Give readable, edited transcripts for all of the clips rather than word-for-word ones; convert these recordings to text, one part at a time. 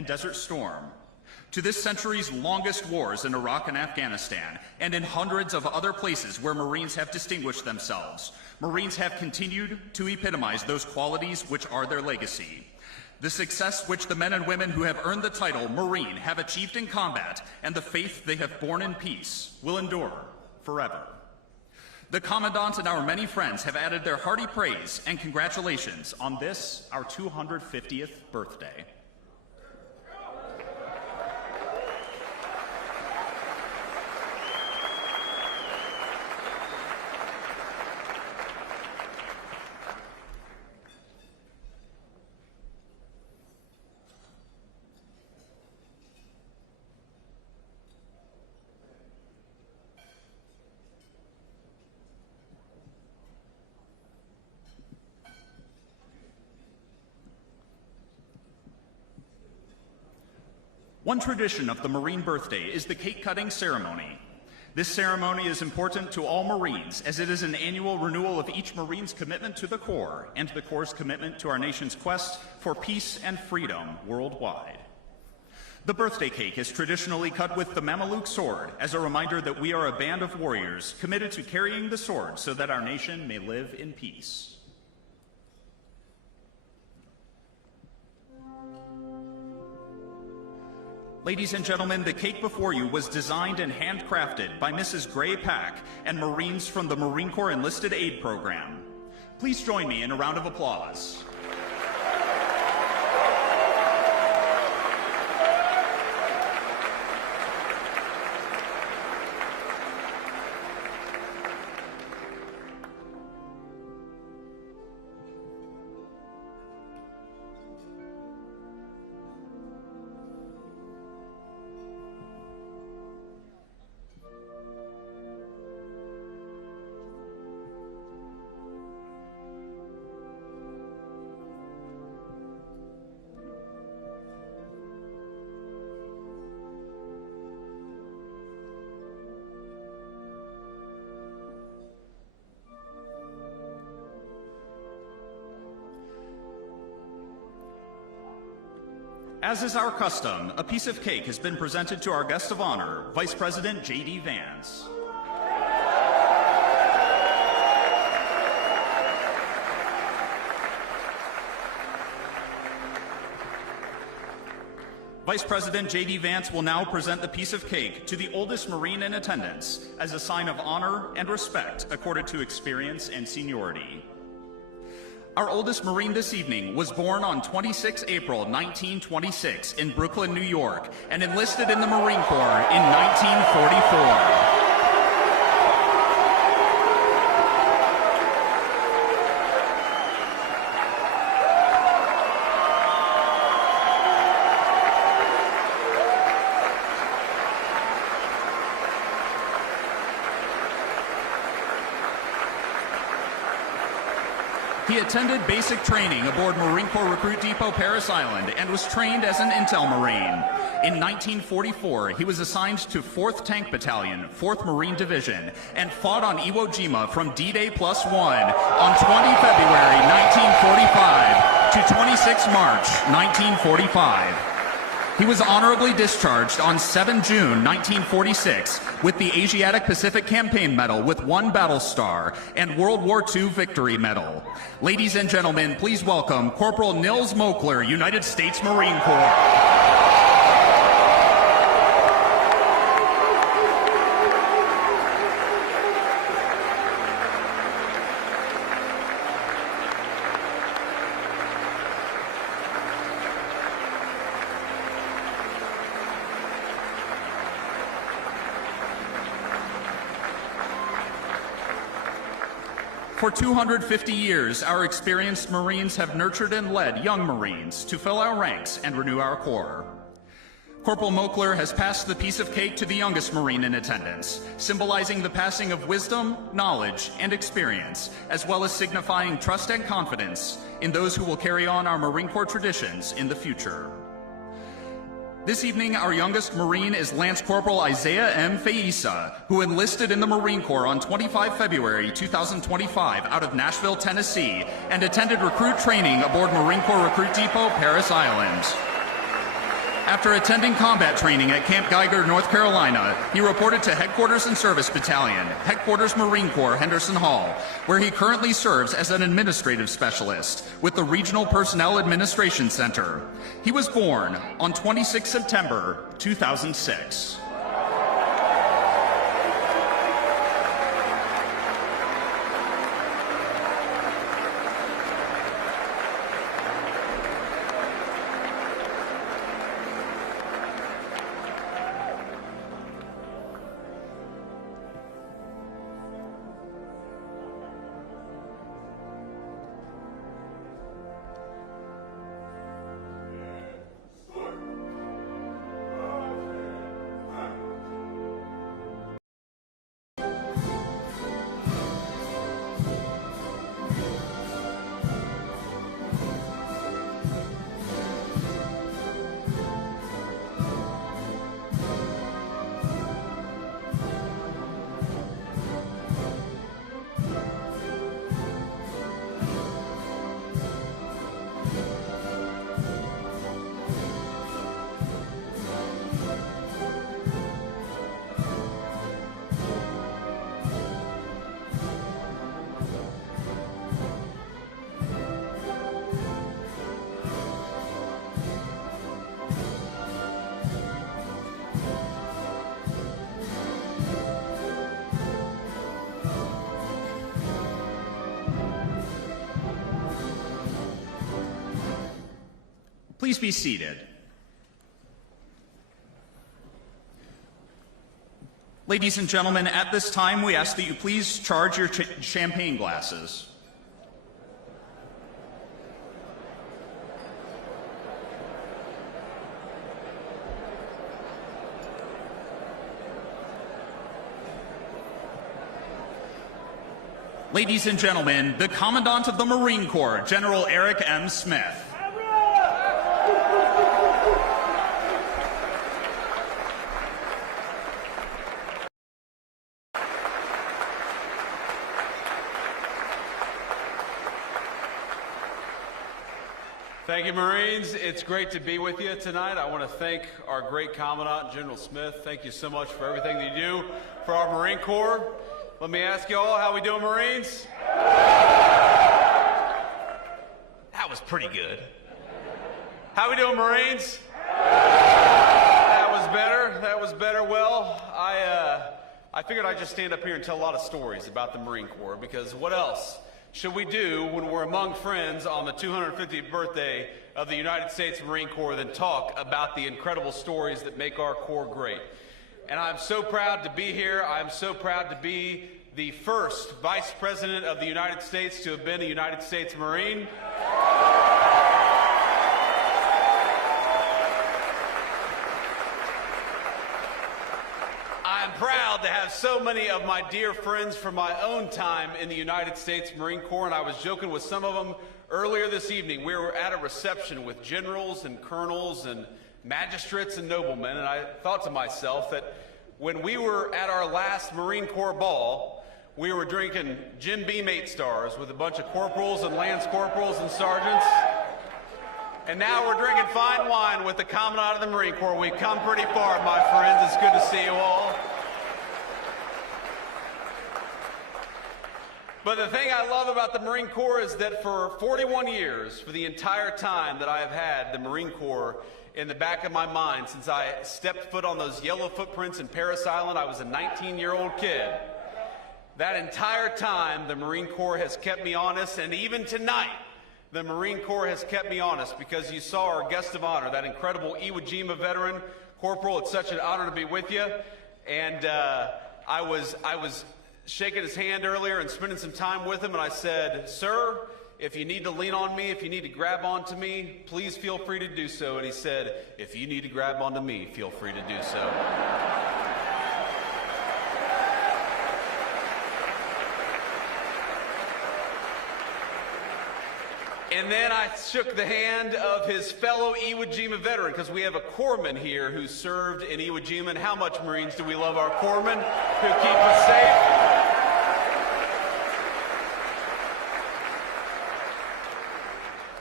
and Desert Storm, to this century's longest wars in Iraq and Afghanistan, and in hundreds of other places where Marines have distinguished themselves, Marines have continued to epitomize those qualities which are their legacy. The success which the men and women who have earned the title Marine have achieved in combat and the faith they have borne in peace will endure forever. The Commandant and our many friends have added their hearty praise and congratulations on this, our 250th birthday. One tradition of the Marine birthday is the cake-cutting ceremony. This ceremony is important to all Marines as it is an annual renewal of each Marine's commitment to the Corps and the Corps' commitment to our nation's quest for peace and freedom worldwide. The birthday cake is traditionally cut with the Mameluke sword as a reminder that we are a band of warriors committed to carrying the sword so that our nation may live in peace. Ladies and gentlemen, the cake before you was designed and handcrafted by Mrs. Gray Pack and Marines from the Marine Corps Enlisted Aid Program. Please join me in a round of applause. As is our custom, a piece of cake has been presented to our guest of honor, Vice President JD Vance. Vice President JD Vance will now present the piece of cake to the oldest Marine in attendance as a sign of honor and respect accorded to experience and seniority. Our oldest Marine this evening was born on 26 April 1926 in Brooklyn, New York, and enlisted in the Marine Corps in 1944. He attended basic training aboard Marine Corps Recruit Depot, Parris Island, and was trained as an Intel Marine. In 1944, he was assigned to 4th Tank Battalion, 4th Marine Division, and fought on Iwo Jima from D-Day +1 on 20 February 1945 to 26 March 1945. He was honorably discharged on 7 June 1946 with the Asiatic Pacific Campaign Medal with 1 Battle Star and World War II Victory Medal. Ladies and gentlemen, please welcome Corporal Nils Mokler, United States Marine Corps. For 250 years, our experienced Marines have nurtured and led young Marines to fill our ranks and renew our Corps. Corporal Mokler has passed the piece of cake to the youngest Marine in attendance, symbolizing the passing of wisdom, knowledge, and experience, as well as signifying trust and confidence in those who will carry on our Marine Corps traditions in the future. This evening, our youngest Marine is Lance Corporal Isaiah M. Feisa, who enlisted in the Marine Corps on 25 February 2025 out of Nashville, Tennessee, and attended recruit training aboard Marine Corps Recruit Depot, Parris Island. After attending combat training at Camp Geiger, North Carolina, he reported to Headquarters and Service Battalion, Headquarters Marine Corps, Henderson Hall, where he currently serves as an administrative specialist with the Regional Personnel Administration Center. He was born on 26 September 2006. Please be seated. Ladies and gentlemen, at this time, we ask that you please charge your champagne glasses. Ladies and gentlemen, the Commandant of the Marine Corps, General Eric M. Smith. Thank you, Marines. It's great to be with you tonight. I want to thank our great Commandant, General Smith. Thank you so much for everything that you do for our Marine Corps. Let me ask you all, how we doing, Marines? That was pretty good. How we doing, Marines? That was better. That was better. Well, I figured I'd just stand up here and tell a lot of stories about the Marine Corps, because what else should we do when we're among friends on the 250th birthday of the United States Marine Corps than talk about the incredible stories that make our Corps great? And I'm so proud to be here. I'm so proud to be the first Vice President of the United States to have been a United States Marine. I'm proud to have so many of my dear friends from my own time in the United States Marine Corps, and I was joking with some of them earlier this evening. We were at a reception with generals and colonels and magistrates and noblemen, and I thought to myself that when we were at our last Marine Corps ball, we were drinking Jim Beam 8 stars with a bunch of corporals and lance corporals and sergeants. And now we're drinking fine wine with the Commandant of the Marine Corps. We've come pretty far, my friends. It's good to see you all. But the thing I love about the Marine Corps is that for 41 years, for the entire time that I have had the Marine Corps in the back of my mind, since I stepped foot on those yellow footprints in Parris Island, I was a 19-year-old kid. That entire time, the Marine Corps has kept me honest, and even tonight, the Marine Corps has kept me honest, because you saw our guest of honor, that incredible Iwo Jima veteran. Corporal, it's such an honor to be with you. And I was shaking his hand earlier and spending some time with him, and I said, "Sir, if you need to lean on me, if you need to grab onto me, please feel free to do so." And he said, "If you need to grab onto me, feel free to do so." And then I shook the hand of his fellow Iwo Jima veteran, because we have a corpsman here who served in Iwo Jima. And how much, Marines, do we love our corpsmen who keep us safe?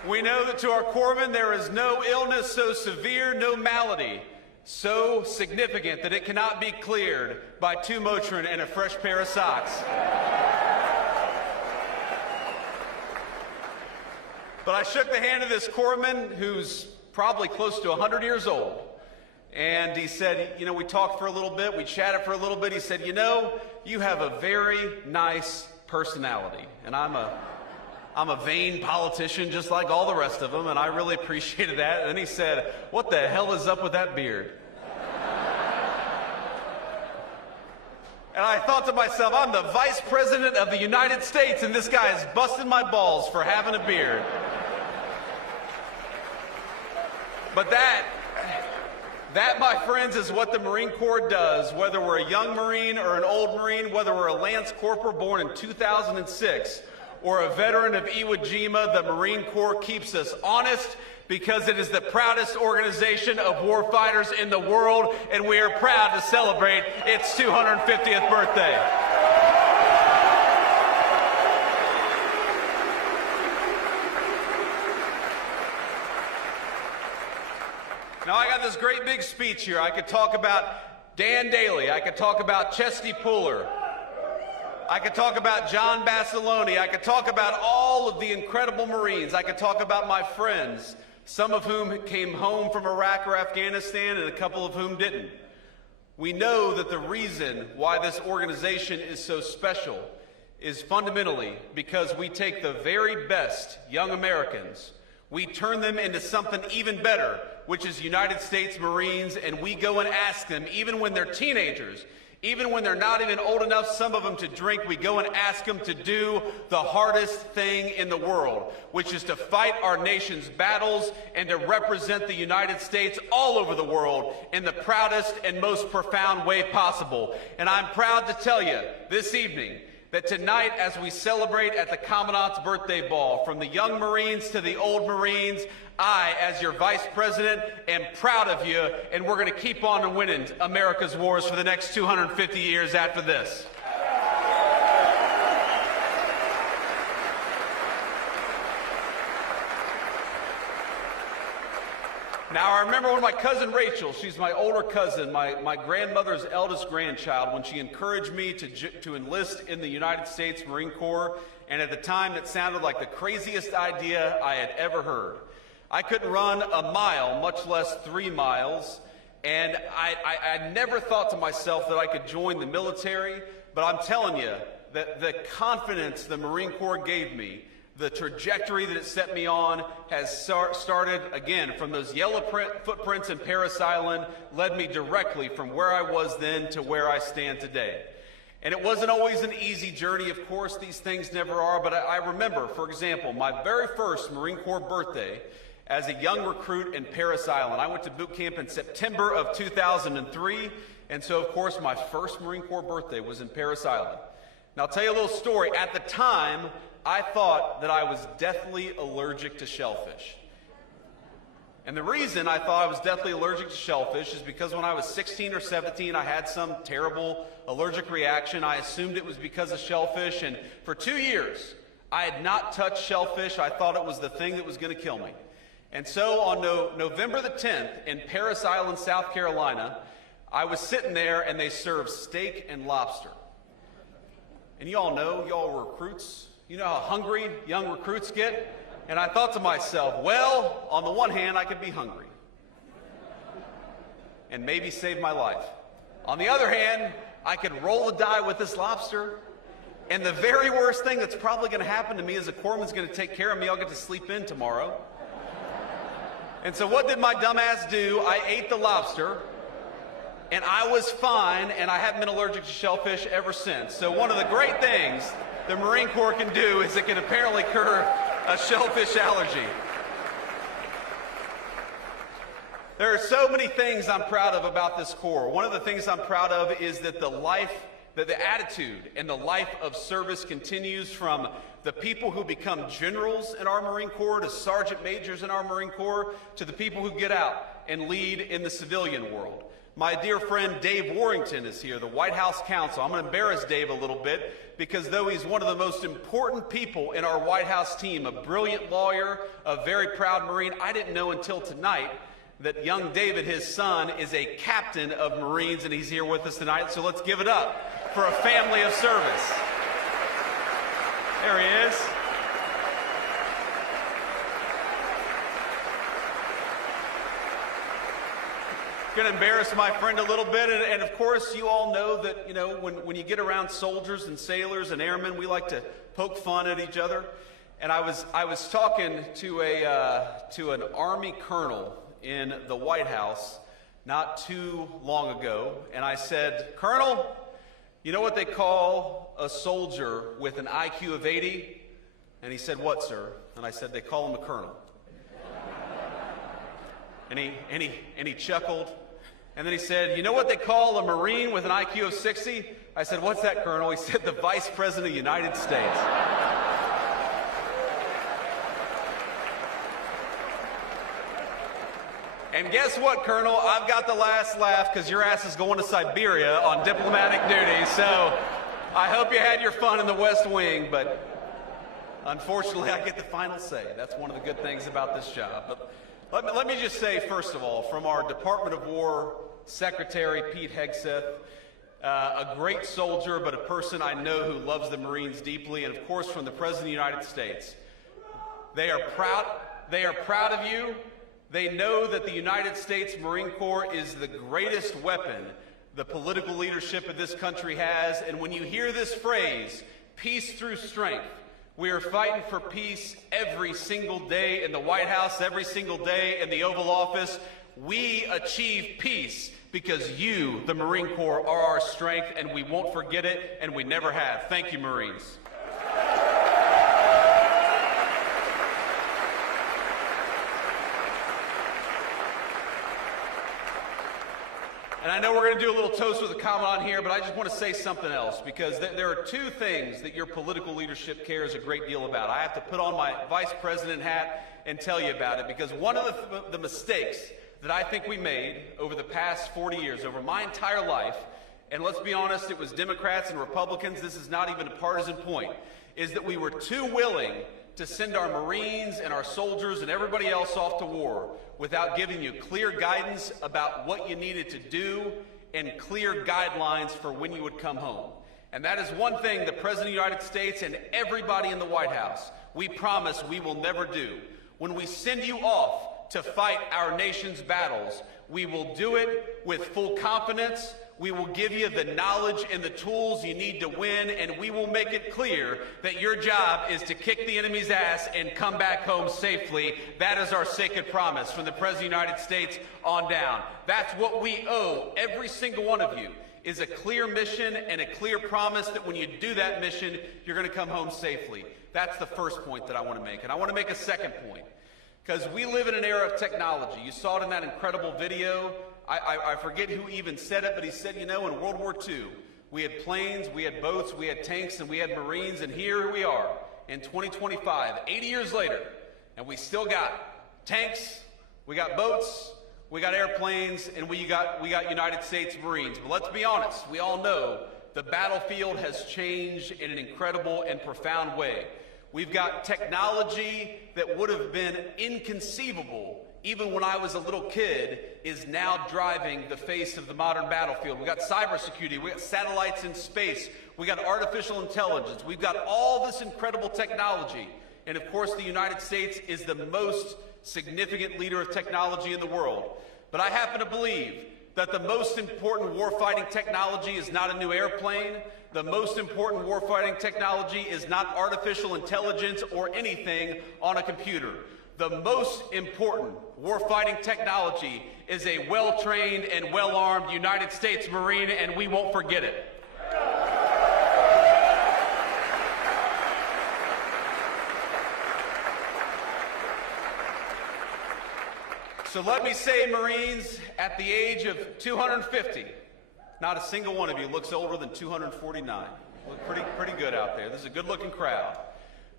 We know that to our corpsmen there is no illness so severe, no malady so significant that it cannot be cleared by 2 Motrin and a fresh pair of socks. But I shook the hand of this corpsman who's probably close to 100 years old. And he said, you know, we talked for a little bit, we chatted for a little bit. He said, you know, you have a very nice personality. And I'm a vain politician just like all the rest of them, and I really appreciated that. And then he said, what the hell is up with that beard? And I thought to myself, I'm the Vice President of the United States, and this guy is busting my balls for having a beard. But that, my friends, is what the Marine Corps does, whether we're a young Marine or an old Marine, whether we're a Lance Corporal born in 2006 or a veteran of Iwo Jima. The Marine Corps keeps us honest because it is the proudest organization of warfighters in the world, and we are proud to celebrate its 250th birthday. Now, I got this great big speech here. I could talk about Dan Daly. I could talk about Chesty Puller. I could talk about John Basilone. I could talk about all of the incredible Marines. I could talk about my friends, some of whom came home from Iraq or Afghanistan and a couple of whom didn't. We know that the reason why this organization is so special is fundamentally because we take the very best young Americans, we turn them into something even better, which is United States Marines, and we go and ask them, even when they're teenagers, even when they're not even old enough, some of them, to drink, we go and ask them to do the hardest thing in the world, which is to fight our nation's battles and to represent the United States all over the world in the proudest and most profound way possible. And I'm proud to tell you this evening that tonight, as we celebrate at the Commandant's Birthday Ball, from the young Marines to the old Marines, I, as your Vice President, am proud of you, and we're going to keep on winning America's wars for the next 250 years after this. Now, I remember when my cousin Rachel, she's my older cousin, my grandmother's eldest grandchild, when she encouraged me to enlist in the United States Marine Corps, and at the time it sounded like the craziest idea I had ever heard. I couldn't run a mile, much less 3 miles, and I never thought to myself that I could join the military, but I'm telling you that the confidence the Marine Corps gave me, the trajectory that it set me on, has started, again, from those yellow footprints in Parris Island, led me directly from where I was then to where I stand today. And it wasn't always an easy journey, of course, these things never are, but I remember, for example, my very first Marine Corps birthday as a young recruit in Parris Island. I went to boot camp in September of 2003, and so, of course, my first Marine Corps birthday was in Parris Island. Now, I'll tell you a little story. At the time, I thought that I was deathly allergic to shellfish. And the reason I thought I was deathly allergic to shellfish is because when I was 16 or 17, I had some terrible allergic reaction. I assumed it was because of shellfish, and for 2 years, I had not touched shellfish. I thought it was the thing that was going to kill me. And so on November the 10th in Parris Island, South Carolina, I was sitting there and they served steak and lobster. And you all know, y'all are recruits. You know how hungry young recruits get? And I thought to myself, well, on the one hand, I could be hungry and maybe save my life. On the other hand, I could roll the die with this lobster, and the very worst thing that's probably going to happen to me is a corpsman's going to take care of me. I'll get to sleep in tomorrow. And so what did my dumb ass do? I ate the lobster, and I was fine, and I haven't been allergic to shellfish ever since. So one of the great things the Marine Corps can do is it can apparently cure a shellfish allergy. There are so many things I'm proud of about this Corps. One of the things I'm proud of is that the attitude and the life of service continues from the people who become generals in our Marine Corps to sergeant majors in our Marine Corps to the people who get out and lead in the civilian world. My dear friend Dave Warrington is here, the White House counsel. I'm going to embarrass Dave a little bit because though he's one of the most important people in our White House team, a brilliant lawyer, a very proud Marine, I didn't know until tonight that young David, his son, is a captain of Marines, and he's here with us tonight. So let's give it up for a family of service. There he is. Going to embarrass my friend a little bit, and of course you all know that, you know, when you get around soldiers and sailors and airmen, we like to poke fun at each other. And I was talking to an Army colonel in the White House not too long ago, and I said, "Colonel, you know what they call a soldier with an IQ of 80? And he said, "What, sir?" And I said, "They call him a colonel." And he chuckled. And then he said, "You know what they call a Marine with an IQ of 60? I said, "What's that, Colonel?" He said, "The Vice President of the United States." And guess what, Colonel? I've got the last laugh because your ass is going to Siberia on diplomatic duty. So I hope you had your fun in the West Wing, but unfortunately I get the final say. That's one of the good things about this job. But let me just say, first of all, from our Department of War Secretary, Pete Hegseth, a great soldier, but a person I know who loves the Marines deeply, and of course from the President of the United States. They are proud of you. They know that the United States Marine Corps is the greatest weapon the political leadership of this country has. And when you hear this phrase, peace through strength, we are fighting for peace every single day in the White House, every single day in the Oval Office. We achieve peace because you, the Marine Corps, are our strength, and we won't forget it, and we never have. Thank you, Marines. And I know we're going to do a little toast with a commandant here, but I just want to say something else, because there are two things that your political leadership cares a great deal about. I have to put on my vice president hat and tell you about it, because one of the mistakes that I think we made over the past 40 years, over my entire life, and let's be honest, it was Democrats and Republicans, this is not even a partisan point, is that we were too willing to send our Marines and our soldiers and everybody else off to war without giving you clear guidance about what you needed to do and clear guidelines for when you would come home. And that is one thing the President of the United States and everybody in the White House, we promise we will never do. When we send you off to fight our nation's battles, we will do it with full confidence. We will give you the knowledge and the tools you need to win, and we will make it clear that your job is to kick the enemy's ass and come back home safely. That is our sacred promise from the President of the United States on down. That's what we owe every single one of you, is a clear mission and a clear promise that when you do that mission, you're going to come home safely. That's the first point that I want to make. And I want to make a second point, because we live in an era of technology. You saw it in that incredible video. I forget who even said it, but he said, you know, in World War II, we had planes, we had boats, we had tanks, and we had Marines, and here we are in 2025, 80 years later, and we still got tanks, we got boats, we got airplanes, and we got United States Marines. But let's be honest, we all know the battlefield has changed in an incredible and profound way. We've got technology that would have been inconceivable even when I was a little kid, is now driving the face of the modern battlefield. We got cybersecurity, we got satellites in space, we got artificial intelligence, we've got all this incredible technology. And of course, the United States is the most significant leader of technology in the world. But I happen to believe that the most important warfighting technology is not a new airplane. The most important warfighting technology is not artificial intelligence or anything on a computer. The most important warfighting technology is a well-trained and well-armed United States Marine, and we won't forget it. So let me say, Marines, at the age of 250, not a single one of you looks older than 249. Look pretty good out there. This is a good-looking crowd.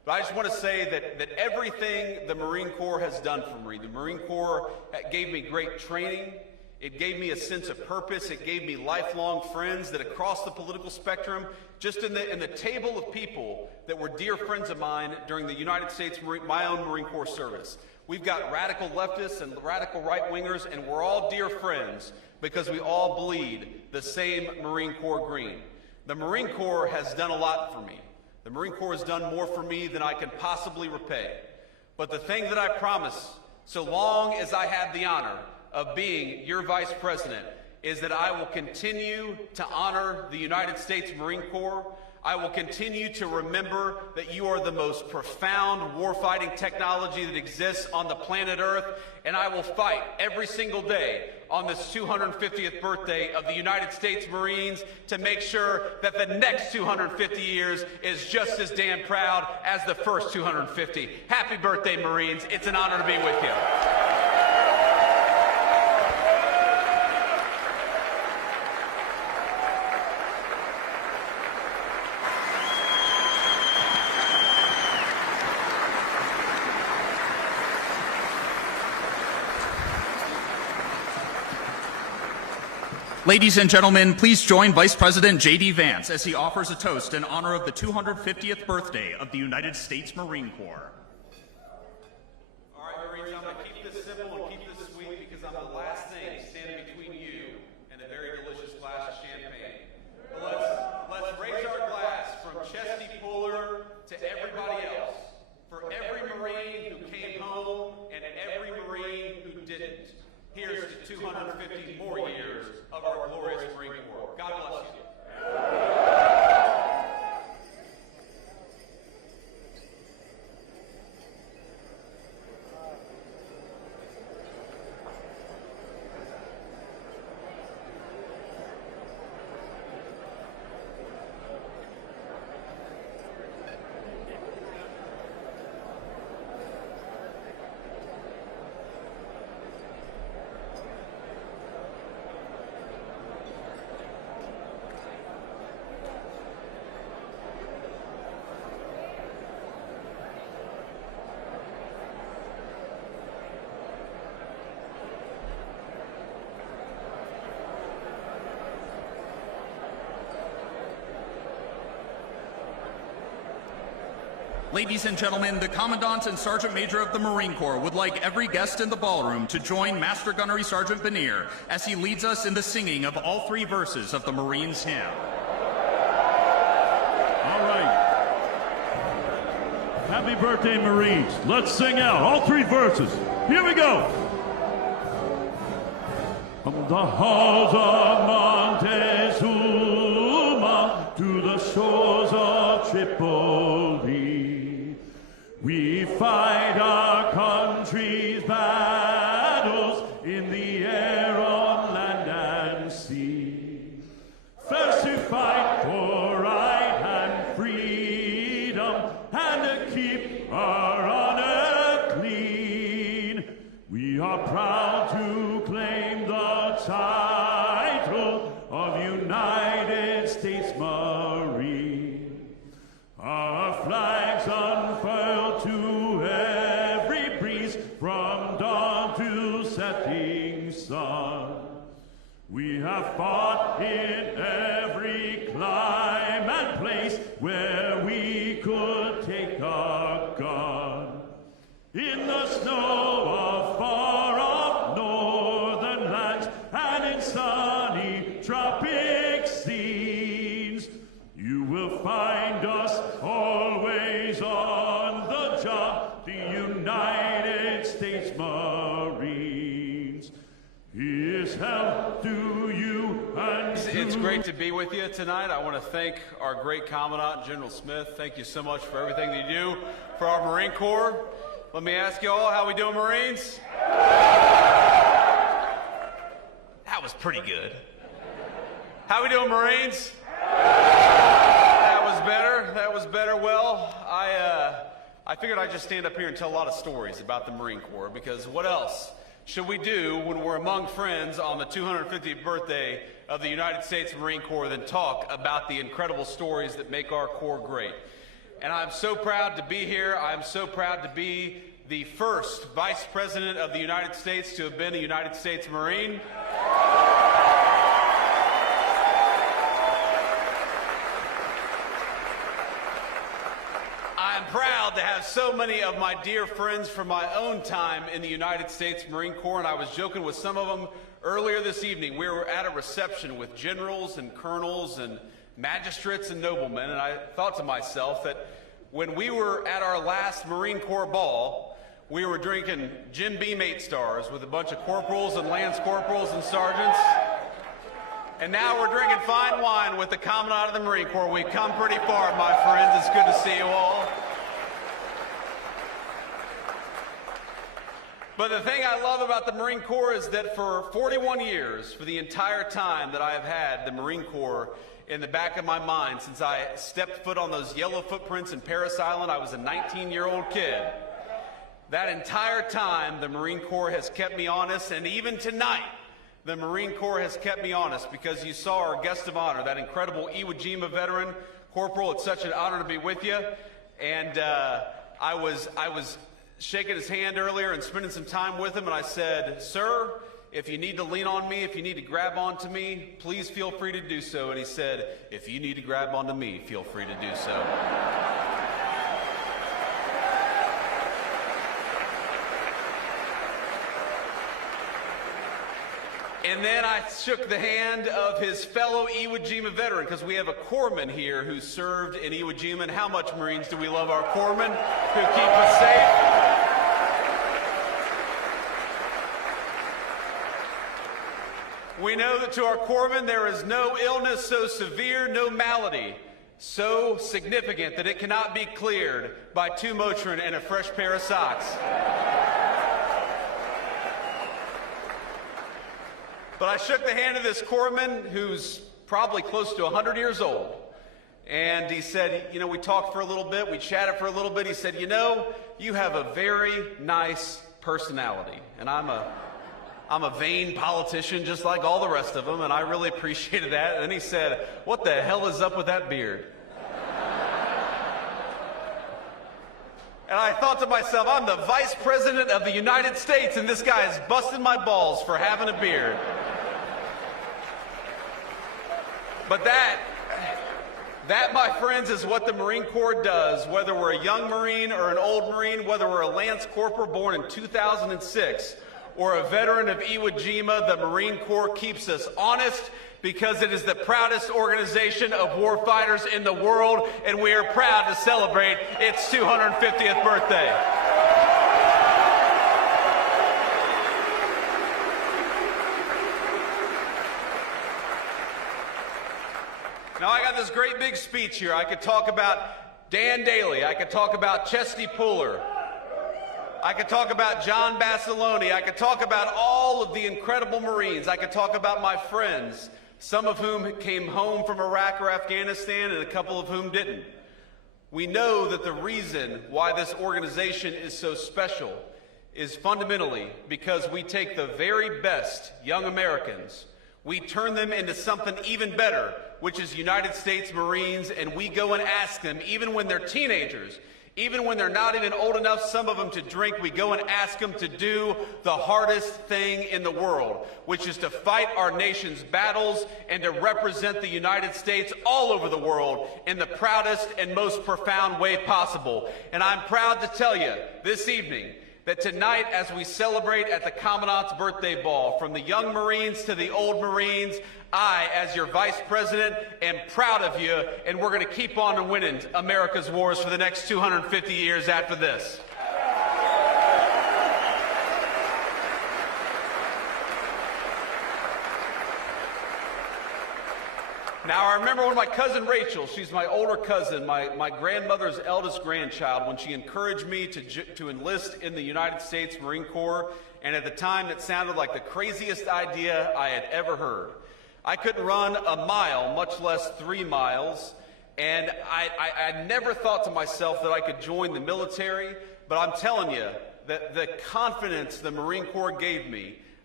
But I just want to say that everything the Marine Corps has done for me, the Marine Corps gave me great training. It gave me a sense of purpose. It gave me lifelong friends that across the political spectrum, just in the table of people that were dear friends of mine during the United States, my own Marine Corps service. We've got radical leftists and radical right-wingers, and we're all dear friends because we all bleed the same Marine Corps green. The Marine Corps has done a lot for me. The Marine Corps has done more for me than I can possibly repay. But the thing that I promise, so long as I have the honor of being your Vice President, is that I will continue to honor the United States Marine Corps. I will continue to remember that you are the most profound warfighting technology that exists on the planet Earth, and I will fight every single day on this 250th birthday of the United States Marines to make sure that the next 250 years is just as damn proud as the first 250. Happy birthday, Marines. It's an honor to be with you. Ladies and gentlemen, please join Vice President JD Vance as he offers a toast in honor of the 250th birthday of the United States Marine Corps. All right, Marines, I'm going to keep this simple and keep this sweet because I'm the last thing standing between you and a very delicious glass of champagne. But let's raise our glass from Chesty Puller to everybody else, for every Marine who came home and every Marine who didn't. Here's to 250 more years of our glorious Marine Corps. God bless you. Ladies and gentlemen, the Commandant and Sergeant Major of the Marine Corps would like every guest in the ballroom to join Master Gunnery Sergeant Benier as he leads us in the singing of all three verses of the Marines' hymn. All right. Happy birthday, Marines. Let's sing out all three verses. Here we go. From the halls of Montezuma to the shores of Tripoli, we fight our country's battles in the air, on land and sea. First to fight for right and freedom, and to keep our honor clean. We are proud to claim the title of United States Marine. Our flags unfurled to every breeze, from dawn to setting sun. We have fought in every clime and place where we could take our gun. In the snow of far-off northern lands and in sunny tropic scenes, you will find us always on the job, the United States Marines. Here's health to you and It's great to be with you tonight. I want to thank our great Commandant, General Smith. Thank you so much for everything that you do for our Marine Corps. Let me ask you all, how we doing, Marines? That was pretty good. How we doing, Marines? That was better. That was better. Well, I figured I'd just stand up here and tell a lot of stories about the Marine Corps, because what else should we do when we're among friends on the 250th birthday of the United States Marine Corps than talk about the incredible stories that make our Corps great? And I'm so proud to be here. I'm so proud to be the first Vice President of the United States to have been a United States Marine. I'm proud to have so many of my dear friends from my own time in the United States Marine Corps, and I was joking with some of them earlier this evening. We were at a reception with generals and colonels and magistrates and noblemen, and I thought to myself that when we were at our last Marine Corps ball, we were drinking Jim Beam 8 stars with a bunch of corporals and lance corporals and sergeants, and now we're drinking fine wine with the Commandant of the Marine Corps. We've come pretty far, my friends. It's good to see you all. But the thing I love about the Marine Corps is that for 41 years, for the entire time that I have had the Marine Corps in the back of my mind, since I stepped foot on those yellow footprints in Parris Island, I was a 19-year-old kid. That entire time, the Marine Corps has kept me honest, and even tonight, the Marine Corps has kept me honest, because you saw our guest of honor, that incredible Iwo Jima veteran. Corporal, it's such an honor to be with you. And I was shaking his hand earlier and spending some time with him, and I said, "Sir, if you need to lean on me, if you need to grab onto me, please feel free to do so." And he said, "If you need to grab onto me, feel free to do so." And then I shook the hand of his fellow Iwo Jima veteran, because we have a corpsman here who served in Iwo Jima. And how much, Marines, do we love our corpsmen who keep us safe? We know that to our corpsmen there is no illness so severe, no malady so significant that it cannot be cleared by 2 Motrin and a fresh pair of socks. But I shook the hand of this corpsman who's probably close to 100 years old. And he said, you know, we talked for a little bit, we chatted for a little bit. He said, you know, you have a very nice personality. And I'm a vain politician just like all the rest of them, and I really appreciated that. And then he said, what the hell is up with that beard? And I thought to myself, I'm the Vice President of the United States, and this guy is busting my balls for having a beard. But that, my friends, is what the Marine Corps does, whether we're a young Marine or an old Marine, whether we're a Lance Corporal born in 2006 or a veteran of Iwo Jima. The Marine Corps keeps us honest, because it is the proudest organization of warfighters in the world, and we are proud to celebrate its 250th birthday. Now, I got this great big speech here. I could talk about Dan Daly. I could talk about Chesty Puller. I could talk about John Basilone. I could talk about all of the incredible Marines. I could talk about my friends, some of whom came home from Iraq or Afghanistan, and a couple of whom didn't. We know that the reason why this organization is so special is fundamentally because we take the very best young Americans, we turn them into something even better, which is United States Marines, and we go and ask them, even when they're teenagers, even when they're not even old enough, some of them, to drink, we go and ask them to do the hardest thing in the world, which is to fight our nation's battles and to represent the United States all over the world in the proudest and most profound way possible. And I'm proud to tell you this evening that tonight, as we celebrate at the Commandant's birthday ball, from the young Marines to the old Marines, I, as your Vice President, am proud of you, and we're going to keep on winning America's wars for the next 250 years after this. Now, I remember when my cousin Rachel, she's my older cousin, my grandmother's eldest grandchild, when she encouraged me to enlist in the United States Marine Corps, and at the time it sounded like the craziest idea I had ever heard. I couldn't run a mile, much less 3 miles, and I never thought to myself that I could join the military, but I'm telling you that the confidence the Marine Corps gave me,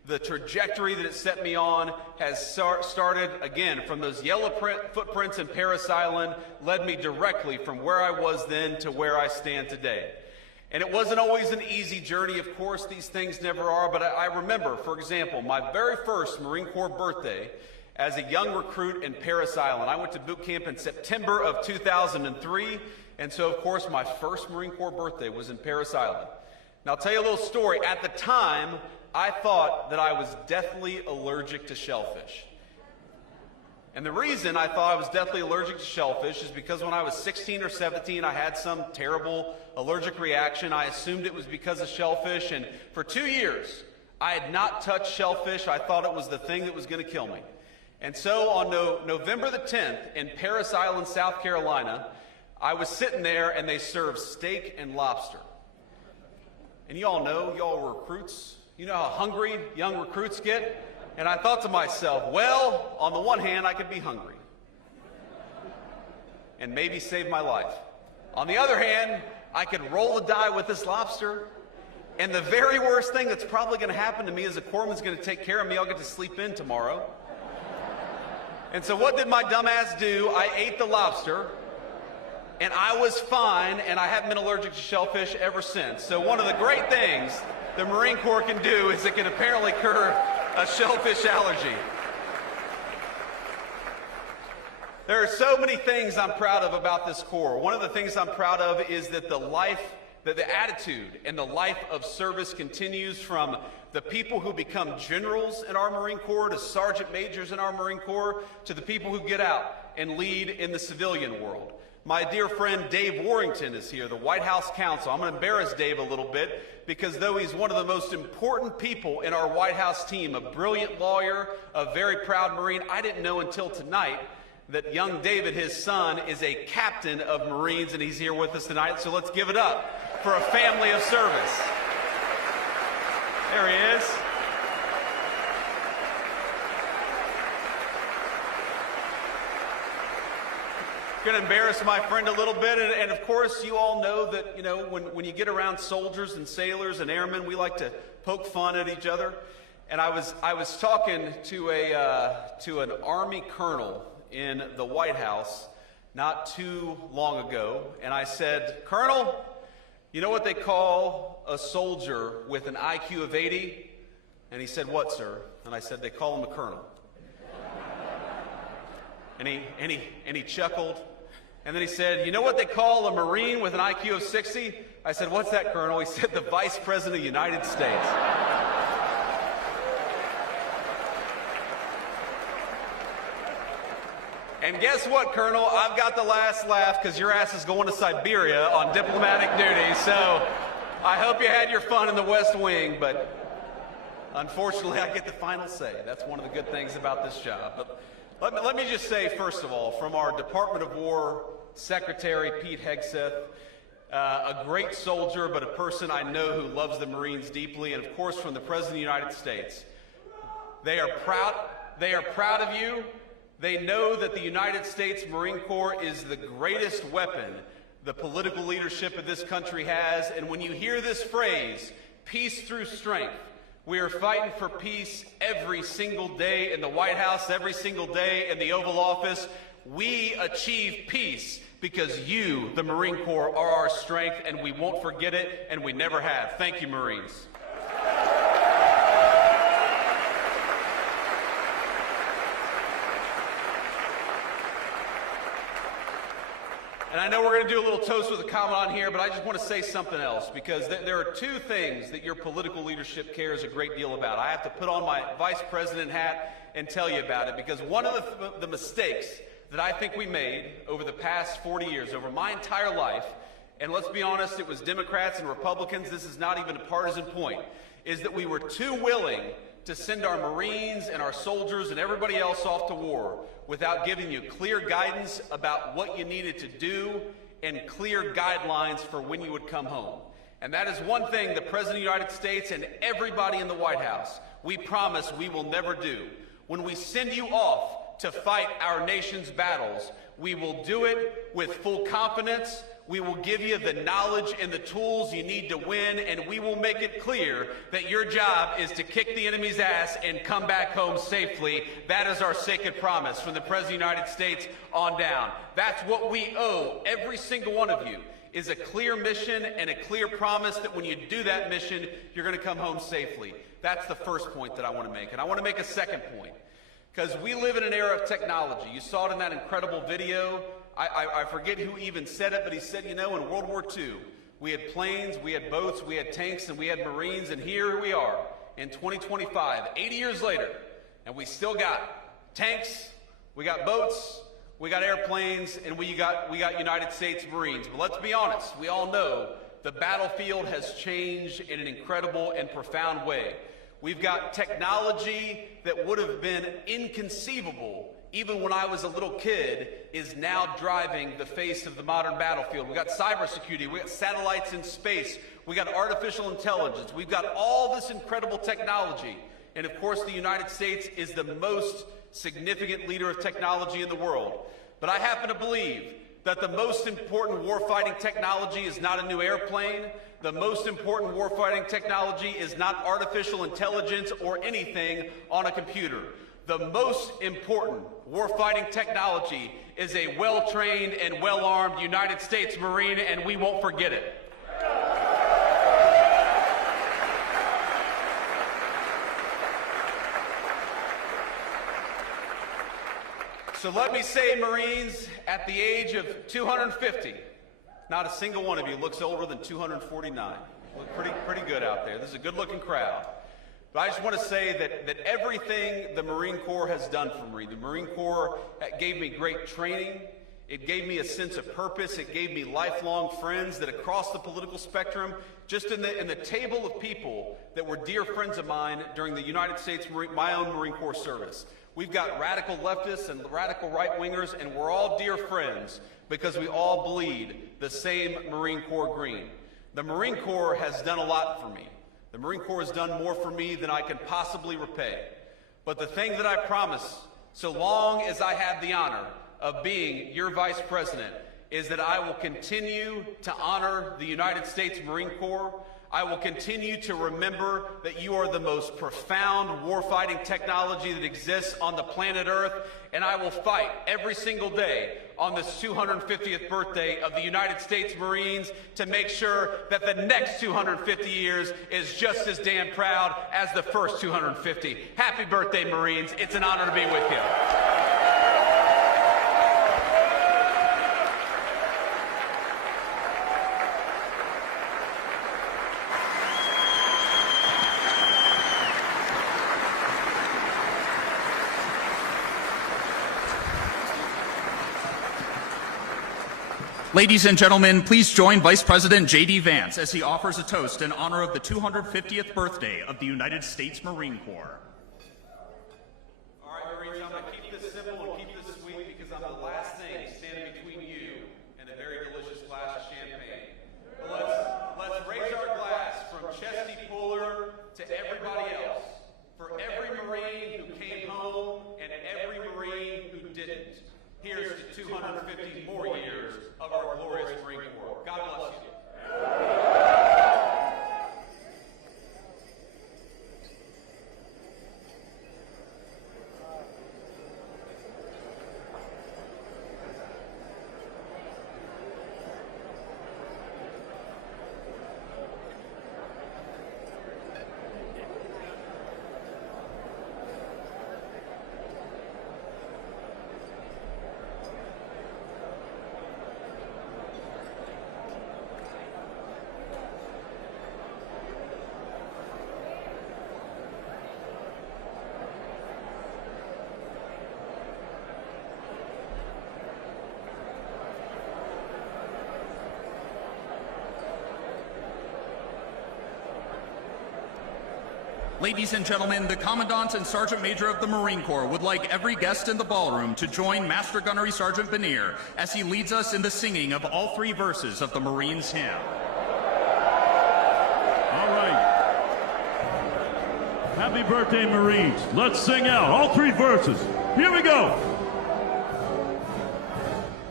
The trajectory that it set me on has started, again, from those yellow footprints in Parris Island, led me directly from where I was then to where I stand today. And it wasn't always an easy journey, of course, these things never are, but I remember, for example, my very first Marine Corps birthday as a young recruit in Parris Island. I went to boot camp in September of 2003, and so, of course, my first Marine Corps birthday was in Parris Island. Now, I'll tell you a little story. At the time, I thought that I was deathly allergic to shellfish. And the reason I thought I was deathly allergic to shellfish is because when I was 16 or 17, I had some terrible allergic reaction. I assumed it was because of shellfish, and for 2 years, I had not touched shellfish. I thought it was the thing that was going to kill me. And so on November the 10th in Parris Island, South Carolina, I was sitting there and they served steak and lobster. And you all know, y'all were recruits. You know how hungry young recruits get? And I thought to myself, well, on the one hand, I could be hungry and maybe save my life. On the other hand, I could roll the die with this lobster, and the very worst thing that's probably going to happen to me is a corpsman's going to take care of me. I'll get to sleep in tomorrow. And so what did my dumbass do? I ate the lobster, and I was fine, and I haven't been allergic to shellfish ever since. So one of the great things the Marine Corps can do is it can apparently cure a shellfish allergy. There are so many things I'm proud of about this Corps. One of the things I'm proud of is that the attitude and the life of service continues from the people who become generals in our Marine Corps to sergeant majors in our Marine Corps to the people who get out and lead in the civilian world. My dear friend Dave Warrington is here, the White House counsel. I'm going to embarrass Dave a little bit because though he's one of the most important people in our White House team, a brilliant lawyer, a very proud Marine, I didn't know until tonight that young David, his son, is a captain of Marines, and he's here with us tonight. So let's give it up for a family of service. There he is. Going to embarrass my friend a little bit, and of course you all know that, you know, when you get around soldiers and sailors and airmen, we like to poke fun at each other. And I was talking to an Army colonel in the White House not too long ago, and I said, "Colonel, you know what they call a soldier with an IQ of 80? And he said, "What, sir?" And I said, "They call him a colonel." And he chuckled. And then he said, "You know what they call a Marine with an IQ of 60? I said, "What's that, Colonel?" He said, "The Vice President of the United States." And guess what, Colonel? I've got the last laugh because your ass is going to Siberia on diplomatic duty. So I hope you had your fun in the West Wing, but unfortunately I get the final say. That's one of the good things about this job. But let me just say, first of all, from our Department of War Secretary, Pete Hegseth, a great soldier, but a person I know who loves the Marines deeply, and of course from the President of the United States. They are proud of you. They know that the United States Marine Corps is the greatest weapon the political leadership of this country has. And when you hear this phrase, peace through strength, we are fighting for peace every single day in the White House, every single day in the Oval Office. We achieve peace because you, the Marine Corps, are our strength, and we won't forget it, and we never have. Thank you, Marines. And I know we're going to do a little toast with a comment on here, but I just want to say something else, because there are two things that your political leadership cares a great deal about. I have to put on my vice president hat and tell you about it, because one of the mistakes that I think we made over the past 40 years, over my entire life, and let's be honest, it was Democrats and Republicans, this is not even a partisan point, is that we were too willing to send our Marines and our soldiers and everybody else off to war without giving you clear guidance about what you needed to do and clear guidelines for when you would come home. And that is one thing the President of the United States and everybody in the White House, we promise we will never do. When we send you off to fight our nation's battles, we will do it with full confidence, We will give you the knowledge and the tools you need to win, and we will make it clear that your job is to kick the enemy's ass and come back home safely. That is our sacred promise from the President of the United States on down. That's what we owe every single one of you, is a clear mission and a clear promise that when you do that mission, you're going to come home safely. That's the first point that I want to make. And I want to make a second point, because we live in an era of technology. You saw it in that incredible video. I forget who even said it, but he said, you know, in World War II, we had planes, we had boats, we had tanks, and we had Marines, and here we are in 2025, 80 years later, and we still got tanks, we got boats, we got airplanes, and we got United States Marines. But let's be honest, we all know the battlefield has changed in an incredible and profound way. We've got technology that would have been inconceivable even when I was a little kid, is now driving the face of the modern battlefield. We got cybersecurity, we got satellites in space, we got artificial intelligence, we've got all this incredible technology. And of course, the United States is the most significant leader of technology in the world. But I happen to believe that the most important warfighting technology is not a new airplane. The most important warfighting technology is not artificial intelligence or anything on a computer. The most important warfighting technology is a well-trained and well-armed United States Marine, and we won't forget it. So let me say, Marines, at the age of 250, not a single one of you looks older than 249. Look pretty good out there. This is a good-looking crowd. But I just want to say that everything the Marine Corps has done for me, the Marine Corps gave me great training, it gave me a sense of purpose, it gave me lifelong friends that across the political spectrum, just in the table of people that were dear friends of mine during the United States, my own Marine Corps service. We've got radical leftists and radical right-wingers, and we're all dear friends because we all bleed the same Marine Corps green. The Marine Corps has done a lot for me. The Marine Corps has done more for me than I can possibly repay. But the thing that I promise, so long as I have the honor of being your Vice President, is that I will continue to honor the United States Marine Corps. I will continue to remember that you are the most profound warfighting technology that exists on the planet Earth, and I will fight every single day on this 250th birthday of the United States Marines to make sure that the next 250 years is just as damn proud as the first 250. Happy birthday, Marines. It's an honor to be with you. Ladies and gentlemen, please join Vice President JD Vance as he offers a toast in honor of the 250th birthday of the United States Marine Corps. All right, Marines, I'm going to keep this simple and keep this sweet because I'm the last thing standing between you and a very delicious glass of champagne. But let's raise our glass from Chesty Puller to everybody else, for every Marine who came home and every Marine who didn't. Here's to 250 more years of our glorious Marine Corps. God bless you. Ladies and gentlemen, the Commandant and Sergeant Major of the Marine Corps would like every guest in the ballroom to join Master Gunnery Sergeant Benier as he leads us in the singing of all three verses of the Marines' hymn. All right. Happy birthday, Marines. Let's sing out all three verses. Here we go.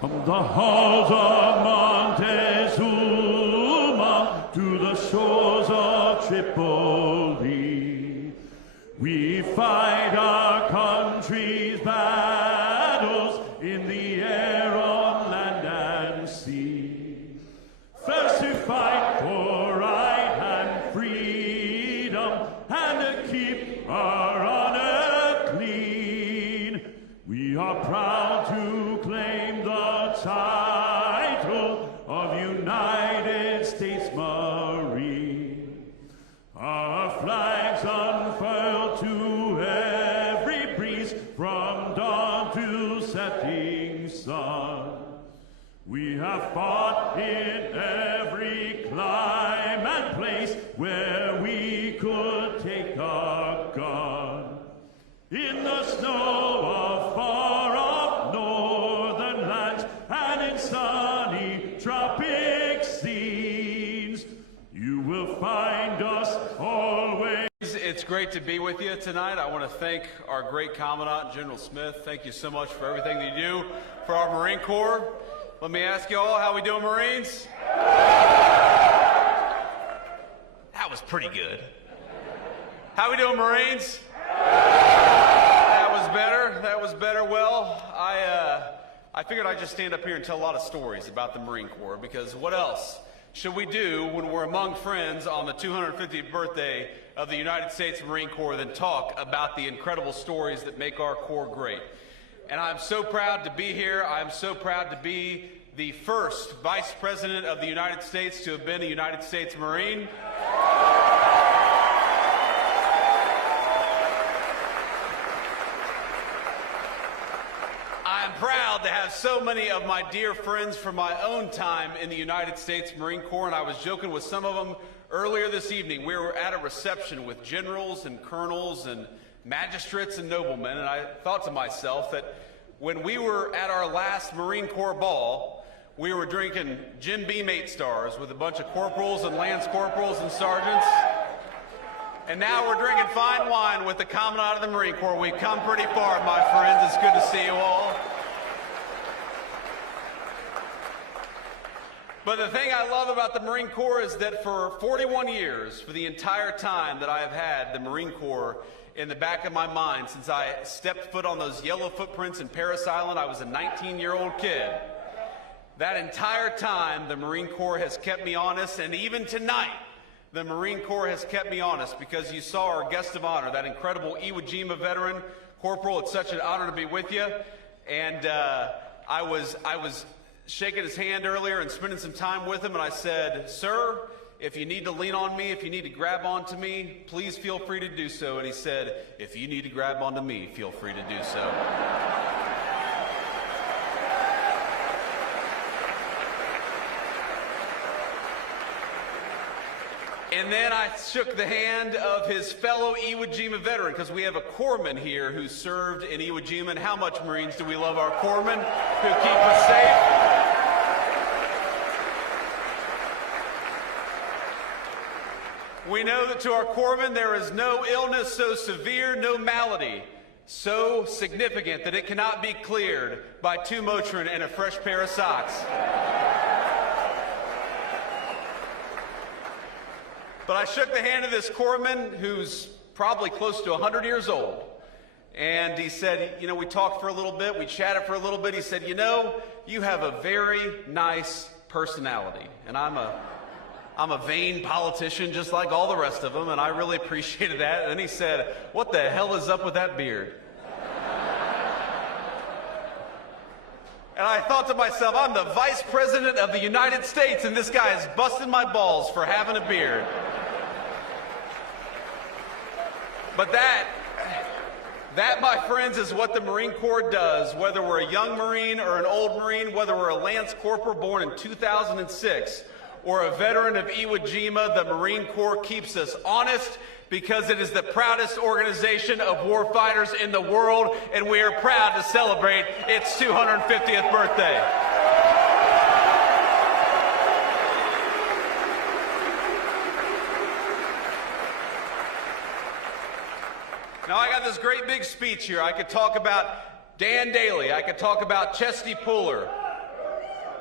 From the halls of Montezuma to the shores of Tripoli, we fight our country's battles in the air, on land and sea. First to fight for right and freedom, and to keep our honor clean. We are proud to claim the title of United States Marine. Our flags unfurled to every breeze, from dawn to setting sun. We have fought in every clime and place where we could take a gun. In the snow of far-off northern lands, and in sunny tropic scenes, you will find us always. It's great to be with you tonight. I want to thank our great Commandant, General Smith. Thank you so much for everything that you do for our Marine Corps. Let me ask you all, how we doing, Marines? That was pretty good. How we doing, Marines? That was better. That was better. Well, I figured I'd just stand up here and tell a lot of stories about the Marine Corps, because what else should we do when we're among friends on the 250th birthday of the United States Marine Corps than talk about the incredible stories that make our Corps great? And I'm so proud to be here. I'm so proud to be the first Vice President of the United States to have been a United States Marine. I'm proud to have so many of my dear friends from my own time in the United States Marine Corps, and I was joking with some of them earlier this evening. We were at a reception with generals and colonels and magistrates and noblemen, and I thought to myself that when we were at our last Marine Corps ball, we were drinking Jim Beam 8 stars with a bunch of corporals and lance corporals and sergeants, and now we're drinking fine wine with the Commandant of the Marine Corps. We've come pretty far, my friends. It's good to see you all. But the thing I love about the Marine Corps is that for 41 years, for the entire time that I have had the Marine Corps in the back of my mind, since I stepped foot on those yellow footprints in Parris Island, I was a 19-year-old kid. That entire time, the Marine Corps has kept me honest, and even tonight, the Marine Corps has kept me honest, because you saw our guest of honor, that incredible Iwo Jima veteran. Corporal, it's such an honor to be with you. And I was shaking his hand earlier and spending some time with him, and I said, "Sir, if you need to lean on me, if you need to grab onto me, please feel free to do so." And he said, "If you need to grab onto me, feel free to do so." And then I shook the hand of his fellow Iwo Jima veteran, because we have a corpsman here who served in Iwo Jima. And how much, Marines, do we love our corpsmen who keep us safe? We know that to our corpsmen there is no illness so severe, no malady so significant that it cannot be cleared by 2 Motrin and a fresh pair of socks. But I shook the hand of this corpsman who's probably close to 100 years old. And he said, you know, we talked for a little bit, we chatted for a little bit. He said, "You know, you have a very nice personality." And I'm a vain politician just like all the rest of them, and I really appreciated that. And then he said, "What the hell is up with that beard?" And I thought to myself, I'm the Vice President of the United States, and this guy is busting my balls for having a beard. But that, my friends, is what the Marine Corps does, whether we're a young Marine or an old Marine, whether we're a Lance Corporal born in 2006 or a veteran of Iwo Jima. The Marine Corps keeps us honest, because it is the proudest organization of warfighters in the world, and we are proud to celebrate its 250th birthday. Now, I got this great big speech here. I could talk about Dan Daly. I could talk about Chesty Puller.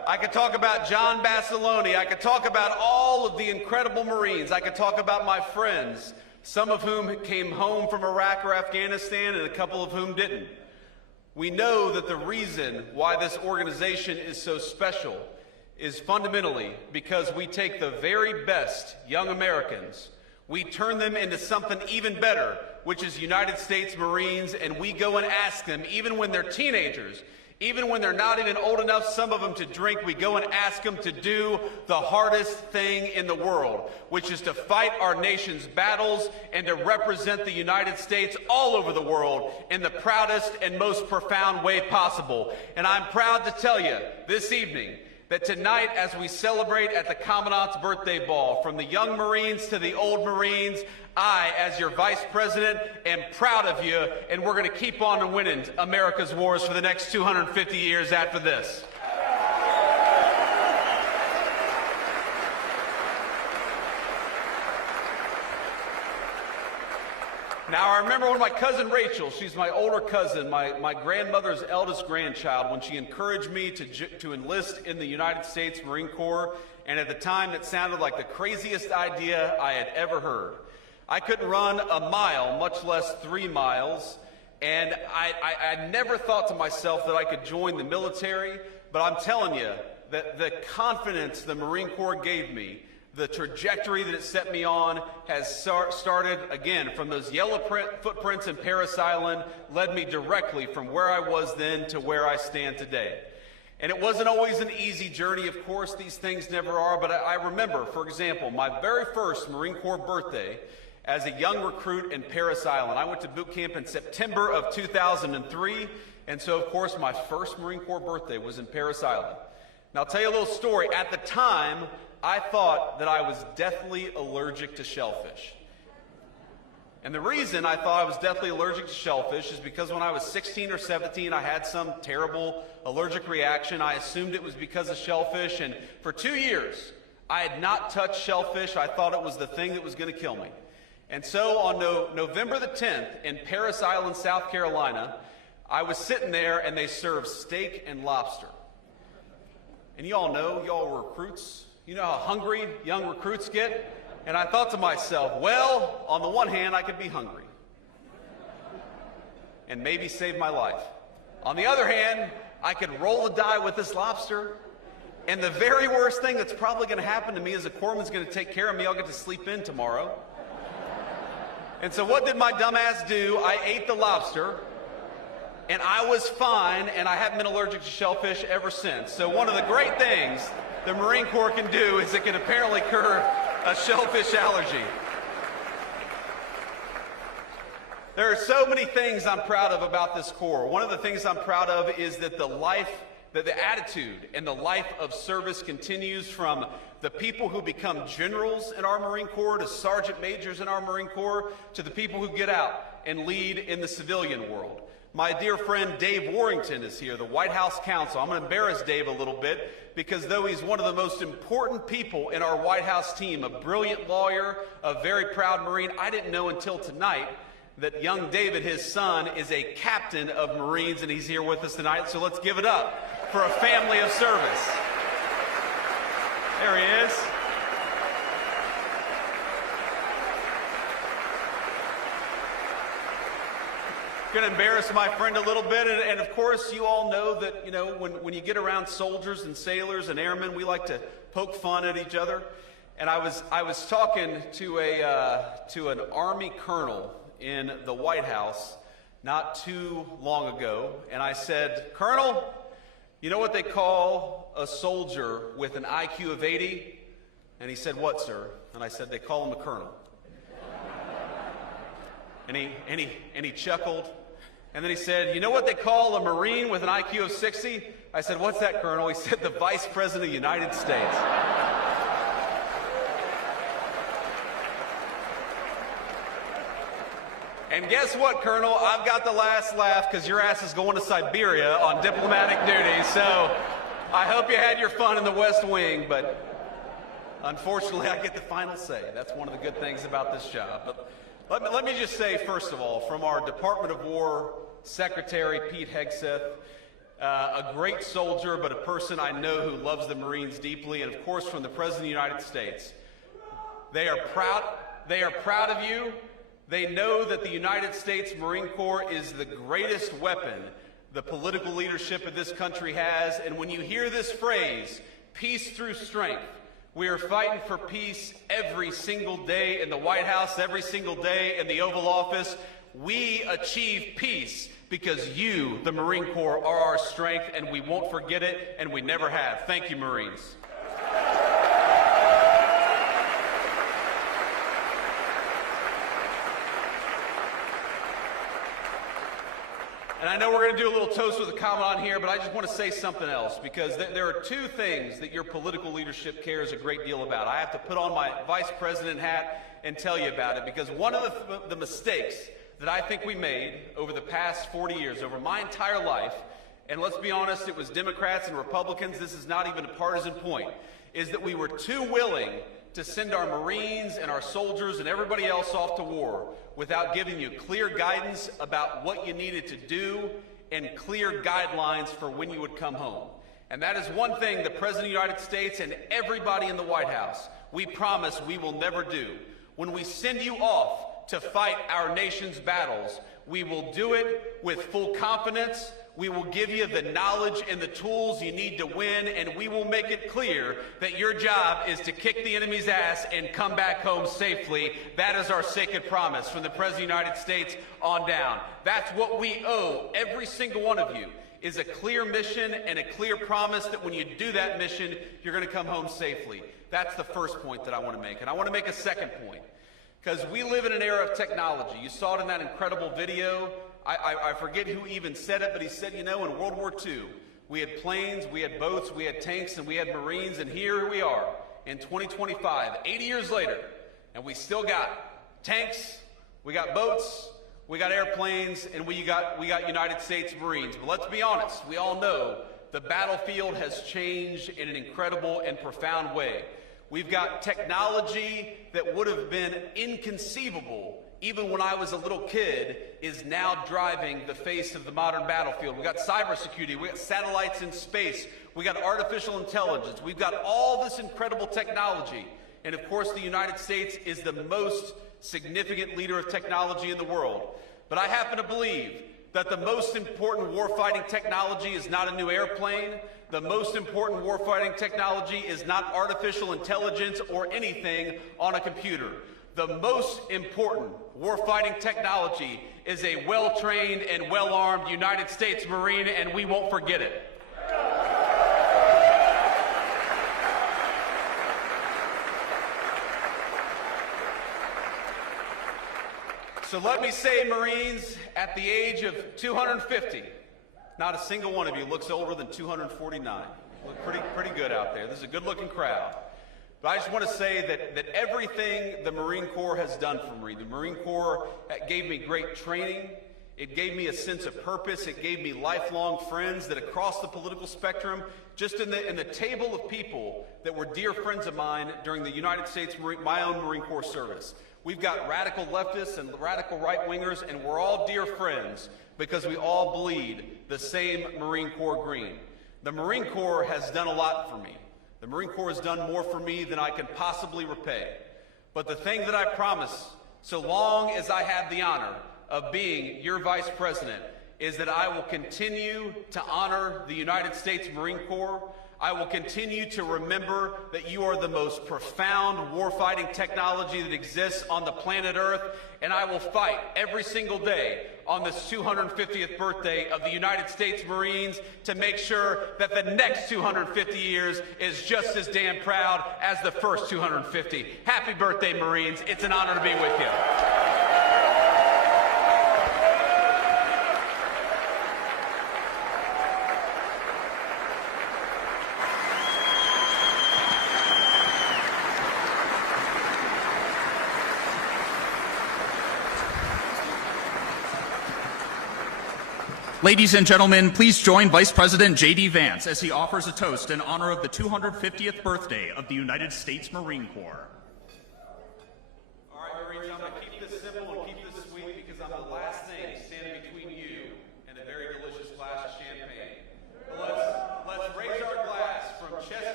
I could talk about John Basilone. I could talk about all of the incredible Marines. I could talk about my friends, some of whom came home from Iraq or Afghanistan and a couple of whom didn't. We know that the reason why this organization is so special is fundamentally because we take the very best young Americans, we turn them into something even better, which is United States Marines, and we go and ask them, even when they're teenagers, even when they're not even old enough, some of them, to drink, we go and ask them to do the hardest thing in the world, which is to fight our nation's battles and to represent the United States all over the world in the proudest and most profound way possible. And I'm proud to tell you this evening that tonight, as we celebrate at the Commandant's birthday ball, from the young Marines to the old Marines, I, as your Vice President, am proud of you, and we're going to keep on winning America's wars for the next 250 years after this. Now, I remember when my cousin Rachel, she's my older cousin, my grandmother's eldest grandchild, when she encouraged me to enlist in the United States Marine Corps, and at the time that sounded like the craziest idea I had ever heard. I couldn't run a mile, much less 3 miles, and I never thought to myself that I could join the military, but I'm telling you that the confidence the Marine Corps gave me, the trajectory that it set me on, has started, again, from those yellow footprints in Parris Island, led me directly from where I was then to where I stand today. And it wasn't always an easy journey, of course, these things never are, but I remember, for example, my very first Marine Corps birthday as a young recruit in Parris Island. I went to boot camp in September of 2003, and so, of course, my first Marine Corps birthday was in Parris Island. Now, I'll tell you a little story. At the time, I thought that I was deathly allergic to shellfish. And the reason I thought I was deathly allergic to shellfish is because when I was 16 or 17, I had some terrible allergic reaction. I assumed it was because of shellfish, and for 2 years, I had not touched shellfish. I thought it was the thing that was going to kill me. And so on November the 10th in Parris Island, South Carolina, I was sitting there and they served steak and lobster. And y'all know, y'all were recruits. You know how hungry young recruits get? And I thought to myself, well, on the one hand, I could be hungry and maybe save my life. On the other hand, I could roll the die with this lobster. And the very worst thing that's probably going to happen to me is the corpsman's going to take care of me. I'll get to sleep in tomorrow. And so what did my dumb ass do? I ate the lobster, and I was fine, and I haven't been allergic to shellfish ever since. So one of the great things the Marine Corps can do is it can apparently cure a shellfish allergy. There are so many things I'm proud of about this Corps. One of the things I'm proud of is that the attitude and the life of service continues from the people who become generals in our Marine Corps to sergeant majors in our Marine Corps to the people who get out and lead in the civilian world. My dear friend Dave Warrington is here, the White House counsel. I'm going to embarrass Dave a little bit because though he's one of the most important people in our White House team, a brilliant lawyer, a very proud Marine, I didn't know until tonight that young David, his son, is a captain of Marines, and he's here with us tonight. So let's give it up for a family of service. There he is. Going to embarrass my friend a little bit, and of course you all know that, you know, when you get around soldiers and sailors and airmen, we like to poke fun at each other. And I was talking to an Army colonel in the White House not too long ago, and I said, Colonel, you know what they call a soldier with an IQ of 80? And he said, what, sir? And I said, they call him a colonel. And he chuckled. And then he said, you know what they call a Marine with an IQ of 60? I said, what's that, Colonel? He said, the Vice President of the United States. And guess what, Colonel? I've got the last laugh because your ass is going to Siberia on diplomatic duty. So I hope you had your fun in the West Wing, but unfortunately I get the final say. That's one of the good things about this job. But let me just say, first of all, from our Department of War Secretary, Pete Hegseth, a great soldier, but a person I know who loves the Marines deeply, and of course from the President of the United States. They are proud of you. They know that the United States Marine Corps is the greatest weapon the political leadership of this country has. And when you hear this phrase, peace through strength, we are fighting for peace every single day in the White House, every single day in the Oval Office. We achieve peace because you, the Marine Corps, are our strength, and we won't forget it, and we never have. Thank you, Marines. And I know we're going to do a little toast with a commandant here, but I just want to say something else, because there are two things that your political leadership cares a great deal about. I have to put on my vice president hat and tell you about it, because one of the mistakes that I think we made over the past 40 years, over my entire life, and let's be honest, it was Democrats and Republicans, this is not even a partisan point, is that we were too willing to send our Marines and our soldiers and everybody else off to war without giving you clear guidance about what you needed to do and clear guidelines for when you would come home. And that is one thing the President of the United States and everybody in the White House, we promise we will never do. When we send you off to fight our nation's battles, we will do it with full confidence. We will give you the knowledge and the tools you need to win, and we will make it clear that your job is to kick the enemy's ass and come back home safely. That is our sacred promise from the President of the United States on down. That's what we owe every single one of you, is a clear mission and a clear promise that when you do that mission, you're going to come home safely. That's the first point that I want to make. And I want to make a second point, because we live in an era of technology. You saw it in that incredible video. I forget who even said it, but he said, you know, in World War II, we had planes, we had boats, we had tanks, and we had Marines, and here we are in 2025, 80 years later, and we still got tanks, we got boats, we got airplanes, and we got United States Marines. But let's be honest, we all know the battlefield has changed in an incredible and profound way. We've got technology that would have been inconceivable even when I was a little kid, is now driving the face of the modern battlefield. We got cybersecurity, we got satellites in space, we got artificial intelligence, we've got all this incredible technology. And of course, the United States is the most significant leader of technology in the world. But I happen to believe that the most important warfighting technology is not a new airplane. The most important warfighting technology is not artificial intelligence or anything on a computer. The most important warfighting technology is a well-trained and well-armed United States Marine, and we won't forget it. So let me say, Marines, at the age of 250, not a single one of you looks older than 249. Look pretty good out there. This is a good-looking crowd. But I just want to say that everything the Marine Corps has done for me, the Marine Corps gave me great training, it gave me a sense of purpose, it gave me lifelong friends that across the political spectrum, just in the table of people that were dear friends of mine during the United States, my own Marine Corps service. We've got radical leftists and radical right-wingers, and we're all dear friends because we all bleed the same Marine Corps green. The Marine Corps has done a lot for me. The Marine Corps has done more for me than I can possibly repay. But the thing that I promise, so long as I have the honor of being your Vice President, is that I will continue to honor the United States Marine Corps. I will continue to remember that you are the most profound warfighting technology that exists on the planet Earth, and I will fight every single day on this 250th birthday of the United States Marines to make sure that the next 250 years is just as damn proud as the first 250. Happy birthday, Marines. It's an honor to be with you. Ladies and gentlemen, please join Vice President JD Vance as he offers a toast in honor of the 250th birthday of the United States Marine Corps. All right, Marines, I'm going to keep this simple and keep this sweet because I'm the last thing standing between you and a very delicious glass of champagne.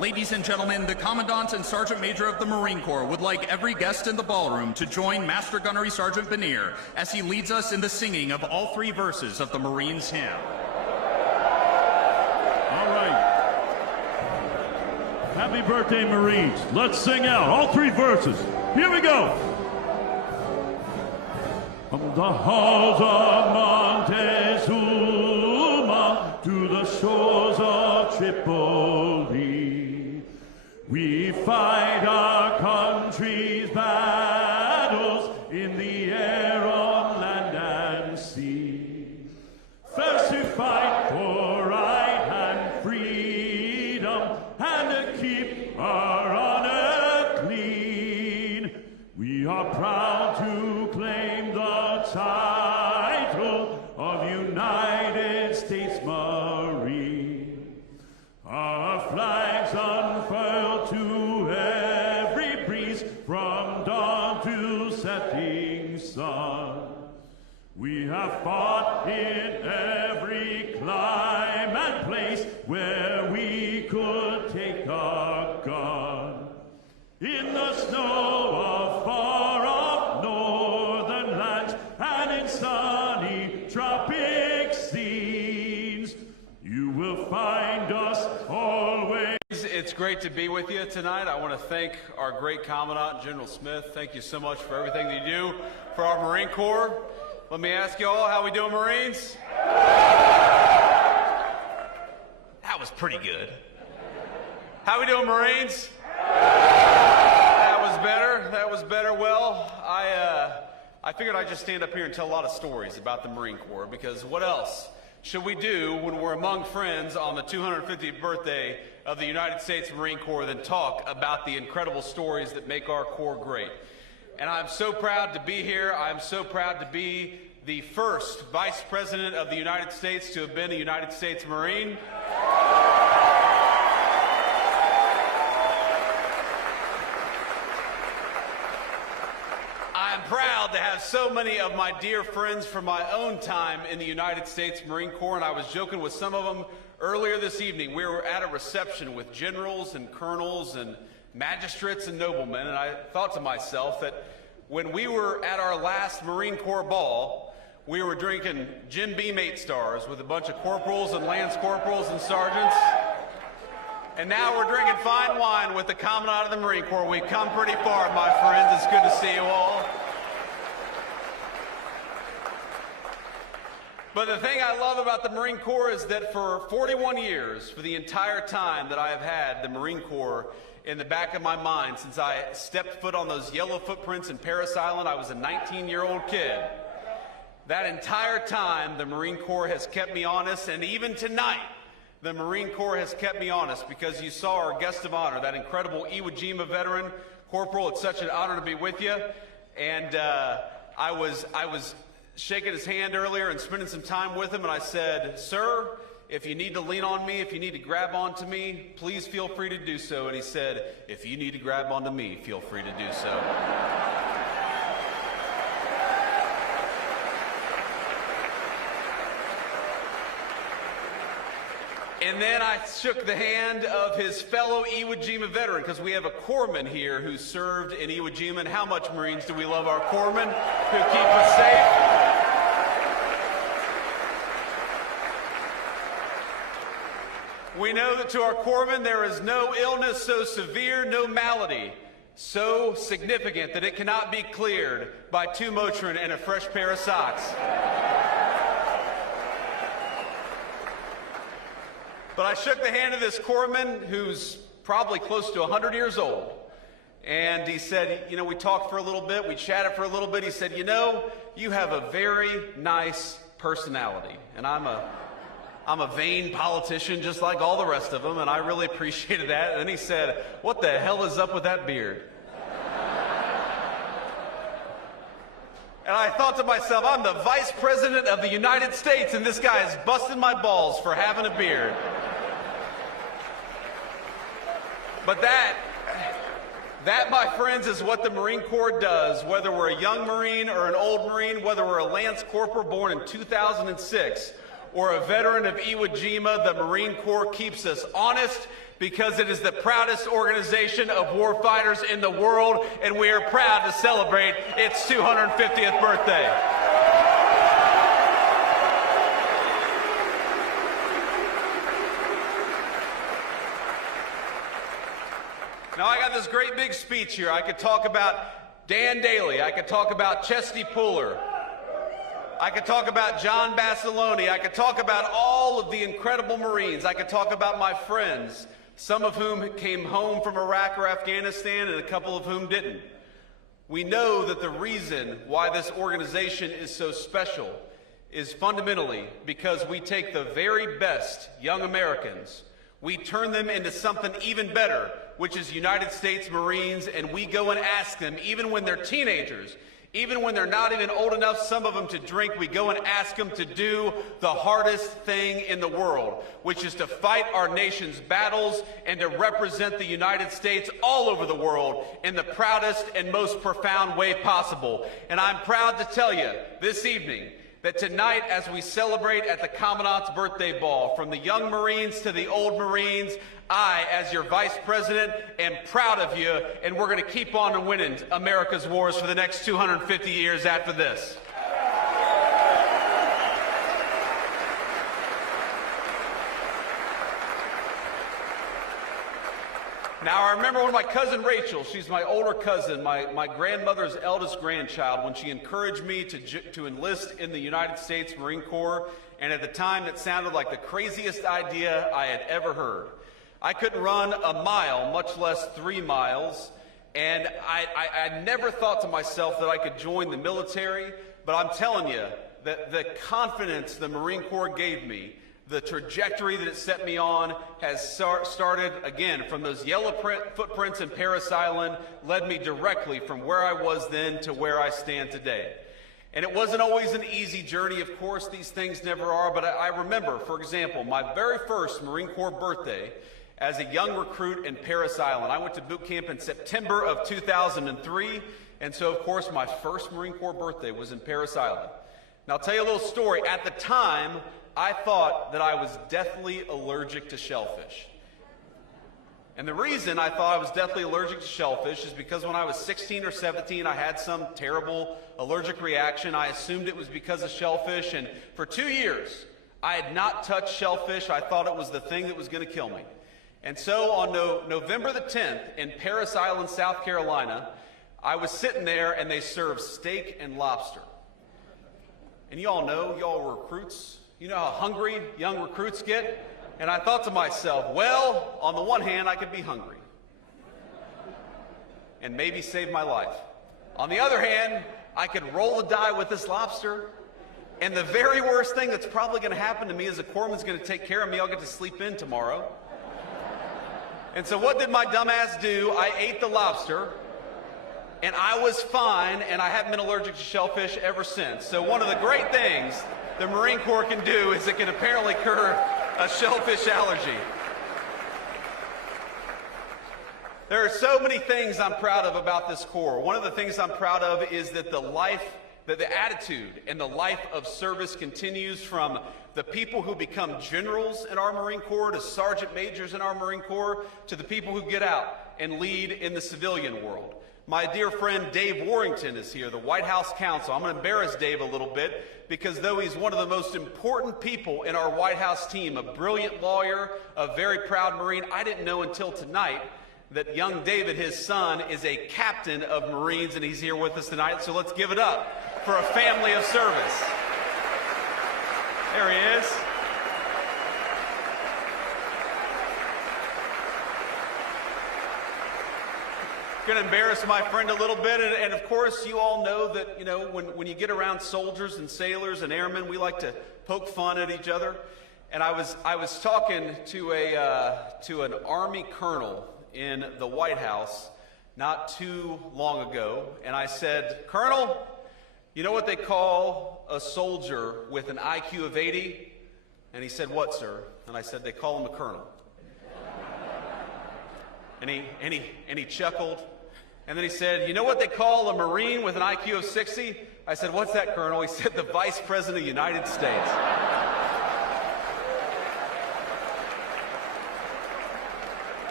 Ladies and gentlemen, the Commandant and Sergeant Major of the Marine Corps would like every guest in the ballroom to join Master Gunnery Sergeant Benier as he leads us in the singing of all 3 verses of the Marines hymn. All right. Happy birthday, Marines. Let's sing out all 3 verses. Here we go. From the halls of Montezuma to the shores of Tripoli, we fight our country's battles in the air, on land and sea. First to fight for right and freedom, and to keep our honor clean. We are proud to claim the title of United States Marine. Our flags unfurled to every breeze, from dawn to setting sun. We have fought in every clime and place where we could take our gun. In the snow of far-off northern lands and in sunny tropic scenes, you will find us always. It's great to be with you tonight. I want to thank our great Commandant, General Smith. Thank you so much for everything that you do for our Marine Corps. Let me ask you all, how we doing, Marines? That was pretty good. How we doing, Marines? That was better. That was better. Well, I figured I'd just stand up here and tell a lot of stories about the Marine Corps, because what else should we do when we're among friends on the 250th birthday of the United States Marine Corps than talk about the incredible stories that make our Corps great? And I'm so proud to be here. I'm so proud to be the first Vice President of the United States to have been a United States Marine. I'm proud to have so many of my dear friends from my own time in the United States Marine Corps, and I was joking with some of them earlier this evening. We were at a reception with generals and colonels and magistrates and noblemen, and I thought to myself that when we were at our last Marine Corps ball, we were drinking Jim Beam 8 stars with a bunch of corporals and lance corporals and sergeants. And now we're drinking fine wine with the Commandant of the Marine Corps. We've come pretty far, my friends. It's good to see you all. But the thing I love about the Marine Corps is that for 41 years, for the entire time that I have had the Marine Corps in the back of my mind, since I stepped foot on those yellow footprints in Parris Island, I was a 19-year-old kid. That entire time, the Marine Corps has kept me honest, and even tonight, the Marine Corps has kept me honest, because you saw our guest of honor, that incredible Iwo Jima veteran. Corporal, it's such an honor to be with you. And I was shaking his hand earlier and spending some time with him, and I said, "Sir, if you need to lean on me, if you need to grab onto me, please feel free to do so." And he said, "If you need to grab onto me, feel free to do so." And then I shook the hand of his fellow Iwo Jima veteran, because we have a corpsman here who served in Iwo Jima. And how much, Marines, do we love our corpsmen who keep us safe? We know that to our corpsmen there is no illness so severe, no malady so significant that it cannot be cleared by 2 Motrin and a fresh pair of socks. But I shook the hand of this corpsman who's probably close to 100 years old. And he said, you know, we talked for a little bit, we chatted for a little bit. He said, "You know, you have a very nice personality." And I'm a vain politician just like all the rest of them, and I really appreciated that. And then he said, "What the hell is up with that beard?" And I thought to myself, I'm the Vice President of the United States, and this guy is busting my balls for having a beard. But that, my friends, is what the Marine Corps does, whether we're a young Marine or an old Marine, whether we're a Lance Corporal born in 2006 or a veteran of Iwo Jima. The Marine Corps keeps us honest, because it is the proudest organization of warfighters in the world, and we are proud to celebrate its 250th birthday. Now, I got this great big speech here. I could talk about Dan Daly. I could talk about Chesty Puller. I could talk about John Basilone. I could talk about all of the incredible Marines. I could talk about my friends, some of whom came home from Iraq or Afghanistan and a couple of whom didn't. We know that the reason why this organization is so special is fundamentally because we take the very best young Americans, we turn them into something even better, which is United States Marines, and we go and ask them, even when they're teenagers, even when they're not even old enough, some of them, to drink, we go and ask them to do the hardest thing in the world, which is to fight our nation's battles and to represent the United States all over the world in the proudest and most profound way possible. And I'm proud to tell you this evening that tonight, as we celebrate at the Commandant's Birthday Ball, from the young Marines to the old Marines, I, as your Vice President, am proud of you, and we're going to keep on winning America's wars for the next 250 years after this. Now, I remember when my cousin Rachel, she's my older cousin, my grandmother's eldest grandchild, when she encouraged me to enlist in the United States Marine Corps, and at the time it sounded like the craziest idea I had ever heard. I couldn't run a mile, much less 3 miles, and I never thought to myself that I could join the military, but I'm telling you that the confidence the Marine Corps gave me, the trajectory that it set me on, has started, again, from those yellow footprints in Parris Island, led me directly from where I was then to where I stand today. And it wasn't always an easy journey, of course, these things never are, but I remember, for example, my very first Marine Corps birthday as a young recruit in Parris Island. I went to boot camp in September of 2003, and so, of course, my first Marine Corps birthday was in Parris Island. Now, I'll tell you a little story. At the time, I thought that I was deathly allergic to shellfish. And the reason I thought I was deathly allergic to shellfish is because when I was 16 or 17, I had some terrible allergic reaction. I assumed it was because of shellfish, and for 2 years, I had not touched shellfish. I thought it was the thing that was going to kill me. And so on November the 10th in Parris Island, South Carolina, I was sitting there and they served steak and lobster. And you all know, y'all were recruits. You know how hungry young recruits get? And I thought to myself, well, on the one hand, I could be hungry and maybe save my life. On the other hand, I could roll the die with this lobster, and the very worst thing that's probably going to happen to me is the corpsman's going to take care of me. I'll get to sleep in tomorrow. And so what did my dumb ass do? I ate the lobster, and I was fine, and I haven't been allergic to shellfish ever since. So one of the great things the Marine Corps can do is it can apparently cure a shellfish allergy. There are so many things I'm proud of about this Corps. One of the things I'm proud of is that the attitude and the life of service continues from the people who become generals in our Marine Corps to sergeant majors in our Marine Corps to the people who get out and lead in the civilian world. My dear friend Dave Warrington is here, the White House counsel. I'm going to embarrass Dave a little bit because though he's one of the most important people in our White House team, a brilliant lawyer, a very proud Marine, I didn't know until tonight that young David, his son, is a captain of Marines, and he's here with us tonight. So let's give it up for a family of service. There he is. Going to embarrass my friend a little bit, and of course you all know that, you know, when you get around soldiers and sailors and airmen, we like to poke fun at each other. And I was talking to an Army colonel in the White House not too long ago, and I said, "Colonel, you know what they call a soldier with an IQ of 80? And he said, "What, sir?" And I said, "They call him a colonel." And he chuckled. And then he said, "You know what they call a Marine with an IQ of 60? I said, "What's that, Colonel?" He said, "The Vice President of the United States."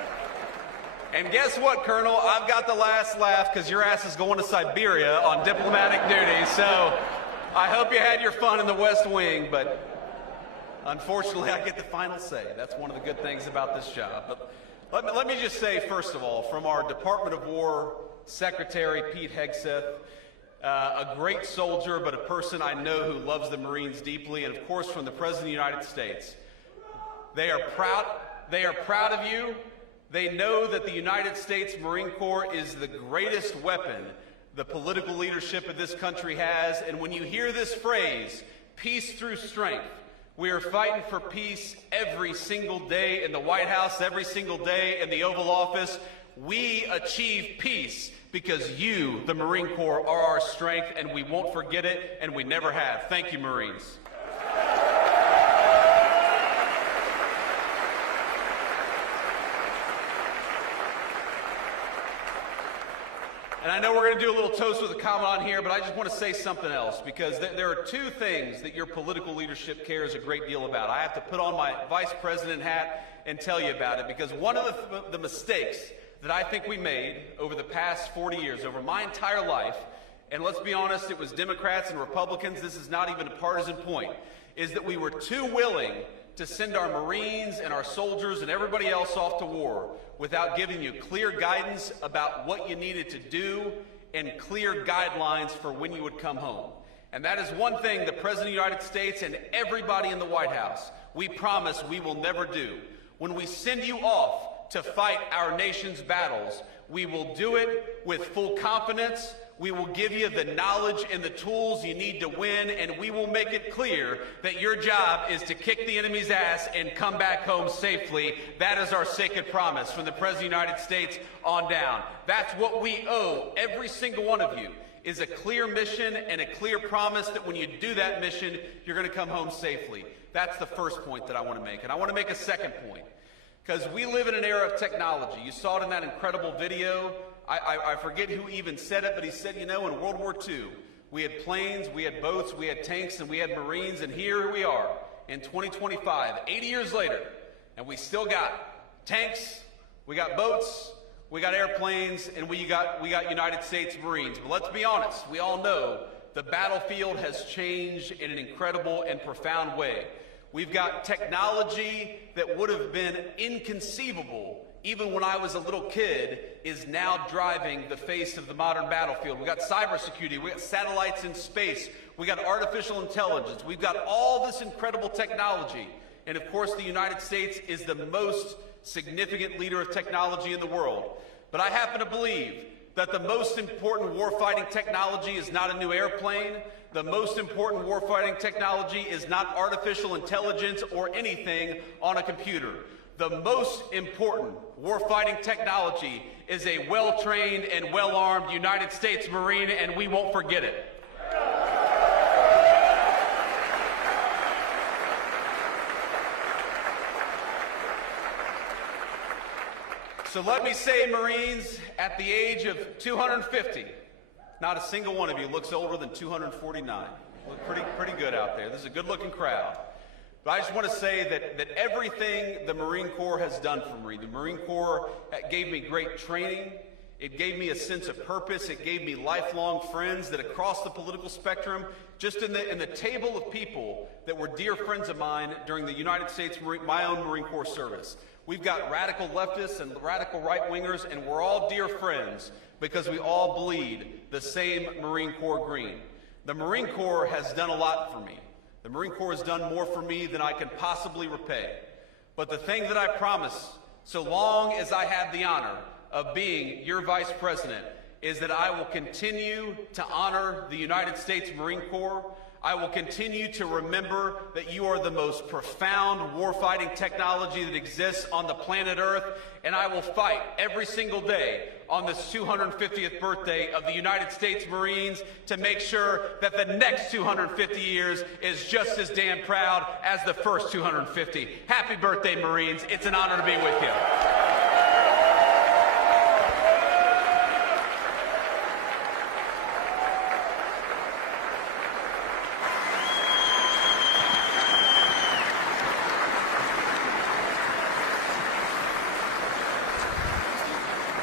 And guess what, Colonel? I've got the last laugh because your ass is going to Siberia on diplomatic duty. So I hope you had your fun in the West Wing, but unfortunately I get the final say. That's one of the good things about this job. But let me just say, first of all, from our Department of War Secretary, Pete Hegseth, a great soldier, but a person I know who loves the Marines deeply, and of course from the President of the United States. They are proud of you. They know that the United States Marine Corps is the greatest weapon the political leadership of this country has. And when you hear this phrase, peace through strength, we are fighting for peace every single day in the White House, every single day in the Oval Office. We achieve peace because you, the Marine Corps, are our strength, and we won't forget it, and we never have. Thank you, Marines. And I know we're going to do a little toast with a commandant here, but I just want to say something else, because there are two things that your political leadership cares a great deal about. I have to put on my vice president hat and tell you about it, because one of the mistakes that I think we made over the past 40 years, over my entire life, and let's be honest, it was Democrats and Republicans, this is not even a partisan point, is that we were too willing to send our Marines and our soldiers and everybody else off to war without giving you clear guidance about what you needed to do and clear guidelines for when you would come home. And that is one thing the President of the United States and everybody in the White House, we promise we will never do. When we send you off to fight our nation's battles, we will do it with full confidence. We will give you the knowledge and the tools you need to win, and we will make it clear that your job is to kick the enemy's ass and come back home safely. That is our sacred promise from the President of the United States on down. That's what we owe every single one of you, is a clear mission and a clear promise that when you do that mission, you're going to come home safely. That's the first point that I want to make. And I want to make a second point, because we live in an era of technology. You saw it in that incredible video. I forget who even said it, but he said, you know, in World War II, we had planes, we had boats, we had tanks, and we had Marines, and here we are in 2025, 80 years later, and we still got tanks, we got boats, we got airplanes, and we got United States Marines. But let's be honest, we all know the battlefield has changed in an incredible and profound way. We've got technology that would have been inconceivable even when I was a little kid, is now driving the face of the modern battlefield. We got cybersecurity, we got satellites in space, we got artificial intelligence, we've got all this incredible technology. And of course, the United States is the most significant leader of technology in the world. But I happen to believe that the most important warfighting technology is not a new airplane. The most important warfighting technology is not artificial intelligence or anything on a computer. The most important warfighting technology is a well-trained and well-armed United States Marine, and we won't forget it. So let me say, Marines, at the age of 250, not a single one of you looks older than 249. Look pretty good out there. This is a good-looking crowd. But I just want to say that everything the Marine Corps has done for me, the Marine Corps gave me great training, it gave me a sense of purpose, it gave me lifelong friends that across the political spectrum, just in the table of people that were dear friends of mine during the United States, my own Marine Corps service. We've got radical leftists and radical right-wingers, and we're all dear friends because we all bleed the same Marine Corps green. The Marine Corps has done a lot for me. The Marine Corps has done more for me than I can possibly repay. But the thing that I promise, so long as I have the honor of being your Vice President, is that I will continue to honor the United States Marine Corps. I will continue to remember that you are the most profound warfighting technology that exists on the planet Earth, and I will fight every single day on this 250th birthday of the United States Marines to make sure that the next 250 years is just as damn proud as the first 250. Happy birthday, Marines. It's an honor to be with you.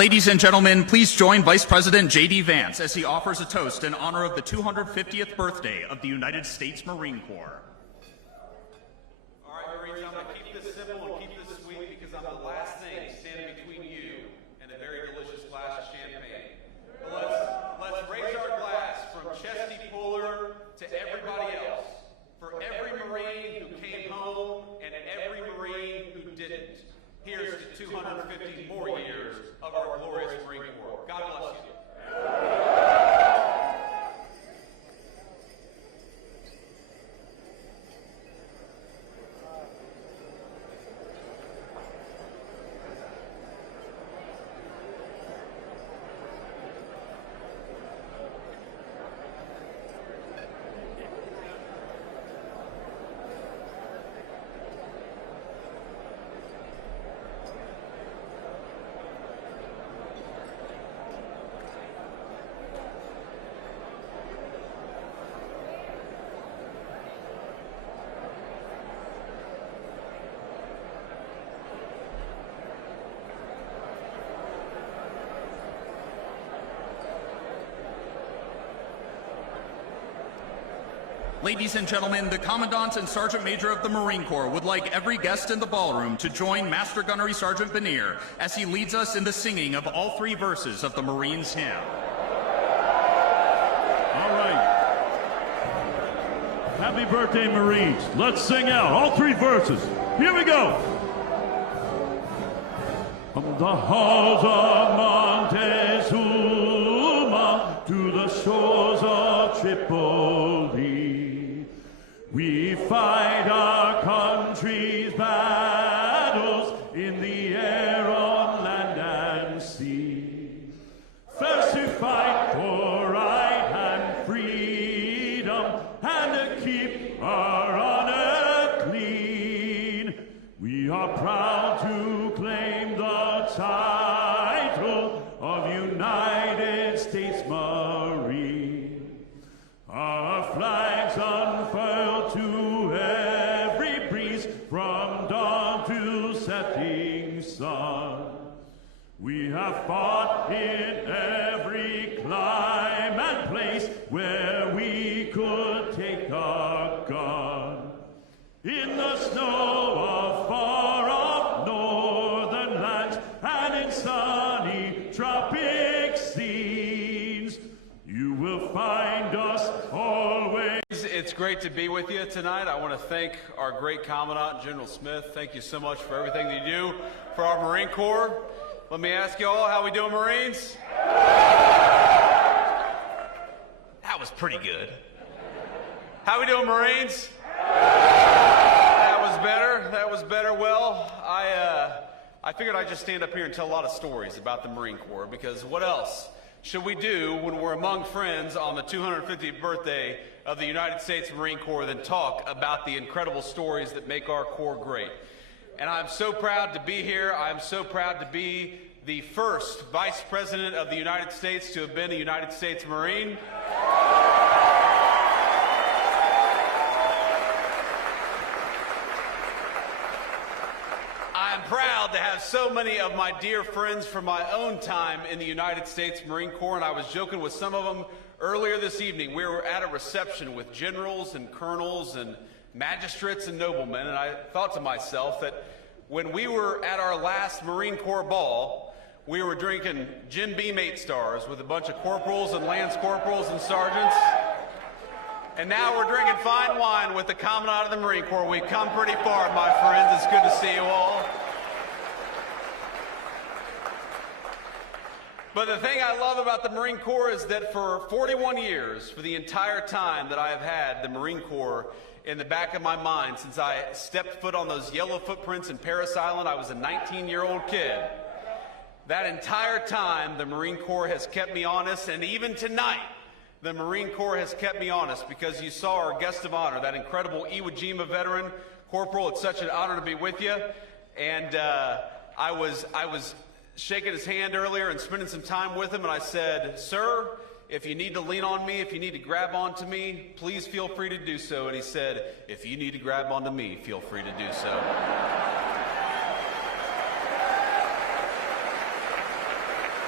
Ladies and gentlemen, please join Vice President JD Vance as he offers a toast in honor of the 250th birthday of the United States Marine Corps. All right, Marines, I'm going to keep this simple and keep this sweet because I'm the last thing standing between you and a very delicious glass of champagne. But let's raise our glass from Chesty Puller to everybody else, for every Marine who came home and every Marine who didn't. Here's to 250 more years of our glorious Marine Corps. God bless you. Ladies and gentlemen, the Commandant and Sergeant Major of the Marine Corps would like every guest in the ballroom to join Master Gunnery Sergeant Benier as he leads us in the singing of all three verses of the Marines' hymn. All right. Happy birthday, Marines. Let's sing out all three verses. Here we go. From the halls of Montezuma to the shores of Tripoli, we fight our country's battles in the air, on land and sea. First to fight for right and freedom, and to keep our honor clean. We are proud to claim the title of United States Marine. Our flags unfurled to every breeze, from dawn to setting sun. We have fought in every clime and place where we could take our gun. In the snow of far-off northern lands and in sunny tropic scenes, you will find us always. It's great to be with you tonight. I want to thank our great Commandant, General Smith. Thank you so much for everything that you do for our Marine Corps. Let me ask you all, how we doing, Marines? That was pretty good. How we doing, Marines? That was better. That was better. Well, I figured I'd just stand up here and tell a lot of stories about the Marine Corps, because what else should we do when we're among friends on the 250th birthday of the United States Marine Corps than talk about the incredible stories that make our Corps great? And I'm so proud to be here. I'm so proud to be the first Vice President of the United States to have been a United States Marine. I'm proud to have so many of my dear friends from my own time in the United States Marine Corps, and I was joking with some of them earlier this evening. We were at a reception with generals and colonels and magistrates and noblemen, and I thought to myself that when we were at our last Marine Corps ball, we were drinking Jim Beam 8 stars with a bunch of corporals and lance corporals and sergeants, and now we're drinking fine wine with the Commandant of the Marine Corps. We've come pretty far, my friends. It's good to see you all. But the thing I love about the Marine Corps is that for 41 years, for the entire time that I have had the Marine Corps in the back of my mind, since I stepped foot on those yellow footprints in Parris Island, I was a 19-year-old kid. That entire time, the Marine Corps has kept me honest, and even tonight, the Marine Corps has kept me honest, because you saw our guest of honor, that incredible Iwo Jima veteran, Corporal. It's such an honor to be with you. And I was shaking his hand earlier and spending some time with him, and I said, "Sir, if you need to lean on me, if you need to grab onto me, please feel free to do so." And he said, "If you need to grab onto me, feel free to do so."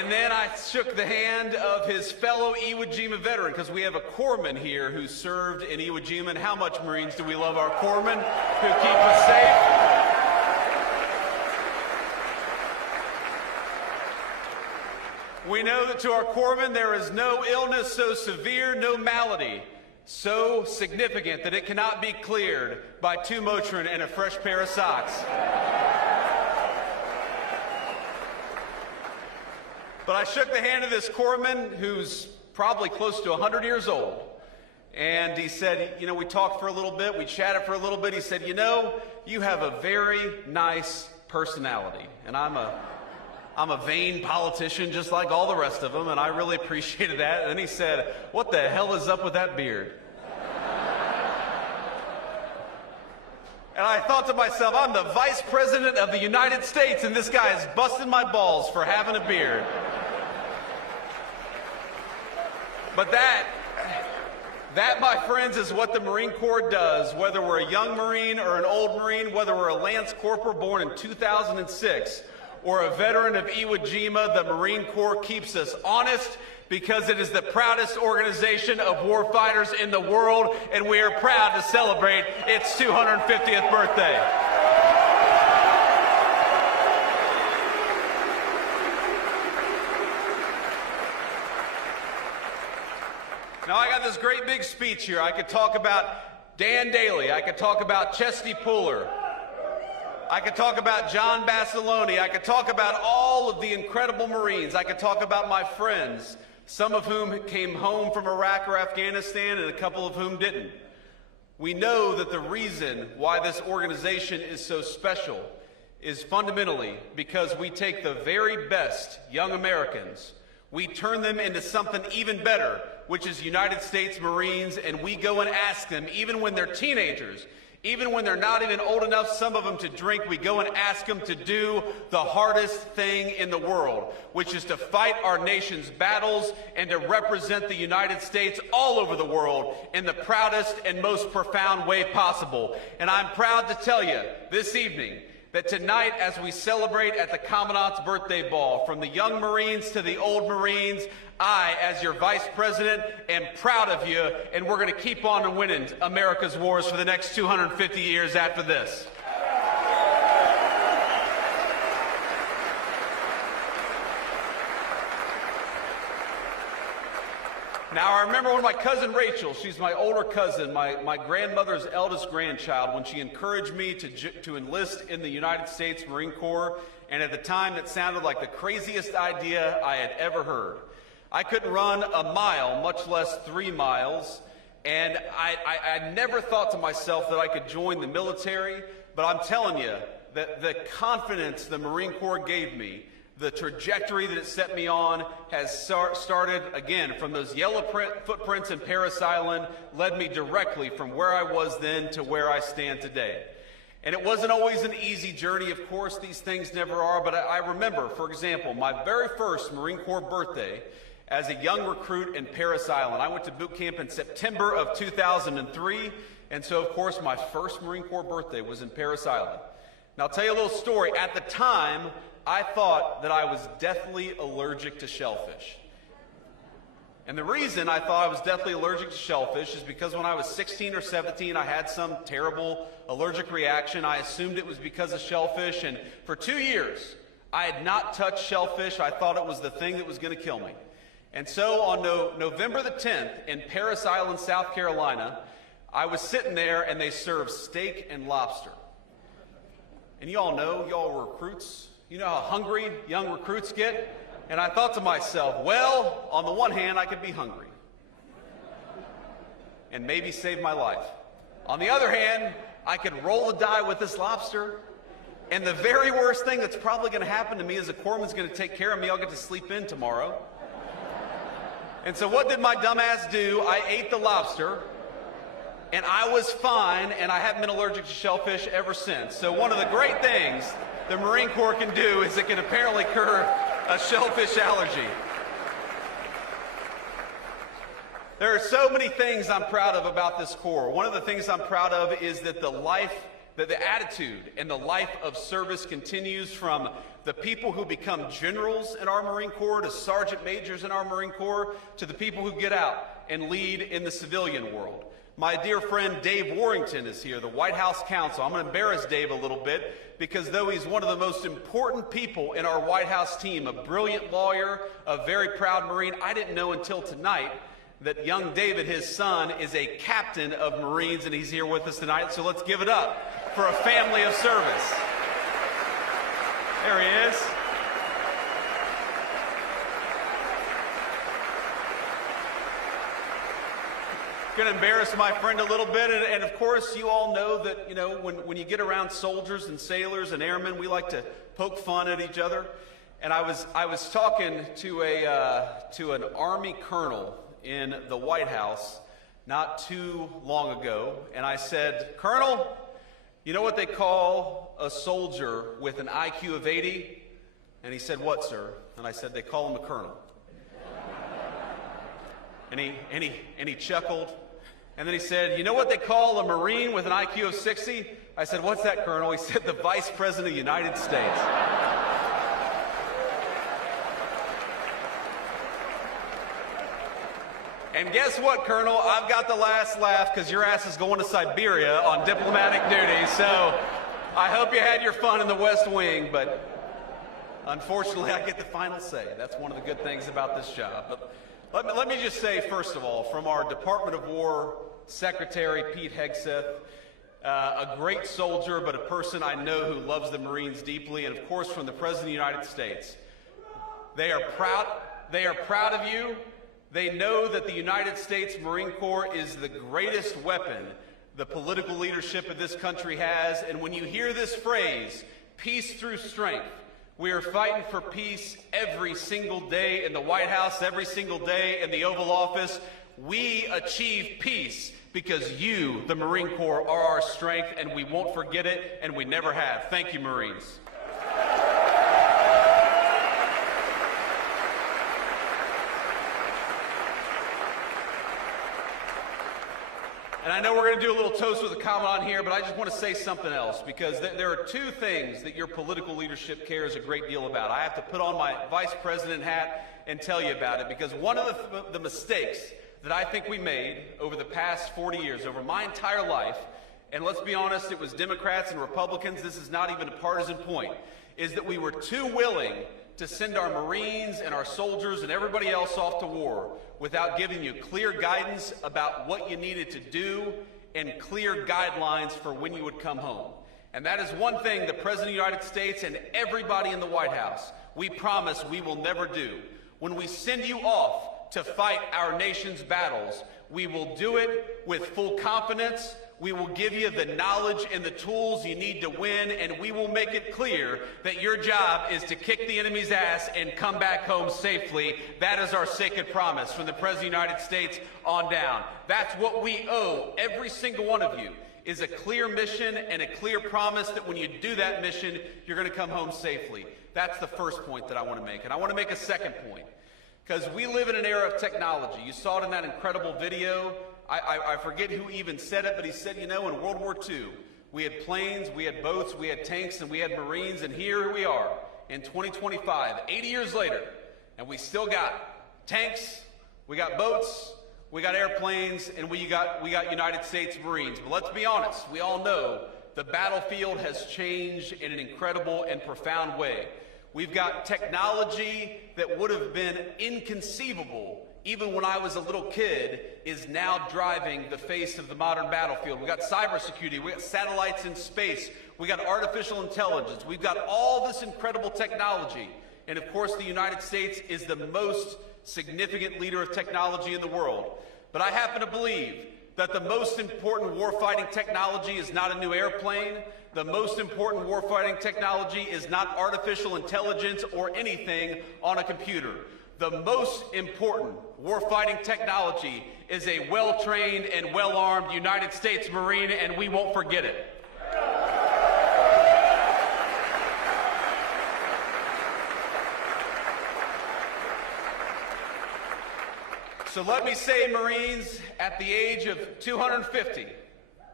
And then I shook the hand of his fellow Iwo Jima veteran, because we have a corpsman here who served in Iwo Jima. And how much Marines do we love our corpsmen who keep us safe? We know that to our corpsmen there is no illness so severe, no malady so significant that it cannot be cleared by 2 Motrin and a fresh pair of socks. But I shook the hand of this corpsman who's probably close to 100 years old. And he said, you know, we talked for a little bit, we chatted for a little bit. He said, you know, you have a very nice personality. And I'm a vain politician just like all the rest of them, and I really appreciated that. And then he said, what the hell is up with that beard? And I thought to myself, I'm the Vice President of the United States, and this guy is busting my balls for having a beard. But that, my friends, is what the Marine Corps does, whether we're a young Marine or an old Marine, whether we're a Lance Corporal born in 2006 or a veteran of Iwo Jima. The Marine Corps keeps us honest because it is the proudest organization of warfighters in the world, and we are proud to celebrate its 250th birthday. Now, I got this great big speech here. I could talk about Dan Daly. I could talk about Chesty Puller. I could talk about John Basilone. I could talk about all of the incredible Marines. I could talk about my friends, some of whom came home from Iraq or Afghanistan and a couple of whom didn't. We know that the reason why this organization is so special is fundamentally because we take the very best young Americans, we turn them into something even better, which is United States Marines, and we go and ask them, even when they're teenagers, even when they're not even old enough, some of them, to drink, we go and ask them to do the hardest thing in the world, which is to fight our nation's battles and to represent the United States all over the world in the proudest and most profound way possible. And I'm proud to tell you this evening that tonight, as we celebrate at the Commandant's Birthday Ball, from the young Marines to the old Marines, I, as your Vice President, am proud of you, and we're going to keep on winning America's wars for the next 250 years after this. Now, I remember when my cousin Rachel, she's my older cousin, my grandmother's eldest grandchild, when she encouraged me to enlist in the United States Marine Corps, and at the time it sounded like the craziest idea I had ever heard. I couldn't run a mile, much less 3 miles, and I never thought to myself that I could join the military, but I'm telling you that the confidence the Marine Corps gave me, the trajectory that it set me on, has started, again, from those yellow footprints in Parris Island, led me directly from where I was then to where I stand today. And it wasn't always an easy journey, of course, these things never are, but I remember, for example, my very first Marine Corps birthday as a young recruit in Parris Island. I went to boot camp in September of 2003, and so, of course, my first Marine Corps birthday was in Parris Island. Now, I'll tell you a little story. At the time, I thought that I was deathly allergic to shellfish. And the reason I thought I was deathly allergic to shellfish is because when I was 16 or 17, I had some terrible allergic reaction. I assumed it was because of shellfish, and for 2 years, I had not touched shellfish. I thought it was the thing that was going to kill me. And so on November the 10th in Parris Island, South Carolina, I was sitting there and they served steak and lobster. And you all know, y'all were recruits. You know how hungry young recruits get? And I thought to myself, well, on the one hand, I could be hungry and maybe save my life. On the other hand, I could roll the die with this lobster, and the very worst thing that's probably going to happen to me is a corpsman's going to take care of me. I'll get to sleep in tomorrow. And so what did my dumb ass do? I ate the lobster, and I was fine, and I haven't been allergic to shellfish ever since. So one of the great things the Marine Corps can do is it can apparently cure a shellfish allergy. There are so many things I'm proud of about this Corps. One of the things I'm proud of is that the life that the attitude and the life of service continues from the people who become generals in our Marine Corps to sergeant majors in our Marine Corps to the people who get out and lead in the civilian world. My dear friend Dave Warrington is here, the White House counsel. I'm going to embarrass Dave a little bit because though he's one of the most important people in our White House team, a brilliant lawyer, a very proud Marine, I didn't know until tonight that young David, his son, is a captain of Marines, and he's here with us tonight. So let's give it up for a family of service. There he is. Going to embarrass my friend a little bit, and of course you all know that, you know, when you get around soldiers and sailors and airmen, we like to poke fun at each other. And I was talking to an Army colonel in the White House not too long ago, and I said, "Colonel, you know what they call a soldier with an IQ of 80? And he said, "What, sir?" And I said, "They call him a colonel." And he chuckled. And then he said, "You know what they call a Marine with an IQ of 60? I said, "What's that, Colonel?" He said, "The Vice President of the United States." And guess what, Colonel? I've got the last laugh because your ass is going to Siberia on diplomatic duty. So I hope you had your fun in the West Wing, but unfortunately I get the final say. That's one of the good things about this job. But let me just say, first of all, from our Department of War Secretary, Pete Hegseth, a great soldier, but a person I know who loves the Marines deeply, and of course from the President of the United States. They are proud of you. They know that the United States Marine Corps is the greatest weapon the political leadership of this country has. And when you hear this phrase, peace through strength, we are fighting for peace every single day in the White House, every single day in the Oval Office. We achieve peace because you, the Marine Corps, are our strength, and we won't forget it, and we never have. Thank you, Marines. And I know we're going to do a little toast with a commandant here, but I just want to say something else, because there are two things that your political leadership cares a great deal about. I have to put on my vice president hat and tell you about it, because one of the mistakes that I think we made over the past 40 years, over my entire life, and let's be honest, it was Democrats and Republicans, this is not even a partisan point, is that we were too willing to send our Marines and our soldiers and everybody else off to war without giving you clear guidance about what you needed to do and clear guidelines for when you would come home. And that is one thing the President of the United States and everybody in the White House, we promise we will never do. When we send you off to fight our nation's battles, we will do it with full confidence. We will give you the knowledge and the tools you need to win, and we will make it clear that your job is to kick the enemy's ass and come back home safely. That is our sacred promise from the President of the United States on down. That's what we owe every single one of you, is a clear mission and a clear promise that when you do that mission, you're going to come home safely. That's the first point that I want to make. And I want to make a second point, because we live in an era of technology. You saw it in that incredible video. I forget who even said it, but he said, you know, in World War II, we had planes, we had boats, we had tanks, and we had Marines, and here we are in 2025, 80 years later, and we still got tanks, we got boats, we got airplanes, and we got United States Marines. But let's be honest, we all know the battlefield has changed in an incredible and profound way. We've got technology that would have been inconceivable even when I was a little kid, is now driving the face of the modern battlefield. We got cybersecurity, we got satellites in space, we got artificial intelligence, we've got all this incredible technology. And of course, the United States is the most significant leader of technology in the world. But I happen to believe that the most important warfighting technology is not a new airplane. The most important warfighting technology is not artificial intelligence or anything on a computer. The most important warfighting technology is a well-trained and well-armed United States Marine, and we won't forget it. So let me say, Marines, at the age of 250,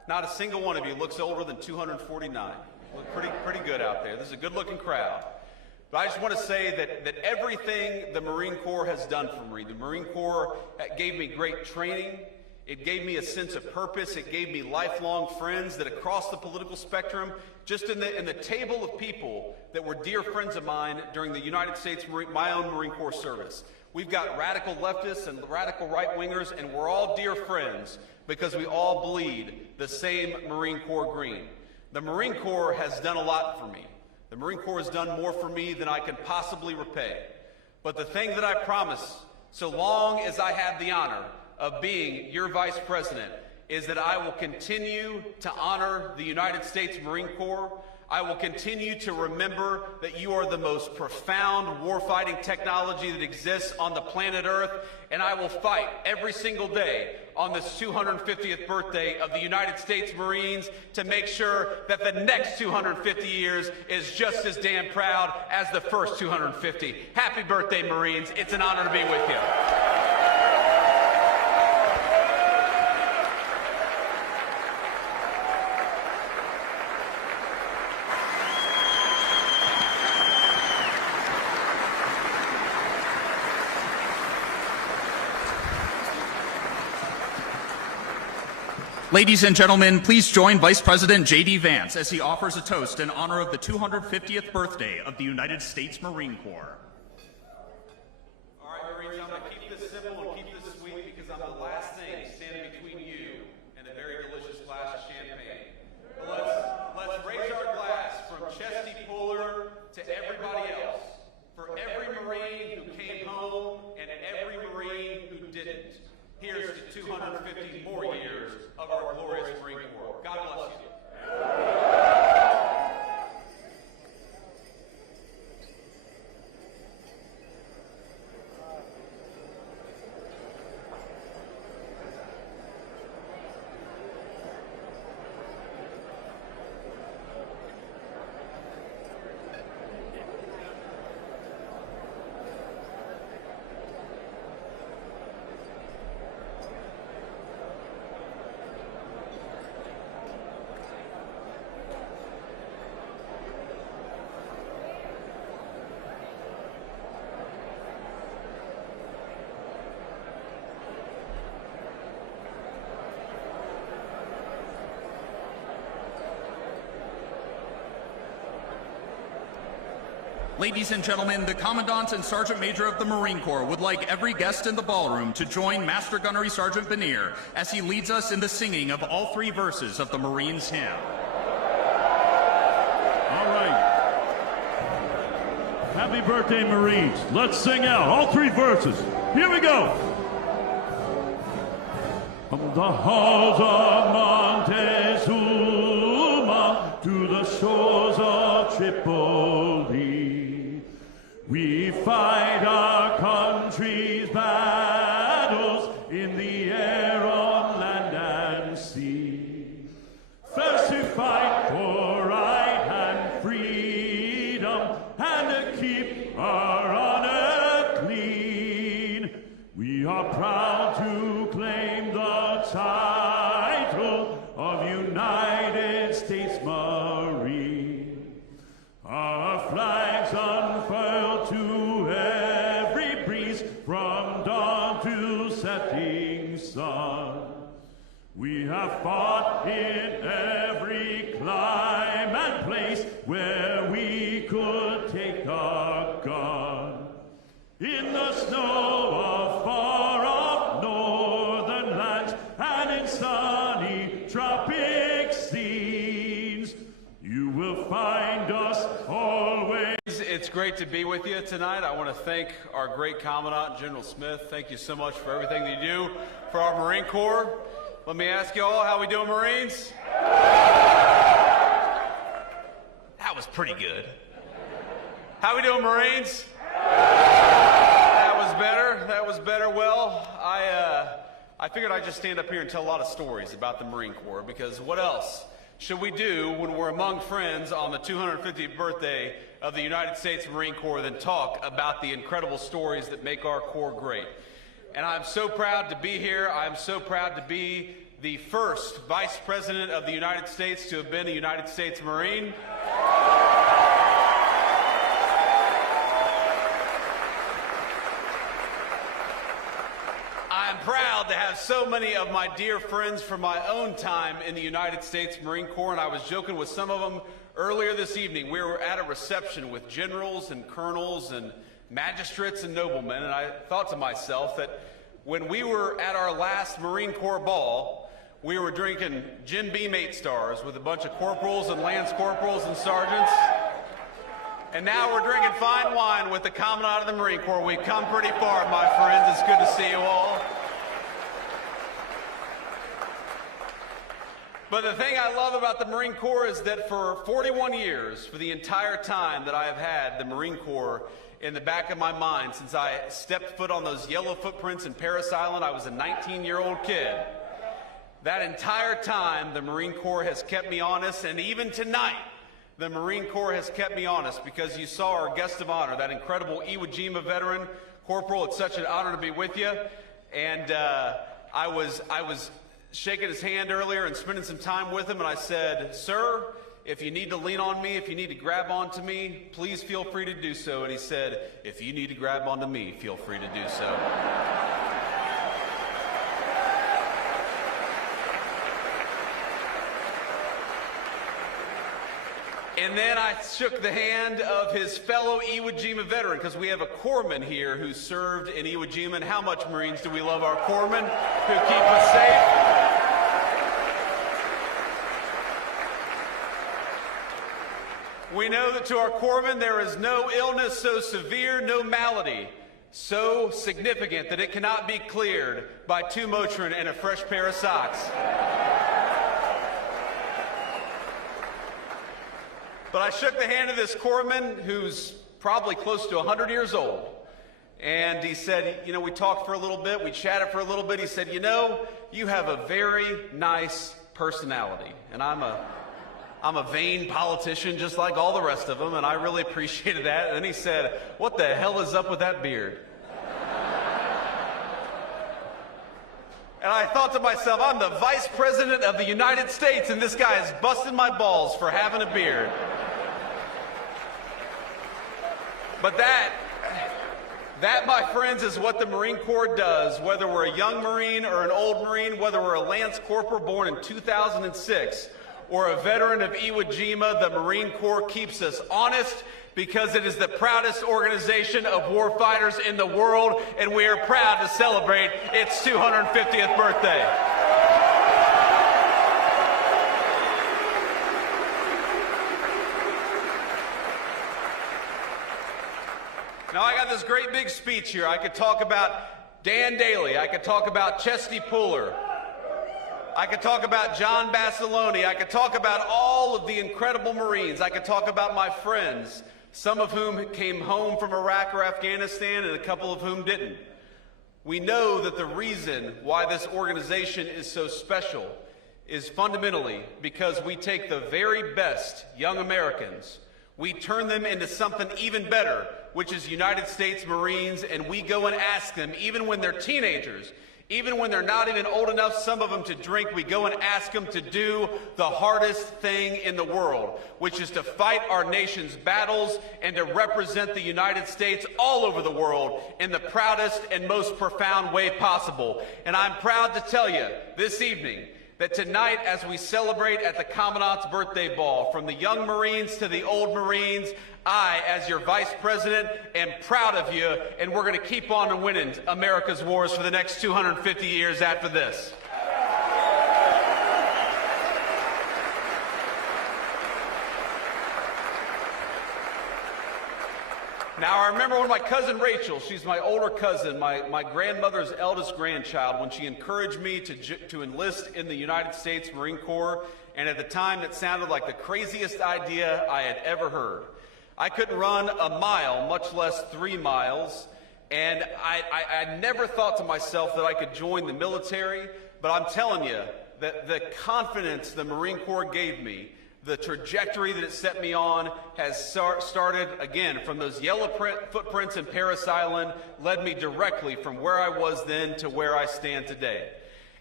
Not a single one of you looks older than 249. Look pretty good out there. This is a good-looking crowd. But I just want to say that everything the Marine Corps has done for me, the Marine Corps gave me great training. It gave me a sense of purpose. It gave me lifelong friends that across the political spectrum, just in the table of people that were dear friends of mine during the United States, my own Marine Corps service. We've got radical leftists and radical right-wingers, and we're all dear friends because we all bleed the same Marine Corps green. The Marine Corps has done a lot for me. The Marine Corps has done more for me than I can possibly repay. But the thing that I promise, so long as I have the honor of being your Vice President, is that I will continue to honor the United States Marine Corps. I will continue to remember that you are the most profound warfighting technology that exists on the planet Earth, and I will fight every single day on this 250th birthday of the United States Marines to make sure that the next 250 years is just as damn proud as the first 250. Happy birthday, Marines. It's an honor to be with you. Ladies and gentlemen, please join Vice President JD Vance as he offers a toast in honor of the 250th birthday of the United States Marine Corps. All right, Marines, I'm going to keep this simple and keep this sweet because I'm the last thing standing between you and a very delicious glass of champagne. But let's raise our glass from Chesty Puller to everybody else, for every Marine who came home and every Marine who didn't. Here's to 250 more years of our glorious Marine Corps. God bless you. Ladies and gentlemen, the Commandant and Sergeant Major of the Marine Corps would like every guest in the ballroom to join Master Gunnery Sergeant Benier as he leads us in the singing of all three verses of the Marines' hymn. All right. Happy birthday, Marines. Let's sing out all three verses. Here we go. From the halls of Montezuma to the shores of Tripoli, we fight our country's battles in the air, on land and sea. First to fight for right and freedom, and to keep our honor clean. We are proud to claim the title of United States Marine. Our flags unfurled to every breeze, from dawn to setting sun. We have fought in every clime and place where we could take our gun. In the snow of far-off northern lands and in sunny tropic scenes, you will find us always. It's great to be with you tonight. I want to thank our great Commandant, General Smith. Thank you so much for everything that you do for our Marine Corps. Let me ask you all, how we doing, Marines? That was pretty good. How we doing, Marines? That was better. That was better. Well, I figured I'd just stand up here and tell a lot of stories about the Marine Corps, because what else should we do when we're among friends on the 250th birthday of the United States Marine Corps than talk about the incredible stories that make our Corps great? And I'm so proud to be here. I'm so proud to be the first Vice President of the United States to have been a United States Marine. I'm proud to have so many of my dear friends from my own time in the United States Marine Corps, and I was joking with some of them earlier this evening. We were at a reception with generals and colonels and magistrates and noblemen, and I thought to myself that when we were at our last Marine Corps ball, we were drinking Jim Beam 8 stars with a bunch of corporals and lance corporals and sergeants. And now we're drinking fine wine with the Commandant of the Marine Corps. We've come pretty far, my friends. It's good to see you all. But the thing I love about the Marine Corps is that for 41 years, for the entire time that I have had the Marine Corps in the back of my mind, since I stepped foot on those yellow footprints in Parris Island, I was a 19-year-old kid. That entire time, the Marine Corps has kept me honest, and even tonight, the Marine Corps has kept me honest, because you saw our guest of honor, that incredible Iwo Jima veteran. Corporal, it's such an honor to be with you. And I was shaking his hand earlier and spending some time with him, and I said, "Sir, if you need to lean on me, if you need to grab onto me, please feel free to do so." And he said, "If you need to grab onto me, feel free to do so." And then I shook the hand of his fellow Iwo Jima veteran, because we have a corpsman here who served in Iwo Jima. And how much Marines do we love our corpsmen who keep us safe? We know that to our corpsmen there is no illness so severe, no malady so significant that it cannot be cleared by 2 Motrin and a fresh pair of socks. But I shook the hand of this corpsman who's probably close to 100 years old. And he said, you know, we talked for a little bit, we chatted for a little bit. He said, "You know, you have a very nice personality." And I'm a vain politician just like all the rest of them, and I really appreciated that. And then he said, "What the hell is up with that beard?" And I thought to myself, I'm the Vice President of the United States, and this guy is busting my balls for having a beard. But that, my friends, is what the Marine Corps does, whether we're a young Marine or an old Marine, whether we're a Lance Corporal born in 2006 or a veteran of Iwo Jima. The Marine Corps keeps us honest, because it is the proudest organization of warfighters in the world, and we are proud to celebrate its 250th birthday. Now, I got this great big speech here. I could talk about Dan Daly. I could talk about Chesty Puller. I could talk about John Basilone. I could talk about all of the incredible Marines. I could talk about my friends, some of whom came home from Iraq or Afghanistan, and a couple of whom didn't. We know that the reason why this organization is so special is fundamentally because we take the very best young Americans, we turn them into something even better, which is United States Marines, and we go and ask them, even when they're teenagers, even when they're not even old enough, some of them, to drink, we go and ask them to do the hardest thing in the world, which is to fight our nation's battles and to represent the United States all over the world in the proudest and most profound way possible. And I'm proud to tell you this evening that tonight, as we celebrate at the Commandant's birthday ball, from the young Marines to the old Marines, I, as your Vice President, am proud of you, and we're going to keep on winning America's wars for the next 250 years after this. Now, I remember when my cousin Rachel, she's my older cousin, my grandmother's eldest grandchild, when she encouraged me to enlist in the United States Marine Corps, and at the time it sounded like the craziest idea I had ever heard. I couldn't run a mile, much less 3 miles, and I never thought to myself that I could join the military, but I'm telling you that the confidence the Marine Corps gave me, the trajectory that it set me on, has started, again, from those yellow footprints in Parris Island, led me directly from where I was then to where I stand today.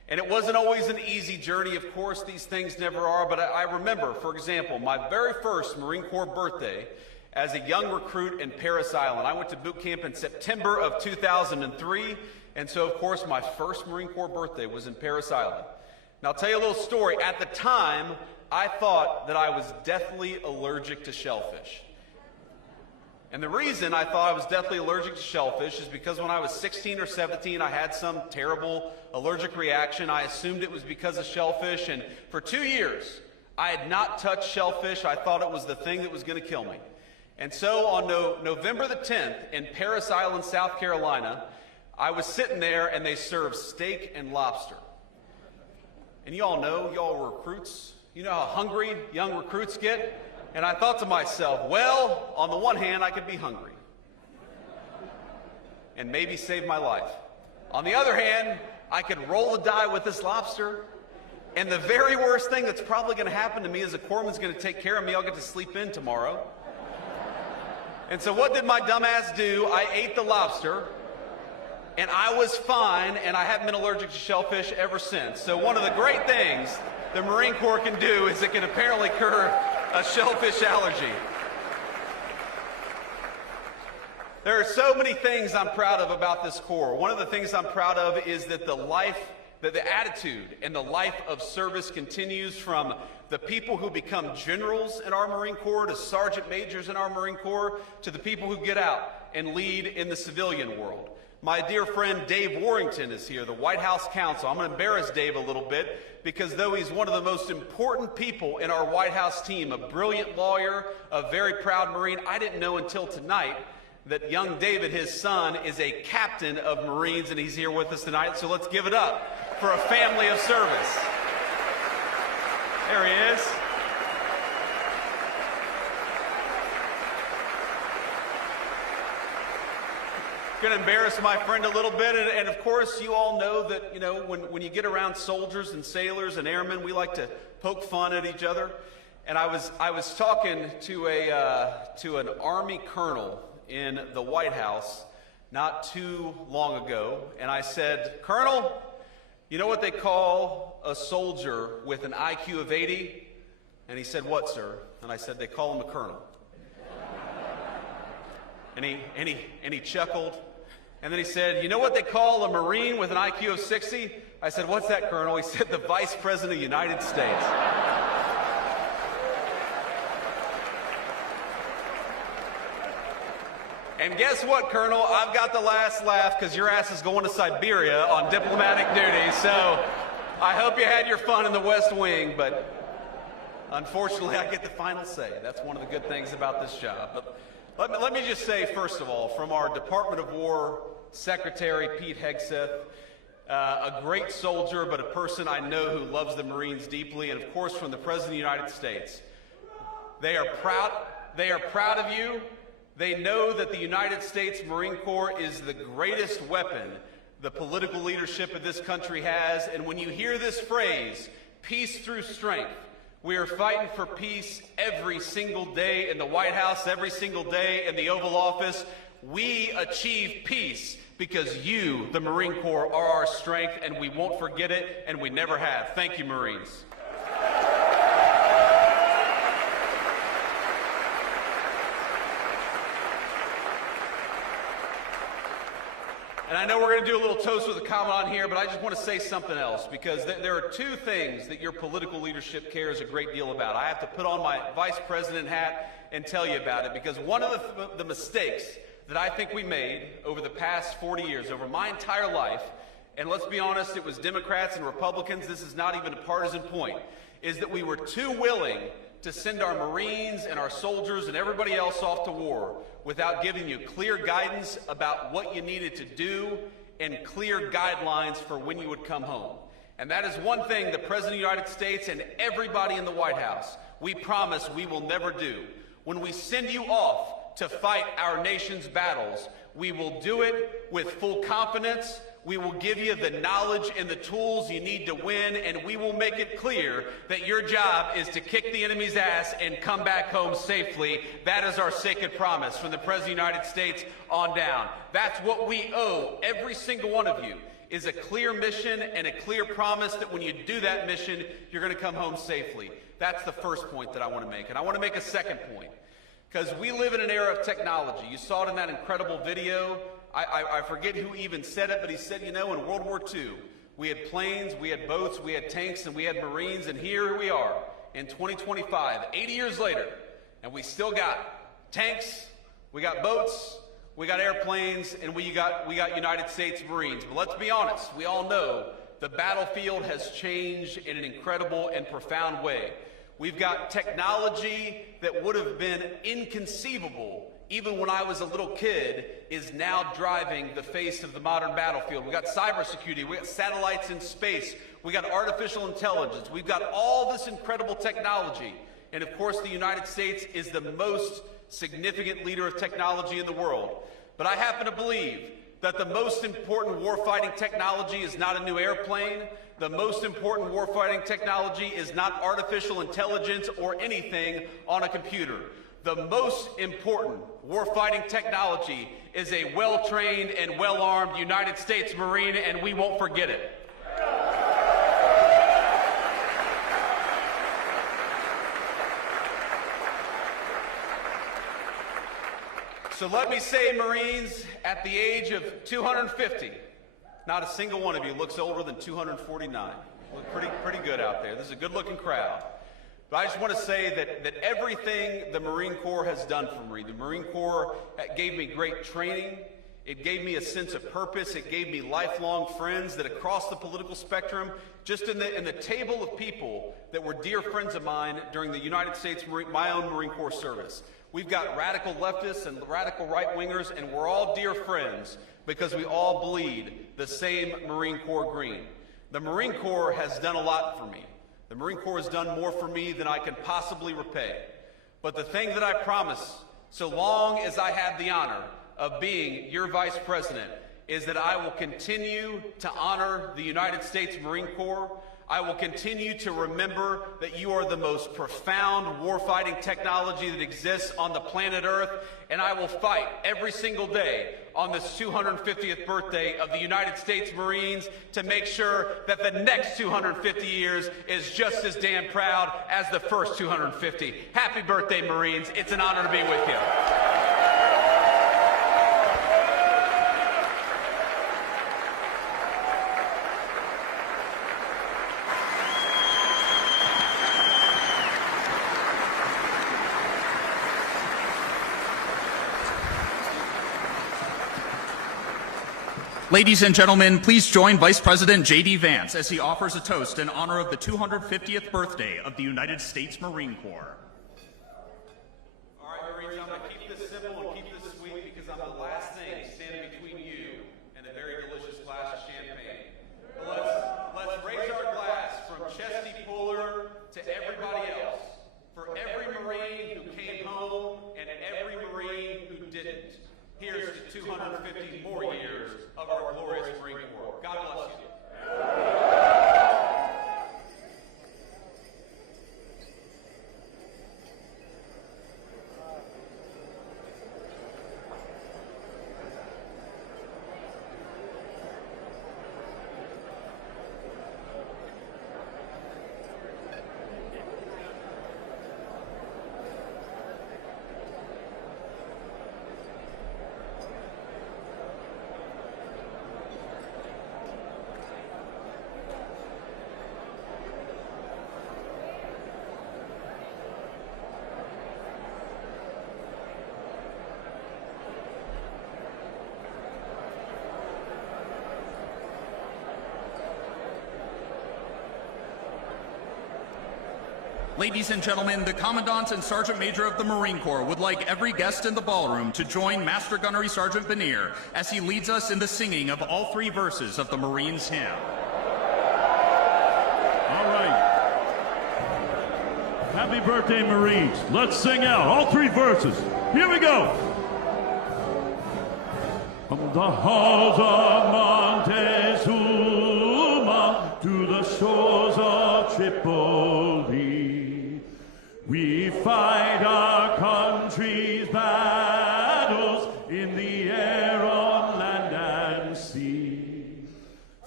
And it wasn't always an easy journey. Of course, these things never are. But I remember, for example, my very first Marine Corps birthday as a young recruit in Parris Island. I went to boot camp in September of 2003. And so, of course, my first Marine Corps birthday was in Parris Island. Now, I'll tell you a little story. At the time, I thought that I was deathly allergic to shellfish. And the reason I thought I was deathly allergic to shellfish is because when I was 16 or 17, I had some terrible allergic reaction. I assumed it was because of shellfish, and for 2 years, I had not touched shellfish. I thought it was the thing that was going to kill me. And so on November the 10th in Parris Island, South Carolina, I was sitting there, and they served steak and lobster. And you all know, y'all were recruits. You know how hungry young recruits get? And I thought to myself, well, on the one hand, I could be hungry and maybe save my life. On the other hand, I could roll the die with this lobster, and the very worst thing that's probably going to happen to me is a corpsman's going to take care of me. I'll get to sleep in tomorrow. And so what did my dumb ass do? I ate the lobster, and I was fine, and I haven't been allergic to shellfish ever since. So one of the great things the Marine Corps can do is it can apparently cure a shellfish allergy. There are so many things I'm proud of about this Corps. One of the things I'm proud of is that the attitude and the life of service continues from the people who become generals in our Marine Corps to sergeant majors in our Marine Corps to the people who get out and lead in the civilian world. My dear friend Dave Warrington is here, the White House counsel. I'm going to embarrass Dave a little bit because though he's one of the most important people in our White House team, a brilliant lawyer, a very proud Marine, I didn't know until tonight that young David, his son, is a captain of Marines, and he's here with us tonight. So let's give it up for a family of service. There he is. Going to embarrass my friend a little bit, and of course you all know that, you know, when you get around soldiers and sailors and airmen, we like to poke fun at each other. And I was talking to an Army colonel in the White House not too long ago, and I said, "Colonel, you know what they call a soldier with an IQ of 80? And he said, "What, sir?" And I said, "They call him a colonel." And he chuckled. And then he said, "You know what they call a Marine with an IQ of 60? I said, "What's that, Colonel?" He said, "The Vice President of the United States." And guess what, Colonel? I've got the last laugh because your ass is going to Siberia on diplomatic duty. So I hope you had your fun in the West Wing, but unfortunately I get the final say. That's one of the good things about this job. But let me just say, first of all, from our Department of War Secretary, Pete Hegseth, a great soldier, but a person I know who loves the Marines deeply, and of course from the President of the United States. They are proud of you. They know that the United States Marine Corps is the greatest weapon the political leadership of this country has. And when you hear this phrase, peace through strength, we are fighting for peace every single day in the White House, every single day in the Oval Office. We achieve peace because you, the Marine Corps, are our strength, and we won't forget it, and we never have. Thank you, Marines. And I know we're going to do a little toast with a commandant here, but I just want to say something else, because there are two things that your political leadership cares a great deal about. I have to put on my vice president hat and tell you about it, because one of the mistakes that I think we made over the past 40 years, over my entire life, and let's be honest, it was Democrats and Republicans, this is not even a partisan point, is that we were too willing to send our Marines and our soldiers and everybody else off to war without giving you clear guidance about what you needed to do and clear guidelines for when you would come home. And that is one thing the President of the United States and everybody in the White House, we promise we will never do. When we send you off to fight our nation's battles, we will do it with full confidence. We will give you the knowledge and the tools you need to win, and we will make it clear that your job is to kick the enemy's ass and come back home safely. That is our sacred promise from the President of the United States on down. That's what we owe every single one of you. is a clear mission and a clear promise that when you do that mission, you're going to come home safely. That's the first point that I want to make. And I want to make a second point, because we live in an era of technology. You saw it in that incredible video. I forget who even said it, but he said, you know, in World War II, we had planes, we had boats, we had tanks, and we had Marines, and here we are in 2025, 80 years later, and we still got tanks, we got boats, we got airplanes, and we got United States Marines. But let's be honest, we all know the battlefield has changed in an incredible and profound way. We've got technology that would have been inconceivable even when I was a little kid is now driving the face of the modern battlefield. We got cybersecurity, we got satellites in space, we got artificial intelligence, we've got all this incredible technology. And of course, the United States is the most significant leader of technology in the world. But I happen to believe that the most important warfighting technology is not a new airplane. The most important warfighting technology is not artificial intelligence or anything on a computer. The most important warfighting technology is a well-trained and well-armed United States Marine, and we won't forget it. So let me say, Marines, at the age of 250, not a single one of you looks older than 249. Look pretty good out there. This is a good-looking crowd. But I just want to say that everything the Marine Corps has done for me, the Marine Corps gave me great training. It gave me a sense of purpose. It gave me lifelong friends that across the political spectrum, just in the table of people that were dear friends of mine during the United States, my own Marine Corps service. We've got radical leftists and radical right-wingers, and we're all dear friends because we all bleed the same Marine Corps green. The Marine Corps has done a lot for me. The Marine Corps has done more for me than I can possibly repay. But the thing that I promise, so long as I have the honor of being your Vice President, is that I will continue to honor the United States Marine Corps. I will continue to remember that you are the most profound warfighting technology that exists on the planet Earth, and I will fight every single day on this 250th birthday of the United States Marines to make sure that the next 250 years is just as damn proud as the first 250. Happy birthday, Marines. It's an honor to be with you. Ladies and gentlemen, please join Vice President JD Vance as he offers a toast in honor of the 250th birthday of the United States Marine Corps. All right, Marines, I'm going to keep this simple and keep this sweet because I'm the last thing standing between you and a very delicious glass of champagne. Let's raise our glass from Chesty Puller to everybody else, for every Marine who came home and every Marine who didn't. Here's to 250 more years of our glorious Marine Corps. God bless you. Ladies and gentlemen, the Commandant and Sergeant Major of the Marine Corps would like every guest in the ballroom to join Master Gunnery Sergeant Benier as he leads us in the singing of all three verses of the Marines' hymn. All right. Happy birthday, Marines. Let's sing out all three verses. Here we go. From the halls of Montezuma to the shores of Tripoli, we fight our country's battles in the air, on land, and sea.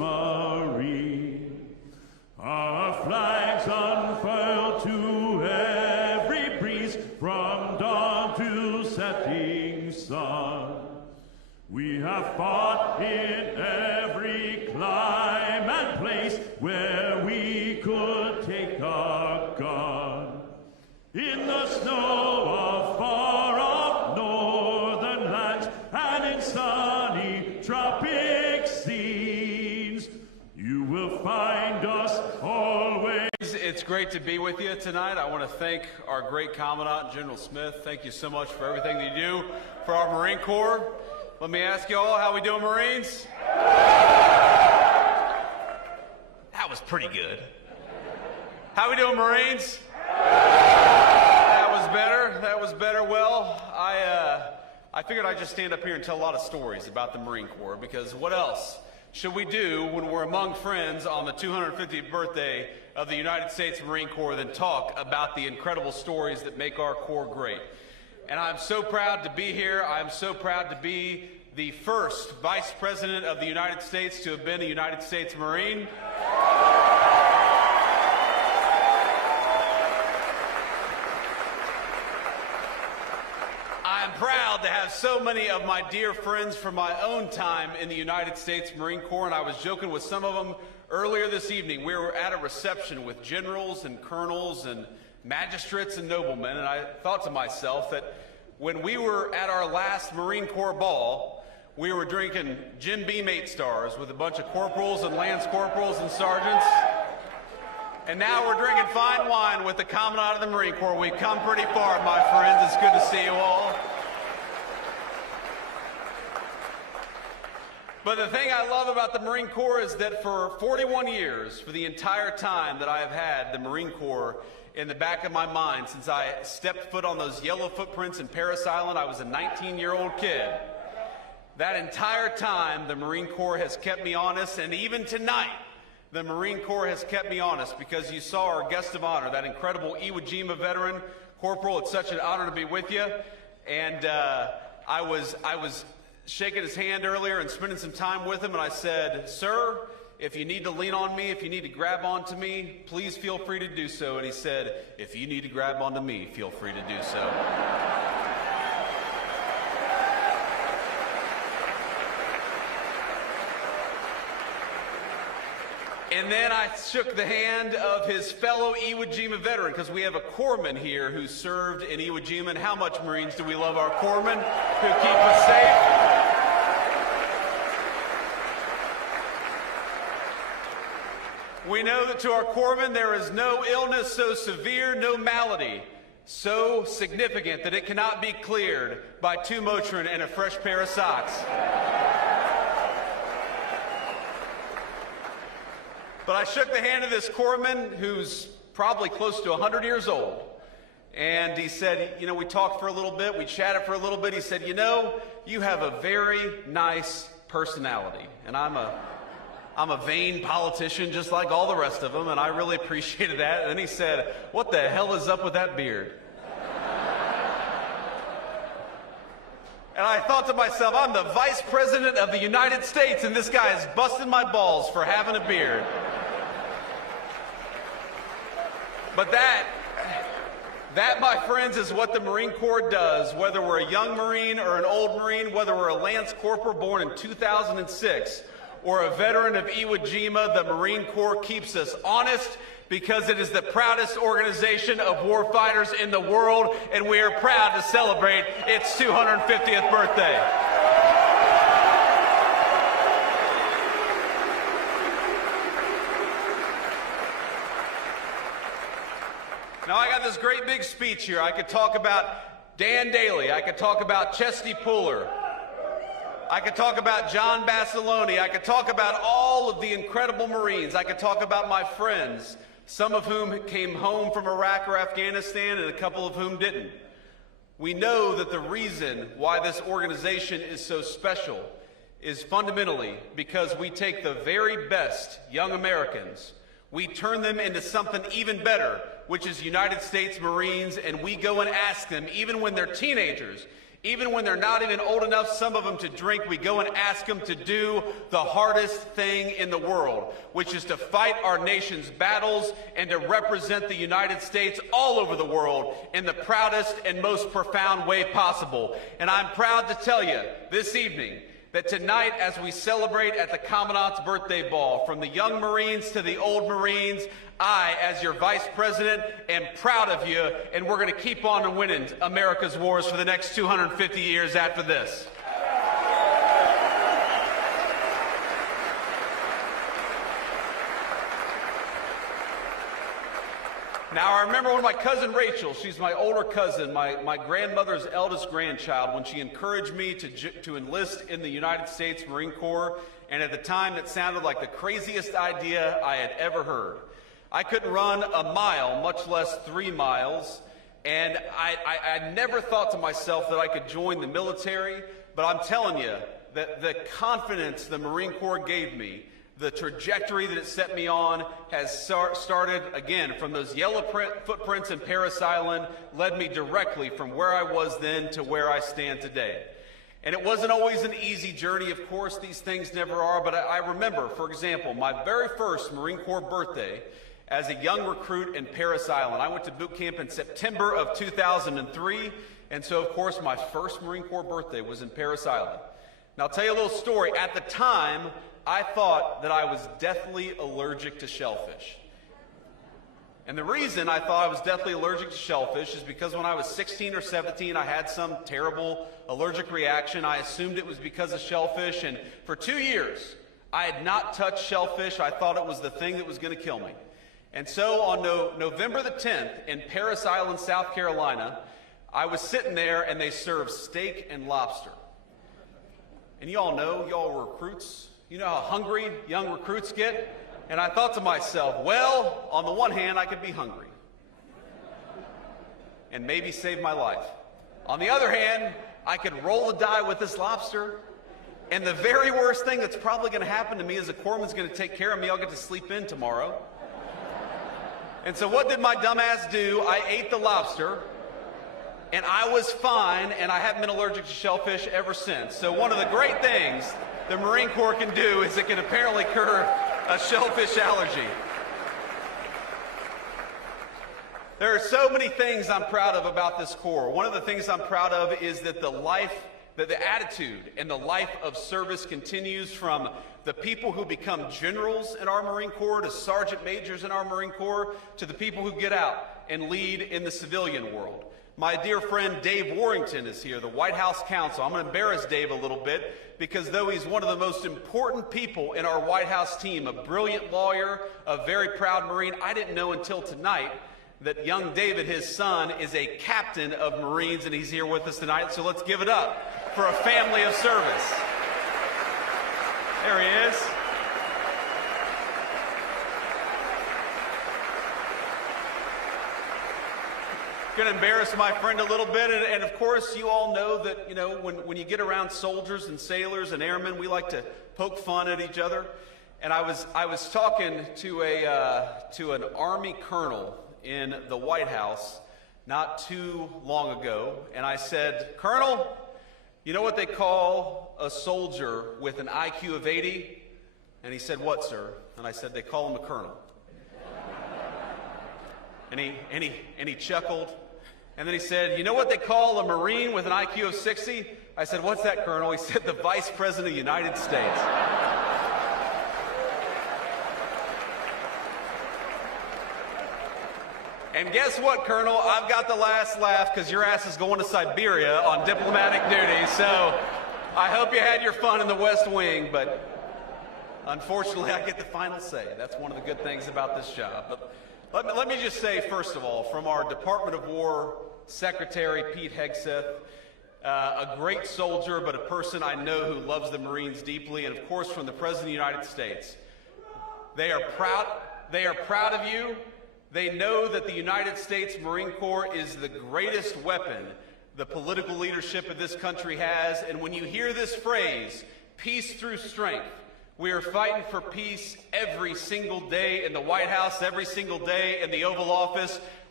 Marine. Our flags unfurled to every breeze, from dawn to setting sun. We have fought in every clime and place where we could take our gun. In the snow of far-off northern lands and in sunny tropic scenes, you will find us always. It's great to be with you tonight. I want to thank our great Commandant, General Smith. Thank you so much for everything that you do for our Marine Corps. Let me ask you all, how we doing, Marines? That was pretty good. How we doing, Marines? That was better. That was better. Well, I figured I'd just stand up here and tell a lot of stories about the Marine Corps, because what else should we do when we're among friends on the 250th birthday of the United States Marine Corps than talk about the incredible stories that make our Corps great? And I'm so proud to be here. I'm so proud to be the first Vice President of the United States to have been a United States Marine. I'm proud to have so many of my dear friends from my own time in the United States Marine Corps, and I was joking with some of them earlier this evening. We were at a reception with generals and colonels and magistrates and noblemen, and I thought to myself that when we were at our last Marine Corps ball, we were drinking Jim Beam 8 stars with a bunch of corporals and lance corporals and sergeants. And now we're drinking fine wine with the Commandant of the Marine Corps. We've come pretty far, my friends. It's good to see you all. But the thing I love about the Marine Corps is that for 41 years, for the entire time that I have had the Marine Corps in the back of my mind, since I stepped foot on those yellow footprints in Parris Island, I was a 19-year-old kid. That entire time, the Marine Corps has kept me honest, and even tonight, the Marine Corps has kept me honest, because you saw our guest of honor, that incredible Iwo Jima veteran. Corporal, it's such an honor to be with you. And I was shaking his hand earlier and spending some time with him, and I said, "Sir, if you need to lean on me, if you need to grab onto me, please feel free to do so." And he said, "If you need to grab onto me, feel free to do so." And then I shook the hand of his fellow Iwo Jima veteran, because we have a corpsman here who served in Iwo Jima. And how much, Marines, do we love our corpsmen who keep us safe? We know that to our corpsmen there is no illness so severe, no malady so significant that it cannot be cleared by 2 Motrin and a fresh pair of socks. But I shook the hand of this corpsman who's probably close to 100 years old. And he said, you know, we talked for a little bit, we chatted for a little bit. He said, "You know, you have a very nice personality." And I'm a vain politician just like all the rest of them, and I really appreciated that. And then he said, "What the hell is up with that beard?" And I thought to myself, I'm the Vice President of the United States, and this guy is busting my balls for having a beard. But that, my friends, is what the Marine Corps does, whether we're a young Marine or an old Marine, whether we're a Lance Corporal born in 2006 or a veteran of Iwo Jima. The Marine Corps keeps us honest, because it is the proudest organization of warfighters in the world, and we are proud to celebrate its 250th birthday. Now, I got this great big speech here. I could talk about Dan Daly. I could talk about Chesty Puller. I could talk about John Basilone. I could talk about all of the incredible Marines. I could talk about my friends, some of whom came home from Iraq or Afghanistan, and a couple of whom didn't. We know that the reason why this organization is so special is fundamentally because we take the very best young Americans, we turn them into something even better, which is United States Marines, and we go and ask them, even when they're teenagers, Even when they're not even old enough, some of them, to drink, we go and ask them to do the hardest thing in the world, which is to fight our nation's battles and to represent the United States all over the world in the proudest and most profound way possible. And I'm proud to tell you this evening that tonight, as we celebrate at the Commandant's birthday ball, from the young Marines to the old Marines, I, as your Vice President, am proud of you, and we're going to keep on winning America's wars for the next 250 years after this. Now, I remember when my cousin Rachel, she's my older cousin, my grandmother's eldest grandchild, when she encouraged me to enlist in the United States Marine Corps, and at the time it sounded like the craziest idea I had ever heard. I couldn't run a mile, much less 3 miles, and I never thought to myself that I could join the military, but I'm telling you that the confidence the Marine Corps gave me, the trajectory that it set me on, has started, again, from those yellow footprints in Parris Island, led me directly from where I was then to where I stand today. And it wasn't always an easy journey, of course, these things never are, but I remember, for example, my very first Marine Corps birthday as a young recruit in Parris Island. I went to boot camp in September of 2003, and so, of course, my first Marine Corps birthday was in Parris Island. Now, I'll tell you a little story. At the time, I thought that I was deathly allergic to shellfish. And the reason I thought I was deathly allergic to shellfish is because when I was 16 or 17, I had some terrible allergic reaction. I assumed it was because of shellfish, and for 2 years, I had not touched shellfish. I thought it was the thing that was going to kill me. And so on November the 10th in Parris Island, South Carolina, I was sitting there and they served steak and lobster. And you all know, y'all were recruits. You know how hungry young recruits get? And I thought to myself, well, on the one hand, I could be hungry and maybe save my life. On the other hand, I could roll the die with this lobster, and the very worst thing that's probably going to happen to me is the corpsman's going to take care of me. I'll get to sleep in tomorrow. And so what did my dumb ass do? I ate the lobster, and I was fine, and I haven't been allergic to shellfish ever since. So one of the great things the Marine Corps can do is it can apparently cure a shellfish allergy. There are so many things I'm proud of about this Corps. One of the things I'm proud of is that the attitude and the life of service continues from the people who become generals in our Marine Corps to sergeant majors in our Marine Corps to the people who get out and lead in the civilian world. My dear friend Dave Warrington is here, the White House counsel. I'm going to embarrass Dave a little bit because though he's one of the most important people in our White House team, a brilliant lawyer, a very proud Marine, I didn't know until tonight that young David, his son, is a captain of Marines, and he's here with us tonight. So let's give it up for a family of service. There he is. Going to embarrass my friend a little bit, and of course you all know that, you know, when you get around soldiers and sailors and airmen, we like to poke fun at each other. And I was talking to an Army colonel in the White House not too long ago, and I said, "Colonel, you know what they call a soldier with an IQ of 80? And he said, "What, sir?" And I said, "They call him a colonel." And he chuckled. And then he said, "You know what they call a Marine with an IQ of 60? I said, "What's that, Colonel?" He said, "The Vice President of the United States." And guess what, Colonel? I've got the last laugh because your ass is going to Siberia on diplomatic duty. So I hope you had your fun in the West Wing, but unfortunately I get the final say. That's one of the good things about this job. But let me just say, first of all, from our Department of War Secretary, Pete Hegseth, a great soldier, but a person I know who loves the Marines deeply, and of course from the President of the United States. They are proud of you. They know that the United States Marine Corps is the greatest weapon the political leadership of this country has. And when you hear this phrase, peace through strength, we are fighting for peace every single day in the White House, every single day in the Oval Office.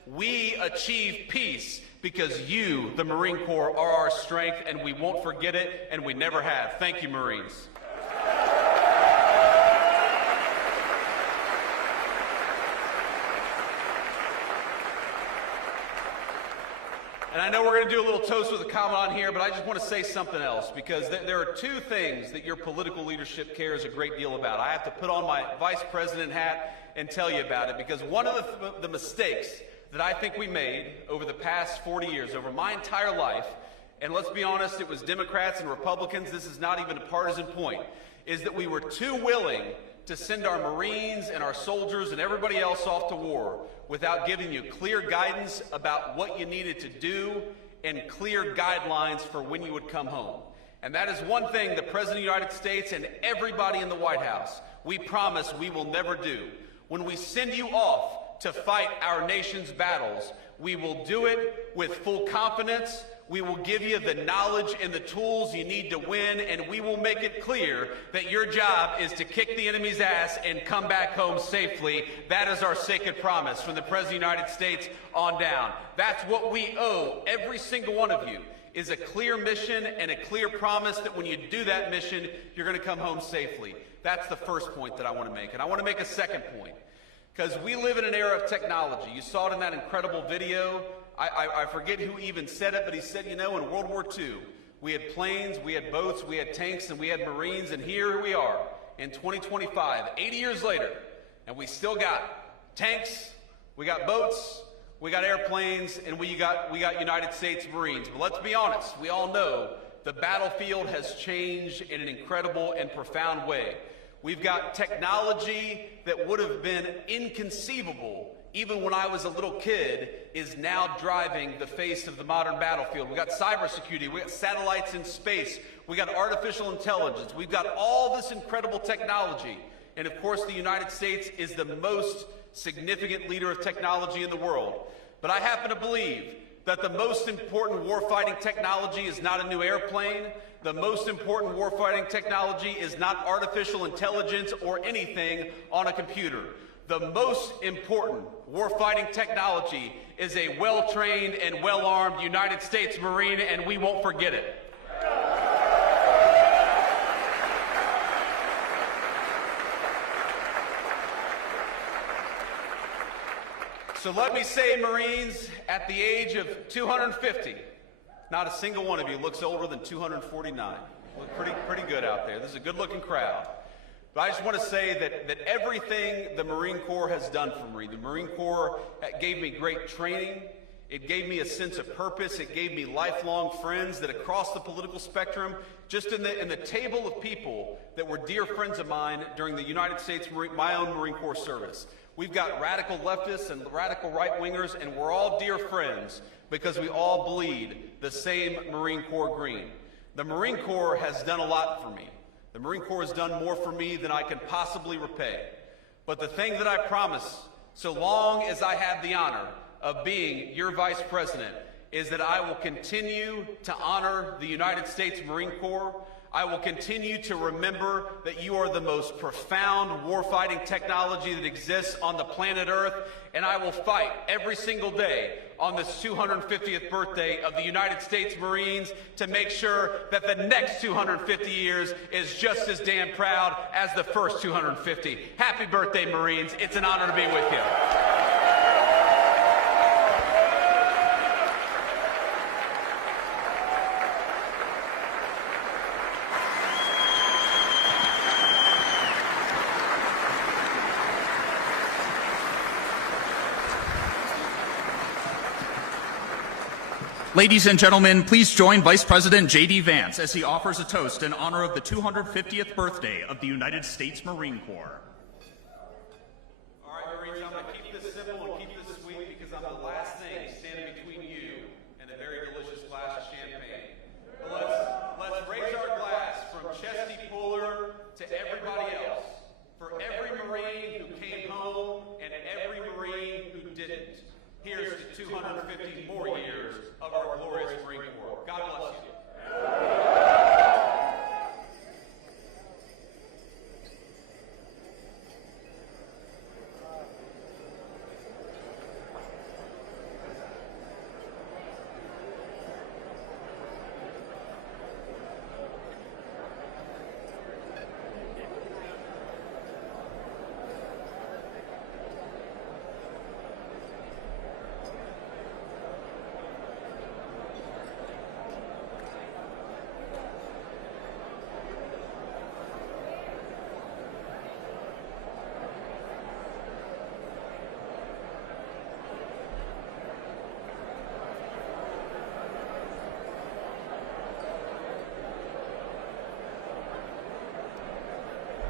We achieve peace because you, the Marine Corps, are our strength, and we won't forget it, and we never have. Thank you, Marines. And I know we're going to do a little toast with a comment on here, but I just want to say something else, because there are two things that your political leadership cares a great deal about. I have to put on my vice president hat and tell you about it, because one of the mistakes that I think we made over the past 40 years, over my entire life, and let's be honest, it was Democrats and Republicans, this is not even a partisan point, is that we were too willing to send our Marines and our soldiers and everybody else off to war without giving you clear guidance about what you needed to do and clear guidelines for when you would come home. And that is one thing the President of the United States and everybody in the White House, we promise we will never do. When we send you off to fight our nation's battles, we will do it with full confidence. We will give you the knowledge and the tools you need to win, and we will make it clear that your job is to kick the enemy's ass and come back home safely. That is our sacred promise from the President of the United States on down. That's what we owe every single one of you, is a clear mission and a clear promise that when you do that mission, you're going to come home safely. That's the first point that I want to make. And I want to make a second point, because we live in an era of technology. You saw it in that incredible video. I forget who even said it, but he said, you know, in World War II, we had planes, we had boats, we had tanks, and we had Marines, and here we are in 2025, 80 years later, and we still got tanks, we got boats, we got airplanes, and we got United States Marines. But let's be honest, we all know the battlefield has changed in an incredible and profound way. We've got technology that would have been inconceivable even when I was a little kid, is now driving the face of the modern battlefield. We got cybersecurity, we got satellites in space, we got artificial intelligence, we've got all this incredible technology. And of course, the United States is the most significant leader of technology in the world. But I happen to believe that the most important warfighting technology is not a new airplane. The most important warfighting technology is not artificial intelligence or anything on a computer. The most important warfighting technology is a well-trained and well-armed United States Marine, and we won't forget it. So let me say, Marines, at the age of 250, not a single one of you looks older than 249. Look pretty good out there. This is a good-looking crowd. But I just want to say that everything the Marine Corps has done for me, the Marine Corps gave me great training, it gave me a sense of purpose, it gave me lifelong friends that across the political spectrum, just in the table of people that were dear friends of mine during the United States, my own Marine Corps service. We've got radical leftists and radical right-wingers, and we're all dear friends because we all bleed the same Marine Corps green. The Marine Corps has done a lot for me. The Marine Corps has done more for me than I can possibly repay. But the thing that I promise, so long as I have the honor of being your Vice President, is that I will continue to honor the United States Marine Corps. I will continue to remember that you are the most profound warfighting technology that exists on the planet Earth, and I will fight every single day on this 250th birthday of the United States Marines to make sure that the next 250 years is just as damn proud as the first 250. Happy birthday, Marines. It's an honor to be with you. Ladies and gentlemen, please join Vice President JD Vance as he offers a toast in honor of the 250th birthday of the United States Marine Corps. All right, Marines, I'm going to keep this simple and keep this sweet because I'm the last thing standing between you and a very delicious glass of champagne. But let's raise our glass from Chesty Puller to everybody else, for every Marine who came home and every Marine who didn't. Here's to 250 more years of our glorious Marine Corps. God bless you.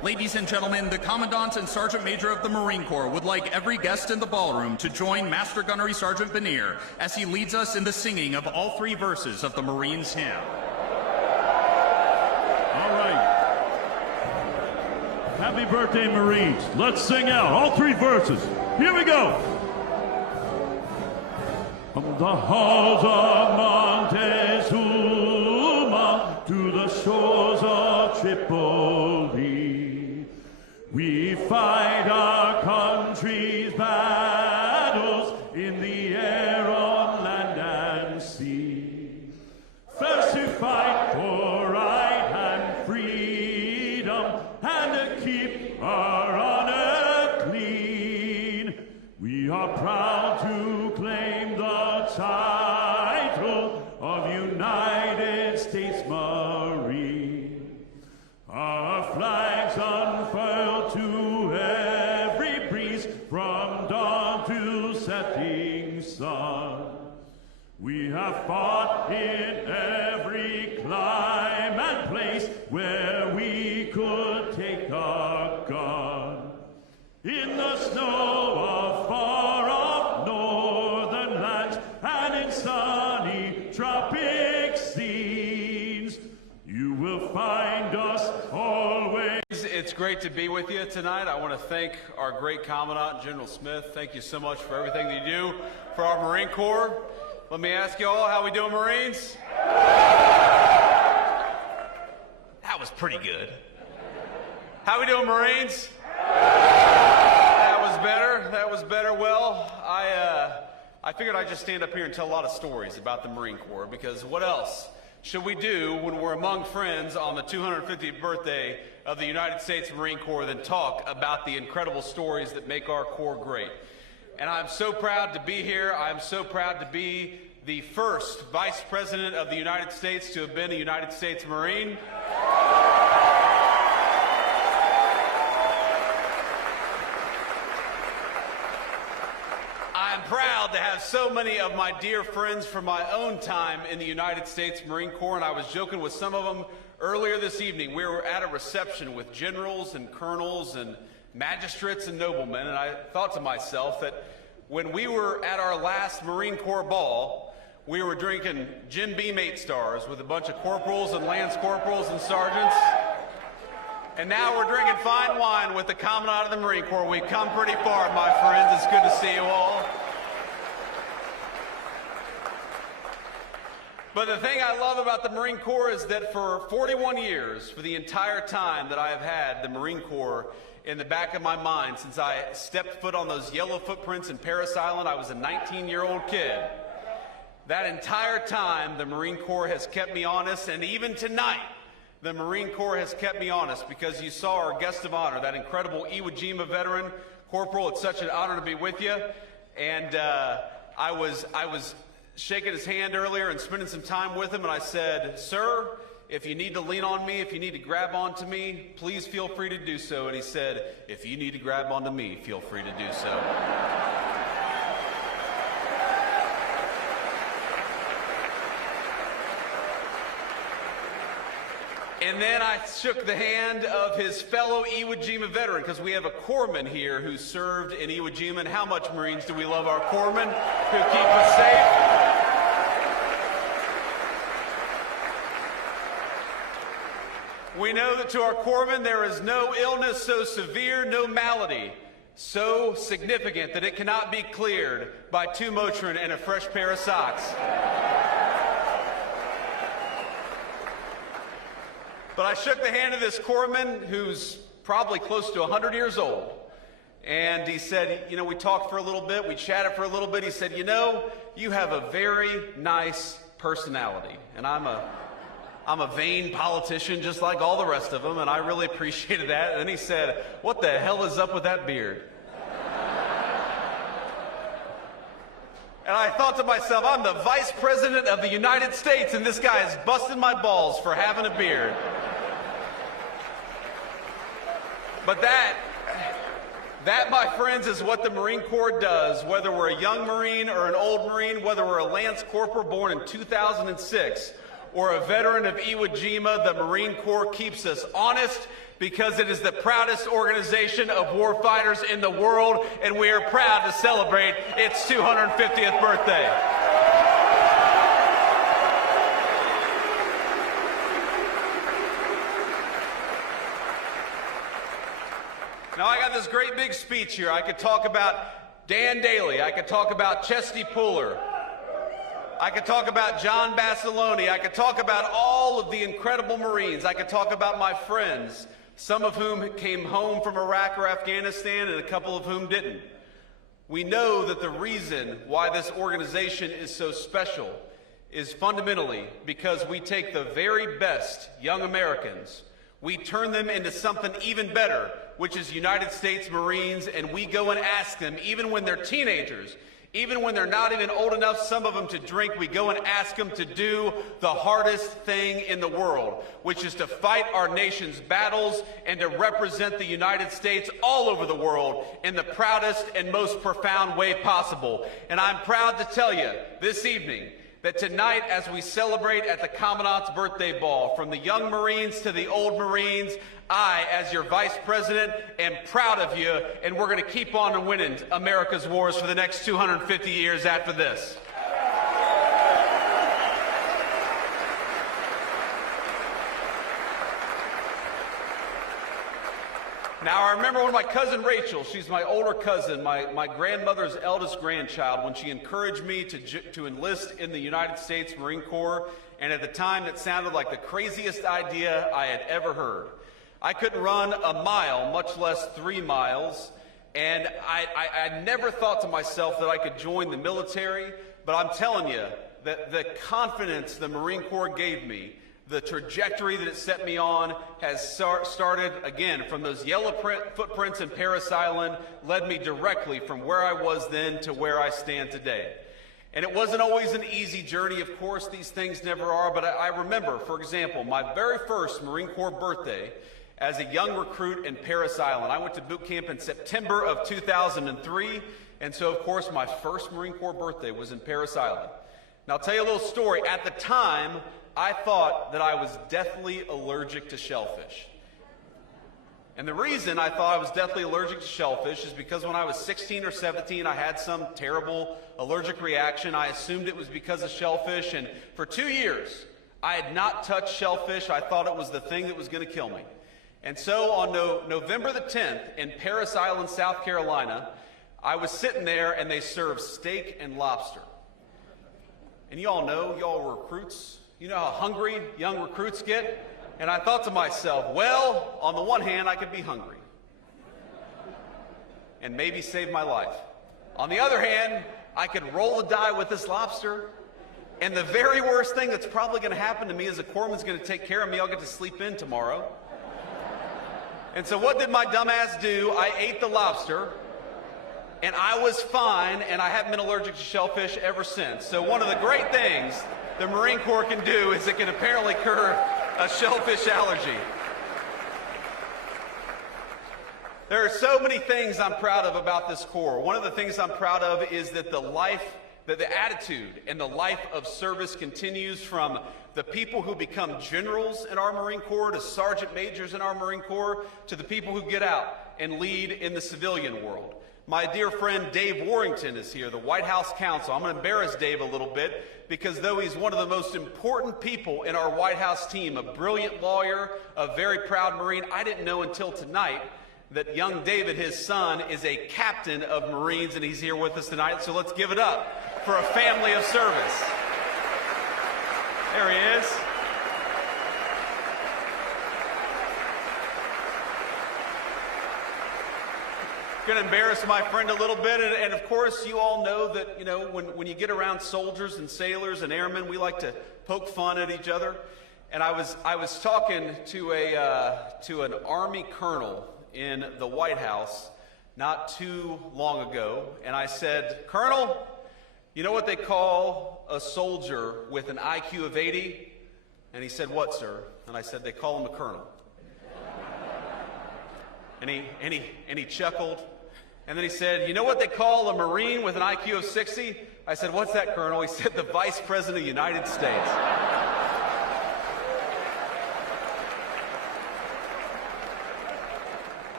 Ladies and gentlemen, the Commandant and Sergeant Major of the Marine Corps would like every guest in the ballroom to join Master Gunnery Sergeant Benier as he leads us in the singing of all 3 verses of the Marines' hymn. All right. Happy birthday, Marines. Let's sing out all 3 verses. Here we go. From the halls of Montezuma to the shores of Tripoli, we fight our country's battles in the air, on land and sea. First to fight for right and freedom, and to keep our honor clean. We are proud to claim the title of United States Marine. Our flags unfurled to every breeze, from dawn to setting sun. We have fought in every clime and place where we could take our gun. In the snow of far-off northern lands and in sunny tropic scenes, you will find us always. It's great to be with you tonight. I want to thank our great Commandant, General Smith. Thank you so much for everything that you do for our Marine Corps. Let me ask you all, how we doing, Marines? That was pretty good. How we doing, Marines? That was better. Well, I figured I'd just stand up here and tell a lot of stories about the Marine Corps, because what else should we do when we're among friends on the 250th birthday of the United States Marine Corps than talk about the incredible stories that make our Corps great? And I'm so proud to be here. I'm so proud to be the first Vice President of the United States to have been a United States Marine. I'm proud to have so many of my dear friends from my own time in the United States Marine Corps, and I was joking with some of them earlier this evening. We were at a reception with generals and colonels and magistrates and noblemen, and I thought to myself that when we were at our last Marine Corps ball, we were drinking Jim Beam 8 stars with a bunch of corporals and lance corporals and sergeants. And now we're drinking fine wine with the Commandant of the Marine Corps. We've come pretty far, my friends. It's good to see you all. But the thing I love about the Marine Corps is that for 41 years, for the entire time that I have had the Marine Corps in the back of my mind, since I stepped foot on those yellow footprints in Parris Island, I was a 19-year-old kid. That entire time, the Marine Corps has kept me honest, and even tonight, the Marine Corps has kept me honest, because you saw our guest of honor, that incredible Iwo Jima veteran. Corporal, it's such an honor to be with you. And I was shaking his hand earlier and spending some time with him, and I said, "Sir, if you need to lean on me, if you need to grab onto me, please feel free to do so." And he said, "If you need to grab onto me, feel free to do so." And then I shook the hand of his fellow Iwo Jima veteran, because we have a corpsman here who served in Iwo Jima. And how much, Marines, do we love our corpsmen who keep us safe? We know that to our corpsmen there is no illness so severe, no malady so significant that it cannot be cleared by 2 Motrin and a fresh pair of socks. But I shook the hand of this corpsman who's probably close to 100 years old. And he said, you know, we talked for a little bit, we chatted for a little bit. He said, "You know, you have a very nice personality." And I'm a vain politician just like all the rest of them, and I really appreciated that. And then he said, "What the hell is up with that beard?" And I thought to myself, I'm the Vice President of the United States, and this guy is busting my balls for having a beard. But that, my friends, is what the Marine Corps does, whether we're a young Marine or an old Marine, whether we're a Lance Corporal born in 2006 or a veteran of Iwo Jima. The Marine Corps keeps us honest, because it is the proudest organization of warfighters in the world, and we are proud to celebrate its 250th birthday. Now, I got this great big speech here. I could talk about Dan Daly. I could talk about Chesty Puller. I could talk about John Basilone. I could talk about all of the incredible Marines. I could talk about my friends, some of whom came home from Iraq or Afghanistan and a couple of whom didn't. We know that the reason why this organization is so special is fundamentally because we take the very best young Americans, we turn them into something even better, which is United States Marines, and we go and ask them, even when they're teenagers, even when they're not even old enough, some of them, to drink, we go and ask them to do the hardest thing in the world, which is to fight our nation's battles and to represent the United States all over the world in the proudest and most profound way possible. And I'm proud to tell you this evening that tonight, as we celebrate at the Commandant's Birthday Ball, from the young Marines to the old Marines, I, as your Vice President, am proud of you, and we're going to keep on winning America's wars for the next 250 years after this. Now, I remember when my cousin Rachel, she's my older cousin, my grandmother's eldest grandchild, when she encouraged me to enlist in the United States Marine Corps, and at the time it sounded like the craziest idea I had ever heard. I couldn't run a mile, much less 3 miles, and I never thought to myself that I could join the military, but I'm telling you that the confidence the Marine Corps gave me, the trajectory that it set me on, has started, again, from those yellow footprints in Parris Island, led me directly from where I was then to where I stand today. And it wasn't always an easy journey, of course, these things never are, but I remember, for example, my very first Marine Corps birthday as a young recruit in Parris Island. I went to boot camp in September of 2003, and so, of course, my first Marine Corps birthday was in Parris Island. Now, I'll tell you a little story. At the time, I thought that I was deathly allergic to shellfish. And the reason I thought I was deathly allergic to shellfish is because when I was 16 or 17, I had some terrible allergic reaction. I assumed it was because of shellfish, and for 2 years, I had not touched shellfish. I thought it was the thing that was going to kill me. And so on November the 10th in Parris Island, South Carolina, I was sitting there and they served steak and lobster. And you all know, y'all were recruits. You know how hungry young recruits get? And I thought to myself, well, on the one hand, I could be hungry and maybe save my life. On the other hand, I could roll the die with this lobster, and the very worst thing that's probably going to happen to me is a corpsman's going to take care of me. I'll get to sleep in tomorrow. And so what did my dumb ass do? I ate the lobster, and I was fine, and I haven't been allergic to shellfish ever since. So one of the great things the Marine Corps can do is it can apparently cure a shellfish allergy. There are so many things I'm proud of about this Corps. One of the things I'm proud of is that the attitude and the life of service continues from the people who become generals in our Marine Corps to sergeant majors in our Marine Corps to the people who get out and lead in the civilian world. My dear friend Dave Warrington is here, the White House counsel. I'm going to embarrass Dave a little bit because though he's one of the most important people in our White House team, a brilliant lawyer, a very proud Marine, I didn't know until tonight that young David, his son, is a captain of Marines, and he's here with us tonight. So let's give it up for a family of service. There he is. Going to embarrass my friend a little bit, and of course you all know that, you know, when you get around soldiers and sailors and airmen, we like to poke fun at each other. And I was talking to an Army colonel in the White House not too long ago, and I said, "Colonel, you know what they call a soldier with an IQ of 80? And he said, "What, sir?" And I said, "They call him a colonel." And he chuckled. And then he said, "You know what they call a Marine with an IQ of 60? I said, "What's that, Colonel?" He said, "The Vice President of the United States."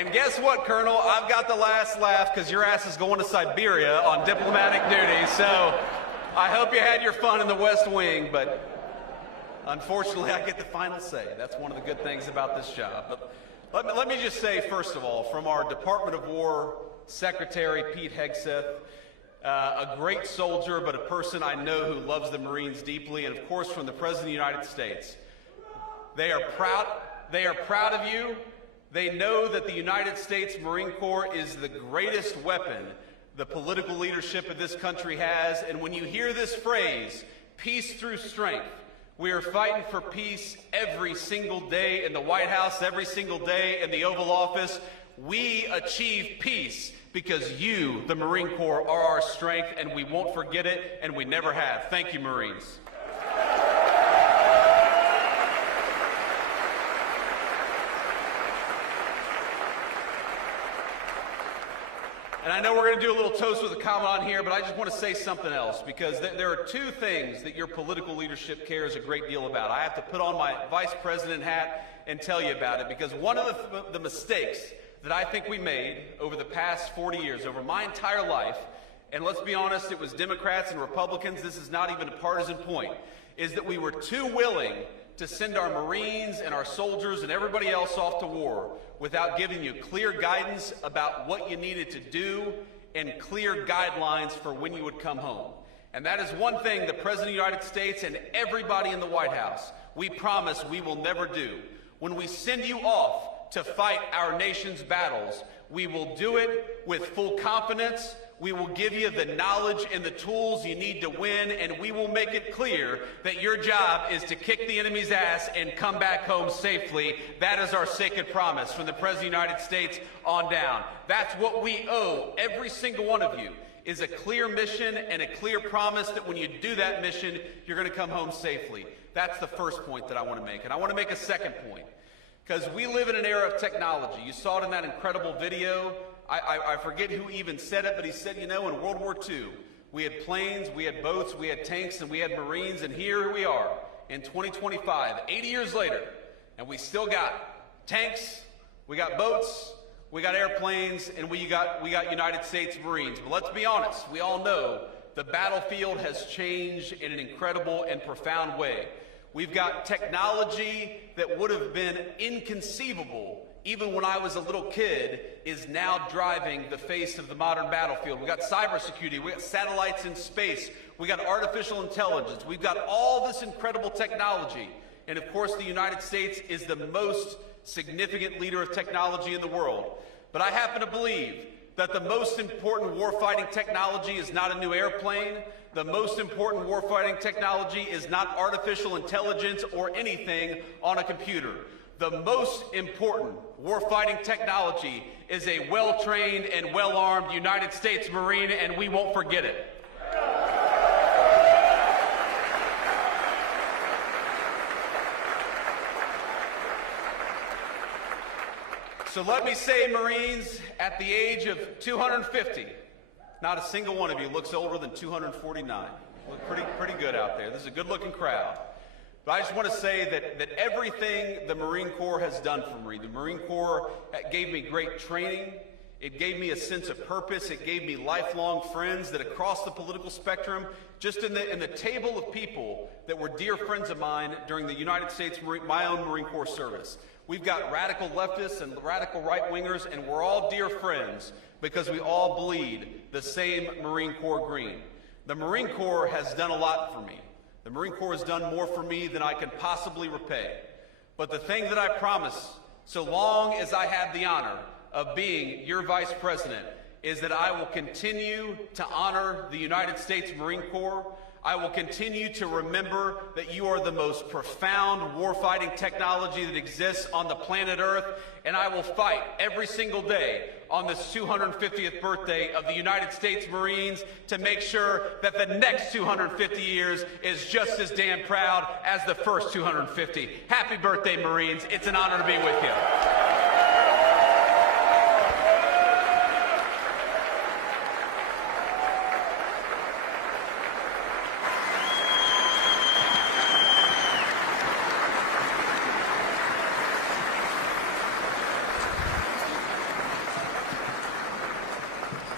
And guess what, Colonel? I've got the last laugh because your ass is going to Siberia on diplomatic duty. So I hope you had your fun in the West Wing, but unfortunately I get the final say. That's one of the good things about this job. But let me just say, first of all, from our Department of War Secretary, Pete Hegseth, a great soldier, but a person I know who loves the Marines deeply, and of course from the President of the United States. They are proud of you. They know that the United States Marine Corps is the greatest weapon the political leadership of this country has. And when you hear this phrase, peace through strength, we are fighting for peace every single day in the White House, every single day in the Oval Office. We achieve peace because you, the Marine Corps, are our strength, and we won't forget it, and we never have. Thank you, Marines. And I know we're going to do a little toast with a comment on here, but I just want to say something else, because there are two things that your political leadership cares a great deal about. I have to put on my vice president hat and tell you about it, because one of the mistakes that I think we made over the past 40 years, over my entire life, and let's be honest, it was Democrats and Republicans, this is not even a partisan point, is that we were too willing to send our Marines and our soldiers and everybody else off to war without giving you clear guidance about what you needed to do and clear guidelines for when you would come home. And that is one thing the President of the United States and everybody in the White House, we promise we will never do. When we send you off to fight our nation's battles, we will do it with full confidence. We will give you the knowledge and the tools you need to win, and we will make it clear that your job is to kick the enemy's ass and come back home safely. That is our sacred promise from the President of the United States on down. That's what we owe every single one of you, is a clear mission and a clear promise that when you do that mission, you're going to come home safely. That's the first point that I want to make. And I want to make a second point, because we live in an era of technology. You saw it in that incredible video. I forget who even said it, but he said, you know, in World War II, we had planes, we had boats, we had tanks, and we had Marines, and here we are in 2025, 80 years later, and we still got tanks, we got boats, we got airplanes, and we got United States Marines. But let's be honest, we all know the battlefield has changed in an incredible and profound way. We've got technology that would have been inconceivable even when I was a little kid, is now driving the face of the modern battlefield. We got cybersecurity, we got satellites in space, we got artificial intelligence, we've got all this incredible technology. And of course, the United States is the most significant leader of technology in the world. But I happen to believe that the most important warfighting technology is not a new airplane. The most important warfighting technology is not artificial intelligence or anything on a computer. The most important warfighting technology is a well-trained and well-armed United States Marine, and we won't forget it. So let me say, Marines, at the age of 250, not a single one of you looks older than 249. Look pretty good out there. This is a good-looking crowd. But I just want to say that everything the Marine Corps has done for me, the Marine Corps gave me great training, it gave me a sense of purpose, it gave me lifelong friends that across the political spectrum, just in the table of people that were dear friends of mine during the United States, my own Marine Corps service. We've got radical leftists and radical right-wingers, and we're all dear friends because we all bleed the same Marine Corps green. The Marine Corps has done a lot for me. The Marine Corps has done more for me than I can possibly repay. But the thing that I promise, so long as I have the honor of being your Vice President, is that I will continue to honor the United States Marine Corps. I will continue to remember that you are the most profound warfighting technology that exists on the planet Earth, and I will fight every single day on this 250th birthday of the United States Marines to make sure that the next 250 years is just as damn proud as the first 250. Happy birthday, Marines. It's an honor to be with you.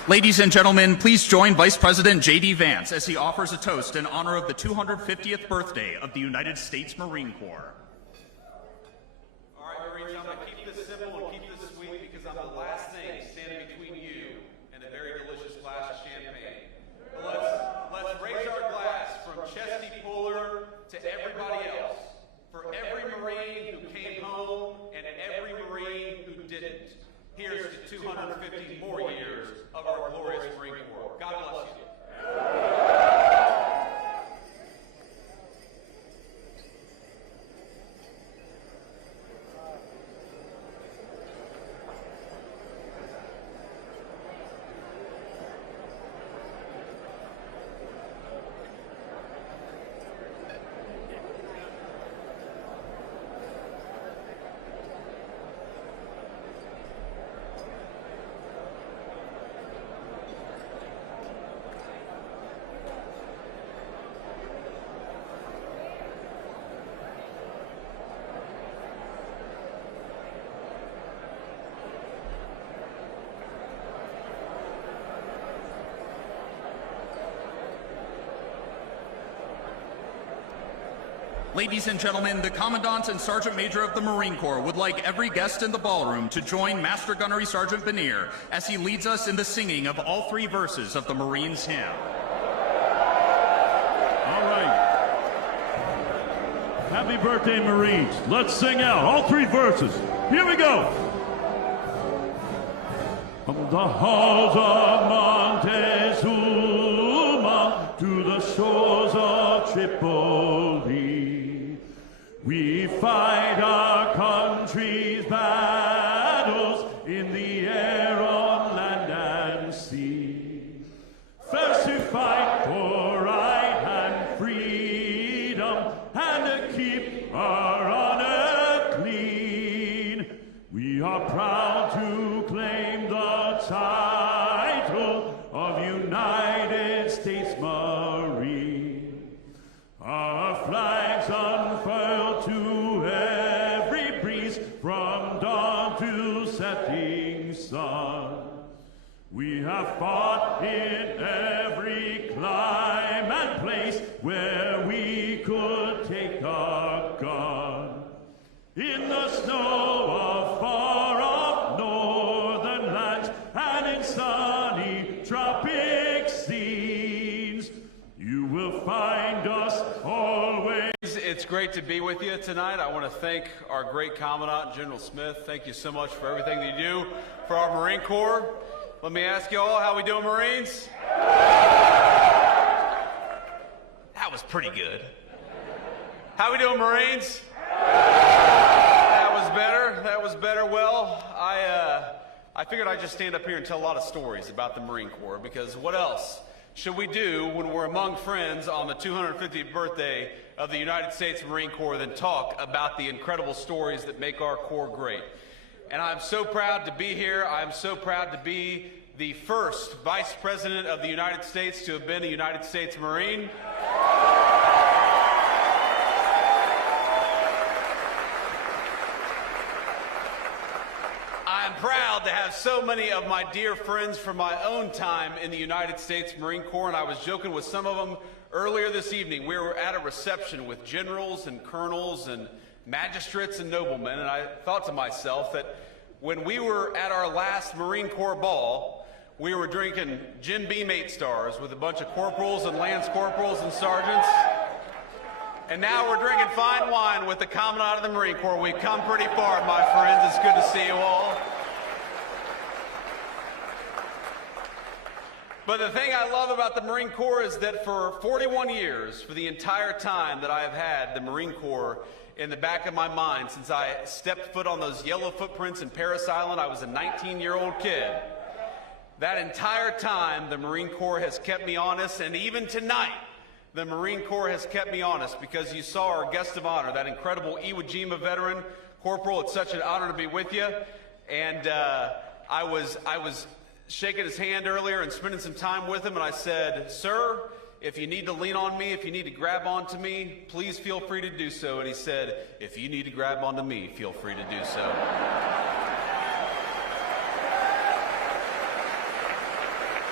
Ladies and gentlemen, please join Vice President JD Vance as he offers a toast in honor of the 250th birthday of the United States Marine Corps. All right, Marines, I'm going to keep this simple and keep this sweet because I'm the last thing standing between you and a very delicious glass of champagne. But let's raise our glass from Chesty Puller to everybody else, for every Marine who came home and every Marine who didn't. Here's to 250 more years of our glorious Marine Corps. God bless you. Ladies and gentlemen, the Commandant and Sergeant Major of the Marine Corps would like every guest in the ballroom to join Master Gunnery Sergeant Benier as he leads us in the singing of all three verses of the Marines' hymn. All right. Happy birthday, Marines. Let's sing out all three verses. Here we go. From the halls of Montezuma to the shores of Tripoli, we fight our country's battles in the air, on land and sea. First to fight for right and freedom, and to keep our honor clean. We are proud to claim the title of United States Marine. Our flags unfurled to every breeze, from dawn to setting sun. We have fought in every clime and place where we could take our gun. In the snow of far-off northern lands and in sunny tropic scenes, you will find us always. It's great to be with you tonight. I want to thank our great Commandant, General Smith. Thank you so much for everything that you do for our Marine Corps. Let me ask you all, how we doing, Marines? That was pretty good. How we doing, Marines? That was better. That was better. Well, I figured I'd just stand up here and tell a lot of stories about the Marine Corps, because what else should we do when we're among friends on the 250th birthday of the United States Marine Corps than talk about the incredible stories that make our Corps great? And I'm so proud to be here. I'm so proud to be the first Vice President of the United States to have been a United States Marine. I'm proud to have so many of my dear friends from my own time in the United States Marine Corps, and I was joking with some of them earlier this evening. We were at a reception with generals and colonels and magistrates and noblemen, and I thought to myself that when we were at our last Marine Corps ball, we were drinking Jim Beam 8 stars with a bunch of corporals and lance corporals and sergeants, and now we're drinking fine wine with the Commandant of the Marine Corps. We've come pretty far, my friends. It's good to see you all. But the thing I love about the Marine Corps is that for 41 years, for the entire time that I have had the Marine Corps in the back of my mind, since I stepped foot on those yellow footprints in Parris Island, I was a 19-year-old kid. That entire time, the Marine Corps has kept me honest, and even tonight, the Marine Corps has kept me honest, because you saw our guest of honor, that incredible Iwo Jima veteran, Corporal. It's such an honor to be with you. And I was shaking his hand earlier and spending some time with him, and I said, "Sir, if you need to lean on me, if you need to grab onto me, please feel free to do so." And he said, "If you need to grab onto me, feel free to do so."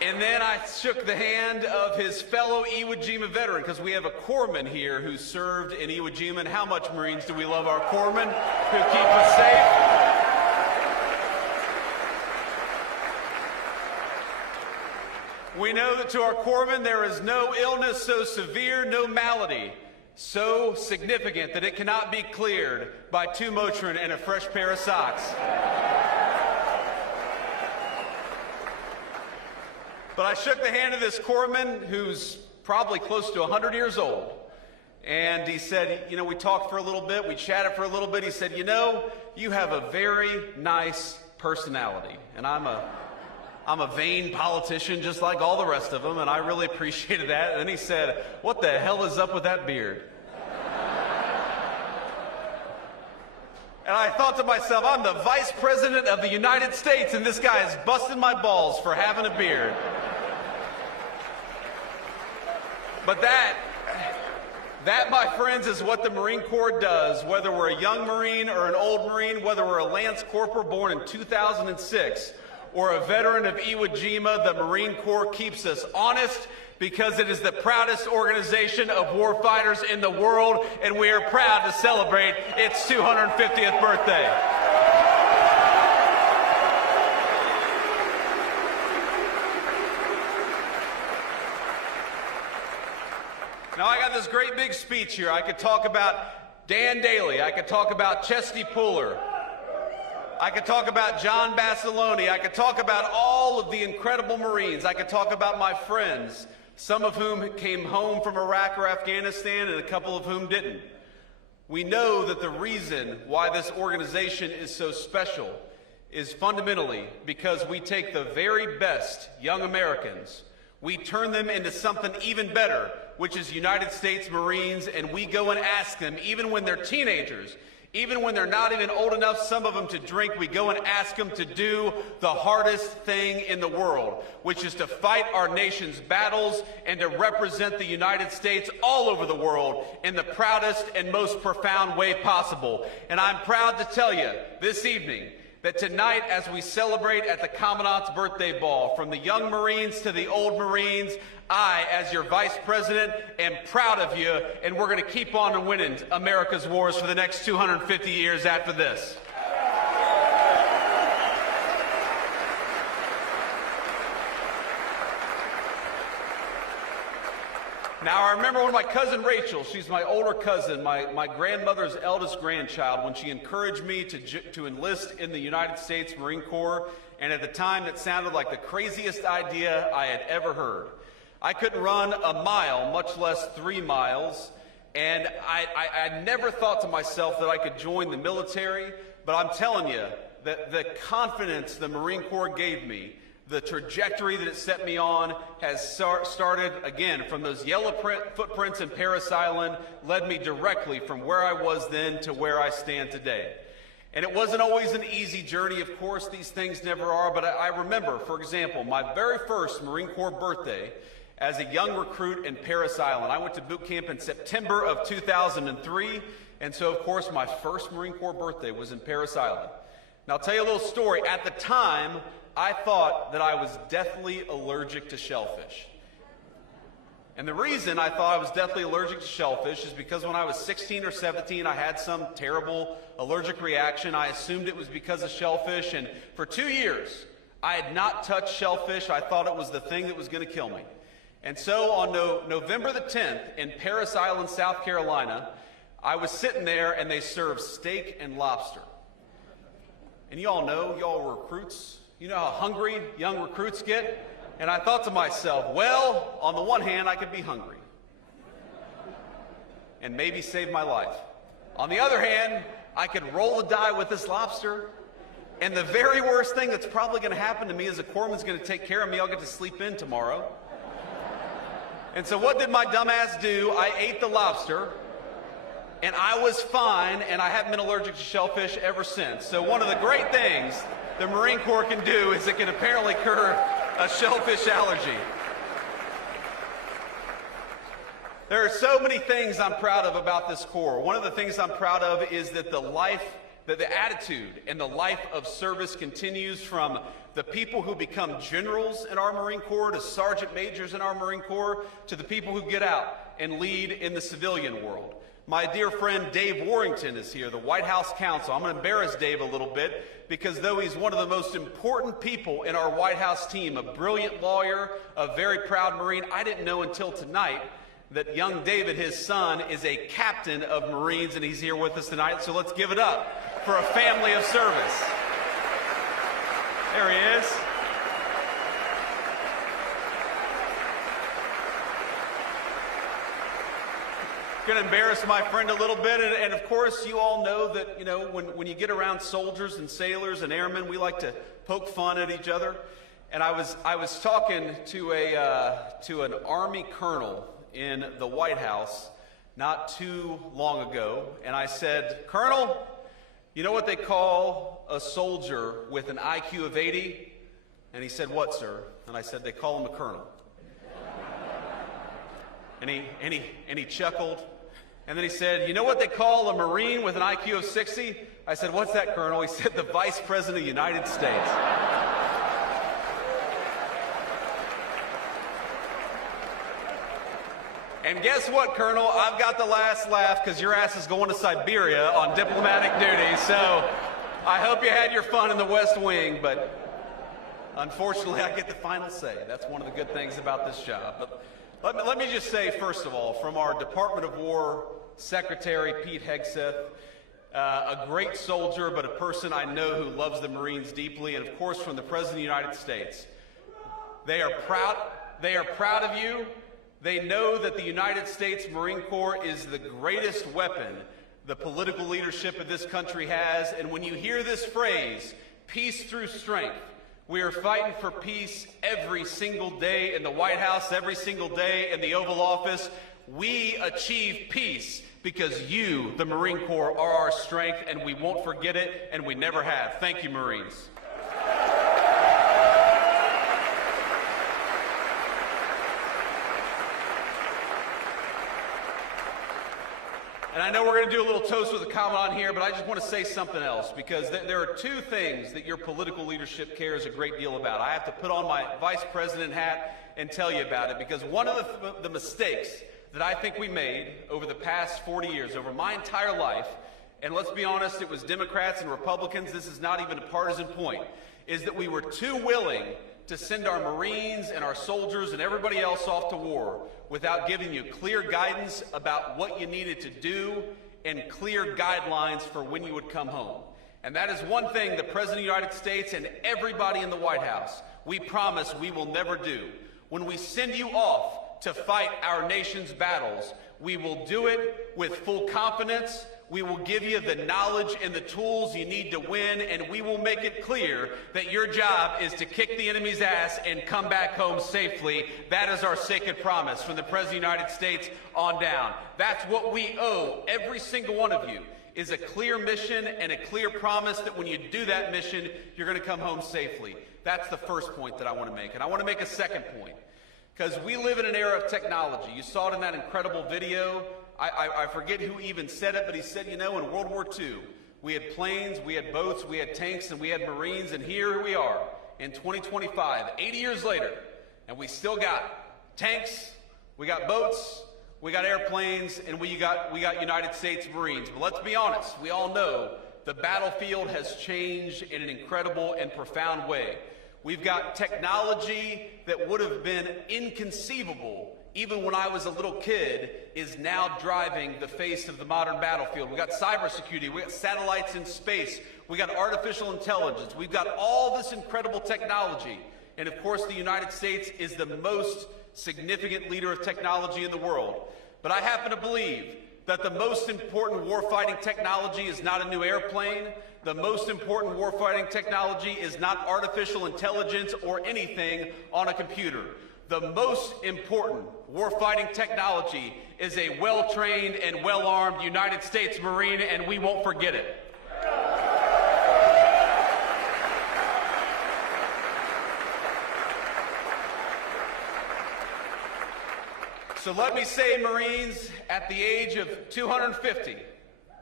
And then I shook the hand of his fellow Iwo Jima veteran, because we have a corpsman here who served in Iwo Jima. And how much Marines do we love our corpsmen who keep us safe? We know that to our corpsmen there is no illness so severe, no malady so significant that it cannot be cleared by 2 Motrin and a fresh pair of socks. But I shook the hand of this corpsman who's probably close to 100 years old. And he said, you know, we talked for a little bit, we chatted for a little bit. He said, you know, you have a very nice personality. And I'm a vain politician just like all the rest of them, and I really appreciated that. And then he said, what the hell is up with that beard? And I thought to myself, I'm the Vice President of the United States, and this guy is busting my balls for having a beard. But that, my friends, is what the Marine Corps does, whether we're a young Marine or an old Marine, whether we're a Lance Corporal born in 2006 or a veteran of Iwo Jima. The Marine Corps keeps us honest because it is the proudest organization of warfighters in the world, and we are proud to celebrate its 250th birthday. Now, I got this great big speech here. I could talk about Dan Daly. I could talk about Chesty Puller. I could talk about John Basilone. I could talk about all of the incredible Marines. I could talk about my friends, some of whom came home from Iraq or Afghanistan and a couple of whom didn't. We know that the reason why this organization is so special is fundamentally because we take the very best young Americans, we turn them into something even better, which is United States Marines, and we go and ask them, even when they're teenagers, even when they're not even old enough, some of them, to drink, we go and ask them to do the hardest thing in the world, which is to fight our nation's battles and to represent the United States all over the world in the proudest and most profound way possible. And I'm proud to tell you this evening that tonight, as we celebrate at the Commandant's Birthday Ball, from the young Marines to the old Marines, I, as your Vice President, am proud of you, and we're going to keep on winning America's wars for the next 250 years after this. Now, I remember when my cousin Rachel, she's my older cousin, my grandmother's eldest grandchild, when she encouraged me to enlist in the United States Marine Corps, and at the time that sounded like the craziest idea I had ever heard. I couldn't run a mile, much less 3 miles, and I never thought to myself that I could join the military, but I'm telling you that the confidence the Marine Corps gave me, the trajectory that it set me on, has started, again, from those yellow footprints in Parris Island, led me directly from where I was then to where I stand today. And it wasn't always an easy journey, of course, these things never are, but I remember, for example, my very first Marine Corps birthday as a young recruit in Parris Island. I went to boot camp in September of 2003, and so, of course, my first Marine Corps birthday was in Parris Island. Now, I'll tell you a little story. At the time, I thought that I was deathly allergic to shellfish. And the reason I thought I was deathly allergic to shellfish is because when I was 16 or 17, I had some terrible allergic reaction. I assumed it was because of shellfish, and for 2 years, I had not touched shellfish. I thought it was the thing that was going to kill me. And so on November the 10th in Parris Island, South Carolina, I was sitting there and they served steak and lobster. And you all know, y'all were recruits. You know how hungry young recruits get? And I thought to myself, well, on the one hand, I could be hungry and maybe save my life. On the other hand, I could roll the die with this lobster, and the very worst thing that's probably going to happen to me is a corpsman's going to take care of me. I'll get to sleep in tomorrow. And so what did my dumb ass do? I ate the lobster, and I was fine, and I haven't been allergic to shellfish ever since. So one of the great things the Marine Corps can do is it can apparently cure a shellfish allergy. There are so many things I'm proud of about this Corps. One of the things I'm proud of is that the life that the attitude and the life of service continues from the people who become generals in our Marine Corps to sergeant majors in our Marine Corps to the people who get out and lead in the civilian world. My dear friend Dave Warrington is here, the White House counsel. I'm going to embarrass Dave a little bit because though he's one of the most important people in our White House team, a brilliant lawyer, a very proud Marine, I didn't know until tonight that young David, his son, is a captain of Marines, and he's here with us tonight. So let's give it up for a family of service. There he is. Going to embarrass my friend a little bit, and of course you all know that, you know, when you get around soldiers and sailors and airmen, we like to poke fun at each other. And I was talking to an Army colonel in the White House not too long ago, and I said, "Colonel, you know what they call a soldier with an IQ of 80? And he said, "What, sir?" And I said, "They call him a colonel." And he chuckled. And then he said, "You know what they call a Marine with an IQ of 60? I said, "What's that, Colonel?" He said, "The Vice President of the United States." And guess what, Colonel? I've got the last laugh because your ass is going to Siberia on diplomatic duty. So I hope you had your fun in the West Wing, but unfortunately I get the final say. That's one of the good things about this job. But let me just say, first of all, from our Department of War Secretary, Pete Hegseth, a great soldier, but a person I know who loves the Marines deeply, and of course from the President of the United States. They are proud of you. They know that the United States Marine Corps is the greatest weapon the political leadership of this country has. And when you hear this phrase, peace through strength, we are fighting for peace every single day in the White House, every single day in the Oval Office. We achieve peace because you, the Marine Corps, are our strength, and we won't forget it, and we never have. Thank you, Marines. And I know we're going to do a little toast with a commandant here, but I just want to say something else, because there are two things that your political leadership cares a great deal about. I have to put on my vice president hat and tell you about it, because one of the mistakes that I think we made over the past 40 years, over my entire life, and let's be honest, it was Democrats and Republicans, this is not even a partisan point, is that we were too willing to send our Marines and our soldiers and everybody else off to war without giving you clear guidance about what you needed to do and clear guidelines for when you would come home. And that is one thing the President of the United States and everybody in the White House, we promise we will never do. When we send you off to fight our nation's battles, we will do it with full confidence. We will give you the knowledge and the tools you need to win, and we will make it clear that your job is to kick the enemy's ass and come back home safely. That is our sacred promise from the President of the United States on down. That's what we owe every single one of you, is a clear mission and a clear promise that when you do that mission, you're going to come home safely. That's the first point that I want to make. And I want to make a second point, because we live in an era of technology. You saw it in that incredible video. I forget who even said it, but he said, you know, in World War II, we had planes, we had boats, we had tanks, and we had Marines, and here we are in 2025, 80 years later, and we still got tanks, we got boats, we got airplanes, and we got United States Marines. But let's be honest, we all know the battlefield has changed in an incredible and profound way. We've got technology that would have been inconceivable even when I was a little kid, is now driving the face of the modern battlefield. We got cybersecurity, we got satellites in space, we got artificial intelligence, we've got all this incredible technology. And of course, the United States is the most significant leader of technology in the world. But I happen to believe that the most important warfighting technology is not a new airplane. The most important warfighting technology is not artificial intelligence or anything on a computer. The most important warfighting technology is a well-trained and well-armed United States Marine, and we won't forget it. So let me say, Marines, at the age of 250,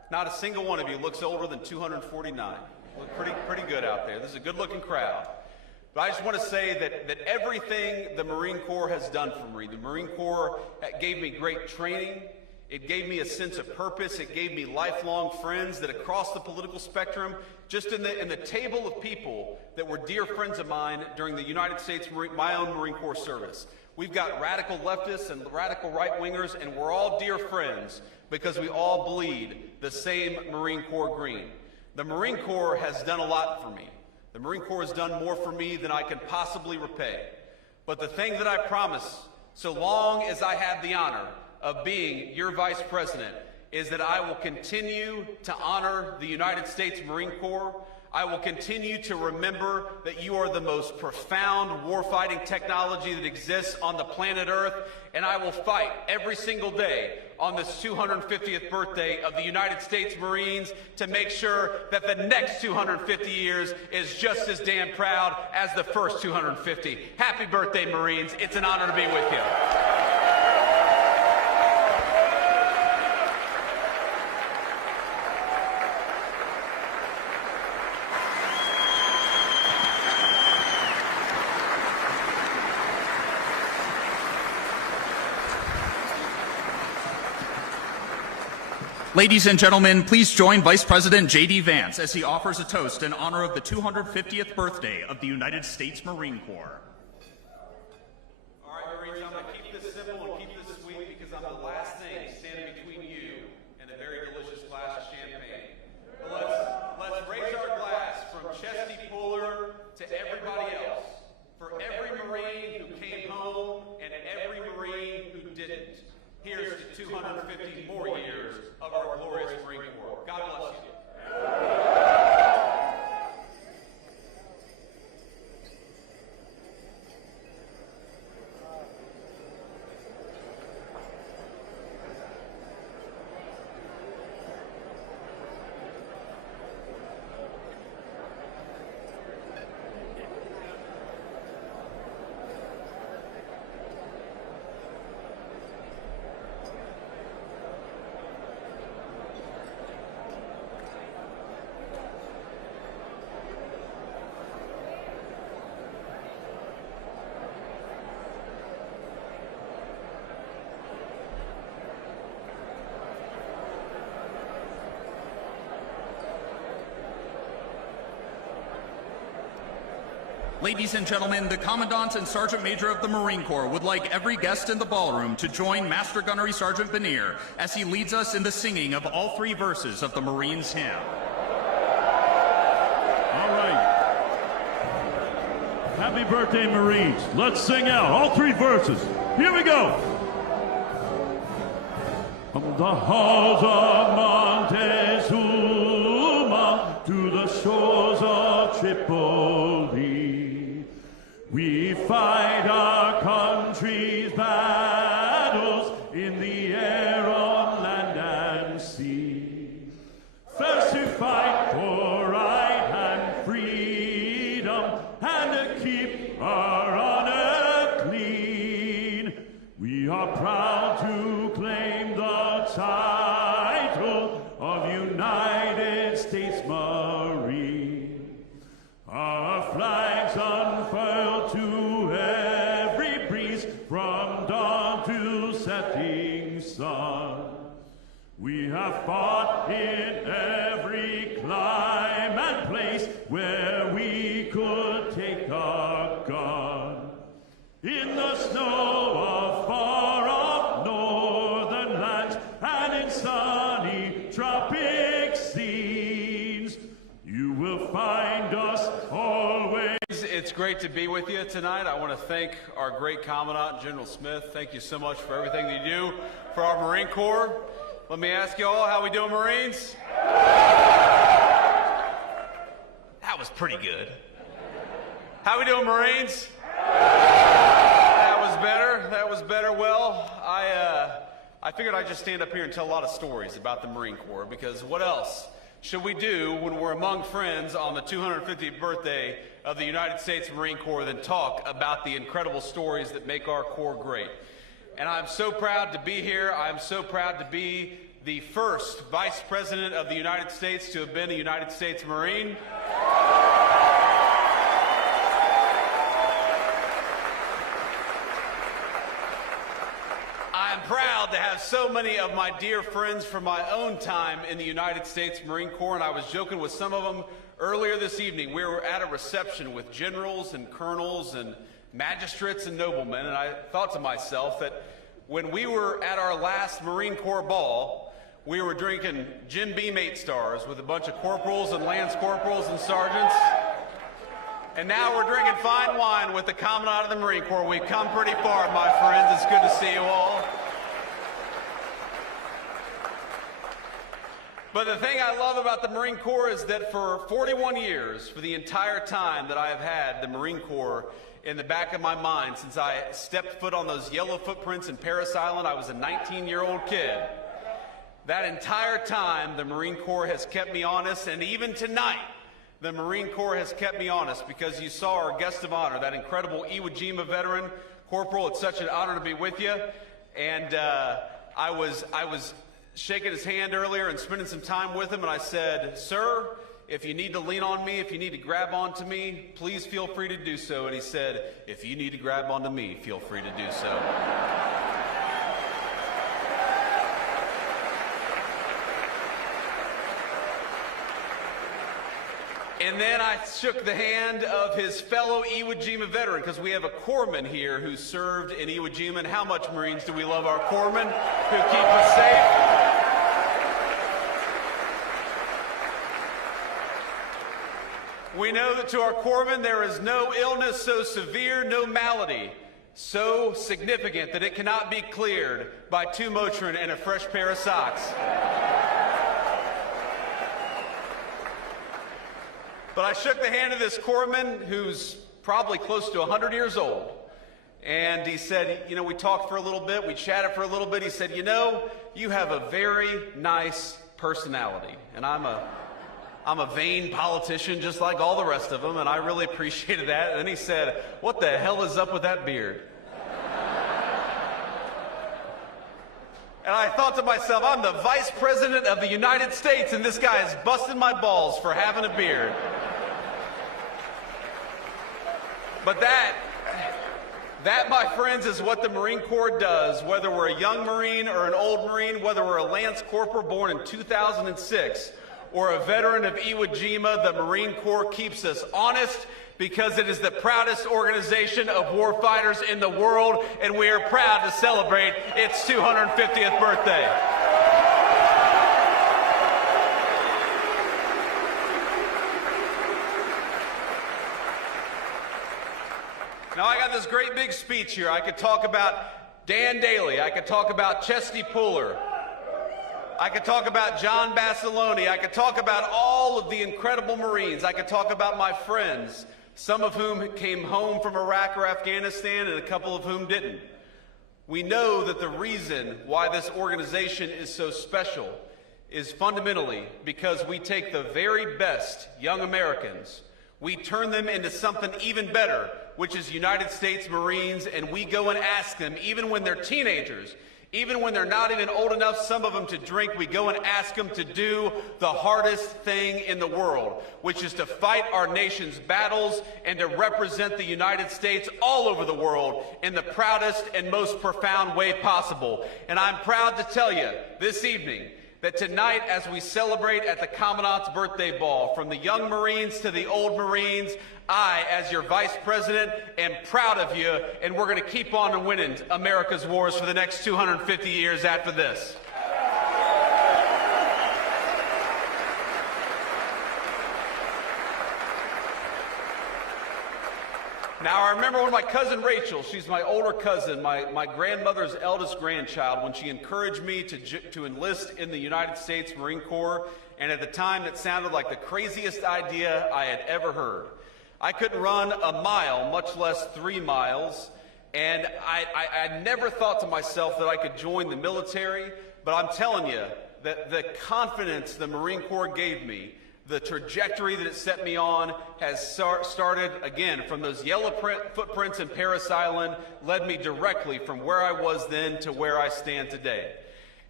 Not a single one of you looks older than 249. Look pretty good out there. This is a good-looking crowd. But I just want to say that everything the Marine Corps has done for me, the Marine Corps gave me great training. It gave me a sense of purpose. It gave me lifelong friends that across the political spectrum, just in the table of people that were dear friends of mine during the United States, my own Marine Corps service. We've got radical leftists and radical right-wingers, and we're all dear friends because we all bleed the same Marine Corps green. The Marine Corps has done a lot for me. The Marine Corps has done more for me than I can possibly repay. But the thing that I promise, so long as I have the honor of being your Vice President, is that I will continue to honor the United States Marine Corps. I will continue to remember that you are the most profound warfighting technology that exists on the planet Earth, and I will fight every single day on this 250th birthday of the United States Marines to make sure that the next 250 years is just as damn proud as the first 250. Happy birthday, Marines. It's an honor to be with you. Ladies and gentlemen, please join Vice President JD Vance as he offers a toast in honor of the 250th birthday of the United States Marine Corps. All right, Marines, I'm going to keep this simple and keep this sweet because I'm the last thing standing between you and a very delicious glass of champagne. But let's raise our glass from Chesty Puller to everybody else, for every Marine who came home and every Marine who didn't. Here's to 250 more years of our glorious Marine Corps. God bless you. Ladies and gentlemen, the Commandant and Sergeant Major of the Marine Corps would like every guest in the ballroom to join Master Gunnery Sergeant Benier as he leads us in the singing of all three verses of the Marines' hymn. All right. Happy birthday, Marines. Let's sing out all three verses. Here we go. From the halls of Montezuma to the shores of Tripoli, we fight our country's battles in the air, on land and sea. First to fight for right and freedom, and to keep our honor clean. We are proud to claim the title of United States Marine. Our flags unfurled to every breeze, from dawn to setting sun. We have fought in every clime and place where we could take our gun. In the snow of far-off northern lands and in sunny tropic scenes, you will find us always. It's great to be with you tonight. I want to thank our great Commandant, General Smith. Thank you so much for everything that you do for our Marine Corps. Let me ask you all, how we doing, Marines? That was pretty good. How we doing, Marines? That was better. That was better. Well, I figured I'd just stand up here and tell a lot of stories about the Marine Corps, because what else should we do when we're among friends on the 250th birthday of the United States Marine Corps than talk about the incredible stories that make our Corps great? And I'm so proud to be here. I'm so proud to be the first Vice President of the United States to have been a United States Marine. I'm proud to have so many of my dear friends from my own time in the United States Marine Corps, and I was joking with some of them earlier this evening. We were at a reception with generals and colonels and magistrates and noblemen, and I thought to myself that when we were at our last Marine Corps ball, we were drinking Jim Beam 8 stars with a bunch of corporals and lance corporals and sergeants. And now we're drinking fine wine with the Commandant of the Marine Corps. We've come pretty far, my friends. It's good to see you all. But the thing I love about the Marine Corps is that for 41 years, for the entire time that I have had the Marine Corps in the back of my mind, since I stepped foot on those yellow footprints in Parris Island, I was a 19-year-old kid. That entire time, the Marine Corps has kept me honest, and even tonight, the Marine Corps has kept me honest, because you saw our guest of honor, that incredible Iwo Jima veteran. Corporal, it's such an honor to be with you. And I was shaking his hand earlier and spending some time with him, and I said, "Sir, if you need to lean on me, if you need to grab onto me, please feel free to do so." And he said, "If you need to grab onto me, feel free to do so." And then I shook the hand of his fellow Iwo Jima veteran, because we have a corpsman here who served in Iwo Jima. And how much Marines do we love our corpsmen who keep us safe? We know that to our corpsmen there is no illness so severe, no malady so significant that it cannot be cleared by 2 Motrin and a fresh pair of socks. But I shook the hand of this corpsman who's probably close to 100 years old. And he said, you know, we talked for a little bit, we chatted for a little bit. He said, "You know, you have a very nice personality." And I'm a vain politician just like all the rest of them, and I really appreciated that. And then he said, "What the hell is up with that beard?" And I thought to myself, I'm the Vice President of the United States, and this guy is busting my balls for having a beard. But that, my friends, is what the Marine Corps does, whether we're a young Marine or an old Marine, whether we're a Lance Corporal born in 2006 or a veteran of Iwo Jima. The Marine Corps keeps us honest, because it is the proudest organization of warfighters in the world, and we are proud to celebrate its 250th birthday. Now, I got this great big speech here. I could talk about Dan Daly. I could talk about Chesty Puller. I could talk about John Basilone. I could talk about all of the incredible Marines. I could talk about my friends, some of whom came home from Iraq or Afghanistan, and a couple of whom didn't. We know that the reason why this organization is so special is fundamentally because we take the very best young Americans, we turn them into something even better, which is United States Marines, and we go and ask them, even when they're teenagers, even when they're not even old enough, some of them, to drink, we go and ask them to do the hardest thing in the world, which is to fight our nation's battles and to represent the United States all over the world in the proudest and most profound way possible. And I'm proud to tell you this evening that tonight, as we celebrate at the Commandant's birthday ball, from the young Marines to the old Marines, I, as your Vice President, am proud of you, and we're going to keep on winning America's wars for the next 250 years after this. Now, I remember when my cousin Rachel, she's my older cousin, my grandmother's eldest grandchild, when she encouraged me to enlist in the United States Marine Corps, and at the time it sounded like the craziest idea I had ever heard. I couldn't run a mile, much less 3 miles, and I never thought to myself that I could join the military, but I'm telling you that the confidence the Marine Corps gave me, the trajectory that it set me on, has started, again, from those yellow footprints in Parris Island, led me directly from where I was then to where I stand today.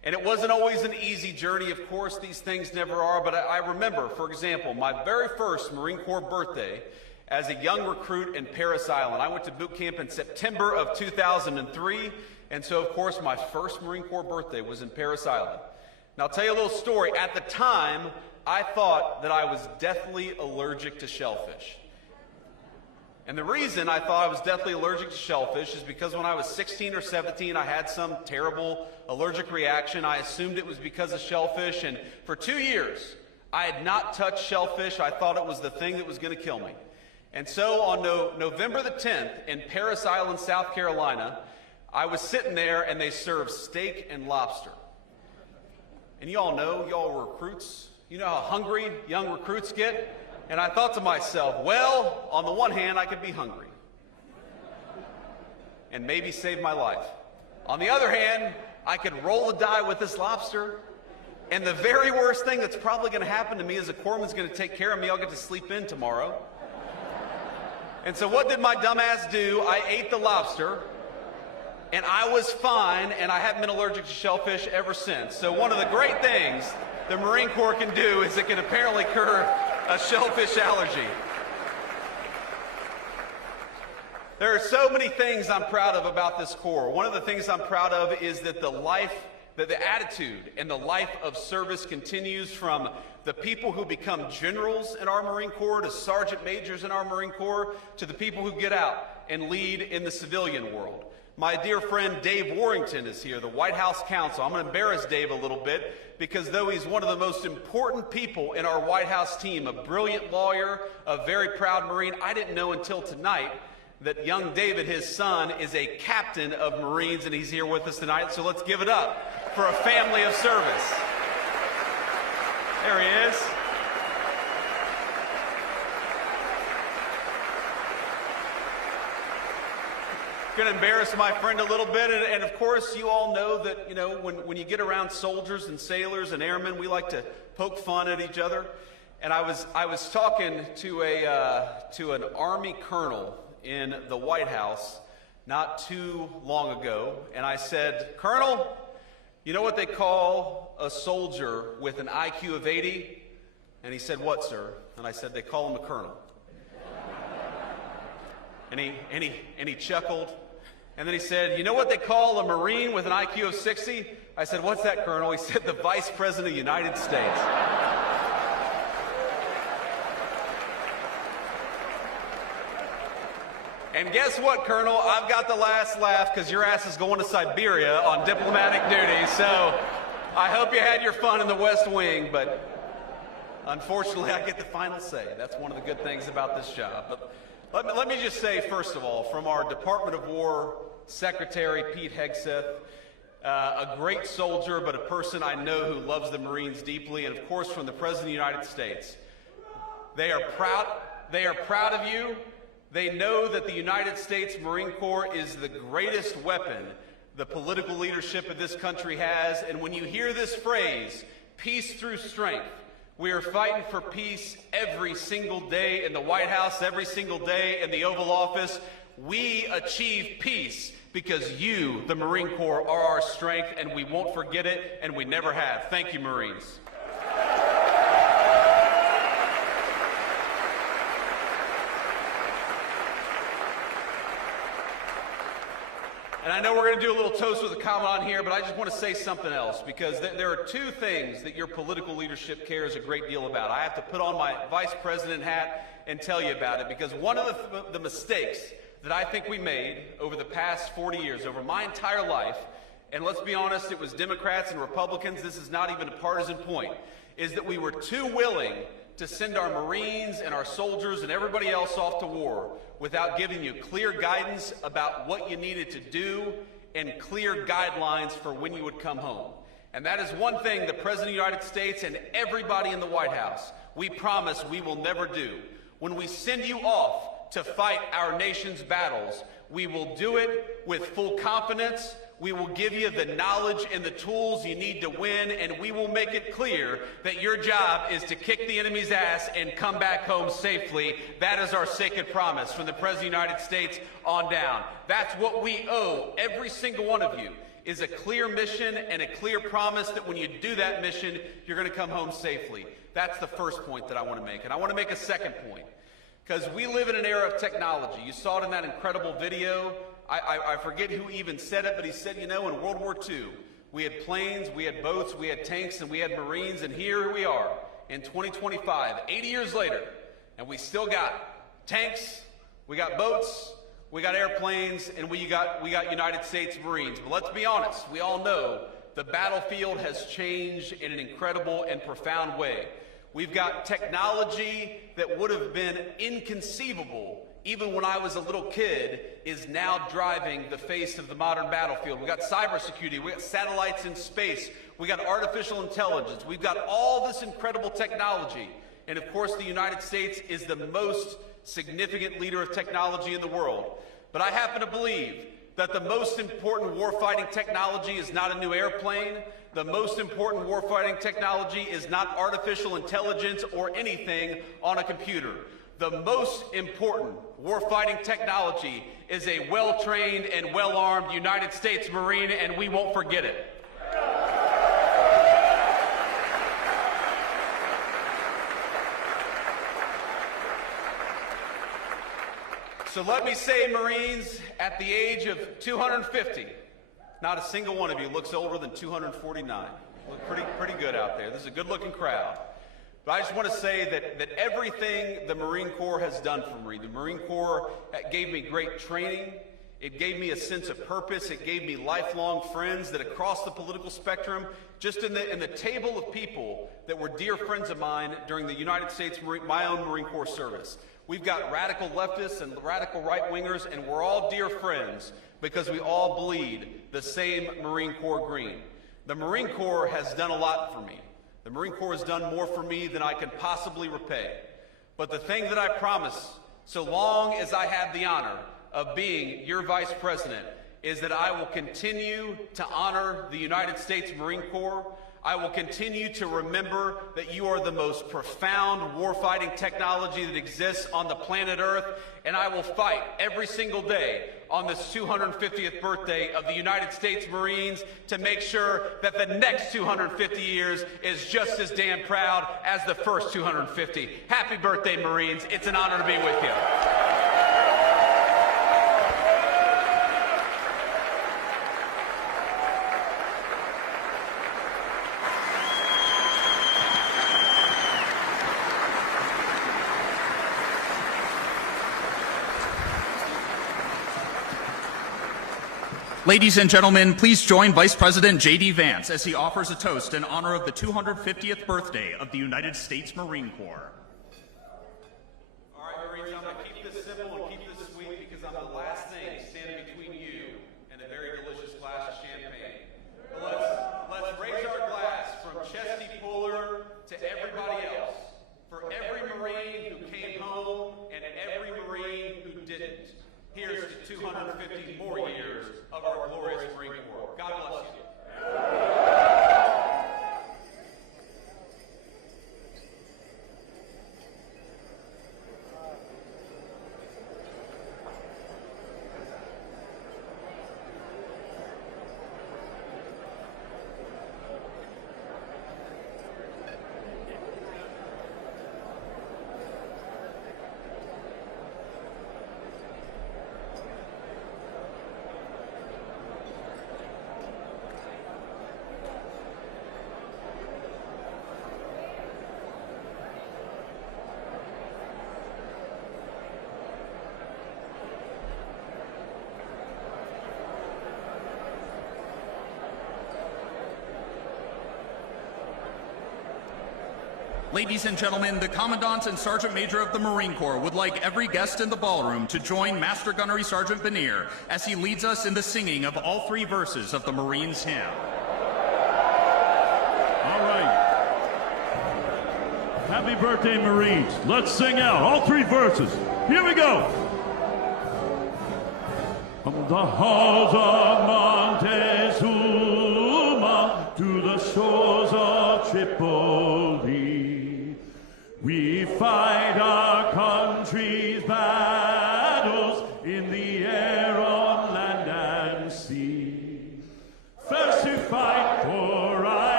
And it wasn't always an easy journey. Of course, these things never are. But I remember, for example, my very first Marine Corps birthday as a young recruit in Parris Island. I went to boot camp in September of 2003. And so, of course, my first Marine Corps birthday was in Parris Island. Now, I'll tell you a little story. At the time, I thought that I was deathly allergic to shellfish. And the reason I thought I was deathly allergic to shellfish is because when I was 16 or 17, I had some terrible allergic reaction. I assumed it was because of shellfish, and for 2 years, I had not touched shellfish. I thought it was the thing that was going to kill me. And so on November the 10th in Parris Island, South Carolina, I was sitting there, and they served steak and lobster. And you all know, y'all were recruits. You know how hungry young recruits get? And I thought to myself, well, on the one hand, I could be hungry and maybe save my life. On the other hand, I could roll the die with this lobster, and the very worst thing that's probably going to happen to me is a corpsman's going to take care of me. I'll get to sleep in tomorrow. And so what did my dumb ass do? I ate the lobster, and I was fine, and I haven't been allergic to shellfish ever since. So one of the great things the Marine Corps can do is it can apparently cure a shellfish allergy. There are so many things I'm proud of about this Corps. One of the things I'm proud of is that the attitude and the life of service continues from the people who become generals in our Marine Corps to sergeant majors in our Marine Corps to the people who get out and lead in the civilian world. My dear friend Dave Warrington is here, the White House counsel. I'm going to embarrass Dave a little bit because though he's one of the most important people in our White House team, a brilliant lawyer, a very proud Marine, I didn't know until tonight that young David, his son, is a captain of Marines, and he's here with us tonight. So let's give it up for a family of service. There he is. Going to embarrass my friend a little bit, and of course you all know that, you know, when you get around soldiers and sailors and airmen, we like to poke fun at each other. And I was talking to an Army colonel in the White House not too long ago, and I said, "Colonel, you know what they call a soldier with an IQ of 80? And he said, "What, sir?" And I said, "They call him a colonel." And he chuckled. And then he said, "You know what they call a Marine with an IQ of 60? I said, "What's that, Colonel?" He said, "The Vice President of the United States." And guess what, Colonel? I've got the last laugh because your ass is going to Siberia on diplomatic duty. So I hope you had your fun in the West Wing, but unfortunately I get the final say. That's one of the good things about this job. But let me just say, first of all, from our Department of War Secretary, Pete Hegseth, a great soldier, but a person I know who loves the Marines deeply, and of course from the President of the United States. They are proud of you. They know that the United States Marine Corps is the greatest weapon the political leadership of this country has. And when you hear this phrase, peace through strength, we are fighting for peace every single day in the White House, every single day in the Oval Office. We achieve peace because you, the Marine Corps, are our strength, and we won't forget it, and we never have. Thank you, Marines. And I know we're going to do a little toast with a commandant here, but I just want to say something else, because there are two things that your political leadership cares a great deal about. I have to put on my vice president hat and tell you about it, because one of the mistakes that I think we made over the past 40 years, over my entire life, and let's be honest, it was Democrats and Republicans, this is not even a partisan point, is that we were too willing to send our Marines and our soldiers and everybody else off to war without giving you clear guidance about what you needed to do and clear guidelines for when you would come home. And that is one thing the President of the United States and everybody in the White House, we promise we will never do. When we send you off to fight our nation's battles, we will do it with full confidence. We will give you the knowledge and the tools you need to win, and we will make it clear that your job is to kick the enemy's ass and come back home safely. That is our sacred promise from the President of the United States on down. That's what we owe every single one of you. is a clear mission and a clear promise that when you do that mission, you're going to come home safely. That's the first point that I want to make. And I want to make a second point, because we live in an era of technology. You saw it in that incredible video. I forget who even said it, but he said, you know, in World War II, we had planes, we had boats, we had tanks, and we had Marines, and here we are in 2025, 80 years later, and we still got tanks, we got boats, we got airplanes, and we got United States Marines. But let's be honest, we all know the battlefield has changed in an incredible and profound way. We've got technology that would have been inconceivable even when I was a little kid is now driving the face of the modern battlefield. We got cybersecurity, we got satellites in space, we got artificial intelligence, we've got all this incredible technology. And of course, the United States is the most significant leader of technology in the world. But I happen to believe that the most important warfighting technology is not a new airplane. The most important warfighting technology is not artificial intelligence or anything on a computer. The most important warfighting technology is a well-trained and well-armed United States Marine, and we won't forget it. So let me say, Marines, at the age of 250, not a single one of you looks older than 249. Look pretty good out there. This is a good-looking crowd. But I just want to say that everything the Marine Corps has done for me, the Marine Corps gave me great training. It gave me a sense of purpose. It gave me lifelong friends that across the political spectrum, just in the table of people that were dear friends of mine during the United States, my own Marine Corps service. We've got radical leftists and radical right-wingers, and we're all dear friends because we all bleed the same Marine Corps green. The Marine Corps has done a lot for me. The Marine Corps has done more for me than I can possibly repay. But the thing that I promise, so long as I have the honor of being your Vice President, is that I will continue to honor the United States Marine Corps. I will continue to remember that you are the most profound warfighting technology that exists on the planet Earth, and I will fight every single day on this 250th birthday of the United States Marines to make sure that the next 250 years is just as damn proud as the first 250. Happy birthday, Marines. It's an honor to be with you. Ladies and gentlemen, please join Vice President JD Vance as he offers a toast in honor of the 250th birthday of the United States Marine Corps. All right, Marines, I'm going to keep this simple and keep this sweet because I'm the last thing standing between you and a very delicious glass of champagne. But let's raise our glass from Chesty Puller to everybody else, for every Marine who came home and every Marine who didn't. Here's to 250 more years of our glorious Marine Corps. God bless you. Ladies and gentlemen, the Commandant and Sergeant Major of the Marine Corps would like every guest in the ballroom to join Master Gunnery Sergeant Benier as he leads us in the singing of all three verses of the Marines' hymn. All right. Happy birthday, Marines. Let's sing out all three verses. Here we go. From the halls of Montezuma to the shores of Tripoli, we fight our country's battles in the air, on land and sea.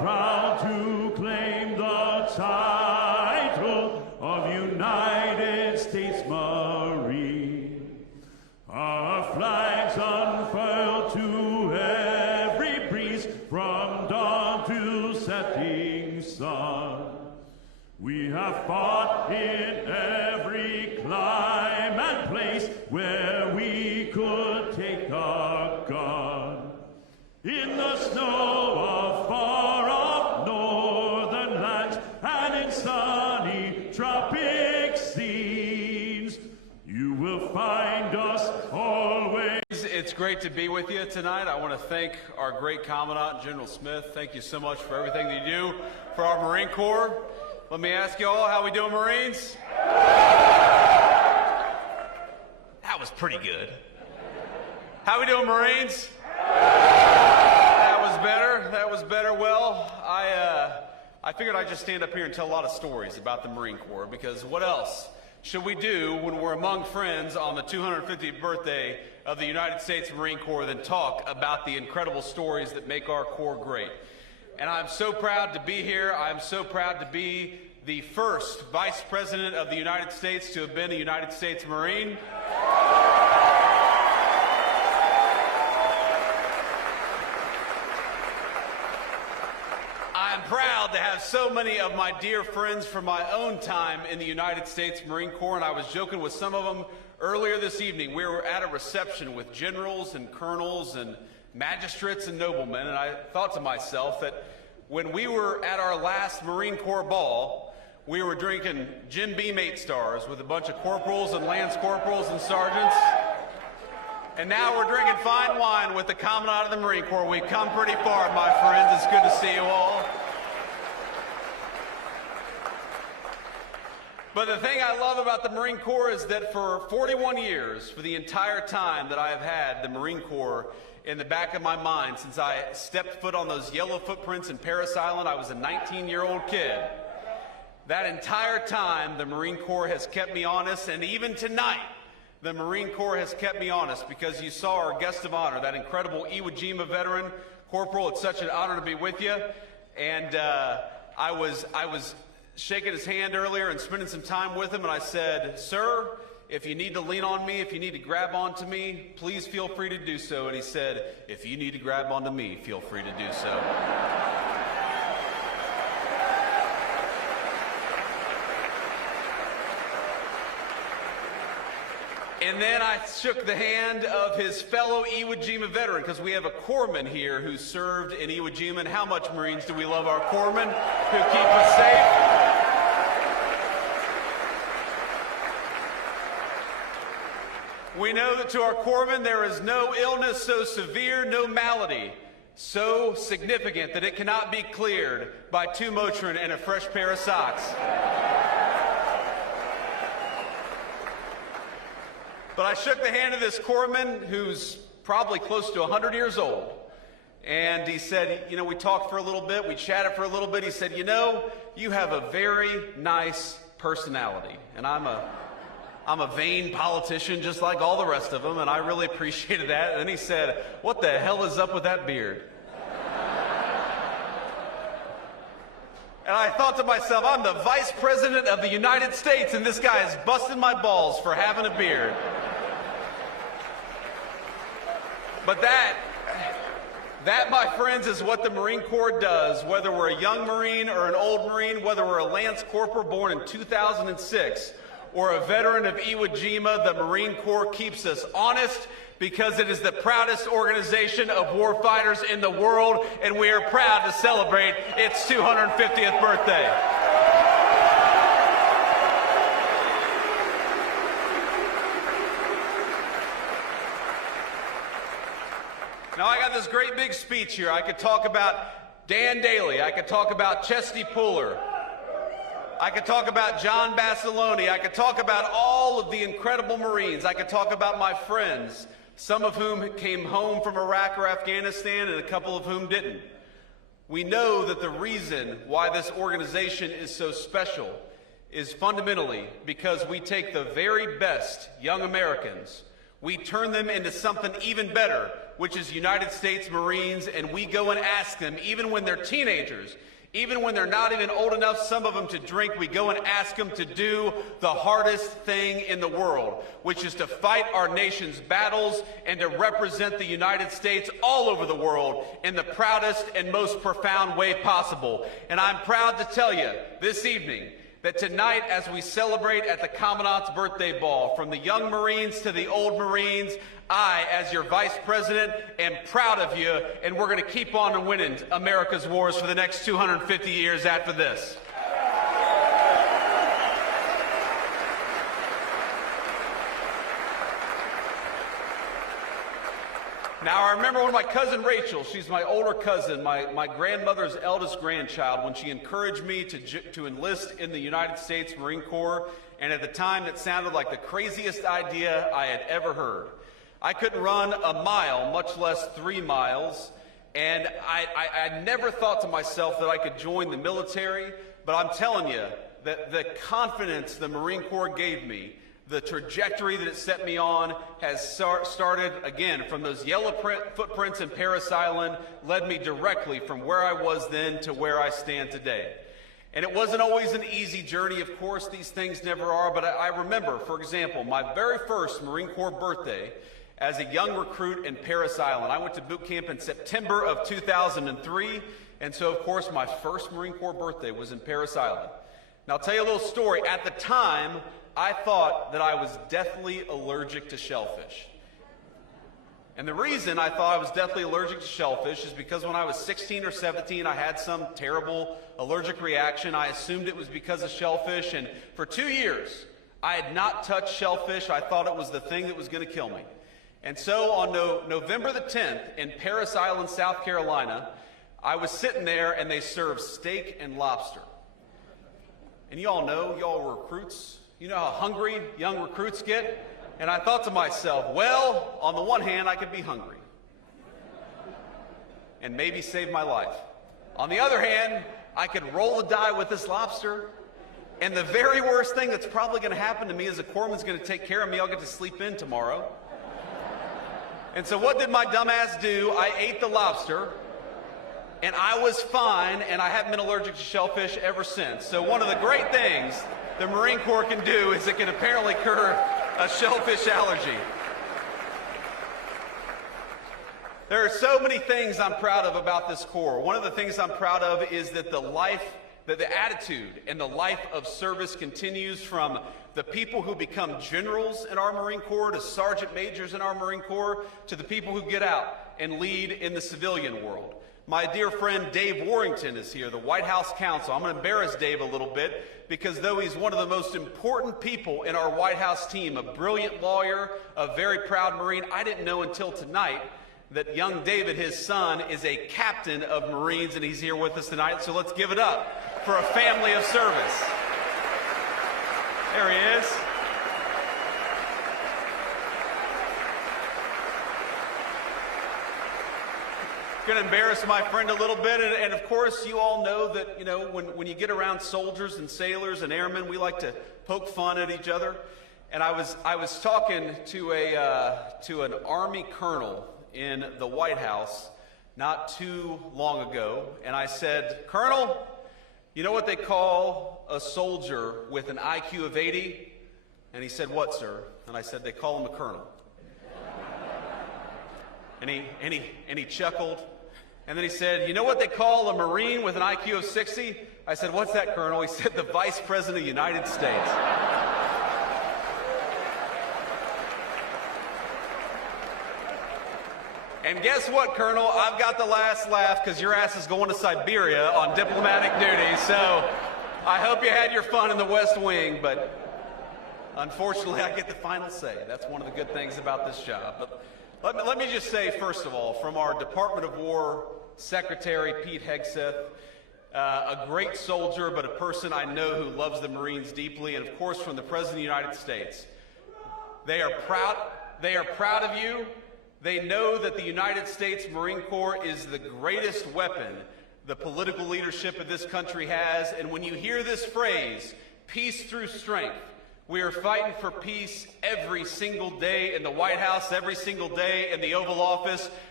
proud to claim the title of United States Marine. Our flags unfurled to every breeze from dawn to setting sun. We have fought in every clime and place where we could take our gun. In the snow of far-off northern lands and in sunny tropic scenes, you will find us always. It's great to be with you tonight. I want to thank our great Commandant, General Smith. Thank you so much for everything that you do for our Marine Corps. Let me ask you all, how we doing, Marines? That was pretty good. How we doing, Marines? That was better. That was better. Well, I figured I'd just stand up here and tell a lot of stories about the Marine Corps, because what else should we do when we're among friends on the 250th birthday of the United States Marine Corps than talk about the incredible stories that make our Corps great? And I'm so proud to be here. I'm so proud to be the first Vice President of the United States to have been a United States Marine. I'm proud to have so many of my dear friends from my own time in the United States Marine Corps, and I was joking with some of them earlier this evening. We were at a reception with generals and colonels and magistrates and noblemen, and I thought to myself that when we were at our last Marine Corps ball, we were drinking Jim Beam 8 stars with a bunch of corporals and lance corporals and sergeants. And now we're drinking fine wine with the Commandant of the Marine Corps. We've come pretty far, my friends. It's good to see you all. But the thing I love about the Marine Corps is that for 41 years, for the entire time that I have had the Marine Corps in the back of my mind, since I stepped foot on those yellow footprints in Parris Island, I was a 19-year-old kid. That entire time, the Marine Corps has kept me honest, and even tonight, the Marine Corps has kept me honest, because you saw our guest of honor, that incredible Iwo Jima veteran. Corporal, it's such an honor to be with you. And I was shaking his hand earlier and spending some time with him, and I said, "Sir, if you need to lean on me, if you need to grab onto me, please feel free to do so." And he said, "If you need to grab onto me, feel free to do so." And then I shook the hand of his fellow Iwo Jima veteran, because we have a corpsman here who served in Iwo Jima. And how much, Marines, do we love our corpsmen who keep us safe? We know that to our corpsmen there is no illness so severe, no malady so significant that it cannot be cleared by 2 Motrin and a fresh pair of socks. But I shook the hand of this corpsman who's probably close to 100 years old. And he said, you know, we talked for a little bit, we chatted for a little bit. He said, "You know, you have a very nice personality." And I'm a vain politician just like all the rest of them, and I really appreciated that. And then he said, "What the hell is up with that beard?" And I thought to myself, I'm the Vice President of the United States, and this guy is busting my balls for having a beard. But that, my friends, is what the Marine Corps does, whether we're a young Marine or an old Marine, whether we're a Lance Corporal born in 2006 or a veteran of Iwo Jima. The Marine Corps keeps us honest, because it is the proudest organization of warfighters in the world, and we are proud to celebrate its 250th birthday. Now, I got this great big speech here. I could talk about Dan Daly. I could talk about Chesty Puller. I could talk about John Basilone. I could talk about all of the incredible Marines. I could talk about my friends, some of whom came home from Iraq or Afghanistan, and a couple of whom didn't. We know that the reason why this organization is so special is fundamentally because we take the very best young Americans, we turn them into something even better which is United States Marines, and we go and ask them, even when they're teenagers, even when they're not even old enough, some of them, to drink, we go and ask them to do the hardest thing in the world, which is to fight our nation's battles and to represent the United States all over the world in the proudest and most profound way possible. And I'm proud to tell you this evening that tonight, as we celebrate at the Commandant's birthday ball, from the young Marines to the old Marines, I, as your Vice President, am proud of you, and we're going to keep on winning America's wars for the next 250 years after this. Now, I remember when my cousin Rachel, she's my older cousin, my grandmother's eldest grandchild, when she encouraged me to enlist in the United States Marine Corps, and at the time it sounded like the craziest idea I had ever heard. I couldn't run a mile, much less 3 miles, and I never thought to myself that I could join the military, but I'm telling you that the confidence the Marine Corps gave me, the trajectory that it set me on, has started, again, from those yellow footprints in Parris Island, led me directly from where I was then to where I stand today. And it wasn't always an easy journey, of course, these things never are, but I remember, for example, my very first Marine Corps birthday as a young recruit in Parris Island. I went to boot camp in September of 2003, and so, of course, my first Marine Corps birthday was in Parris Island. Now, I'll tell you a little story. At the time, I thought that I was deathly allergic to shellfish. And the reason I thought I was deathly allergic to shellfish is because when I was 16 or 17, I had some terrible allergic reaction. I assumed it was because of shellfish, and for 2 years, I had not touched shellfish. I thought it was the thing that was going to kill me. And so on November the 10th in Parris Island, South Carolina, I was sitting there and they served steak and lobster. And you all know, y'all were recruits. You know how hungry young recruits get? And I thought to myself, well, on the one hand, I could be hungry and maybe save my life. On the other hand, I could roll the die with this lobster, and the very worst thing that's probably going to happen to me is the corpsman's going to take care of me. I'll get to sleep in tomorrow. And so what did my dumb ass do? I ate the lobster, and I was fine, and I haven't been allergic to shellfish ever since. So one of the great things the Marine Corps can do is it can apparently cure a shellfish allergy. There are so many things I'm proud of about this Corps. One of the things I'm proud of is that the attitude and the life of service continues from the people who become generals in our Marine Corps to sergeant majors in our Marine Corps to the people who get out and lead in the civilian world. My dear friend Dave Warrington is here, the White House counsel. I'm going to embarrass Dave a little bit because though he's one of the most important people in our White House team, a brilliant lawyer, a very proud Marine, I didn't know until tonight that young David, his son, is a captain of Marines, and he's here with us tonight. So let's give it up for a family of service. There he is. Going to embarrass my friend a little bit, and of course you all know that, you know, when you get around soldiers and sailors and airmen, we like to poke fun at each other. And I was talking to an Army colonel in the White House not too long ago, and I said, "Colonel, you know what they call a soldier with an IQ of 80? And he said, "What, sir?" And I said, "They call him a colonel." And he chuckled. And then he said, "You know what they call a Marine with an IQ of 60? I said, "What's that, Colonel?" He said, "The Vice President of the United States." And guess what, Colonel? I've got the last laugh because your ass is going to Siberia on diplomatic duty. So I hope you had your fun in the West Wing, but unfortunately I get the final say. That's one of the good things about this job. But let me just say, first of all, from our Department of War Secretary, Pete Hegseth, a great soldier, but a person I know who loves the Marines deeply, and of course from the President of the United States. They are proud of you. They know that the United States Marine Corps is the greatest weapon the political leadership of this country has. And when you hear this phrase, peace through strength, we are fighting for peace every single day in the White House, every single day in the Oval Office.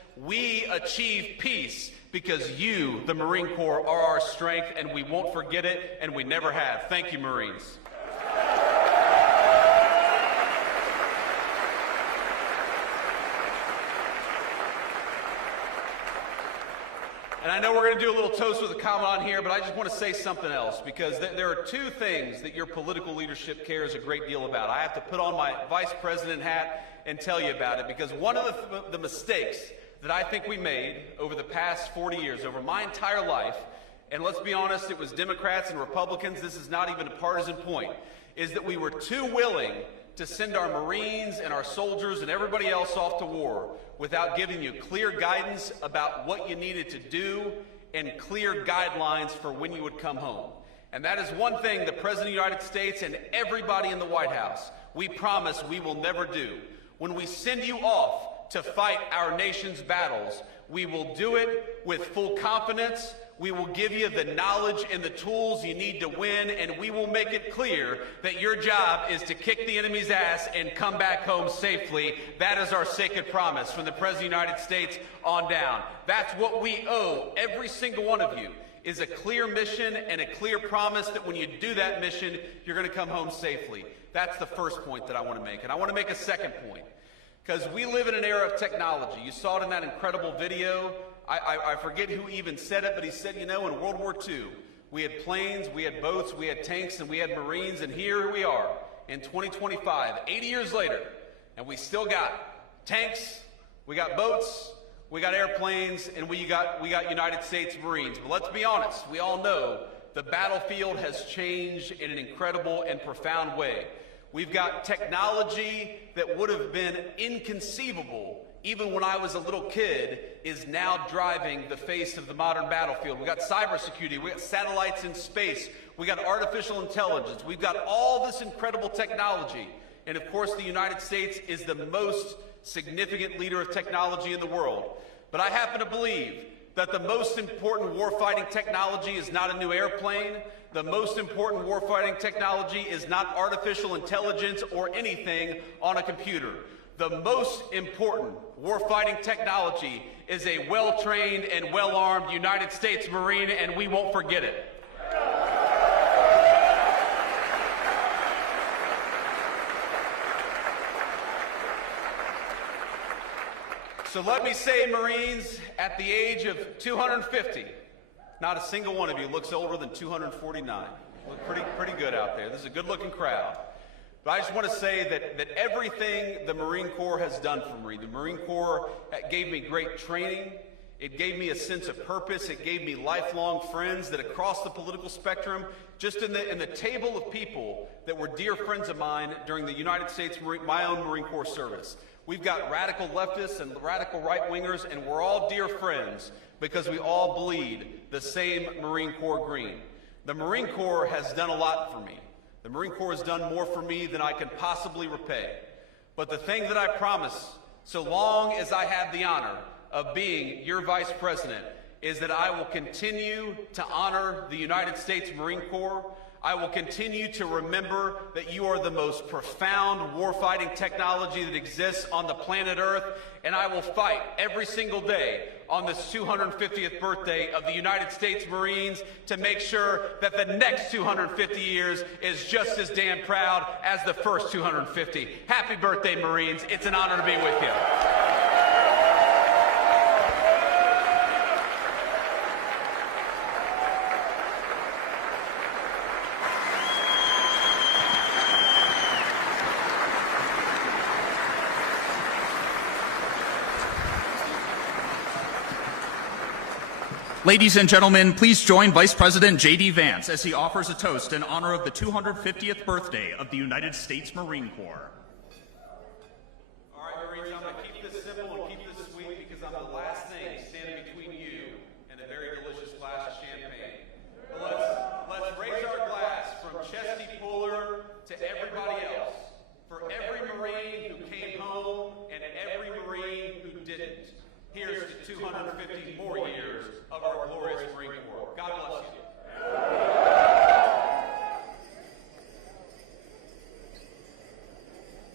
we achieve peace because you, the Marine Corps, are our strength, and we won't forget it, and we never have. Thank you, Marines. And I know we're going to do a little toast with a comment on here, but I just want to say something else, because there are two things that your political leadership cares a great deal about. I have to put on my vice president hat and tell you about it, because one of the mistakes that I think we made over the past 40 years, over my entire life, and let's be honest, it was Democrats and Republicans, this is not even a partisan point, is that we were too willing to send our Marines and our soldiers and everybody else off to war without giving you clear guidance about what you needed to do and clear guidelines for when you would come home. And that is one thing the President of the United States and everybody in the White House, we promise we will never do. When we send you off to fight our nation's battles, we will do it with full confidence. We will give you the knowledge and the tools you need to win, and we will make it clear that your job is to kick the enemy's ass and come back home safely. That is our sacred promise from the President of the United States on down. That's what we owe every single one of you, is a clear mission and a clear promise that when you do that mission, you're going to come home safely. That's the first point that I want to make. And I want to make a second point, because we live in an era of technology. You saw it in that incredible video. I forget who even said it, but he said, you know, in World War II, we had planes, we had boats, we had tanks, and we had Marines, and here we are in 2025, 80 years later, and we still got tanks, we got boats, we got airplanes, and we got United States Marines. But let's be honest, we all know the battlefield has changed in an incredible and profound way. We've got technology that would have been inconceivable even when I was a little kid, is now driving the face of the modern battlefield. We got cybersecurity, we got satellites in space, we got artificial intelligence, we've got all this incredible technology. And of course, the United States is the most significant leader of technology in the world. But I happen to believe that the most important warfighting technology is not a new airplane. The most important warfighting technology is not artificial intelligence or anything on a computer. The most important warfighting technology is a well-trained and well-armed United States Marine, and we won't forget it. So let me say, Marines, at the age of 250, not a single one of you looks older than 249. Look pretty good out there. This is a good-looking crowd. But I just want to say that everything the Marine Corps has done for me, the Marine Corps gave me great training, it gave me a sense of purpose, it gave me lifelong friends that across the political spectrum, just in the table of people that were dear friends of mine during the United States, my own Marine Corps service. We've got radical leftists and radical right-wingers, and we're all dear friends because we all bleed the same Marine Corps green. The Marine Corps has done a lot for me. The Marine Corps has done more for me than I can possibly repay. But the thing that I promise, so long as I have the honor of being your Vice President, is that I will continue to honor the United States Marine Corps. I will continue to remember that you are the most profound warfighting technology that exists on the planet Earth, and I will fight every single day on this 250th birthday of the United States Marines to make sure that the next 250 years is just as damn proud as the first 250. Happy birthday, Marines. It's an honor to be with you. Ladies and gentlemen, please join Vice President JD Vance as he offers a toast in honor of the 250th birthday of the United States Marine Corps. All right, Marines, I'm going to keep this simple and keep this sweet because I'm the last thing standing between you and a very delicious glass of champagne. Let's raise our glass from Chesty Puller to everybody else, for every Marine who came home and every Marine who didn't. Here's to 250 more years of our glorious Marine Corps. God bless you.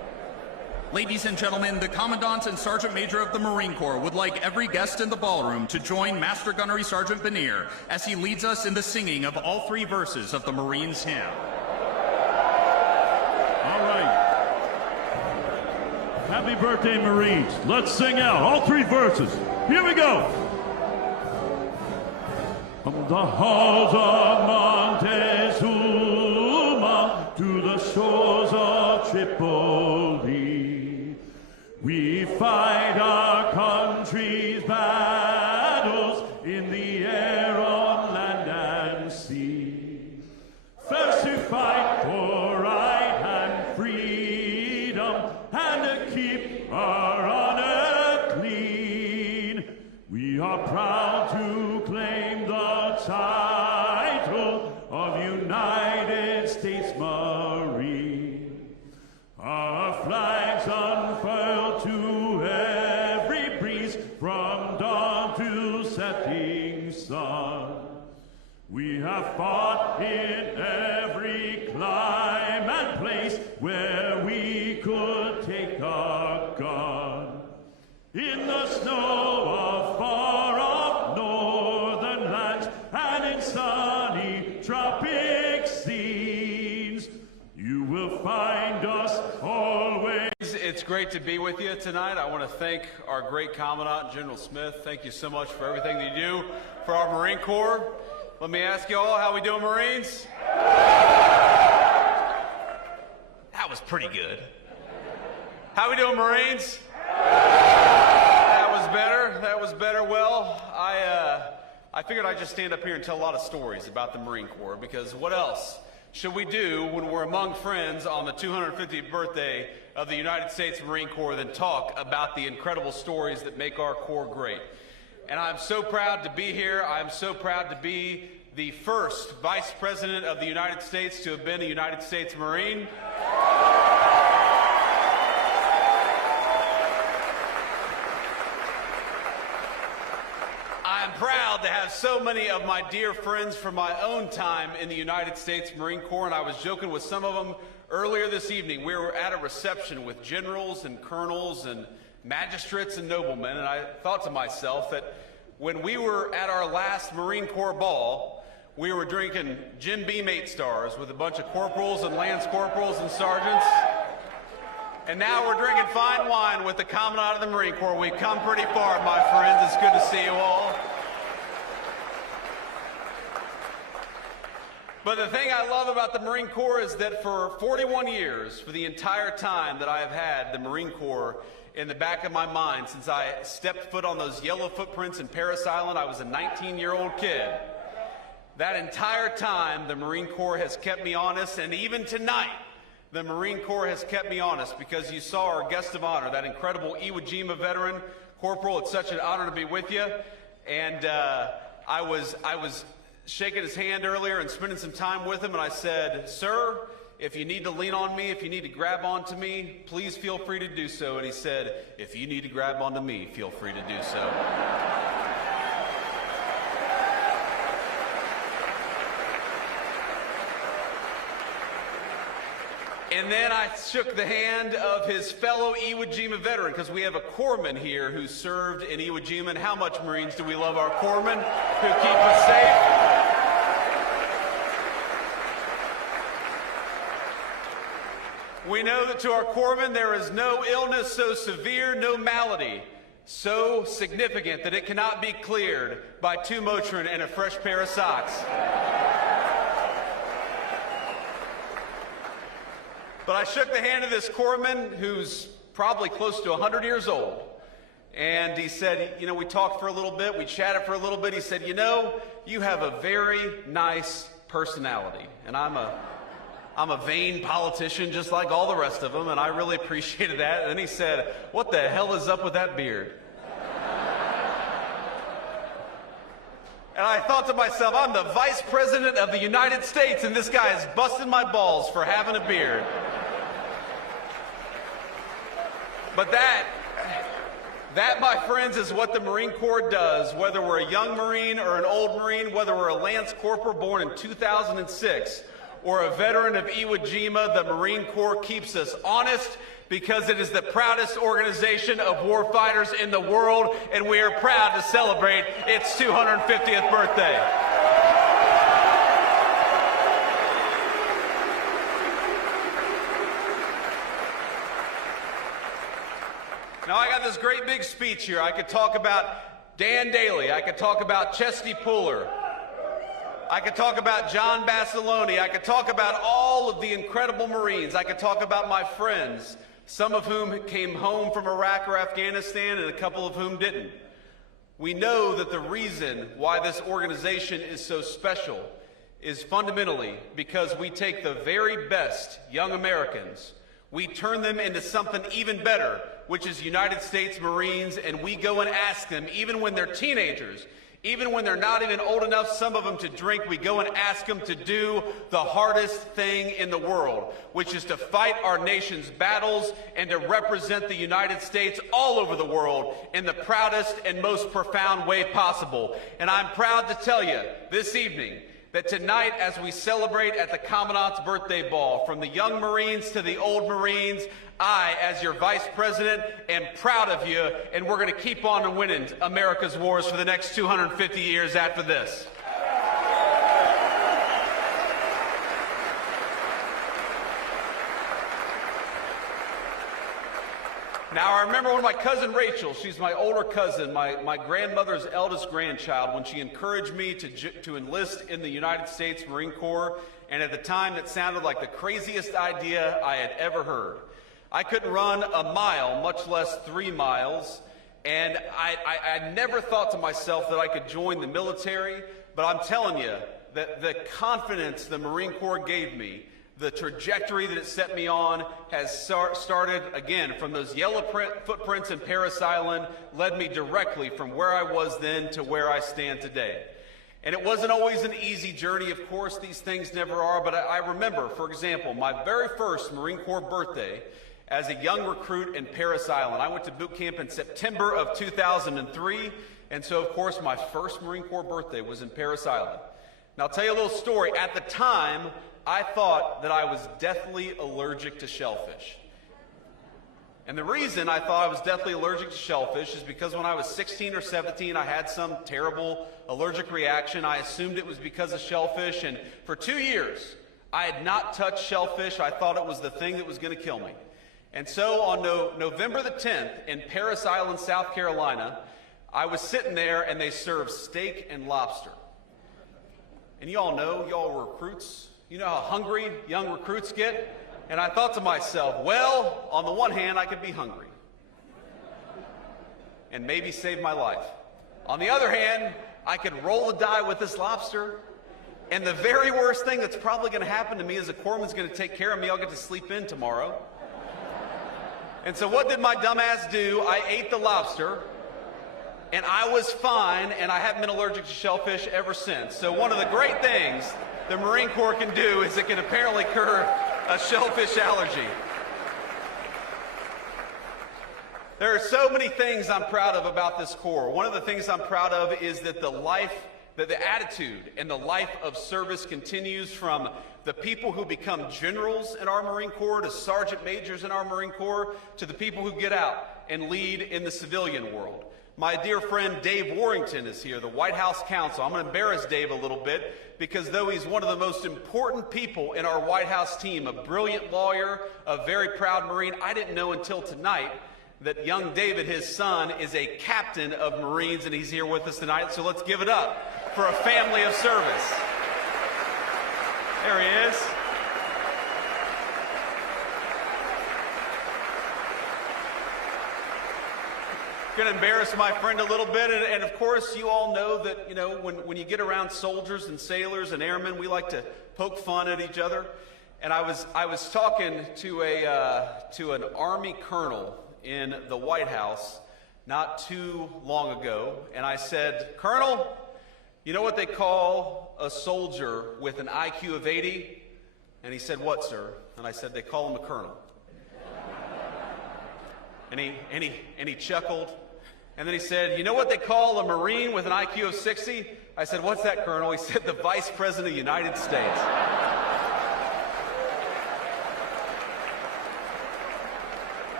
Ladies and gentlemen, the Commandant and Sergeant Major of the Marine Corps would like every guest in the ballroom to join Master Gunnery Sergeant Benier as he leads us in the singing of all 3 verses of the Marines' hymn. All right. Happy birthday, Marines. Let's sing out all 3 verses. Here we go. From the halls of Montezuma to the shores of Tripoli, we fight our country's battles in the air, on land and sea. First to fight for right and freedom, and to keep our honor clean. We are proud to claim the title of United States Marine. Our flags unfurled to every breeze, from dawn to setting sun. We have fought in every clime and place where we could take our gun. In the snow of far-off northern lands, and in sunny tropic scenes, you will find us always. It's great to be with you tonight. I want to thank our great Commandant, General Smith. Thank you so much for everything that you do for our Marine Corps. Let me ask you all, how we doing, Marines? That was pretty good. How we doing, Marines? That was better. That was better. Well, I figured I'd just stand up here and tell a lot of stories about the Marine Corps, because what else should we do when we're among friends on the 250th birthday of the United States Marine Corps than talk about the incredible stories that make our Corps great? And I'm so proud to be here. I'm so proud to be the first Vice President of the United States to have been a United States Marine. I'm proud to have so many of my dear friends from my own time in the United States Marine Corps, and I was joking with some of them earlier this evening. We were at a reception with generals and colonels and magistrates and noblemen, and I thought to myself that when we were at our last Marine Corps ball, we were drinking Jim Beam 8 stars with a bunch of corporals and lance corporals and sergeants. And now we're drinking fine wine with the Commandant of the Marine Corps. We've come pretty far, my friends. It's good to see you all. But the thing I love about the Marine Corps is that for 41 years, for the entire time that I have had the Marine Corps in the back of my mind, since I stepped foot on those yellow footprints in Parris Island, I was a 19-year-old kid. That entire time, the Marine Corps has kept me honest, and even tonight, the Marine Corps has kept me honest, because you saw our guest of honor, that incredible Iwo Jima veteran. Corporal, it's such an honor to be with you. And I was shaking his hand earlier and spending some time with him, and I said, "Sir, if you need to lean on me, if you need to grab onto me, please feel free to do so." And he said, "If you need to grab onto me, feel free to do so." And then I shook the hand of his fellow Iwo Jima veteran, because we have a corpsman here who served in Iwo Jima. And how much, Marines, do we love our corpsmen who keep us safe? We know that to our corpsmen there is no illness so severe, no malady so significant that it cannot be cleared by 2 Motrin and a fresh pair of socks. But I shook the hand of this corpsman who's probably close to 100 years old. And he said, you know, we talked for a little bit, we chatted for a little bit. He said, "You know, you have a very nice personality." And I'm a vain politician just like all the rest of them, and I really appreciated that. And then he said, "What the hell is up with that beard?" And I thought to myself, I'm the Vice President of the United States, and this guy is busting my balls for having a beard. But that, my friends, is what the Marine Corps does, whether we're a young Marine or an old Marine, whether we're a Lance Corporal born in 2006 or a veteran of Iwo Jima. The Marine Corps keeps us honest, because it is the proudest organization of warfighters in the world, and we are proud to celebrate its 250th birthday. Now, I got this great big speech here. I could talk about Dan Daly. I could talk about Chesty Puller. I could talk about John Basilone. I could talk about all of the incredible Marines. I could talk about my friends, some of whom came home from Iraq or Afghanistan and a couple of whom didn't. We know that the reason why this organization is so special is fundamentally because we take the very best young Americans, we turn them into something even better, which is United States Marines, and we go and ask them, even when they're teenagers, even when they're not even old enough, some of them, to drink, we go and ask them to do the hardest thing in the world, which is to fight our nation's battles and to represent the United States all over the world in the proudest and most profound way possible. And I'm proud to tell you this evening that tonight, as we celebrate at the Commandant's Birthday Ball, from the young Marines to the old Marines, I, as your Vice President, am proud of you, and we're going to keep on winning America's wars for the next 250 years after this. Now, I remember when my cousin Rachel, she's my older cousin, my grandmother's eldest grandchild, when she encouraged me to enlist in the United States Marine Corps, and at the time it sounded like the craziest idea I had ever heard. I couldn't run a mile, much less 3 miles, and I never thought to myself that I could join the military, but I'm telling you that the confidence the Marine Corps gave me, the trajectory that it set me on, has started, again, from those yellow footprints in Parris Island, led me directly from where I was then to where I stand today. And it wasn't always an easy journey, of course, these things never are, but I remember, for example, my very first Marine Corps birthday as a young recruit in Parris Island. I went to boot camp in September of 2003, and so, of course, my first Marine Corps birthday was in Parris Island. Now, I'll tell you a little story. At the time, I thought that I was deathly allergic to shellfish. And the reason I thought I was deathly allergic to shellfish is because when I was 16 or 17, I had some terrible allergic reaction. I assumed it was because of shellfish, and for 2 years, I had not touched shellfish. I thought it was the thing that was going to kill me. And so on November the 10th in Parris Island, South Carolina, I was sitting there and they served steak and lobster. And you all know, y'all were recruits. You know how hungry young recruits get? And I thought to myself, well, on the one hand, I could be hungry and maybe save my life. On the other hand, I could roll the die with this lobster, and the very worst thing that's probably going to happen to me is a corpsman's going to take care of me. I'll get to sleep in tomorrow. And so what did my dumb ass do? I ate the lobster, and I was fine, and I haven't been allergic to shellfish ever since. So one of the great things the Marine Corps can do is it can apparently cure a shellfish allergy. There are so many things I'm proud of about this Corps. One of the things I'm proud of is that the attitude and the life of service continues from the people who become generals in our Marine Corps to sergeant majors in our Marine Corps to the people who get out and lead in the civilian world. My dear friend Dave Warrington is here, the White House counsel. I'm going to embarrass Dave a little bit because though he's one of the most important people in our White House team, a brilliant lawyer, a very proud Marine, I didn't know until tonight that young David, his son, is a captain of Marines, and he's here with us tonight. So let's give it up for a family of service. There he is. Going to embarrass my friend a little bit, and of course you all know that, you know, when you get around soldiers and sailors and airmen, we like to poke fun at each other. And I was talking to an Army colonel in the White House not too long ago, and I said, "Colonel, you know what they call a soldier with an IQ of 80? And he said, "What, sir?" And I said, "They call him a colonel." And he chuckled. And then he said, "You know what they call a Marine with an IQ of 60? I said, "What's that, Colonel?" He said, "The Vice President of the United States."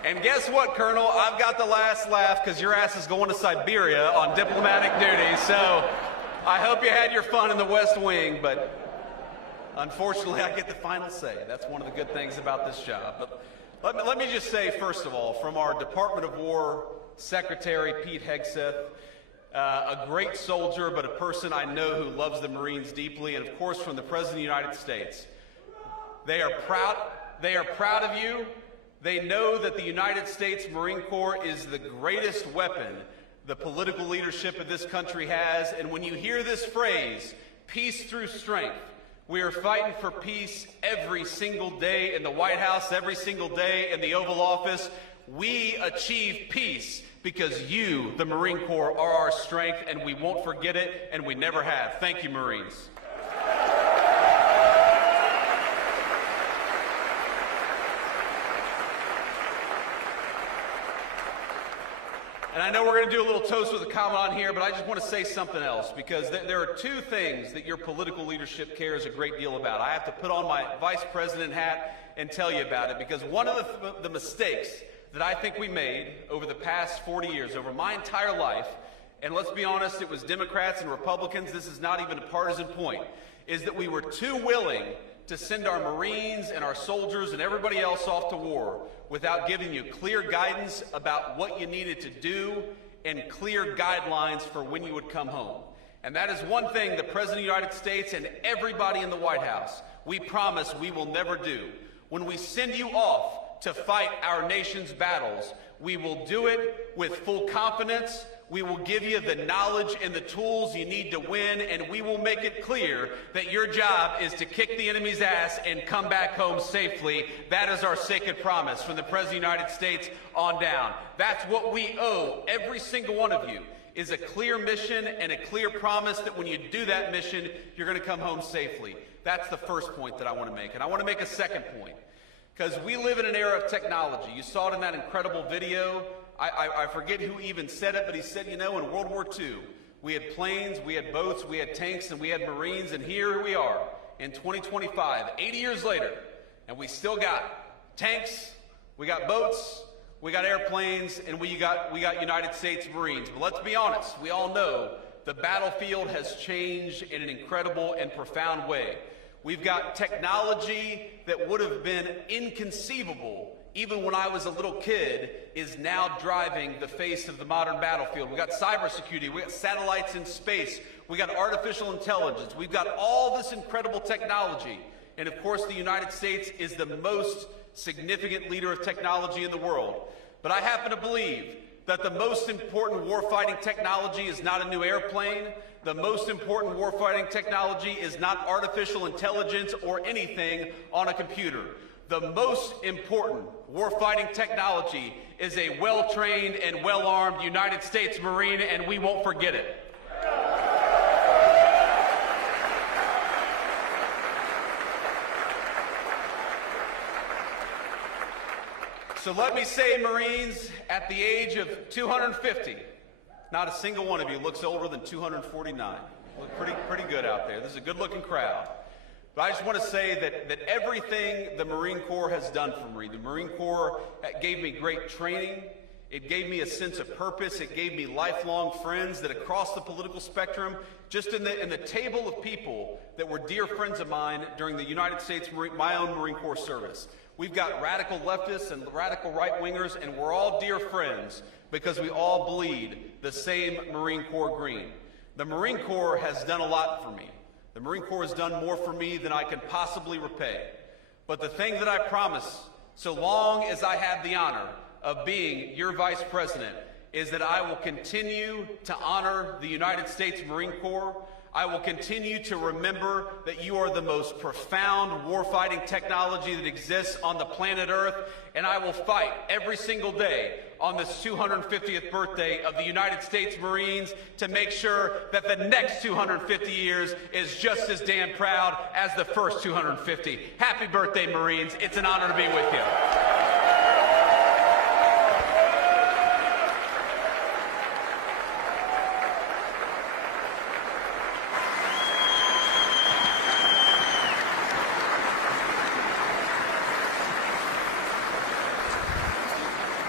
And guess what, Colonel? I've got the last laugh because your ass is going to Siberia on diplomatic duty. So I hope you had your fun in the West Wing, but unfortunately I get the final say. That's one of the good things about this job. But let me just say, first of all, from our Department of War Secretary, Pete Hegseth, a great soldier, but a person I know who loves the Marines deeply, and of course from the President of the United States. They are proud of you. They know that the United States Marine Corps is the greatest weapon the political leadership of this country has. And when you hear this phrase, peace through strength, we are fighting for peace every single day in the White House, every single day in the Oval Office. We achieve peace because you, the Marine Corps, are our strength, and we won't forget it, and we never have. Thank you, Marines. And I know we're going to do a little toast with a comment on here, but I just want to say something else, because there are two things that your political leadership cares a great deal about. I have to put on my vice president hat and tell you about it, because one of the mistakes that I think we made over the past 40 years, over my entire life, and let's be honest, it was Democrats and Republicans, this is not even a partisan point, is that we were too willing to send our Marines and our soldiers and everybody else off to war without giving you clear guidance about what you needed to do and clear guidelines for when you would come home. And that is one thing the President of the United States and everybody in the White House, we promise we will never do. When we send you off to fight our nation's battles, we will do it with full confidence. We will give you the knowledge and the tools you need to win, and we will make it clear that your job is to kick the enemy's ass and come back home safely. That is our sacred promise from the President of the United States on down. That's what we owe every single one of you, is a clear mission and a clear promise that when you do that mission, you're going to come home safely. That's the first point that I want to make. And I want to make a second point, because we live in an era of technology. You saw it in that incredible video. I forget who even said it, but he said, you know, in World War II, we had planes, we had boats, we had tanks, and we had Marines, and here we are in 2025, 80 years later, and we still got tanks, we got boats, we got airplanes, and we got United States Marines. But let's be honest, we all know the battlefield has changed in an incredible and profound way. We've got technology that would have been inconceivable even when I was a little kid, is now driving the face of the modern battlefield. We got cybersecurity, we got satellites in space, we got artificial intelligence, we've got all this incredible technology. And of course, the United States is the most significant leader of technology in the world. But I happen to believe that the most important warfighting technology is not a new airplane. The most important warfighting technology is not artificial intelligence or anything on a computer. The most important warfighting technology is a well-trained and well-armed United States Marine, and we won't forget it. So let me say, Marines, at the age of 250, not a single one of you looks older than 249. Look pretty good out there. This is a good-looking crowd. But I just want to say that everything the Marine Corps has done for me, the Marine Corps gave me great training, it gave me a sense of purpose, it gave me lifelong friends that across the political spectrum, just in the table of people that were dear friends of mine during the United States, my own Marine Corps service. We've got radical leftists and radical right-wingers, and we're all dear friends because we all bleed the same Marine Corps green. The Marine Corps has done a lot for me. The Marine Corps has done more for me than I can possibly repay. But the thing that I promise, so long as I have the honor of being your Vice President, is that I will continue to honor the United States Marine Corps. I will continue to remember that you are the most profound warfighting technology that exists on the planet Earth, and I will fight every single day on this 250th birthday of the United States Marines to make sure that the next 250 years is just as damn proud as the first 250. Happy birthday, Marines. It's an honor to be with you.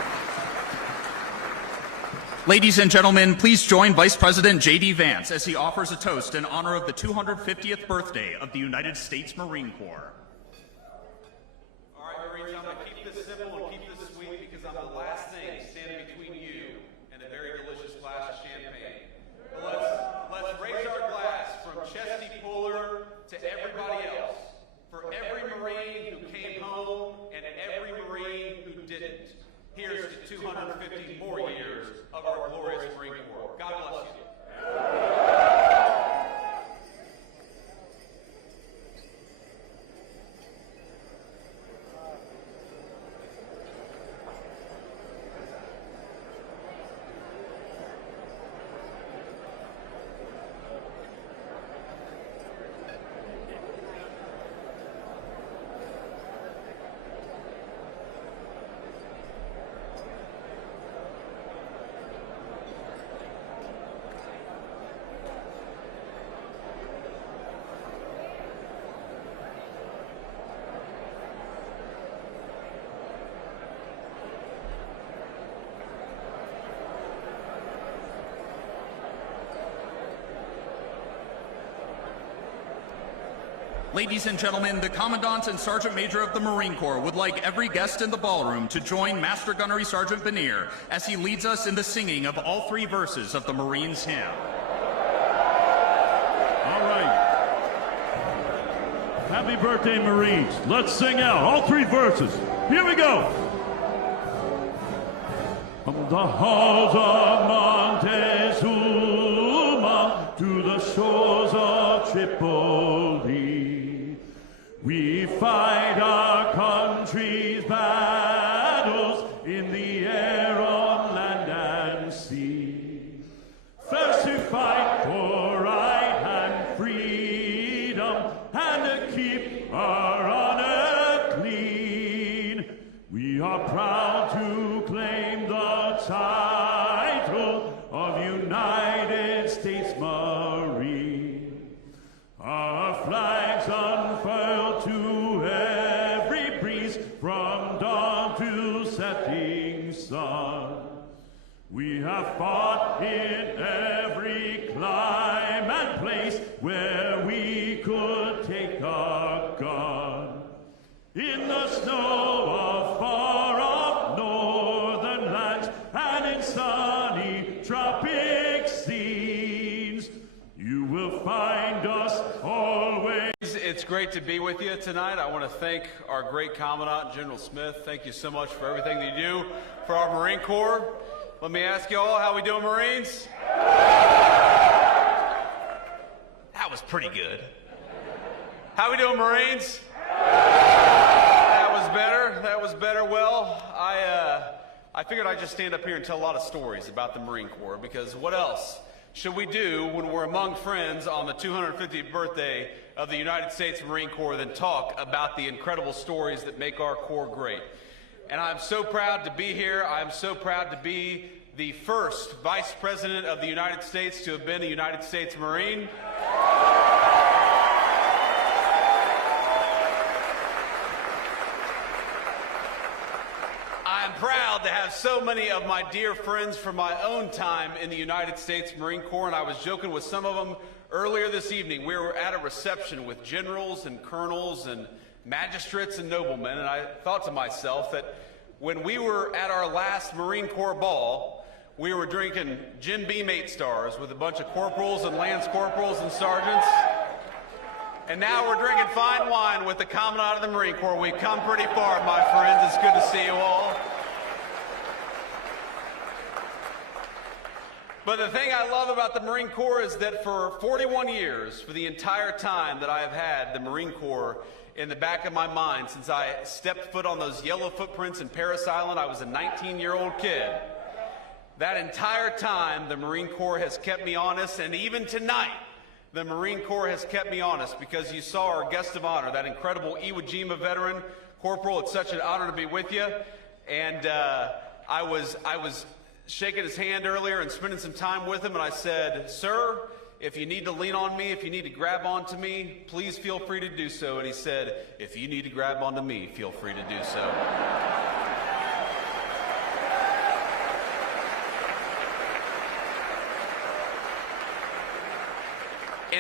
Ladies and gentlemen, please join Vice President JD Vance as he offers a toast in honor of the 250th birthday of the United States Marine Corps. All right, Marines, I'm going to keep this simple and keep this sweet because I'm the last thing standing between you and a very delicious glass of champagne. Let's raise our glass from Chesty Puller to everybody else, for every Marine who came home and every Marine who didn't. Here's to 250 more years of our glorious Marine Corps. God bless you. Ladies and gentlemen, the Commandant and Sergeant Major of the Marine Corps would like every guest in the ballroom to join Master Gunnery Sergeant Benier as he leads us in the singing of all three verses of the Marines' hymn. All right. Happy birthday, Marines. Let's sing out all three verses. Here we go. From the halls of Montezuma to the shores of Tripoli, we fight our country's battles in the air, on land and sea. First to fight for right and freedom, and to keep our honor clean. We are proud to claim the title of United States Marine. Our flags unfurled to every breeze, from dawn to setting sun. We have fought in every clime and place where we could take our gun. In the snow of far-off northern lands and in sunny tropic scenes, you will find us always. It's great to be with you tonight. I want to thank our great Commandant, General Smith. Thank you so much for everything that you do for our Marine Corps. Let me ask you all, how we doing, Marines? That was pretty good. How we doing, Marines? That was better. That was better. Well, I figured I'd just stand up here and tell a lot of stories about the Marine Corps, because what else should we do when we're among friends on the 250th birthday of the United States Marine Corps than talk about the incredible stories that make our Corps great? And I'm so proud to be here. I'm so proud to be the first Vice President of the United States to have been a United States Marine. I'm proud to have so many of my dear friends from my own time in the United States Marine Corps, and I was joking with some of them earlier this evening. We were at a reception with generals and colonels and magistrates and noblemen, and I thought to myself that when we were at our last Marine Corps ball, we were drinking Jim Beam 8 stars with a bunch of corporals and lance corporals and sergeants. And now we're drinking fine wine with the Commandant of the Marine Corps. We've come pretty far, my friends. It's good to see you all. But the thing I love about the Marine Corps is that for 41 years, for the entire time that I have had the Marine Corps in the back of my mind, since I stepped foot on those yellow footprints in Parris Island, I was a 19-year-old kid. That entire time, the Marine Corps has kept me honest, and even tonight, the Marine Corps has kept me honest, because you saw our guest of honor, that incredible Iwo Jima veteran. Corporal, it's such an honor to be with you. And I was shaking his hand earlier and spending some time with him, and I said, "Sir, if you need to lean on me, if you need to grab onto me, please feel free to do so." And he said, "If you need to grab onto me, feel free to do so."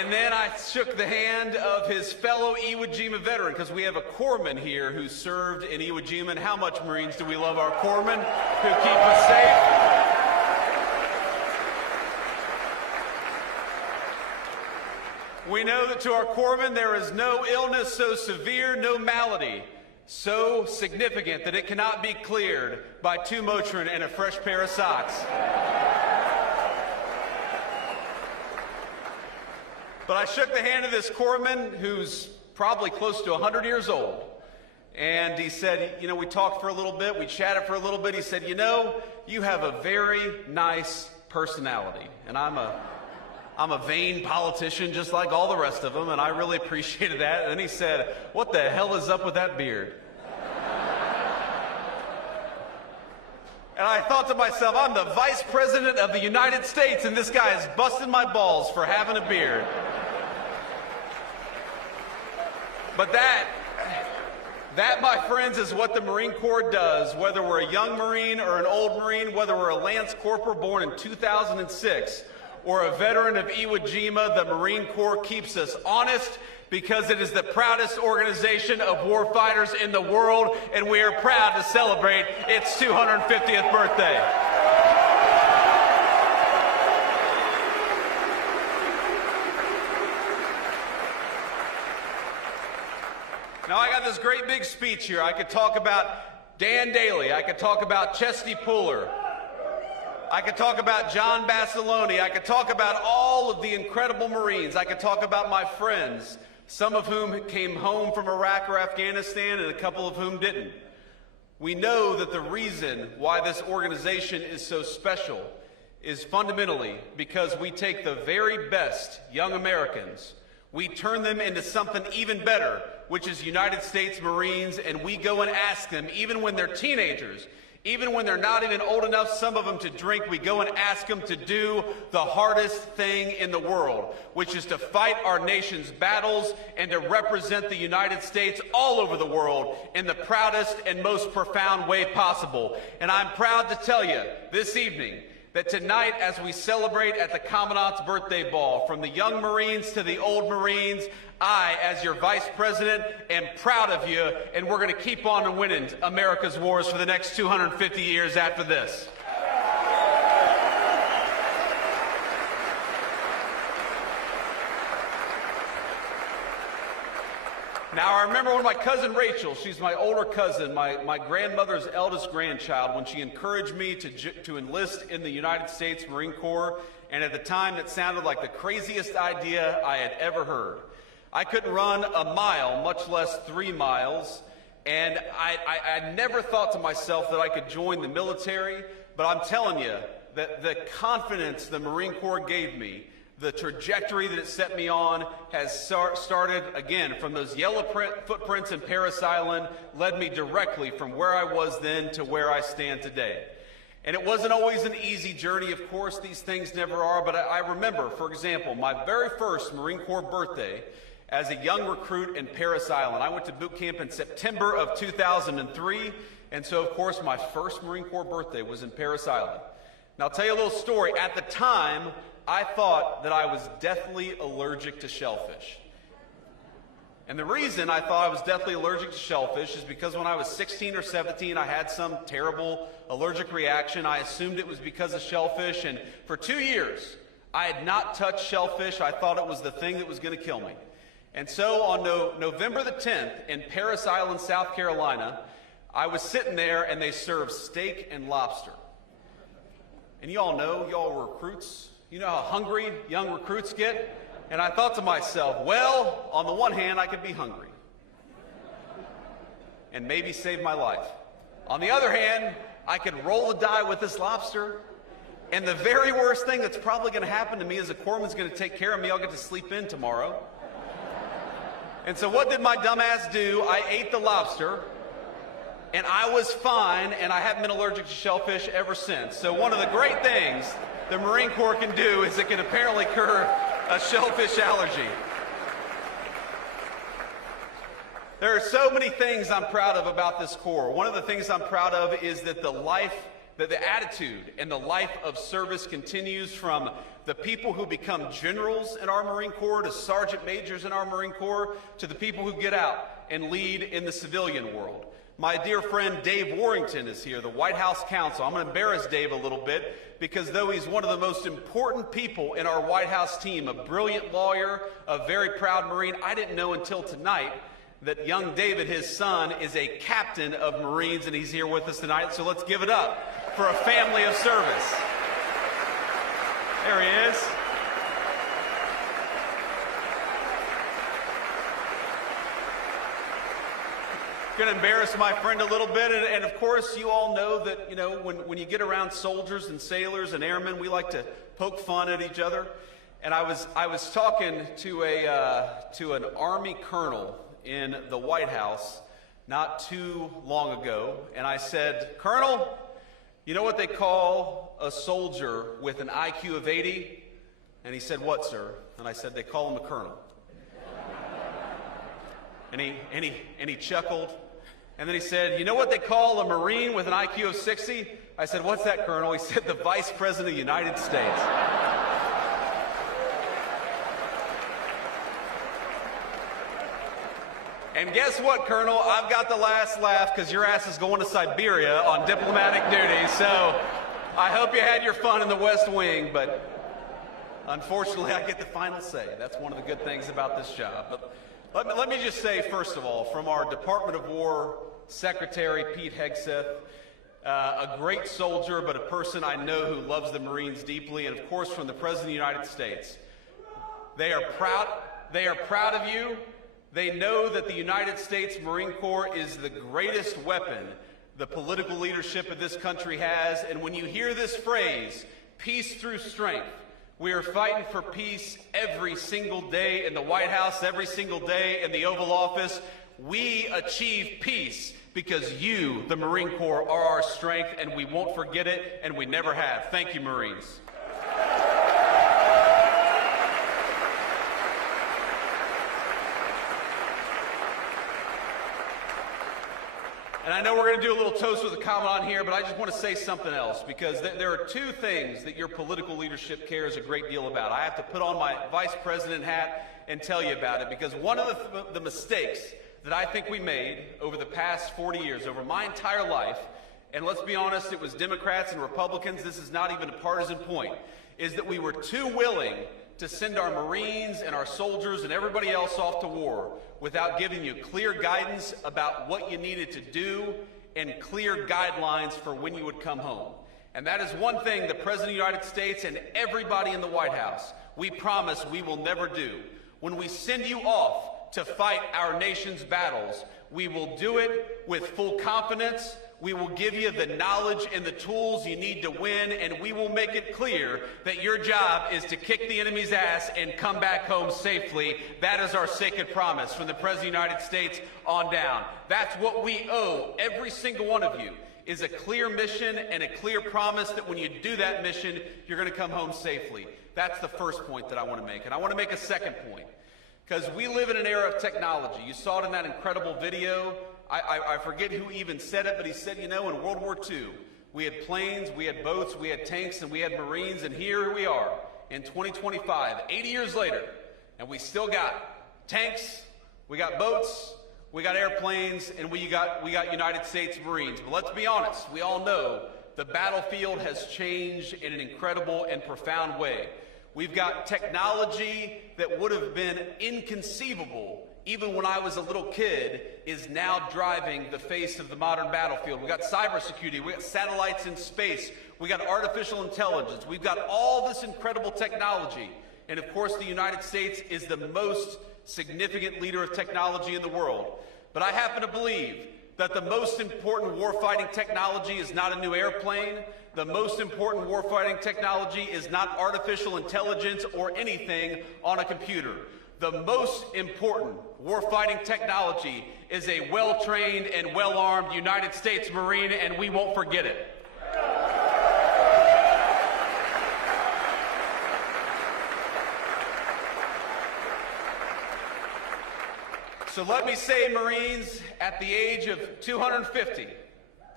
And then I shook the hand of his fellow Iwo Jima veteran, because we have a corpsman here who served in Iwo Jima. And how much Marines do we love our corpsmen who keep us safe? We know that to our corpsmen there is no illness so severe, no malady so significant that it cannot be cleared by 2 Motrin and a fresh pair of socks. But I shook the hand of this corpsman who's probably close to 100 years old. And he said, you know, we talked for a little bit, we chatted for a little bit. He said, you know, you have a very nice personality. And I'm a vain politician just like all the rest of them, and I really appreciated that. And then he said, what the hell is up with that beard? And I thought to myself, I'm the Vice President of the United States, and this guy is busting my balls for having a beard. But that, my friends, is what the Marine Corps does, whether we're a young Marine or an old Marine, whether we're a Lance Corporal born in 2006 or a veteran of Iwo Jima. The Marine Corps keeps us honest because it is the proudest organization of warfighters in the world, and we are proud to celebrate its 250th birthday. Now, I got this great big speech here. I could talk about Dan Daly. I could talk about Chesty Puller. I could talk about John Basilone. I could talk about all of the incredible Marines. I could talk about my friends, some of whom came home from Iraq or Afghanistan and a couple of whom didn't. We know that the reason why this organization is so special is fundamentally because we take the very best young Americans, we turn them into something even better, which is United States Marines, and we go and ask them, even when they're teenagers, even when they're not even old enough, some of them, to drink, we go and ask them to do the hardest thing in the world, which is to fight our nation's battles and to represent the United States all over the world in the proudest and most profound way possible. And I'm proud to tell you this evening that tonight, as we celebrate at the Commandant's Birthday Ball, from the young Marines to the old Marines, I, as your Vice President, am proud of you, and we're going to keep on winning America's wars for the next 250 years after this. Now, I remember when my cousin Rachel, she's my older cousin, my grandmother's eldest grandchild, when she encouraged me to enlist in the United States Marine Corps, and at the time it sounded like the craziest idea I had ever heard. I couldn't run a mile, much less 3 miles, and I never thought to myself that I could join the military, but I'm telling you that the confidence the Marine Corps gave me, the trajectory that it set me on, has started, again, from those yellow footprints in Parris Island, led me directly from where I was then to where I stand today. And it wasn't always an easy journey, of course, these things never are, but I remember, for example, my very first Marine Corps birthday as a young recruit in Parris Island. I went to boot camp in September of 2003, and so, of course, my first Marine Corps birthday was in Parris Island. Now, I'll tell you a little story. At the time, I thought that I was deathly allergic to shellfish. And the reason I thought I was deathly allergic to shellfish is because when I was 16 or 17, I had some terrible allergic reaction. I assumed it was because of shellfish, and for 2 years, I had not touched shellfish. I thought it was the thing that was going to kill me. And so on November the 10th in Parris Island, South Carolina, I was sitting there and they served steak and lobster. And you all know, y'all were recruits. You know how hungry young recruits get? And I thought to myself, well, on the one hand, I could be hungry and maybe save my life. On the other hand, I could roll the die with this lobster, and the very worst thing that's probably going to happen to me is a corpsman's going to take care of me. I'll get to sleep in tomorrow. And so what did my dumb ass do? I ate the lobster, and I was fine, and I haven't been allergic to shellfish ever since. So one of the great things the Marine Corps can do is it can apparently cure a shellfish allergy. There are so many things I'm proud of about this Corps. One of the things I'm proud of is that the life that the attitude and the life of service continues from the people who become generals in our Marine Corps to sergeant majors in our Marine Corps to the people who get out and lead in the civilian world. My dear friend Dave Warrington is here, the White House counsel. I'm going to embarrass Dave a little bit because though he's one of the most important people in our White House team, a brilliant lawyer, a very proud Marine, I didn't know until tonight that young David, his son, is a captain of Marines, and he's here with us tonight. So let's give it up for a family of service. There he is. Going to embarrass my friend a little bit, and of course you all know that, you know, when you get around soldiers and sailors and airmen, we like to poke fun at each other. And I was talking to an Army colonel in the White House not too long ago, and I said, "Colonel, you know what they call a soldier with an IQ of 80? And he said, "What, sir?" And I said, "They call him a colonel." And he chuckled. And then he said, "You know what they call a Marine with an IQ of 60? I said, "What's that, Colonel?" He said, "The Vice President of the United States." And guess what, Colonel? I've got the last laugh because your ass is going to Siberia on diplomatic duty. So I hope you had your fun in the West Wing, but unfortunately I get the final say. That's one of the good things about this job. But let me just say, first of all, from our Department of War Secretary, Pete Hegseth, a great soldier, but a person I know who loves the Marines deeply, and of course from the President of the United States. They are proud of you. They know that the United States Marine Corps is the greatest weapon the political leadership of this country has. And when you hear this phrase, peace through strength, we are fighting for peace every single day in the White House, every single day in the Oval Office. We achieve peace because you, the Marine Corps, are our strength, and we won't forget it, and we never have. Thank you, Marines. And I know we're going to do a little toast with a commandant here, but I just want to say something else, because there are two things that your political leadership cares a great deal about. I have to put on my vice president hat and tell you about it, because one of the mistakes that I think we made over the past 40 years, over my entire life, and let's be honest, it was Democrats and Republicans, this is not even a partisan point, is that we were too willing to send our Marines and our soldiers and everybody else off to war without giving you clear guidance about what you needed to do and clear guidelines for when you would come home. And that is one thing the President of the United States and everybody in the White House, we promise we will never do. When we send you off to fight our nation's battles, we will do it with full confidence. We will give you the knowledge and the tools you need to win, and we will make it clear that your job is to kick the enemy's ass and come back home safely. That is our sacred promise from the President of the United States on down. That's what we owe every single one of you, is a clear mission and a clear promise that when you do that mission, you're going to come home safely. That's the first point that I want to make. And I want to make a second point, because we live in an era of technology. You saw it in that incredible video. I forget who even said it, but he said, you know, in World War II, we had planes, we had boats, we had tanks, and we had Marines, and here we are in 2025, 80 years later, and we still got tanks, we got boats, we got airplanes, and we got United States Marines. But let's be honest, we all know the battlefield has changed in an incredible and profound way. We've got technology that would have been inconceivable even when I was a little kid, is now driving the face of the modern battlefield. We got cybersecurity, we got satellites in space, we got artificial intelligence, we've got all this incredible technology. And of course, the United States is the most significant leader of technology in the world. But I happen to believe that the most important warfighting technology is not a new airplane. The most important warfighting technology is not artificial intelligence or anything on a computer. The most important warfighting technology is a well-trained and well-armed United States Marine, and we won't forget it. So let me say, Marines, at the age of 250,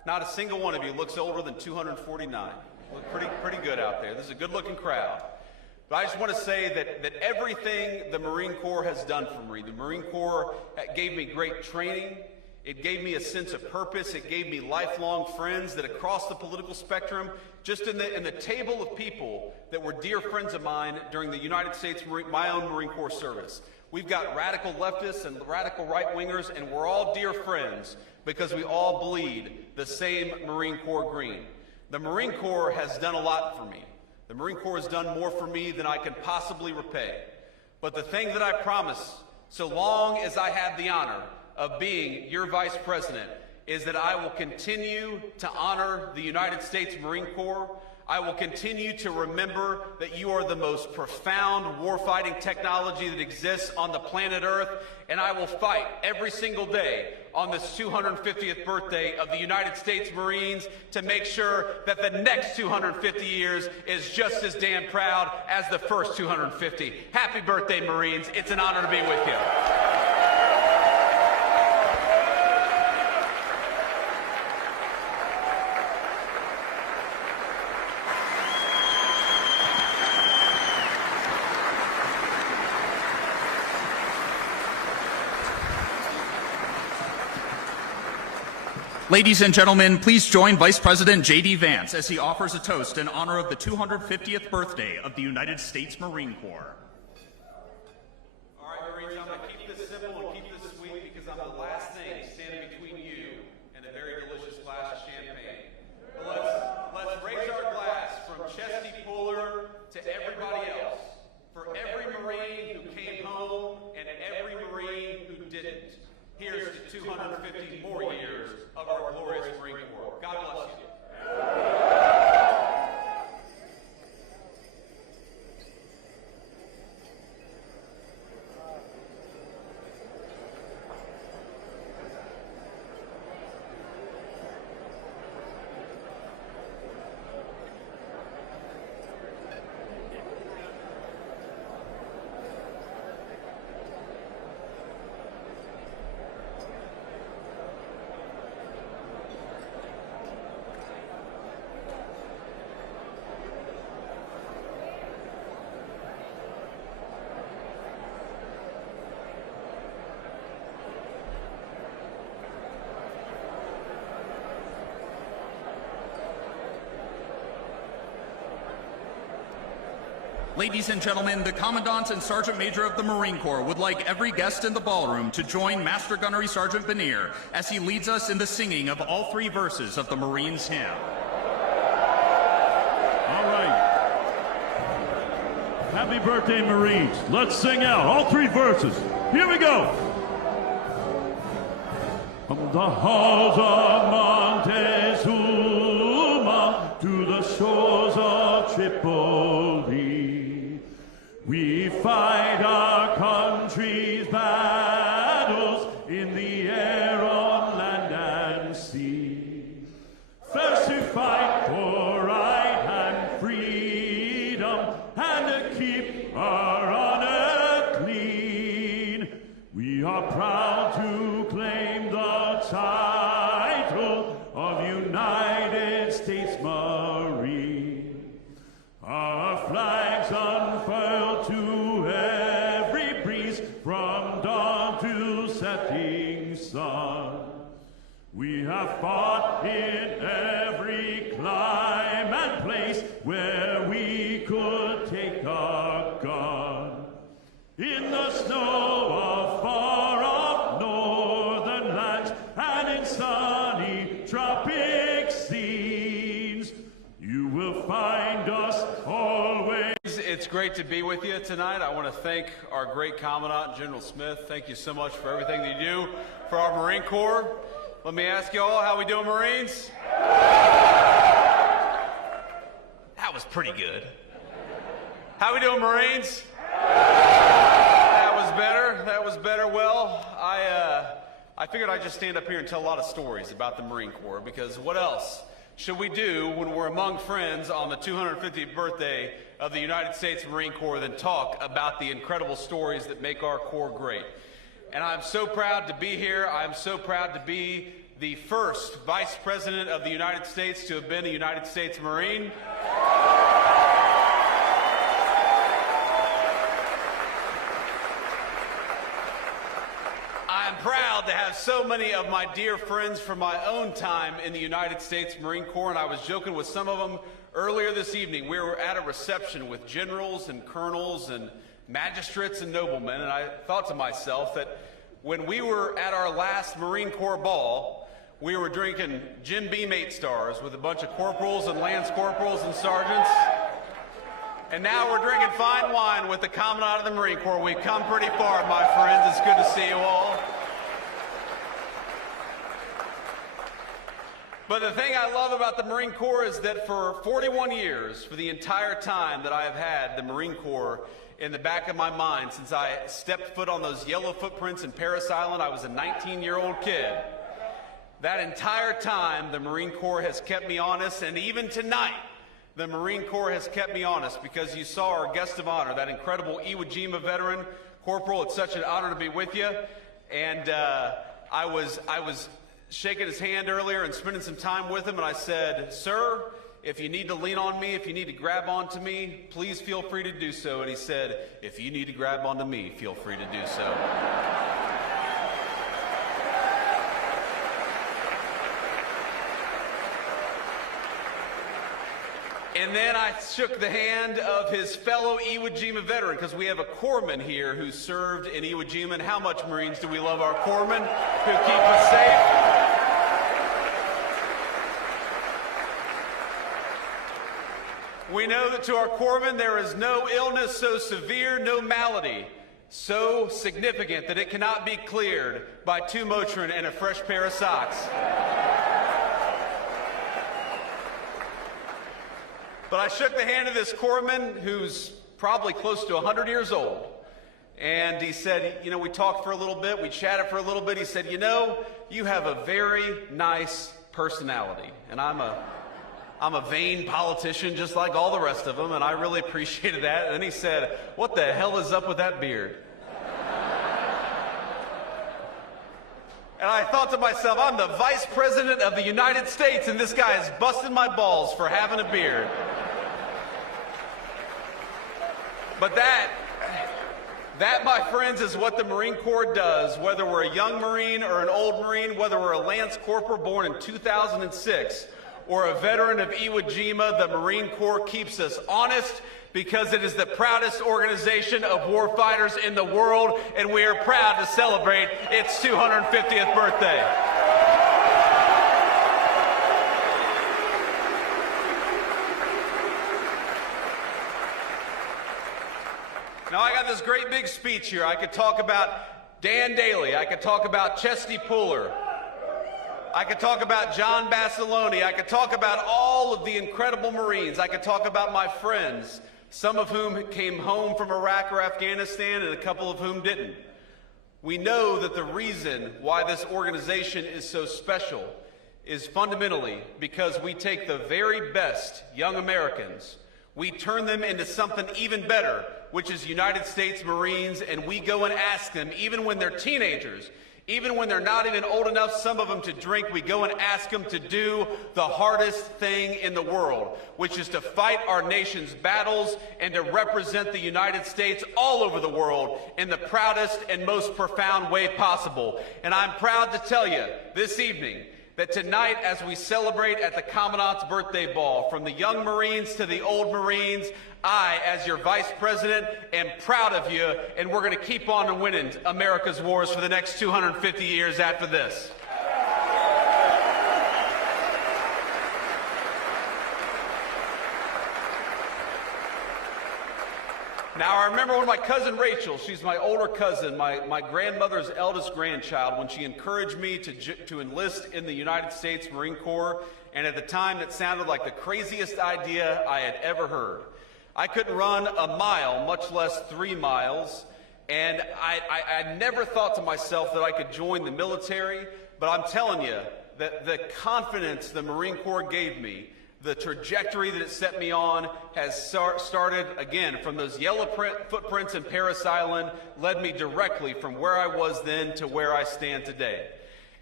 Not a single one of you looks older than 249. Look pretty good out there. This is a good-looking crowd. But I just want to say that everything the Marine Corps has done for me, the Marine Corps gave me great training. It gave me a sense of purpose. It gave me lifelong friends that across the political spectrum, just in the table of people that were dear friends of mine during the United States, my own Marine Corps service. We've got radical leftists and radical right-wingers, and we're all dear friends because we all bleed the same Marine Corps green. The Marine Corps has done a lot for me. The Marine Corps has done more for me than I can possibly repay. But the thing that I promise, so long as I have the honor of being your Vice President, is that I will continue to honor the United States Marine Corps. I will continue to remember that you are the most profound warfighting technology that exists on the planet Earth, and I will fight every single day on this 250th birthday of the United States Marines to make sure that the next 250 years is just as damn proud as the first 250. Happy birthday, Marines. It's an honor to be with you. Ladies and gentlemen, please join Vice President JD Vance as he offers a toast in honor of the 250th birthday of the United States Marine Corps. All right, Marines, I'm going to keep this simple and keep this sweet because I'm the last thing standing between you and a very delicious glass of champagne. But let's raise our glass from Chesty Puller to everybody else, for every Marine who came home and every Marine who didn't. Here's to 250 more years of our glorious Marine Corps. God bless you. Ladies and gentlemen, the Commandant and Sergeant Major of the Marine Corps would like every guest in the ballroom to join Master Gunnery Sergeant Benier as he leads us in the singing of all three verses of the Marines' hymn. All right. Happy birthday, Marines. Let's sing out all three verses. Here we go. From the halls of Montezuma to the shores of Tripoli, we fight our country's battles in the air, on land and sea. First to fight for right and freedom, and to keep our honor clean. We are proud to claim the title of United States Marine. Our flags unfurled to every breeze, from dawn to setting sun. We have fought in every clime and place where we could take our gun. In the snow of far-off northern lands and in sunny tropic scenes, you will find us always. It's great to be with you tonight. I want to thank our great Commandant, General Smith. Thank you so much for everything that you do for our Marine Corps. Let me ask you all, how we doing, Marines? That was pretty good. How we doing, Marines? That was better. That was better. Well, I figured I'd just stand up here and tell a lot of stories about the Marine Corps, because what else should we do when we're among friends on the 250th birthday of the United States Marine Corps than talk about the incredible stories that make our Corps great? And I'm so proud to be here. I'm so proud to be the first Vice President of the United States to have been a United States Marine. I'm proud to have so many of my dear friends from my own time in the United States Marine Corps, and I was joking with some of them earlier this evening. We were at a reception with generals and colonels and magistrates and noblemen, and I thought to myself that when we were at our last Marine Corps ball, we were drinking Jim Beam 8 stars with a bunch of corporals and lance corporals and sergeants. And now we're drinking fine wine with the Commandant of the Marine Corps. We've come pretty far, my friends. It's good to see you all. But the thing I love about the Marine Corps is that for 41 years, for the entire time that I have had the Marine Corps in the back of my mind, since I stepped foot on those yellow footprints in Parris Island, I was a 19-year-old kid. That entire time, the Marine Corps has kept me honest, and even tonight, the Marine Corps has kept me honest, because you saw our guest of honor, that incredible Iwo Jima veteran. Corporal, it's such an honor to be with you. And I was shaking his hand earlier and spending some time with him, and I said, "Sir, if you need to lean on me, if you need to grab onto me, please feel free to do so." And he said, "If you need to grab onto me, feel free to do so." And then I shook the hand of his fellow Iwo Jima veteran, because we have a corpsman here who served in Iwo Jima. And how much Marines do we love our corpsmen who keep us safe? We know that to our corpsmen there is no illness so severe, no malady so significant that it cannot be cleared by 2 Motrin and a fresh pair of socks. But I shook the hand of this corpsman who's probably close to 100 years old. And he said, you know, we talked for a little bit, we chatted for a little bit. He said, "You know, you have a very nice personality." And I'm a vain politician just like all the rest of them, and I really appreciated that. And then he said, "What the hell is up with that beard?" And I thought to myself, I'm the Vice President of the United States, and this guy is busting my balls for having a beard. But that, my friends, is what the Marine Corps does, whether we're a young Marine or an old Marine, whether we're a Lance Corporal born in 2006 or a veteran of Iwo Jima. The Marine Corps keeps us honest, because it is the proudest organization of warfighters in the world, and we are proud to celebrate its 250th birthday. Now, I got this great big speech here. I could talk about Dan Daly. I could talk about Chesty Puller. I could talk about John Basilone. I could talk about all of the incredible Marines. I could talk about my friends, some of whom came home from Iraq or Afghanistan, and a couple of whom didn't. We know that the reason why this organization is so special is fundamentally because we take the very best young Americans, we turn them into something even better, which is United States Marines, and we go and ask them, even when they're teenagers, even when they're not even old enough, some of them, to drink, we go and ask them to do the hardest thing in the world, which is to fight our nation's battles and to represent the United States all over the world in the proudest and most profound way possible. And I'm proud to tell you this evening that tonight, as we celebrate at the Commandant's birthday ball, from the young Marines to the old Marines, I, as your Vice President, am proud of you, and we're going to keep on winning America's wars for the next 250 years after this. Now, I remember when my cousin Rachel, she's my older cousin, my grandmother's eldest grandchild, when she encouraged me to enlist in the United States Marine Corps, and at the time that sounded like the craziest idea I had ever heard. I couldn't run a mile, much less 3 miles, and I never thought to myself that I could join the military, but I'm telling you that the confidence the Marine Corps gave me, the trajectory that it set me on, has started, again, from those yellow footprints in Parris Island, led me directly from where I was then to where I stand today.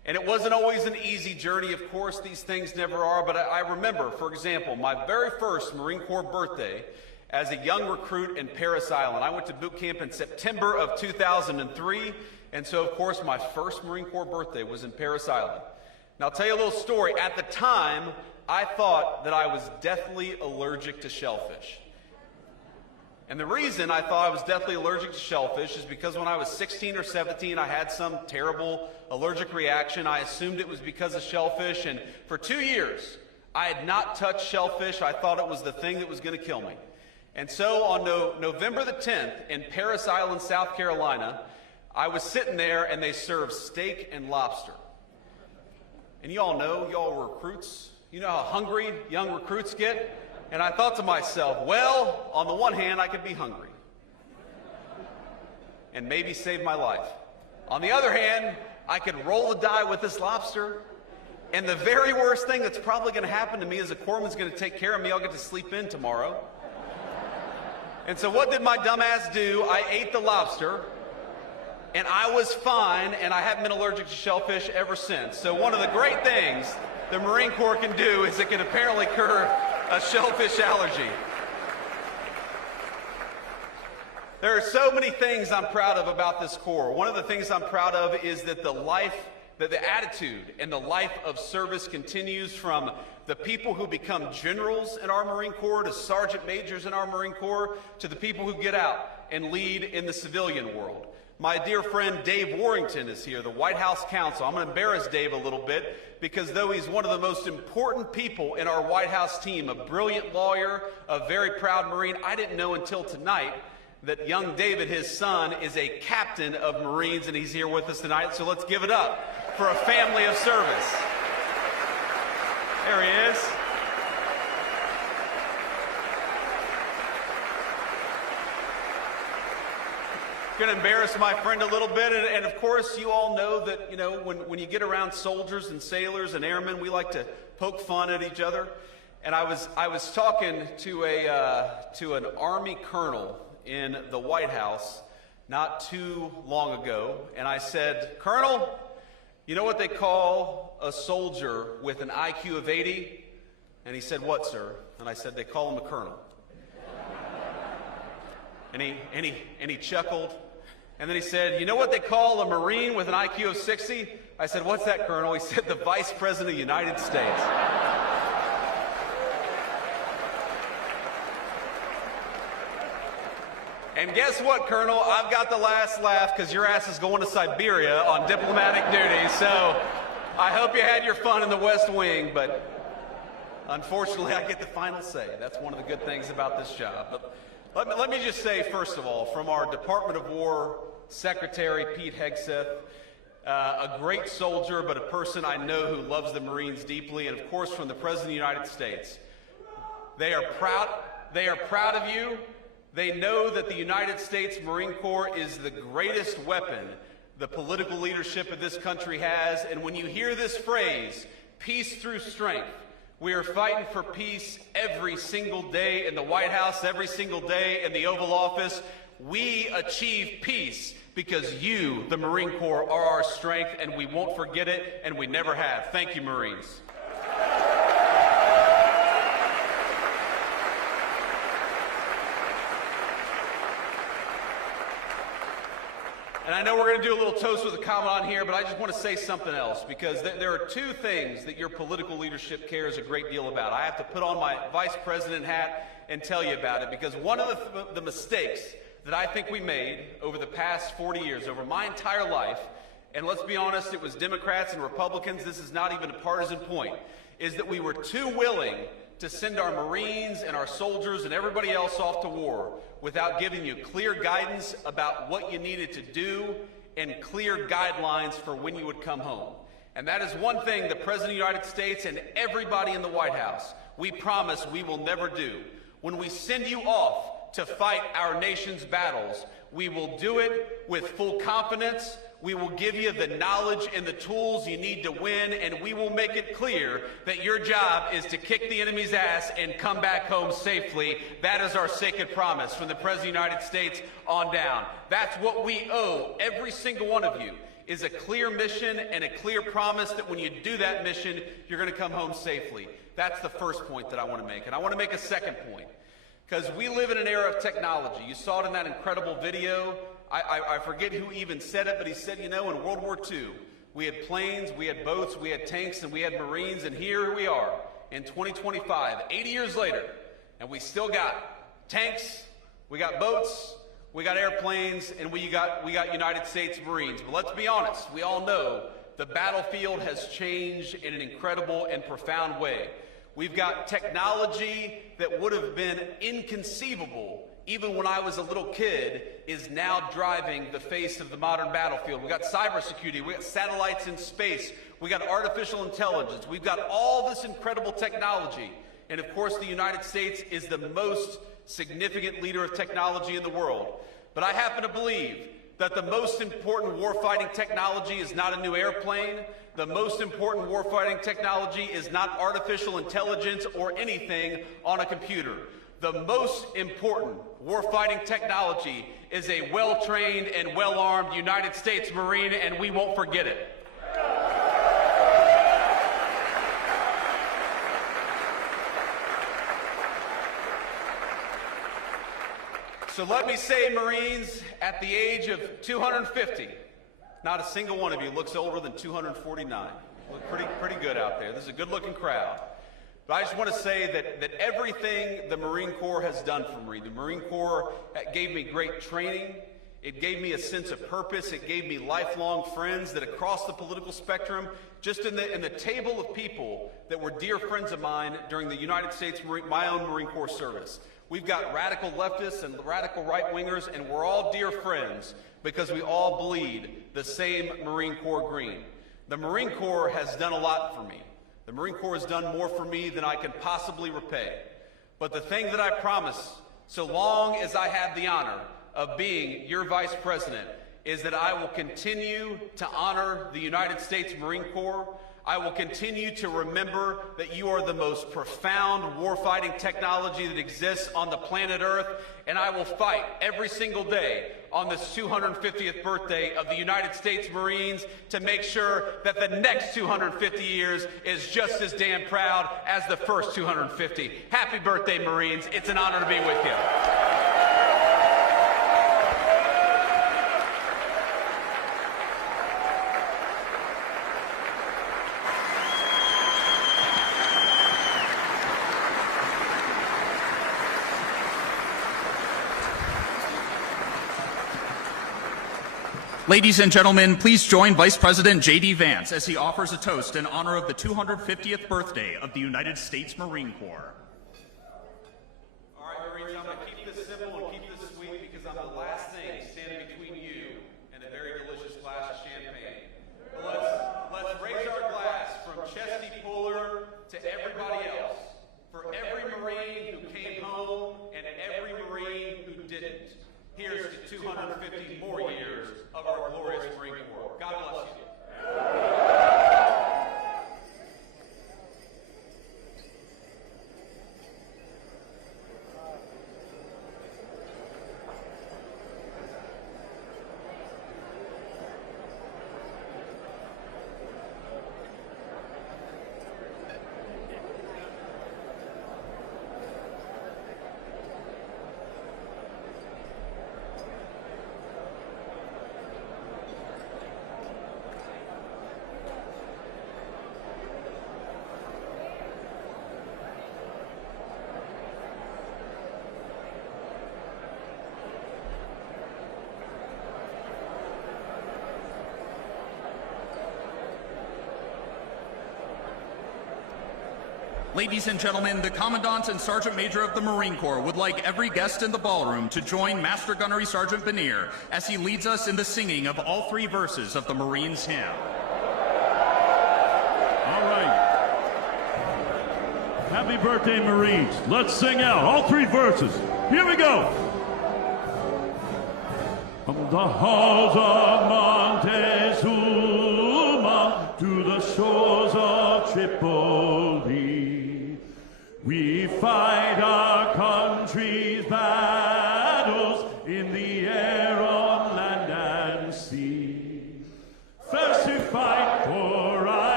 And it wasn't always an easy journey. Of course, these things never are. But I remember, for example, my very first Marine Corps birthday as a young recruit in Parris Island. I went to boot camp in September of 2003. And so, of course, my first Marine Corps birthday was in Parris Island. Now, I'll tell you a little story. At the time, I thought that I was deathly allergic to shellfish. And the reason I thought I was deathly allergic to shellfish is because when I was 16 or 17, I had some terrible allergic reaction. I assumed it was because of shellfish, and for 2 years, I had not touched shellfish. I thought it was the thing that was going to kill me. And so on November the 10th in Parris Island, South Carolina, I was sitting there, and they served steak and lobster. And you all know, y'all were recruits. You know how hungry young recruits get? And I thought to myself, well, on the one hand, I could be hungry and maybe save my life. On the other hand, I could roll the die with this lobster, and the very worst thing that's probably going to happen to me is a corpsman's going to take care of me. I'll get to sleep in tomorrow. And so what did my dumb ass do? I ate the lobster, and I was fine, and I haven't been allergic to shellfish ever since. So one of the great things the Marine Corps can do is it can apparently cure a shellfish allergy. There are so many things I'm proud of about this Corps. One of the things I'm proud of is that the attitude and the life of service continues from the people who become generals in our Marine Corps to sergeant majors in our Marine Corps to the people who get out and lead in the civilian world. My dear friend Dave Warrington is here, the White House counsel. I'm going to embarrass Dave a little bit because though he's one of the most important people in our White House team, a brilliant lawyer, a very proud Marine, I didn't know until tonight that young David, his son, is a captain of Marines, and he's here with us tonight. So let's give it up for a family of service. There he is. Going to embarrass my friend a little bit, and of course you all know that, you know, when you get around soldiers and sailors and airmen, we like to poke fun at each other. And I was talking to an Army colonel in the White House not too long ago, and I said, "Colonel, you know what they call a soldier with an IQ of 80? And he said, "What, sir?" And I said, "They call him a colonel." And he chuckled. And then he said, "You know what they call a Marine with an IQ of 60? I said, "What's that, Colonel?" He said, "The Vice President of the United States." And guess what, Colonel? I've got the last laugh because your ass is going to Siberia on diplomatic duty. So I hope you had your fun in the West Wing, but unfortunately I get the final say. That's one of the good things about this job. But let me just say, first of all, from our Department of War Secretary, Pete Hegseth, a great soldier, but a person I know who loves the Marines deeply, and of course from the President of the United States. They are proud of you. They know that the United States Marine Corps is the greatest weapon the political leadership of this country has. And when you hear this phrase, peace through strength, we are fighting for peace every single day in the White House, every single day in the Oval Office. We achieve peace because you, the Marine Corps, are our strength, and we won't forget it, and we never have. Thank you, Marines. And I know we're going to do a little toast with a commandant here, but I just want to say something else, because there are two things that your political leadership cares a great deal about. I have to put on my vice president hat and tell you about it, because one of the mistakes that I think we made over the past 40 years, over my entire life, and let's be honest, it was Democrats and Republicans, this is not even a partisan point, is that we were too willing to send our Marines and our soldiers and everybody else off to war without giving you clear guidance about what you needed to do and clear guidelines for when you would come home. And that is one thing the President of the United States and everybody in the White House, we promise we will never do. When we send you off to fight our nation's battles, we will do it with full confidence. We will give you the knowledge and the tools you need to win, and we will make it clear that your job is to kick the enemy's ass and come back home safely. That is our sacred promise from the President of the United States on down. That's what we owe every single one of you. is a clear mission and a clear promise that when you do that mission, you're going to come home safely. That's the first point that I want to make. And I want to make a second point, because we live in an era of technology. You saw it in that incredible video. I forget who even said it, but he said, you know, in World War II, we had planes, we had boats, we had tanks, and we had Marines, and here we are in 2025, 80 years later, and we still got tanks, we got boats, we got airplanes, and we got United States Marines. But let's be honest, we all know the battlefield has changed in an incredible and profound way. We've got technology that would have been inconceivable even when I was a little kid is now driving the face of the modern battlefield. We got cybersecurity, we got satellites in space, we got artificial intelligence, we've got all this incredible technology. And of course, the United States is the most significant leader of technology in the world. But I happen to believe that the most important warfighting technology is not a new airplane. The most important warfighting technology is not artificial intelligence or anything on a computer. The most important warfighting technology is a well-trained and well-armed United States Marine, and we won't forget it. So let me say, Marines, at the age of 250, not a single one of you looks older than 249. Look pretty good out there. This is a good-looking crowd. But I just want to say that everything the Marine Corps has done for me, the Marine Corps gave me great training. It gave me a sense of purpose. It gave me lifelong friends that across the political spectrum, just in the table of people that were dear friends of mine during the United States, my own Marine Corps service. We've got radical leftists and radical right-wingers, and we're all dear friends because we all bleed the same Marine Corps green. The Marine Corps has done a lot for me. The Marine Corps has done more for me than I can possibly repay. But the thing that I promise, so long as I have the honor of being your Vice President, is that I will continue to honor the United States Marine Corps. I will continue to remember that you are the most profound warfighting technology that exists on the planet Earth, and I will fight every single day on this 250th birthday of the United States Marines to make sure that the next 250 years is just as damn proud as the first 250. Happy birthday, Marines. It's an honor to be with you. Ladies and gentlemen, please join Vice President JD Vance as he offers a toast in honor of the 250th birthday of the United States Marine Corps. All right, Marines, I'm going to keep this simple and keep this sweet because I'm the last thing standing between you and a very delicious glass of champagne. Let's raise our glass from Chesty Puller to everybody else, for every Marine who came home and every Marine who didn't. Here's to 250 more years of our glorious Marine Corps. God bless you. Ladies and gentlemen, the Commandant and Sergeant Major of the Marine Corps would like every guest in the ballroom to join Master Gunnery Sergeant Benier as he leads us in the singing of all three verses of the Marines' hymn. All right. Happy birthday, Marines. Let's sing out all three verses. Here we go. From the halls of Montezuma to the shores of Tripoli, we fight our country's battles in the air, on land and sea.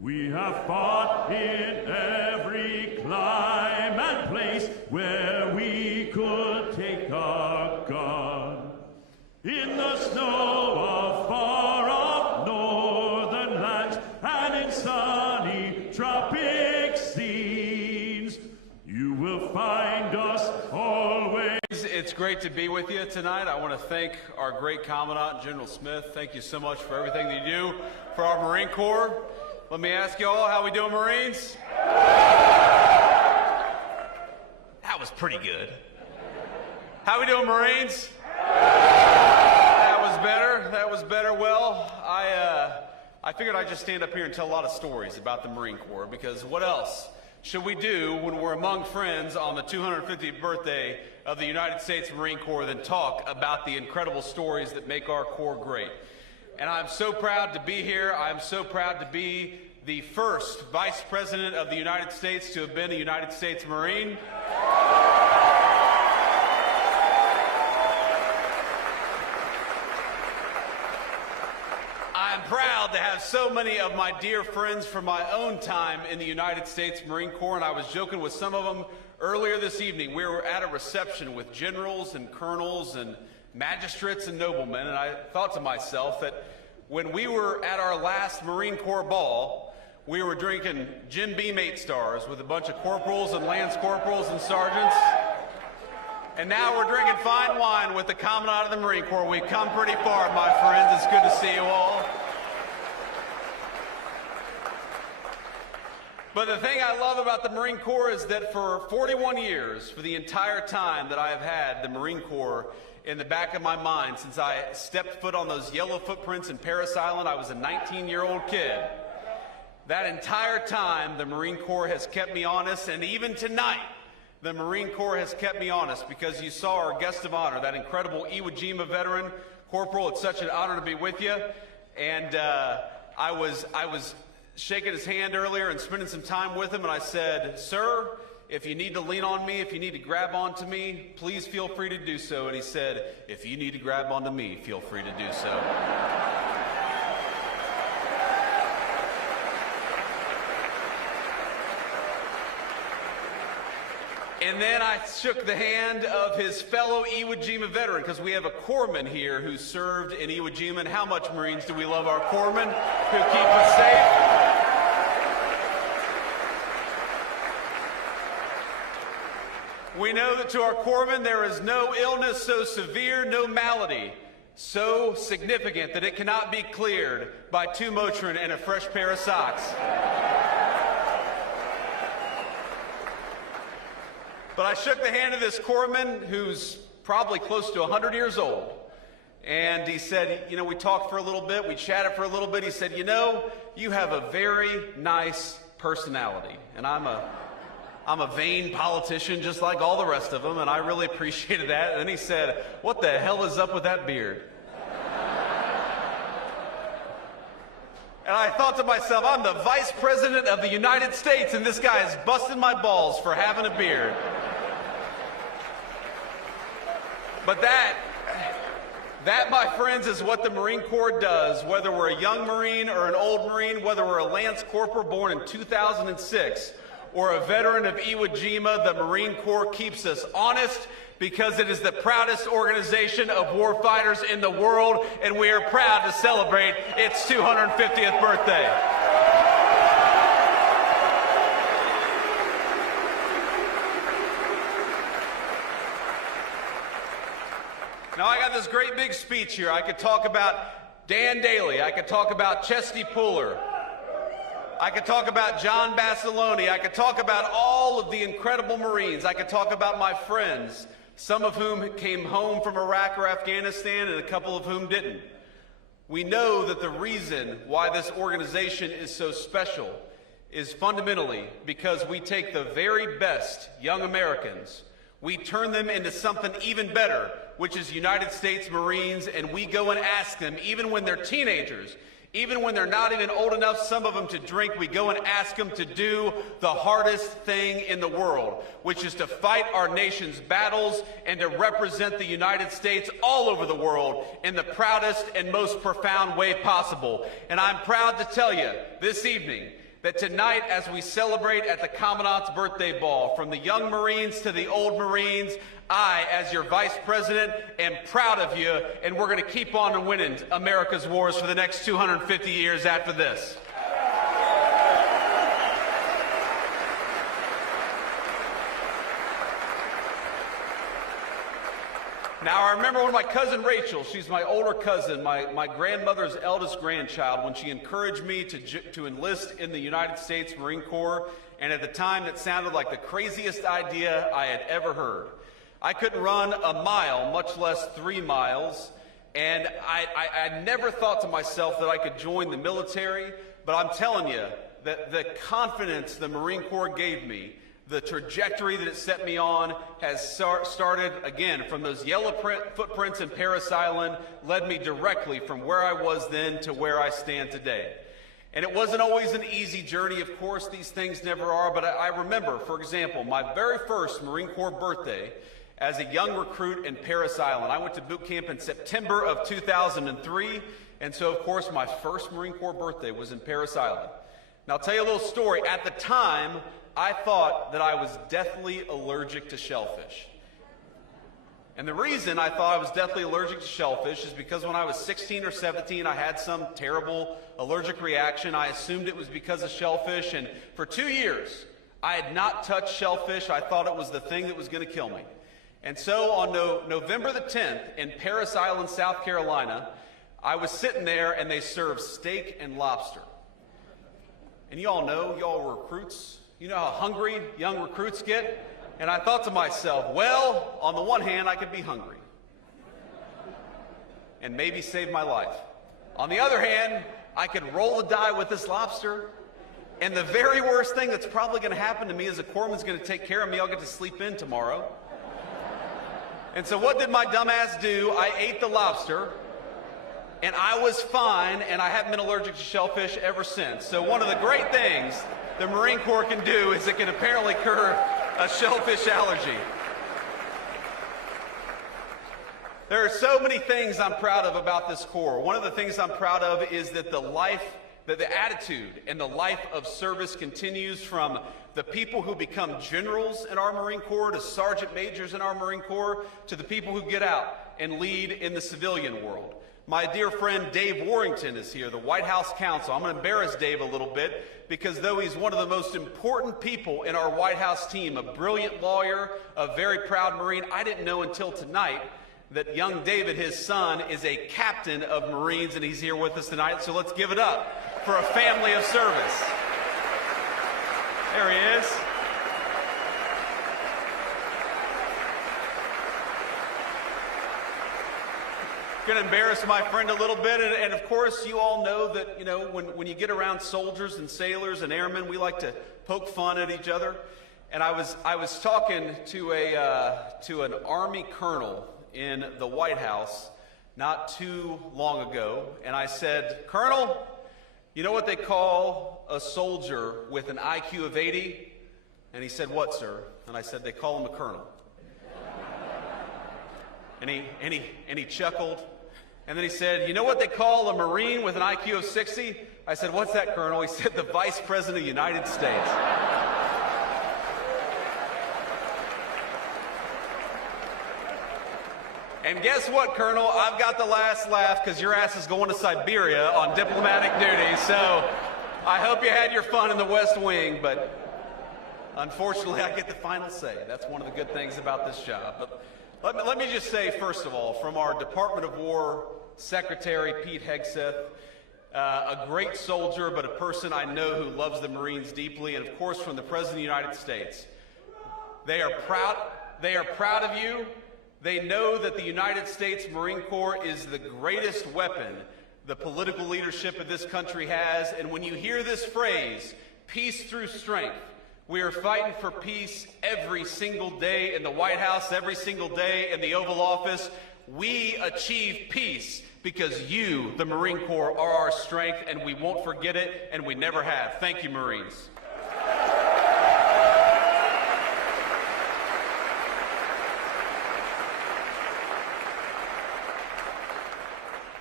We have fought in every clime and place where we could take our gun. In the snow of far-off northern lands and in sunny tropic scenes, you will find us always. It's great to be with you tonight. I want to thank our great Commandant, General Smith. Thank you so much for everything that you do for our Marine Corps. Let me ask you all, how we doing, Marines? That was pretty good. How we doing, Marines? That was better. That was better. Well, I figured I'd just stand up here and tell a lot of stories about the Marine Corps, because what else should we do when we're among friends on the 250th birthday of the United States Marine Corps than talk about the incredible stories that make our Corps great? And I'm so proud to be here. I'm so proud to be the first Vice President of the United States to have been a United States Marine. I'm proud to have so many of my dear friends from my own time in the United States Marine Corps, and I was joking with some of them earlier this evening. We were at a reception with generals and colonels and magistrates and noblemen, and I thought to myself that when we were at our last Marine Corps ball, we were drinking Jim Beam 8 stars with a bunch of corporals and lance corporals and sergeants. And now we're drinking fine wine with the Commandant of the Marine Corps. We've come pretty far, my friends. It's good to see you all. But the thing I love about the Marine Corps is that for 41 years, for the entire time that I have had the Marine Corps in the back of my mind, since I stepped foot on those yellow footprints in Parris Island, I was a 19-year-old kid. That entire time, the Marine Corps has kept me honest, and even tonight, the Marine Corps has kept me honest, because you saw our guest of honor, that incredible Iwo Jima veteran. Corporal, it's such an honor to be with you. And I was shaking his hand earlier and spending some time with him, and I said, "Sir, if you need to lean on me, if you need to grab onto me, please feel free to do so." And he said, "If you need to grab onto me, feel free to do so." And then I shook the hand of his fellow Iwo Jima veteran, because we have a corpsman here who served in Iwo Jima. And how much, Marines, do we love our corpsmen who keep us safe? We know that to our corpsmen there is no illness so severe, no malady so significant that it cannot be cleared by 2 Motrin and a fresh pair of socks. But I shook the hand of this corpsman who's probably close to 100 years old. And he said, you know, we talked for a little bit, we chatted for a little bit. He said, "You know, you have a very nice personality." And I'm a vain politician just like all the rest of them, and I really appreciated that. And then he said, "What the hell is up with that beard?" And I thought to myself, I'm the Vice President of the United States, and this guy is busting my balls for having a beard. But that, my friends, is what the Marine Corps does, whether we're a young Marine or an old Marine, whether we're a Lance Corporal born in 2006 or a veteran of Iwo Jima. The Marine Corps keeps us honest, because it is the proudest organization of warfighters in the world, and we are proud to celebrate its 250th birthday. Now, I got this great big speech here. I could talk about Dan Daly. I could talk about Chesty Puller. I could talk about John Basilone. I could talk about all of the incredible Marines. I could talk about my friends, some of whom came home from Iraq or Afghanistan, and a couple of whom didn't. We know that the reason why this organization is so special is fundamentally because we take the very best young Americans, we turn them into something even better, which is United States Marines, and we go and ask them, even when they're teenagers, even when they're not even old enough, some of them, to drink, we go and ask them to do the hardest thing in the world, which is to fight our nation's battles and to represent the United States all over the world in the proudest and most profound way possible. And I'm proud to tell you this evening that tonight, as we celebrate at the Commandant's birthday ball, from the young Marines to the old Marines, I, as your Vice President, am proud of you, and we're going to keep on winning America's wars for the next 250 years after this. Now, I remember when my cousin Rachel, she's my older cousin, my grandmother's eldest grandchild, when she encouraged me to enlist in the United States Marine Corps, and at the time that sounded like the craziest idea I had ever heard. I couldn't run a mile, much less 3 miles, and I never thought to myself that I could join the military, but I'm telling you that the confidence the Marine Corps gave me, the trajectory that it set me on has started, again, from those yellow footprints in Parris Island, led me directly from where I was then to where I stand today. And it wasn't always an easy journey, of course, these things never are, but I remember, for example, my very first Marine Corps birthday as a young recruit in Parris Island. I went to boot camp in September of 2003, and so, of course, my first Marine Corps birthday was in Parris Island. Now, I'll tell you a little story. At the time, I thought that I was deathly allergic to shellfish. And the reason I thought I was deathly allergic to shellfish is because when I was 16 or 17, I had some terrible allergic reaction. I assumed it was because of shellfish, and for 2 years, I had not touched shellfish. I thought it was the thing that was going to kill me. And so on November the 10th in Parris Island, South Carolina, I was sitting there and they served steak and lobster. And you all know, y'all were recruits. You know how hungry young recruits get? And I thought to myself, well, on the one hand, I could be hungry and maybe save my life. On the other hand, I could roll the die with this lobster, and the very worst thing that's probably going to happen to me is a corpsman's going to take care of me. I'll get to sleep in tomorrow. And so what did my dumb ass do? I ate the lobster, and I was fine, and I haven't been allergic to shellfish ever since. So one of the great things the Marine Corps can do is it can apparently cure a shellfish allergy. There are so many things I'm proud of about this Corps. One of the things I'm proud of is that the attitude and the life of service continues from the people who become generals in our Marine Corps to sergeant majors in our Marine Corps to the people who get out and lead in the civilian world. My dear friend Dave Warrington is here, the White House counsel. I'm going to embarrass Dave a little bit because though he's one of the most important people in our White House team, a brilliant lawyer, a very proud Marine, I didn't know until tonight that young David, his son, is a captain of Marines, and he's here with us tonight. So let's give it up for a family of service. There he is. Going to embarrass my friend a little bit, and of course you all know that, you know, when you get around soldiers and sailors and airmen, we like to poke fun at each other. And I was talking to an Army colonel in the White House not too long ago, and I said, "Colonel, you know what they call a soldier with an IQ of 80? And he said, "What, sir?" And I said, "They call him a colonel." And he chuckled. And then he said, "You know what they call a Marine with an IQ of 60? I said, "What's that, Colonel?" He said, "The Vice President of the United States." And guess what, Colonel? I've got the last laugh because your ass is going to Siberia on diplomatic duty. So I hope you had your fun in the West Wing, but unfortunately I get the final say. That's one of the good things about this job. But let me just say, first of all, from our Department of War Secretary, Pete Hegseth, a great soldier, but a person I know who loves the Marines deeply, and of course from the President of the United States. They are proud of you. They know that the United States Marine Corps is the greatest weapon the political leadership of this country has. And when you hear this phrase, peace through strength, we are fighting for peace every single day in the White House, every single day in the Oval Office. We achieve peace because you, the Marine Corps, are our strength, and we won't forget it, and we never have. Thank you, Marines.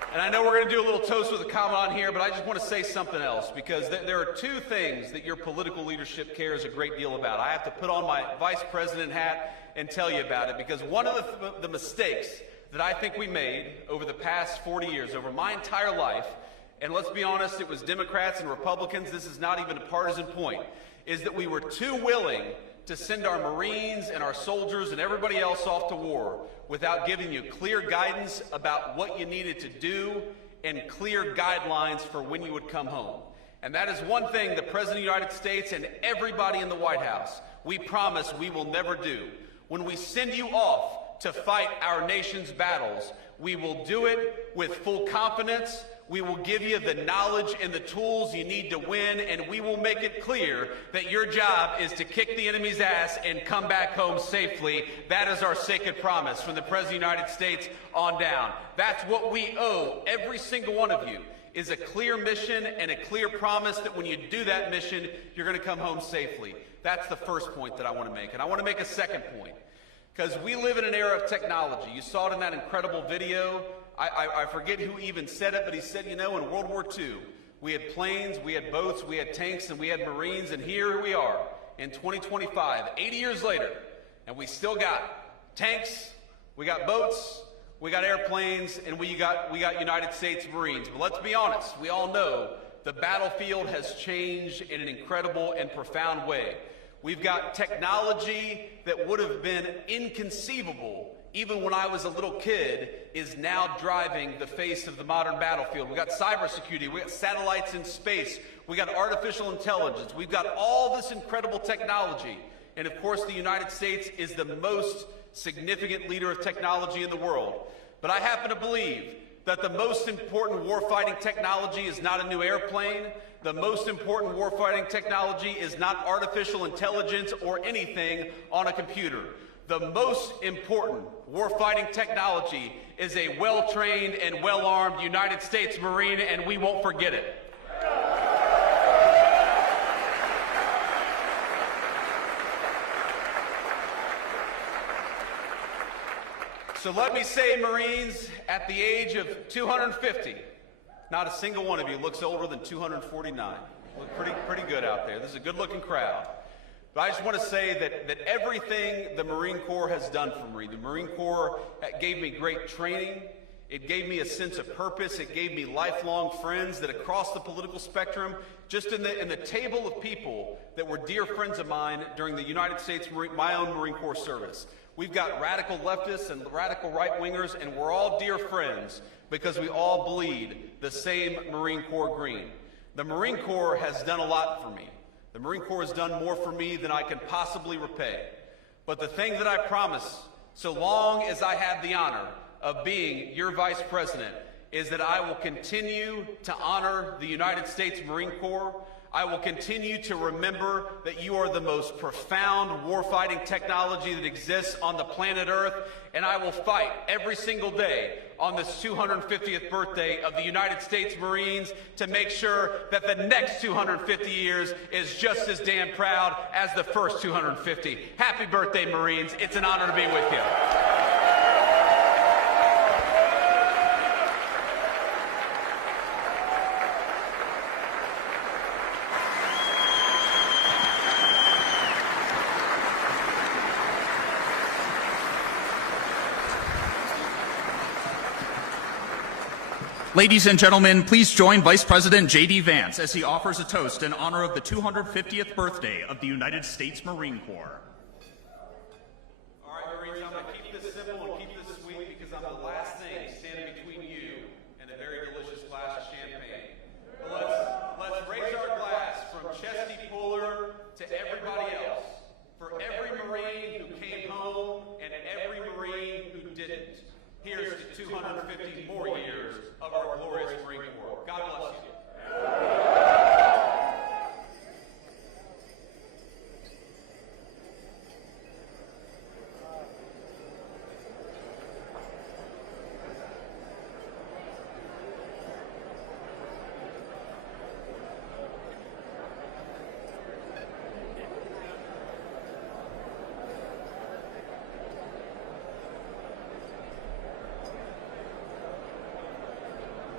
And I know we're going to do a little toast with a comment on here, but I just want to say something else, because there are two things that your political leadership cares a great deal about. I have to put on my vice president hat and tell you about it, because one of the mistakes that I think we made over the past 40 years, over my entire life, and let's be honest, it was Democrats and Republicans, this is not even a partisan point, is that we were too willing to send our Marines and our soldiers and everybody else off to war without giving you clear guidance about what you needed to do and clear guidelines for when you would come home. And that is one thing the President of the United States and everybody in the White House, we promise we will never do. When we send you off to fight our nation's battles, we will do it with full confidence. We will give you the knowledge and the tools you need to win, and we will make it clear that your job is to kick the enemy's ass and come back home safely. That is our sacred promise from the President of the United States on down. That's what we owe every single one of you, is a clear mission and a clear promise that when you do that mission, you're going to come home safely. That's the first point that I want to make. And I want to make a second point, because we live in an era of technology. You saw it in that incredible video. I forget who even said it, but he said, you know, in World War II, we had planes, we had boats, we had tanks, and we had Marines, and here we are in 2025, 80 years later, and we still got tanks, we got boats, we got airplanes, and we got United States Marines. But let's be honest, we all know the battlefield has changed in an incredible and profound way. We've got technology that would have been inconceivable even when I was a little kid, is now driving the face of the modern battlefield. We got cybersecurity, we got satellites in space, we got artificial intelligence, we've got all this incredible technology. And of course, the United States is the most significant leader of technology in the world. But I happen to believe that the most important warfighting technology is not a new airplane. The most important warfighting technology is not artificial intelligence or anything on a computer. The most important warfighting technology is a well-trained and well-armed United States Marine, and we won't forget it. So let me say, Marines, at the age of 250, not a single one of you looks older than 249. Look pretty good out there. This is a good-looking crowd. But I just want to say that everything the Marine Corps has done for me, the Marine Corps gave me great training. It gave me a sense of purpose. It gave me lifelong friends that across the political spectrum, just in the table of people that were dear friends of mine during the United States, my own Marine Corps service. We've got radical leftists and radical right-wingers, and we're all dear friends because we all bleed the same Marine Corps green. The Marine Corps has done a lot for me. The Marine Corps has done more for me than I can possibly repay. But the thing that I promise, so long as I have the honor of being your Vice President, is that I will continue to honor the United States Marine Corps. I will continue to remember that you are the most profound warfighting technology that exists on the planet Earth, and I will fight every single day on this 250th birthday of the United States Marines to make sure that the next 250 years is just as damn proud as the first 250. Happy birthday, Marines. It's an honor to be with you. Ladies and gentlemen, please join Vice President JD Vance as he offers a toast in honor of the 250th birthday of the United States Marine Corps. All right, Marines, I'm going to keep this simple and keep this sweet because I'm the last thing standing between you and a very delicious glass of champagne. But let's raise our glass from Chesty Puller to everybody else, for every Marine who came home and every Marine who didn't. Here's to 250 more years of our glorious Marine Corps. God bless you.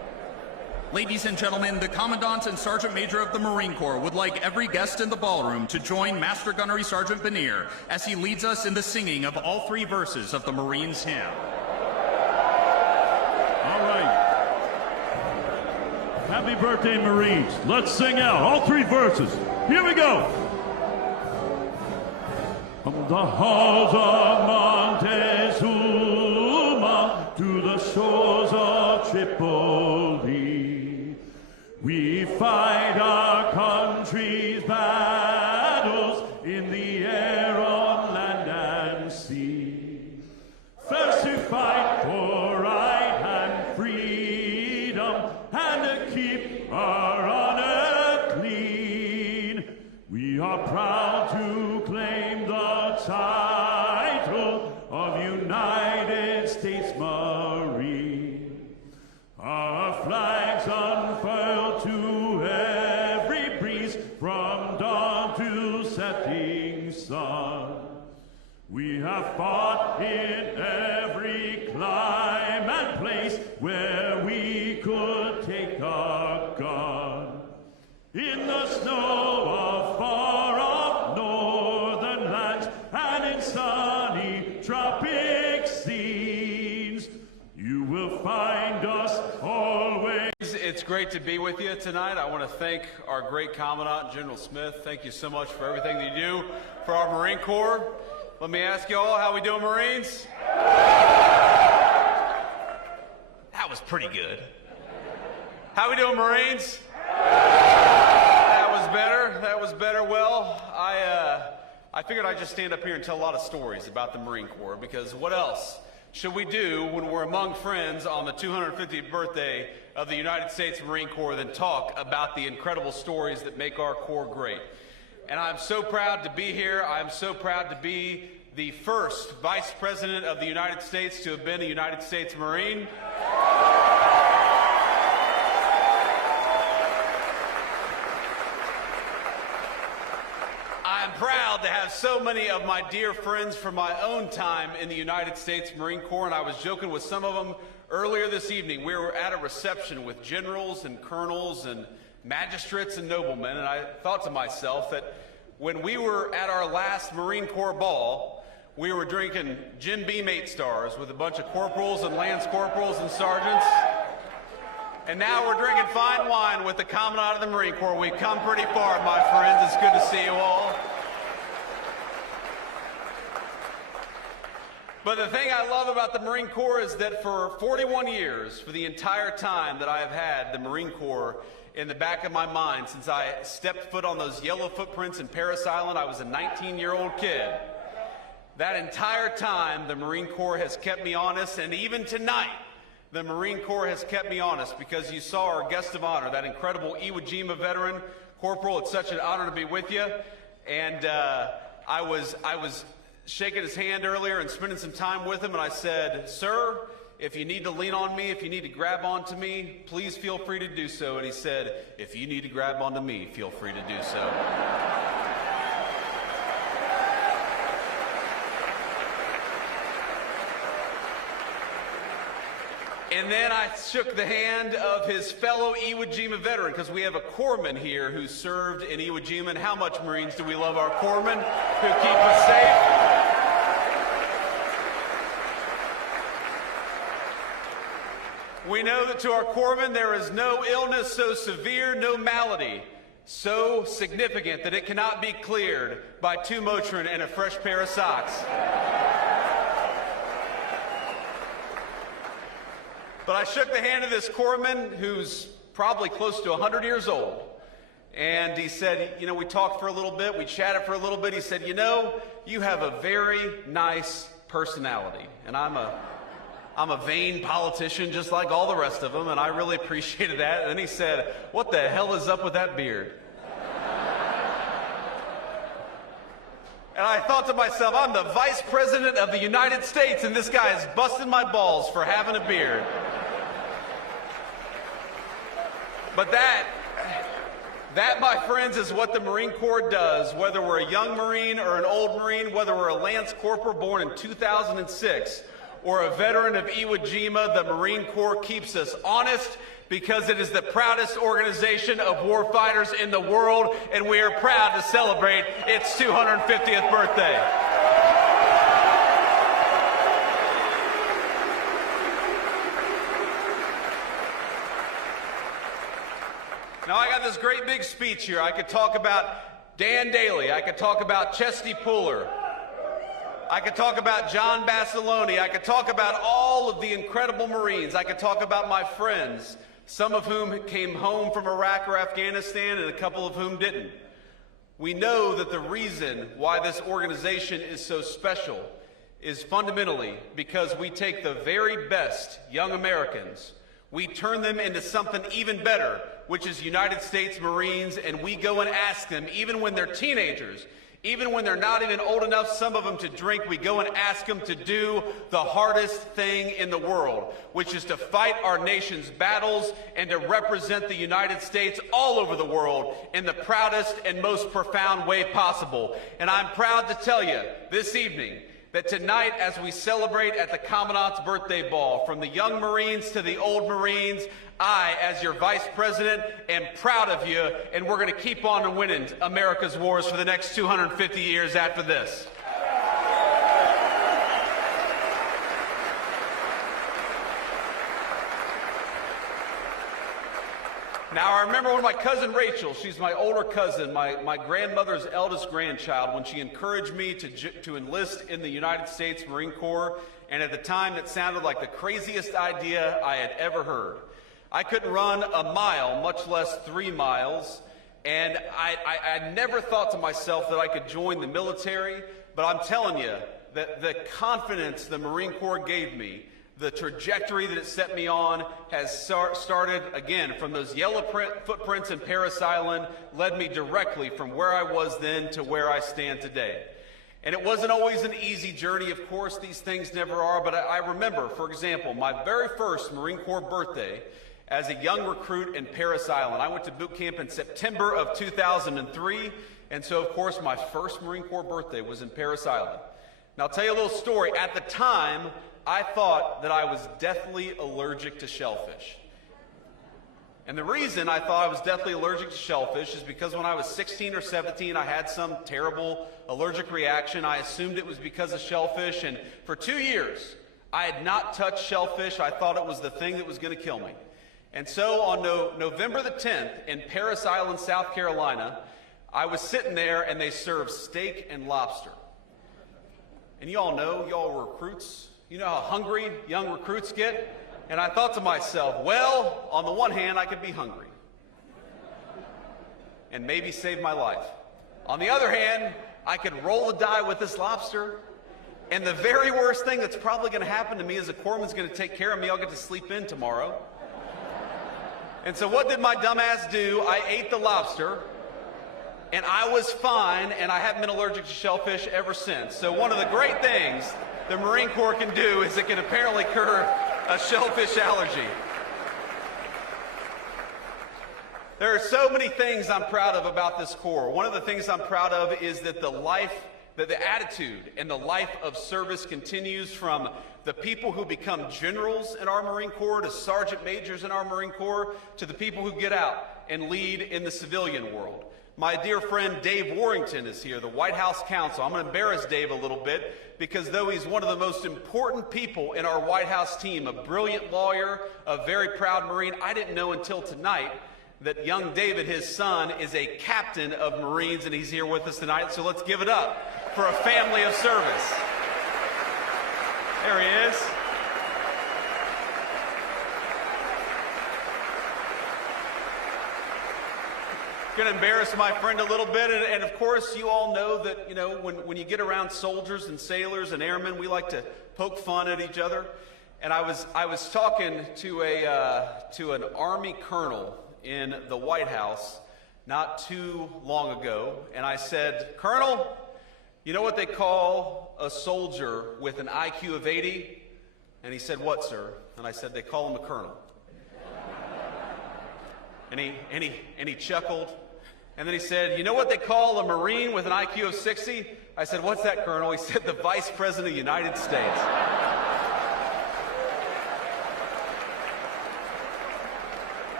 Ladies and gentlemen, the Commandant and Sergeant Major of the Marine Corps would like every guest in the ballroom to join Master Gunnery Sergeant Benier as he leads us in the singing of all 3 verses of the Marines' hymn. All right. Happy birthday, Marines. Let's sing out all 3 verses. Here we go. From the halls of Montezuma to the shores of Tripoli, we fight our country's battles in the air, on land and sea. First to fight for right and freedom, and to keep our honor clean. We are proud to claim the title of United States Marine. Our flags unfurled to every breeze, from dawn to setting sun. We have fought in every clime and place where we could take our gun. In the snow of far-off northern lands and in sunny tropic scenes, you will find us always. It's great to be with you tonight. I want to thank our great Commandant, General Smith. Thank you so much for everything that you do for our Marine Corps. Let me ask you all, how we doing, Marines? That was pretty good. How we doing, Marines? That was better. Well, I figured I'd just stand up here and tell a lot of stories about the Marine Corps, because what else should we do when we're among friends on the 250th birthday of the United States Marine Corps than talk about the incredible stories that make our Corps great? And I'm so proud to be here. I'm so proud to be the first Vice President of the United States to have been a United States Marine. I'm proud to have so many of my dear friends from my own time in the United States Marine Corps, and I was joking with some of them earlier this evening. We were at a reception with generals and colonels and magistrates and noblemen, and I thought to myself that when we were at our last Marine Corps ball, we were drinking Jim Beam 8 stars with a bunch of corporals and lance corporals and sergeants. And now we're drinking fine wine with the Commandant of the Marine Corps. We've come pretty far, my friends. It's good to see you all. But the thing I love about the Marine Corps is that for 41 years, for the entire time that I have had the Marine Corps in the back of my mind, since I stepped foot on those yellow footprints in Parris Island, I was a 19-year-old kid. That entire time, the Marine Corps has kept me honest, and even tonight, the Marine Corps has kept me honest, because you saw our guest of honor, that incredible Iwo Jima veteran. Corporal, it's such an honor to be with you. And I was shaking his hand earlier and spending some time with him, and I said, "Sir, if you need to lean on me, if you need to grab onto me, please feel free to do so." And he said, "If you need to grab onto me, feel free to do so." And then I shook the hand of his fellow Iwo Jima veteran, because we have a corpsman here who served in Iwo Jima. And how much, Marines, do we love our corpsmen who keep us safe? We know that to our corpsmen there is no illness so severe, no malady so significant that it cannot be cleared by 2 Motrin and a fresh pair of socks. But I shook the hand of this corpsman who's probably close to 100 years old. And he said, you know, we talked for a little bit, we chatted for a little bit. He said, "You know, you have a very nice personality." And I'm a vain politician just like all the rest of them, and I really appreciated that. And then he said, "What the hell is up with that beard?" And I thought to myself, I'm the Vice President of the United States, and this guy is busting my balls for having a beard. But that, my friends, is what the Marine Corps does, whether we're a young Marine or an old Marine, whether we're a Lance Corporal born in 2006 or a veteran of Iwo Jima. The Marine Corps keeps us honest, because it is the proudest organization of warfighters in the world, and we are proud to celebrate its 250th birthday. Now, I got this great big speech here. I could talk about Dan Daly. I could talk about Chesty Puller. I could talk about John Basilone. I could talk about all of the incredible Marines. I could talk about my friends, some of whom came home from Iraq or Afghanistan and a couple of whom didn't. We know that the reason why this organization is so special is fundamentally because we take the very best young Americans, we turn them into something even better, which is United States Marines, and we go and ask them, even when they're teenagers, even when they're not even old enough, some of them, to drink, we go and ask them to do the hardest thing in the world, which is to fight our nation's battles and to represent the United States all over the world in the proudest and most profound way possible. And I'm proud to tell you this evening that tonight, as we celebrate at the Commandant's Birthday Ball, from the young Marines to the old Marines, I, as your Vice President, am proud of you, and we're going to keep on winning America's wars for the next 250 years after this. Now, I remember when my cousin Rachel, she's my older cousin, my grandmother's eldest grandchild, when she encouraged me to enlist in the United States Marine Corps, and at the time it sounded like the craziest idea I had ever heard. I couldn't run a mile, much less 3 miles, and I never thought to myself that I could join the military, but I'm telling you that the confidence the Marine Corps gave me, the trajectory that it set me on, has started, again, from those yellow footprints in Parris Island, led me directly from where I was then to where I stand today. And it wasn't always an easy journey, of course, these things never are, but I remember, for example, my very first Marine Corps birthday as a young recruit in Parris Island. I went to boot camp in September of 2003, and so, of course, my first Marine Corps birthday was in Parris Island. Now, I'll tell you a little story. At the time, I thought that I was deathly allergic to shellfish. And the reason I thought I was deathly allergic to shellfish is because when I was 16 or 17, I had some terrible allergic reaction. I assumed it was because of shellfish, and for 2 years, I had not touched shellfish. I thought it was the thing that was going to kill me. And so on November the 10th in Parris Island, South Carolina, I was sitting there and they served steak and lobster. And you all know, y'all were recruits. You know how hungry young recruits get? And I thought to myself, well, on the one hand, I could be hungry and maybe save my life. On the other hand, I could roll the die with this lobster, and the very worst thing that's probably going to happen to me is the corpsman's going to take care of me. I'll get to sleep in tomorrow. And so what did my dumb ass do? I ate the lobster, and I was fine, and I haven't been allergic to shellfish ever since. So one of the great things the Marine Corps can do is it can apparently cure a shellfish allergy. There are so many things I'm proud of about this Corps. One of the things I'm proud of is that the attitude and the life of service continues from the people who become generals in our Marine Corps to sergeant majors in our Marine Corps to the people who get out and lead in the civilian world. My dear friend Dave Warrington is here, the White House counsel. I'm going to embarrass Dave a little bit because though he's one of the most important people in our White House team, a brilliant lawyer, a very proud Marine, I didn't know until tonight that young David, his son, is a captain of Marines, and he's here with us tonight. So let's give it up for a family of service. There he is. Going to embarrass my friend a little bit, and of course you all know that, you know, when you get around soldiers and sailors and airmen, we like to poke fun at each other. And I was talking to an Army colonel in the White House not too long ago, and I said, "Colonel, you know what they call a soldier with an IQ of 80? And he said, "What, sir?" And I said, "They call him a colonel." And he chuckled. And then he said, "You know what they call a Marine with an IQ of 60? I said, "What's that, Colonel?" He said, "The Vice President of the United States."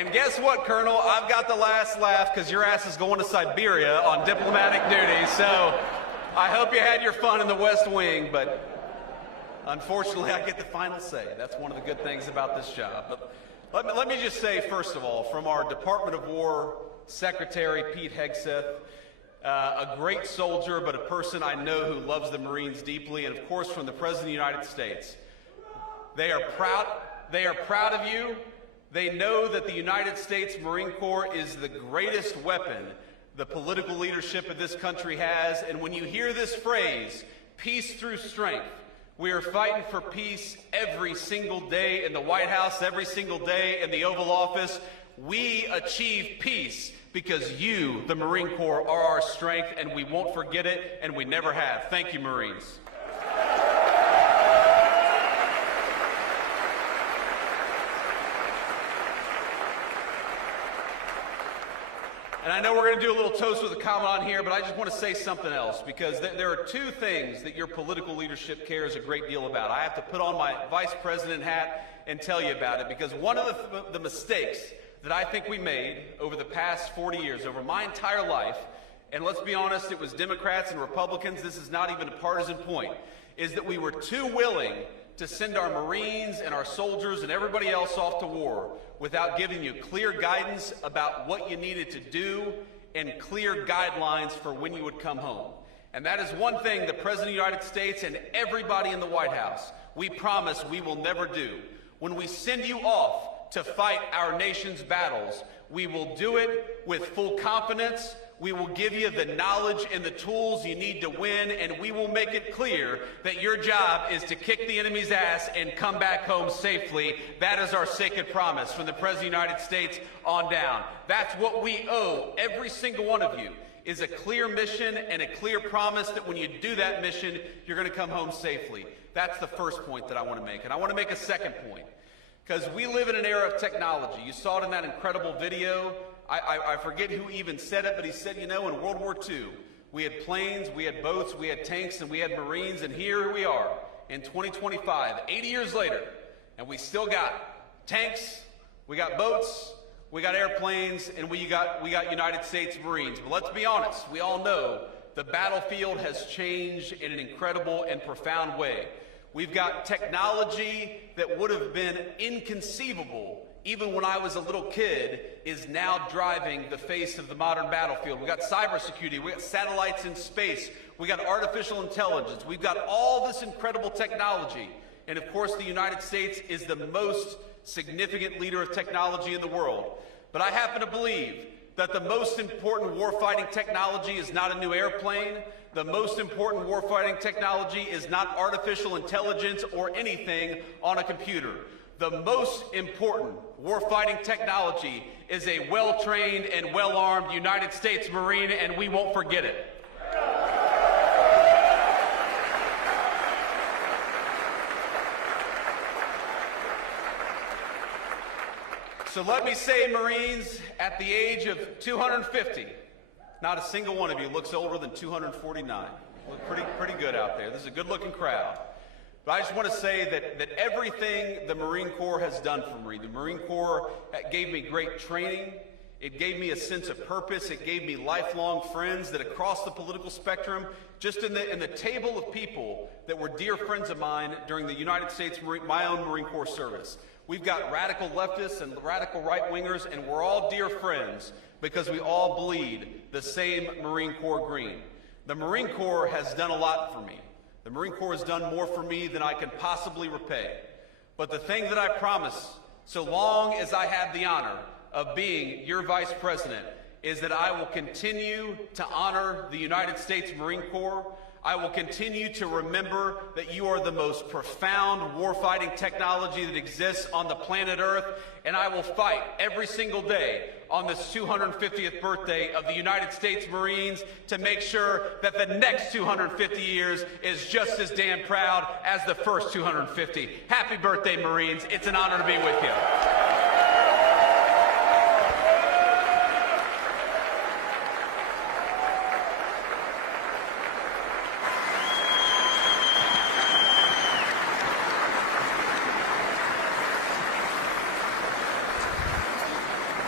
And guess what, Colonel? I've got the last laugh because your ass is going to Siberia on diplomatic duty. So I hope you had your fun in the West Wing, but unfortunately I get the final say. That's one of the good things about this job. But let me just say, first of all, from our Department of War Secretary, Pete Hegseth, a great soldier, but a person I know who loves the Marines deeply, and of course from the President of the United States. They are proud of you. They know that the United States Marine Corps is the greatest weapon the political leadership of this country has. And when you hear this phrase, peace through strength, we are fighting for peace every single day in the White House, every single day in the Oval Office. We achieve peace because you, the Marine Corps, are our strength, and we won't forget it, and we never have. Thank you, Marines. And I know we're going to do a little toast with a commandant here, but I just want to say something else, because there are two things that your political leadership cares a great deal about. I have to put on my vice president hat and tell you about it, because one of the mistakes that I think we made over the past 40 years, over my entire life, and let's be honest, it was Democrats and Republicans, this is not even a partisan point, is that we were too willing to send our Marines and our soldiers and everybody else off to war without giving you clear guidance about what you needed to do and clear guidelines for when you would come home. And that is one thing the President of the United States and everybody in the White House, we promise we will never do. When we send you off to fight our nation's battles, we will do it with full confidence. We will give you the knowledge and the tools you need to win, and we will make it clear that your job is to kick the enemy's ass and come back home safely. That is our sacred promise from the President of the United States on down. That's what we owe every single one of you, is a clear mission and a clear promise that when you do that mission, you're going to come home safely. That's the first point that I want to make. And I want to make a second point, because we live in an era of technology. You saw it in that incredible video. I forget who even said it, but he said, you know, in World War II, we had planes, we had boats, we had tanks, and we had Marines, and here we are in 2025, 80 years later, and we still got tanks, we got boats, we got airplanes, and we got United States Marines. But let's be honest, we all know the battlefield has changed in an incredible and profound way. We've got technology that would have been inconceivable even when I was a little kid, is now driving the face of the modern battlefield. We got cybersecurity, we got satellites in space, we got artificial intelligence, we've got all this incredible technology. And of course, the United States is the most significant leader of technology in the world. But I happen to believe that the most important warfighting technology is not a new airplane. The most important warfighting technology is not artificial intelligence or anything on a computer. The most important warfighting technology is a well-trained and well-armed United States Marine, and we won't forget it. So let me say, Marines, at the age of 250, not a single one of you looks older than 249. Look pretty good out there. This is a good-looking crowd. But I just want to say that everything the Marine Corps has done for me, the Marine Corps gave me great training, it gave me a sense of purpose, it gave me lifelong friends that across the political spectrum, just in the table of people that were dear friends of mine during the United States, my own Marine Corps service. We've got radical leftists and radical right-wingers, and we're all dear friends because we all bleed the same Marine Corps green. The Marine Corps has done a lot for me. The Marine Corps has done more for me than I can possibly repay. But the thing that I promise, so long as I have the honor of being your Vice President, is that I will continue to honor the United States Marine Corps. I will continue to remember that you are the most profound warfighting technology that exists on the planet Earth, and I will fight every single day on this 250th birthday of the United States Marines to make sure that the next 250 years is just as damn proud as the first 250. Happy birthday, Marines. It's an honor to be with you.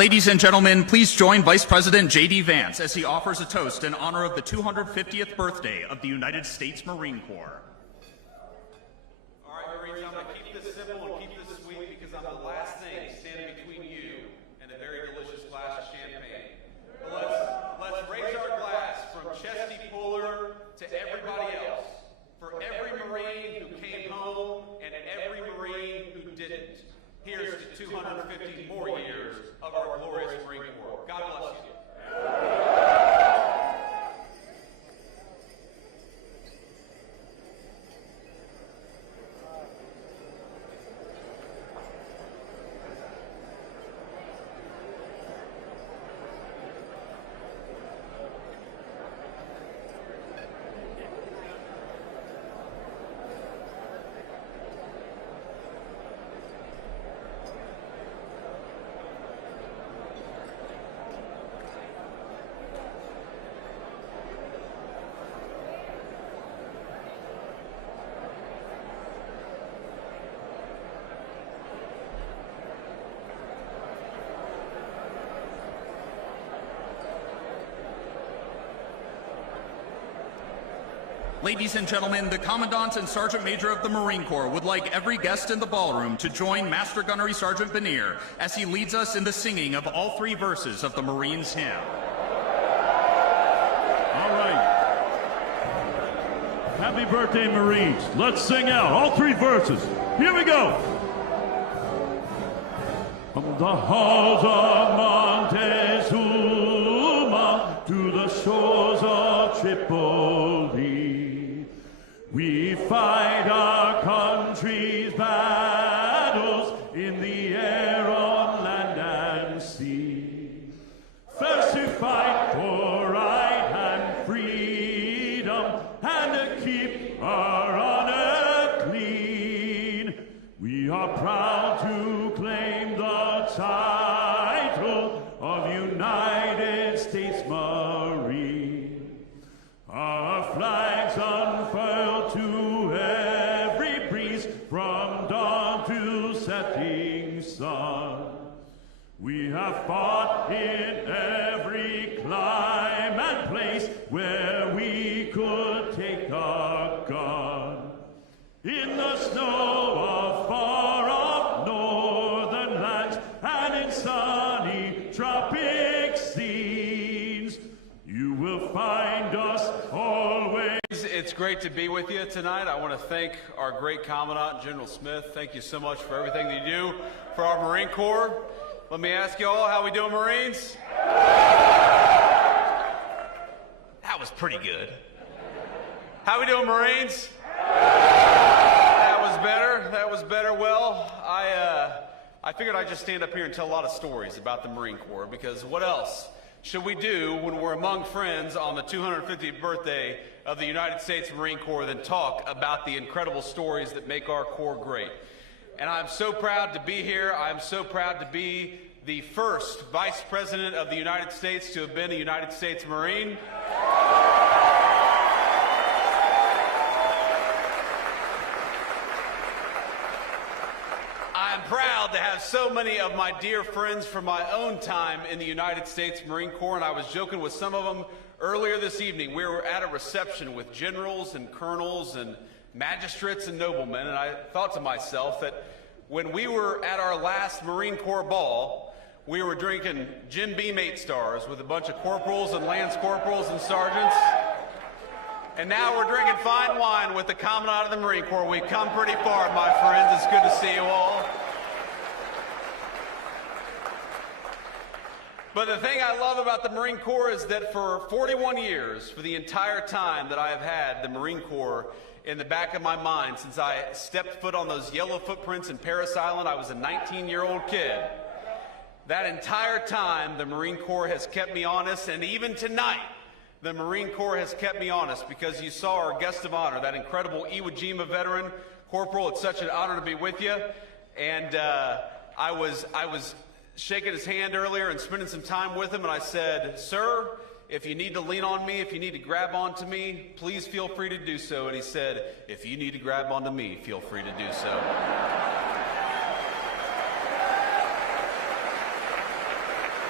Ladies and gentlemen, please join Vice President JD Vance as he offers a toast in honor of the 250th birthday of the United States Marine Corps. All right, Marines, I'm going to keep this simple and keep this sweet because I'm the last thing standing between you and a very delicious glass of champagne. But let's raise our glass from Chesty Puller to everybody else, for every Marine who came home and every Marine who didn't. Here's to 250 more years of our glorious Marine Corps. God bless you. Ladies and gentlemen, the Commandant and Sergeant Major of the Marine Corps would like every guest in the ballroom to join Master Gunnery Sergeant Benier as he leads us in the singing of all three verses of the Marines' hymn. All right. Happy birthday, Marines. Let's sing out all three verses. Here we go. From the halls of Montezuma to the shores of Tripoli, we fight our country's battles in the air, on land and sea. First to fight for right and freedom, and to keep our honor clean. We are proud to claim the title of United States Marine. Our flags unfurled to every breeze, from dawn to setting sun. We have fought in every clime and place where we could take our gun. In the snow of far-off northern lands and in sunny tropic scenes, you will find us always. It's great to be with you tonight. I want to thank our great Commandant, General Smith. Thank you so much for everything that you do for our Marine Corps. Let me ask you all, how we doing, Marines? That was pretty good. How we doing, Marines? That was better. That was better. Well, I figured I'd just stand up here and tell a lot of stories about the Marine Corps, because what else should we do when we're among friends on the 250th birthday of the United States Marine Corps than talk about the incredible stories that make our Corps great? And I'm so proud to be here. I'm so proud to be the first Vice President of the United States to have been a United States Marine. I'm proud to have so many of my dear friends from my own time in the United States Marine Corps, and I was joking with some of them earlier this evening. We were at a reception with generals and colonels and magistrates and noblemen, and I thought to myself that when we were at our last Marine Corps ball, we were drinking Jim Beam 8 stars with a bunch of corporals and lance corporals and sergeants. And now we're drinking fine wine with the Commandant of the Marine Corps. We've come pretty far, my friends. It's good to see you all. But the thing I love about the Marine Corps is that for 41 years, for the entire time that I have had the Marine Corps in the back of my mind, since I stepped foot on those yellow footprints in Parris Island, I was a 19-year-old kid. That entire time, the Marine Corps has kept me honest, and even tonight, the Marine Corps has kept me honest, because you saw our guest of honor, that incredible Iwo Jima veteran. Corporal, it's such an honor to be with you. And I was shaking his hand earlier and spending some time with him, and I said, "Sir, if you need to lean on me, if you need to grab onto me, please feel free to do so." And he said, "If you need to grab onto me, feel free to do so."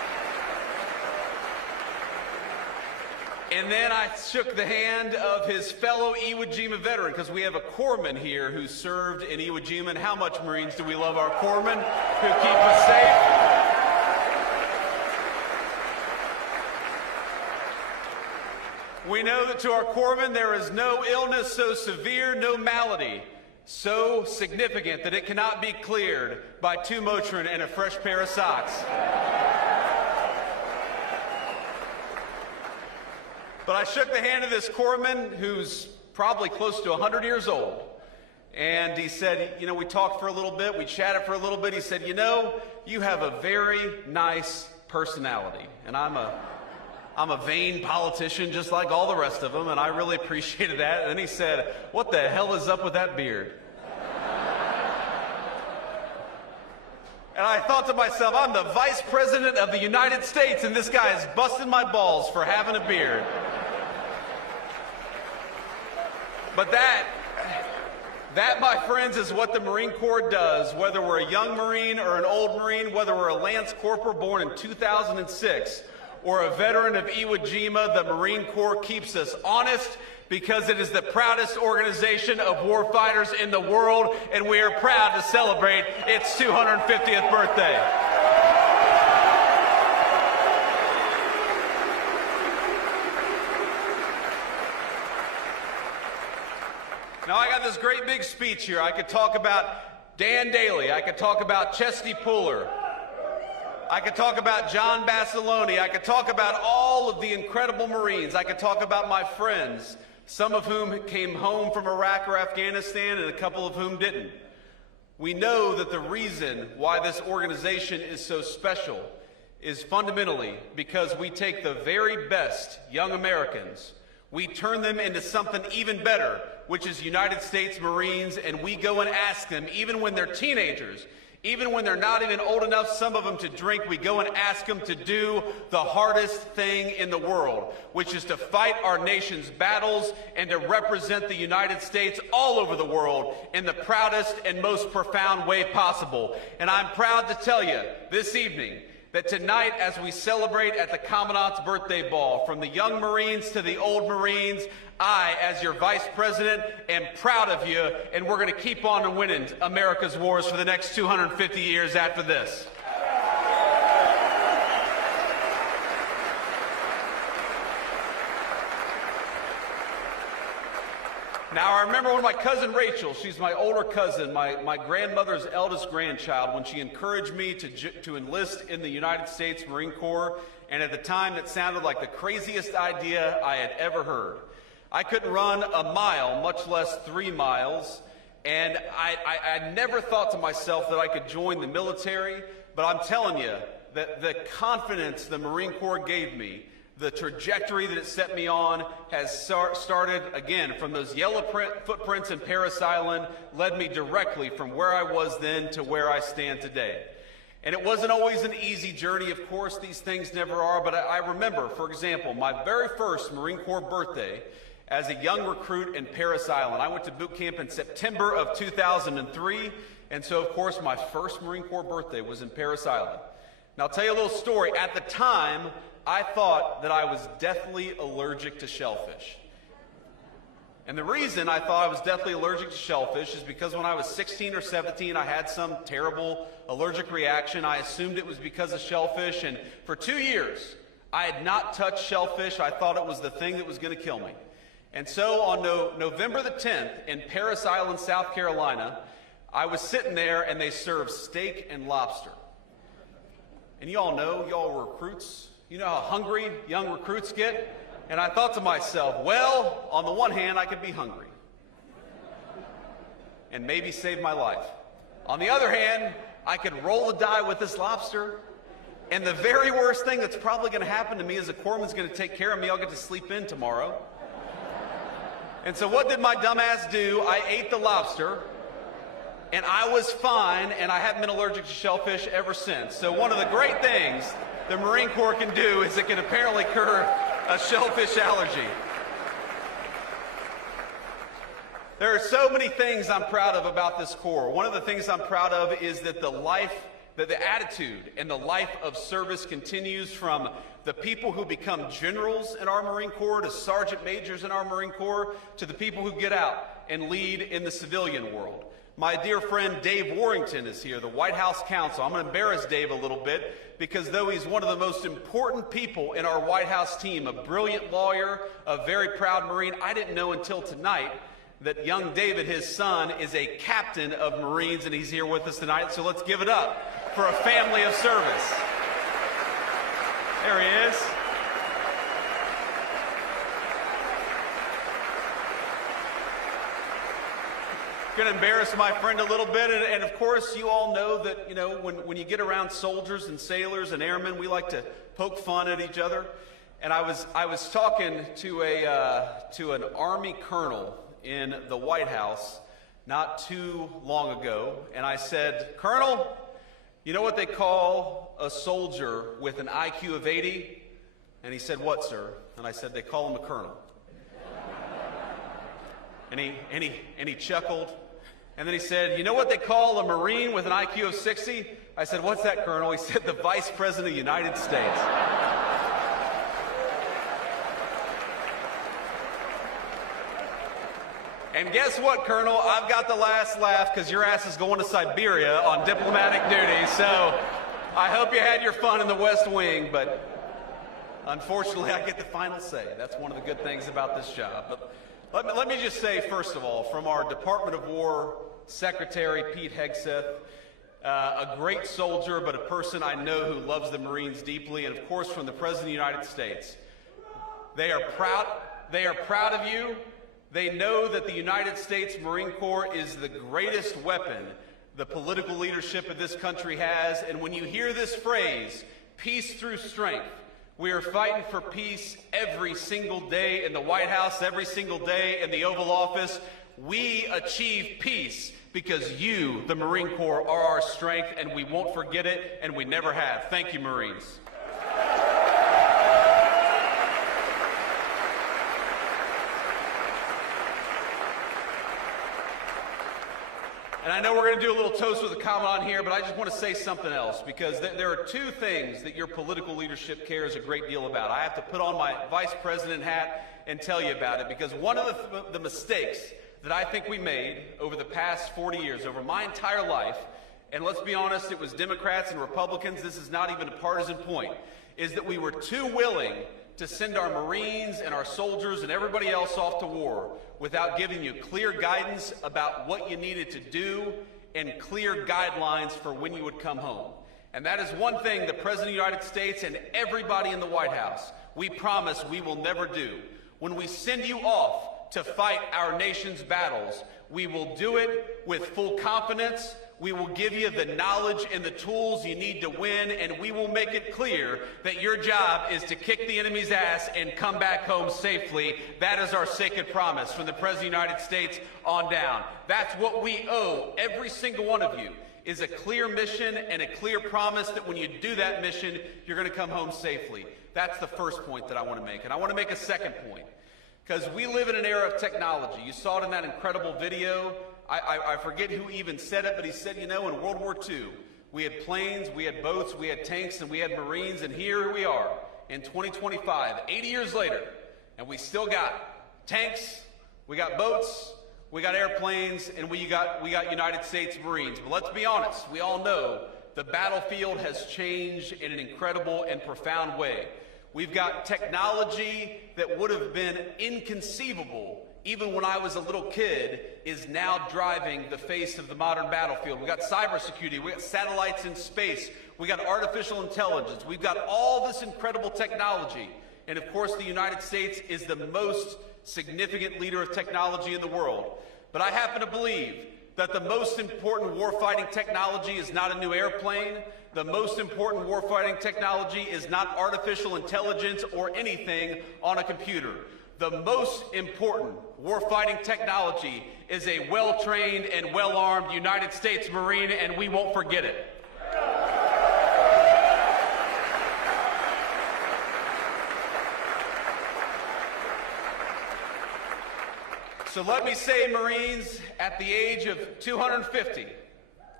And then I shook the hand of his fellow Iwo Jima veteran, because we have a corpsman here who served in Iwo Jima. And how much Marines do we love our corpsmen who keep us safe? We know that to our corpsmen there is no illness so severe, no malady so significant that it cannot be cleared by 2 Motrin and a fresh pair of socks. But I shook the hand of this corpsman who's probably close to 100 years old. And he said, you know, we talked for a little bit, we chatted for a little bit. He said, you know, you have a very nice personality. And I'm a vain politician just like all the rest of them, and I really appreciated that. And then he said, what the hell is up with that beard? And I thought to myself, I'm the Vice President of the United States, and this guy is busting my balls for having a beard. But that, my friends, is what the Marine Corps does, whether we're a young Marine or an old Marine, whether we're a Lance Corporal born in 2006 or a veteran of Iwo Jima. The Marine Corps keeps us honest because it is the proudest organization of warfighters in the world, and we are proud to celebrate its 250th birthday. Now, I got this great big speech here. I could talk about Dan Daly. I could talk about Chesty Puller. I could talk about John Basilone. I could talk about all of the incredible Marines. I could talk about my friends, some of whom came home from Iraq or Afghanistan and a couple of whom didn't. We know that the reason why this organization is so special is fundamentally because we take the very best young Americans, we turn them into something even better, which is United States Marines, and we go and ask them, even when they're teenagers, even when they're not even old enough, some of them, to drink, we go and ask them to do the hardest thing in the world, which is to fight our nation's battles and to represent the United States all over the world in the proudest and most profound way possible. And I'm proud to tell you this evening that tonight, as we celebrate at the Commandant's Birthday Ball, from the young Marines to the old Marines, I, as your Vice President, am proud of you, and we're going to keep on winning America's wars for the next 250 years after this. Now, I remember when my cousin Rachel, she's my older cousin, my grandmother's eldest grandchild, when she encouraged me to enlist in the United States Marine Corps, and at the time it sounded like the craziest idea I had ever heard. I couldn't run a mile, much less 3 miles, and I never thought to myself that I could join the military, but I'm telling you that the confidence the Marine Corps gave me, the trajectory that it set me on, has started, again, from those yellow footprints in Parris Island, led me directly from where I was then to where I stand today. And it wasn't always an easy journey, of course, these things never are, but I remember, for example, my very first Marine Corps birthday as a young recruit in Parris Island. I went to boot camp in September of 2003, and so, of course, my first Marine Corps birthday was in Parris Island. Now, I'll tell you a little story. At the time, I thought that I was deathly allergic to shellfish. And the reason I thought I was deathly allergic to shellfish is because when I was 16 or 17, I had some terrible allergic reaction. I assumed it was because of shellfish, and for 2 years, I had not touched shellfish. I thought it was the thing that was going to kill me. And so on November the 10th in Parris Island, South Carolina, I was sitting there and they served steak and lobster. And you all know, y'all were recruits. You know how hungry young recruits get? And I thought to myself, well, on the one hand, I could be hungry and maybe save my life. On the other hand, I could roll the die with this lobster, and the very worst thing that's probably going to happen to me is a corpsman's going to take care of me. I'll get to sleep in tomorrow. And so what did my dumb ass do? I ate the lobster, and I was fine, and I haven't been allergic to shellfish ever since. So one of the great things the Marine Corps can do is it can apparently cure a shellfish allergy. There are so many things I'm proud of about this Corps. One of the things I'm proud of is that the life that the attitude and the life of service continues from the people who become generals in our Marine Corps to sergeant majors in our Marine Corps to the people who get out and lead in the civilian world. My dear friend Dave Warrington is here, the White House counsel. I'm going to embarrass Dave a little bit because though he's one of the most important people in our White House team, a brilliant lawyer, a very proud Marine, I didn't know until tonight that young David, his son, is a captain of Marines, and he's here with us tonight. So let's give it up for a family of service. There he is. Going to embarrass my friend a little bit, and of course you all know that, you know, when you get around soldiers and sailors and airmen, we like to poke fun at each other. And I was talking to an Army colonel in the White House not too long ago, and I said, "Colonel, you know what they call a soldier with an IQ of 80? And he said, "What, sir?" And I said, "They call him a colonel." And he chuckled. And then he said, "You know what they call a Marine with an IQ of 60? I said, "What's that, Colonel?" He said, "The Vice President of the United States." And guess what, Colonel? I've got the last laugh because your ass is going to Siberia on diplomatic duty. So I hope you had your fun in the West Wing, but unfortunately I get the final say. That's one of the good things about this job. But let me just say, first of all, from our Department of War Secretary, Pete Hegseth, a great soldier, but a person I know who loves the Marines deeply, and of course from the President of the United States. They are proud of you. They know that the United States Marine Corps is the greatest weapon the political leadership of this country has. And when you hear this phrase, peace through strength, we are fighting for peace every single day in the White House, every single day in the Oval Office. We achieve peace because you, the Marine Corps, are our strength, and we won't forget it, and we never have. Thank you, Marines. And I know we're going to do a little toast with a commandant here, but I just want to say something else, because there are two things that your political leadership cares a great deal about. I have to put on my vice president hat and tell you about it, because one of the mistakes that I think we made over the past 40 years, over my entire life, and let's be honest, it was Democrats and Republicans, this is not even a partisan point, is that we were too willing to send our Marines and our soldiers and everybody else off to war without giving you clear guidance about what you needed to do and clear guidelines for when you would come home. And that is one thing the President of the United States and everybody in the White House, we promise we will never do. When we send you off to fight our nation's battles, we will do it with full confidence. We will give you the knowledge and the tools you need to win, and we will make it clear that your job is to kick the enemy's ass and come back home safely. That is our sacred promise from the President of the United States on down. That's what we owe every single one of you, is a clear mission and a clear promise that when you do that mission, you're going to come home safely. That's the first point that I want to make. And I want to make a second point, because we live in an era of technology. You saw it in that incredible video. I forget who even said it, but he said, you know, in World War II, we had planes, we had boats, we had tanks, and we had Marines, and here we are in 2025, 80 years later, and we still got tanks, we got boats, we got airplanes, and we got United States Marines. But let's be honest, we all know the battlefield has changed in an incredible and profound way. We've got technology that would have been inconceivable even when I was a little kid, is now driving the face of the modern battlefield. We got cybersecurity, we got satellites in space, we got artificial intelligence, we've got all this incredible technology. And of course, the United States is the most significant leader of technology in the world. But I happen to believe that the most important warfighting technology is not a new airplane. The most important warfighting technology is not artificial intelligence or anything on a computer. The most important warfighting technology is a well-trained and well-armed United States Marine, and we won't forget it. So let me say, Marines, at the age of 250,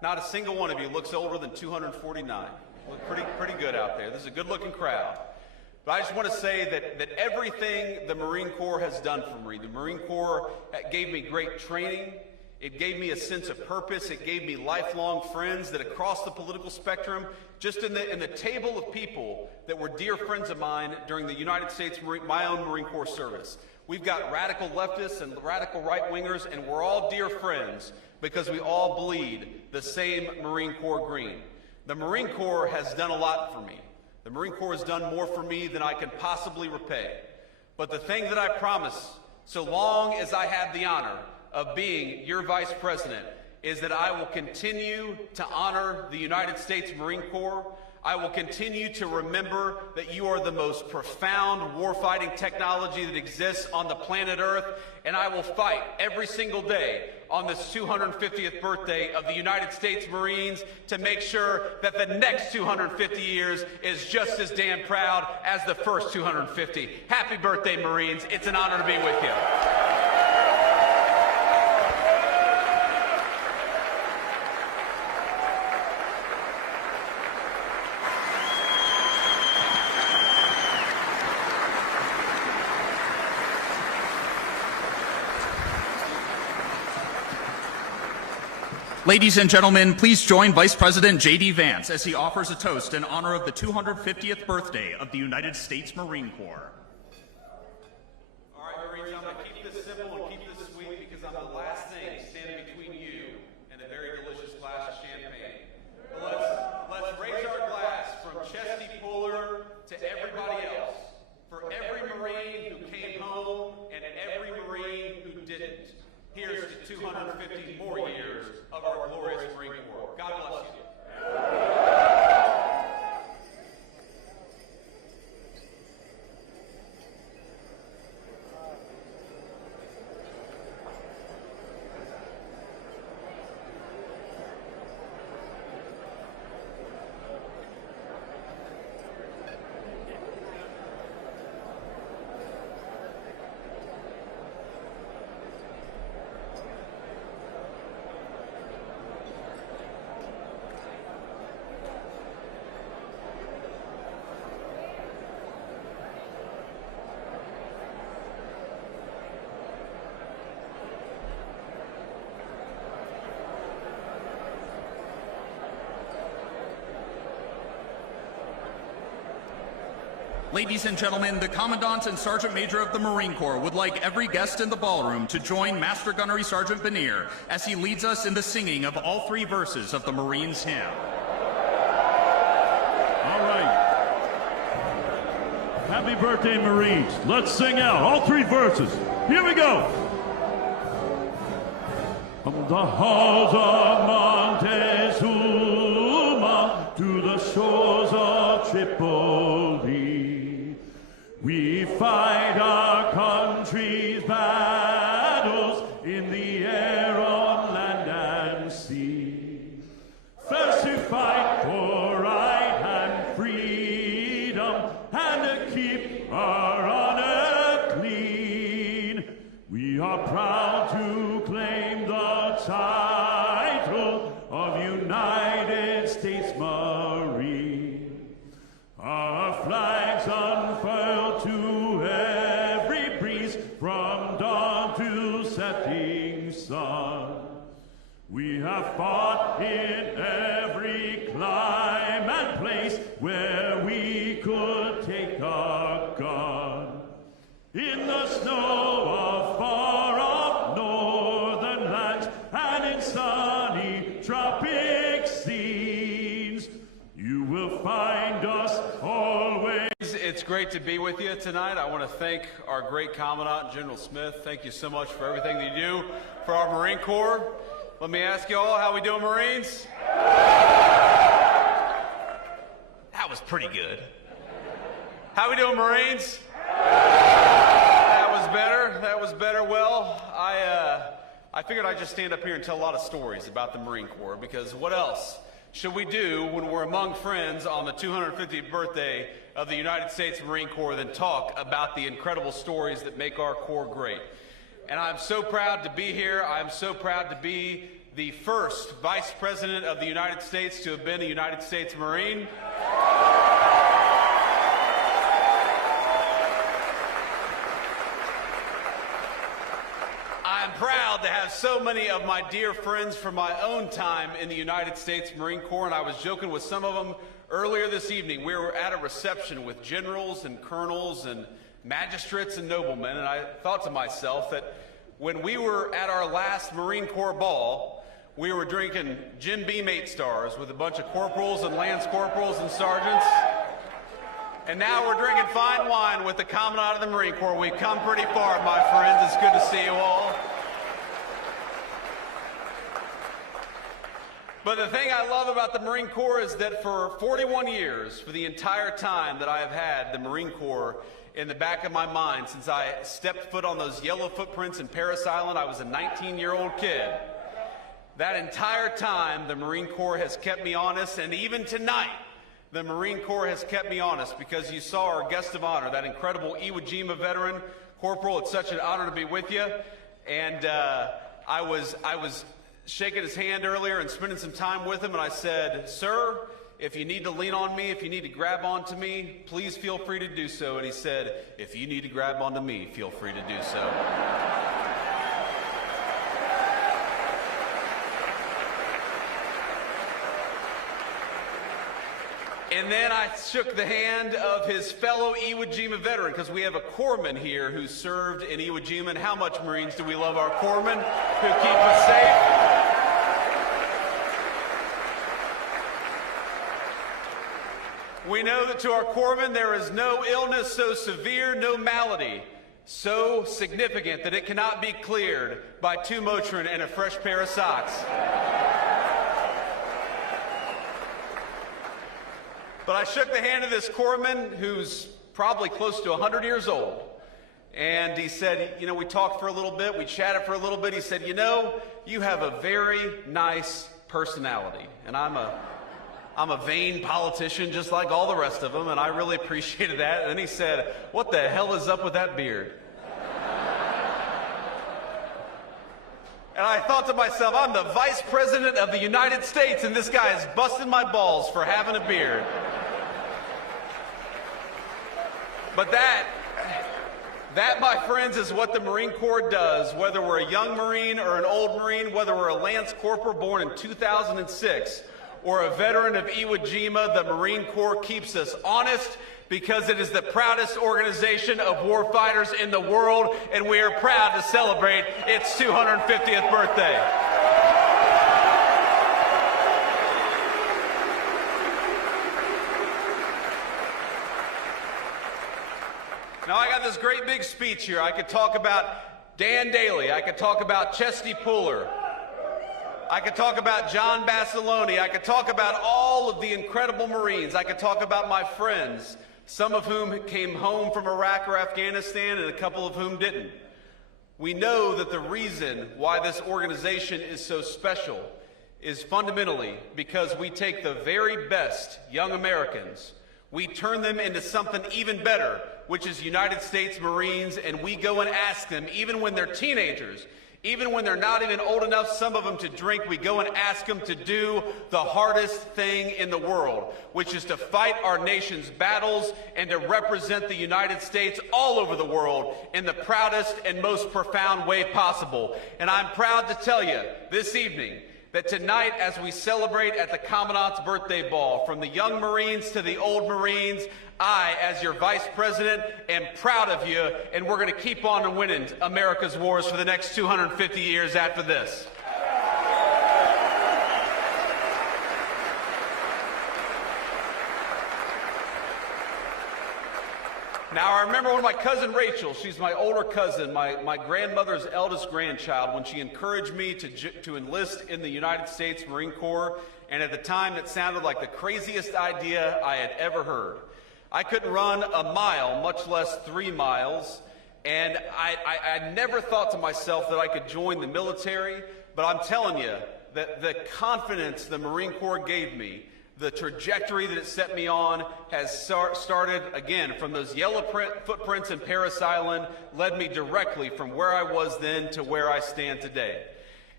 Not a single one of you looks older than 249. Look pretty good out there. This is a good-looking crowd. But I just want to say that everything the Marine Corps has done for me, the Marine Corps gave me great training. It gave me a sense of purpose. It gave me lifelong friends that across the political spectrum, just in the table of people that were dear friends of mine during the United States, my own Marine Corps service. We've got radical leftists and radical right-wingers, and we're all dear friends because we all bleed the same Marine Corps green. The Marine Corps has done a lot for me. The Marine Corps has done more for me than I can possibly repay. But the thing that I promise, so long as I have the honor of being your Vice President, is that I will continue to honor the United States Marine Corps. I will continue to remember that you are the most profound warfighting technology that exists on the planet Earth, and I will fight every single day on this 250th birthday of the United States Marines to make sure that the next 250 years is just as damn proud as the first 250. Happy birthday, Marines. It's an honor to be with you. Ladies and gentlemen, please join Vice President JD Vance as he offers a toast in honor of the 250th birthday of the United States Marine Corps. All right, Marines, I'm going to keep this simple and keep this sweet because I'm the last thing standing between you and a very delicious glass of champagne. But let's raise our glass from Chesty Puller to everybody else, for every Marine who came home and every Marine who didn't. Here's to 250 more years of our glorious Marine Corps. God bless you. Ladies and gentlemen, the Commandant and Sergeant Major of the Marine Corps would like every guest in the ballroom to join Master Gunnery Sergeant Benier as he leads us in the singing of all three verses of the Marines' hymn. All right. Happy birthday, Marines. Let's sing out all three verses. Here we go. From the halls of Montezuma to the shores of Tripoli, we fight our country's battles in the air, on land and sea. First to fight for right and freedom, and to keep our honor clean. We are proud to claim the title of United States Marine. Our flags unfurled to every breeze, from dawn to setting sun. We have fought in every clime and place where we could take our gun. In the snow of far-off northern lands and in sunny tropic scenes, you will find us always. It's great to be with you tonight. I want to thank our great Commandant, General Smith. Thank you so much for everything that you do for our Marine Corps. Let me ask you all, how we doing, Marines? That was pretty good. How we doing, Marines? That was better. That was better. Well, I figured I'd just stand up here and tell a lot of stories about the Marine Corps, because what else should we do when we're among friends on the 250th birthday of the United States Marine Corps than talk about the incredible stories that make our Corps great? And I'm so proud to be here. I'm so proud to be the first Vice President of the United States to have been a United States Marine. I'm proud to have so many of my dear friends from my own time in the United States Marine Corps, and I was joking with some of them earlier this evening. We were at a reception with generals and colonels and magistrates and noblemen, and I thought to myself that when we were at our last Marine Corps ball, we were drinking Jim Beam 8 stars with a bunch of corporals and lance corporals and sergeants. And now we're drinking fine wine with the Commandant of the Marine Corps. We've come pretty far, my friends. It's good to see you all. But the thing I love about the Marine Corps is that for 41 years, for the entire time that I have had the Marine Corps in the back of my mind, since I stepped foot on those yellow footprints in Parris Island, I was a 19-year-old kid. That entire time, the Marine Corps has kept me honest, and even tonight, the Marine Corps has kept me honest, because you saw our guest of honor, that incredible Iwo Jima veteran. Corporal, it's such an honor to be with you. And I was shaking his hand earlier and spending some time with him, and I said, "Sir, if you need to lean on me, if you need to grab onto me, please feel free to do so." And he said, "If you need to grab onto me, feel free to do so." And then I shook the hand of his fellow Iwo Jima veteran, because we have a corpsman here who served in Iwo Jima. And how much Marines do we love our corpsmen who keep us safe? We know that to our corpsmen there is no illness so severe, no malady so significant that it cannot be cleared by 2 Motrin and a fresh pair of socks. But I shook the hand of this corpsman who's probably close to 100 years old. And he said, you know, we talked for a little bit, we chatted for a little bit. He said, "You know, you have a very nice personality." And I'm a vain politician just like all the rest of them, and I really appreciated that. And then he said, "What the hell is up with that beard?" And I thought to myself, I'm the Vice President of the United States, and this guy is busting my balls for having a beard. But that, my friends, is what the Marine Corps does, whether we're a young Marine or an old Marine, whether we're a Lance Corporal born in 2006 or a veteran of Iwo Jima. The Marine Corps keeps us honest, because it is the proudest organization of warfighters in the world, and we are proud to celebrate its 250th birthday. Now, I got this great big speech here. I could talk about Dan Daly. I could talk about Chesty Puller. I could talk about John Basilone. I could talk about all of the incredible Marines. I could talk about my friends, some of whom came home from Iraq or Afghanistan, and a couple of whom didn't. We know that the reason why this organization is so special is fundamentally because we take the very best young Americans, we turn them into something even better, which is United States Marines, and we go and ask them, even when they're teenagers, even when they're not even old enough, some of them, to drink, we go and ask them to do the hardest thing in the world, which is to fight our nation's battles and to represent the United States all over the world in the proudest and most profound way possible. And I'm proud to tell you this evening that tonight, as we celebrate at the Commandant's birthday ball, from the young Marines to the old Marines, I, as your Vice President, am proud of you, and we're going to keep on winning America's wars for the next 250 years after this. Now, I remember when my cousin Rachel, she's my older cousin, my grandmother's eldest grandchild, when she encouraged me to enlist in the United States Marine Corps, and at the time it sounded like the craziest idea I had ever heard. I couldn't run a mile, much less 3 miles, and I never thought to myself that I could join the military, but I'm telling you that the confidence the Marine Corps gave me, the trajectory that it set me on, has started, again, from those yellow footprints in Parris Island, led me directly from where I was then to where I stand today.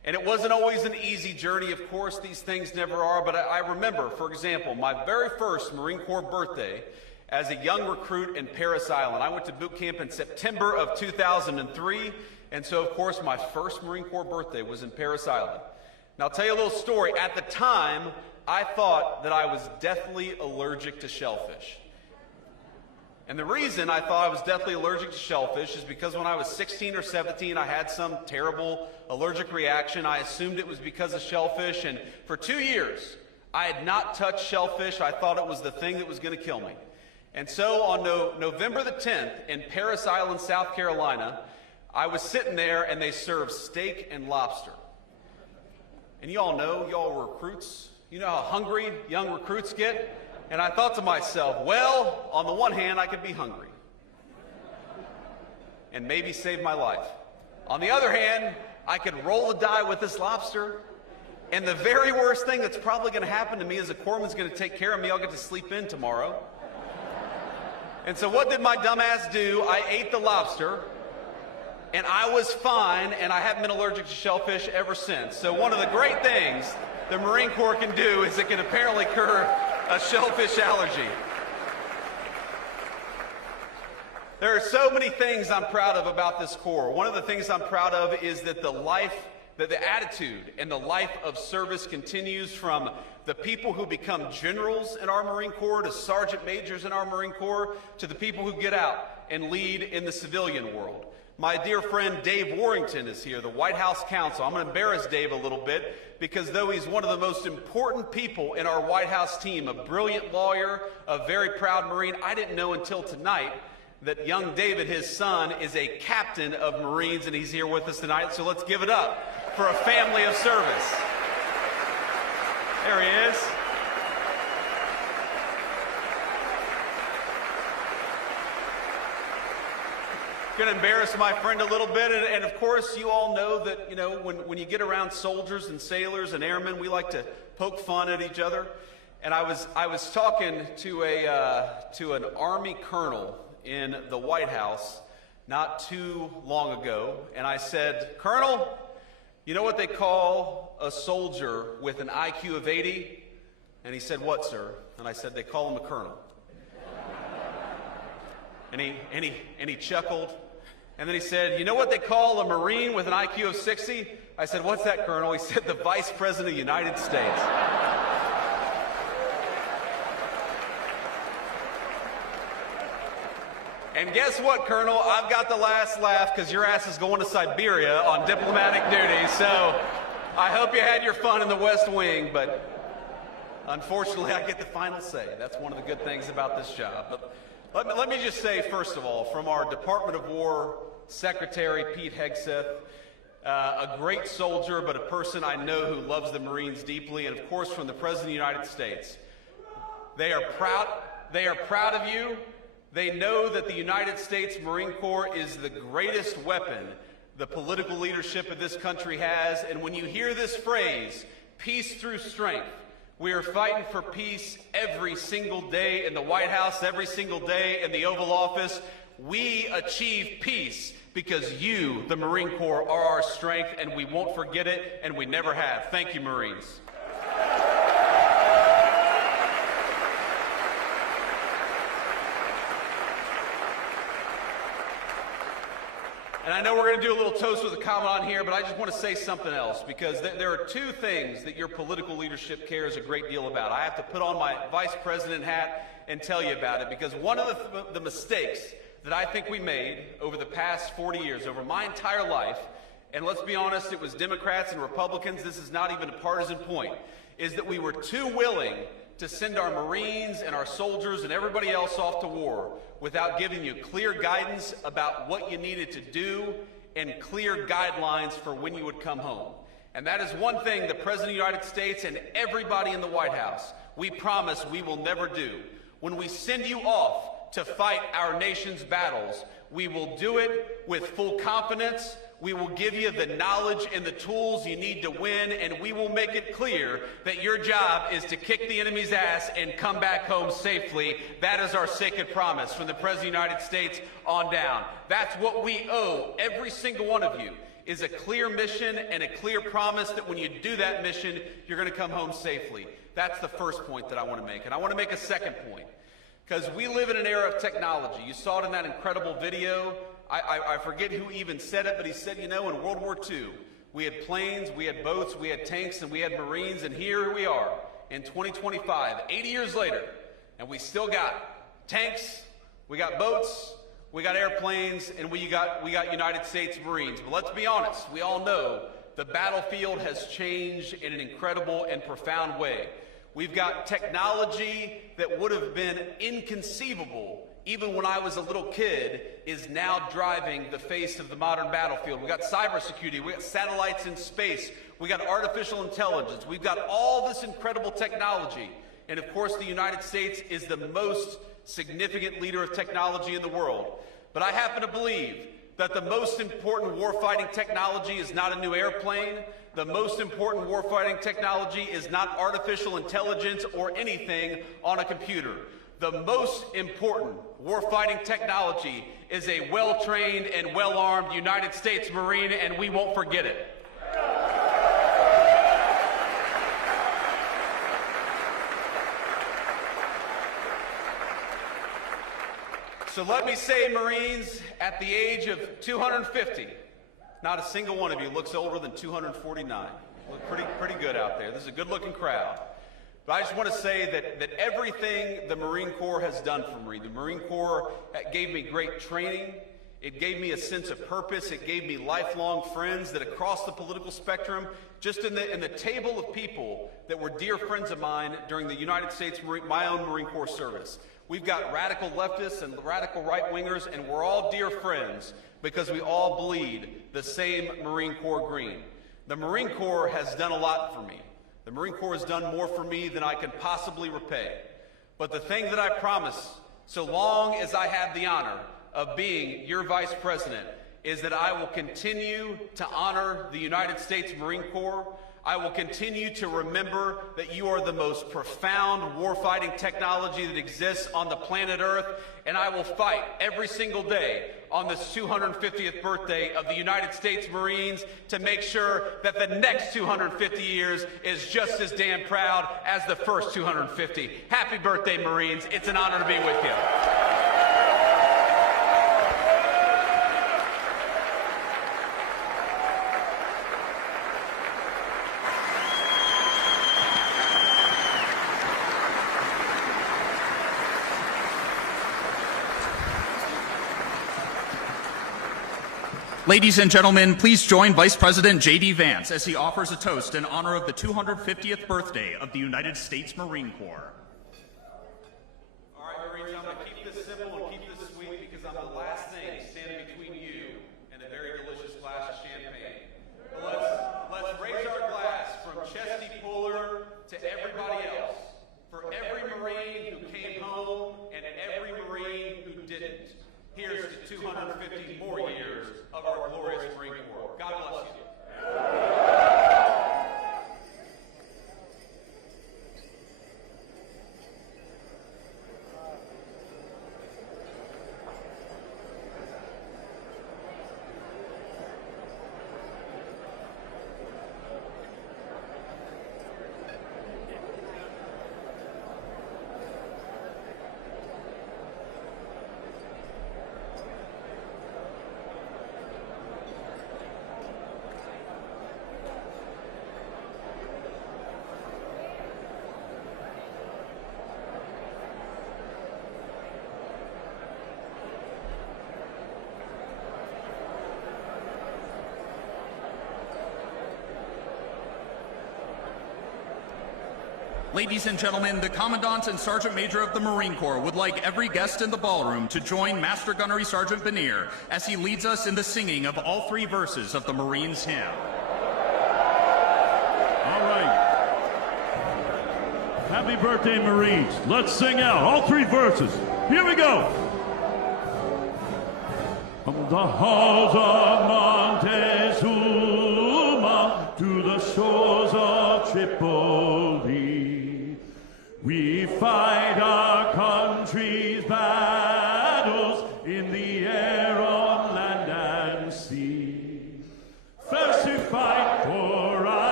And it wasn't always an easy journey. Of course, these things never are. But I remember, for example, my very first Marine Corps birthday as a young recruit in Parris Island. I went to boot camp in September of 2003. And so, of course, my first Marine Corps birthday was in Parris Island. Now, I'll tell you a little story. At the time, I thought that I was deathly allergic to shellfish. And the reason I thought I was deathly allergic to shellfish is because when I was 16 or 17, I had some terrible allergic reaction. I assumed it was because of shellfish, and for 2 years, I had not touched shellfish. I thought it was the thing that was going to kill me. And so on November the 10th in Parris Island, South Carolina, I was sitting there, and they served steak and lobster. And you all know, y'all were recruits. You know how hungry young recruits get? And I thought to myself, well, on the one hand, I could be hungry and maybe save my life. On the other hand, I could roll the die with this lobster, and the very worst thing that's probably going to happen to me is a corpsman's going to take care of me. I'll get to sleep in tomorrow. And so what did my dumb ass do? I ate the lobster, and I was fine, and I haven't been allergic to shellfish ever since. So one of the great things the Marine Corps can do is it can apparently cure a shellfish allergy. There are so many things I'm proud of about this Corps. One of the things I'm proud of is that the attitude and the life of service continues from the people who become generals in our Marine Corps to sergeant majors in our Marine Corps to the people who get out and lead in the civilian world. My dear friend Dave Warrington is here, the White House counsel. I'm going to embarrass Dave a little bit because though he's one of the most important people in our White House team, a brilliant lawyer, a very proud Marine, I didn't know until tonight that young David, his son, is a captain of Marines, and he's here with us tonight. So let's give it up for a family of service. There he is. Going to embarrass my friend a little bit, and of course you all know that, you know, when you get around soldiers and sailors and airmen, we like to poke fun at each other. And I was talking to an Army colonel in the White House not too long ago, and I said, "Colonel, you know what they call a soldier with an IQ of 80? And he said, "What, sir?" And I said, "They call him a colonel." And he chuckled. And then he said, "You know what they call a Marine with an IQ of 60? I said, "What's that, Colonel?" He said, "The Vice President of the United States." And guess what, Colonel? I've got the last laugh because your ass is going to Siberia on diplomatic duty. So I hope you had your fun in the West Wing, but unfortunately I get the final say. That's one of the good things about this job. But let me just say, first of all, from our Department of War Secretary, Pete Hegseth, a great soldier, but a person I know who loves the Marines deeply, and of course from the President of the United States. They are proud of you. They know that the United States Marine Corps is the greatest weapon the political leadership of this country has. And when you hear this phrase, peace through strength, we are fighting for peace every single day in the White House, every single day in the Oval Office. We achieve peace because you, the Marine Corps, are our strength, and we won't forget it, and we never have. Thank you, Marines. And I know we're going to do a little toast with a commandant here, but I just want to say something else, because there are two things that your political leadership cares a great deal about. I have to put on my vice president hat and tell you about it, because one of the mistakes that I think we made over the past 40 years, over my entire life, and let's be honest, it was Democrats and Republicans, this is not even a partisan point, is that we were too willing to send our Marines and our soldiers and everybody else off to war without giving you clear guidance about what you needed to do and clear guidelines for when you would come home. And that is one thing the President of the United States and everybody in the White House, we promise we will never do. When we send you off to fight our nation's battles, we will do it with full confidence. We will give you the knowledge and the tools you need to win, and we will make it clear that your job is to kick the enemy's ass and come back home safely. That is our sacred promise from the President of the United States on down. That's what we owe every single one of you. is a clear mission and a clear promise that when you do that mission, you're going to come home safely. That's the first point that I want to make. And I want to make a second point, because we live in an era of technology. You saw it in that incredible video. I forget who even said it, but he said, you know, in World War II, we had planes, we had boats, we had tanks, and we had Marines, and here we are in 2025, 80 years later, and we still got tanks, we got boats, we got airplanes, and we got United States Marines. But let's be honest, we all know the battlefield has changed in an incredible and profound way. We've got technology that would have been inconceivable even when I was a little kid is now driving the face of the modern battlefield. We got cybersecurity, we got satellites in space, we got artificial intelligence, we've got all this incredible technology. And of course, the United States is the most significant leader of technology in the world. But I happen to believe that the most important warfighting technology is not a new airplane. The most important warfighting technology is not artificial intelligence or anything on a computer. The most important warfighting technology is a well-trained and well-armed United States Marine, and we won't forget it. So let me say, Marines, at the age of 250, not a single one of you looks older than 249. Look pretty good out there. This is a good-looking crowd. But I just want to say that everything the Marine Corps has done for me, the Marine Corps gave me great training. It gave me a sense of purpose. It gave me lifelong friends that across the political spectrum, just in the table of people that were dear friends of mine during the United States, my own Marine Corps service. We've got radical leftists and radical right-wingers, and we're all dear friends because we all bleed the same Marine Corps green. The Marine Corps has done a lot for me. The Marine Corps has done more for me than I can possibly repay. But the thing that I promise, so long as I have the honor of being your Vice President, is that I will continue to honor the United States Marine Corps. I will continue to remember that you are the most profound warfighting technology that exists on the planet Earth, and I will fight every single day on this 250th birthday of the United States Marines to make sure that the next 250 years is just as damn proud as the first 250. Happy birthday, Marines. It's an honor to be with you. Ladies and gentlemen, please join Vice President JD Vance as he offers a toast in honor of the 250th birthday of the United States Marine Corps. All right, Marines, I'm going to keep this simple and keep this sweet because I'm the last thing standing between you and a very delicious glass of champagne. Let's raise our glass from Chesty Puller to everybody else, for every Marine who came home and every Marine who didn't. Here's to 250 more years of our glorious Marine Corps. God bless you. Ladies and gentlemen, the Commandant and Sergeant Major of the Marine Corps would like every guest in the ballroom to join Master Gunnery Sergeant Benier as he leads us in the singing of all three verses of the Marines' hymn. All right. Happy birthday, Marines. Let's sing out all three verses. Here we go. From the halls of Montezuma to the shores of Tripoli, we fight our country's battles in the air, on land and sea.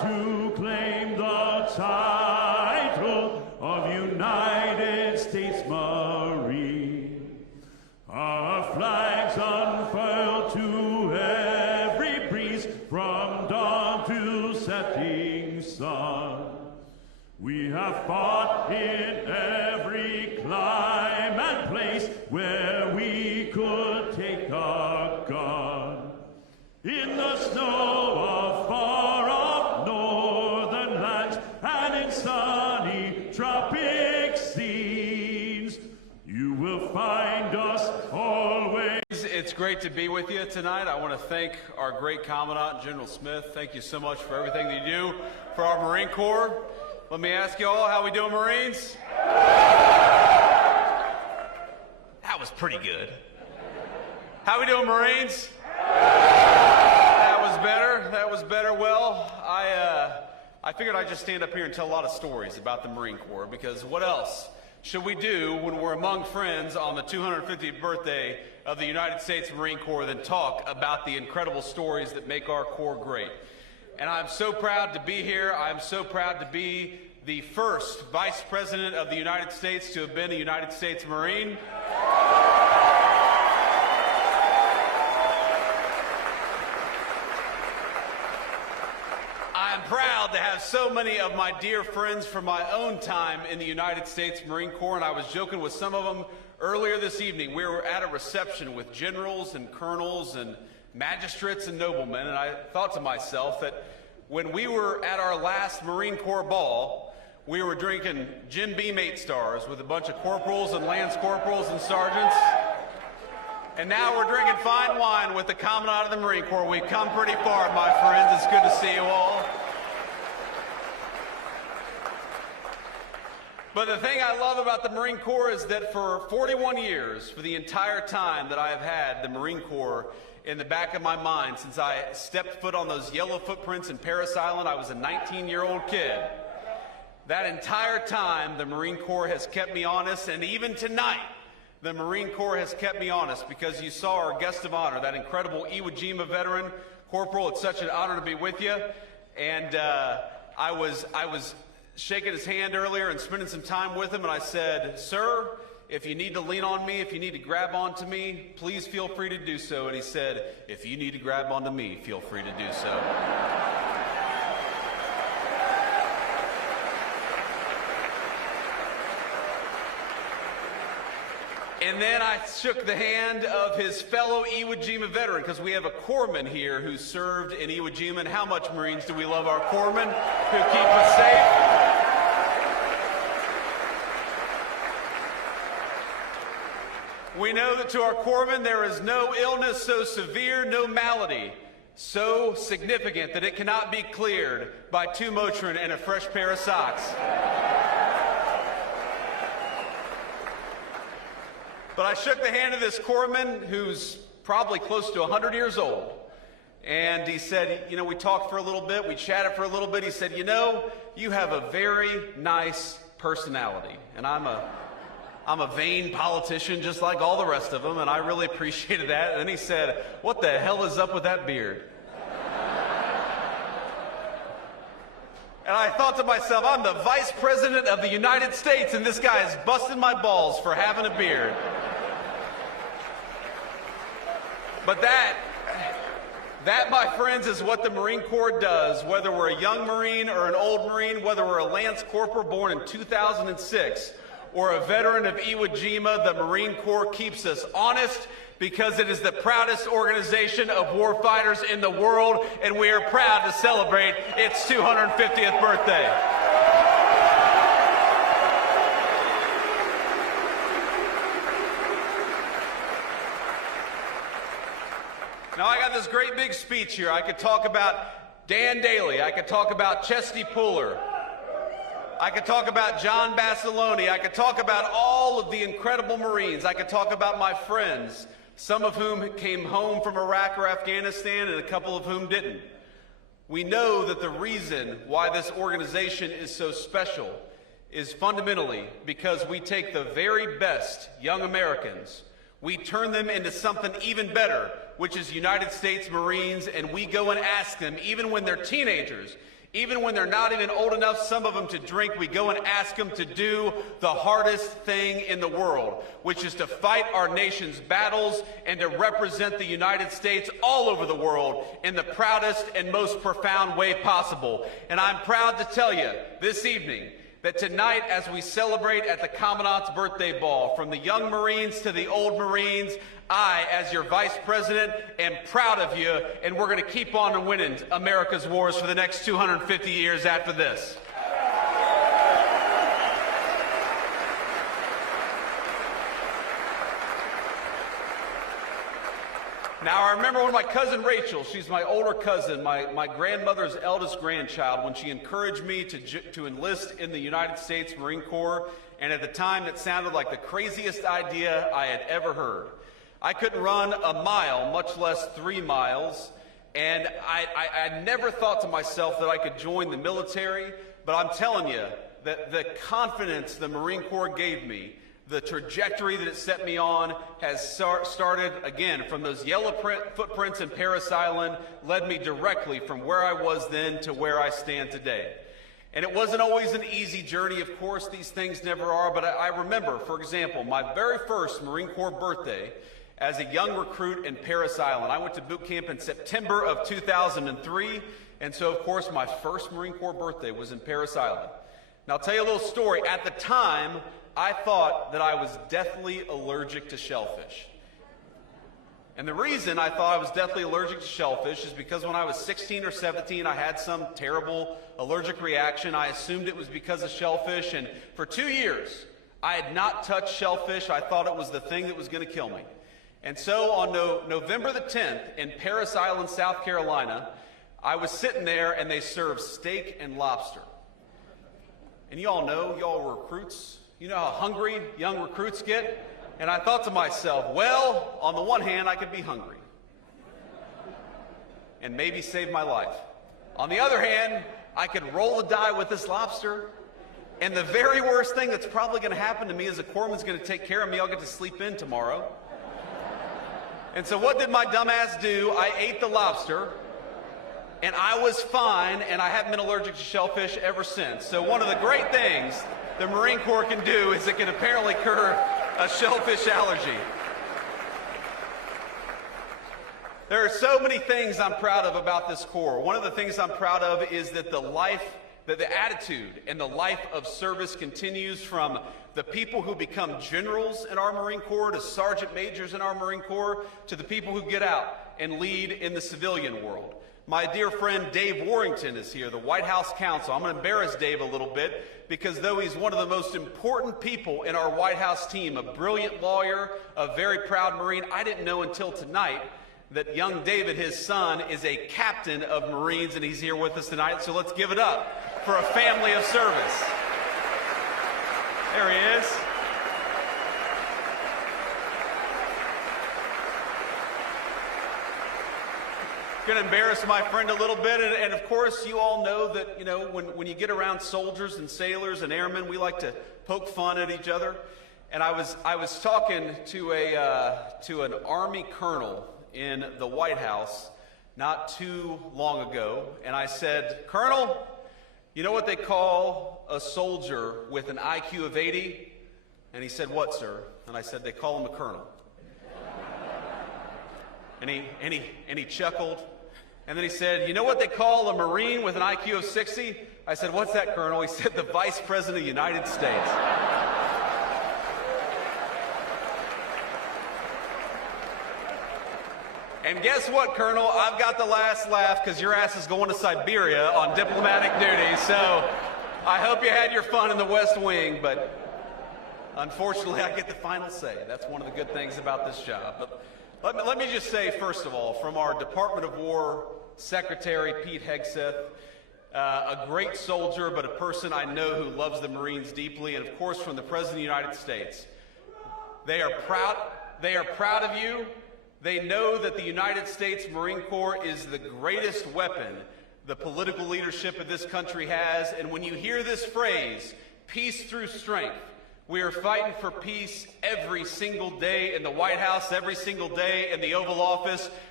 to claim the title of United States Marine. Our flags unfurled to every breeze from dawn to setting sun. We have fought in every clime and place where we could take our gun. In the snow of far-off northern lands and in sunny tropic scenes, you will find us always. It's great to be with you tonight. I want to thank our great Commandant, General Smith. Thank you so much for everything that you do for our Marine Corps. Let me ask you all, how we doing, Marines? That was pretty good. How we doing, Marines? That was better. That was better. Well, I figured I'd just stand up here and tell a lot of stories about the Marine Corps, because what else should we do when we're among friends on the 250th birthday of the United States Marine Corps than talk about the incredible stories that make our Corps great? And I'm so proud to be here. I'm so proud to be the first Vice President of the United States to have been a United States Marine. I'm proud to have so many of my dear friends from my own time in the United States Marine Corps, and I was joking with some of them earlier this evening. We were at a reception with generals and colonels and magistrates and noblemen, and I thought to myself that when we were at our last Marine Corps ball, we were drinking Jim Beam 8 stars with a bunch of corporals and lance corporals and sergeants. And now we're drinking fine wine with the Commandant of the Marine Corps. We've come pretty far, my friends. It's good to see you all. But the thing I love about the Marine Corps is that for 41 years, for the entire time that I have had the Marine Corps in the back of my mind, since I stepped foot on those yellow footprints in Parris Island, I was a 19-year-old kid. That entire time, the Marine Corps has kept me honest, and even tonight, the Marine Corps has kept me honest, because you saw our guest of honor, that incredible Iwo Jima veteran. Corporal, it's such an honor to be with you. And I was shaking his hand earlier and spending some time with him, and I said, "Sir, if you need to lean on me, if you need to grab onto me, please feel free to do so." And he said, "If you need to grab onto me, feel free to do so." And then I shook the hand of his fellow Iwo Jima veteran, because we have a corpsman here who served in Iwo Jima. And how much, Marines, do we love our corpsmen who keep us safe? We know that to our corpsmen there is no illness so severe, no malady so significant that it cannot be cleared by 2 Motrin and a fresh pair of socks. But I shook the hand of this corpsman who's probably close to 100 years old. And he said, you know, we talked for a little bit, we chatted for a little bit. He said, "You know, you have a very nice personality." And I'm a vain politician just like all the rest of them, and I really appreciated that. And then he said, "What the hell is up with that beard?" And I thought to myself, I'm the Vice President of the United States, and this guy is busting my balls for having a beard. But that, my friends, is what the Marine Corps does, whether we're a young Marine or an old Marine, whether we're a Lance Corporal born in 2006 or a veteran of Iwo Jima. The Marine Corps keeps us honest, because it is the proudest organization of warfighters in the world, and we are proud to celebrate its 250th birthday. Now, I got this great big speech here. I could talk about Dan Daly. I could talk about Chesty Puller. I could talk about John Basilone. I could talk about all of the incredible Marines. I could talk about my friends, some of whom came home from Iraq or Afghanistan, and a couple of whom didn't. We know that the reason why this organization is so special is fundamentally because we take the very best young Americans, we turn them into something even better, which is United States Marines, and we go and ask them, even when they're teenagers, Even when they're not even old enough, some of them, to drink, we go and ask them to do the hardest thing in the world, which is to fight our nation's battles and to represent the United States all over the world in the proudest and most profound way possible. And I'm proud to tell you this evening that tonight, as we celebrate at the Commandant's birthday ball, from the young Marines to the old Marines, I, as your Vice President, am proud of you, and we're going to keep on winning America's wars for the next 250 years after this. Now, I remember when my cousin Rachel, she's my older cousin, my grandmother's eldest grandchild, when she encouraged me to enlist in the United States Marine Corps, and at the time it sounded like the craziest idea I had ever heard. I couldn't run a mile, much less 3 miles, and I never thought to myself that I could join the military, but I'm telling you that the confidence the Marine Corps gave me, the trajectory that it set me on, has started, again, from those yellow footprints in Parris Island, led me directly from where I was then to where I stand today. And it wasn't always an easy journey, of course, these things never are, but I remember, for example, my very first Marine Corps birthday as a young recruit in Parris Island. I went to boot camp in September of 2003, and so, of course, my first Marine Corps birthday was in Parris Island. Now, I'll tell you a little story. At the time, I thought that I was deathly allergic to shellfish. And the reason I thought I was deathly allergic to shellfish is because when I was 16 or 17, I had some terrible allergic reaction. I assumed it was because of shellfish, and for 2 years, I had not touched shellfish. I thought it was the thing that was going to kill me. And so on November the 10th in Parris Island, South Carolina, I was sitting there and they served steak and lobster. And you all know, y'all were recruits. You know how hungry young recruits get? And I thought to myself, well, on the one hand, I could be hungry and maybe save my life. On the other hand, I could roll the die with this lobster, and the very worst thing that's probably going to happen to me is the corpsman's going to take care of me. I'll get to sleep in tomorrow. And so what did my dumb ass do? I ate the lobster, and I was fine, and I haven't been allergic to shellfish ever since. So one of the great things the Marine Corps can do is it can apparently cure a shellfish allergy. There are so many things I'm proud of about this Corps. One of the things I'm proud of is that the attitude and the life of service continues from the people who become generals in our Marine Corps to sergeant majors in our Marine Corps to the people who get out and lead in the civilian world. My dear friend Dave Warrington is here, the White House counsel. I'm going to embarrass Dave a little bit because though he's one of the most important people in our White House team, a brilliant lawyer, a very proud Marine, I didn't know until tonight that young David, his son, is a captain of Marines, and he's here with us tonight. So let's give it up for a family of service. There he is. Going to embarrass my friend a little bit, and of course you all know that, you know, when you get around soldiers and sailors and airmen, we like to poke fun at each other. And I was talking to an Army colonel in the White House not too long ago, and I said, "Colonel, you know what they call a soldier with an IQ of 80? And he said, "What, sir?" And I said, "They call him a colonel." And he chuckled. And then he said, "You know what they call a Marine with an IQ of 60? I said, "What's that, Colonel?" He said, "The Vice President of the United States." And guess what, Colonel? I've got the last laugh because your ass is going to Siberia on diplomatic duty. So I hope you had your fun in the West Wing, but unfortunately I get the final say. That's one of the good things about this job. But let me just say, first of all, from our Department of War Secretary, Pete Hegseth, a great soldier, but a person I know who loves the Marines deeply, and of course from the President of the United States. They are proud of you. They know that the United States Marine Corps is the greatest weapon the political leadership of this country has. And when you hear this phrase, peace through strength, we are fighting for peace every single day in the White House, every single day in the Oval Office.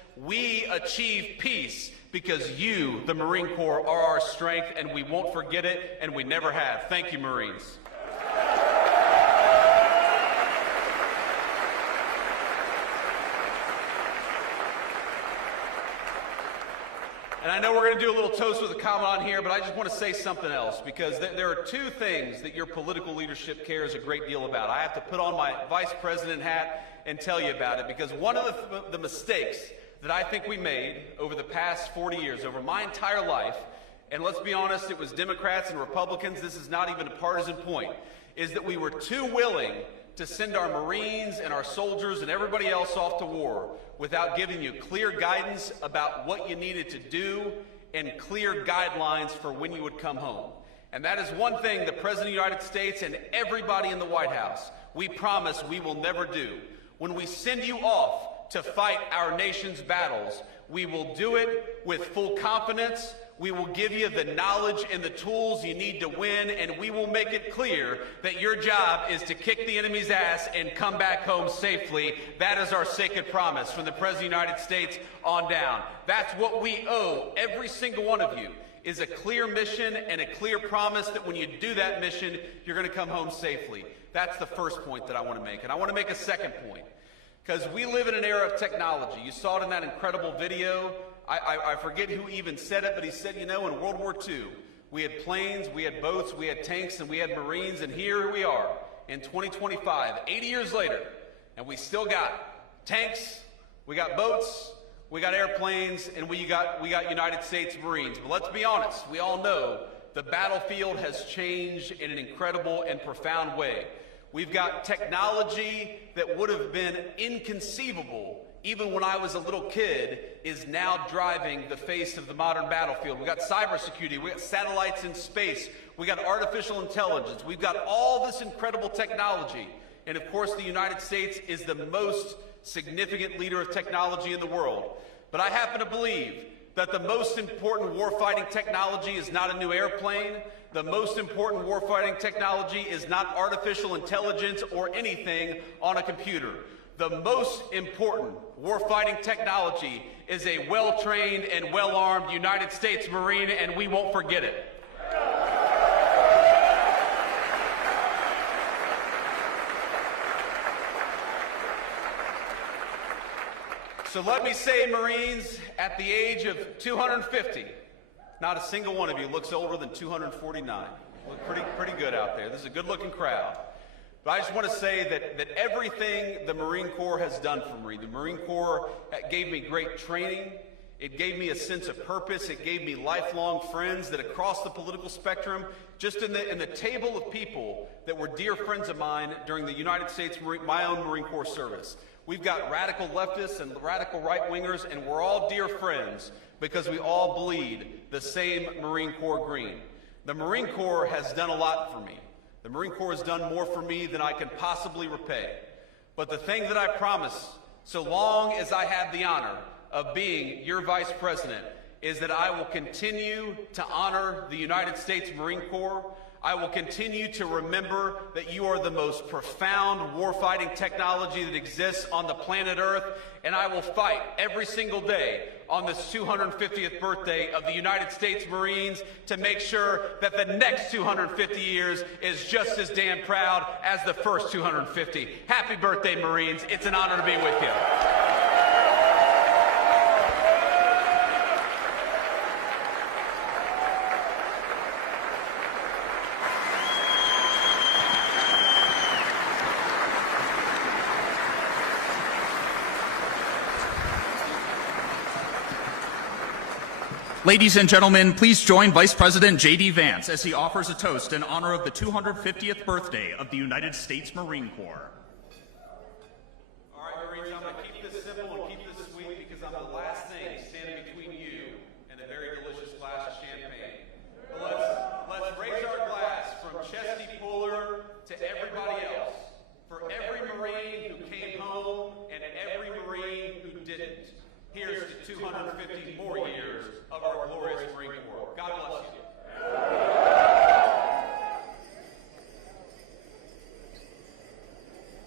we achieve peace because you, the Marine Corps, are our strength, and we won't forget it, and we never have. Thank you, Marines. And I know we're going to do a little toast with a comment on here, but I just want to say something else, because there are two things that your political leadership cares a great deal about. I have to put on my vice president hat and tell you about it, because one of the mistakes that I think we made over the past 40 years, over my entire life, and let's be honest, it was Democrats and Republicans, this is not even a partisan point, is that we were too willing to send our Marines and our soldiers and everybody else off to war without giving you clear guidance about what you needed to do and clear guidelines for when you would come home. And that is one thing the President of the United States and everybody in the White House, we promise we will never do. When we send you off to fight our nation's battles, we will do it with full confidence. We will give you the knowledge and the tools you need to win, and we will make it clear that your job is to kick the enemy's ass and come back home safely. That is our sacred promise from the President of the United States on down. That's what we owe every single one of you, is a clear mission and a clear promise that when you do that mission, you're going to come home safely. That's the first point that I want to make. And I want to make a second point, because we live in an era of technology. You saw it in that incredible video. I forget who even said it, but he said, you know, in World War II, we had planes, we had boats, we had tanks, and we had Marines, and here we are in 2025, 80 years later, and we still got tanks, we got boats, we got airplanes, and we got United States Marines. But let's be honest, we all know the battlefield has changed in an incredible and profound way. We've got technology that would have been inconceivable even when I was a little kid, is now driving the face of the modern battlefield. We got cybersecurity, we got satellites in space, we got artificial intelligence, we've got all this incredible technology. And of course, the United States is the most significant leader of technology in the world. But I happen to believe that the most important warfighting technology is not a new airplane. The most important warfighting technology is not artificial intelligence or anything on a computer. The most important warfighting technology is a well-trained and well-armed United States Marine, and we won't forget it. So let me say, Marines, at the age of 250, not a single one of you looks older than 249. Look pretty good out there. This is a good-looking crowd. But I just want to say that everything the Marine Corps has done for me, the Marine Corps gave me great training, it gave me a sense of purpose, it gave me lifelong friends that across the political spectrum, just in the table of people that were dear friends of mine during the United States, my own Marine Corps service. We've got radical leftists and radical right-wingers, and we're all dear friends because we all bleed the same Marine Corps green. The Marine Corps has done a lot for me. The Marine Corps has done more for me than I can possibly repay. But the thing that I promise, so long as I have the honor of being your Vice President, is that I will continue to honor the United States Marine Corps. I will continue to remember that you are the most profound warfighting technology that exists on the planet Earth, and I will fight every single day on this 250th birthday of the United States Marines to make sure that the next 250 years is just as damn proud as the first 250. Happy birthday, Marines. It's an honor to be with you. Ladies and gentlemen, please join Vice President JD Vance as he offers a toast in honor of the 250th birthday of the United States Marine Corps. All right, Marines, I'm going to keep this simple and keep this sweet because I'm the last thing standing between you and a very delicious glass of champagne. But let's raise our glass from Chesty Puller to everybody else, for every Marine who came home and every Marine who didn't. Here's to 250 more years of our glorious Marine Corps. God bless you.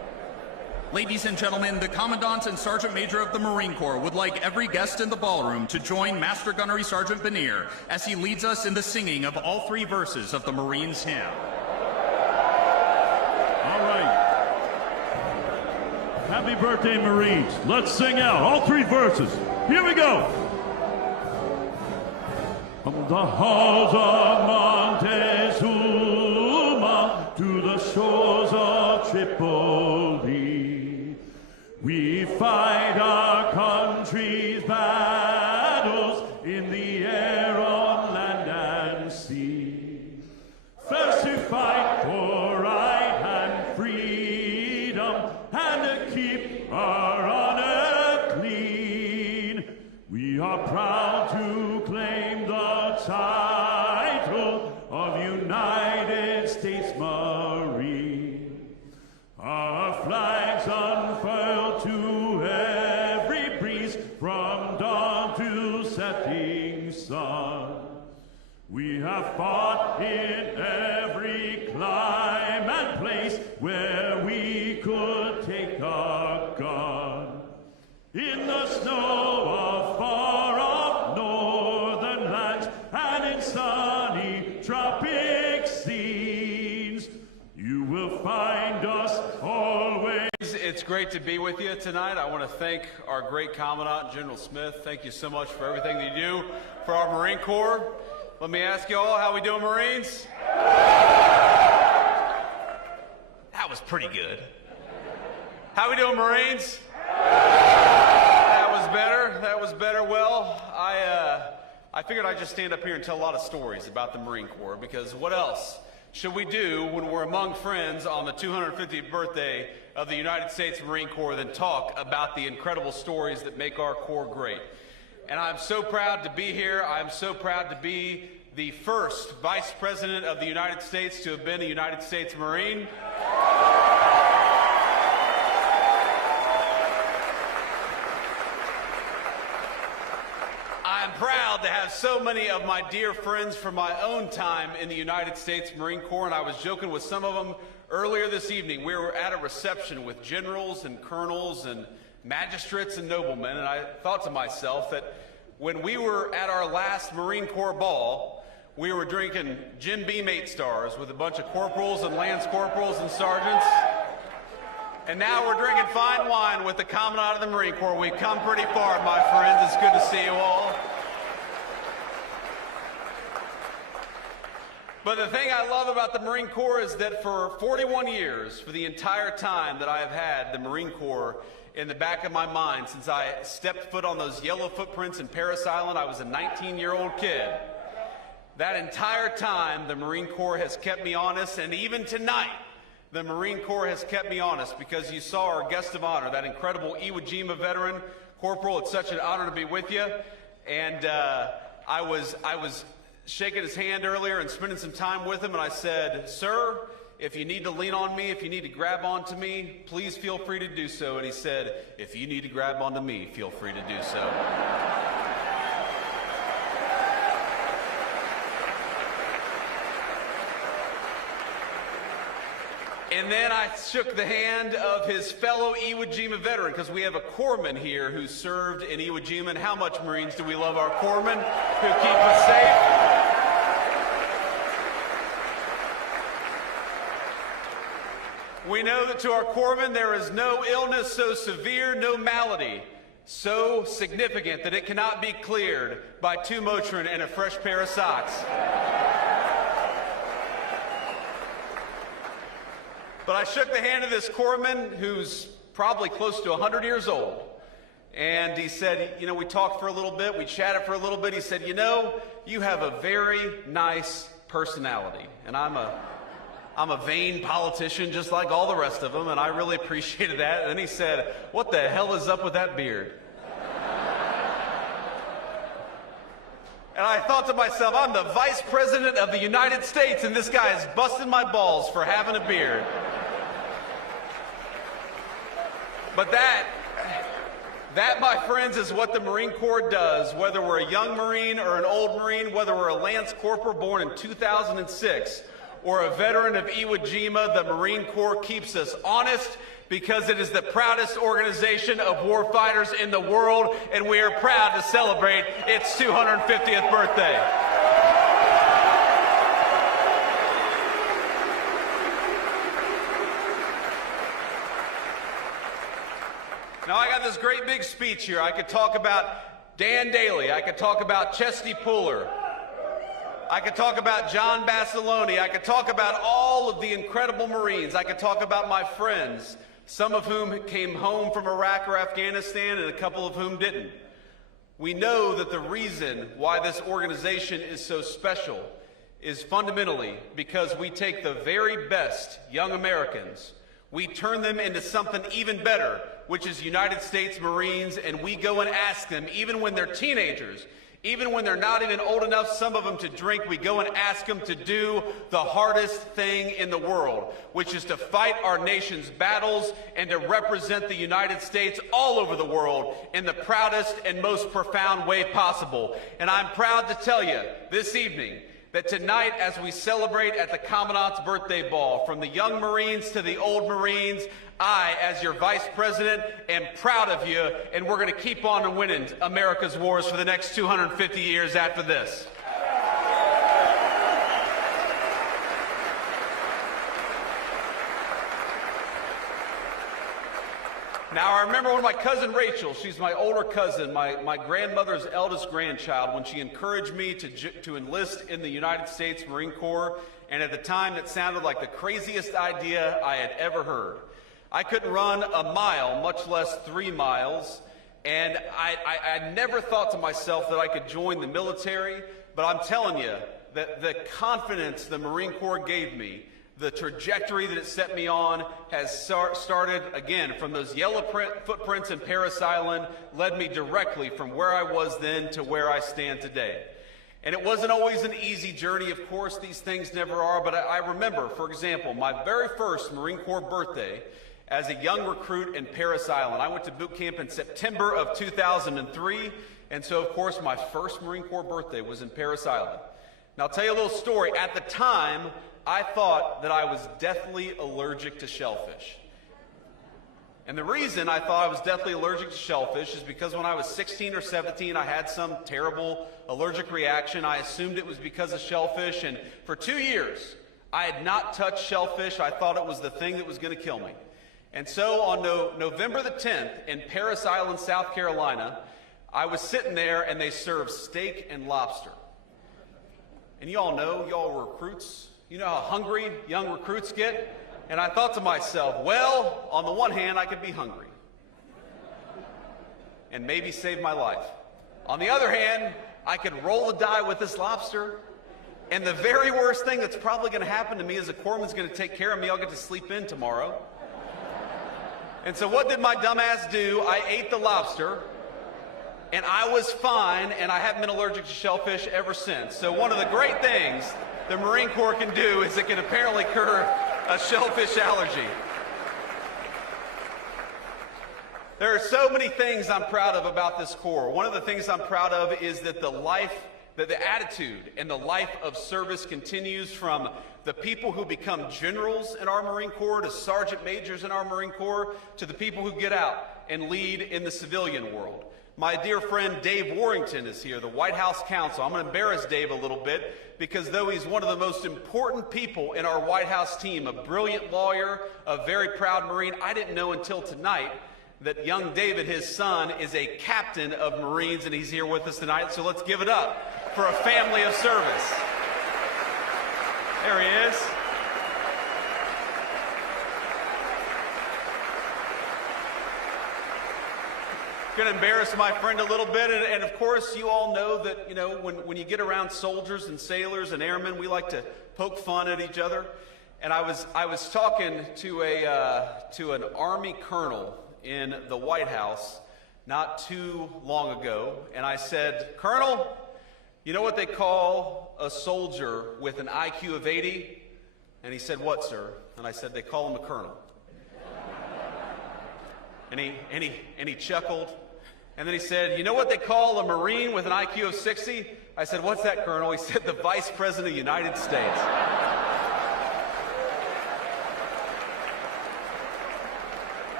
Ladies and gentlemen, the Commandant and Sergeant Major of the Marine Corps would like every guest in the ballroom to join Master Gunnery Sergeant Benier as he leads us in the singing of all 3 verses of the Marines' hymn. All right. Happy birthday, Marines. Let's sing out all 3 verses. Here we go. From the halls of Montezuma to the shores of Tripoli, we fight our country's battles in the air, on land and sea. First to fight for right and freedom, and to keep our honor clean. We are proud to claim the title of United States Marine. Our flags unfurled to every breeze, from dawn to setting sun. We have fought in every clime and place where we could take our gun. In the snow of far-off northern lands and in sunny tropic scenes, you will find us always. It's great to be with you tonight. I want to thank our great Commandant, General Smith. Thank you so much for everything that you do for our Marine Corps. Let me ask you all, how we doing, Marines? That was pretty good. How we doing, Marines? That was better. That was better. Well, I figured I'd just stand up here and tell a lot of stories about the Marine Corps, because what else should we do when we're among friends on the 250th birthday of the United States Marine Corps than talk about the incredible stories that make our Corps great? And I'm so proud to be here. I'm so proud to be the first Vice President of the United States to have been a United States Marine. I'm proud to have so many of my dear friends from my own time in the United States Marine Corps, and I was joking with some of them earlier this evening. We were at a reception with generals and colonels and magistrates and noblemen, and I thought to myself that when we were at our last Marine Corps ball, we were drinking Jim Beam 8 stars with a bunch of corporals and lance corporals and sergeants. And now we're drinking fine wine with the Commandant of the Marine Corps. We've come pretty far, my friends. It's good to see you all. But the thing I love about the Marine Corps is that for 41 years, for the entire time that I have had the Marine Corps in the back of my mind, since I stepped foot on those yellow footprints in Parris Island, I was a 19-year-old kid. That entire time, the Marine Corps has kept me honest, and even tonight, the Marine Corps has kept me honest, because you saw our guest of honor, that incredible Iwo Jima veteran. Corporal, it's such an honor to be with you. And I was shaking his hand earlier and spending some time with him, and I said, "Sir, if you need to lean on me, if you need to grab onto me, please feel free to do so." And he said, "If you need to grab onto me, feel free to do so." And then I shook the hand of his fellow Iwo Jima veteran, because we have a corpsman here who served in Iwo Jima. And how much, Marines, do we love our corpsmen who keep us safe? We know that to our corpsmen there is no illness so severe, no malady so significant that it cannot be cleared by 2 Motrin and a fresh pair of socks. But I shook the hand of this corpsman who's probably close to 100 years old. And he said, you know, we talked for a little bit, we chatted for a little bit. He said, "You know, you have a very nice personality." And I'm a vain politician just like all the rest of them, and I really appreciated that. And then he said, "What the hell is up with that beard?" And I thought to myself, I'm the Vice President of the United States, and this guy is busting my balls for having a beard. But that, my friends, is what the Marine Corps does, whether we're a young Marine or an old Marine, whether we're a Lance Corporal born in 2006 or a veteran of Iwo Jima. The Marine Corps keeps us honest, because it is the proudest organization of warfighters in the world, and we are proud to celebrate its 250th birthday. Now, I got this great big speech here. I could talk about Dan Daly. I could talk about Chesty Puller. I could talk about John Basilone. I could talk about all of the incredible Marines. I could talk about my friends, some of whom came home from Iraq or Afghanistan and a couple of whom didn't. We know that the reason why this organization is so special is fundamentally because we take the very best young Americans, we turn them into something even better, which is United States Marines, and we go and ask them, even when they're teenagers, even when they're not even old enough, some of them, to drink, we go and ask them to do the hardest thing in the world, which is to fight our nation's battles and to represent the United States all over the world in the proudest and most profound way possible. And I'm proud to tell you this evening that tonight, as we celebrate at the Commandant's Birthday Ball, from the young Marines to the old Marines, I, as your Vice President, am proud of you, and we're going to keep on winning America's wars for the next 250 years after this. Now, I remember when my cousin Rachel, she's my older cousin, my grandmother's eldest grandchild, when she encouraged me to enlist in the United States Marine Corps, and at the time that sounded like the craziest idea I had ever heard. I couldn't run a mile, much less 3 miles, and I never thought to myself that I could join the military, but I'm telling you that the confidence the Marine Corps gave me, the trajectory that it set me on, has started, again, from those yellow footprints in Parris Island, led me directly from where I was then to where I stand today. And it wasn't always an easy journey, of course, these things never are, but I remember, for example, my very first Marine Corps birthday as a young recruit in Parris Island. I went to boot camp in September of 2003, and so, of course, my first Marine Corps birthday was in Parris Island. Now, I'll tell you a little story. At the time, I thought that I was deathly allergic to shellfish. And the reason I thought I was deathly allergic to shellfish is because when I was 16 or 17, I had some terrible allergic reaction. I assumed it was because of shellfish, and for 2 years, I had not touched shellfish. I thought it was the thing that was going to kill me. And so on November the 10th in Parris Island, South Carolina, I was sitting there and they served steak and lobster. And you all know, y'all were recruits. You know how hungry young recruits get? And I thought to myself, well, on the one hand, I could be hungry and maybe save my life. On the other hand, I could roll the die with this lobster, and the very worst thing that's probably going to happen to me is a corpsman's going to take care of me. I'll get to sleep in tomorrow. And so what did my dumb ass do? I ate the lobster, and I was fine, and I haven't been allergic to shellfish ever since. So one of the great things the Marine Corps can do is it can apparently cure a shellfish allergy. There are so many things I'm proud of about this Corps. One of the things I'm proud of is that the attitude and the life of service continues from the people who become generals in our Marine Corps to sergeant majors in our Marine Corps to the people who get out and lead in the civilian world. My dear friend Dave Warrington is here, the White House counsel. I'm going to embarrass Dave a little bit because though he's one of the most important people in our White House team, a brilliant lawyer, a very proud Marine, I didn't know until tonight that young David, his son, is a captain of Marines, and he's here with us tonight. So let's give it up for a family of service. There he is. Going to embarrass my friend a little bit, and of course you all know that, you know, when you get around soldiers and sailors and airmen, we like to poke fun at each other. And I was talking to an Army colonel in the White House not too long ago, and I said, "Colonel, you know what they call a soldier with an IQ of 80? And he said, "What, sir?" And I said, "They call him a colonel." And he chuckled. And then he said, "You know what they call a Marine with an IQ of 60? I said, "What's that, Colonel?" He said, "The Vice President of the United States."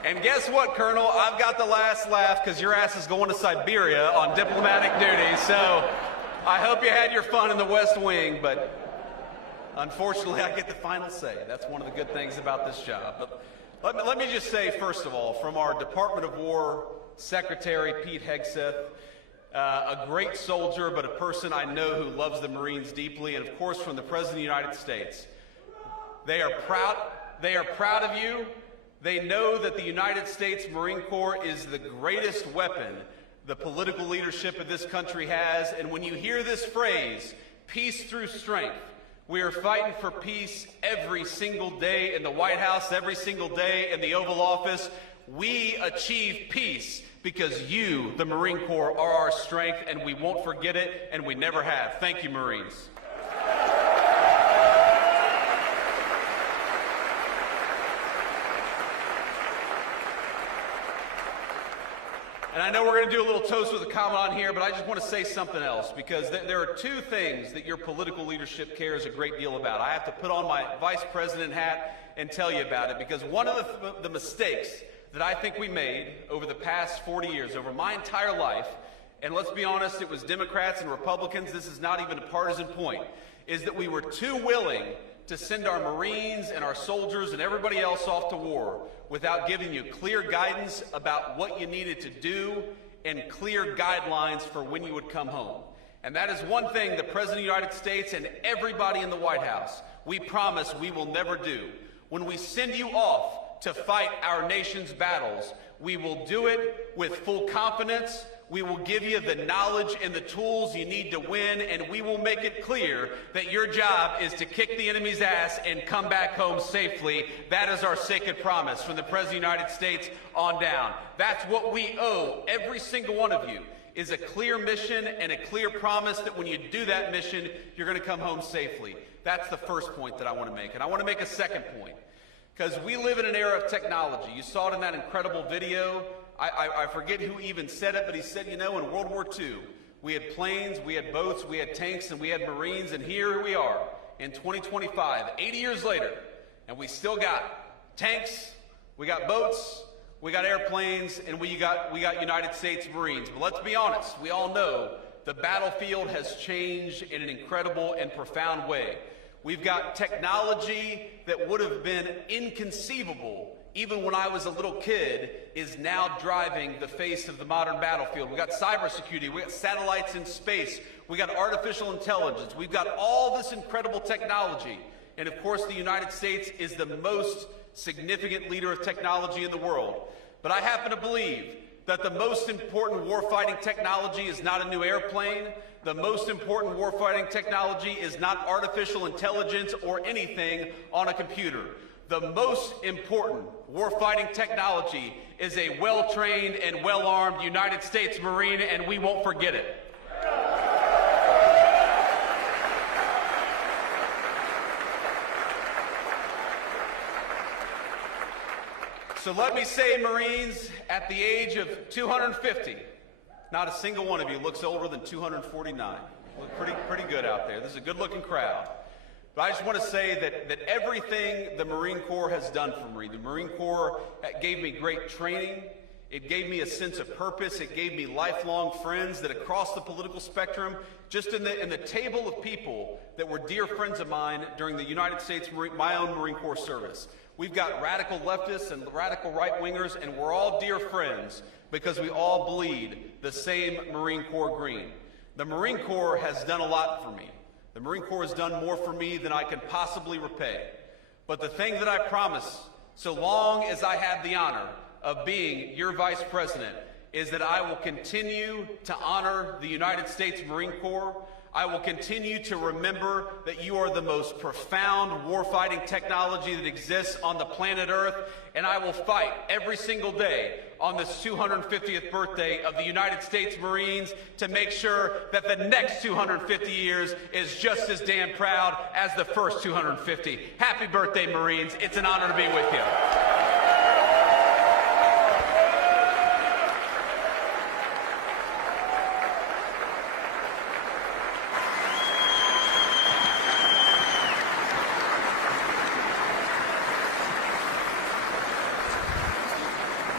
And guess what, Colonel? I've got the last laugh because your ass is going to Siberia on diplomatic duty. So I hope you had your fun in the West Wing, but unfortunately I get the final say. That's one of the good things about this job. But let me just say, first of all, from our Department of War Secretary, Pete Hegseth, a great soldier, but a person I know who loves the Marines deeply, and of course from the President of the United States. They are proud of you. They know that the United States Marine Corps is the greatest weapon the political leadership of this country has. And when you hear this phrase, peace through strength, we are fighting for peace every single day in the White House, every single day in the Oval Office. We achieve peace because you, the Marine Corps, are our strength, and we won't forget it, and we never have. Thank you, Marines. And I know we're going to do a little toast with a comment on here, but I just want to say something else, because there are two things that your political leadership cares a great deal about. I have to put on my vice president hat and tell you about it, because one of the mistakes that I think we made over the past 40 years, over my entire life, and let's be honest, it was Democrats and Republicans, this is not even a partisan point, is that we were too willing to send our Marines and our soldiers and everybody else off to war without giving you clear guidance about what you needed to do and clear guidelines for when you would come home. And that is one thing the President of the United States and everybody in the White House, we promise we will never do. When we send you off to fight our nation's battles, we will do it with full confidence. We will give you the knowledge and the tools you need to win, and we will make it clear that your job is to kick the enemy's ass and come back home safely. That is our sacred promise from the President of the United States on down. That's what we owe every single one of you, is a clear mission and a clear promise that when you do that mission, you're going to come home safely. That's the first point that I want to make. And I want to make a second point, because we live in an era of technology. You saw it in that incredible video. I forget who even said it, but he said, you know, in World War II, we had planes, we had boats, we had tanks, and we had Marines, and here we are in 2025, 80 years later, and we still got tanks, we got boats, we got airplanes, and we got United States Marines. But let's be honest, we all know the battlefield has changed in an incredible and profound way. We've got technology that would have been inconceivable even when I was a little kid, is now driving the face of the modern battlefield. We got cybersecurity, we got satellites in space, we got artificial intelligence, we've got all this incredible technology. And of course, the United States is the most significant leader of technology in the world. But I happen to believe that the most important warfighting technology is not a new airplane. The most important warfighting technology is not artificial intelligence or anything on a computer. The most important warfighting technology is a well-trained and well-armed United States Marine, and we won't forget it. So let me say, Marines, at the age of 250, not a single one of you looks older than 249. Look pretty good out there. This is a good-looking crowd. But I just want to say that everything the Marine Corps has done for me, the Marine Corps gave me great training, it gave me a sense of purpose, it gave me lifelong friends that across the political spectrum, just in the table of people that were dear friends of mine during the United States, my own Marine Corps service. We've got radical leftists and radical right-wingers, and we're all dear friends because we all bleed the same Marine Corps green. The Marine Corps has done a lot for me. The Marine Corps has done more for me than I can possibly repay. But the thing that I promise, so long as I have the honor of being your Vice President, is that I will continue to honor the United States Marine Corps. I will continue to remember that you are the most profound warfighting technology that exists on the planet Earth, and I will fight every single day on this 250th birthday of the United States Marines to make sure that the next 250 years is just as damn proud as the first 250. Happy birthday, Marines. It's an honor to be with you.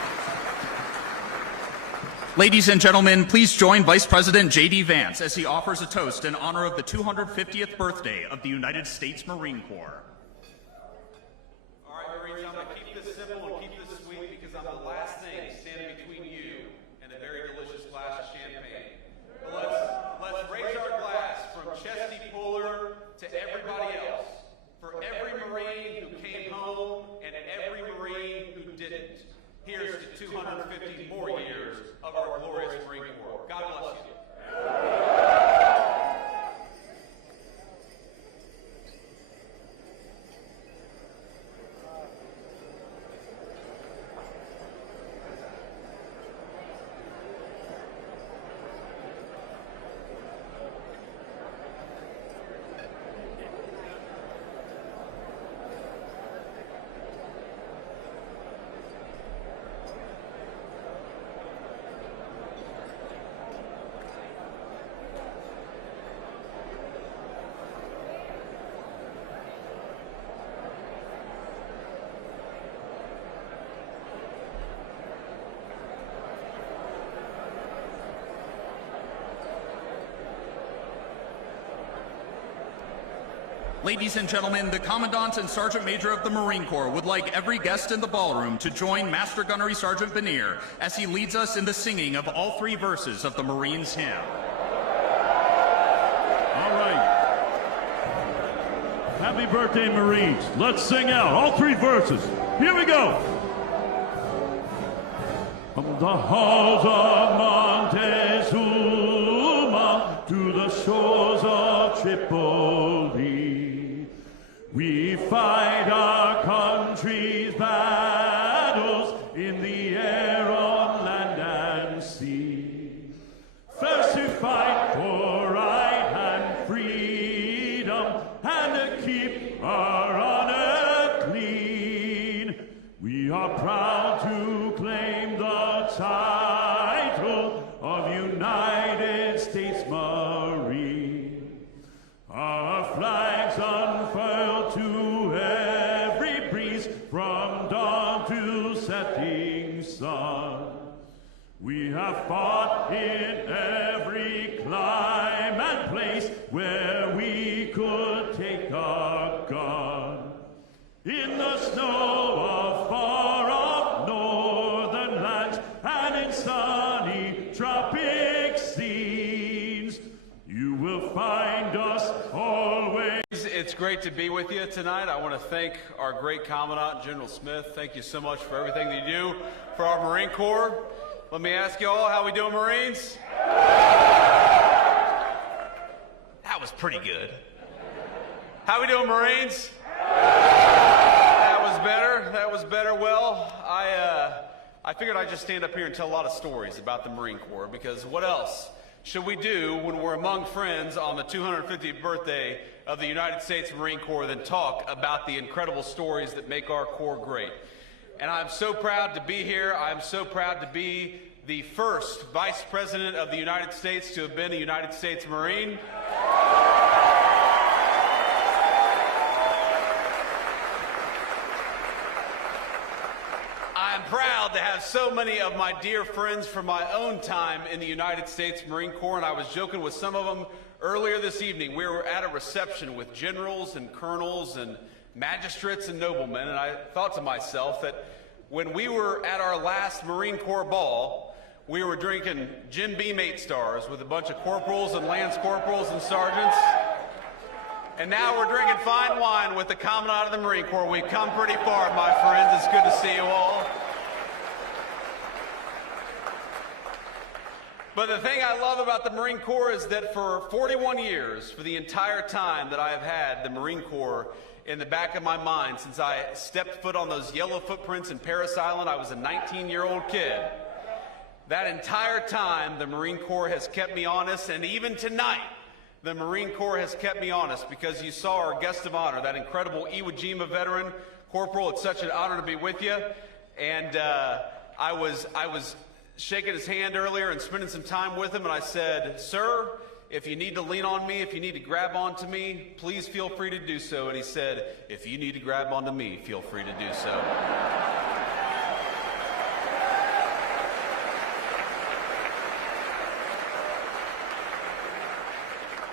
Ladies and gentlemen, please join Vice President JD Vance as he offers a toast in honor of the 250th birthday of the United States Marine Corps. All right, Marines, I'm going to keep this simple and keep this sweet because I'm the last thing standing between you and a very delicious glass of champagne. But let's raise our glass from Chesty Puller to everybody else, for every Marine who came home and every Marine who didn't. Here's to 250 more years of our glorious Marine Corps. God bless you. Ladies and gentlemen, the Commandant and Sergeant Major of the Marine Corps would like every guest in the ballroom to join Master Gunnery Sergeant Benier as he leads us in the singing of all three verses of the Marines' hymn. All right. Happy birthday, Marines. Let's sing out all three verses. Here we go. From the halls of Montezuma to the shores of Tripoli, we fight our country's battles in the air, on land and sea. First to fight for right and freedom, and to keep our honor clean. We are proud to claim the title of United States Marine. Our flags unfurled to every breeze, from dawn to setting sun. We have fought in every clime and place where we could take our gun. In the snow of far-off northern lands and in sunny tropic scenes, you will find us always. It's great to be with you tonight. I want to thank our great Commandant, General Smith. Thank you so much for everything that you do for our Marine Corps. Let me ask you all, how we doing, Marines? That was pretty good. How we doing, Marines? That was better. That was better. Well, I figured I'd just stand up here and tell a lot of stories about the Marine Corps, because what else should we do when we're among friends on the 250th birthday of the United States Marine Corps than talk about the incredible stories that make our Corps great? And I'm so proud to be here. I'm so proud to be the first Vice President of the United States to have been a United States Marine. I'm proud to have so many of my dear friends from my own time in the United States Marine Corps, and I was joking with some of them earlier this evening. We were at a reception with generals and colonels and magistrates and noblemen, and I thought to myself that when we were at our last Marine Corps ball, we were drinking Jim Beam 8 stars with a bunch of corporals and lance corporals and sergeants. And now we're drinking fine wine with the Commandant of the Marine Corps. We've come pretty far, my friends. It's good to see you all. But the thing I love about the Marine Corps is that for 41 years, for the entire time that I have had the Marine Corps in the back of my mind, since I stepped foot on those yellow footprints in Parris Island, I was a 19-year-old kid. That entire time, the Marine Corps has kept me honest, and even tonight, the Marine Corps has kept me honest, because you saw our guest of honor, that incredible Iwo Jima veteran. Corporal, it's such an honor to be with you. And I was shaking his hand earlier and spending some time with him, and I said, "Sir, if you need to lean on me, if you need to grab onto me, please feel free to do so." And he said, "If you need to grab onto me, feel free to do so."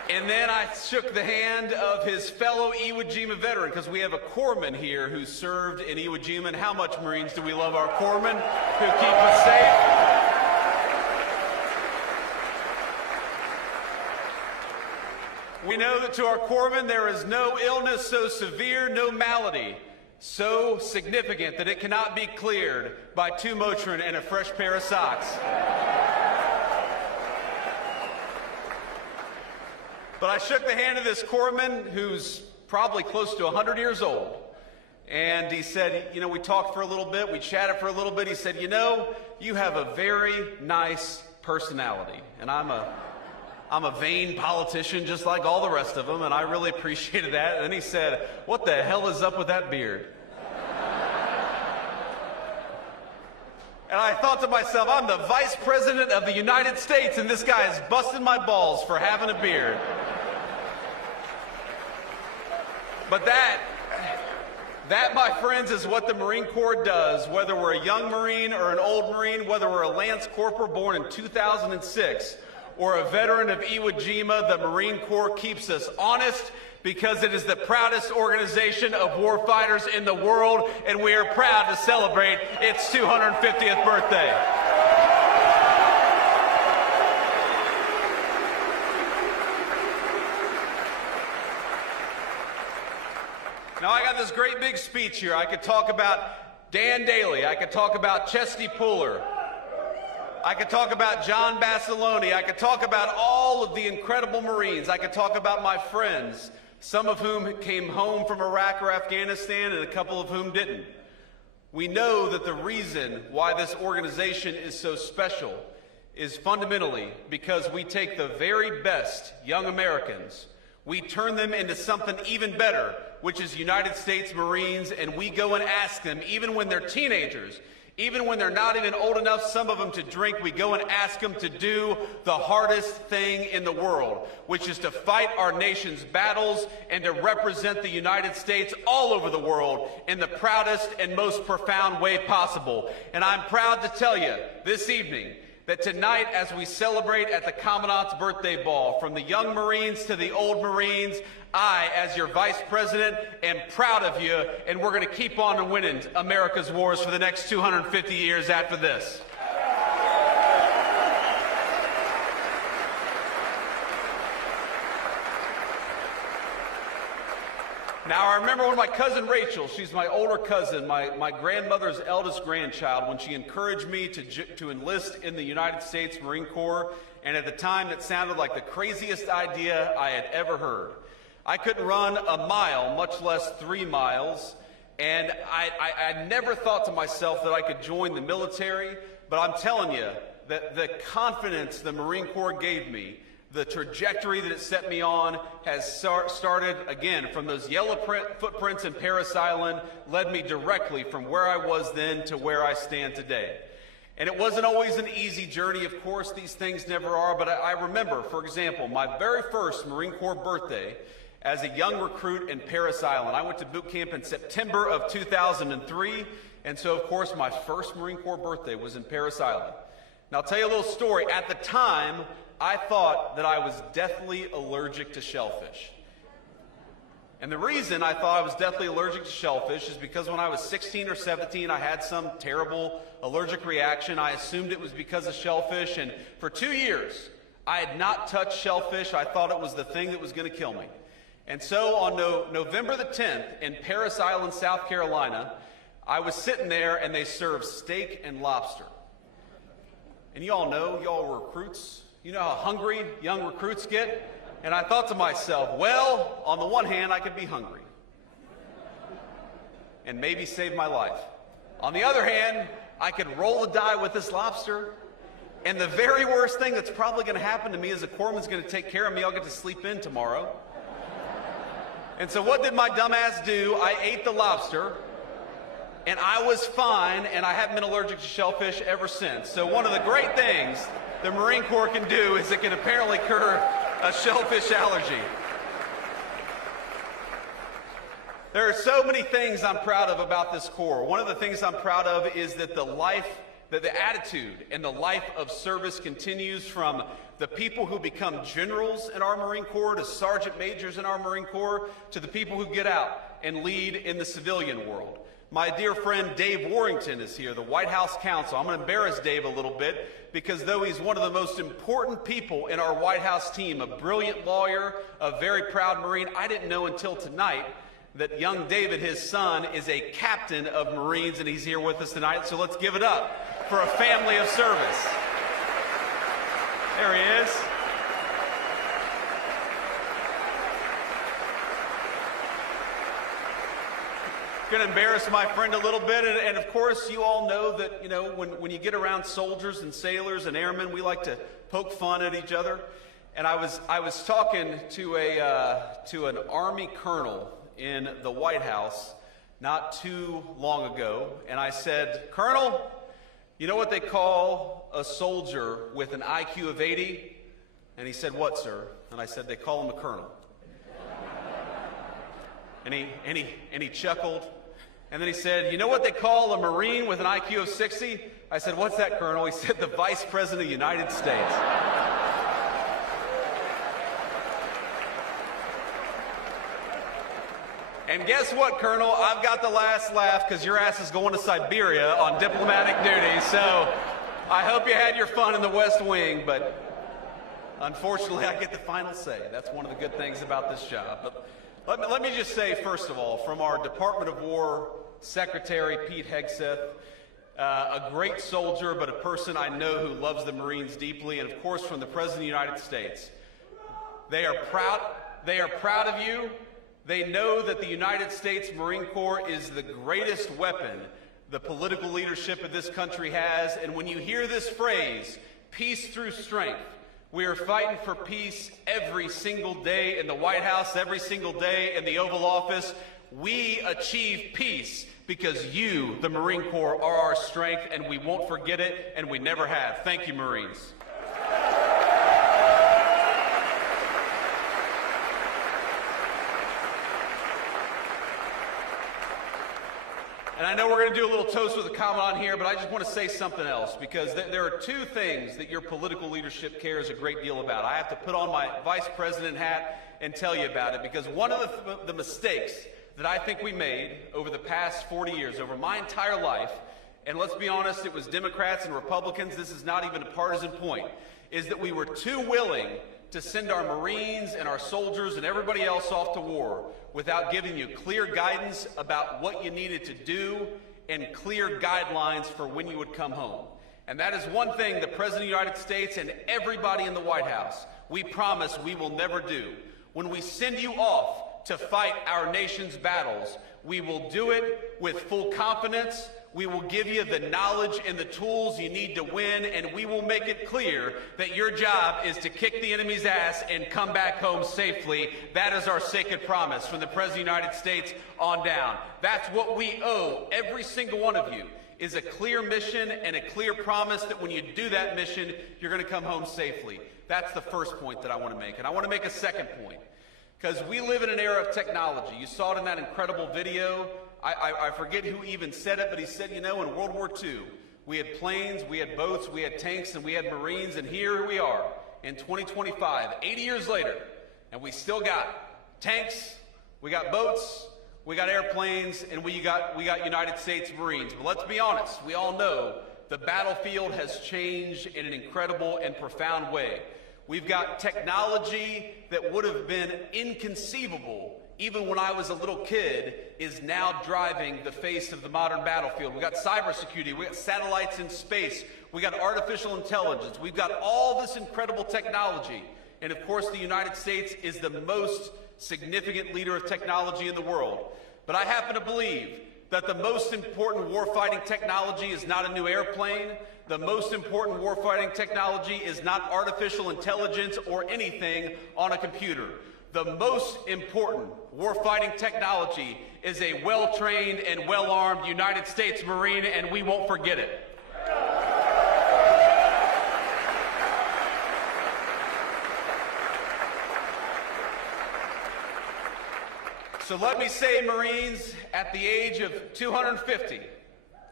And then I shook the hand of his fellow Iwo Jima veteran, because we have a corpsman here who served in Iwo Jima. And how much Marines do we love our corpsmen who keep us safe? We know that to our corpsmen there is no illness so severe, no malady so significant that it cannot be cleared by 2 Motrin and a fresh pair of socks. But I shook the hand of this corpsman who's probably close to 100 years old. And he said, you know, we talked for a little bit, we chatted for a little bit. He said, you know, you have a very nice personality. And I'm a vain politician just like all the rest of them, and I really appreciated that. And then he said, what the hell is up with that beard? And I thought to myself, I'm the Vice President of the United States, and this guy is busting my balls for having a beard. But that, my friends, is what the Marine Corps does, whether we're a young Marine or an old Marine, whether we're a Lance Corporal born in 2006 or a veteran of Iwo Jima. The Marine Corps keeps us honest because it is the proudest organization of warfighters in the world, and we are proud to celebrate its 250th birthday. Now, I got this great big speech here. I could talk about Dan Daly. I could talk about Chesty Puller. I could talk about John Basilone. I could talk about all of the incredible Marines. I could talk about my friends, some of whom came home from Iraq or Afghanistan and a couple of whom didn't. We know that the reason why this organization is so special is fundamentally because we take the very best young Americans, we turn them into something even better, which is United States Marines, and we go and ask them, even when they're teenagers, even when they're not even old enough, some of them, to drink, we go and ask them to do the hardest thing in the world, which is to fight our nation's battles and to represent the United States all over the world in the proudest and most profound way possible. And I'm proud to tell you this evening that tonight, as we celebrate at the Commandant's Birthday Ball, from the young Marines to the old Marines, I, as your Vice President, am proud of you, and we're going to keep on winning America's wars for the next 250 years after this. Now, I remember when my cousin Rachel, she's my older cousin, my grandmother's eldest grandchild, when she encouraged me to enlist in the United States Marine Corps, and at the time that sounded like the craziest idea I had ever heard. I couldn't run a mile, much less 3 miles, and I never thought to myself that I could join the military, but I'm telling you that the confidence the Marine Corps gave me, the trajectory that it set me on, has started, again, from those yellow footprints in Parris Island, led me directly from where I was then to where I stand today. And it wasn't always an easy journey, of course, these things never are, but I remember, for example, my very first Marine Corps birthday as a young recruit in Parris Island. I went to boot camp in September of 2003, and so, of course, my first Marine Corps birthday was in Parris Island. Now, I'll tell you a little story. At the time, I thought that I was deathly allergic to shellfish. And the reason I thought I was deathly allergic to shellfish is because when I was 16 or 17, I had some terrible allergic reaction. I assumed it was because of shellfish, and for 2 years, I had not touched shellfish. I thought it was the thing that was going to kill me. And so on November the 10th in Parris Island, South Carolina, I was sitting there and they served steak and lobster. And you all know, y'all were recruits. You know how hungry young recruits get? And I thought to myself, well, on the one hand, I could be hungry and maybe save my life. On the other hand, I could roll the die with this lobster, and the very worst thing that's probably going to happen to me is the corpsman's going to take care of me. I'll get to sleep in tomorrow. And so what did my dumb ass do? I ate the lobster, and I was fine, and I haven't been allergic to shellfish ever since. So one of the great things the Marine Corps can do is it can apparently cure a shellfish allergy. There are so many things I'm proud of about this Corps. One of the things I'm proud of is that the life that the attitude and the life of service continues from the people who become generals in our Marine Corps to sergeant majors in our Marine Corps to the people who get out and lead in the civilian world. My dear friend Dave Warrington is here, the White House counsel. I'm going to embarrass Dave a little bit because though he's one of the most important people in our White House team, a brilliant lawyer, a very proud Marine, I didn't know until tonight that young David, his son, is a captain of Marines, and he's here with us tonight. So let's give it up for a family of service. There he is. Going to embarrass my friend a little bit, and of course you all know that, you know, when you get around soldiers and sailors and airmen, we like to poke fun at each other. And I was talking to an Army colonel in the White House not too long ago, and I said, "Colonel, you know what they call a soldier with an IQ of 80? And he said, "What, sir?" And I said, "They call him a colonel." And he chuckled. And then he said, "You know what they call a Marine with an IQ of 60? I said, "What's that, Colonel?" He said, "The Vice President of the United States." And guess what, Colonel? I've got the last laugh because your ass is going to Siberia on diplomatic duty. So I hope you had your fun in the West Wing, but unfortunately I get the final say. That's one of the good things about this job. But let me just say, first of all, from our Department of War Secretary, Pete Hegseth, a great soldier, but a person I know who loves the Marines deeply, and of course from the President of the United States. They are proud of you. They know that the United States Marine Corps is the greatest weapon the political leadership of this country has. And when you hear this phrase, peace through strength, we are fighting for peace every single day in the White House, every single day in the Oval Office. We achieve peace because you, the Marine Corps, are our strength, and we won't forget it, and we never have. Thank you, Marines. And I know we're going to do a little toast with a comment on here, but I just want to say something else, because there are two things that your political leadership cares a great deal about. I have to put on my vice president hat and tell you about it, because one of the mistakes that I think we made over the past 40 years, over my entire life, and let's be honest, it was Democrats and Republicans, this is not even a partisan point, is that we were too willing to send our Marines and our soldiers and everybody else off to war without giving you clear guidance about what you needed to do and clear guidelines for when you would come home. And that is one thing the President of the United States and everybody in the White House, we promise we will never do. When we send you off to fight our nation's battles, we will do it with full confidence. We will give you the knowledge and the tools you need to win, and we will make it clear that your job is to kick the enemy's ass and come back home safely. That is our sacred promise from the President of the United States on down. That's what we owe every single one of you, is a clear mission and a clear promise that when you do that mission, you're going to come home safely. That's the first point that I want to make. And I want to make a second point, because we live in an era of technology. You saw it in that incredible video. I forget who even said it, but he said, you know, in World War II, we had planes, we had boats, we had tanks, and we had Marines, and here we are in 2025, 80 years later, and we still got tanks, we got boats, we got airplanes, and we got United States Marines. But let's be honest, we all know the battlefield has changed in an incredible and profound way. We've got technology that would have been inconceivable even when I was a little kid, is now driving the face of the modern battlefield. We got cybersecurity, we got satellites in space, we got artificial intelligence, we've got all this incredible technology. And of course, the United States is the most significant leader of technology in the world. But I happen to believe that the most important warfighting technology is not a new airplane. The most important warfighting technology is not artificial intelligence or anything on a computer. The most important warfighting technology is a well-trained and well-armed United States Marine, and we won't forget it. So let me say, Marines, at the age of 250,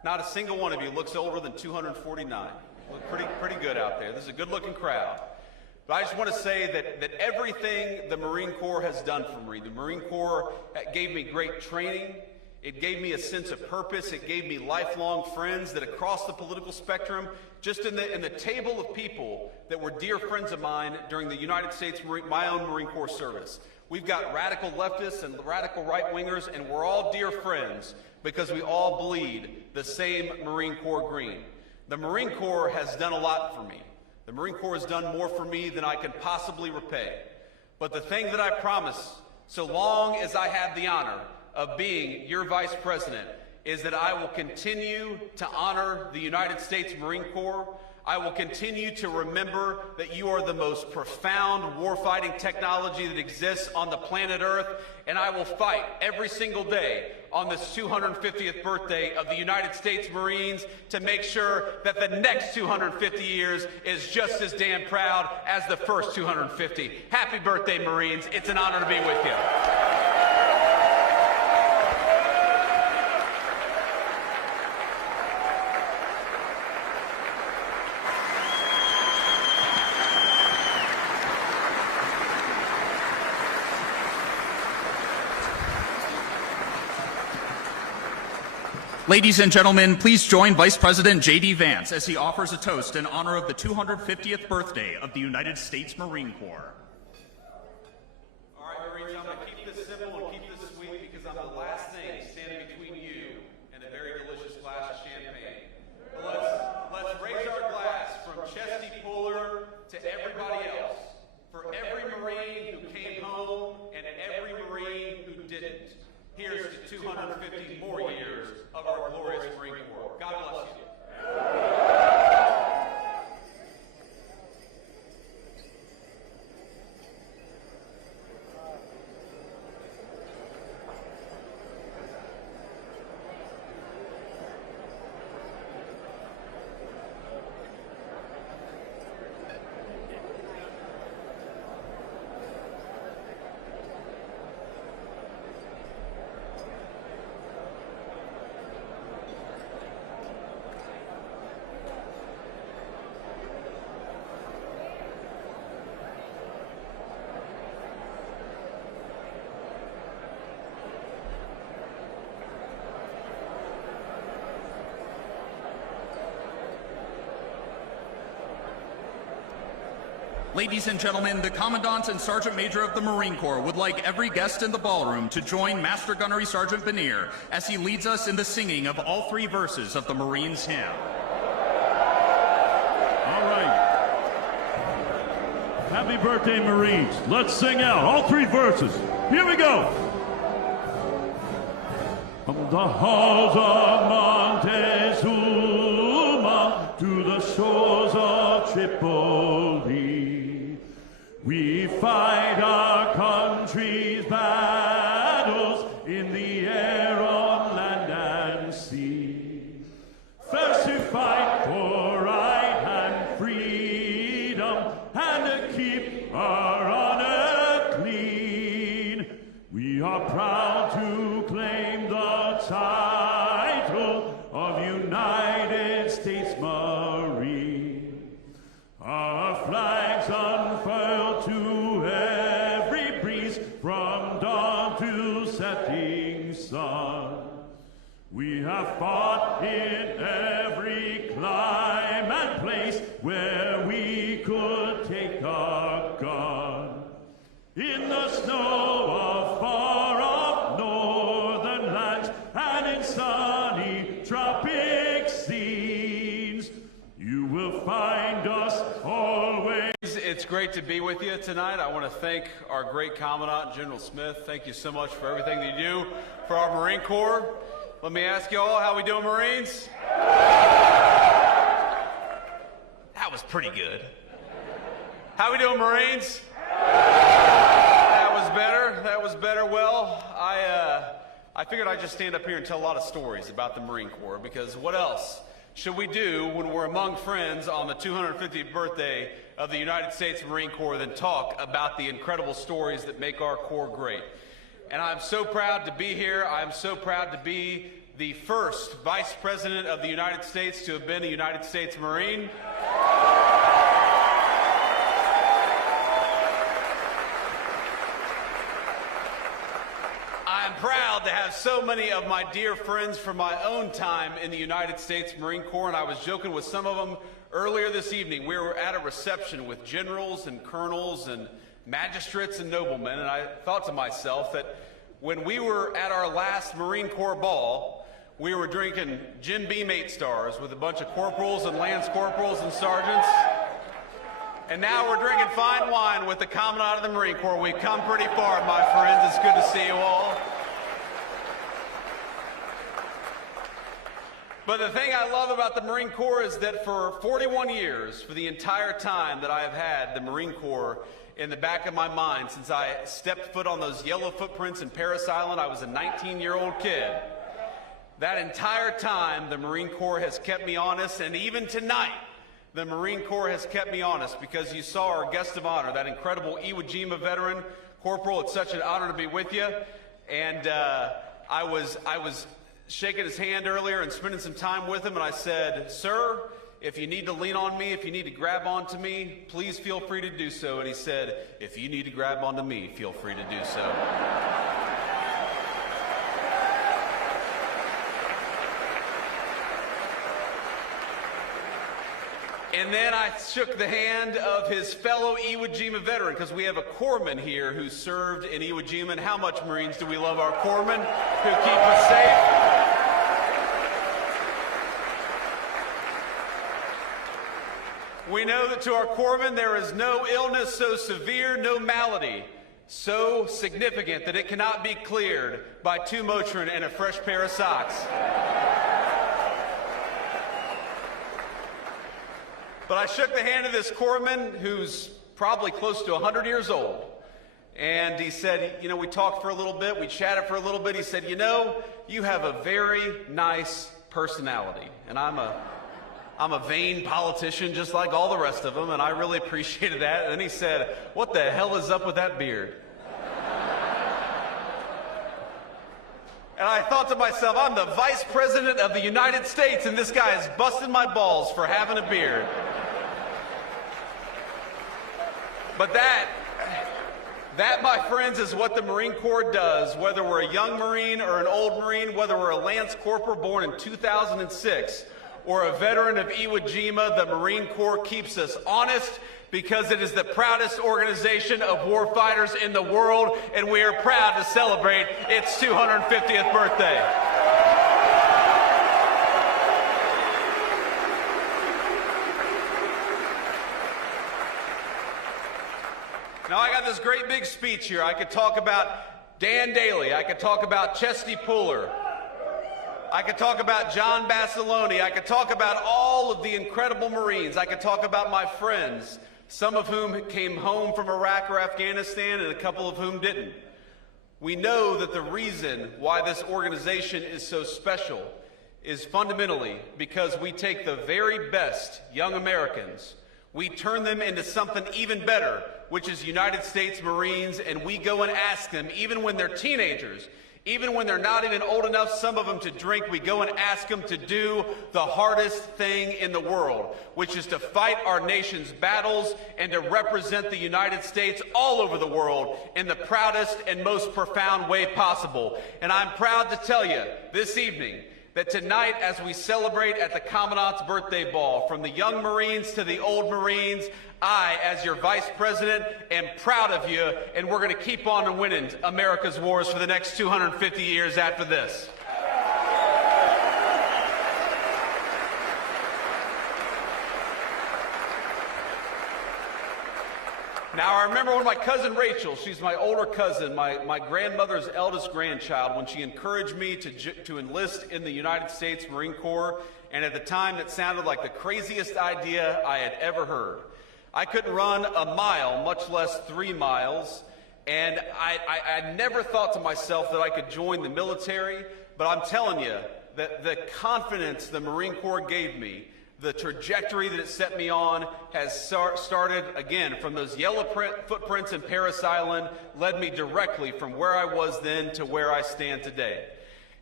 Not a single one of you looks older than 249. Look pretty good out there. This is a good-looking crowd. But I just want to say that everything the Marine Corps has done for me, the Marine Corps gave me great training. It gave me a sense of purpose. It gave me lifelong friends that across the political spectrum, just in the table of people that were dear friends of mine during the United States, my own Marine Corps service. We've got radical leftists and radical right-wingers, and we're all dear friends because we all bleed the same Marine Corps green. The Marine Corps has done a lot for me. The Marine Corps has done more for me than I can possibly repay. But the thing that I promise, so long as I have the honor of being your Vice President, is that I will continue to honor the United States Marine Corps. I will continue to remember that you are the most profound warfighting technology that exists on the planet Earth, and I will fight every single day on this 250th birthday of the United States Marines to make sure that the next 250 years is just as damn proud as the first 250. Happy birthday, Marines. It's an honor to be with you. Ladies and gentlemen, please join Vice President JD Vance as he offers a toast in honor of the 250th birthday of the United States Marine Corps. All right, Marines, I'm going to keep this simple and keep this sweet because I'm the last thing standing between you and a very delicious glass of champagne. But let's raise our glass from Chesty Puller to everybody else, for every Marine who came home and every Marine who didn't. Here's to 250 more years of our glorious Marine Corps. God bless you. Ladies and gentlemen, the Commandant and Sergeant Major of the Marine Corps would like every guest in the ballroom to join Master Gunnery Sergeant Benier as he leads us in the singing of all three verses of the Marines' hymn. All right. Happy birthday, Marines. Let's sing out all three verses. Here we go. From the halls of Montezuma to the shores of Tripoli, we fight our country's battles in the air, on land and sea. First to fight for right and freedom, and to keep our honor clean. We are proud to claim the title of United States Marine. Our flags unfurled to every breeze, from dawn to setting sun. We have fought in every clime and place where we could take our gun. In the snow of far-off northern lands and in sunny tropic scenes, you will find us always. It's great to be with you tonight. I want to thank our great Commandant, General Smith. Thank you so much for everything that you do for our Marine Corps. Let me ask you all, how we doing, Marines? That was pretty good. How we doing, Marines? That was better. That was better. Well, I figured I'd just stand up here and tell a lot of stories about the Marine Corps, because what else should we do when we're among friends on the 250th birthday of the United States Marine Corps than talk about the incredible stories that make our Corps great? And I'm so proud to be here. I'm so proud to be the first Vice President of the United States to have been a United States Marine. I'm proud to have so many of my dear friends from my own time in the United States Marine Corps, and I was joking with some of them earlier this evening. We were at a reception with generals and colonels and magistrates and noblemen, and I thought to myself that when we were at our last Marine Corps ball, we were drinking Jim Beam 8 stars with a bunch of corporals and lance corporals and sergeants. And now we're drinking fine wine with the Commandant of the Marine Corps. We've come pretty far, my friends. It's good to see you all. But the thing I love about the Marine Corps is that for 41 years, for the entire time that I have had the Marine Corps in the back of my mind, since I stepped foot on those yellow footprints in Parris Island, I was a 19-year-old kid. That entire time, the Marine Corps has kept me honest, and even tonight, the Marine Corps has kept me honest, because you saw our guest of honor, that incredible Iwo Jima veteran. Corporal, it's such an honor to be with you. And I was shaking his hand earlier and spending some time with him, and I said, "Sir, if you need to lean on me, if you need to grab onto me, please feel free to do so." And he said, "If you need to grab onto me, feel free to do so." And then I shook the hand of his fellow Iwo Jima veteran, because we have a corpsman here who served in Iwo Jima. And how much Marines do we love our corpsmen who keep us safe? We know that to our corpsmen there is no illness so severe, no malady so significant that it cannot be cleared by 2 Motrin and a fresh pair of socks. But I shook the hand of this corpsman who's probably close to 100 years old. And he said, you know, we talked for a little bit, we chatted for a little bit. He said, "You know, you have a very nice personality." And I'm a vain politician just like all the rest of them, and I really appreciated that. And then he said, "What the hell is up with that beard?" And I thought to myself, I'm the Vice President of the United States, and this guy is busting my balls for having a beard. But that, my friends, is what the Marine Corps does, whether we're a young Marine or an old Marine, whether we're a Lance Corporal born in 2006 or a veteran of Iwo Jima. The Marine Corps keeps us honest, because it is the proudest organization of warfighters in the world, and we are proud to celebrate its 250th birthday. Now, I got this great big speech here. I could talk about Dan Daly. I could talk about Chesty Puller. I could talk about John Basilone. I could talk about all of the incredible Marines. I could talk about my friends, some of whom came home from Iraq or Afghanistan, and a couple of whom didn't. We know that the reason why this organization is so special is fundamentally because we take the very best young Americans, we turn them into something even better, which is United States Marines, and we go and ask them, even when they're teenagers, even when they're not even old enough, some of them, to drink, we go and ask them to do the hardest thing in the world, which is to fight our nation's battles and to represent the United States all over the world in the proudest and most profound way possible. And I'm proud to tell you this evening that tonight, as we celebrate at the Commandant's birthday ball, from the young Marines to the old Marines, I, as your Vice President, am proud of you, and we're going to keep on winning America's wars for the next 250 years after this. Now, I remember when my cousin Rachel, she's my older cousin, my grandmother's eldest grandchild, when she encouraged me to enlist in the United States Marine Corps, and at the time that sounded like the craziest idea I had ever heard. I couldn't run a mile, much less 3 miles, and I never thought to myself that I could join the military, but I'm telling you that the confidence the Marine Corps gave me, the trajectory that it set me on, has started, again, from those yellow footprints in Parris Island, led me directly from where I was then to where I stand today.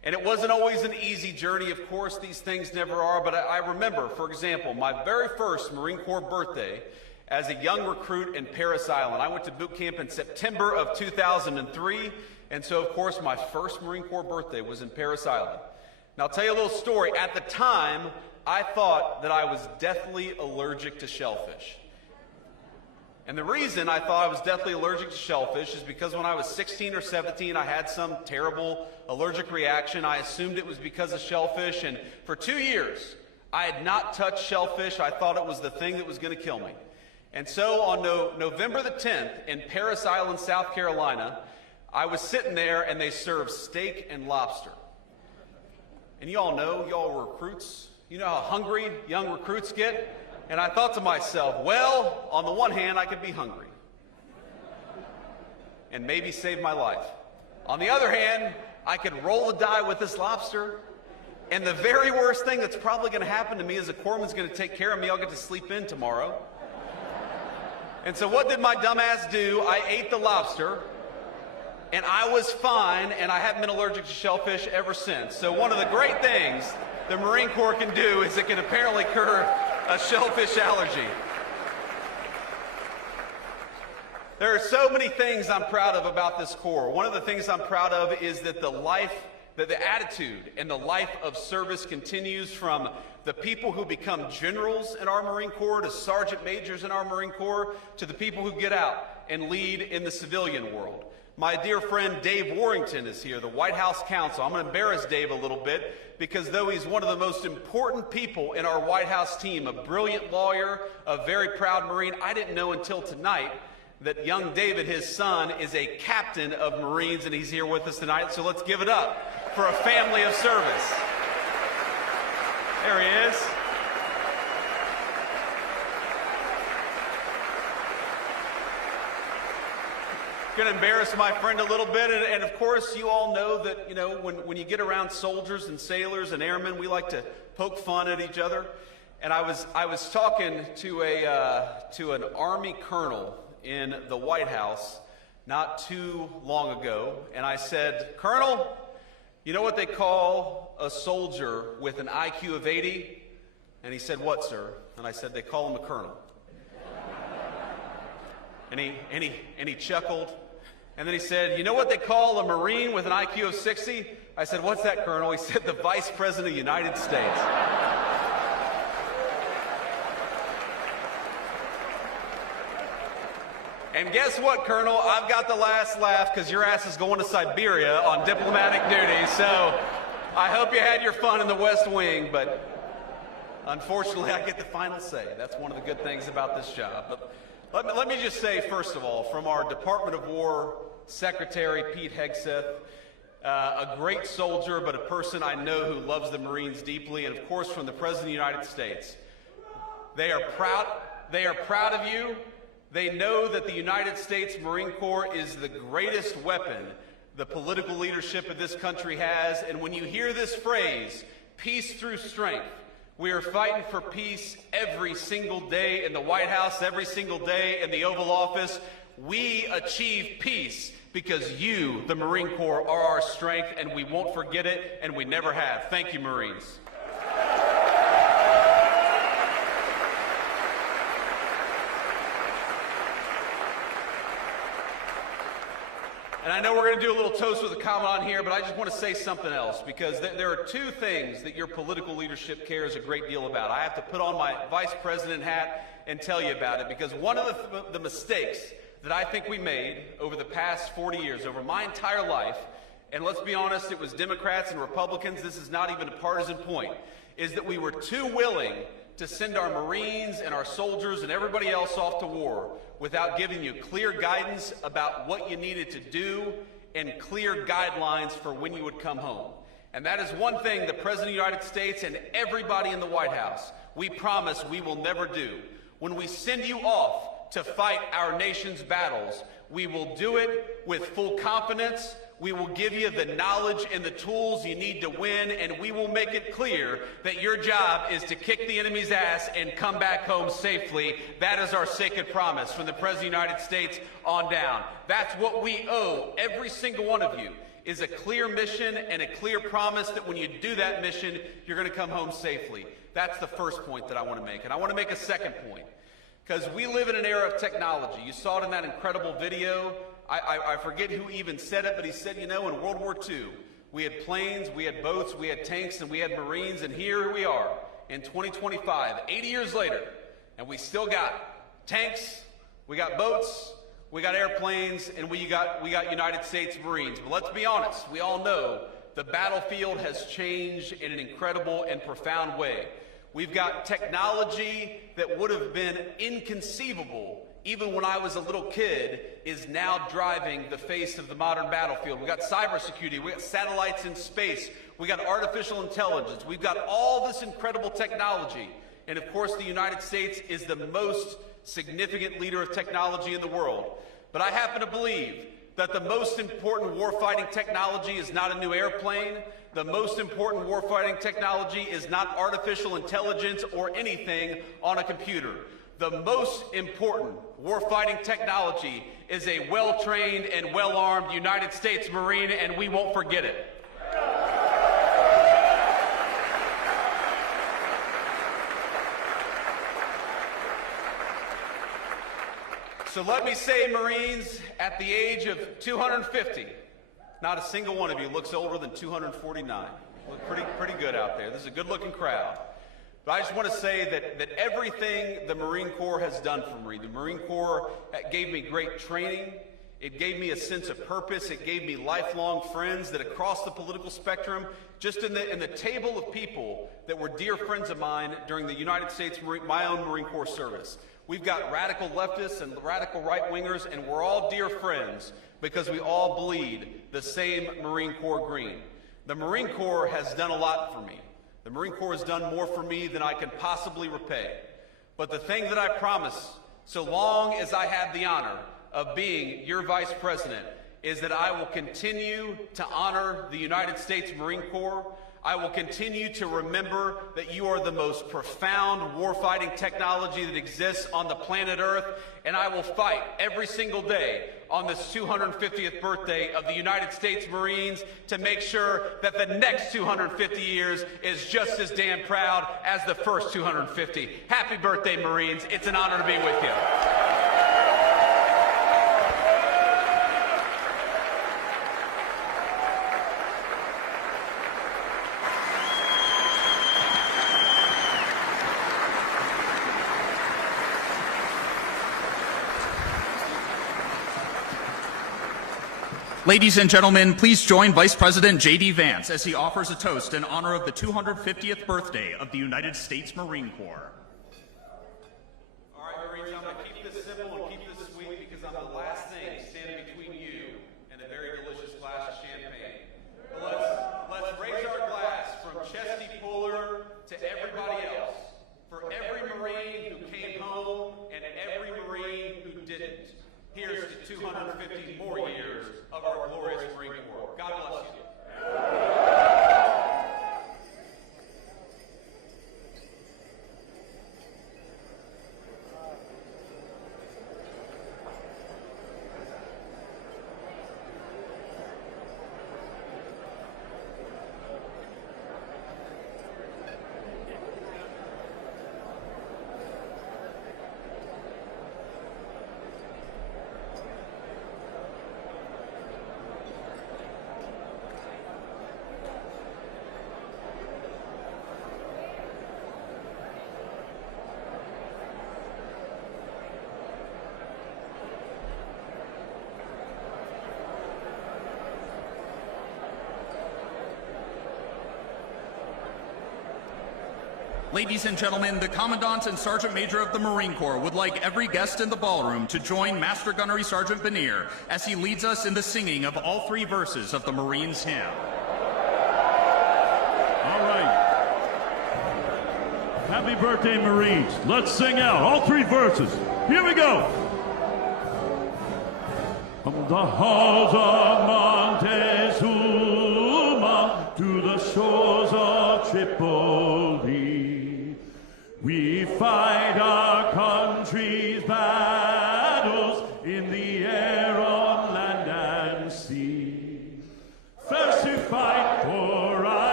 And it wasn't always an easy journey. Of course, these things never are. But I remember, for example, my very first Marine Corps birthday as a young recruit in Parris Island. I went to boot camp in September of 2003. And so, of course, my first Marine Corps birthday was in Parris Island. Now, I'll tell you a little story. At the time, I thought that I was deathly allergic to shellfish. And the reason I thought I was deathly allergic to shellfish is because when I was 16 or 17, I had some terrible allergic reaction. I assumed it was because of shellfish, and for 2 years, I had not touched shellfish. I thought it was the thing that was going to kill me. And so on November the 10th in Parris Island, South Carolina, I was sitting there and they served steak and lobster. And you all know, y'all were recruits. You know how hungry young recruits get? And I thought to myself, well, on the one hand, I could be hungry and maybe save my life. On the other hand, I could roll the die with this lobster, and the very worst thing that's probably going to happen to me is the corpsman's going to take care of me. I'll get to sleep in tomorrow. And so what did my dumbass do? I ate the lobster, and I was fine, and I haven't been allergic to shellfish ever since. So one of the great things the Marine Corps can do is it can apparently cure a shellfish allergy. There are so many things I'm proud of about this Corps. One of the things I'm proud of is that the attitude and the life of service continues from the people who become generals in our Marine Corps to sergeant majors in our Marine Corps to the people who get out and lead in the civilian world. My dear friend Dave Warrington is here, the White House counsel. I'm going to embarrass Dave a little bit because though he's one of the most important people in our White House team, a brilliant lawyer, a very proud Marine, I didn't know until tonight that young David, his son, is a captain of Marines, and he's here with us tonight. So let's give it up for a family of service. There he is. Going to embarrass my friend a little bit, and of course you all know that, you know, when you get around soldiers and sailors and airmen, we like to poke fun at each other. And I was talking to an Army colonel in the White House not too long ago, and I said, "Colonel, you know what they call a soldier with an IQ of 80? And he said, "What, sir?" And I said, "They call him a colonel." And he chuckled. And then he said, "You know what they call a Marine with an IQ of 60? I said, "What's that, Colonel?" He said, "The Vice President of the United States." And guess what, Colonel? I've got the last laugh because your ass is going to Siberia on diplomatic duty. So I hope you had your fun in the West Wing, but unfortunately I get the final say. That's one of the good things about this job. But let me just say, first of all, from our Department of War Secretary, Pete Hegseth, a great soldier, but a person I know who loves the Marines deeply, and of course from the President of the United States. They are proud of you. They know that the United States Marine Corps is the greatest weapon the political leadership of this country has. And when you hear this phrase, peace through strength, we are fighting for peace every single day in the White House, every single day in the Oval Office. We achieve peace because you, the Marine Corps, are our strength, and we won't forget it, and we never have. Thank you, Marines. And I know we're going to do a little toast with a comment on here, but I just want to say something else, because there are two things that your political leadership cares a great deal about. I have to put on my vice president hat and tell you about it, because one of the mistakes that I think we made over the past 40 years, over my entire life, and let's be honest, it was Democrats and Republicans, this is not even a partisan point, is that we were too willing to send our Marines and our soldiers and everybody else off to war without giving you clear guidance about what you needed to do and clear guidelines for when you would come home. And that is one thing the President of the United States and everybody in the White House, we promise we will never do. When we send you off to fight our nation's battles, we will do it with full confidence. We will give you the knowledge and the tools you need to win, and we will make it clear that your job is to kick the enemy's ass and come back home safely. That is our sacred promise from the President of the United States on down. That's what we owe every single one of you. is a clear mission and a clear promise that when you do that mission, you're going to come home safely. That's the first point that I want to make. And I want to make a second point, because we live in an era of technology. You saw it in that incredible video. I forget who even said it, but he said, you know, in World War II, we had planes, we had boats, we had tanks, and we had Marines, and here we are in 2025, 80 years later, and we still got tanks, we got boats, we got airplanes, and we got United States Marines. But let's be honest, we all know the battlefield has changed in an incredible and profound way. We've got technology that would have been inconceivable even when I was a little kid is now driving the face of the modern battlefield. We got cybersecurity, we got satellites in space, we got artificial intelligence, we've got all this incredible technology. And of course, the United States is the most significant leader of technology in the world. But I happen to believe that the most important warfighting technology is not a new airplane. The most important warfighting technology is not artificial intelligence or anything on a computer. The most important warfighting technology is a well-trained and well-armed United States Marine, and we won't forget it. So let me say, Marines, at the age of 250, not a single one of you looks older than 249. Look pretty good out there. This is a good-looking crowd. But I just want to say that everything the Marine Corps has done for me, the Marine Corps gave me great training. It gave me a sense of purpose. It gave me lifelong friends that across the political spectrum, just in the table of people that were dear friends of mine during the United States, my own Marine Corps service. We've got radical leftists and radical right-wingers, and we're all dear friends because we all bleed the same Marine Corps green. The Marine Corps has done a lot for me. The Marine Corps has done more for me than I can possibly repay. But the thing that I promise, so long as I have the honor of being your Vice President, is that I will continue to honor the United States Marine Corps. I will continue to remember that you are the most profound warfighting technology that exists on the planet Earth, and I will fight every single day on this 250th birthday of the United States Marines to make sure that the next 250 years is just as damn proud as the first 250. Happy birthday, Marines. It's an honor to be with you. Ladies and gentlemen, please join Vice President JD Vance as he offers a toast in honor of the 250th birthday of the United States Marine Corps. All right, Marines, I'm going to keep this simple and keep this sweet because I'm the last thing standing between you and a very delicious glass of champagne. But let's raise our glass from Chesty Puller to everybody else, for every Marine who came home and every Marine who didn't. Here's to 250 more years of our glorious Marine Corps. God bless you. Ladies and gentlemen, the Commandant and Sergeant Major of the Marine Corps would like every guest in the ballroom to join Master Gunnery Sergeant Benier as he leads us in the singing of all three verses of the Marines' hymn. All right. Happy birthday, Marines. Let's sing out all three verses. Here we go. From the halls of Montezuma to the shores of Tripoli, we fight our country's battles in the air, on land and sea.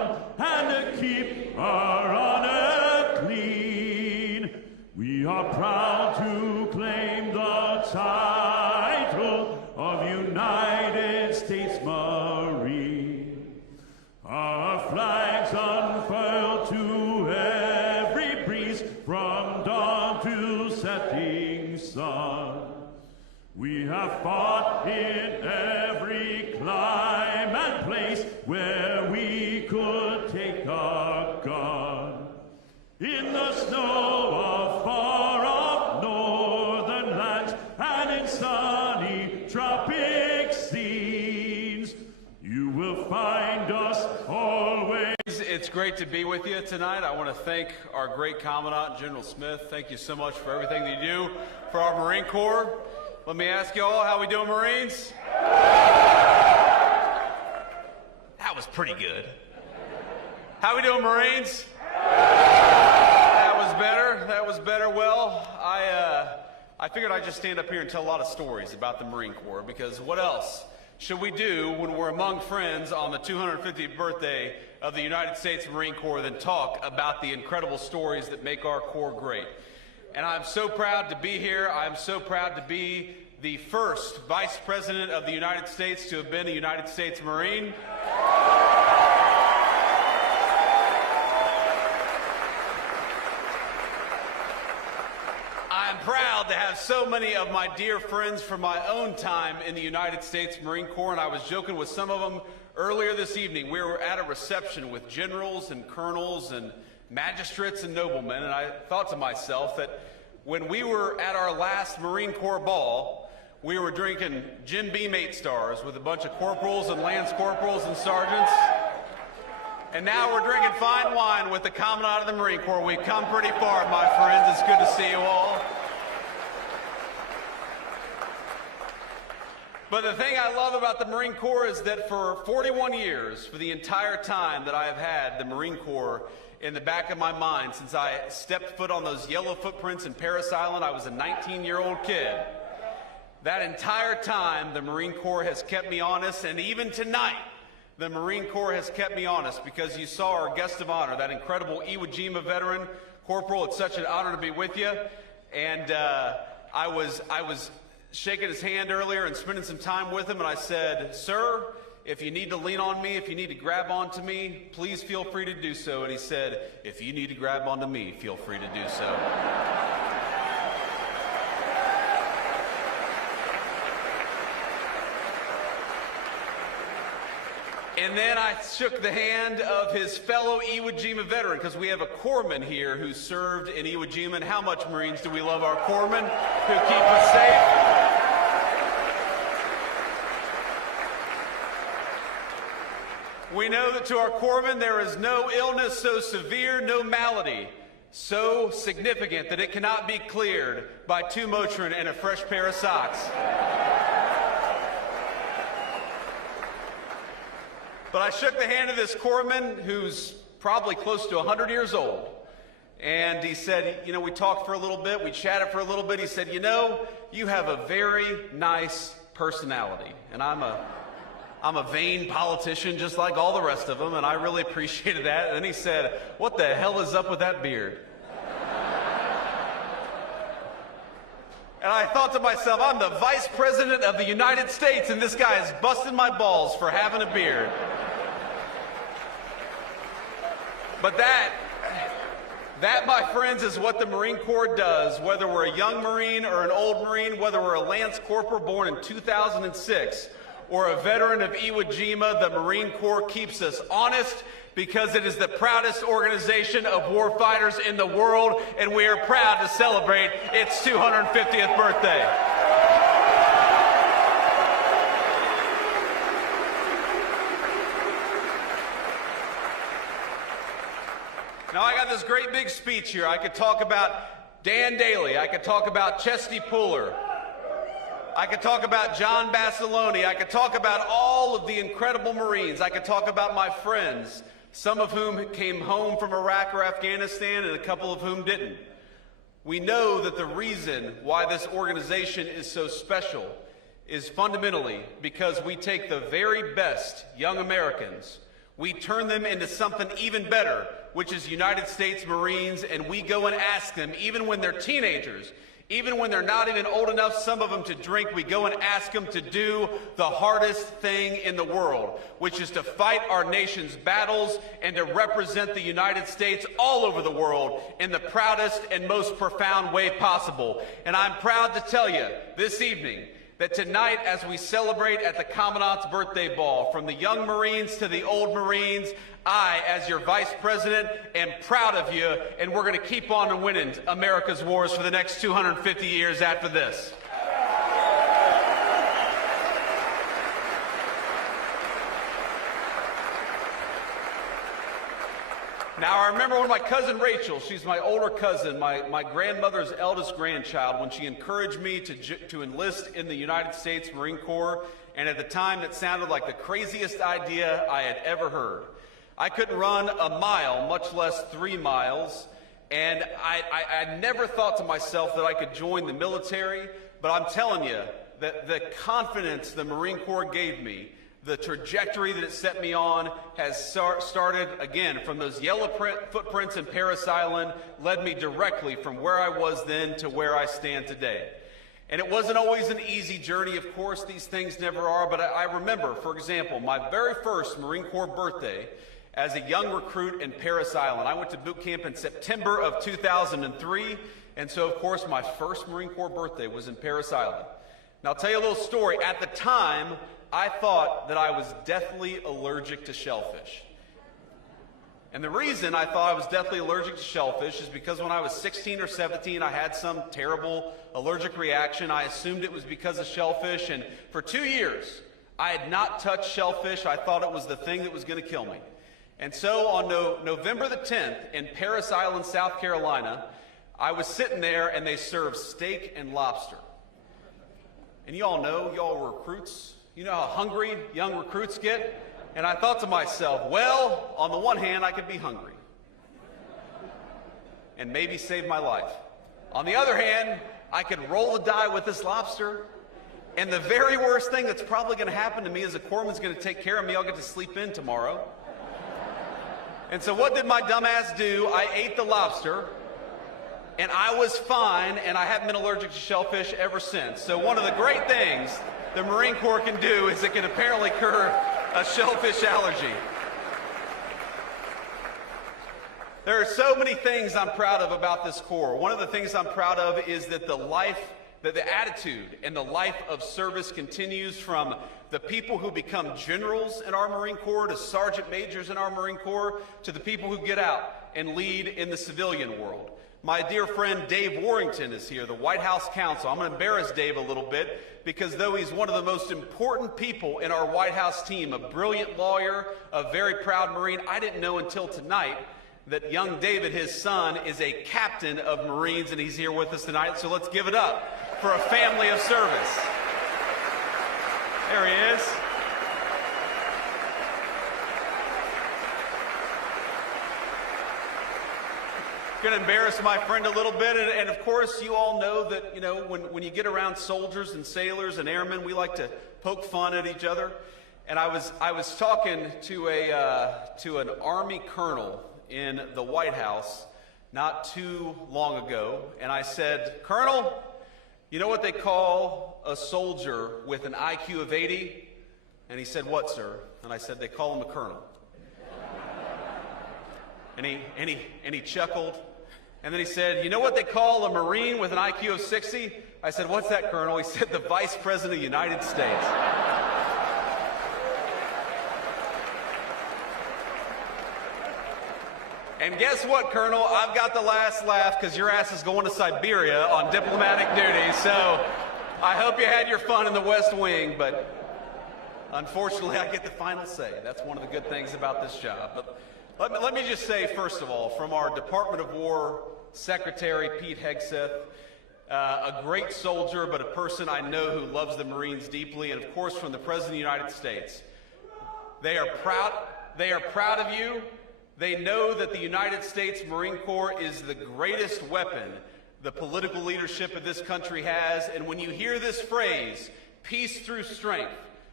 freedom and to keep our honor clean. We are proud to claim the title of United States Marine. Our flags unfurled to every breeze from dawn to setting sun. We have fought in every clime and place where we could take our gun. In the snow of far-off northern lands and in sunny tropic scenes, you will find us always. It's great to be with you tonight. I want to thank our great Commandant, General Smith. Thank you so much for everything that you do for our Marine Corps. Let me ask you all, how we doing, Marines? That was pretty good. How we doing, Marines? That was better. That was better. Well, I figured I'd just stand up here and tell a lot of stories about the Marine Corps, because what else should we do when we're among friends on the 250th birthday of the United States Marine Corps than talk about the incredible stories that make our Corps great? And I'm so proud to be here. I'm so proud to be the first Vice President of the United States to have been a United States Marine. I'm proud to have so many of my dear friends from my own time in the United States Marine Corps, and I was joking with some of them earlier this evening. We were at a reception with generals and colonels and magistrates and noblemen, and I thought to myself that when we were at our last Marine Corps ball, we were drinking Jim Beam 8 stars with a bunch of corporals and lance corporals and sergeants. And now we're drinking fine wine with the Commandant of the Marine Corps. We've come pretty far, my friends. It's good to see you all. But the thing I love about the Marine Corps is that for 41 years, for the entire time that I have had the Marine Corps in the back of my mind, since I stepped foot on those yellow footprints in Parris Island, I was a 19-year-old kid. That entire time, the Marine Corps has kept me honest, and even tonight, the Marine Corps has kept me honest, because you saw our guest of honor, that incredible Iwo Jima veteran, Corporal. It's such an honor to be with you. And I was shaking his hand earlier and spending some time with him, and I said, "Sir, if you need to lean on me, if you need to grab onto me, please feel free to do so." And he said, "If you need to grab onto me, feel free to do so." And then I shook the hand of his fellow Iwo Jima veteran, because we have a corpsman here who served in Iwo Jima. And how much, Marines, do we love our corpsmen who keep us safe? We know that to our corpsmen there is no illness so severe, no malady so significant that it cannot be cleared by 2 Motrin and a fresh pair of socks. But I shook the hand of this corpsman who's probably close to 100 years old. And he said, you know, we talked for a little bit, we chatted for a little bit. He said, "You know, you have a very nice personality." And I'm a vain politician just like all the rest of them, and I really appreciated that. And then he said, "What the hell is up with that beard?" And I thought to myself, I'm the Vice President of the United States, and this guy is busting my balls for having a beard. But that, my friends, is what the Marine Corps does, whether we're a young Marine or an old Marine, whether we're a Lance Corporal born in 2006 or a veteran of Iwo Jima. The Marine Corps keeps us honest, because it is the proudest organization of warfighters in the world, and we are proud to celebrate its 250th birthday. Now, I got this great big speech here. I could talk about Dan Daly. I could talk about Chesty Puller. I could talk about John Basilone. I could talk about all of the incredible Marines. I could talk about my friends, some of whom came home from Iraq or Afghanistan, and a couple of whom didn't. We know that the reason why this organization is so special is fundamentally because we take the very best young Americans, We turn them into something even better, which is United States Marines, and we go and ask them, even when they're teenagers, even when they're not even old enough, some of them, to drink, we go and ask them to do the hardest thing in the world, which is to fight our nation's battles and to represent the United States all over the world in the proudest and most profound way possible. And I'm proud to tell you this evening that tonight, as we celebrate at the Commandant's birthday ball, from the young Marines to the old Marines, I, as your Vice President, am proud of you, and we're going to keep on winning America's wars for the next 250 years after this. Now, I remember when my cousin Rachel, she's my older cousin, my grandmother's eldest grandchild, when she encouraged me to enlist in the United States Marine Corps, and at the time it sounded like the craziest idea I had ever heard. I couldn't run a mile, much less 3 miles, and I never thought to myself that I could join the military, but I'm telling you that the confidence the Marine Corps gave me, the trajectory that it set me on, has started, again, from those yellow footprints in Parris Island, led me directly from where I was then to where I stand today. And it wasn't always an easy journey, of course, these things never are, but I remember, for example, my very first Marine Corps birthday as a young recruit in Parris Island. I went to boot camp in September of 2003, and so, of course, my first Marine Corps birthday was in Parris Island. Now, I'll tell you a little story. At the time, I thought that I was deathly allergic to shellfish. And the reason I thought I was deathly allergic to shellfish is because when I was 16 or 17, I had some terrible allergic reaction. I assumed it was because of shellfish, and for 2 years, I had not touched shellfish. I thought it was the thing that was going to kill me. And so on November the 10th in Parris Island, South Carolina, I was sitting there and they served steak and lobster. And you all know, y'all were recruits. You know how hungry young recruits get? And I thought to myself, well, on the one hand, I could be hungry and maybe save my life. On the other hand, I could roll the die with this lobster, and the very worst thing that's probably going to happen to me is a corpsman's going to take care of me. I'll get to sleep in tomorrow. And so what did my dumb ass do? I ate the lobster, and I was fine, and I haven't been allergic to shellfish ever since. So one of the great things the Marine Corps can do is it can apparently cure a shellfish allergy. There are so many things I'm proud of about this Corps. One of the things I'm proud of is that the attitude and the life of service continues from the people who become generals in our Marine Corps to sergeant majors in our Marine Corps to the people who get out and lead in the civilian world. My dear friend Dave Warrington is here, the White House counsel. I'm going to embarrass Dave a little bit because though he's one of the most important people in our White House team, a brilliant lawyer, a very proud Marine, I didn't know until tonight that young David, his son, is a captain of Marines, and he's here with us tonight. So let's give it up for a family of service. There he is. Going to embarrass my friend a little bit, and of course you all know that, you know, when you get around soldiers and sailors and airmen, we like to poke fun at each other. And I was talking to an Army colonel in the White House not too long ago, and I said, "Colonel, you know what they call a soldier with an IQ of 80? And he said, "What, sir?" And I said, "They call him a colonel." And he chuckled. And then he said, "You know what they call a Marine with an IQ of 60? I said, "What's that, Colonel?" He said, "The Vice President of the United States." And guess what, Colonel? I've got the last laugh because your ass is going to Siberia on diplomatic duty. So I hope you had your fun in the West Wing, but unfortunately I get the final say. That's one of the good things about this job. But let me just say, first of all, from our Department of War Secretary, Pete Hegseth, a great soldier, but a person I know who loves the Marines deeply, and of course from the President of the United States. They are proud of you. They know that the United States Marine Corps is the greatest weapon the political leadership of this country has, and when you hear this phrase, peace through strength,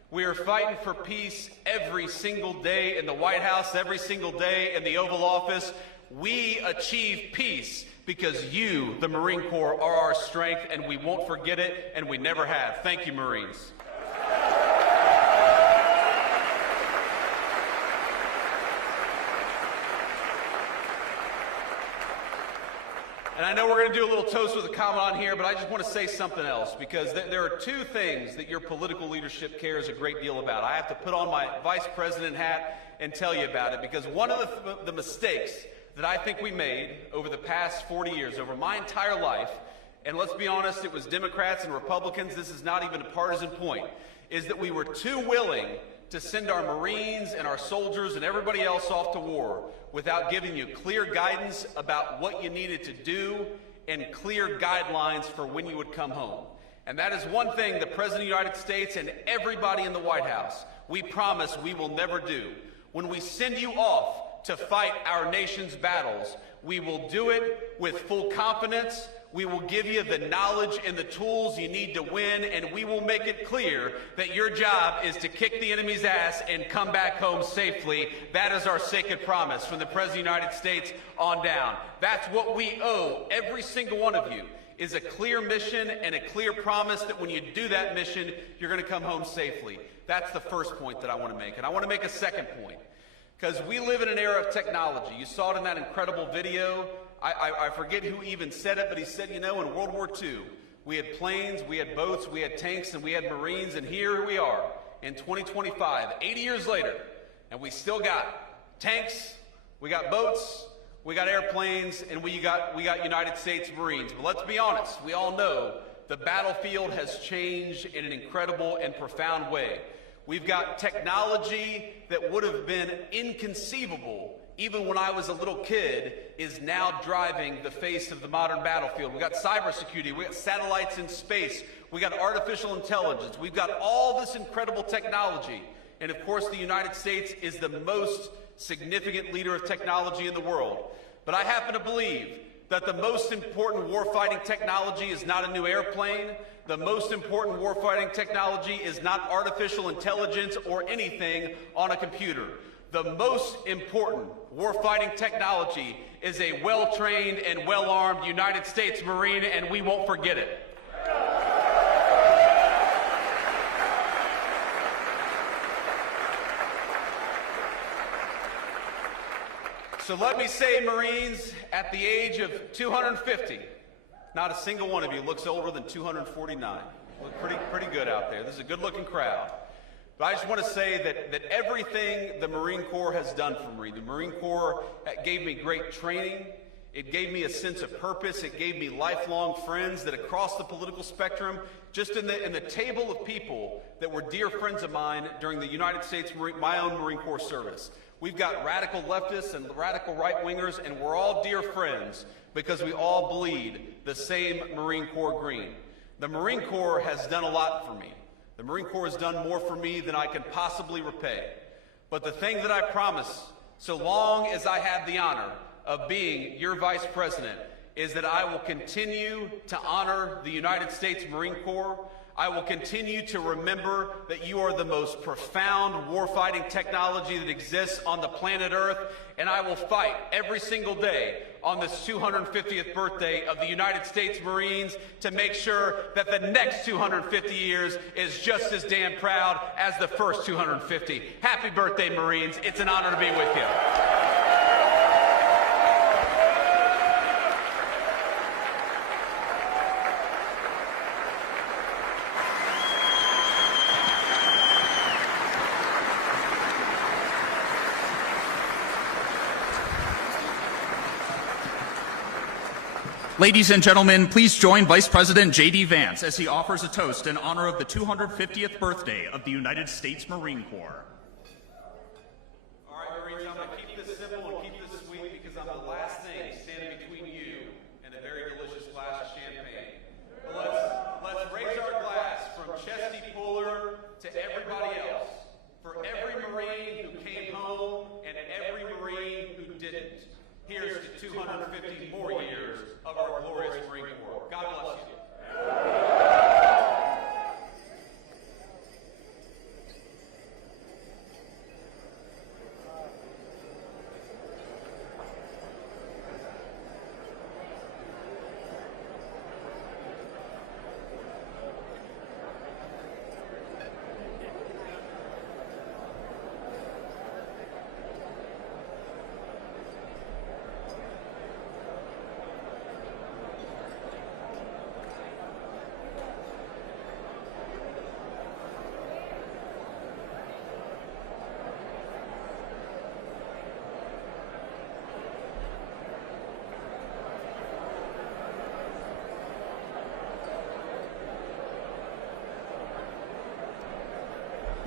We are fighting for peace every single day in the White House, every single day in the Oval Office. We achieve peace because you, the Marine Corps, are our strength, and we won't forget it, and we never have. Thank you, Marines. And I know we're going to do a little toast with a comment on here, but I just want to say something else, because there are two things that your political leadership cares a great deal about. I have to put on my vice president hat and tell you about it, because one of the mistakes that I think we made over the past 40 years, over my entire life, and let's be honest, it was Democrats and Republicans, this is not even a partisan point, is that we were too willing to send our Marines and our soldiers and everybody else off to war without giving you clear guidance about what you needed to do and clear guidelines for when you would come home. And that is one thing the President of the United States and everybody in the White House, we promise we will never do. When we send you off to fight our nation's battles, we will do it with full confidence. We will give you the knowledge and the tools you need to win, and we will make it clear that your job is to kick the enemy's ass and come back home safely. That is our sacred promise from the President of the United States on down. That's what we owe every single one of you, is a clear mission and a clear promise that when you do that mission, you're going to come home safely. That's the first point that I want to make. And I want to make a second point, because we live in an era of technology. You saw it in that incredible video. I forget who even said it, but he said, you know, in World War II, we had planes, we had boats, we had tanks, and we had Marines, and here we are in 2025, 80 years later, and we still got tanks, we got boats, we got airplanes, and we got United States Marines. But let's be honest, we all know the battlefield has changed in an incredible and profound way. We've got technology that would have been inconceivable even when I was a little kid, is now driving the face of the modern battlefield. We got cybersecurity, we got satellites in space, we got artificial intelligence, we've got all this incredible technology. And of course, the United States is the most significant leader of technology in the world. But I happen to believe that the most important warfighting technology is not a new airplane. The most important warfighting technology is not artificial intelligence or anything on a computer. The most important warfighting technology is a well-trained and well-armed United States Marine, and we won't forget it. So let me say, Marines, at the age of 250, not a single one of you looks older than 249. Look pretty good out there. This is a good-looking crowd. But I just want to say that everything the Marine Corps has done for me, the Marine Corps gave me great training, it gave me a sense of purpose, it gave me lifelong friends that across the political spectrum, just in the table of people that were dear friends of mine during the United States, my own Marine Corps service. We've got radical leftists and radical right-wingers, and we're all dear friends because we all bleed the same Marine Corps green. The Marine Corps has done a lot for me. The Marine Corps has done more for me than I can possibly repay. But the thing that I promise, so long as I have the honor of being your Vice President, is that I will continue to honor the United States Marine Corps. I will continue to remember that you are the most profound warfighting technology that exists on the planet Earth, and I will fight every single day on this 250th birthday of the United States Marines to make sure that the next 250 years is just as damn proud as the first 250. Happy birthday, Marines. It's an honor to be with you. Ladies and gentlemen, please join Vice President JD Vance as he offers a toast in honor of the 250th birthday of the United States Marine Corps. All right, Marines, I'm going to keep this simple and keep this sweet because I'm the last thing standing between you and a very delicious glass of champagne. But let's raise our glass from Chesty Puller to everybody else, for every Marine who came home and every Marine who didn't. Here's to 250 more years of our glorious Marine Corps. God bless you.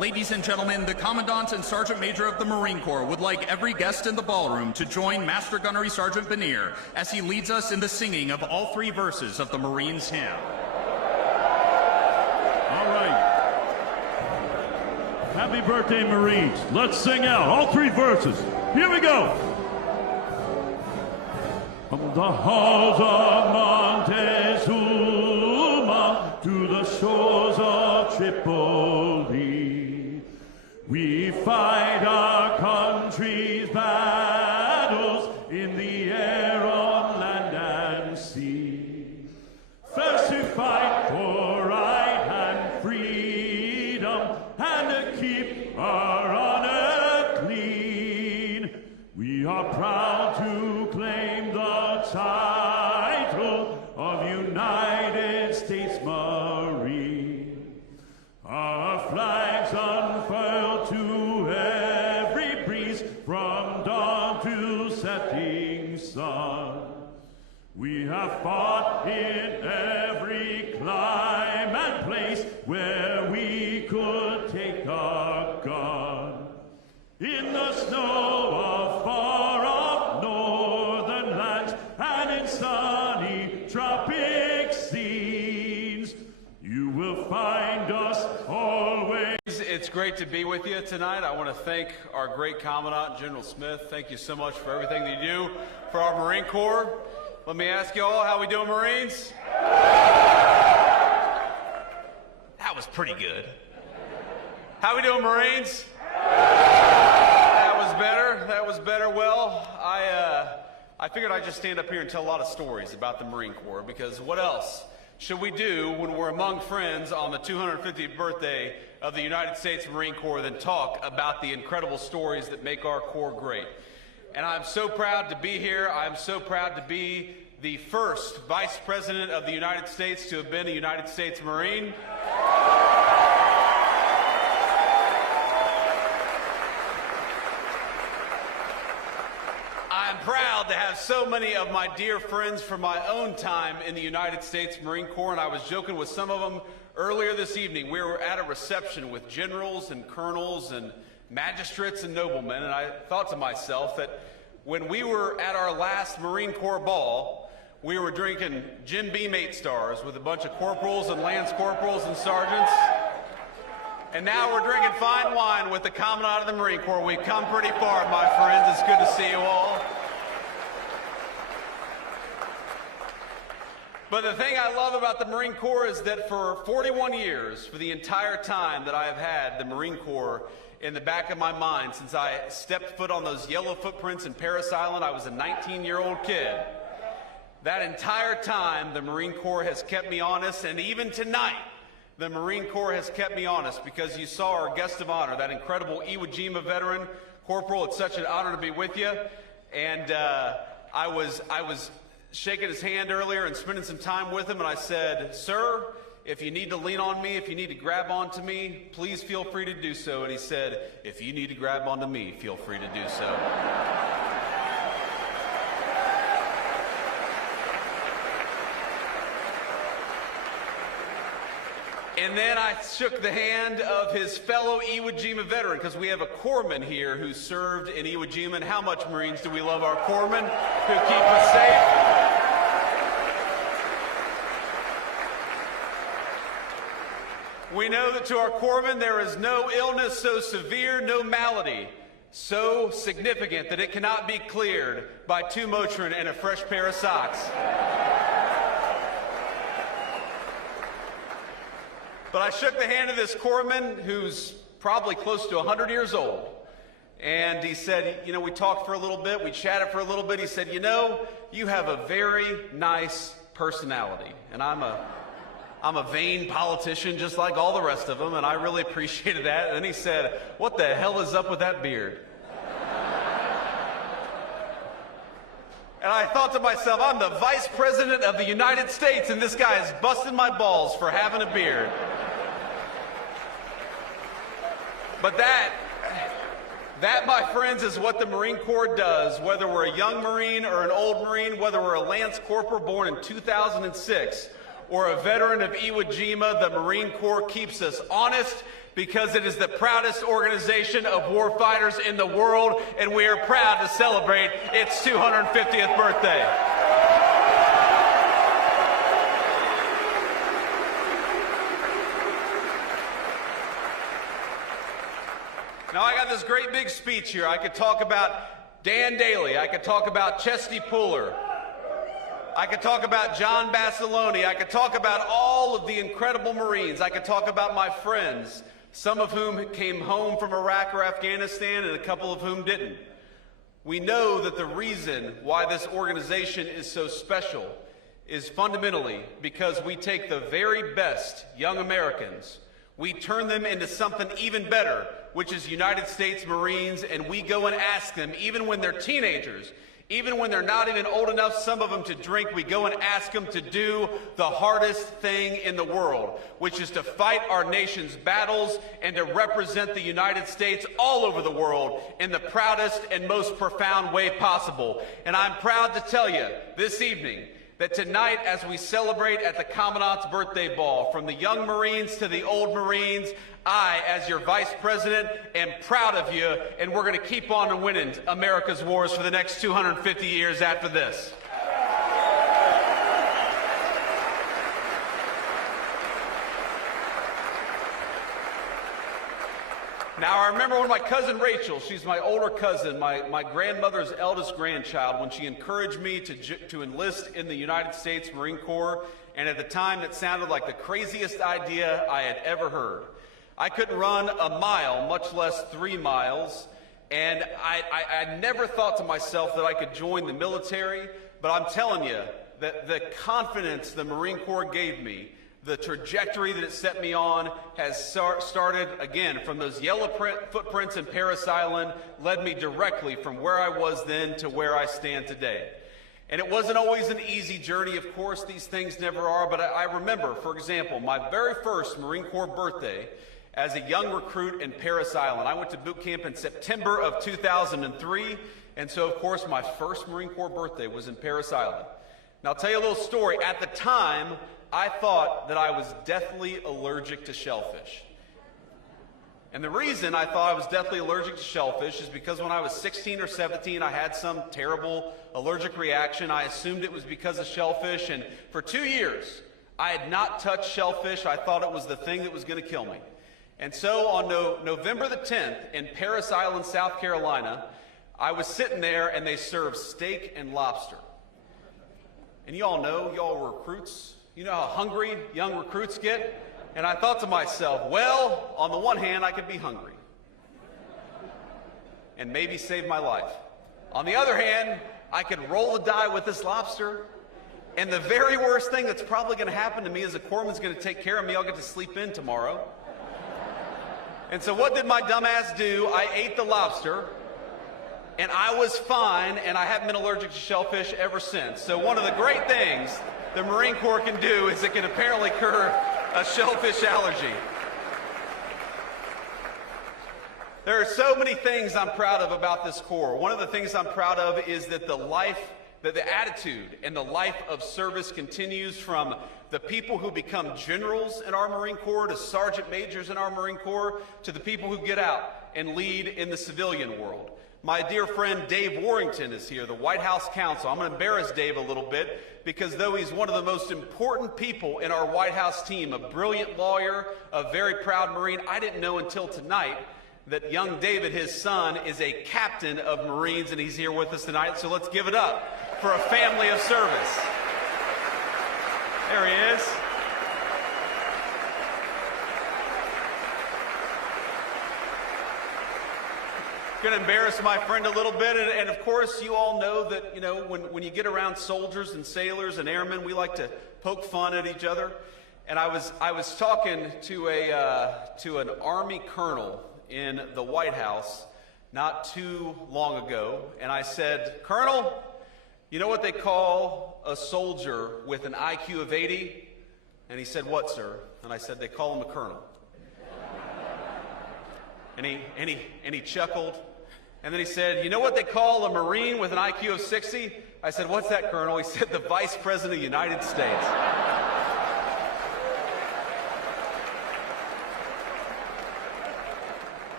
Ladies and gentlemen, the Commandant and Sergeant Major of the Marine Corps would like every guest in the ballroom to join Master Gunnery Sergeant Benier as he leads us in the singing of all three verses of the Marines' hymn. All right. Happy birthday, Marines. Let's sing out all three verses. Here we go. From the halls of Montezuma to the shores of Tripoli, we fight our country's battles in the air, on land and sea. First to fight for right and freedom, and to keep our honor clean. We are proud to claim the title of United States Marine. Our flags unfurled to every breeze, from dawn to setting sun. We have fought in every clime and place where we could take our gun. In the snow of far-off northern lands and in sunny tropic scenes, you will find us always. It's great to be with you tonight. I want to thank our great Commandant, General Smith. Thank you so much for everything that you do for our Marine Corps. Let me ask you all, how we doing, Marines? That was pretty good. How we doing, Marines? That was better. That was better. Well, I figured I'd just stand up here and tell a lot of stories about the Marine Corps, because what else should we do when we're among friends on the 250th birthday of the United States Marine Corps than talk about the incredible stories that make our Corps great? And I'm so proud to be here. I'm so proud to be the first Vice President of the United States to have been a United States Marine. I'm proud to have so many of my dear friends from my own time in the United States Marine Corps, and I was joking with some of them earlier this evening. We were at a reception with generals and colonels and magistrates and noblemen, and I thought to myself that when we were at our last Marine Corps ball, we were drinking Jim Beam 8 stars with a bunch of corporals and lance corporals and sergeants. And now we're drinking fine wine with the Commandant of the Marine Corps. We've come pretty far, my friends. It's good to see you all. But the thing I love about the Marine Corps is that for 41 years, for the entire time that I have had the Marine Corps in the back of my mind, since I stepped foot on those yellow footprints in Parris Island, I was a 19-year-old kid. That entire time, the Marine Corps has kept me honest, and even tonight, the Marine Corps has kept me honest, because you saw our guest of honor, that incredible Iwo Jima veteran. Corporal, it's such an honor to be with you. And I was shaking his hand earlier and spending some time with him, and I said, "Sir, if you need to lean on me, if you need to grab onto me, please feel free to do so." And he said, "If you need to grab onto me, feel free to do so." And then I shook the hand of his fellow Iwo Jima veteran, because we have a corpsman here who served in Iwo Jima. And how much, Marines, do we love our corpsmen who keep us safe? We know that to our corpsmen there is no illness so severe, no malady so significant that it cannot be cleared by 2 Motrin and a fresh pair of socks. But I shook the hand of this corpsman who's probably close to 100 years old. And he said, you know, we talked for a little bit, we chatted for a little bit. He said, "You know, you have a very nice personality." And I'm a vain politician just like all the rest of them, and I really appreciated that. And then he said, "What the hell is up with that beard?" And I thought to myself, I'm the Vice President of the United States, and this guy is busting my balls for having a beard. But that, my friends, is what the Marine Corps does, whether we're a young Marine or an old Marine, whether we're a Lance Corporal born in 2006 or a veteran of Iwo Jima. The Marine Corps keeps us honest, because it is the proudest organization of warfighters in the world, and we are proud to celebrate its 250th birthday. Now, I got this great big speech here. I could talk about Dan Daly. I could talk about Chesty Puller. I could talk about John Basilone. I could talk about all of the incredible Marines. I could talk about my friends, some of whom came home from Iraq or Afghanistan and a couple of whom didn't. We know that the reason why this organization is so special is fundamentally because we take the very best young Americans, we turn them into something even better, which is United States Marines, and we go and ask them, even when they're teenagers, even when they're not even old enough, some of them, to drink, we go and ask them to do the hardest thing in the world, which is to fight our nation's battles and to represent the United States all over the world in the proudest and most profound way possible. And I'm proud to tell you this evening that tonight, as we celebrate at the Commandant's Birthday Ball, from the young Marines to the old Marines, I, as your Vice President, am proud of you, and we're going to keep on winning America's wars for the next 250 years after this. Now, I remember when my cousin Rachel, she's my older cousin, my grandmother's eldest grandchild, when she encouraged me to enlist in the United States Marine Corps, and at the time it sounded like the craziest idea I had ever heard. I couldn't run a mile, much less 3 miles, and I never thought to myself that I could join the military, but I'm telling you that the confidence the Marine Corps gave me, the trajectory that it set me on, has started, again, from those yellow footprints in Parris Island, led me directly from where I was then to where I stand today. And it wasn't always an easy journey, of course, these things never are, but I remember, for example, my very first Marine Corps birthday as a young recruit in Parris Island. I went to boot camp in September of 2003, and so, of course, my first Marine Corps birthday was in Parris Island. Now, I'll tell you a little story. At the time, I thought that I was deathly allergic to shellfish. And the reason I thought I was deathly allergic to shellfish is because when I was 16 or 17, I had some terrible allergic reaction. I assumed it was because of shellfish, and for 2 years, I had not touched shellfish. I thought it was the thing that was going to kill me. And so on November the 10th in Parris Island, South Carolina, I was sitting there and they served steak and lobster. And you all know, y'all were recruits. You know how hungry young recruits get? And I thought to myself, well, on the one hand, I could be hungry and maybe save my life. On the other hand, I could roll the die with this lobster, and the very worst thing that's probably going to happen to me is the corpsman's going to take care of me. I'll get to sleep in tomorrow. And so what did my dumb ass do? I ate the lobster, and I was fine, and I haven't been allergic to shellfish ever since. So one of the great things the Marine Corps can do is it can apparently cure a shellfish allergy. There are so many things I'm proud of about this Corps. One of the things I'm proud of is that the attitude and the life of service continues from the people who become generals in our Marine Corps to sergeant majors in our Marine Corps to the people who get out and lead in the civilian world. My dear friend Dave Warrington is here, the White House counsel. I'm going to embarrass Dave a little bit because though he's one of the most important people in our White House team, a brilliant lawyer, a very proud Marine, I didn't know until tonight that young David, his son, is a captain of Marines, and he's here with us tonight. So let's give it up for a family of service. There he is. Going to embarrass my friend a little bit, and of course you all know that, you know, when you get around soldiers and sailors and airmen, we like to poke fun at each other. And I was talking to an Army colonel in the White House not too long ago, and I said, "Colonel, you know what they call a soldier with an IQ of 80? And he said, "What, sir?" And I said, "They call him a colonel." And he chuckled. And then he said, "You know what they call a Marine with an IQ of 60? I said, "What's that, Colonel?" He said, "The Vice President of the United States."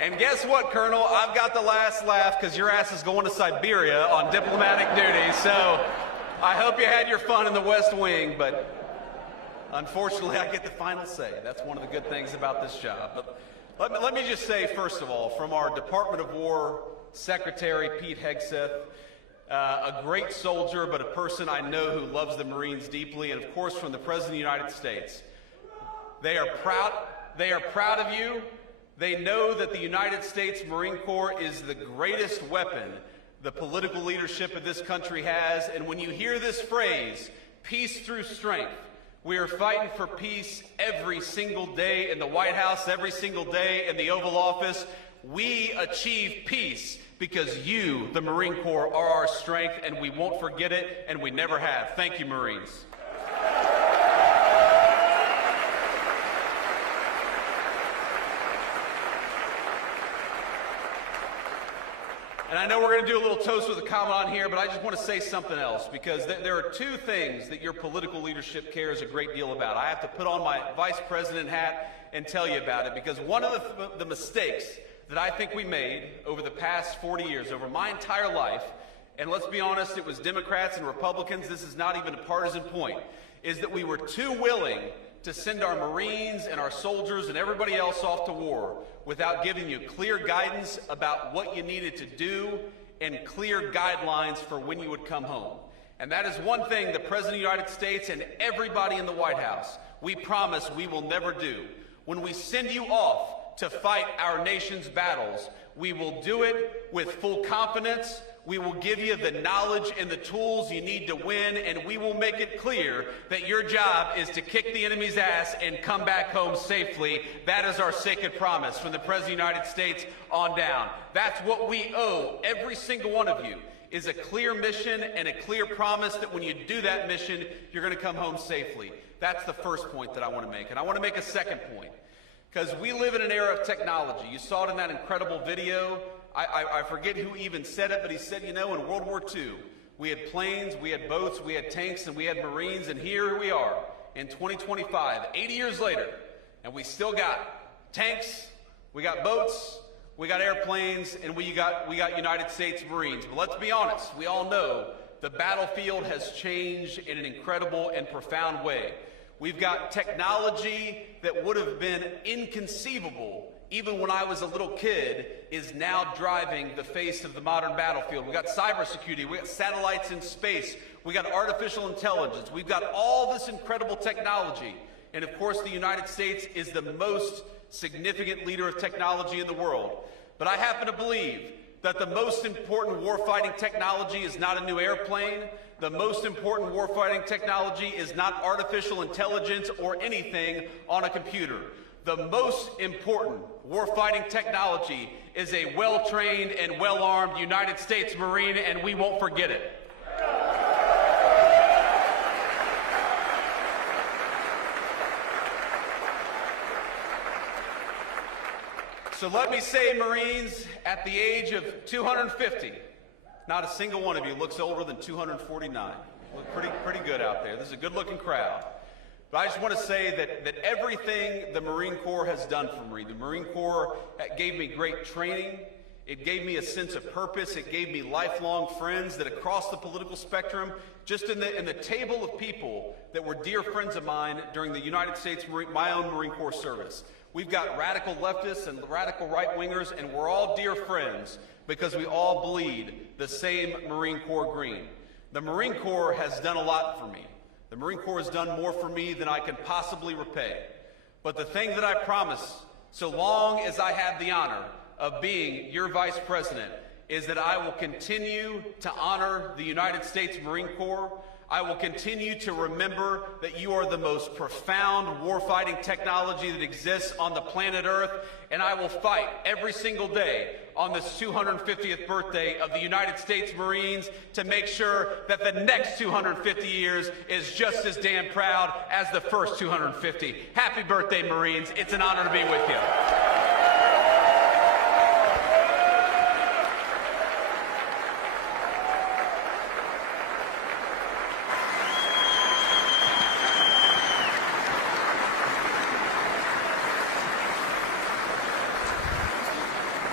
And guess what, Colonel? I've got the last laugh because your ass is going to Siberia on diplomatic duty. So I hope you had your fun in the West Wing, but unfortunately I get the final say. That's one of the good things about this job. But let me just say, first of all, from our Department of War Secretary, Pete Hegseth, a great soldier, but a person I know who loves the Marines deeply, and of course from the President of the United States. They are proud of you. They know that the United States Marine Corps is the greatest weapon the political leadership of this country has. And when you hear this phrase, peace through strength, we are fighting for peace every single day in the White House, every single day in the Oval Office. We achieve peace because you, the Marine Corps, are our strength, and we won't forget it, and we never have. Thank you, Marines. And I know we're going to do a little toast with a comment on here, but I just want to say something else, because there are two things that your political leadership cares a great deal about. I have to put on my vice president hat and tell you about it, because one of the mistakes that I think we made over the past 40 years, over my entire life, and let's be honest, it was Democrats and Republicans, this is not even a partisan point, is that we were too willing to send our Marines and our soldiers and everybody else off to war without giving you clear guidance about what you needed to do and clear guidelines for when you would come home. And that is one thing the President of the United States and everybody in the White House, we promise we will never do. When we send you off to fight our nation's battles, we will do it with full confidence. We will give you the knowledge and the tools you need to win, and we will make it clear that your job is to kick the enemy's ass and come back home safely. That is our sacred promise from the President of the United States on down. That's what we owe every single one of you, is a clear mission and a clear promise that when you do that mission, you're going to come home safely. That's the first point that I want to make. And I want to make a second point, because we live in an era of technology. You saw it in that incredible video. I forget who even said it, but he said, you know, in World War II, we had planes, we had boats, we had tanks, and we had Marines, and here we are in 2025, 80 years later, and we still got tanks, we got boats, we got airplanes, and we got United States Marines. But let's be honest, we all know the battlefield has changed in an incredible and profound way. We've got technology that would have been inconceivable even when I was a little kid, is now driving the face of the modern battlefield. We got cybersecurity, we got satellites in space, we got artificial intelligence, we've got all this incredible technology. And of course, the United States is the most significant leader of technology in the world. But I happen to believe that the most important warfighting technology is not a new airplane. The most important warfighting technology is not artificial intelligence or anything on a computer. The most important warfighting technology is a well-trained and well-armed United States Marine, and we won't forget it. So let me say, Marines, at the age of 250, not a single one of you looks older than 249. Look pretty good out there. This is a good-looking crowd. But I just want to say that everything the Marine Corps has done for me, the Marine Corps gave me great training, it gave me a sense of purpose, it gave me lifelong friends that across the political spectrum, just in the table of people that were dear friends of mine during the United States, my own Marine Corps service. We've got radical leftists and radical right-wingers, and we're all dear friends because we all bleed the same Marine Corps green. The Marine Corps has done a lot for me. The Marine Corps has done more for me than I can possibly repay. But the thing that I promise, so long as I have the honor of being your Vice President, is that I will continue to honor the United States Marine Corps. I will continue to remember that you are the most profound warfighting technology that exists on the planet Earth, and I will fight every single day on this 250th birthday of the United States Marines to make sure that the next 250 years is just as damn proud as the first 250. Happy birthday, Marines. It's an honor to be with you.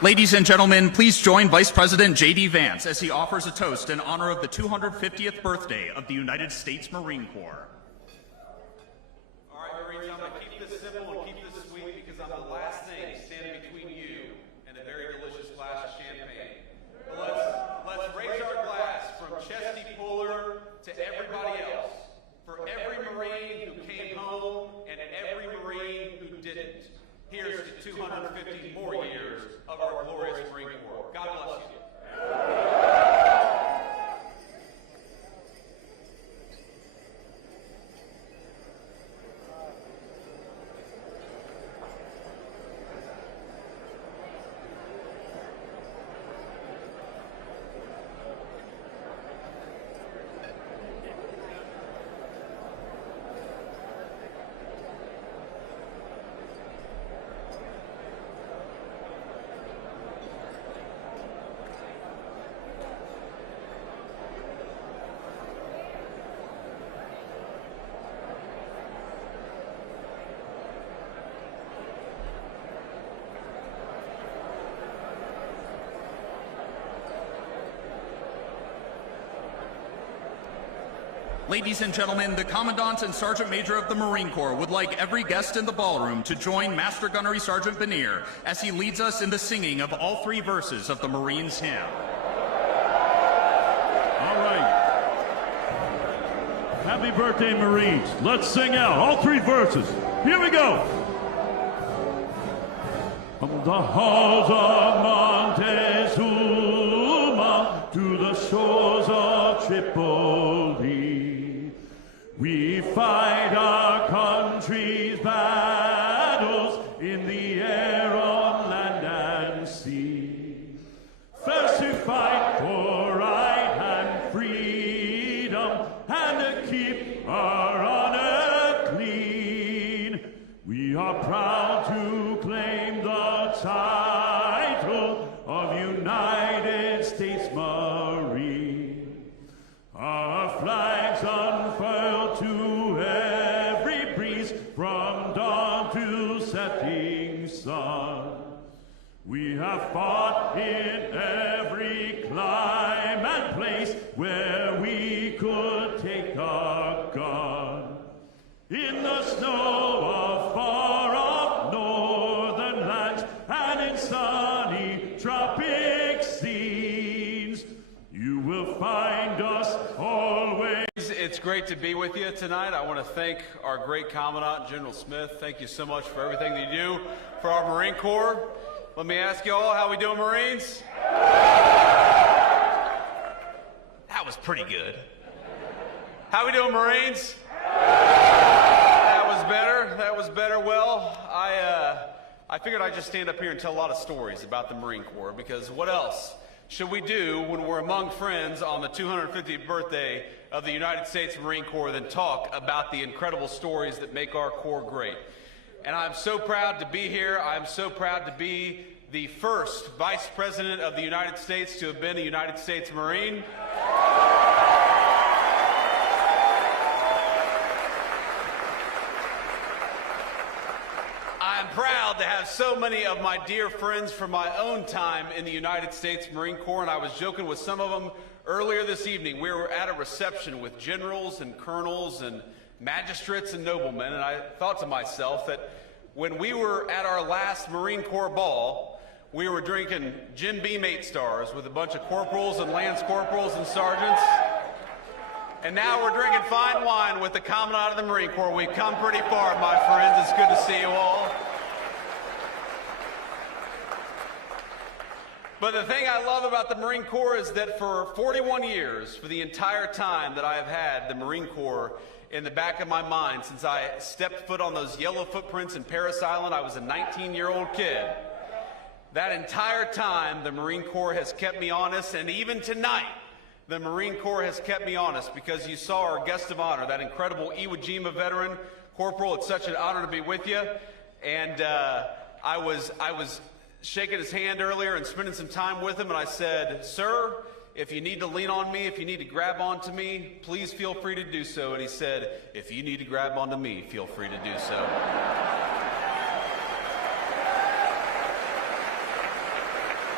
Ladies and gentlemen, please join Vice President JD Vance as he offers a toast in honor of the 250th birthday of the United States Marine Corps. All right, Marines, I'm going to keep this simple and keep this sweet because I'm the last thing standing between you and a very delicious glass of champagne. But let's raise our glass from Chesty Puller to everybody else, for every Marine who came home and every Marine who didn't. Here's to 250 more years of our glorious Marine Corps. God bless you. Ladies and gentlemen, the Commandant and Sergeant Major of the Marine Corps would like every guest in the ballroom to join Master Gunnery Sergeant Benier as he leads us in the singing of all three verses of the Marines' hymn. All right. Happy birthday, Marines. Let's sing out all three verses. Here we go. From the halls of Montezuma to the shores of Tripoli, we fight our country's battles in the air, on land and sea. First to fight for right and freedom, and to keep our honor clean. We are proud to claim the title of United States Marine. Our flags unfurled to every breeze, from dawn to setting sun. We have fought in every clime and place where we could take our gun. In the snow of far-off northern lands and in sunny tropic scenes, you will find us always. It's great to be with you tonight. I want to thank our great Commandant, General Smith. Thank you so much for everything that you do for our Marine Corps. Let me ask you all, how we doing, Marines? That was pretty good. How we doing, Marines? That was better. That was better. Well, I figured I'd just stand up here and tell a lot of stories about the Marine Corps, because what else should we do when we're among friends on the 250th birthday of the United States Marine Corps than talk about the incredible stories that make our Corps great? And I'm so proud to be here. I'm so proud to be the first Vice President of the United States to have been a United States Marine. I'm proud to have so many of my dear friends from my own time in the United States Marine Corps, and I was joking with some of them earlier this evening. We were at a reception with generals and colonels and magistrates and noblemen, and I thought to myself that when we were at our last Marine Corps ball, we were drinking Jim Beam 8 stars with a bunch of corporals and lance corporals and sergeants. And now we're drinking fine wine with the Commandant of the Marine Corps. We've come pretty far, my friends. It's good to see you all. But the thing I love about the Marine Corps is that for 41 years, for the entire time that I have had the Marine Corps in the back of my mind, since I stepped foot on those yellow footprints in Parris Island, I was a 19-year-old kid. That entire time, the Marine Corps has kept me honest, and even tonight, the Marine Corps has kept me honest, because you saw our guest of honor, that incredible Iwo Jima veteran. Corporal, it's such an honor to be with you. And I was shaking his hand earlier and spending some time with him, and I said, "Sir, if you need to lean on me, if you need to grab onto me, please feel free to do so." And he said, "If you need to grab onto me, feel free to do so."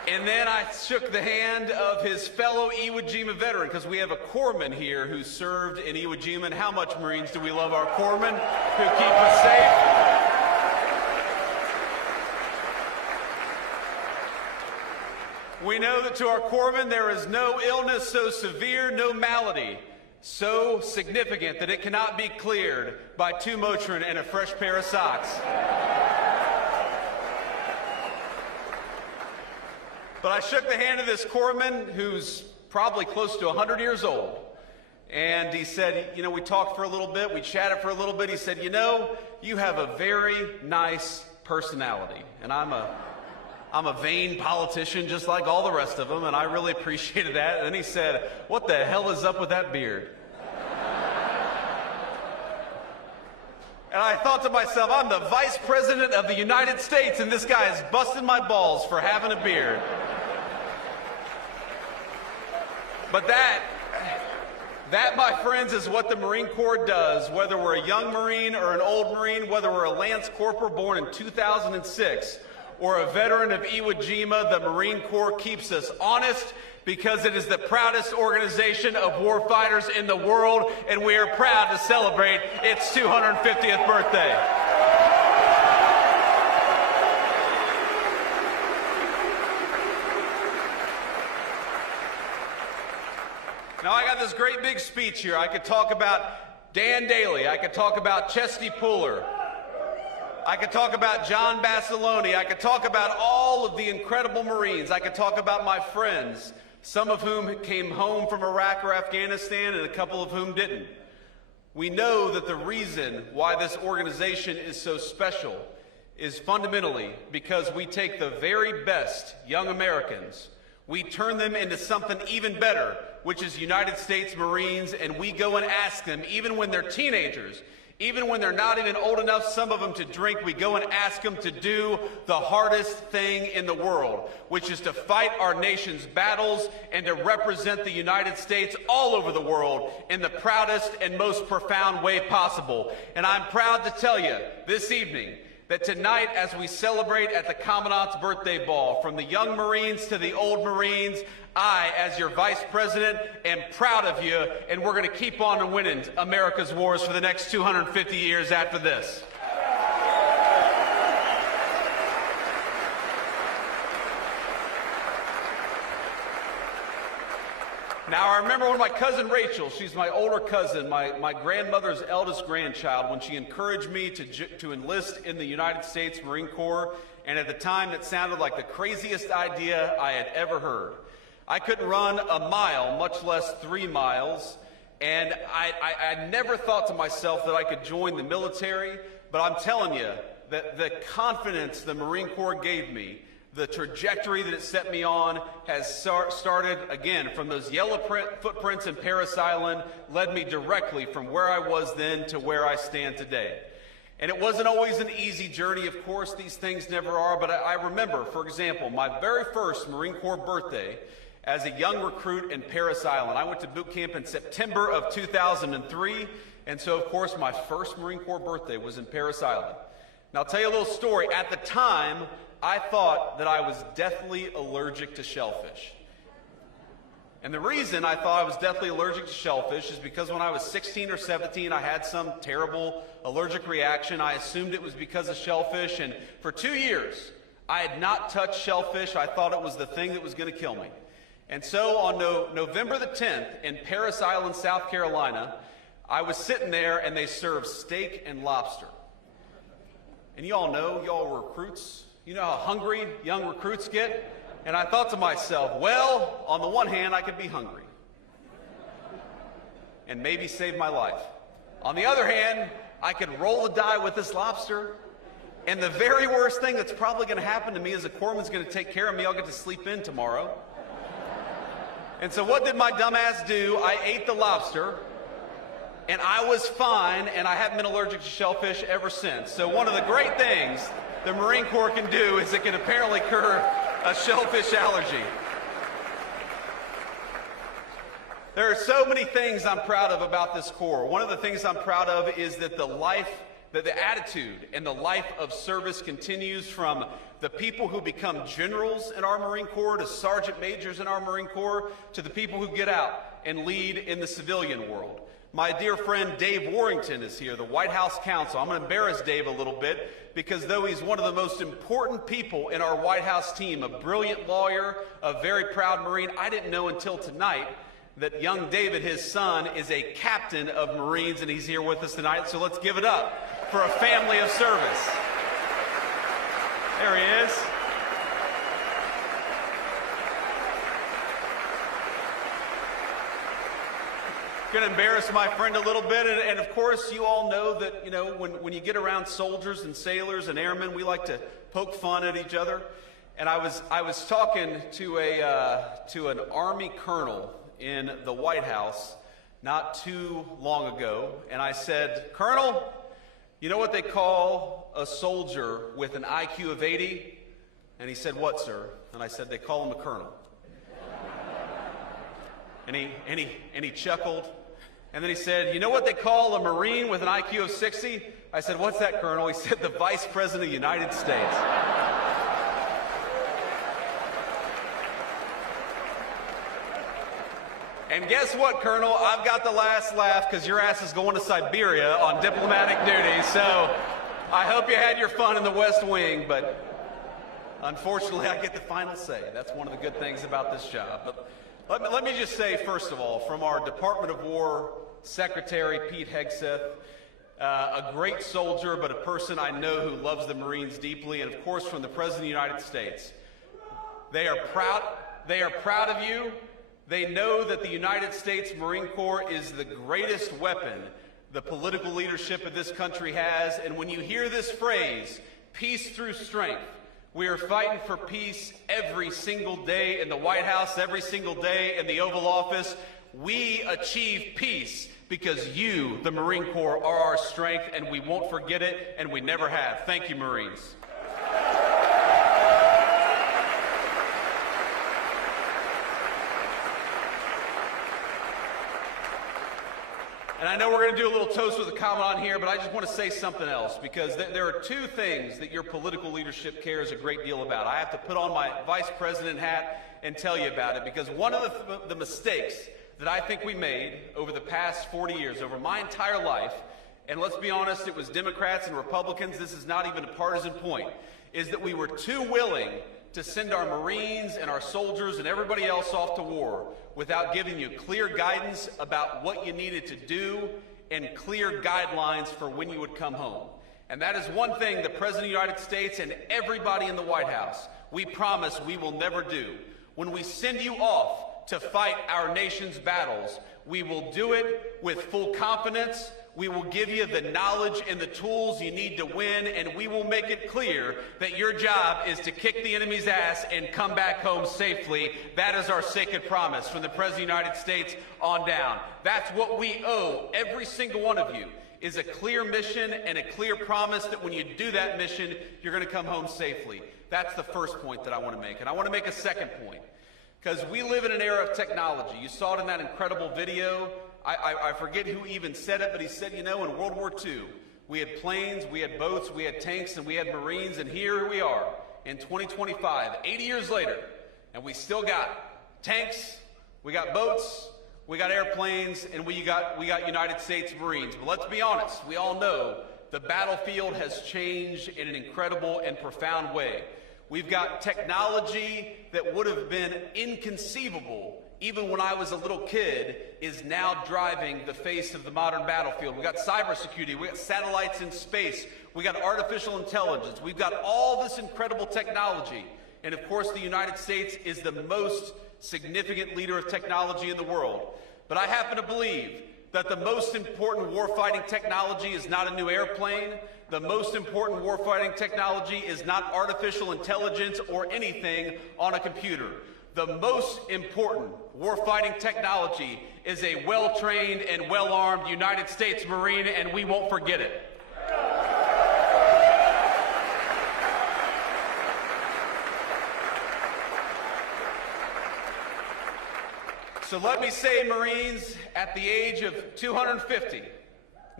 And then I shook the hand of his fellow Iwo Jima veteran, because we have a corpsman here who served in Iwo Jima. And how much Marines do we love our corpsmen who keep us safe? We know that to our corpsmen there is no illness so severe, no malady so significant that it cannot be cleared by 2 Motrin and a fresh pair of socks. But I shook the hand of this corpsman who's probably close to 100 years old. And he said, you know, we talked for a little bit, we chatted for a little bit. He said, you know, you have a very nice personality. And I'm a vain politician just like all the rest of them, and I really appreciated that. And then he said, what the hell is up with that beard? And I thought to myself, I'm the Vice President of the United States, and this guy is busting my balls for having a beard. But that, my friends, is what the Marine Corps does, whether we're a young Marine or an old Marine, whether we're a Lance Corporal born in 2006, or a veteran of Iwo Jima. The Marine Corps keeps us honest because it is the proudest organization of warfighters in the world, and we are proud to celebrate its 250th birthday. Now, I got this great big speech here. I could talk about Dan Daly. I could talk about Chesty Puller. I could talk about John Basilone. I could talk about all of the incredible Marines. I could talk about my friends, some of whom came home from Iraq or Afghanistan and a couple of whom didn't. We know that the reason why this organization is so special is fundamentally because we take the very best young Americans, we turn them into something even better, which is United States Marines, and we go and ask them, even when they're teenagers, even when they're not even old enough, some of them, to drink, we go and ask them to do the hardest thing in the world, which is to fight our nation's battles and to represent the United States all over the world in the proudest and most profound way possible. And I'm proud to tell you this evening that tonight, as we celebrate at the Commandant's Birthday Ball, from the young Marines to the old Marines, I, as your Vice President, am proud of you, and we're going to keep on winning America's wars for the next 250 years after this. Now, I remember when my cousin Rachel, she's my older cousin, my grandmother's eldest grandchild, when she encouraged me to enlist in the United States Marine Corps, and at the time that sounded like the craziest idea I had ever heard. I couldn't run a mile, much less 3 miles, and I never thought to myself that I could join the military, but I'm telling you that the confidence the Marine Corps gave me, the trajectory that it set me on, has started, again, from those yellow footprints in Parris Island, led me directly from where I was then to where I stand today. And it wasn't always an easy journey, of course, these things never are, but I remember, for example, my very first Marine Corps birthday as a young recruit in Parris Island. I went to boot camp in September of 2003, and so, of course, my first Marine Corps birthday was in Parris Island. Now, I'll tell you a little story. At the time, I thought that I was deathly allergic to shellfish. And the reason I thought I was deathly allergic to shellfish is because when I was 16 or 17, I had some terrible allergic reaction. I assumed it was because of shellfish, and for 2 years, I had not touched shellfish. I thought it was the thing that was going to kill me. And so on November the 10th in Parris Island, South Carolina, I was sitting there and they served steak and lobster. And you all know, y'all are recruits. You know how hungry young recruits get? And I thought to myself, well, on the one hand, I could be hungry and maybe save my life. On the other hand, I could roll the die with this lobster, and the very worst thing that's probably going to happen to me is the corpsman's going to take care of me. I'll get to sleep in tomorrow. And so what did my dumb ass do? I ate the lobster, and I was fine, and I haven't been allergic to shellfish ever since. So one of the great things the Marine Corps can do is it can apparently cure a shellfish allergy. There are so many things I'm proud of about this Corps. One of the things I'm proud of is that the life that the attitude and the life of service continues from the people who become generals in our Marine Corps to sergeant majors in our Marine Corps to the people who get out and lead in the civilian world. My dear friend Dave Warrington is here, the White House counsel. I'm going to embarrass Dave a little bit because though he's one of the most important people in our White House team, a brilliant lawyer, a very proud Marine, I didn't know until tonight that young David, his son, is a captain of Marines, and he's here with us tonight. So let's give it up for a family of service. There he is. Going to embarrass my friend a little bit, and of course you all know that, you know, when you get around soldiers and sailors and airmen, we like to poke fun at each other. And I was talking to an Army colonel in the White House not too long ago, and I said, "Colonel, you know what they call a soldier with an IQ of 80? And he said, "What, sir?" And I said, "They call him a colonel." And he chuckled. And then he said, "You know what they call a Marine with an IQ of 60? I said, "What's that, Colonel?" He said, "The Vice President of the United States." And guess what, Colonel? I've got the last laugh because your ass is going to Siberia on diplomatic duty. So I hope you had your fun in the West Wing, but unfortunately I get the final say. That's one of the good things about this job. But let me just say, first of all, from our Department of War Secretary, Pete Hegseth, a great soldier, but a person I know who loves the Marines deeply, and of course from the President of the United States. They are proud of you. They know that the United States Marine Corps is the greatest weapon the political leadership of this country has. And when you hear this phrase, peace through strength, we are fighting for peace every single day in the White House, every single day in the Oval Office. We achieve peace because you, the Marine Corps, are our strength, and we won't forget it, and we never have. Thank you, Marines. And I know we're going to do a little toast with a comment on here, but I just want to say something else, because there are two things that your political leadership cares a great deal about. I have to put on my vice president hat and tell you about it, because one of the mistakes that I think we made over the past 40 years, over my entire life, and let's be honest, it was Democrats and Republicans, this is not even a partisan point, is that we were too willing to send our Marines and our soldiers and everybody else off to war without giving you clear guidance about what you needed to do and clear guidelines for when you would come home. And that is one thing the President of the United States and everybody in the White House, we promise we will never do. When we send you off to fight our nation's battles, we will do it with full confidence. We will give you the knowledge and the tools you need to win, and we will make it clear that your job is to kick the enemy's ass and come back home safely. That is our sacred promise from the President of the United States on down. That's what we owe every single one of you, is a clear mission and a clear promise that when you do that mission, you're going to come home safely. That's the first point that I want to make. And I want to make a second point, because we live in an era of technology. You saw it in that incredible video. I forget who even said it, but he said, you know, in World War II, we had planes, we had boats, we had tanks, and we had Marines, and here we are in 2025, 80 years later, and we still got tanks, we got boats, we got airplanes, and we got United States Marines. But let's be honest, we all know the battlefield has changed in an incredible and profound way. We've got technology that would have been inconceivable even when I was a little kid, is now driving the face of the modern battlefield. We got cybersecurity, we got satellites in space, we got artificial intelligence, we've got all this incredible technology. And of course, the United States is the most significant leader of technology in the world. But I happen to believe that the most important warfighting technology is not a new airplane. The most important warfighting technology is not artificial intelligence or anything on a computer. The most important warfighting technology is a well-trained and well-armed United States Marine, and we won't forget it. So let me say, Marines, at the age of 250,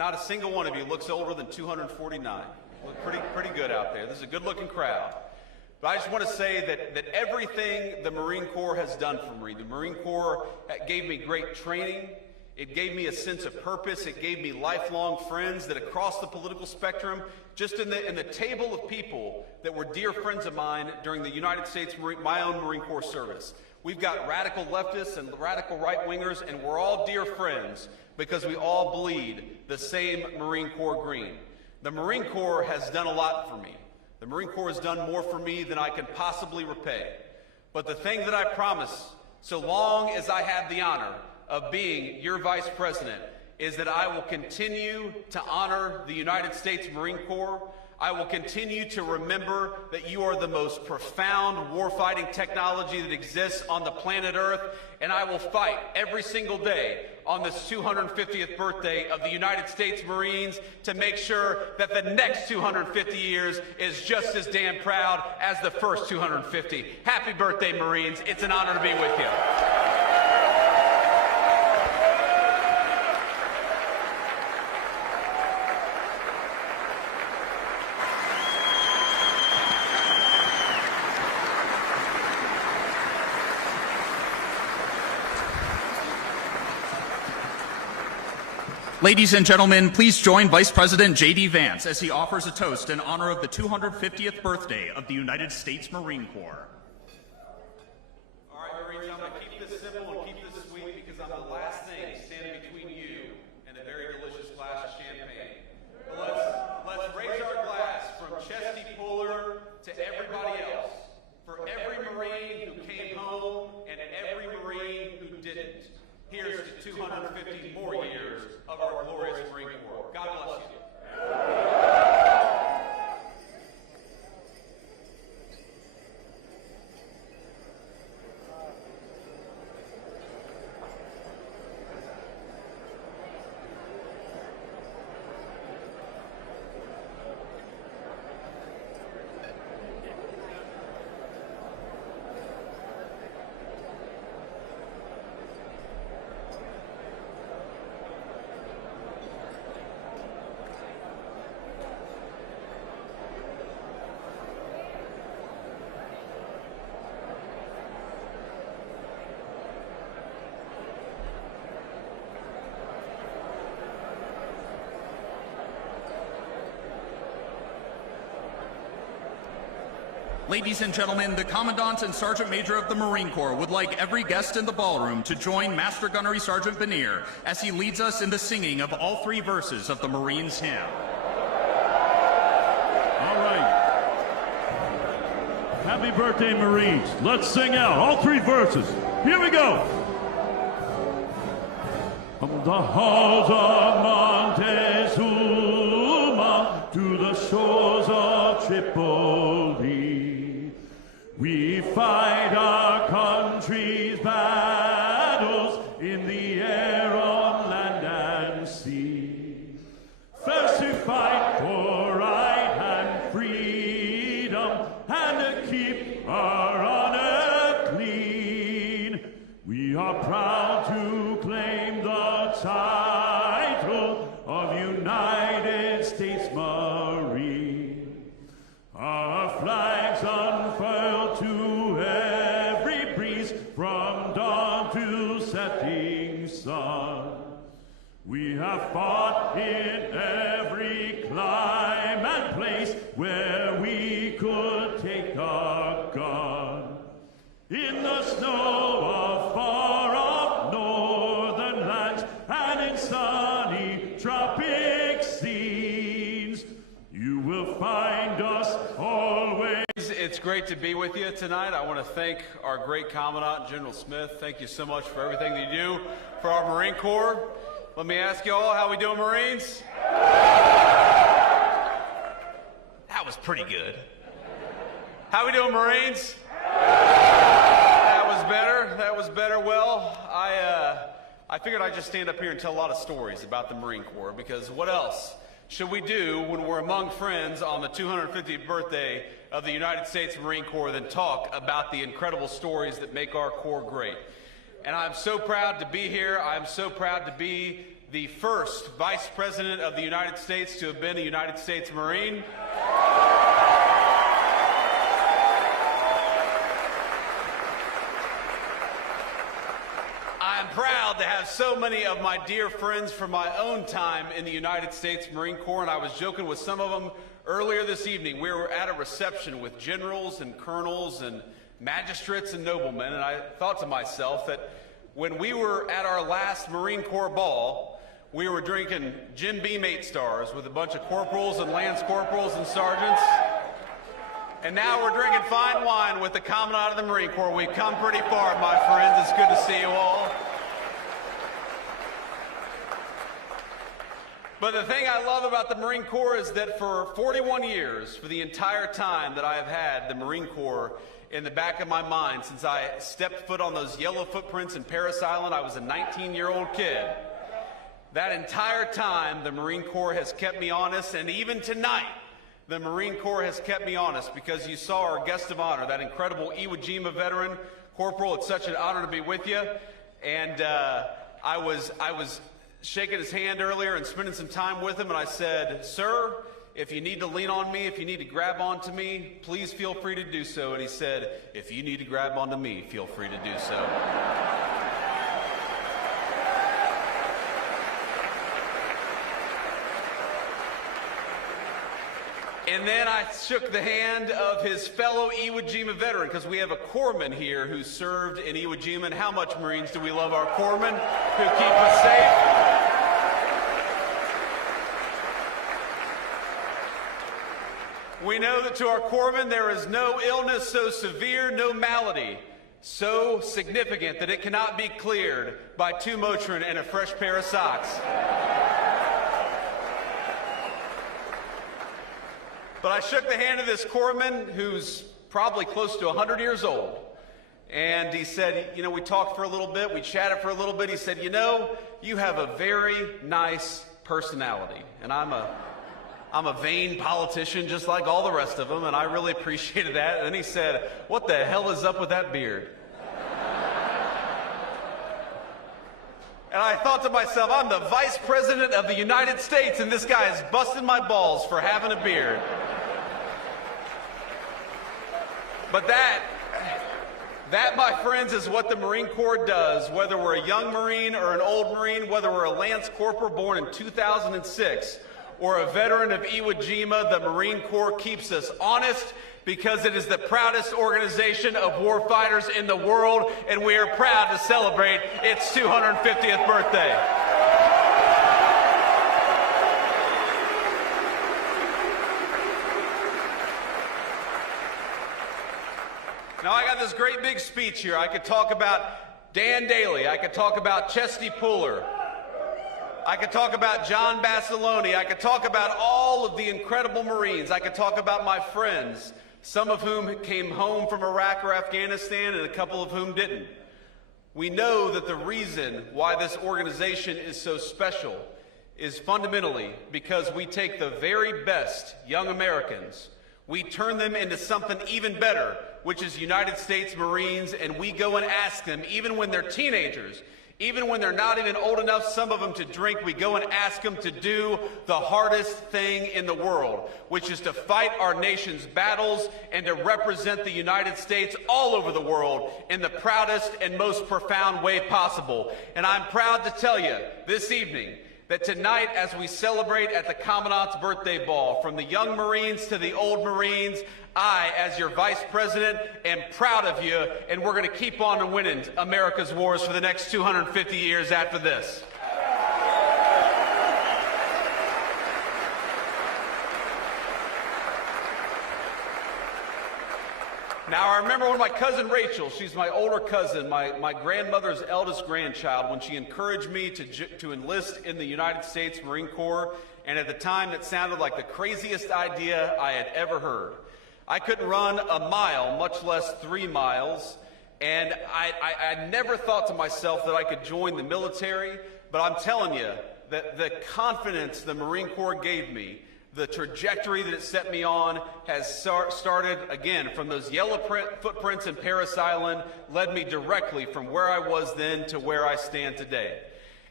Not a single one of you looks older than 249. Look pretty good out there. This is a good-looking crowd. But I just want to say that everything the Marine Corps has done for me, the Marine Corps gave me great training. It gave me a sense of purpose. It gave me lifelong friends that across the political spectrum, just in the table of people that were dear friends of mine during the United States, my own Marine Corps service. We've got radical leftists and radical right-wingers, and we're all dear friends because we all bleed the same Marine Corps green. The Marine Corps has done a lot for me. The Marine Corps has done more for me than I can possibly repay. But the thing that I promise, so long as I have the honor of being your Vice President, is that I will continue to honor the United States Marine Corps. I will continue to remember that you are the most profound warfighting technology that exists on the planet Earth, and I will fight every single day on this 250th birthday of the United States Marines to make sure that the next 250 years is just as damn proud as the first 250. Happy birthday, Marines. It's an honor to be with you. Ladies and gentlemen, please join Vice President JD Vance as he offers a toast in honor of the 250th birthday of the United States Marine Corps. All right, Marines, I'm going to keep this simple and keep this sweet because I'm the last thing standing between you and a very delicious glass of champagne. But let's raise our glass from Chesty Puller to everybody else, for every Marine who came home and every Marine who didn't. Here's to 250 more years of our glorious Marine Corps. God bless you. Ladies and gentlemen, the Commandant and Sergeant Major of the Marine Corps would like every guest in the ballroom to join Master Gunnery Sergeant Benier as he leads us in the singing of all three verses of the Marines' hymn. All right. Happy birthday, Marines. Let's sing out all three verses. Here we go. From the halls of Montezuma to the shores of Tripoli, we fight our country's battles in the air, on land and sea. First to fight for right and freedom, and to keep our honor clean. We are proud to claim the title of United States Marine. Our flags unfurled to every breeze, from dawn to setting sun. We have fought in every clime and place where we could take our gun. In the snow of far-off northern lands and in sunny tropic scenes, you will find us always. It's great to be with you tonight. I want to thank our great Commandant, General Smith. Thank you so much for everything that you do for our Marine Corps. Let me ask you all, how we doing, Marines? That was pretty good. How we doing, Marines? That was better. That was better. Well, I figured I'd just stand up here and tell a lot of stories about the Marine Corps, because what else should we do when we're among friends on the 250th birthday of the United States Marine Corps than talk about the incredible stories that make our Corps great? And I'm so proud to be here. I'm so proud to be the first Vice President of the United States to have been a United States Marine. I'm proud to have so many of my dear friends from my own time in the United States Marine Corps, and I was joking with some of them earlier this evening. We were at a reception with generals and colonels and magistrates and noblemen, and I thought to myself that when we were at our last Marine Corps ball, we were drinking Jim Beam 8 stars with a bunch of corporals and lance corporals and sergeants. And now we're drinking fine wine with the Commandant of the Marine Corps. We've come pretty far, my friends. It's good to see you all. But the thing I love about the Marine Corps is that for 41 years, for the entire time that I have had the Marine Corps in the back of my mind, since I stepped foot on those yellow footprints in Parris Island, I was a 19-year-old kid. That entire time, the Marine Corps has kept me honest, and even tonight, the Marine Corps has kept me honest, because you saw our guest of honor, that incredible Iwo Jima veteran. Corporal, it's such an honor to be with you. And I was shaking his hand earlier and spending some time with him, and I said, "Sir, if you need to lean on me, if you need to grab onto me, please feel free to do so." And he said, "If you need to grab onto me, feel free to do so." And then I shook the hand of his fellow Iwo Jima veteran, because we have a corpsman here who served in Iwo Jima. And how much Marines do we love our corpsmen who keep us safe? We know that to our corpsmen there is no illness so severe, no malady so significant that it cannot be cleared by 2 Motrin and a fresh pair of socks. But I shook the hand of this corpsman who's probably close to 100 years old. And he said, you know, we talked for a little bit, we chatted for a little bit. He said, "You know, you have a very nice personality." And I'm a vain politician just like all the rest of them, and I really appreciated that. And then he said, "What the hell is up with that beard?" And I thought to myself, I'm the Vice President of the United States, and this guy is busting my balls for having a beard. But that, my friends, is what the Marine Corps does, whether we're a young Marine or an old Marine, whether we're a Lance Corporal born in 2006 or a veteran of Iwo Jima. The Marine Corps keeps us honest, because it is the proudest organization of warfighters in the world, and we are proud to celebrate its 250th birthday. Now, I got this great big speech here. I could talk about Dan Daly. I could talk about Chesty Puller. I could talk about John Basilone. I could talk about all of the incredible Marines. I could talk about my friends, some of whom came home from Iraq or Afghanistan, and a couple of whom didn't. We know that the reason why this organization is so special is fundamentally because we take the very best young Americans, we turn them into something even better, which is United States Marines, and we go and ask them, even when they're teenagers, even when they're not even old enough, some of them, to drink, we go and ask them to do the hardest thing in the world, which is to fight our nation's battles and to represent the United States all over the world in the proudest and most profound way possible. And I'm proud to tell you this evening that tonight, as we celebrate at the Commandant's birthday ball, from the young Marines to the old Marines, I, as your Vice President, am proud of you, and we're going to keep on winning America's wars for the next 250 years after this. Now, I remember when my cousin Rachel, she's my older cousin, my grandmother's eldest grandchild, when she encouraged me to enlist in the United States Marine Corps, and at the time that sounded like the craziest idea I had ever heard. I couldn't run a mile, much less 3 miles, and I never thought to myself that I could join the military, but I'm telling you that the confidence the Marine Corps gave me, the trajectory that it set me on, has started, again, from those yellow footprints in Parris Island, led me directly from where I was then to where I stand today.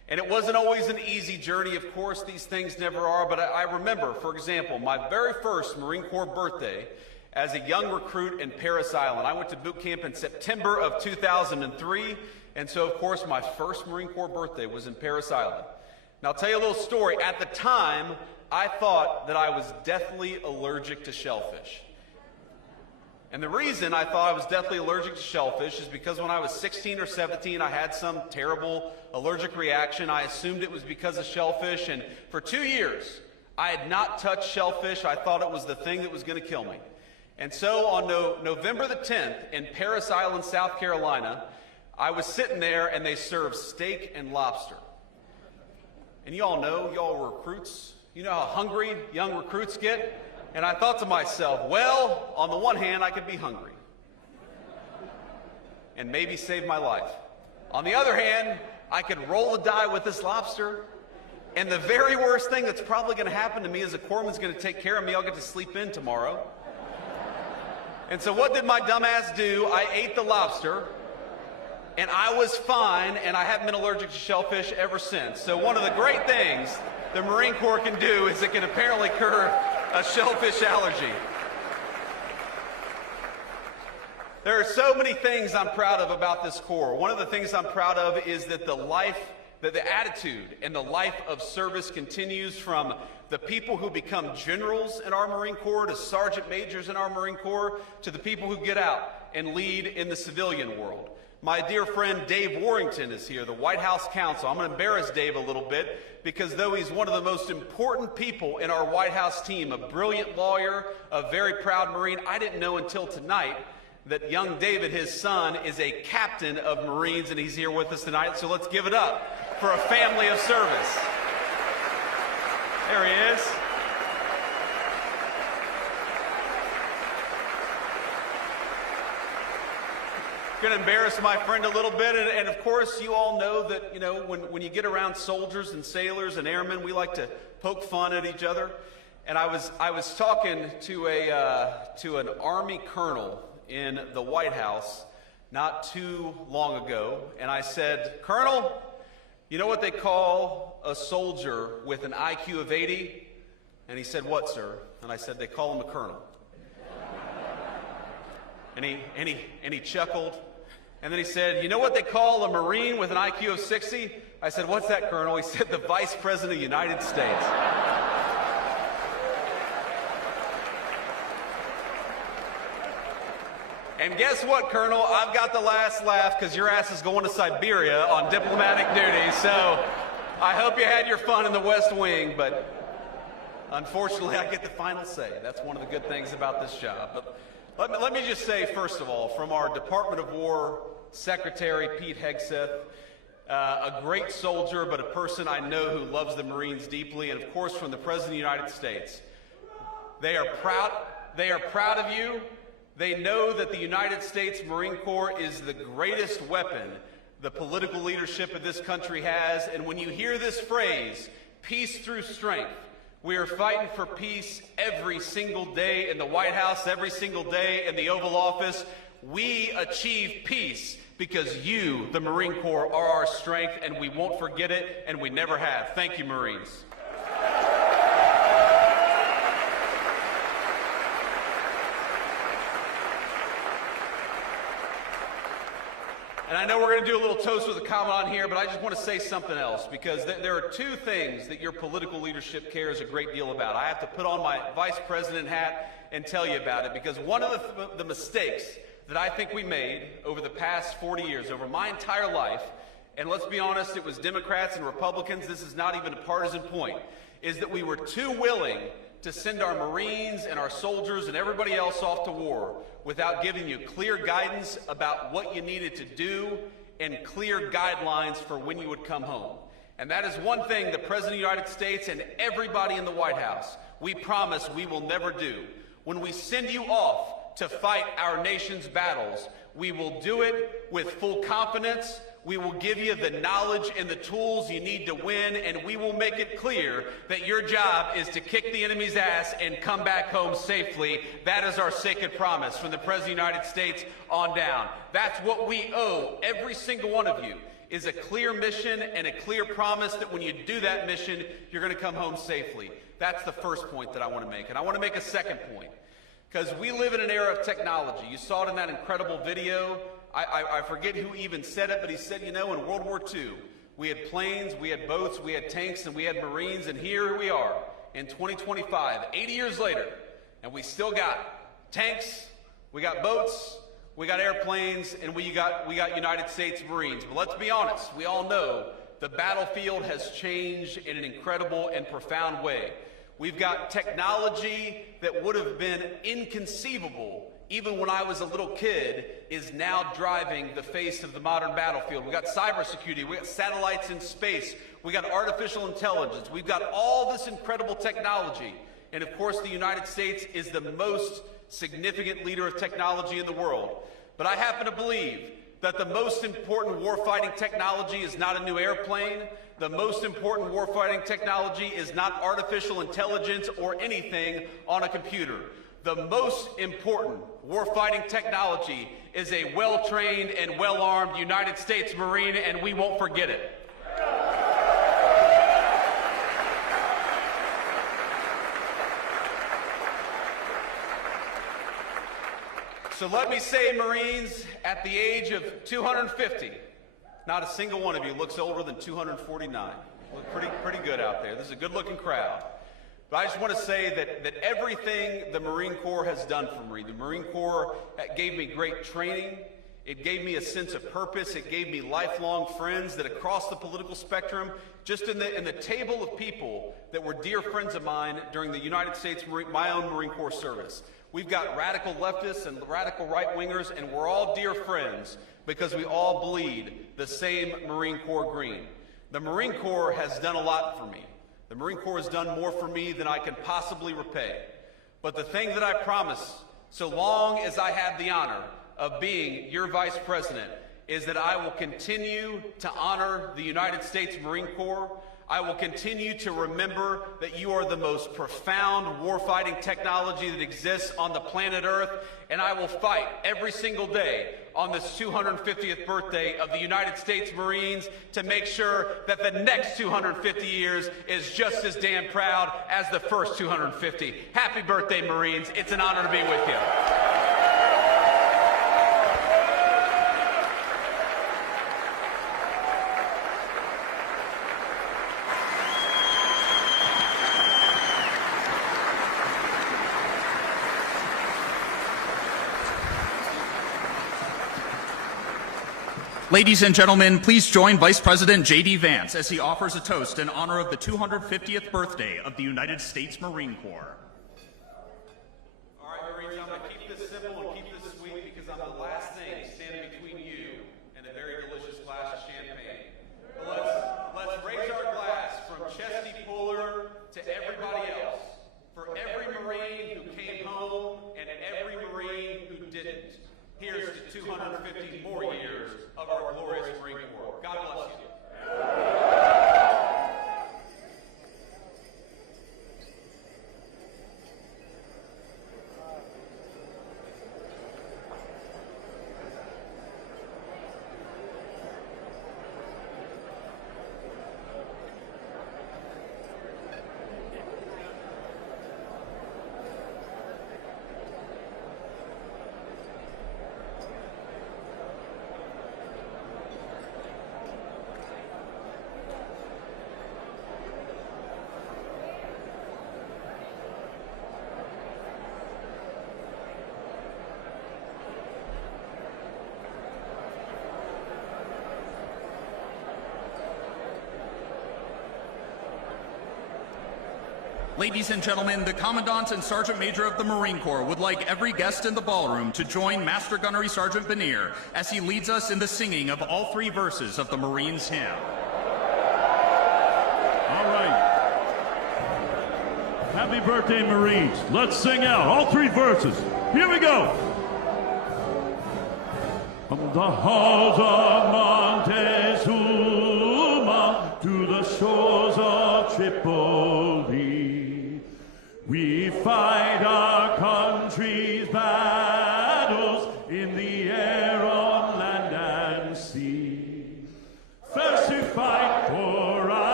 And it wasn't always an easy journey. Of course, these things never are. But I remember, for example, my very first Marine Corps birthday as a young recruit in Parris Island. I went to boot camp in September of 2003. And so, of course, my first Marine Corps birthday was in Parris Island. Now, I'll tell you a little story. At the time, I thought that I was deathly allergic to shellfish. And the reason I thought I was deathly allergic to shellfish is because when I was 16 or 17, I had some terrible allergic reaction. I assumed it was because of shellfish, and for 2 years, I had not touched shellfish. I thought it was the thing that was going to kill me. And so on November the 10th in Parris Island, South Carolina, I was sitting there and they served steak and lobster. And y'all know, y'all were recruits. You know how hungry young recruits get? And I thought to myself, well, on the one hand, I could be hungry and maybe save my life. On the other hand, I could roll the die with this lobster, and the very worst thing that's probably going to happen to me is a corpsman's going to take care of me. I'll get to sleep in tomorrow. And so what did my dumbass do? I ate the lobster, and I was fine, and I haven't been allergic to shellfish ever since. So one of the great things the Marine Corps can do is it can apparently cure a shellfish allergy. There are so many things I'm proud of about this Corps. One of the things I'm proud of is that the attitude and the life of service continues from the people who become generals in our Marine Corps to sergeant majors in our Marine Corps to the people who get out and lead in the civilian world. My dear friend Dave Warrington is here, the White House counsel. I'm going to embarrass Dave a little bit because though he's one of the most important people in our White House team, a brilliant lawyer, a very proud Marine, I didn't know until tonight that young David, his son, is a captain of Marines, and he's here with us tonight. So let's give it up for a family of service. There he is. Going to embarrass my friend a little bit, and of course you all know that, you know, when you get around soldiers and sailors and airmen, we like to poke fun at each other. And I was talking to an Army colonel in the White House not too long ago, and I said, "Colonel, you know what they call a soldier with an IQ of 80? And he said, "What, sir?" And I said, "They call him a colonel." And he chuckled. And then he said, "You know what they call a Marine with an IQ of 60? I said, "What's that, Colonel?" He said, "The Vice President of the United States." And guess what, Colonel? I've got the last laugh because your ass is going to Siberia on diplomatic duty. So I hope you had your fun in the West Wing, but unfortunately I get the final say. That's one of the good things about this job. But let me just say, first of all, from our Department of War Secretary, Pete Hegseth, a great soldier, but a person I know who loves the Marines deeply, and of course from the President of the United States. They are proud of you. They know that the United States Marine Corps is the greatest weapon the political leadership of this country has. And when you hear this phrase, peace through strength, we are fighting for peace every single day in the White House, every single day in the Oval Office. We achieve peace because you, the Marine Corps, are our strength, and we won't forget it, and we never have. Thank you, Marines. And I know we're going to do a little toast with a comment on here, but I just want to say something else, because there are two things that your political leadership cares a great deal about. I have to put on my vice president hat and tell you about it, because one of the mistakes that I think we made over the past 40 years, over my entire life, and let's be honest, it was Democrats and Republicans, this is not even a partisan point, is that we were too willing to send our Marines and our soldiers and everybody else off to war without giving you clear guidance about what you needed to do and clear guidelines for when you would come home. And that is one thing the President of the United States and everybody in the White House, we promise we will never do. When we send you off to fight our nation's battles, we will do it with full confidence. We will give you the knowledge and the tools you need to win, and we will make it clear that your job is to kick the enemy's ass and come back home safely. That is our sacred promise from the President of the United States on down. That's what we owe every single one of you. is a clear mission and a clear promise that when you do that mission, you're going to come home safely. That's the first point that I want to make. And I want to make a second point, because we live in an era of technology. You saw it in that incredible video. I forget who even said it, but he said, you know, in World War II, we had planes, we had boats, we had tanks, and we had Marines, and here we are in 2025, 80 years later, and we still got tanks, we got boats, we got airplanes, and we got United States Marines. But let's be honest, we all know the battlefield has changed in an incredible and profound way. We've got technology that would have been inconceivable even when I was a little kid is now driving the face of the modern battlefield. We got cybersecurity, we got satellites in space, we got artificial intelligence, we've got all this incredible technology. And of course, the United States is the most significant leader of technology in the world. But I happen to believe that the most important warfighting technology is not a new airplane. The most important warfighting technology is not artificial intelligence or anything on a computer. The most important warfighting technology is a well-trained and well-armed United States Marine, and we won't forget it. So let me say, Marines, at the age of 250, not a single one of you looks older than 249. Look pretty good out there. This is a good-looking crowd. But I just want to say that everything the Marine Corps has done for me, the Marine Corps gave me great training. It gave me a sense of purpose. It gave me lifelong friends that across the political spectrum, just in the table of people that were dear friends of mine during the United States, my own Marine Corps service. We've got radical leftists and radical right-wingers, and we're all dear friends because we all bleed the same Marine Corps green. The Marine Corps has done a lot for me. The Marine Corps has done more for me than I can possibly repay. But the thing that I promise, so long as I have the honor of being your Vice President, is that I will continue to honor the United States Marine Corps. I will continue to remember that you are the most profound warfighting technology that exists on the planet Earth, and I will fight every single day on this 250th birthday of the United States Marines to make sure that the next 250 years is just as damn proud as the first 250. Happy birthday, Marines. It's an honor to be with you. Ladies and gentlemen, please join Vice President JD Vance as he offers a toast in honor of the 250th birthday of the United States Marine Corps. All right, Marines, I'm going to keep this simple and keep this sweet because I'm the last thing standing between you and a very delicious glass of champagne. But let's raise our glass from Chesty Puller to everybody else, for every Marine who came home and every Marine who didn't. Here's to 250 more years of our glorious Marine Corps. God bless you. Ladies and gentlemen, the Commandant and Sergeant Major of the Marine Corps would like every guest in the ballroom to join Master Gunnery Sergeant Benier as he leads us in the singing of all three verses of the Marines' hymn. All right. Happy birthday, Marines. Let's sing out all three verses. Here we go. From the halls of Montezuma to the shores of Tripoli, we fight our country's battles in the air, on land and sea.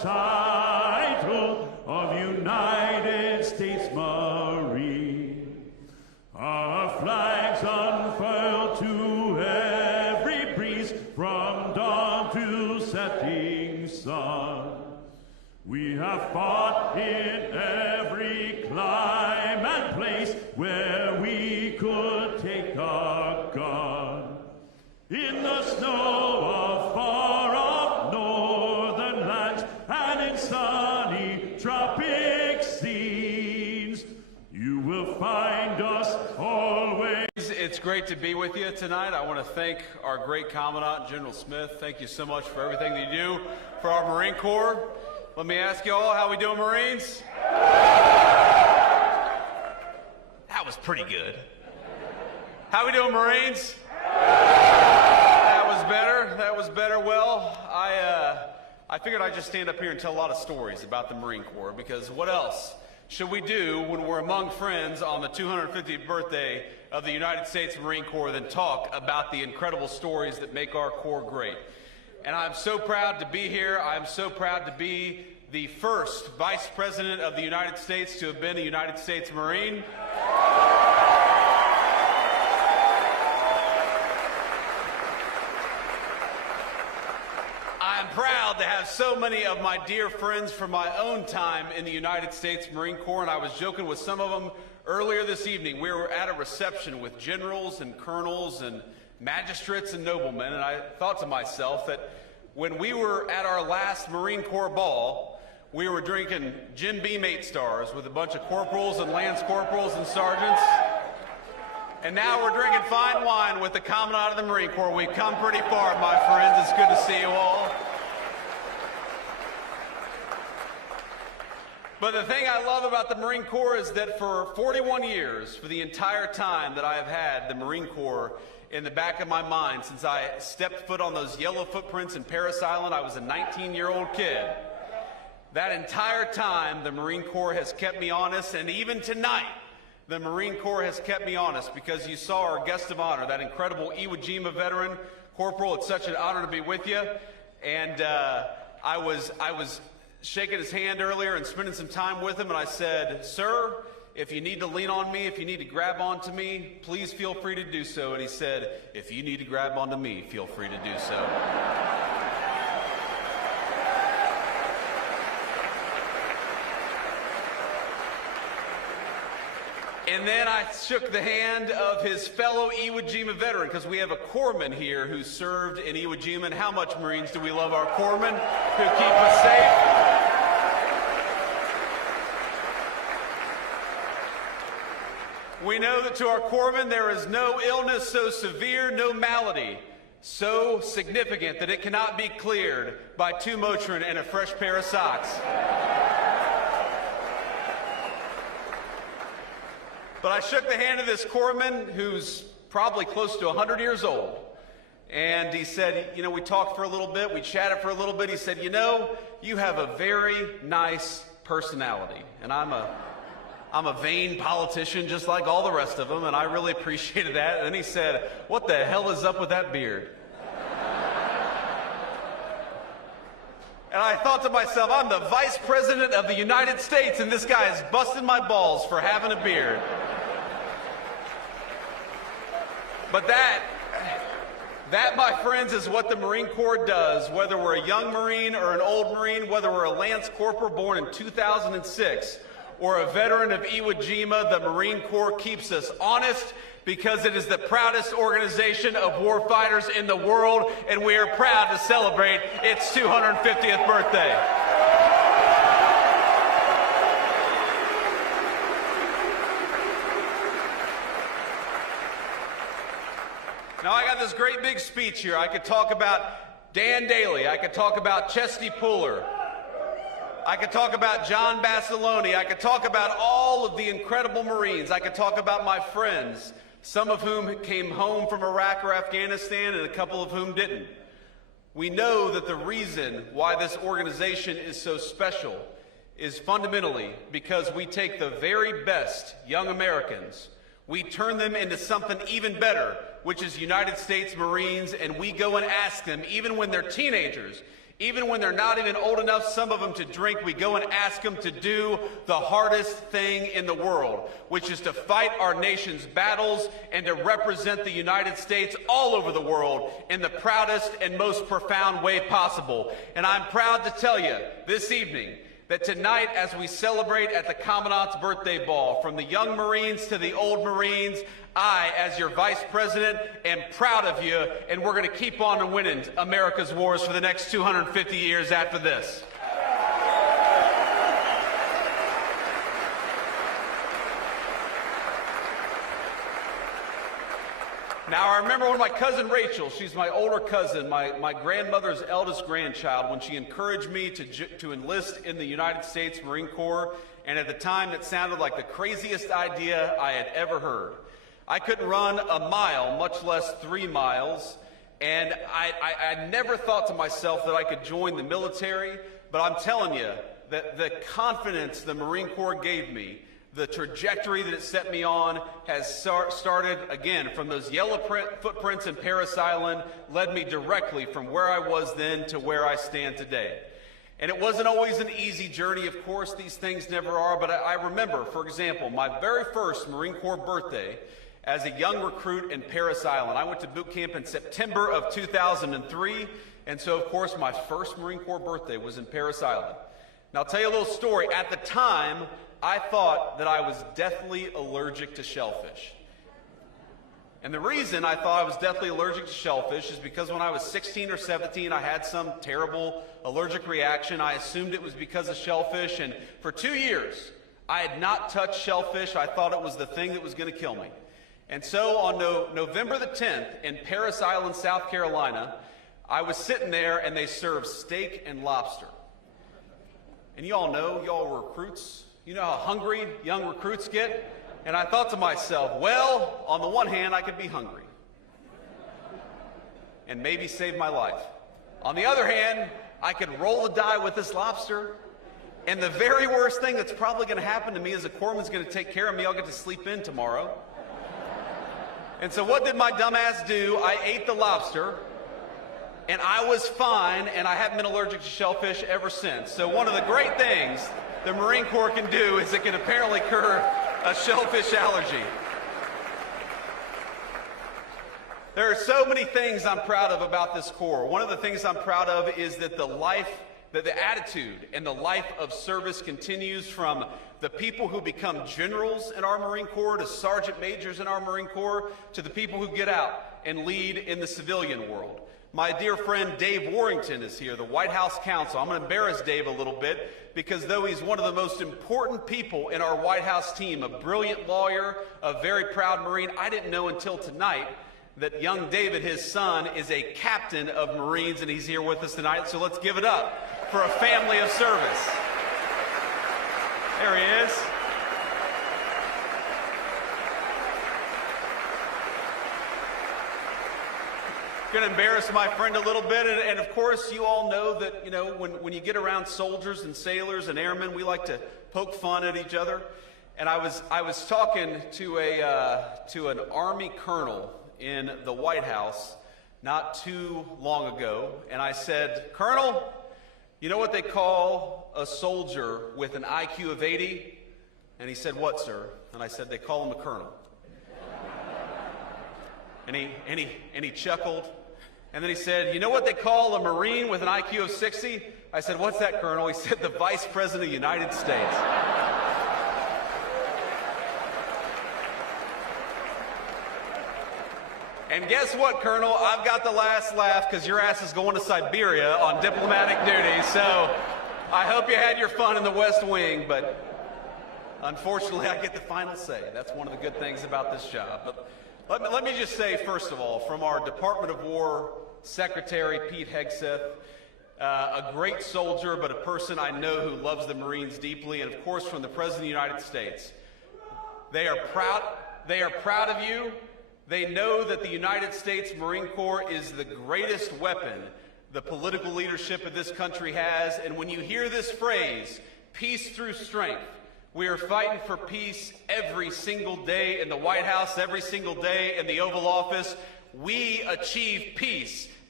title of United States Marine. Our flags unfurled to every breeze from dawn to setting sun. We have fought in every clime and place where we could take our gun. In the snow of far-off northern lands and in sunny tropic scenes, you will find us always. It's great to be with you tonight. I want to thank our great Commandant, General Smith. Thank you so much for everything that you do for our Marine Corps. Let me ask you all, how we doing, Marines? That was pretty good. How we doing, Marines? That was better. That was better. Well, I figured I'd just stand up here and tell a lot of stories about the Marine Corps, because what else should we do when we're among friends on the 250th birthday of the United States Marine Corps than talk about the incredible stories that make our Corps great? And I'm so proud to be here. I'm so proud to be the first Vice President of the United States to have been a United States Marine. I'm proud to have so many of my dear friends from my own time in the United States Marine Corps, and I was joking with some of them earlier this evening. We were at a reception with generals and colonels and magistrates and noblemen, and I thought to myself that when we were at our last Marine Corps ball, we were drinking Jim Beam 8 stars with a bunch of corporals and lance corporals and sergeants. And now we're drinking fine wine with the Commandant of the Marine Corps. We've come pretty far, my friends. It's good to see you all. But the thing I love about the Marine Corps is that for 41 years, for the entire time that I have had the Marine Corps in the back of my mind, since I stepped foot on those yellow footprints in Parris Island, I was a 19-year-old kid. That entire time, the Marine Corps has kept me honest, and even tonight, the Marine Corps has kept me honest, because you saw our guest of honor, that incredible Iwo Jima veteran. Corporal, it's such an honor to be with you. And I was shaking his hand earlier and spending some time with him, and I said, "Sir, if you need to lean on me, if you need to grab onto me, please feel free to do so." And he said, "If you need to grab onto me, feel free to do so." And then I shook the hand of his fellow Iwo Jima veteran, because we have a corpsman here who served in Iwo Jima. And how much, Marines, do we love our corpsmen who keep us safe? We know that to our corpsmen there is no illness so severe, no malady so significant that it cannot be cleared by 2 Motrin and a fresh pair of socks. But I shook the hand of this corpsman who's probably close to 100 years old. And he said, you know, we talked for a little bit, we chatted for a little bit. He said, "You know, you have a very nice personality." And I'm a vain politician just like all the rest of them, and I really appreciated that. And then he said, "What the hell is up with that beard?" And I thought to myself, I'm the Vice President of the United States, and this guy is busting my balls for having a beard. But that, my friends, is what the Marine Corps does, whether we're a young Marine or an old Marine, whether we're a Lance Corporal born in 2006 or a veteran of Iwo Jima. The Marine Corps keeps us honest, because it is the proudest organization of warfighters in the world, and we are proud to celebrate its 250th birthday. Now, I got this great big speech here. I could talk about Dan Daly. I could talk about Chesty Puller. I could talk about John Basilone. I could talk about all of the incredible Marines. I could talk about my friends, some of whom came home from Iraq or Afghanistan, and a couple of whom didn't. We know that the reason why this organization is so special is fundamentally because we take the very best young Americans, we turn them into something even better, which is United States Marines, and we go and ask them, even when they're teenagers, Even when they're not even old enough, some of them, to drink, we go and ask them to do the hardest thing in the world, which is to fight our nation's battles and to represent the United States all over the world in the proudest and most profound way possible. And I'm proud to tell you this evening that tonight, as we celebrate at the Commandant's birthday ball, from the young Marines to the old Marines, I, as your Vice President, am proud of you, and we're going to keep on winning America's wars for the next 250 years after this. Now, I remember when my cousin Rachel, she's my older cousin, my grandmother's eldest grandchild, when she encouraged me to enlist in the United States Marine Corps, and at the time it sounded like the craziest idea I had ever heard. I couldn't run a mile, much less 3 miles, and I never thought to myself that I could join the military, but I'm telling you that the confidence the Marine Corps gave me, the trajectory that it set me on, has started, again, from those yellow footprints in Parris Island, led me directly from where I was then to where I stand today. And it wasn't always an easy journey, of course, these things never are, but I remember, for example, my very first Marine Corps birthday as a young recruit in Parris Island. I went to boot camp in September of 2003, and so, of course, my first Marine Corps birthday was in Parris Island. Now, I'll tell you a little story. At the time, I thought that I was deathly allergic to shellfish. And the reason I thought I was deathly allergic to shellfish is because when I was 16 or 17, I had some terrible allergic reaction. I assumed it was because of shellfish, and for 2 years, I had not touched shellfish. I thought it was the thing that was going to kill me. And so on November the 10th in Parris Island, South Carolina, I was sitting there and they served steak and lobster. And you all know, y'all were recruits. You know how hungry young recruits get? And I thought to myself, well, on the one hand, I could be hungry and maybe save my life. On the other hand, I could roll the die with this lobster, and the very worst thing that's probably going to happen to me is a corpsman's going to take care of me. I'll get to sleep in tomorrow. And so what did my dumb ass do? I ate the lobster, and I was fine, and I haven't been allergic to shellfish ever since. So one of the great things the Marine Corps can do is it can apparently cure a shellfish allergy. There are so many things I'm proud of about this Corps. One of the things I'm proud of is that the attitude and the life of service continues from the people who become generals in our Marine Corps to sergeant majors in our Marine Corps to the people who get out and lead in the civilian world. My dear friend Dave Warrington is here, the White House counsel. I'm going to embarrass Dave a little bit because though he's one of the most important people in our White House team, a brilliant lawyer, a very proud Marine, I didn't know until tonight that young David, his son, is a captain of Marines, and he's here with us tonight. So let's give it up for a family of service. There he is. Going to embarrass my friend a little bit, and of course you all know that, you know, when you get around soldiers and sailors and airmen, we like to poke fun at each other. And I was talking to an Army colonel in the White House not too long ago, and I said, "Colonel, you know what they call a soldier with an IQ of 80? And he said, "What, sir?" And I said, "They call him a colonel." And he chuckled. And then he said, "You know what they call a Marine with an IQ of 60? I said, "What's that, Colonel?" He said, "The Vice President of the United States." And guess what, Colonel? I've got the last laugh because your ass is going to Siberia on diplomatic duty. So I hope you had your fun in the West Wing, but unfortunately I get the final say. That's one of the good things about this job. But let me just say, first of all, from our Department of War Secretary, Pete Hegseth, a great soldier, but a person I know who loves the Marines deeply, and of course from the President of the United States. They are proud of you. They know that the United States Marine Corps is the greatest weapon the political leadership of this country has. And when you hear this phrase, peace through strength, we are fighting for peace every single day in the White House, every single day in the Oval Office. We achieve peace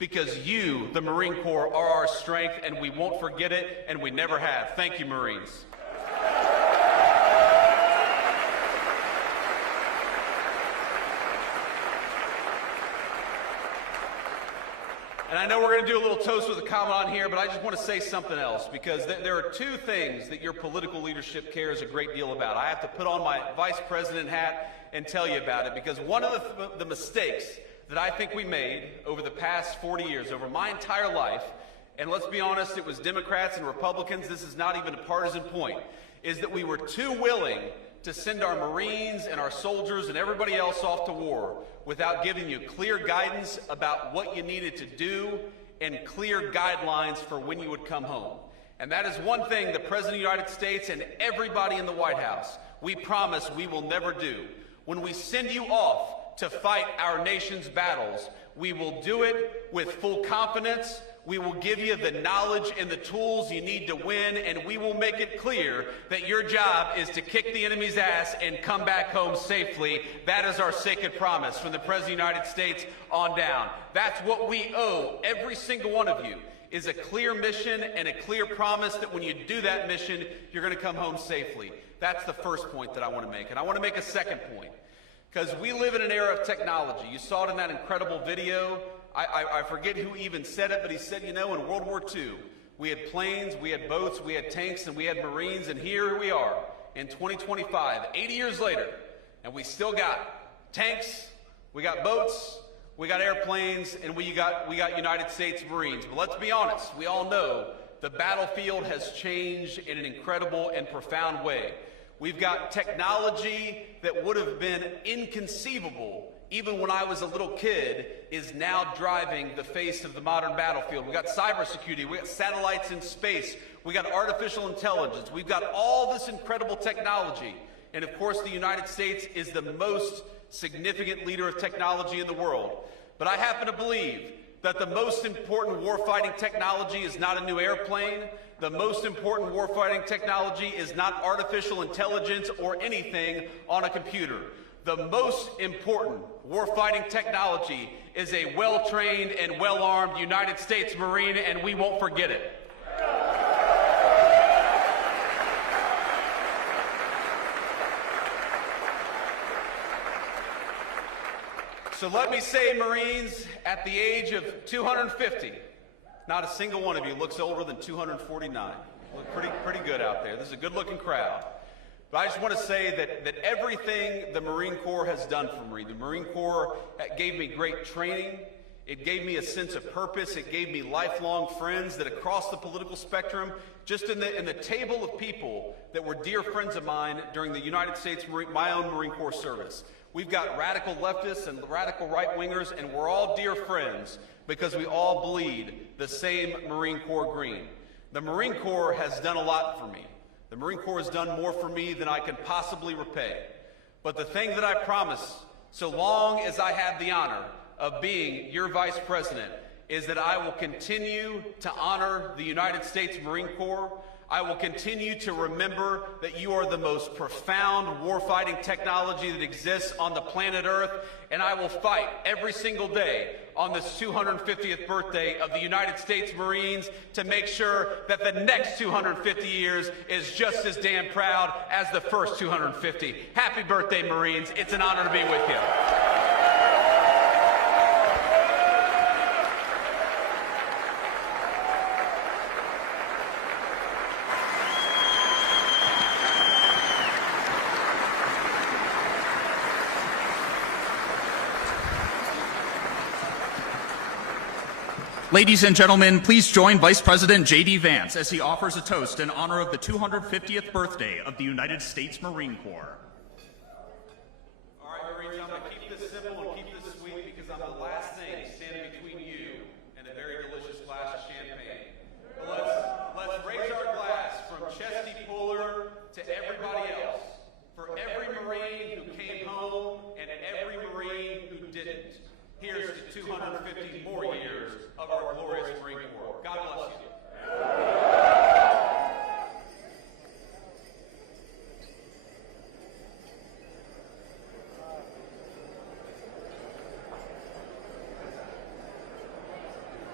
because you, the Marine Corps, are our strength, and we won't forget it, and we never have. Thank you, Marines. And I know we're going to do a little toast with a comment on here, but I just want to say something else, because there are two things that your political leadership cares a great deal about. I have to put on my vice president hat and tell you about it, because one of the mistakes that I think we made over the past 40 years, over my entire life, and let's be honest, it was Democrats and Republicans, this is not even a partisan point, is that we were too willing to send our Marines and our soldiers and everybody else off to war without giving you clear guidance about what you needed to do and clear guidelines for when you would come home. And that is one thing the President of the United States and everybody in the White House, we promise we will never do. When we send you off to fight our nation's battles, we will do it with full confidence. We will give you the knowledge and the tools you need to win, and we will make it clear that your job is to kick the enemy's ass and come back home safely. That is our sacred promise from the President of the United States on down. That's what we owe every single one of you, is a clear mission and a clear promise that when you do that mission, you're going to come home safely. That's the first point that I want to make. And I want to make a second point, because we live in an era of technology. You saw it in that incredible video. I forget who even said it, but he said, you know, in World War II, we had planes, we had boats, we had tanks, and we had Marines, and here we are in 2025, 80 years later, and we still got tanks, we got boats, we got airplanes, and we got United States Marines. But let's be honest, we all know the battlefield has changed in an incredible and profound way. We've got technology that would have been inconceivable even when I was a little kid, is now driving the face of the modern battlefield. We got cybersecurity, we got satellites in space, we got artificial intelligence, we've got all this incredible technology. And of course, the United States is the most significant leader of technology in the world. But I happen to believe that the most important warfighting technology is not a new airplane. The most important warfighting technology is not artificial intelligence or anything on a computer. The most important warfighting technology is a well-trained and well-armed United States Marine, and we won't forget it. So let me say, Marines, at the age of 250, not a single one of you looks older than 249. You look pretty good out there. This is a good-looking crowd. But I just want to say that everything the Marine Corps has done for me, the Marine Corps gave me great training, it gave me a sense of purpose, it gave me lifelong friends that across the political spectrum, just in the table of people that were dear friends of mine during the United States, my own Marine Corps service. We've got radical leftists and radical right-wingers, and we're all dear friends because we all bleed the same Marine Corps green. The Marine Corps has done a lot for me. The Marine Corps has done more for me than I can possibly repay. But the thing that I promise, so long as I have the honor of being your Vice President, is that I will continue to honor the United States Marine Corps. I will continue to remember that you are the most profound warfighting technology that exists on the planet Earth, and I will fight every single day on this 250th birthday of the United States Marines to make sure that the next 250 years is just as damn proud as the first 250. Happy birthday, Marines. It's an honor to be with you. Ladies and gentlemen, please join Vice President JD Vance as he offers a toast in honor of the 250th birthday of the United States Marine Corps. All right, Marines, I'm going to keep this simple and keep this sweet because I'm the last thing standing between you and a very delicious glass of champagne. But let's raise our glass from Chesty Puller to everybody else, for every Marine who came home and every Marine who didn't. Here's to 250 more years of our glorious Marine Corps. God bless you.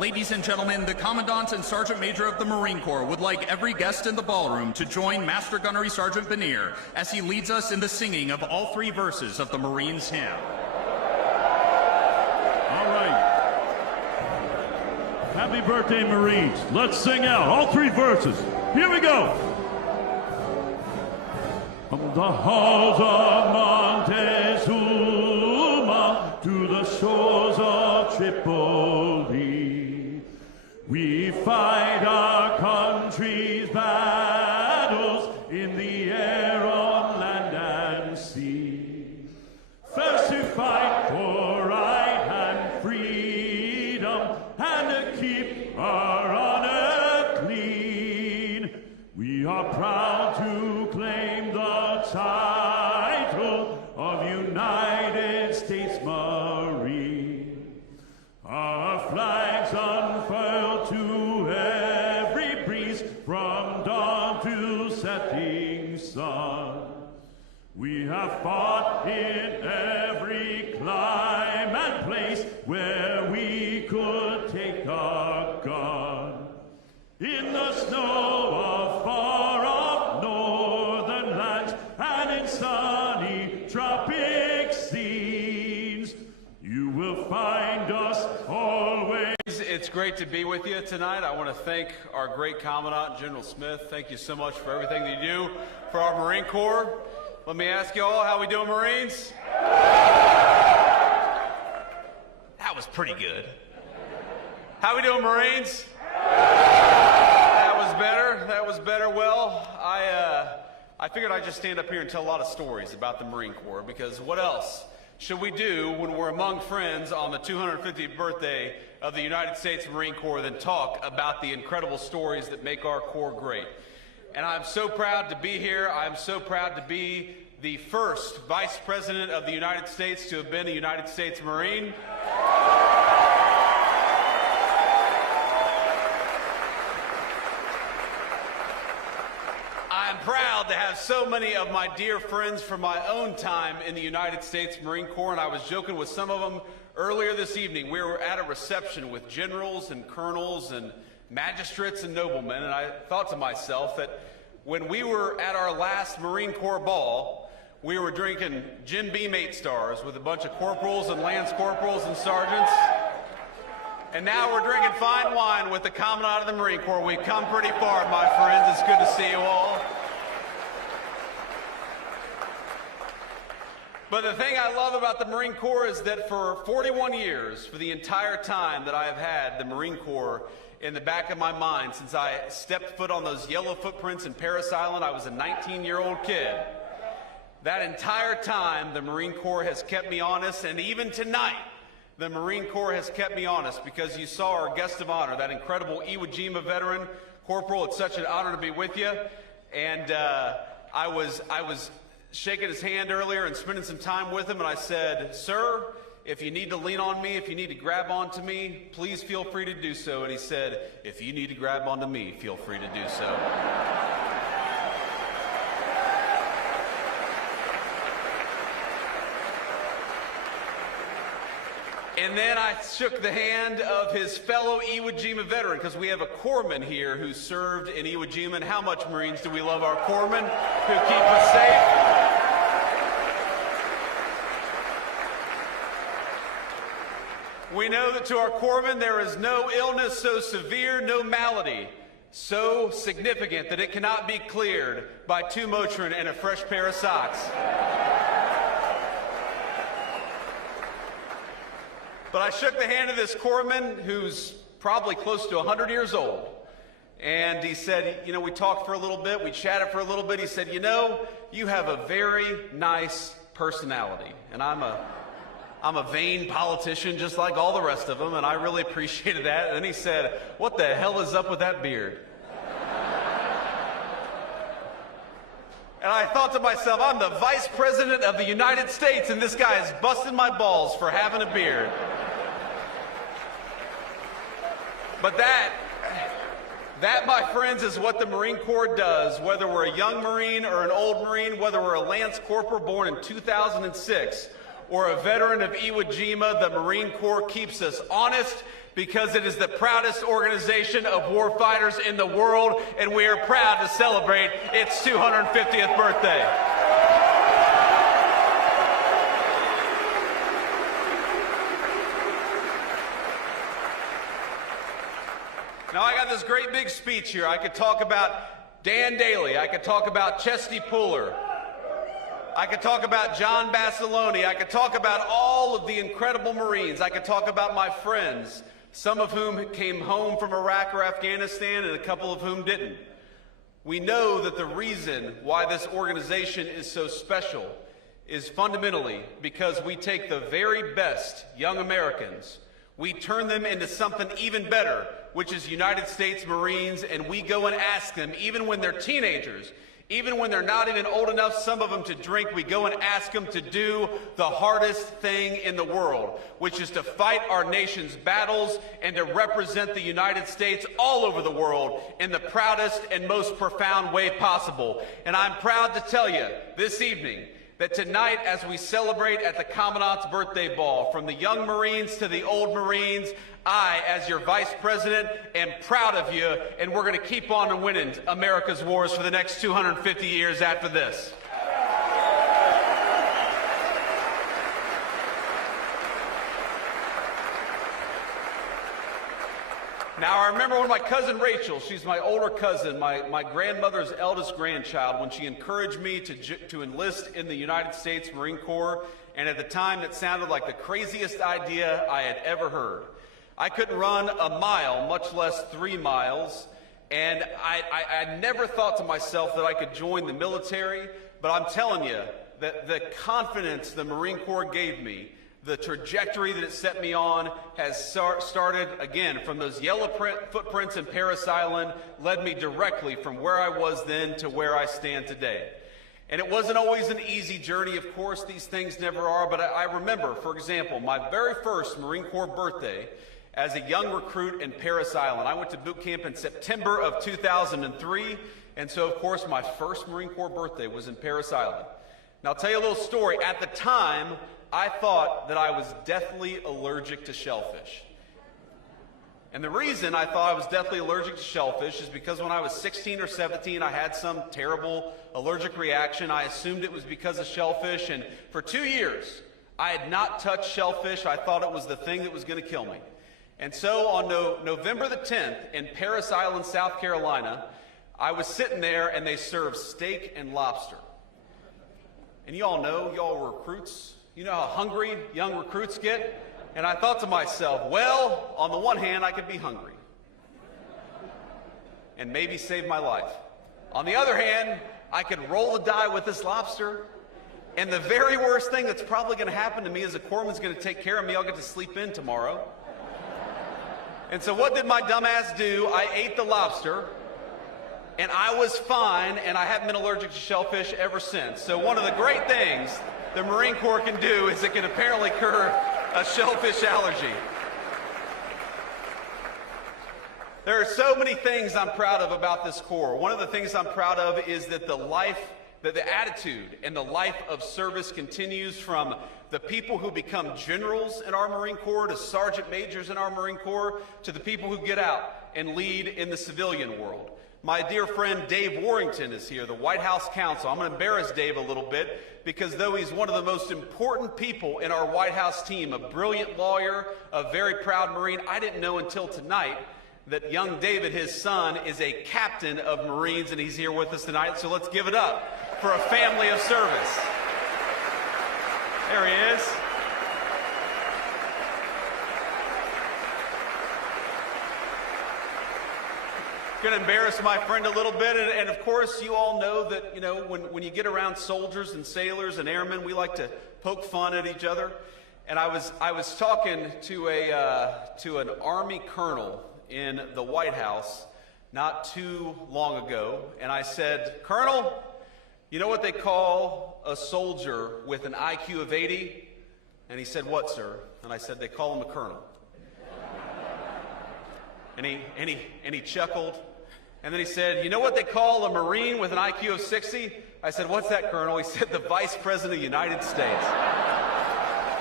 Ladies and gentlemen, the Commandant and Sergeant Major of the Marine Corps would like every guest in the ballroom to join Master Gunnery Sergeant Benier as he leads us in the singing of all three verses of the Marines' hymn. All right. Happy birthday, Marines. Let's sing out all three verses. Here we go. From the halls of Montezuma to the shores of Tripoli, we fight our country's battles in the air, on land and sea. First to fight for right and freedom, and to keep our honor clean. We are proud to claim the title of United States Marine. Our flags unfurled to every breeze, from dawn to setting sun. We have fought in every clime and place where we could take our gun. In the snow of far-off northern lands and in sunny tropic scenes, you will find us always. It's great to be with you tonight. I want to thank our great Commandant, General Smith. Thank you so much for everything that you do for our Marine Corps. Let me ask you all, how we doing, Marines? That was pretty good. How we doing, Marines? That was better. That was better. Well, I figured I'd just stand up here and tell a lot of stories about the Marine Corps, because what else should we do when we're among friends on the 250th birthday of the United States Marine Corps than talk about the incredible stories that make our Corps great? And I'm so proud to be here. I'm so proud to be the first Vice President of the United States to have been a United States Marine. I'm proud to have so many of my dear friends from my own time in the United States Marine Corps, and I was joking with some of them earlier this evening. We were at a reception with generals and colonels and magistrates and noblemen, and I thought to myself that when we were at our last Marine Corps ball, we were drinking Jim Beam 8 stars with a bunch of corporals and lance corporals and sergeants. And now we're drinking fine wine with the Commandant of the Marine Corps. We've come pretty far, my friends. It's good to see you all. But the thing I love about the Marine Corps is that for 41 years, for the entire time that I have had the Marine Corps in the back of my mind, since I stepped foot on those yellow footprints in Parris Island, I was a 19-year-old kid. That entire time, the Marine Corps has kept me honest, and even tonight, the Marine Corps has kept me honest, because you saw our guest of honor, that incredible Iwo Jima veteran. Corporal, it's such an honor to be with you. And I was shaking his hand earlier and spending some time with him, and I said, "Sir, if you need to lean on me, if you need to grab onto me, please feel free to do so." And he said, "If you need to grab onto me, feel free to do so." And then I shook the hand of his fellow Iwo Jima veteran, because we have a corpsman here who served in Iwo Jima. And how much, Marines, do we love our corpsmen who keep us safe? We know that to our corpsmen there is no illness so severe, no malady so significant that it cannot be cleared by 2 Motrin and a fresh pair of socks. But I shook the hand of this corpsman who's probably close to 100 years old. And he said, you know, we talked for a little bit, we chatted for a little bit. He said, "You know, you have a very nice personality." And I'm a vain politician just like all the rest of them, and I really appreciated that. And then he said, "What the hell is up with that beard?" And I thought to myself, I'm the Vice President of the United States, and this guy is busting my balls for having a beard. But that, my friends, is what the Marine Corps does, whether we're a young Marine or an old Marine, whether we're a Lance Corporal born in 2006, or a veteran of Iwo Jima, the Marine Corps keeps us honest because it is the proudest organization of warfighters in the world, and we are proud to celebrate its 250th birthday. Now, I got this great big speech here. I could talk about Dan Daly. I could talk about Chesty Puller. I could talk about John Basilone. I could talk about all of the incredible Marines. I could talk about my friends, some of whom came home from Iraq or Afghanistan and a couple of whom didn't. We know that the reason why this organization is so special is fundamentally because we take the very best young Americans, we turn them into something even better, which is United States Marines, and we go and ask them, even when they're teenagers, even when they're not even old enough, some of them, to drink, we go and ask them to do the hardest thing in the world, which is to fight our nation's battles and to represent the United States all over the world in the proudest and most profound way possible. And I'm proud to tell you this evening that tonight, as we celebrate at the Commandant's Birthday Ball, from the young Marines to the old Marines, I, as your Vice President, am proud of you, and we're going to keep on winning America's wars for the next 250 years after this. Now, I remember when my cousin Rachel, she's my older cousin, my grandmother's eldest grandchild, when she encouraged me to enlist in the United States Marine Corps, and at the time that sounded like the craziest idea I had ever heard. I couldn't run a mile, much less 3 miles, and I never thought to myself that I could join the military, but I'm telling you that the confidence the Marine Corps gave me, the trajectory that it set me on, has started, again, from those yellow footprints in Parris Island, led me directly from where I was then to where I stand today. And it wasn't always an easy journey, of course, these things never are, but I remember, for example, my very first Marine Corps birthday as a young recruit in Parris Island. I went to boot camp in September of 2003, and so, of course, my first Marine Corps birthday was in Parris Island. Now, I'll tell you a little story. At the time, I thought that I was deathly allergic to shellfish. And the reason I thought I was deathly allergic to shellfish is because when I was 16 or 17, I had some terrible allergic reaction. I assumed it was because of shellfish, and for 2 years, I had not touched shellfish. I thought it was the thing that was going to kill me. And so on November the 10th in Parris Island, South Carolina, I was sitting there and they served steak and lobster. And you all know, y'all were recruits. You know how hungry young recruits get? And I thought to myself, well, on the one hand, I could be hungry and maybe save my life. On the other hand, I could roll the die with this lobster, and the very worst thing that's probably going to happen to me is the corpsman's going to take care of me. I'll get to sleep in tomorrow. And so what did my dumb ass do? I ate the lobster, and I was fine, and I haven't been allergic to shellfish ever since. So one of the great things the Marine Corps can do is it can apparently cure a shellfish allergy. There are so many things I'm proud of about this Corps. One of the things I'm proud of is that the attitude and the life of service continues from the people who become generals in our Marine Corps to sergeant majors in our Marine Corps to the people who get out and lead in the civilian world. My dear friend Dave Warrington is here, the White House counsel. I'm going to embarrass Dave a little bit because though he's one of the most important people in our White House team, a brilliant lawyer, a very proud Marine, I didn't know until tonight that young David, his son, is a captain of Marines, and he's here with us tonight. So let's give it up for a family of service. There he is. Going to embarrass my friend a little bit, and of course you all know that, you know, when you get around soldiers and sailors and airmen, we like to poke fun at each other. And I was talking to an Army colonel in the White House not too long ago, and I said, "Colonel, you know what they call a soldier with an IQ of 80? And he said, "What, sir?" And I said, "They call him a colonel." And he chuckled. And then he said, "You know what they call a Marine with an IQ of 60? I said, "What's that, Colonel?" He said, "The Vice President of the United States."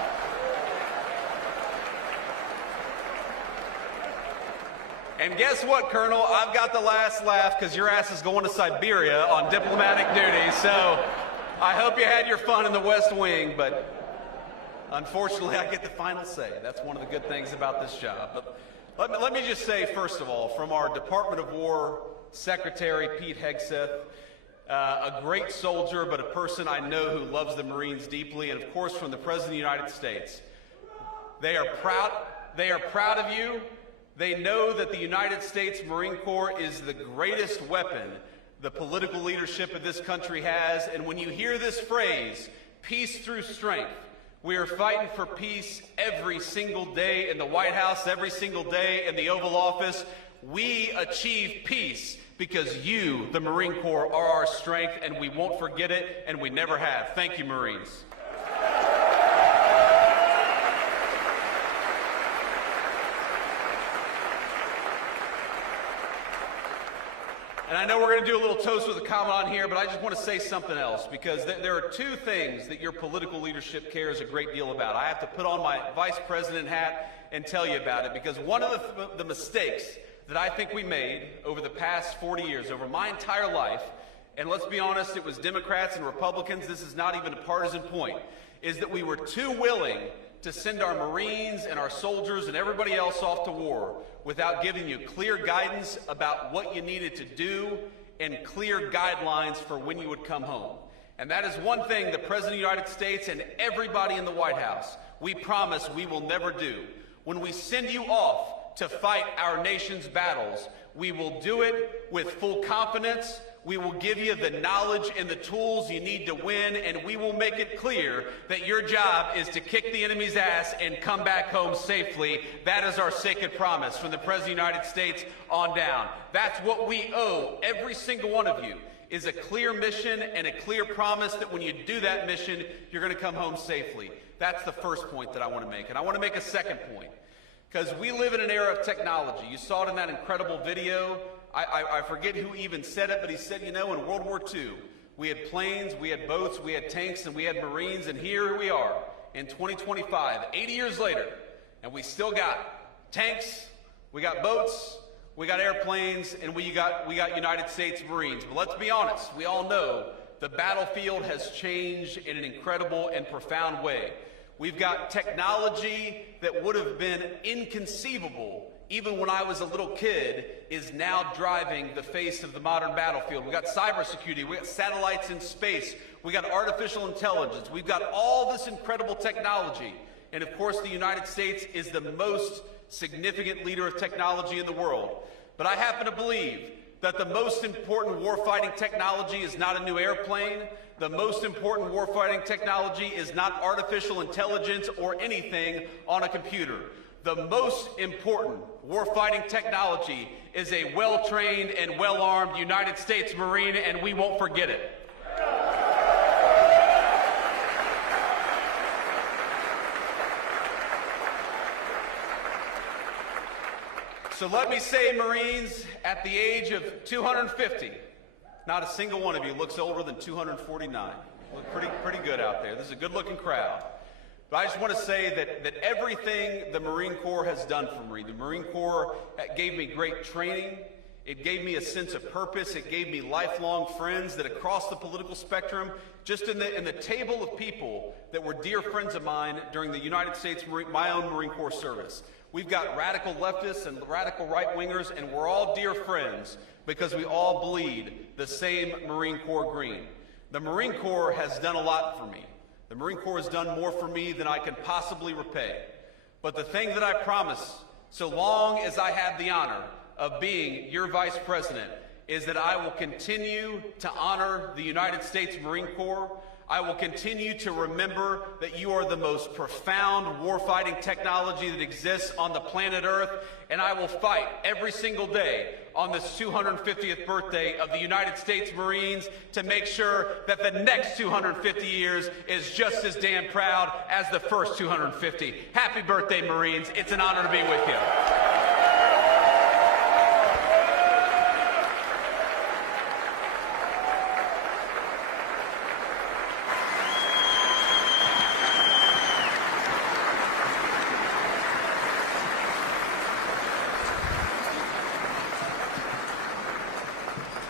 And guess what, Colonel? I've got the last laugh because your ass is going to Siberia on diplomatic duty. So I hope you had your fun in the West Wing, but unfortunately I get the final say. That's one of the good things about this job. But let me just say, first of all, from our Department of War Secretary, Pete Hegseth, a great soldier, but a person I know who loves the Marines deeply, and of course from the President of the United States. They are proud of you. They know that the United States Marine Corps is the greatest weapon the political leadership of this country has. And when you hear this phrase, peace through strength, we are fighting for peace every single day in the White House, every single day in the Oval Office. We achieve peace because you, the Marine Corps, are our strength, and we won't forget it, and we never have. Thank you, Marines. And I know we're going to do a little toast with a comment on here, but I just want to say something else, because there are two things that your political leadership cares a great deal about. I have to put on my vice president hat and tell you about it, because one of the mistakes that I think we made over the past 40 years, over my entire life, and let's be honest, it was Democrats and Republicans, this is not even a partisan point, is that we were too willing to send our Marines and our soldiers and everybody else off to war without giving you clear guidance about what you needed to do and clear guidelines for when you would come home. And that is one thing the President of the United States and everybody in the White House, we promise we will never do. When we send you off to fight our nation's battles, we will do it with full confidence. We will give you the knowledge and the tools you need to win, and we will make it clear that your job is to kick the enemy's ass and come back home safely. That is our sacred promise from the President of the United States on down. That's what we owe every single one of you, is a clear mission and a clear promise that when you do that mission, you're going to come home safely. That's the first point that I want to make. And I want to make a second point, because we live in an era of technology. You saw it in that incredible video. I forget who even said it, but he said, you know, in World War II, we had planes, we had boats, we had tanks, and we had Marines, and here we are in 2025, 80 years later, and we still got tanks, we got boats, we got airplanes, and we got United States Marines. But let's be honest, we all know the battlefield has changed in an incredible and profound way. We've got technology that would have been inconceivable even when I was a little kid, is now driving the face of the modern battlefield. We've got cybersecurity, we've got satellites in space, we've got artificial intelligence, we've got all this incredible technology. And of course, the United States is the most significant leader of technology in the world. But I happen to believe that the most important warfighting technology is not a new airplane. The most important warfighting technology is not artificial intelligence or anything on a computer. The most important warfighting technology is a well-trained and well-armed United States Marine, and we won't forget it. So let me say, Marines, at the age of 250, not a single one of you looks older than 249. Look pretty good out there. This is a good-looking crowd. But I just want to say that everything the Marine Corps has done for me, the Marine Corps gave me great training, it gave me a sense of purpose, it gave me lifelong friends that across the political spectrum, just in the table of people that were dear friends of mine during the United States, my own Marine Corps service. We've got radical leftists and radical right-wingers, and we're all dear friends because we all bleed the same Marine Corps green. The Marine Corps has done a lot for me. The Marine Corps has done more for me than I can possibly repay. But the thing that I promise, so long as I have the honor of being your Vice President, is that I will continue to honor the United States Marine Corps. I will continue to remember that you are the most profound warfighting technology that exists on the planet Earth, and I will fight every single day on this 250th birthday of the United States Marines to make sure that the next 250 years is just as damn proud as the first 250. Happy birthday, Marines. It's an honor to be with you.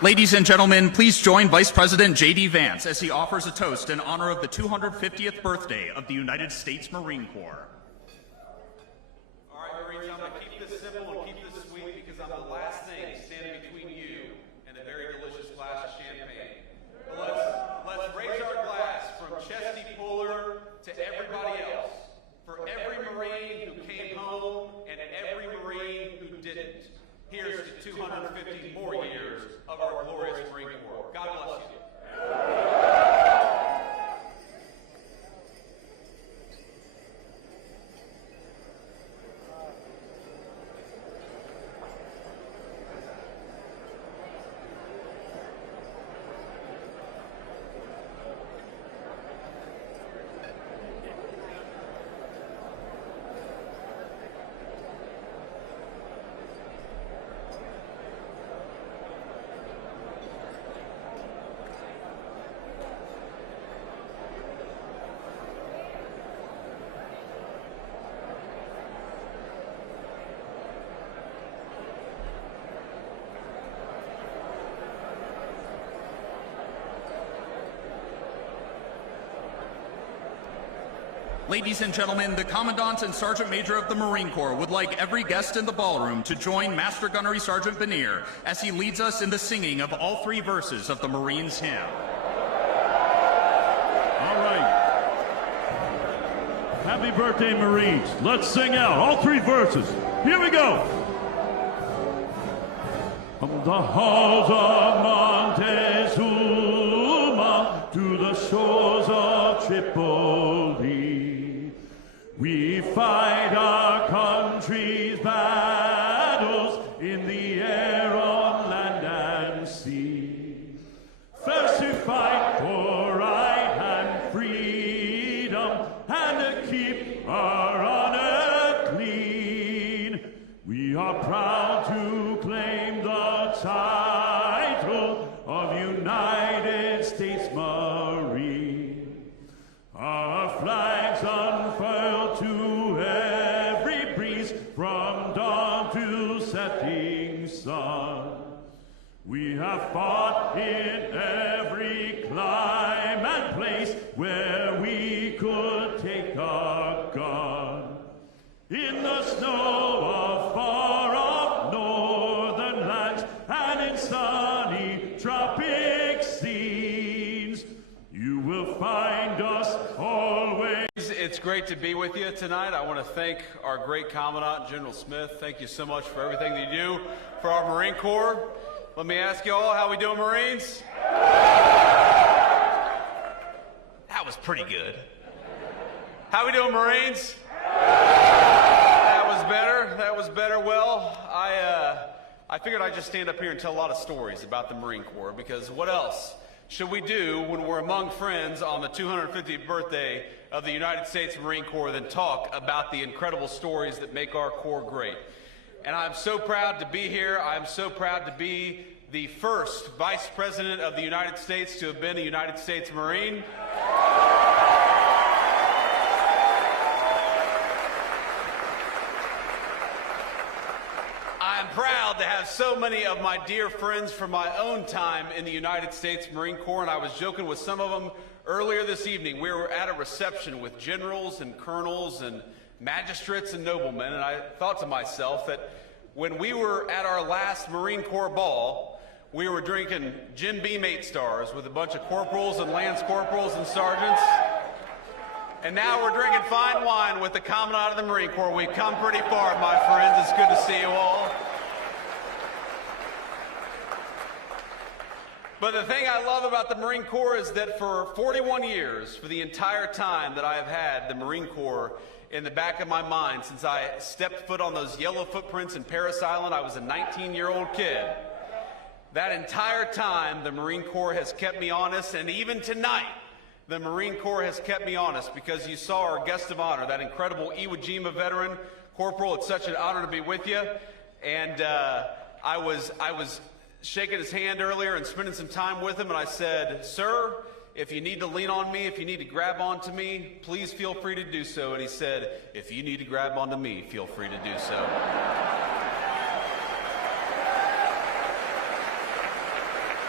Ladies and gentlemen, please join Vice President JD Vance as he offers a toast in honor of the 250th birthday of the United States Marine Corps. All right, Marines, I'm going to keep this simple and keep this sweet because I'm the last thing standing between you and a very delicious glass of champagne. But let's raise our glass from Chesty Puller to everybody else, for every Marine who came home and every Marine who didn't. Here's to 250 more years of our glorious Marine Corps. God bless you. Ladies and gentlemen, the Commandant and Sergeant Major of the Marine Corps would like every guest in the ballroom to join Master Gunnery Sergeant Benier as he leads us in the singing of all three verses of the Marines' hymn. All right. Happy birthday, Marines. Let's sing out all three verses. Here we go. From the halls of Montezuma to the shores of Tripoli, we fight our country's battles in the air, on land and sea. First to fight for right and freedom, and to keep our honor clean. We are proud to claim the title of United States Marine. Our flags unfurled to every breeze, from dawn to setting sun. We have fought in every clime and place where we could take our gun. In the snow of far-off northern lands and in sunny tropic scenes, you will find us always. It's great to be with you tonight. I want to thank our great Commandant, General Smith. Thank you so much for everything that you do for our Marine Corps. Let me ask you all, how we doing, Marines? That was pretty good. How we doing, Marines? That was better. That was better. Well, I figured I'd just stand up here and tell a lot of stories about the Marine Corps, because what else should we do when we're among friends on the 250th birthday of the United States Marine Corps than talk about the incredible stories that make our Corps great? And I'm so proud to be here. I'm so proud to be the first Vice President of the United States to have been a United States Marine. I'm proud to have so many of my dear friends from my own time in the United States Marine Corps, and I was joking with some of them earlier this evening. We were at a reception with generals and colonels and magistrates and noblemen, and I thought to myself that when we were at our last Marine Corps ball, we were drinking Jim Beam 8 stars with a bunch of corporals and lance corporals and sergeants. And now we're drinking fine wine with the Commandant of the Marine Corps. We've come pretty far, my friends. It's good to see you all. But the thing I love about the Marine Corps is that for 41 years, for the entire time that I have had the Marine Corps in the back of my mind, since I stepped foot on those yellow footprints in Parris Island, I was a 19-year-old kid. That entire time, the Marine Corps has kept me honest, and even tonight, the Marine Corps has kept me honest, because you saw our guest of honor, that incredible Iwo Jima veteran. Corporal, it's such an honor to be with you. And I was shaking his hand earlier and spending some time with him, and I said, "Sir, if you need to lean on me, if you need to grab onto me, please feel free to do so." And he said, "If you need to grab onto me, feel free to do so."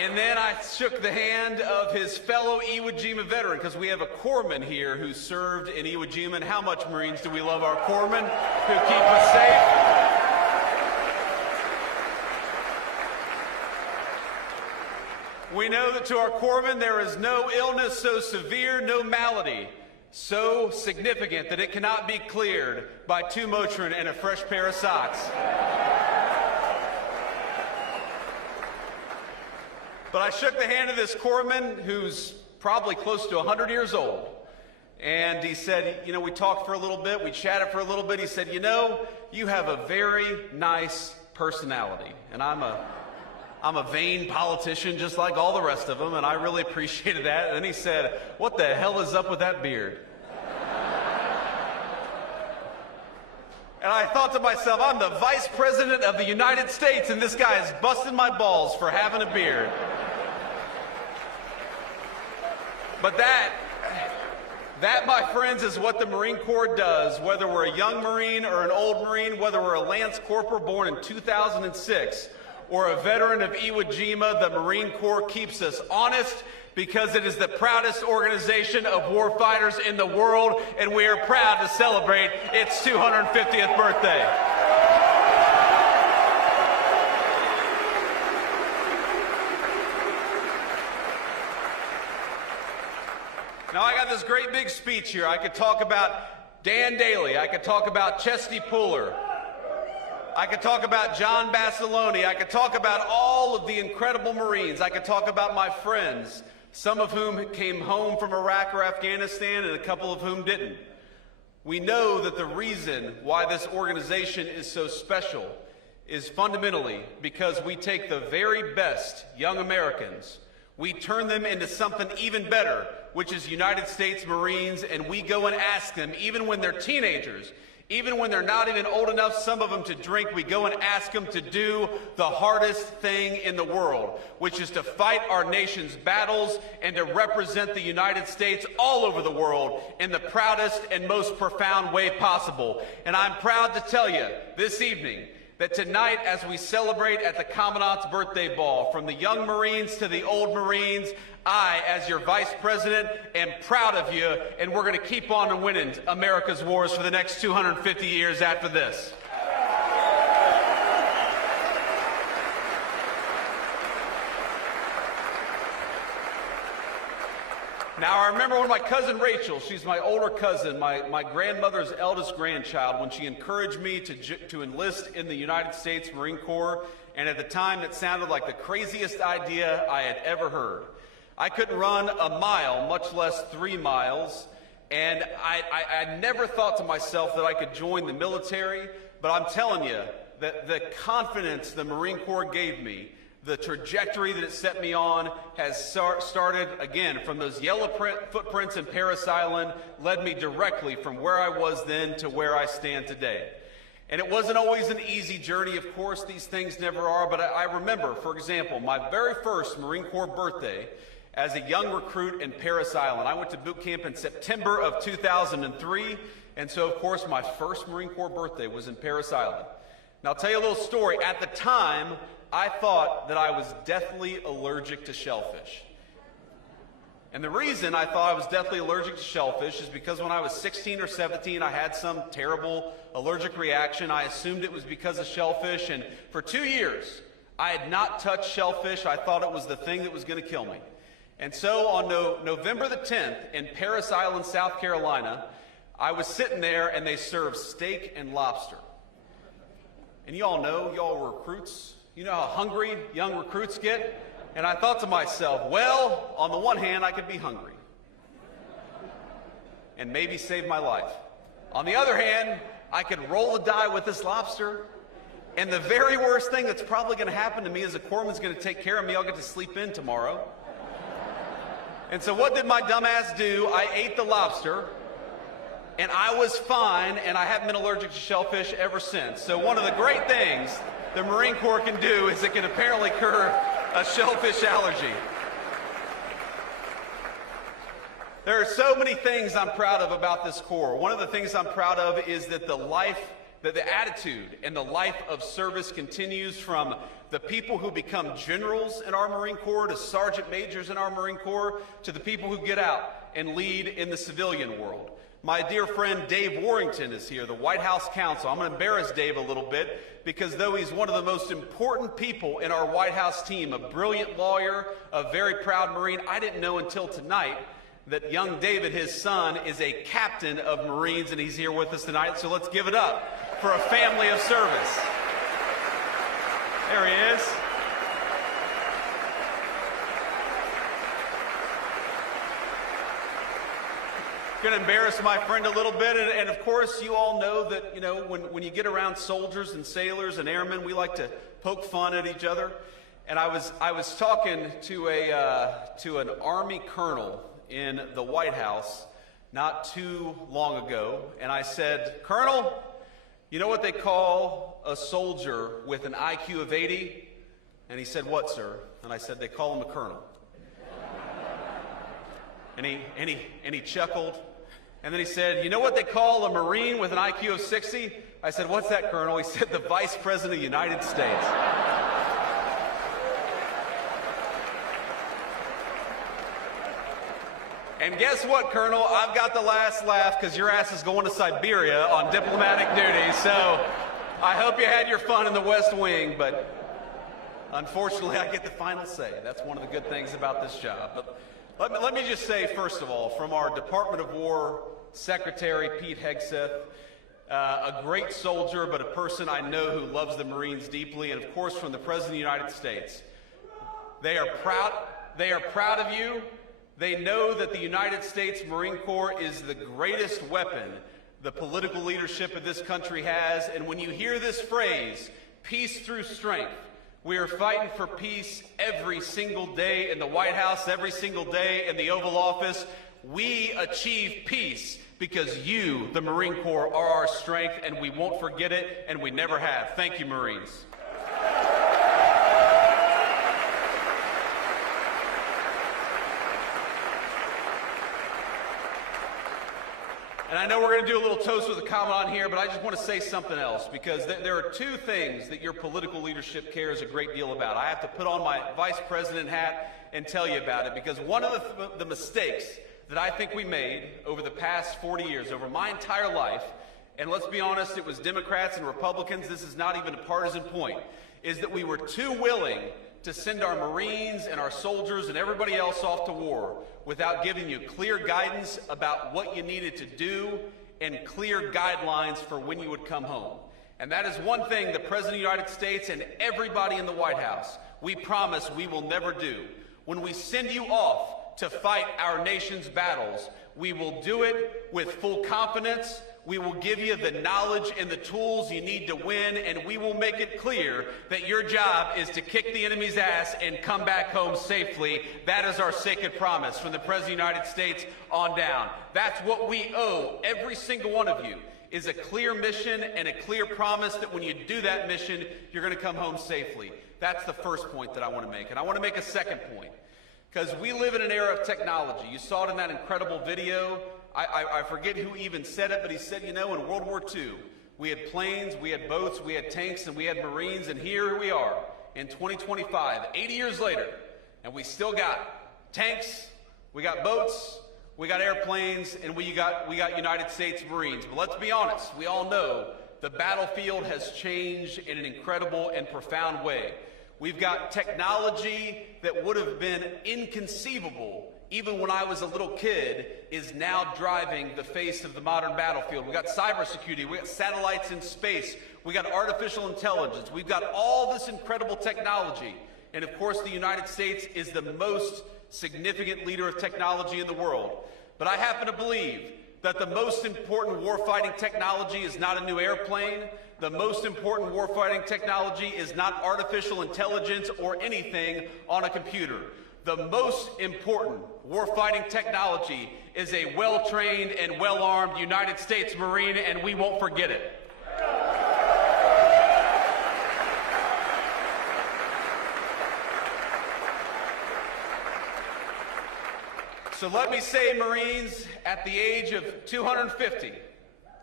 And then I shook the hand of his fellow Iwo Jima veteran, because we have a corpsman here who served in Iwo Jima. And how much Marines do we love our corpsmen who keep us safe? We know that to our corpsmen there is no illness so severe, no malady so significant that it cannot be cleared by 2 Motrin and a fresh pair of socks. But I shook the hand of this corpsman who's probably close to 100 years old. And he said, you know, we talked for a little bit, we chatted for a little bit. He said, you know, you have a very nice personality. And I'm a vain politician just like all the rest of them, and I really appreciated that. And then he said, what the hell is up with that beard? And I thought to myself, I'm the Vice President of the United States, and this guy is busting my balls for having a beard. But that, my friends, is what the Marine Corps does, whether we're a young Marine or an old Marine, whether we're a Lance Corporal born in 2006, or a veteran of Iwo Jima. The Marine Corps keeps us honest because it is the proudest organization of warfighters in the world, and we are proud to celebrate its 250th birthday. Now, I got this great big speech here. I could talk about Dan Daly. I could talk about Chesty Puller. I could talk about John Basilone. I could talk about all of the incredible Marines. I could talk about my friends, some of whom came home from Iraq or Afghanistan and a couple of whom didn't. We know that the reason why this organization is so special is fundamentally because we take the very best young Americans, we turn them into something even better, which is United States Marines, and we go and ask them, even when they're teenagers, even when they're not even old enough, some of them, to drink, we go and ask them to do the hardest thing in the world, which is to fight our nation's battles and to represent the United States all over the world in the proudest and most profound way possible. And I'm proud to tell you this evening that tonight, as we celebrate at the Commandant's Birthday Ball, from the young Marines to the old Marines, I, as your Vice President, am proud of you, and we're going to keep on winning America's wars for the next 250 years after this. Now, I remember when my cousin Rachel, she's my older cousin, my grandmother's eldest grandchild, when she encouraged me to enlist in the United States Marine Corps, and at the time it sounded like the craziest idea I had ever heard. I couldn't run a mile, much less 3 miles, and I never thought to myself that I could join the military, but I'm telling you that the confidence the Marine Corps gave me, the trajectory that it set me on, has started, again, from those yellow footprints in Parris Island, led me directly from where I was then to where I stand today. And it wasn't always an easy journey, of course, these things never are, but I remember, for example, my very first Marine Corps birthday as a young recruit in Parris Island. I went to boot camp in September of 2003, and so, of course, my first Marine Corps birthday was in Parris Island. Now, I'll tell you a little story. At the time, I thought that I was deathly allergic to shellfish. And the reason I thought I was deathly allergic to shellfish is because when I was 16 or 17, I had some terrible allergic reaction. I assumed it was because of shellfish, and for 2 years, I had not touched shellfish. I thought it was the thing that was going to kill me. And so on November the 10th in Parris Island, South Carolina, I was sitting there and they served steak and lobster. And you all know, y'all were recruits. You know how hungry young recruits get? And I thought to myself, well, on the one hand, I could be hungry and maybe save my life. On the other hand, I could roll the die with this lobster, and the very worst thing that's probably going to happen to me is a corpsman's going to take care of me. I'll get to sleep in tomorrow. And so what did my dumb ass do? I ate the lobster, and I was fine, and I haven't been allergic to shellfish ever since. So one of the great things the Marine Corps can do is it can apparently cure a shellfish allergy. There are so many things I'm proud of about this Corps. One of the things I'm proud of is that the life that the attitude and the life of service continues from the people who become generals in our Marine Corps to sergeant majors in our Marine Corps to the people who get out and lead in the civilian world. My dear friend Dave Warrington is here, the White House counsel. I'm going to embarrass Dave a little bit because though he's one of the most important people in our White House team, a brilliant lawyer, a very proud Marine, I didn't know until tonight that young David, his son, is a captain of Marines, and he's here with us tonight. So let's give it up for a family of service. There he is. Going to embarrass my friend a little bit, and of course you all know that, you know, when you get around soldiers and sailors and airmen, we like to poke fun at each other. And I was talking to an Army colonel in the White House not too long ago, and I said, "Colonel, you know what they call a soldier with an IQ of 80? And he said, "What, sir?" And I said, "They call him a colonel." and he chuckled. And then he said, "You know what they call a Marine with an IQ of 60? I said, "What's that, Colonel?" He said, "The Vice President of the United States." And guess what, Colonel? I've got the last laugh because your ass is going to Siberia on diplomatic duty. So I hope you had your fun in the West Wing, but unfortunately I get the final say. That's one of the good things about this job. But let me just say, first of all, from our Department of War Secretary, Pete Hegseth, a great soldier, but a person I know who loves the Marines deeply, and of course from the President of the United States. They are proud of you. They know that the United States Marine Corps is the greatest weapon the political leadership of this country has. And when you hear this phrase, peace through strength, we are fighting for peace every single day in the White House, every single day in the Oval Office. We achieve peace because you, the Marine Corps, are our strength, and we won't forget it, and we never have. Thank you, Marines. And I know we're going to do a little toast with a comment on here, but I just want to say something else, because there are two things that your political leadership cares a great deal about. I have to put on my vice president hat and tell you about it, because one of the mistakes that I think we made over the past 40 years, over my entire life, and let's be honest, it was Democrats and Republicans, this is not even a partisan point, is that we were too willing to send our Marines and our soldiers and everybody else off to war without giving you clear guidance about what you needed to do and clear guidelines for when you would come home. And that is one thing the President of the United States and everybody in the White House, we promise we will never do. When we send you off to fight our nation's battles, we will do it with full confidence. We will give you the knowledge and the tools you need to win, and we will make it clear that your job is to kick the enemy's ass and come back home safely. That is our sacred promise from the President of the United States on down. That's what we owe every single one of you, is a clear mission and a clear promise that when you do that mission, you're going to come home safely. That's the first point that I want to make. And I want to make a second point, because we live in an era of technology. You saw it in that incredible video. I forget who even said it, but he said, you know, in World War II, we had planes, we had boats, we had tanks, and we had Marines, and here we are in 2025, 80 years later, and we still got tanks, we got boats, we got airplanes, and we got United States Marines. But let's be honest, we all know the battlefield has changed in an incredible and profound way. We've got technology that would have been inconceivable even when I was a little kid, is now driving the face of the modern battlefield. We got cybersecurity, we got satellites in space, we got artificial intelligence, we've got all this incredible technology. And of course, the United States is the most significant leader of technology in the world. But I happen to believe that the most important warfighting technology is not a new airplane. The most important warfighting technology is not artificial intelligence or anything on a computer. The most important warfighting technology is a well-trained and well-armed United States Marine, and we won't forget it. So let me say, Marines, at the age of 250,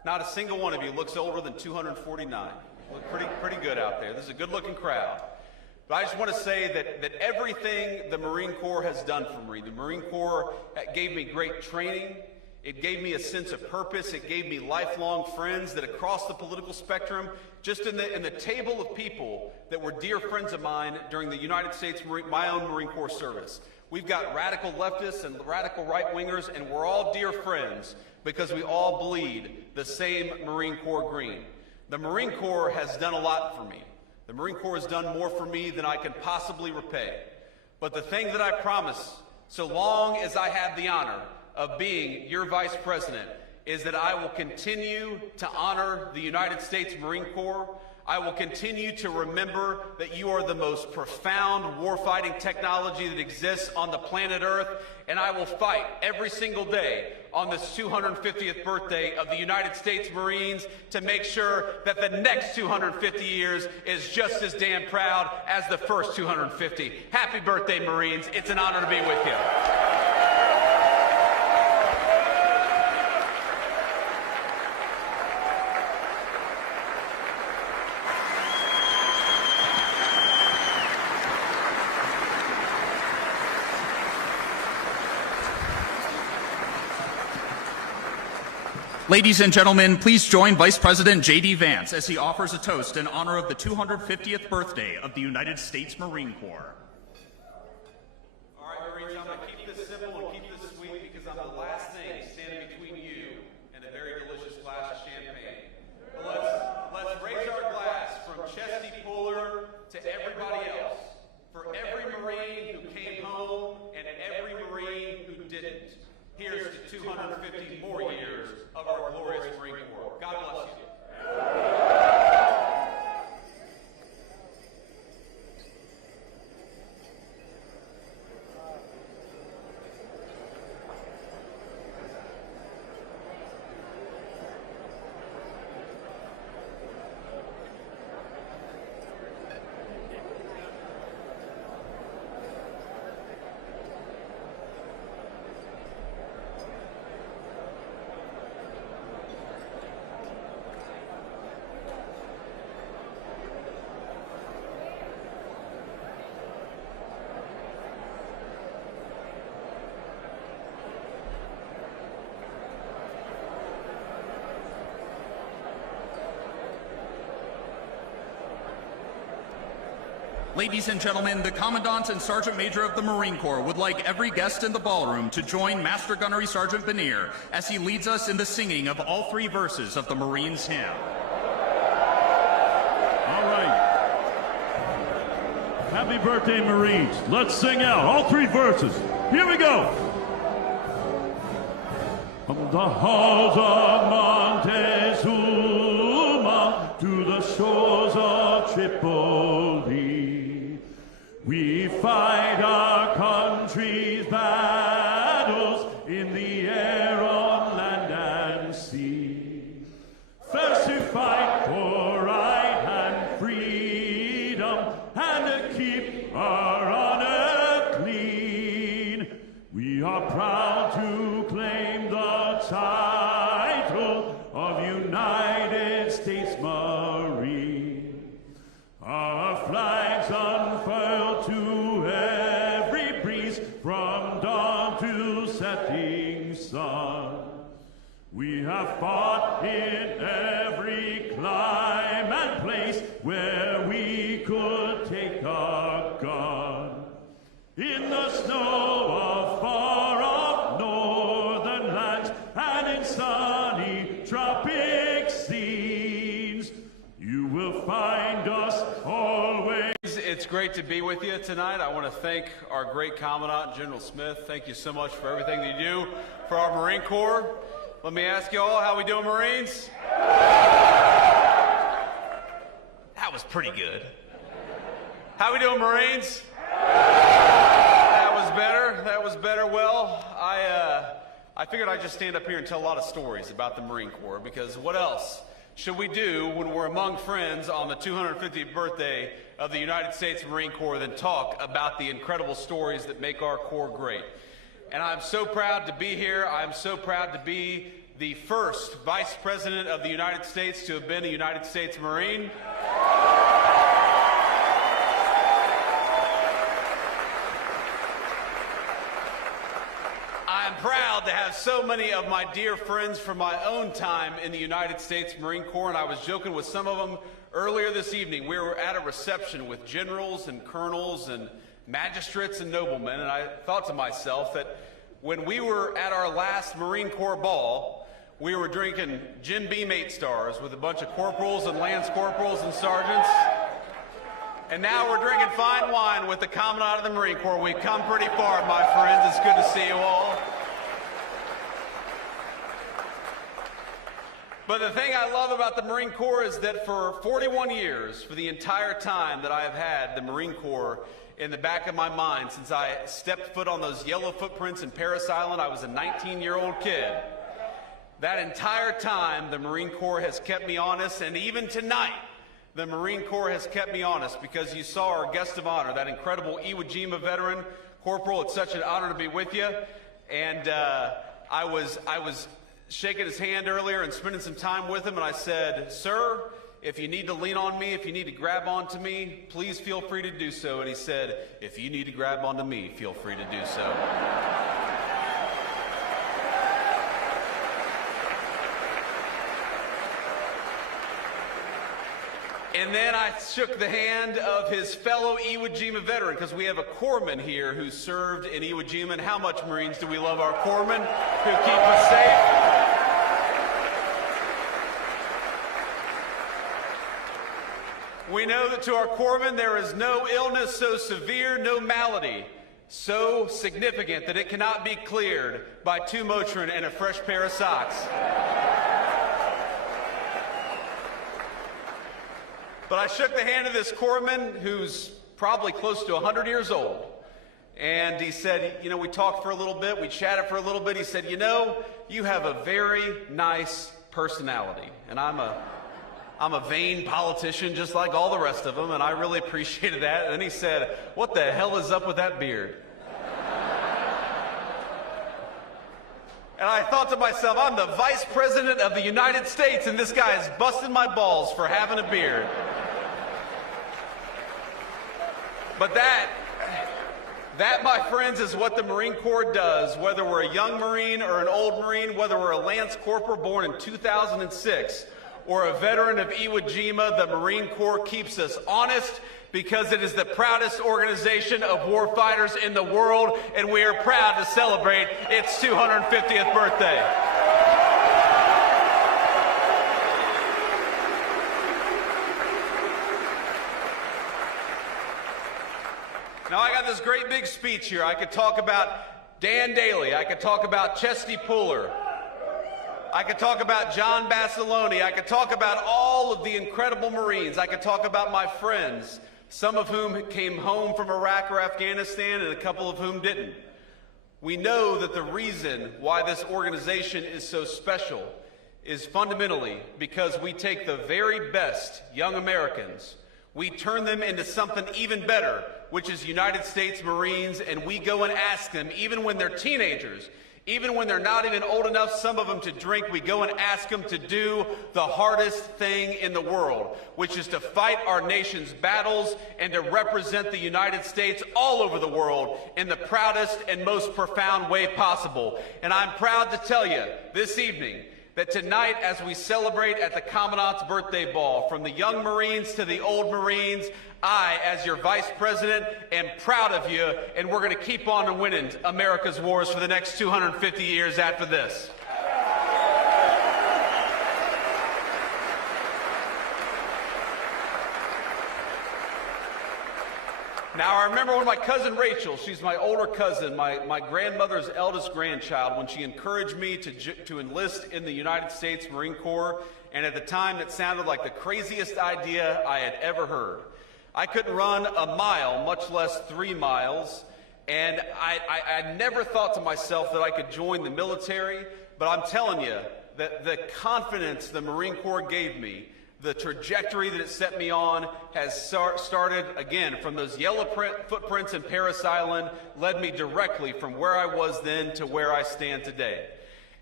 Not a single one of you looks older than 249. Look pretty good out there. This is a good-looking crowd. But I just want to say that everything the Marine Corps has done for me, the Marine Corps gave me great training. It gave me a sense of purpose. It gave me lifelong friends that across the political spectrum, just in the table of people that were dear friends of mine during the United States, my own Marine Corps service. We've got radical leftists and radical right-wingers, and we're all dear friends because we all bleed the same Marine Corps green. The Marine Corps has done a lot for me. The Marine Corps has done more for me than I can possibly repay. But the thing that I promise, so long as I have the honor of being your Vice President, is that I will continue to honor the United States Marine Corps. I will continue to remember that you are the most profound warfighting technology that exists on the planet Earth, and I will fight every single day on this 250th birthday of the United States Marines to make sure that the next 250 years is just as damn proud as the first 250. Happy birthday, Marines. It's an honor to be with you. Ladies and gentlemen, please join Vice President JD Vance as he offers a toast in honor of the 250th birthday of the United States Marine Corps. All right, Marines, I'm going to keep this simple and keep this sweet because I'm the last thing standing between you and a very delicious glass of champagne. But let's raise our glass from Chesty Puller to everybody else, for every Marine who came home and every Marine who didn't. Here's to 250 more years of our glorious Marine Corps. God bless you. Ladies and gentlemen, the Commandant and Sergeant Major of the Marine Corps would like every guest in the ballroom to join Master Gunnery Sergeant Benier as he leads us in the singing of all three verses of the Marines' hymn. All right. Happy birthday, Marines. Let's sing out all three verses. Here we go. From the halls of Montezuma to the shores of Tripoli, we fight our country's battles in the air, on land and sea. First to fight for right and freedom, and to keep our honor clean. We are proud to claim the title of United States Marine. Our flags unfurled to every breeze, from dawn to setting sun. We have fought in every clime and place where we could take a gun. In the snow of far-off northern lands and in sunny tropic scenes, you will find us always. It's great to be with you tonight. I want to thank our great Commandant, General Smith. Thank you so much for everything that you do for our Marine Corps. Let me ask you all, how we doing, Marines? That was pretty good. How we doing, Marines? That was better. That was better. Well, I figured I'd just stand up here and tell a lot of stories about the Marine Corps, because what else should we do when we're among friends on the 250th birthday of the United States Marine Corps than talk about the incredible stories that make our Corps great? And I'm so proud to be here. I'm so proud to be the first Vice President of the United States to have been a United States Marine. I'm proud to have so many of my dear friends from my own time in the United States Marine Corps, and I was joking with some of them earlier this evening. We were at a reception with generals and colonels and magistrates and noblemen, and I thought to myself that when we were at our last Marine Corps ball, we were drinking Jim Beam 8 stars with a bunch of corporals and lance corporals and sergeants. And now we're drinking fine wine with the Commandant of the Marine Corps. We've come pretty far, my friends. It's good to see you all. But the thing I love about the Marine Corps is that for 41 years, for the entire time that I have had the Marine Corps in the back of my mind, since I stepped foot on those yellow footprints in Parris Island, I was a 19-year-old kid. That entire time, the Marine Corps has kept me honest, and even tonight, the Marine Corps has kept me honest, because you saw our guest of honor, that incredible Iwo Jima veteran. Corporal, it's such an honor to be with you. And I was shaking his hand earlier and spending some time with him, and I said, "Sir, if you need to lean on me, if you need to grab onto me, please feel free to do so." And he said, "If you need to grab onto me, feel free to do so." And then I shook the hand of his fellow Iwo Jima veteran, because we have a corpsman here who served in Iwo Jima. And how much Marines do we love our corpsmen who keep us safe? We know that to our corpsmen there is no illness so severe, no malady so significant that it cannot be cleared by 2 Motrin and a fresh pair of socks. But I shook the hand of this corpsman who's probably close to 100 years old. And he said, you know, we talked for a little bit, we chatted for a little bit. He said, "You know, you have a very nice personality." And I'm a vain politician just like all the rest of them, and I really appreciated that. And then he said, "What the hell is up with that beard?" And I thought to myself, I'm the Vice President of the United States, and this guy is busting my balls for having a beard. But that, my friends, is what the Marine Corps does, whether we're a young Marine or an old Marine, whether we're a Lance Corporal born in 2006 or a veteran of Iwo Jima. The Marine Corps keeps us honest, because it is the proudest organization of warfighters in the world, and we are proud to celebrate its 250th birthday. Now, I got this great big speech here. I could talk about Dan Daly. I could talk about Chesty Puller. I could talk about John Basilone. I could talk about all of the incredible Marines. I could talk about my friends, some of whom came home from Iraq or Afghanistan, and a couple of whom didn't. We know that the reason why this organization is so special is fundamentally because we take the very best young Americans, we turn them into something even better, which is United States Marines, and we go and ask them, even when they're teenagers, even when they're not even old enough, some of them, to drink, we go and ask them to do the hardest thing in the world, which is to fight our nation's battles and to represent the United States all over the world in the proudest and most profound way possible. And I'm proud to tell you this evening that tonight, as we celebrate at the Commandant's birthday ball, from the young Marines to the old Marines, I, as your Vice President, am proud of you, and we're going to keep on winning America's wars for the next 250 years after this. Now, I remember when my cousin Rachel, she's my older cousin, my grandmother's eldest grandchild, when she encouraged me to enlist in the United States Marine Corps, and at the time it sounded like the craziest idea I had ever heard. I couldn't run a mile, much less 3 miles, and I never thought to myself that I could join the military, but I'm telling you that the confidence the Marine Corps gave me, the trajectory that it set me on, has started, again, from those yellow footprints in Parris Island, led me directly from where I was then to where I stand today.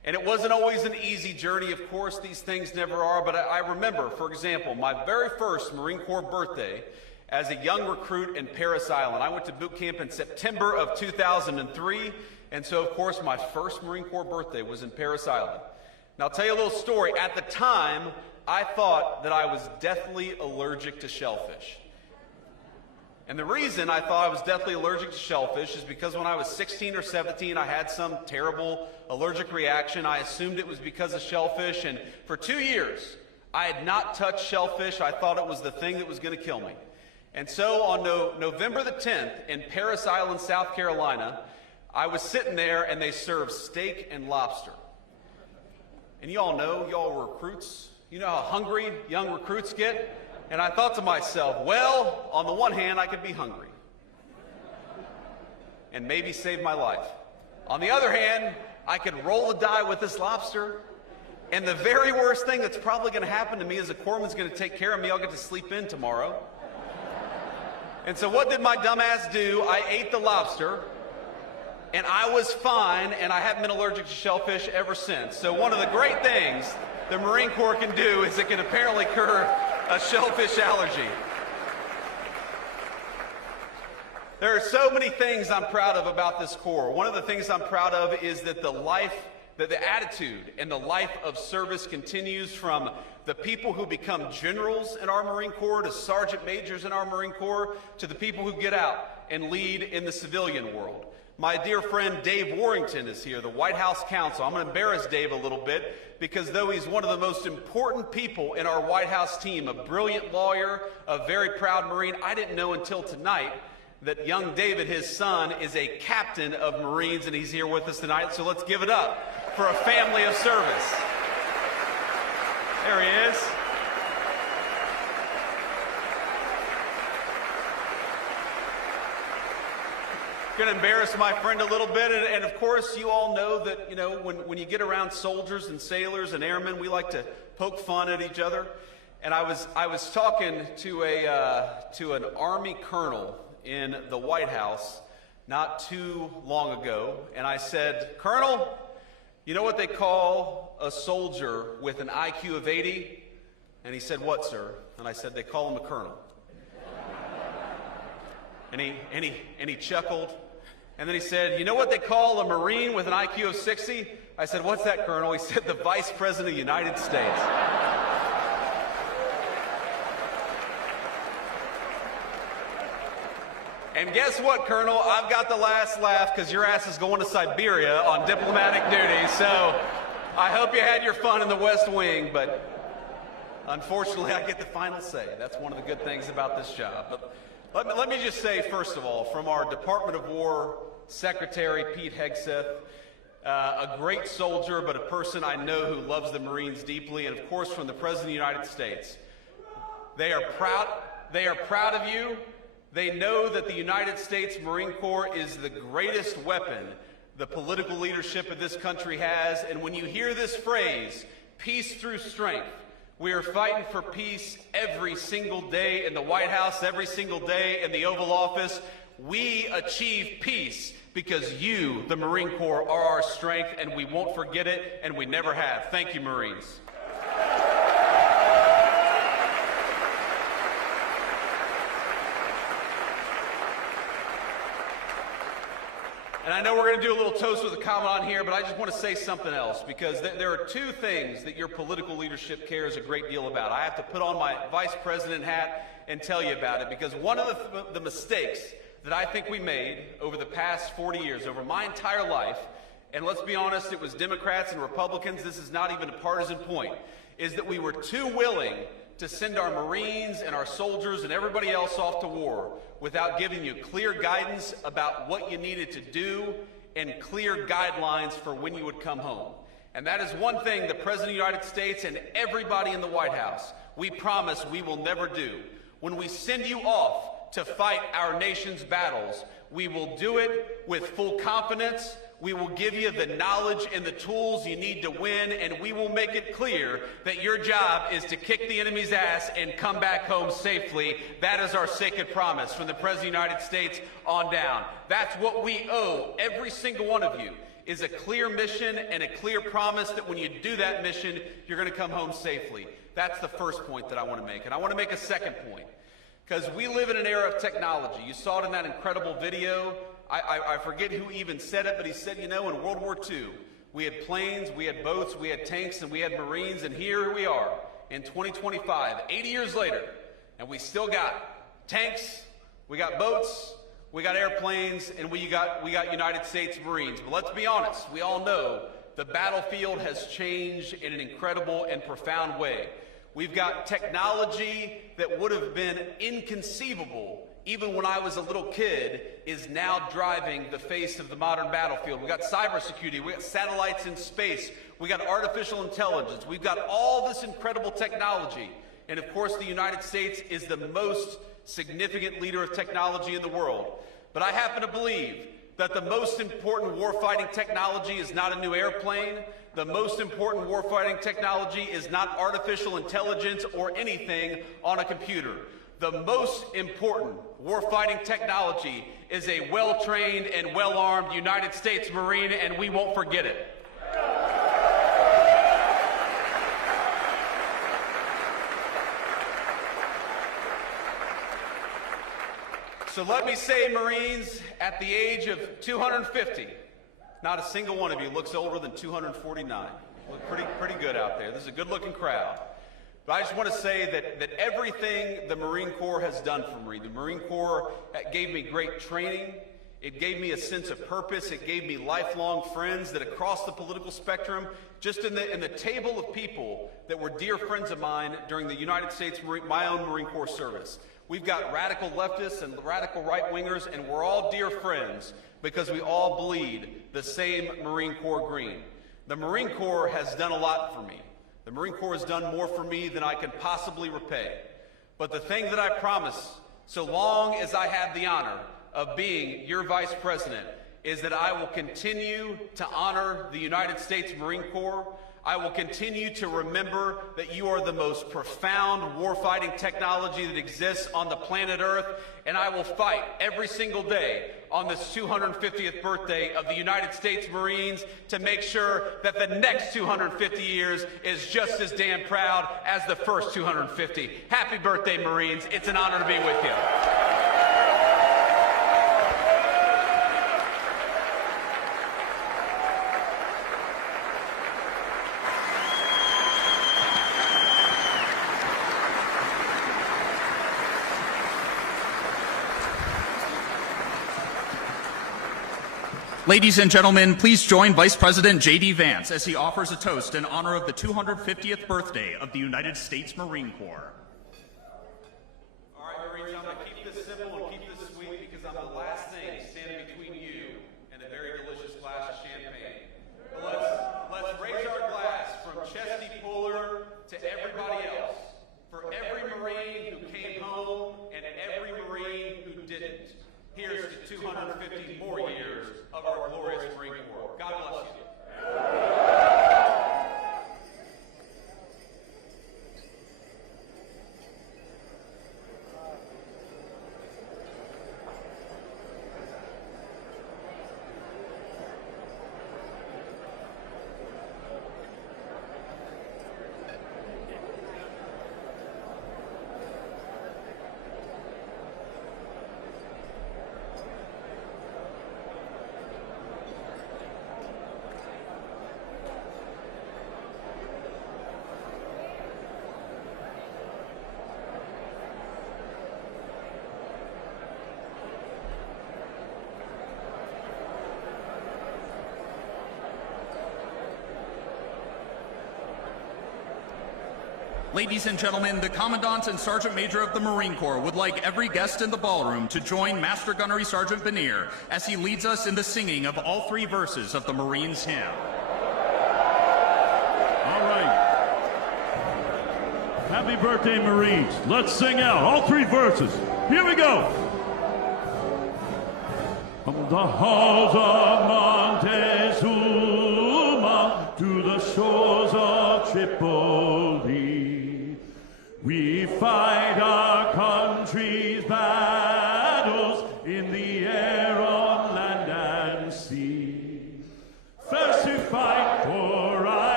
And it wasn't always an easy journey. Of course, these things never are. But I remember, for example, my very first Marine Corps birthday as a young recruit in Parris Island. I went to boot camp in September of 2003. And so, of course, my first Marine Corps birthday was in Parris Island. Now, I'll tell you a little story. At the time, I thought that I was deathly allergic to shellfish. And the reason I thought I was deathly allergic to shellfish is because when I was 16 or 17, I had some terrible allergic reaction. I assumed it was because of shellfish, and for 2 years, I had not touched shellfish. I thought it was the thing that was going to kill me. And so on November the 10th in Parris Island, South Carolina, I was sitting there and they served steak and lobster. And y'all know, y'all were recruits. You know how hungry young recruits get? And I thought to myself, well, on the one hand, I could be hungry and maybe save my life. On the other hand, I could roll the die with this lobster, and the very worst thing that's probably going to happen to me is the corpsman's going to take care of me. I'll get to sleep in tomorrow. And so what did my dumbass do? I ate the lobster, and I was fine, and I haven't been allergic to shellfish ever since. So one of the great things the Marine Corps can do is it can apparently cure a shellfish allergy. There are so many things I'm proud of about this Corps. One of the things I'm proud of is that the attitude and the life of service continues from the people who become generals in our Marine Corps to sergeant majors in our Marine Corps to the people who get out and lead in the civilian world. My dear friend Dave Warrington is here, the White House counsel. I'm going to embarrass Dave a little bit because though he's one of the most important people in our White House team, a brilliant lawyer, a very proud Marine, I didn't know until tonight that young David, his son, is a captain of Marines, and he's here with us tonight. So let's give it up for a family of service. There he is. Going to embarrass my friend a little bit, and of course you all know that, you know, when you get around soldiers and sailors and airmen, we like to poke fun at each other. And I was talking to an Army colonel in the White House not too long ago, and I said, "Colonel, you know what they call a soldier with an IQ of 80? And he said, "What, sir?" And I said, "They call him a colonel." And he chuckled. And then he said, "You know what they call a Marine with an IQ of 60? I said, "What's that, Colonel?" He said, "The Vice President of the United States." And guess what, Colonel? I've got the last laugh because your ass is going to Siberia on diplomatic duty. So I hope you had your fun in the West Wing, but unfortunately I get the final say. That's one of the good things about this job. But let me just say, first of all, from our Department of War Secretary, Pete Hegseth, a great soldier, but a person I know who loves the Marines deeply, and of course from the President of the United States. They are proud of you. They know that the United States Marine Corps is the greatest weapon the political leadership of this country has. And when you hear this phrase, peace through strength, we are fighting for peace every single day in the White House, every single day in the Oval Office. We achieve peace because you, the Marine Corps, are our strength, and we won't forget it, and we never have. Thank you, Marines. And I know we're going to do a little toast with a comment on here, but I just want to say something else, because there are two things that your political leadership cares a great deal about. I have to put on my vice president hat and tell you about it, because one of the mistakes that I think we made over the past 40 years, over my entire life, and let's be honest, it was Democrats and Republicans, this is not even a partisan point, is that we were too willing to send our Marines and our soldiers and everybody else off to war without giving you clear guidance about what you needed to do and clear guidelines for when you would come home. And that is one thing the President of the United States and everybody in the White House, we promise we will never do. When we send you off to fight our nation's battles, we will do it with full confidence. We will give you the knowledge and the tools you need to win, and we will make it clear that your job is to kick the enemy's ass and come back home safely. That is our sacred promise from the President of the United States on down. That's what we owe every single one of you. is a clear mission and a clear promise that when you do that mission, you're going to come home safely. That's the first point that I want to make. And I want to make a second point, because we live in an era of technology. You saw it in that incredible video. I forget who even said it, but he said, you know, in World War II, we had planes, we had boats, we had tanks, and we had Marines, and here we are in 2025, 80 years later, and we still got tanks, we got boats, we got airplanes, and we got United States Marines. But let's be honest, we all know the battlefield has changed in an incredible and profound way. We've got technology that would have been inconceivable even when I was a little kid is now driving the face of the modern battlefield. We got cybersecurity, we got satellites in space, we got artificial intelligence, we've got all this incredible technology. And of course, the United States is the most significant leader of technology in the world. But I happen to believe that the most important warfighting technology is not a new airplane. The most important warfighting technology is not artificial intelligence or anything on a computer. The most important warfighting technology is a well-trained and well-armed United States Marine, and we won't forget it. So let me say, Marines, at the age of 250, not a single one of you looks older than 249. Look pretty good out there. This is a good-looking crowd. But I just want to say that everything the Marine Corps has done for me, the Marine Corps gave me great training. It gave me a sense of purpose. It gave me lifelong friends that across the political spectrum, just in the table of people that were dear friends of mine during the United States, my own Marine Corps service. We've got radical leftists and radical right-wingers, and we're all dear friends because we all bleed the same Marine Corps green. The Marine Corps has done a lot for me. The Marine Corps has done more for me than I can possibly repay. But the thing that I promise, so long as I have the honor of being your Vice President, is that I will continue to honor the United States Marine Corps. I will continue to remember that you are the most profound warfighting technology that exists on the planet Earth, and I will fight every single day on this 250th birthday of the United States Marines to make sure that the next 250 years is just as damn proud as the first 250. Happy birthday, Marines. It's an honor to be with you. Ladies and gentlemen, please join Vice President JD Vance as he offers a toast in honor of the 250th birthday of the United States Marine Corps. All right, Marines, I'm going to keep this simple and keep this sweet because I'm the last thing standing between you and a very delicious glass of champagne. But let's raise our glass from Chesty Puller to everybody else, for every Marine who came home and every Marine who didn't. Here's to 250 more years of our glorious Marine Corps. God bless you. Ladies and gentlemen, the Commandant and Sergeant Major of the Marine Corps would like every guest in the ballroom to join Master Gunnery Sergeant Benier as he leads us in the singing of all three verses of the Marines' hymn. All right. Happy birthday, Marines. Let's sing out all three verses. Here we go. From the halls of Montezuma to the shores of Tripoli, we fight our country's battles in the air, on land and sea.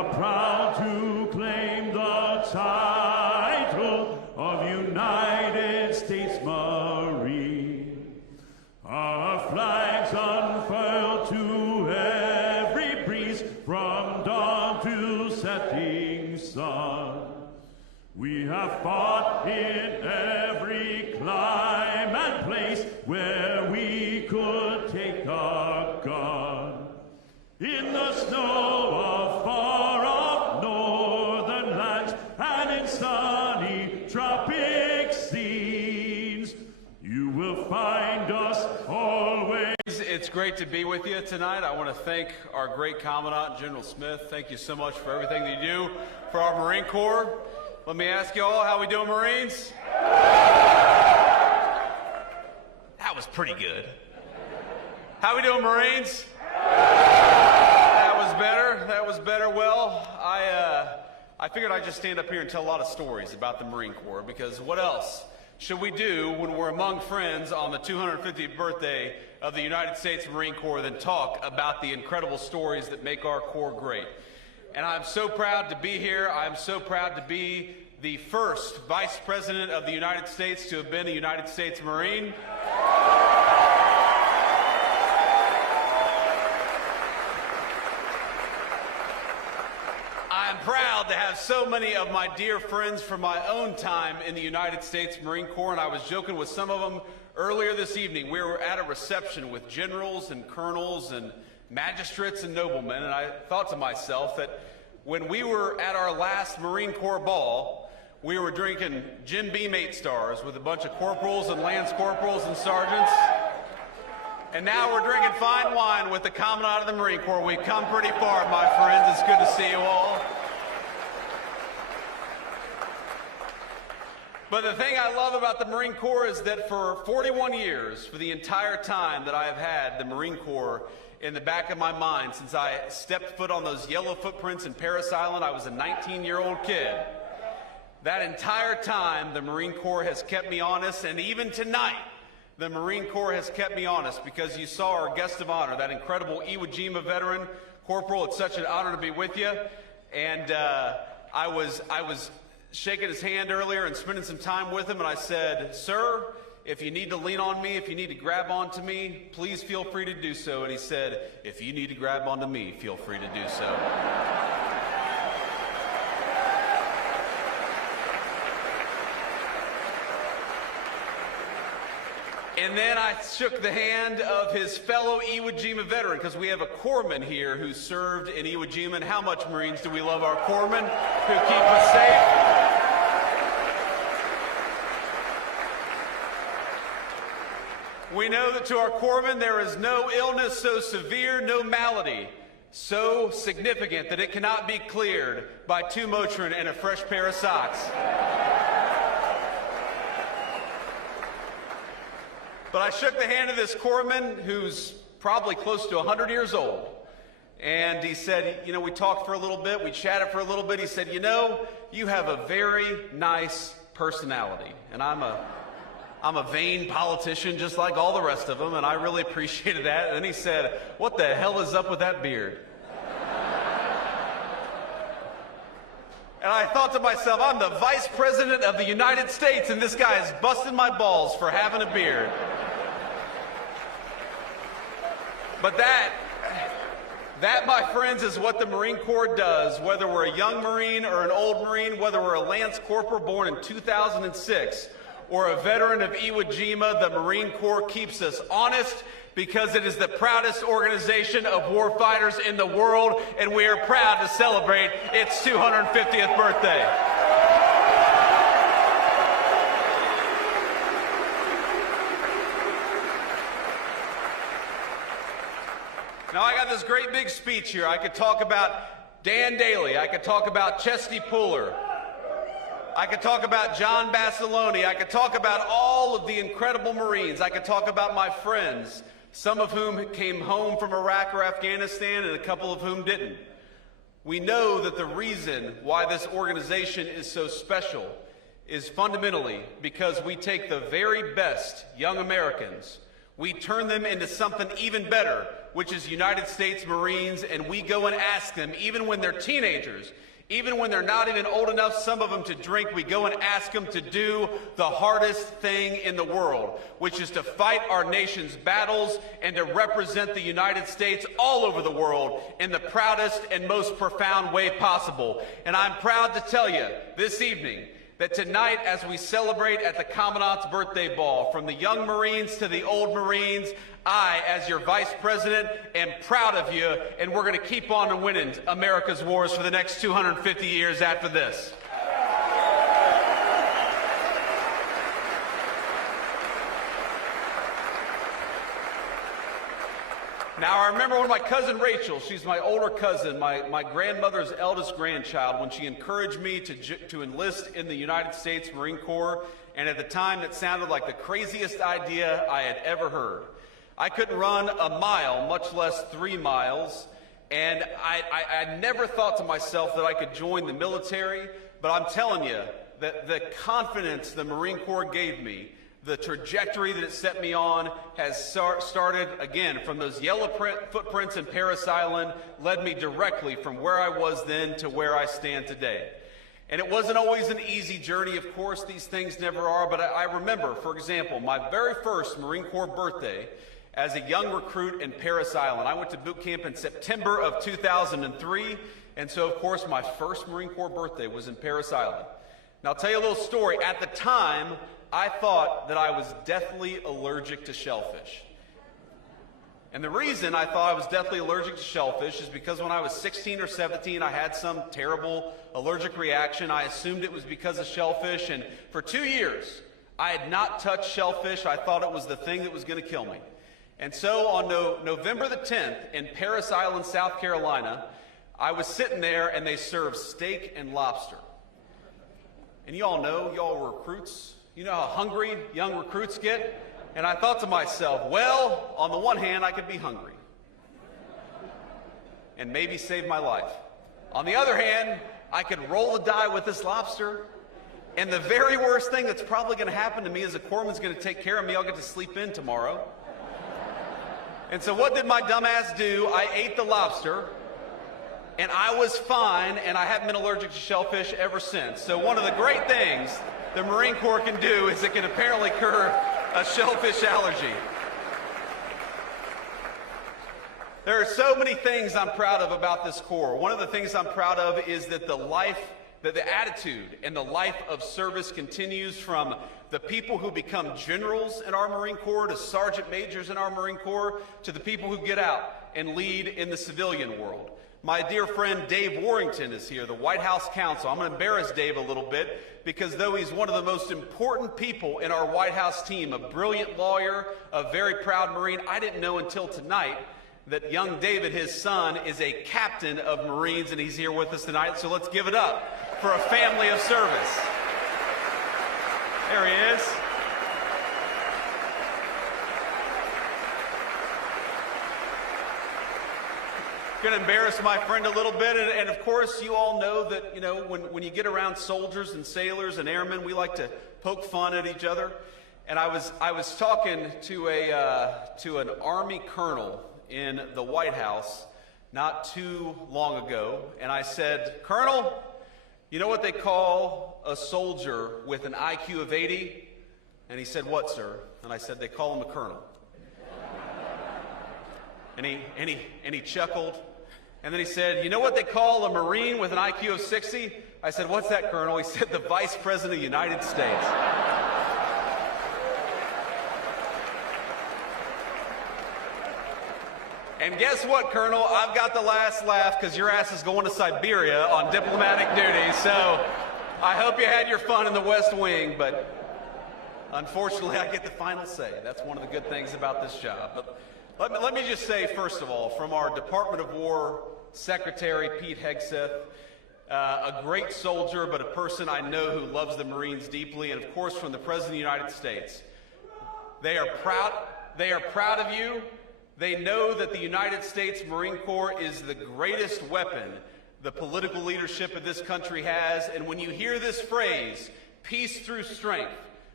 are proud to claim the title of United States Marine. Our flags unfurled to every breeze from dawn to setting sun. We have fought in every clime and place where we could take our gun. In the snow of far-off northern lands and in sunny tropic scenes, you will find us always. It's great to be with you tonight. I want to thank our great Commandant, General Smith. Thank you so much for everything that you do for our Marine Corps. Let me ask you all, how we doing, Marines? That was pretty good. How we doing, Marines? That was better. That was better. Well, I figured I'd just stand up here and tell a lot of stories about the Marine Corps, because what else should we do when we're among friends on the 250th birthday of the United States Marine Corps than talk about the incredible stories that make our Corps great? And I'm so proud to be here. I'm so proud to be the first Vice President of the United States to have been a United States Marine. I'm proud to have so many of my dear friends from my own time in the United States Marine Corps, and I was joking with some of them earlier this evening. We were at a reception with generals and colonels and magistrates and noblemen, and I thought to myself that when we were at our last Marine Corps ball, we were drinking Jim Beam 8 stars with a bunch of corporals and lance corporals and sergeants. And now we're drinking fine wine with the Commandant of the Marine Corps. We've come pretty far, my friends. It's good to see you all. But the thing I love about the Marine Corps is that for 41 years, for the entire time that I have had the Marine Corps in the back of my mind, since I stepped foot on those yellow footprints in Parris Island, I was a 19-year-old kid. That entire time, the Marine Corps has kept me honest, and even tonight, the Marine Corps has kept me honest, because you saw our guest of honor, that incredible Iwo Jima veteran. Corporal, it's such an honor to be with you. And I was shaking his hand earlier and spending some time with him, and I said, "Sir, if you need to lean on me, if you need to grab onto me, please feel free to do so." And he said, "If you need to grab onto me, feel free to do so." And then I shook the hand of his fellow Iwo Jima veteran, because we have a corpsman here who served in Iwo Jima. And how much, Marines, do we love our corpsmen who keep us safe? We know that to our corpsmen there is no illness so severe, no malady so significant that it cannot be cleared by 2 Motrin and a fresh pair of socks. But I shook the hand of this corpsman who's probably close to 100 years old. And he said, you know, we talked for a little bit, we chatted for a little bit. He said, "You know, you have a very nice personality." And I'm a vain politician just like all the rest of them, and I really appreciated that. And then he said, "What the hell is up with that beard?" And I thought to myself, I'm the Vice President of the United States, and this guy is busting my balls for having a beard. But that, my friends, is what the Marine Corps does, whether we're a young Marine or an old Marine, whether we're a Lance Corporal born in 2006 or a veteran of Iwo Jima. The Marine Corps keeps us honest, because it is the proudest organization of warfighters in the world, and we are proud to celebrate its 250th birthday. Now, I got this great big speech here. I could talk about Dan Daly. I could talk about Chesty Puller. I could talk about John Basilone. I could talk about all of the incredible Marines. I could talk about my friends, some of whom came home from Iraq or Afghanistan, and a couple of whom didn't. We know that the reason why this organization is so special is fundamentally because we take the very best young Americans, we turn them into something even better which is United States Marines, and we go and ask them, even when they're teenagers, even when they're not even old enough, some of them, to drink, we go and ask them to do the hardest thing in the world, which is to fight our nation's battles and to represent the United States all over the world in the proudest and most profound way possible. And I'm proud to tell you this evening that tonight, as we celebrate at the Commandant's birthday ball, from the young Marines to the old Marines, I, as your Vice President, am proud of you, and we're going to keep on winning America's wars for the next 250 years after this. Now, I remember when my cousin Rachel, she's my older cousin, my grandmother's eldest grandchild, when she encouraged me to enlist in the United States Marine Corps, and at the time that sounded like the craziest idea I had ever heard. I couldn't run a mile, much less 3 miles, and I never thought to myself that I could join the military, but I'm telling you that the confidence the Marine Corps gave me, the trajectory that it set me on, has started, again, from those yellow footprints in Parris Island, led me directly from where I was then to where I stand today. And it wasn't always an easy journey, of course, these things never are, but I remember, for example, my very first Marine Corps birthday as a young recruit in Parris Island. I went to boot camp in September of 2003, and so, of course, my first Marine Corps birthday was in Parris Island. Now, I'll tell you a little story. At the time, I thought that I was deathly allergic to shellfish. And the reason I thought I was deathly allergic to shellfish is because when I was 16 or 17, I had some terrible allergic reaction. I assumed it was because of shellfish, and for 2 years, I had not touched shellfish. I thought it was the thing that was going to kill me. And so on November the 10th in Parris Island, South Carolina, I was sitting there and they served steak and lobster. And you all know, y'all were recruits. You know how hungry young recruits get? And I thought to myself, well, on the one hand, I could be hungry and maybe save my life. On the other hand, I could roll the die with this lobster, and the very worst thing that's probably going to happen to me is a corpsman's going to take care of me. I'll get to sleep in tomorrow. And so what did my dumb ass do? I ate the lobster, and I was fine, and I haven't been allergic to shellfish ever since. So one of the great things the Marine Corps can do is it can apparently cure a shellfish allergy. There are so many things I'm proud of about this Corps. One of the things I'm proud of is that the attitude and the life of service continues from the people who become generals in our Marine Corps to sergeant majors in our Marine Corps to the people who get out and lead in the civilian world. My dear friend Dave Warrington is here, the White House counsel. I'm going to embarrass Dave a little bit because though he's one of the most important people in our White House team, a brilliant lawyer, a very proud Marine, I didn't know until tonight that young David, his son, is a captain of Marines, and he's here with us tonight. So let's give it up for a family of service. There he is. Going to embarrass my friend a little bit, and of course you all know that, you know, when you get around soldiers and sailors and airmen, we like to poke fun at each other. And I was talking to an Army colonel in the White House not too long ago, and I said, "Colonel, you know what they call a soldier with an IQ of 80? And he said, "What, sir?" And I said, "They call him a colonel." And he chuckled. And then he said, "You know what they call a Marine with an IQ of 60? I said, "What's that, Colonel?" He said, "The Vice President of the United States." And guess what, Colonel? I've got the last laugh because your ass is going to Siberia on diplomatic duty. So I hope you had your fun in the West Wing, but unfortunately I get the final say. That's one of the good things about this job. But let me just say, first of all, from our Department of War Secretary, Pete Hegseth, a great soldier, but a person I know who loves the Marines deeply, and of course from the President of the United States. They are proud of you. They know that the United States Marine Corps is the greatest weapon the political leadership of this country has, and when you hear this phrase, peace through strength,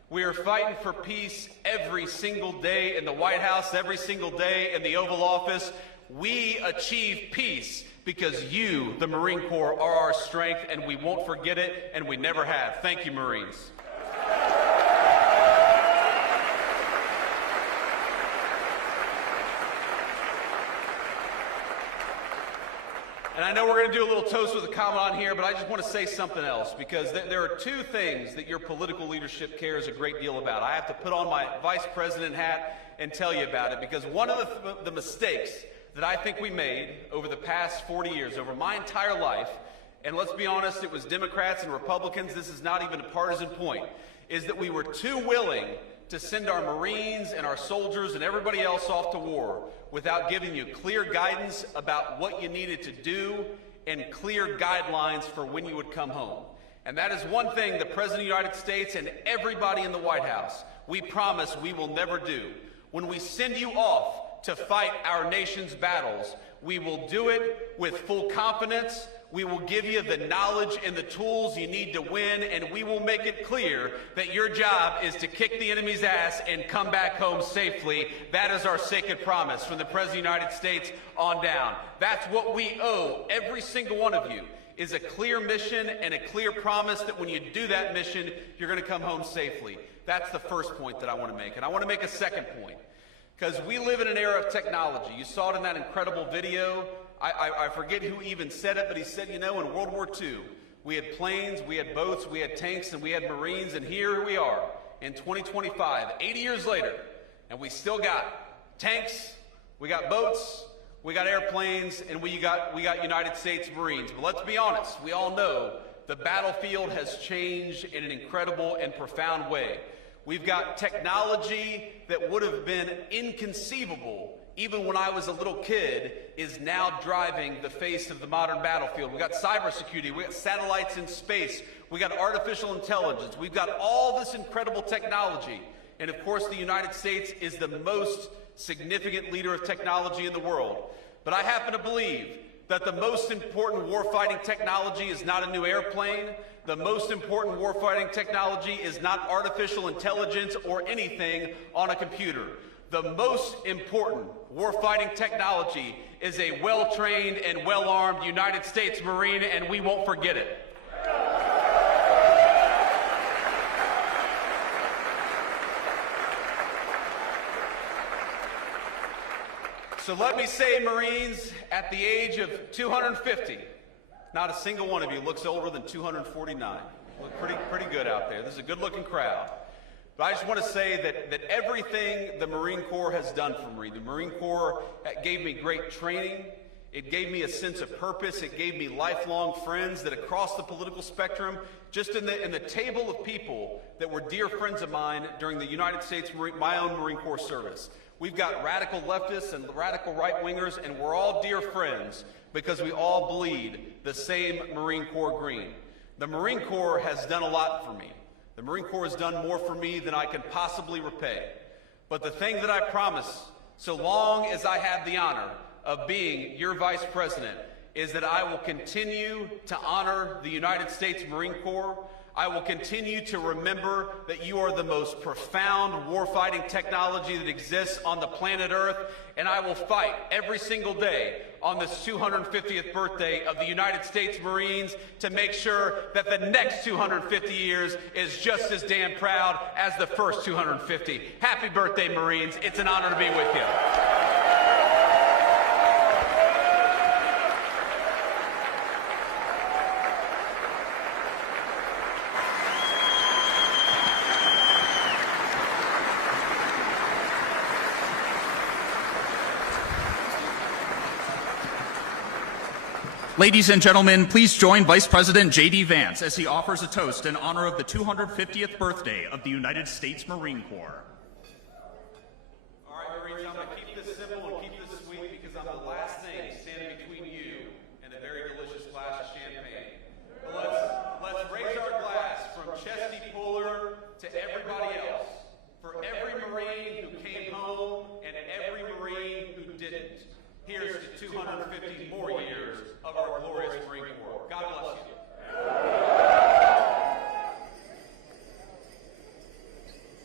We are fighting for peace every single day in the White House, every single day in the Oval Office. We achieve peace because you, the Marine Corps, are our strength, and we won't forget it, and we never have. Thank you, Marines. And I know we're going to do a little toast with a comment on here, but I just want to say something else, because there are two things that your political leadership cares a great deal about. I have to put on my vice president hat and tell you about it, because one of the mistakes that I think we made over the past 40 years, over my entire life, and let's be honest, it was Democrats and Republicans, this is not even a partisan point, is that we were too willing to send our Marines and our soldiers and everybody else off to war without giving you clear guidance about what you needed to do and clear guidelines for when you would come home. And that is one thing the President of the United States and everybody in the White House, we promise we will never do. When we send you off to fight our nation's battles, we will do it with full confidence. We will give you the knowledge and the tools you need to win, and we will make it clear that your job is to kick the enemy's ass and come back home safely. That is our sacred promise from the President of the United States on down. That's what we owe every single one of you, is a clear mission and a clear promise that when you do that mission, you're going to come home safely. That's the first point that I want to make. And I want to make a second point, because we live in an era of technology. You saw it in that incredible video. I forget who even said it, but he said, you know, in World War II, we had planes, we had boats, we had tanks, and we had Marines, and here we are in 2025, 80 years later, and we still got tanks, we got boats, we got airplanes, and we got United States Marines. But let's be honest, we all know the battlefield has changed in an incredible and profound way. We've got technology that would have been inconceivable even when I was a little kid, is now driving the face of the modern battlefield. We got cybersecurity, we got satellites in space, we got artificial intelligence, we've got all this incredible technology. And of course, the United States is the most significant leader of technology in the world. But I happen to believe that the most important warfighting technology is not a new airplane. The most important warfighting technology is not artificial intelligence or anything on a computer. The most important warfighting technology is a well-trained and well-armed United States Marine, and we won't forget it. So let me say, Marines, at the age of 250, not a single one of you looks older than 249. Look pretty good out there. This is a good-looking crowd. But I just want to say that everything the Marine Corps has done for me, the Marine Corps gave me great training, it gave me a sense of purpose, it gave me lifelong friends that across the political spectrum, just in the table of people that were dear friends of mine during the United States, my own Marine Corps service. We've got radical leftists and radical right-wingers, and we're all dear friends because we all bleed the same Marine Corps green. The Marine Corps has done a lot for me. The Marine Corps has done more for me than I can possibly repay. But the thing that I promise, so long as I have the honor of being your Vice President, is that I will continue to honor the United States Marine Corps. I will continue to remember that you are the most profound warfighting technology that exists on the planet Earth, and I will fight every single day on this 250th birthday of the United States Marines to make sure that the next 250 years is just as damn proud as the first 250. Happy birthday, Marines. It's an honor to be with you. Ladies and gentlemen, please join Vice President JD Vance as he offers a toast in honor of the 250th birthday of the United States Marine Corps. All right, Marines, I'm going to keep this simple and keep this sweet because I'm the last thing standing between you and a very delicious glass of champagne. But let's raise our glass from Chesty Puller to everybody else, for every Marine who came home and every Marine who didn't. Here's to 250 more years of our glorious Marine Corps. God bless you.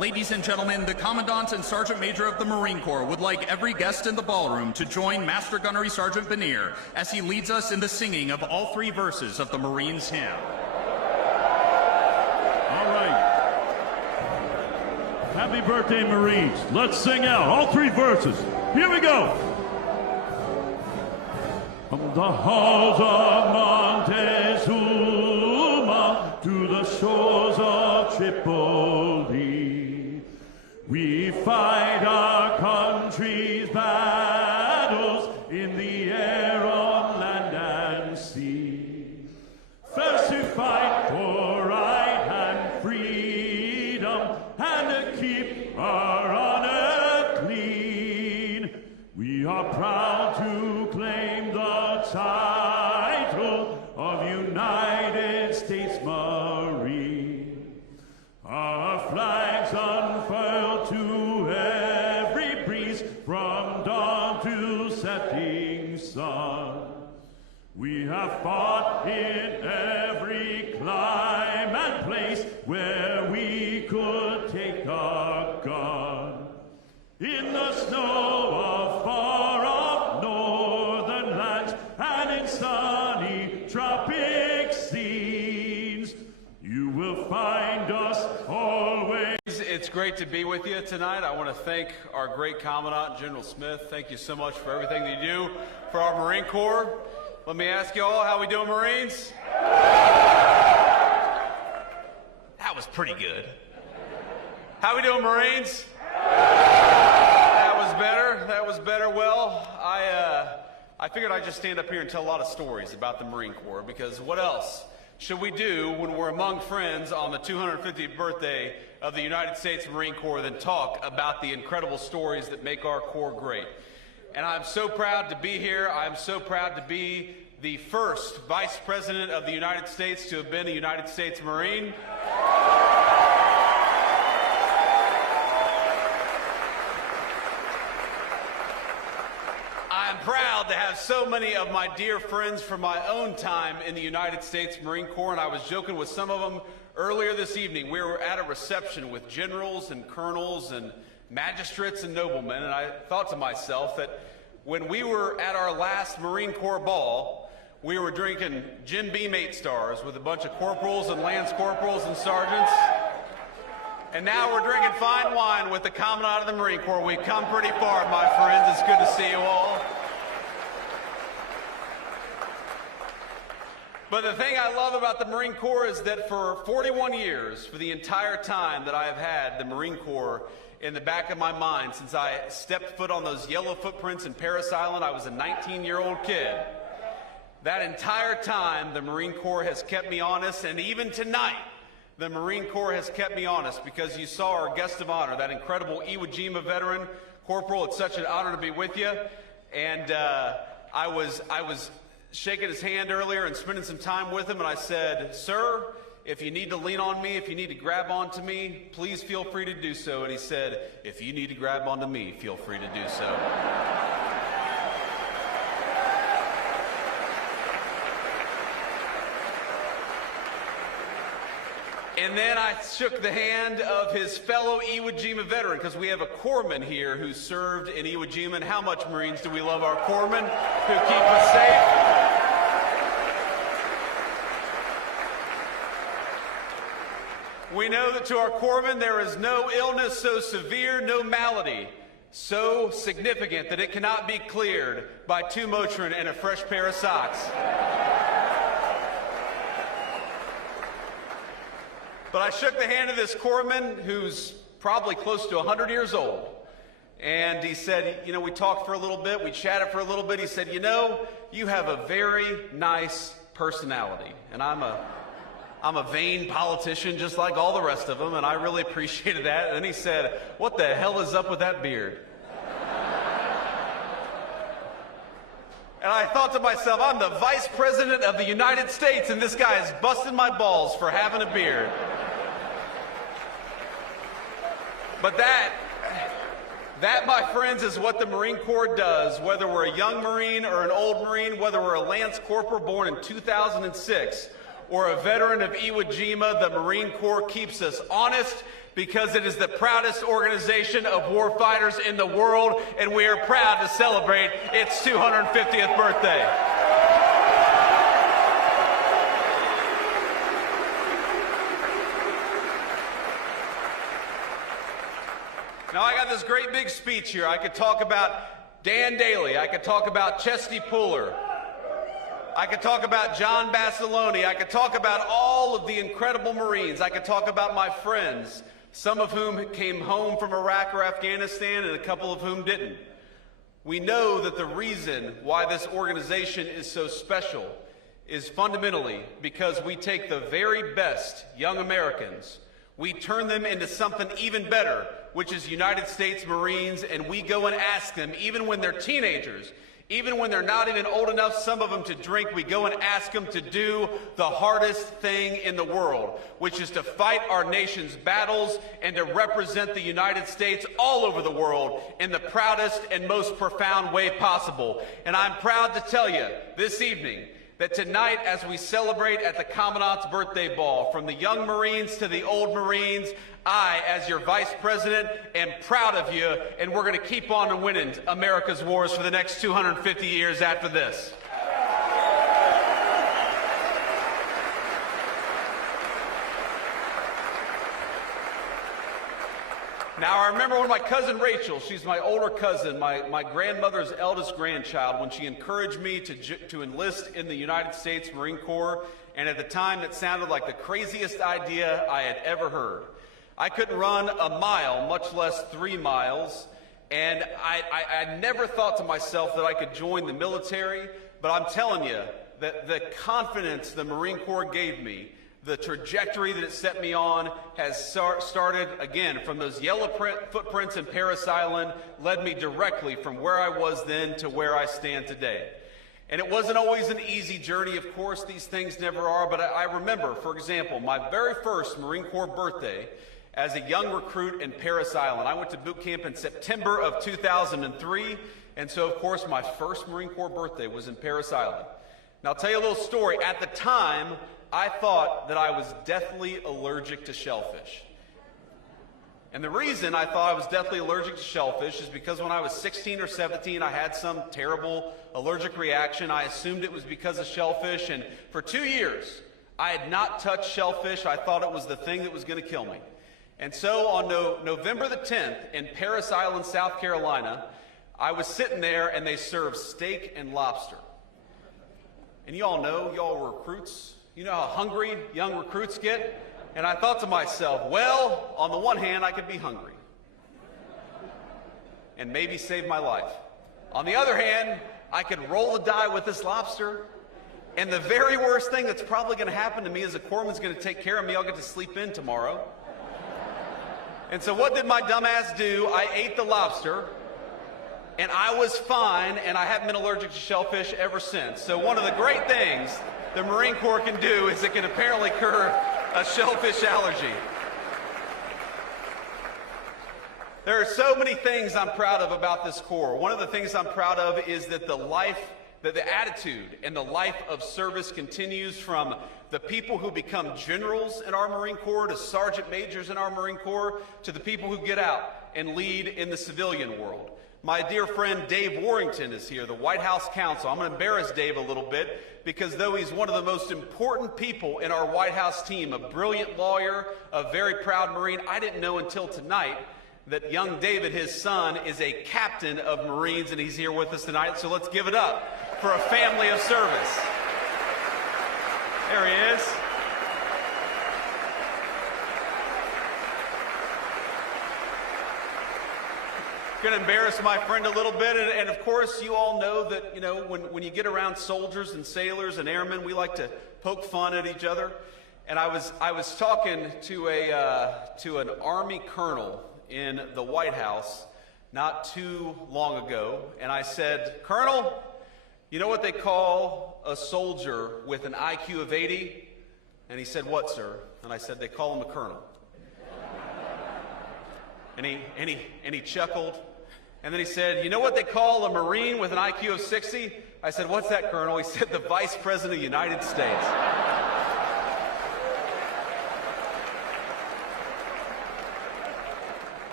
Ladies and gentlemen, the Commandant and Sergeant Major of the Marine Corps would like every guest in the ballroom to join Master Gunnery Sergeant Benier as he leads us in the singing of all three verses of the Marines' hymn. All right. Happy birthday, Marines. Let's sing out all three verses. Here we go. From the halls of Montezuma to the shores of Tripoli, we fight our country's battles in the air, on land and sea. First to fight for right and freedom, and to keep our honor clean. We are proud to claim the title of United States Marine. Our flags unfurled to every breeze, from dawn to setting sun. We have fought in every clime and place where we could take our gun. In the snow of far-off northern lands and in sunny tropic scenes, you will find us always. It's great to be with you tonight. I want to thank our great Commandant, General Smith. Thank you so much for everything that you do for our Marine Corps. Let me ask you all, how we doing, Marines? That was pretty good. How we doing, Marines? That was better. That was better. Well, I figured I'd just stand up here and tell a lot of stories about the Marine Corps, because what else should we do when we're among friends on the 250th birthday of the United States Marine Corps than talk about the incredible stories that make our Corps great? And I'm so proud to be here. I'm so proud to be the first Vice President of the United States to have been a United States Marine. I'm proud to have so many of my dear friends from my own time in the United States Marine Corps, and I was joking with some of them earlier this evening. We were at a reception with generals and colonels and magistrates and noblemen, and I thought to myself that when we were at our last Marine Corps ball, we were drinking Jim Beam 8 stars with a bunch of corporals and lance corporals and sergeants. And now we're drinking fine wine with the Commandant of the Marine Corps. We've come pretty far, my friends. It's good to see you all. But the thing I love about the Marine Corps is that for 41 years, for the entire time that I have had the Marine Corps in the back of my mind, since I stepped foot on those yellow footprints in Parris Island, I was a 19-year-old kid. That entire time, the Marine Corps has kept me honest, and even tonight, the Marine Corps has kept me honest, because you saw our guest of honor, that incredible Iwo Jima veteran. Corporal, it's such an honor to be with you. And I was shaking his hand earlier and spending some time with him, and I said, "Sir, if you need to lean on me, if you need to grab onto me, please feel free to do so." And he said, "If you need to grab onto me, feel free to do so." And then I shook the hand of his fellow Iwo Jima veteran, because we have a corpsman here who served in Iwo Jima. And how much, Marines, do we love our corpsmen who keep us safe? We know that to our corpsmen there is no illness so severe, no malady so significant that it cannot be cleared by 2 Motrin and a fresh pair of socks. But I shook the hand of this corpsman who's probably close to 100 years old. And he said, you know, we talked for a little bit, we chatted for a little bit. He said, "You know, you have a very nice personality." And I'm a vain politician just like all the rest of them, and I really appreciated that. And then he said, "What the hell is up with that beard?" And I thought to myself, I'm the Vice President of the United States, and this guy is busting my balls for having a beard. But that, my friends, is what the Marine Corps does, whether we're a young Marine or an old Marine, whether we're a Lance Corporal born in 2006, or a veteran of Iwo Jima, the Marine Corps keeps us honest because it is the proudest organization of warfighters in the world, and we are proud to celebrate its 250th birthday. Now, I got this great big speech here. I could talk about Dan Daly. I could talk about Chesty Puller. I could talk about John Basilone. I could talk about all of the incredible Marines. I could talk about my friends, some of whom came home from Iraq or Afghanistan and a couple of whom didn't. We know that the reason why this organization is so special is fundamentally because we take the very best young Americans, we turn them into something even better, which is United States Marines, and we go and ask them, even when they're teenagers, even when they're not even old enough, some of them, to drink, we go and ask them to do the hardest thing in the world, which is to fight our nation's battles and to represent the United States all over the world in the proudest and most profound way possible. And I'm proud to tell you this evening that tonight, as we celebrate at the Commandant's Birthday Ball, from the young Marines to the old Marines, I, as your Vice President, am proud of you, and we're going to keep on winning America's wars for the next 250 years after this. Now, I remember when my cousin Rachel, she's my older cousin, my grandmother's eldest grandchild, when she encouraged me to enlist in the United States Marine Corps, and at the time that sounded like the craziest idea I had ever heard. I couldn't run a mile, much less 3 miles, and I never thought to myself that I could join the military, but I'm telling you that the confidence the Marine Corps gave me, the trajectory that it set me on, has started, again, from those yellow footprints in Parris Island, led me directly from where I was then to where I stand today. And it wasn't always an easy journey, of course, these things never are, but I remember, for example, my very first Marine Corps birthday as a young recruit in Parris Island. I went to boot camp in September of 2003, and so, of course, my first Marine Corps birthday was in Parris Island. Now, I'll tell you a little story. At the time, I thought that I was deathly allergic to shellfish. And the reason I thought I was deathly allergic to shellfish is because when I was 16 or 17, I had some terrible allergic reaction. I assumed it was because of shellfish, and for 2 years, I had not touched shellfish. I thought it was the thing that was going to kill me. And so on November the 10th in Parris Island, South Carolina, I was sitting there and they served steak and lobster. And you all know, y'all were recruits. You know how hungry young recruits get? And I thought to myself, well, on the one hand, I could be hungry and maybe save my life. On the other hand, I could roll the die with this lobster, and the very worst thing that's probably going to happen to me is the corpsman's going to take care of me. I'll get to sleep in tomorrow. And so what did my dumb ass do? I ate the lobster, and I was fine, and I haven't been allergic to shellfish ever since. So one of the great things the Marine Corps can do is it can apparently cure a shellfish allergy. There are so many things I'm proud of about this Corps. One of the things I'm proud of is that the attitude and the life of service continues from the people who become generals in our Marine Corps to sergeant majors in our Marine Corps to the people who get out and lead in the civilian world. My dear friend Dave Warrington is here, the White House counsel. I'm going to embarrass Dave a little bit because though he's one of the most important people in our White House team, a brilliant lawyer, a very proud Marine, I didn't know until tonight that young David, his son, is a captain of Marines, and he's here with us tonight. So let's give it up for a family of service. There he is. Going to embarrass my friend a little bit, and of course you all know that, you know, when you get around soldiers and sailors and airmen, we like to poke fun at each other. And I was talking to an Army colonel in the White House not too long ago, and I said, "Colonel, you know what they call a soldier with an IQ of 80? And he said, "What, sir?" And I said, "They call him a colonel." And he chuckled. And then he said, "You know what they call a Marine with an IQ of 60? I said, "What's that, Colonel?" He said, "The Vice President of the United States."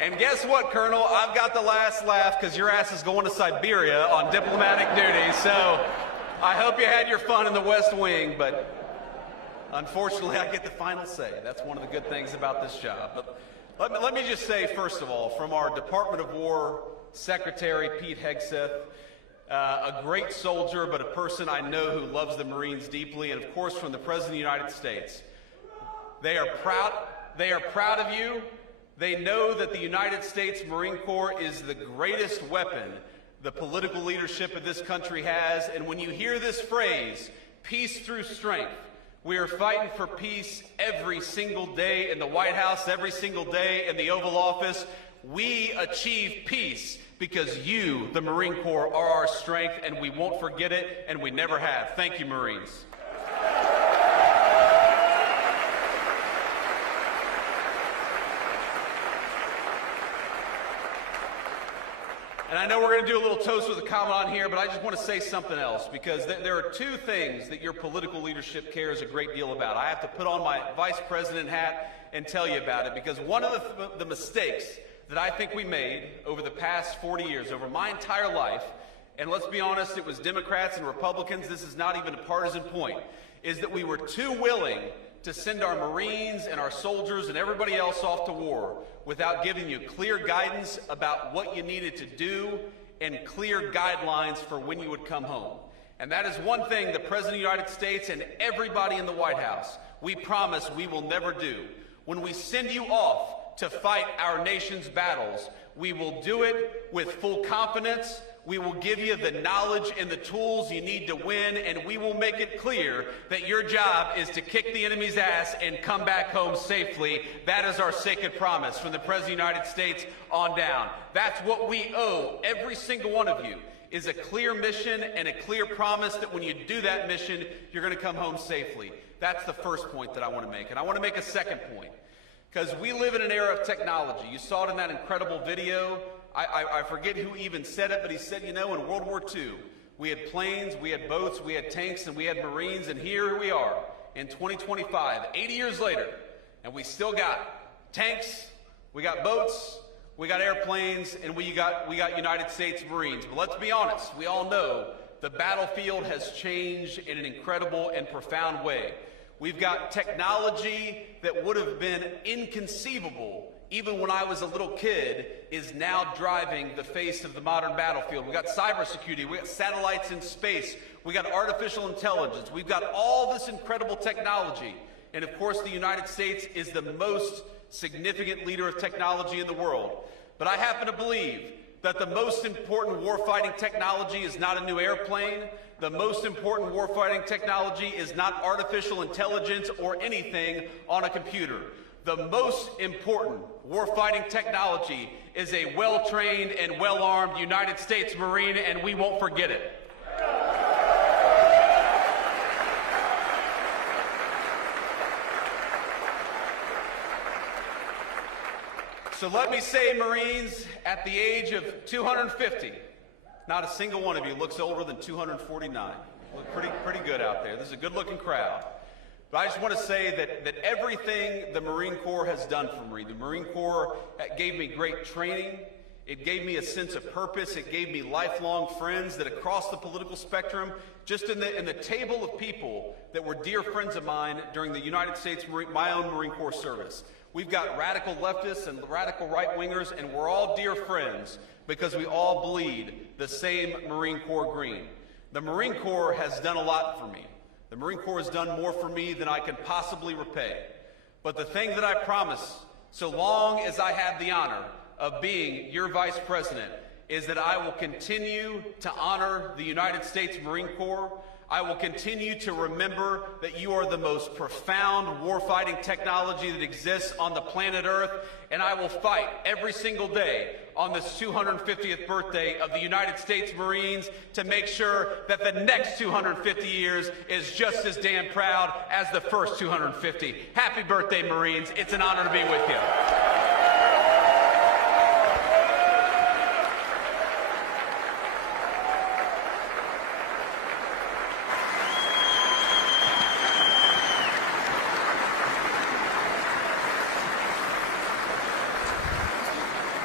And guess what, Colonel? I've got the last laugh because your ass is going to Siberia on diplomatic duty. So I hope you had your fun in the West Wing, but unfortunately I get the final say. That's one of the good things about this job. But let me just say, first of all, from our Department of War Secretary, Pete Hegseth, a great soldier, but a person I know who loves the Marines deeply, and of course from the President of the United States. They are proud of you. They know that the United States Marine Corps is the greatest weapon the political leadership of this country has. And when you hear this phrase, peace through strength, we are fighting for peace every single day in the White House, every single day in the Oval Office. We achieve peace because you, the Marine Corps, are our strength, and we won't forget it, and we never have. Thank you, Marines. And I know we're going to do a little toast with a comment on here, but I just want to say something else, because there are two things that your political leadership cares a great deal about. I have to put on my vice president hat and tell you about it, because one of the mistakes that I think we made over the past 40 years, over my entire life, and let's be honest, it was Democrats and Republicans, this is not even a partisan point, is that we were too willing to send our Marines and our soldiers and everybody else off to war without giving you clear guidance about what you needed to do and clear guidelines for when you would come home. And that is one thing the President of the United States and everybody in the White House, we promise we will never do. When we send you off to fight our nation's battles, we will do it with full confidence. We will give you the knowledge and the tools you need to win, and we will make it clear that your job is to kick the enemy's ass and come back home safely. That is our sacred promise from the President of the United States on down. That's what we owe every single one of you, is a clear mission and a clear promise that when you do that mission, you're going to come home safely. That's the first point that I want to make. And I want to make a second point, because we live in an era of technology. You saw it in that incredible video. I forget who even said it, but he said, you know, in World War II, we had planes, we had boats, we had tanks, and we had Marines, and here we are in 2025, 80 years later, and we still got tanks, we got boats, we got airplanes, and we got United States Marines. But let's be honest, we all know the battlefield has changed in an incredible and profound way. We've got technology that would have been inconceivable even when I was a little kid, is now driving the face of the modern battlefield. We got cybersecurity, we got satellites in space, we got artificial intelligence, we've got all this incredible technology. And of course, the United States is the most significant leader of technology in the world. But I happen to believe that the most important warfighting technology is not a new airplane. The most important warfighting technology is not artificial intelligence or anything on a computer. The most important warfighting technology is a well-trained and well-armed United States Marine, and we won't forget it. So let me say, Marines, at the age of 250, not a single one of you looks older than 249. Look pretty good out there. This is a good-looking crowd. But I just want to say that everything the Marine Corps has done for me, the Marine Corps gave me great training, it gave me a sense of purpose, it gave me lifelong friends that across the political spectrum, just in the table of people that were dear friends of mine during the United States, my own Marine Corps service. We've got radical leftists and radical right-wingers, and we're all dear friends because we all bleed the same Marine Corps green. The Marine Corps has done a lot for me. The Marine Corps has done more for me than I can possibly repay. But the thing that I promise, so long as I have the honor of being your Vice President, is that I will continue to honor the United States Marine Corps. I will continue to remember that you are the most profound warfighting technology that exists on the planet Earth, and I will fight every single day on this 250th birthday of the United States Marines to make sure that the next 250 years is just as damn proud as the first 250. Happy birthday, Marines. It's an honor to be with you.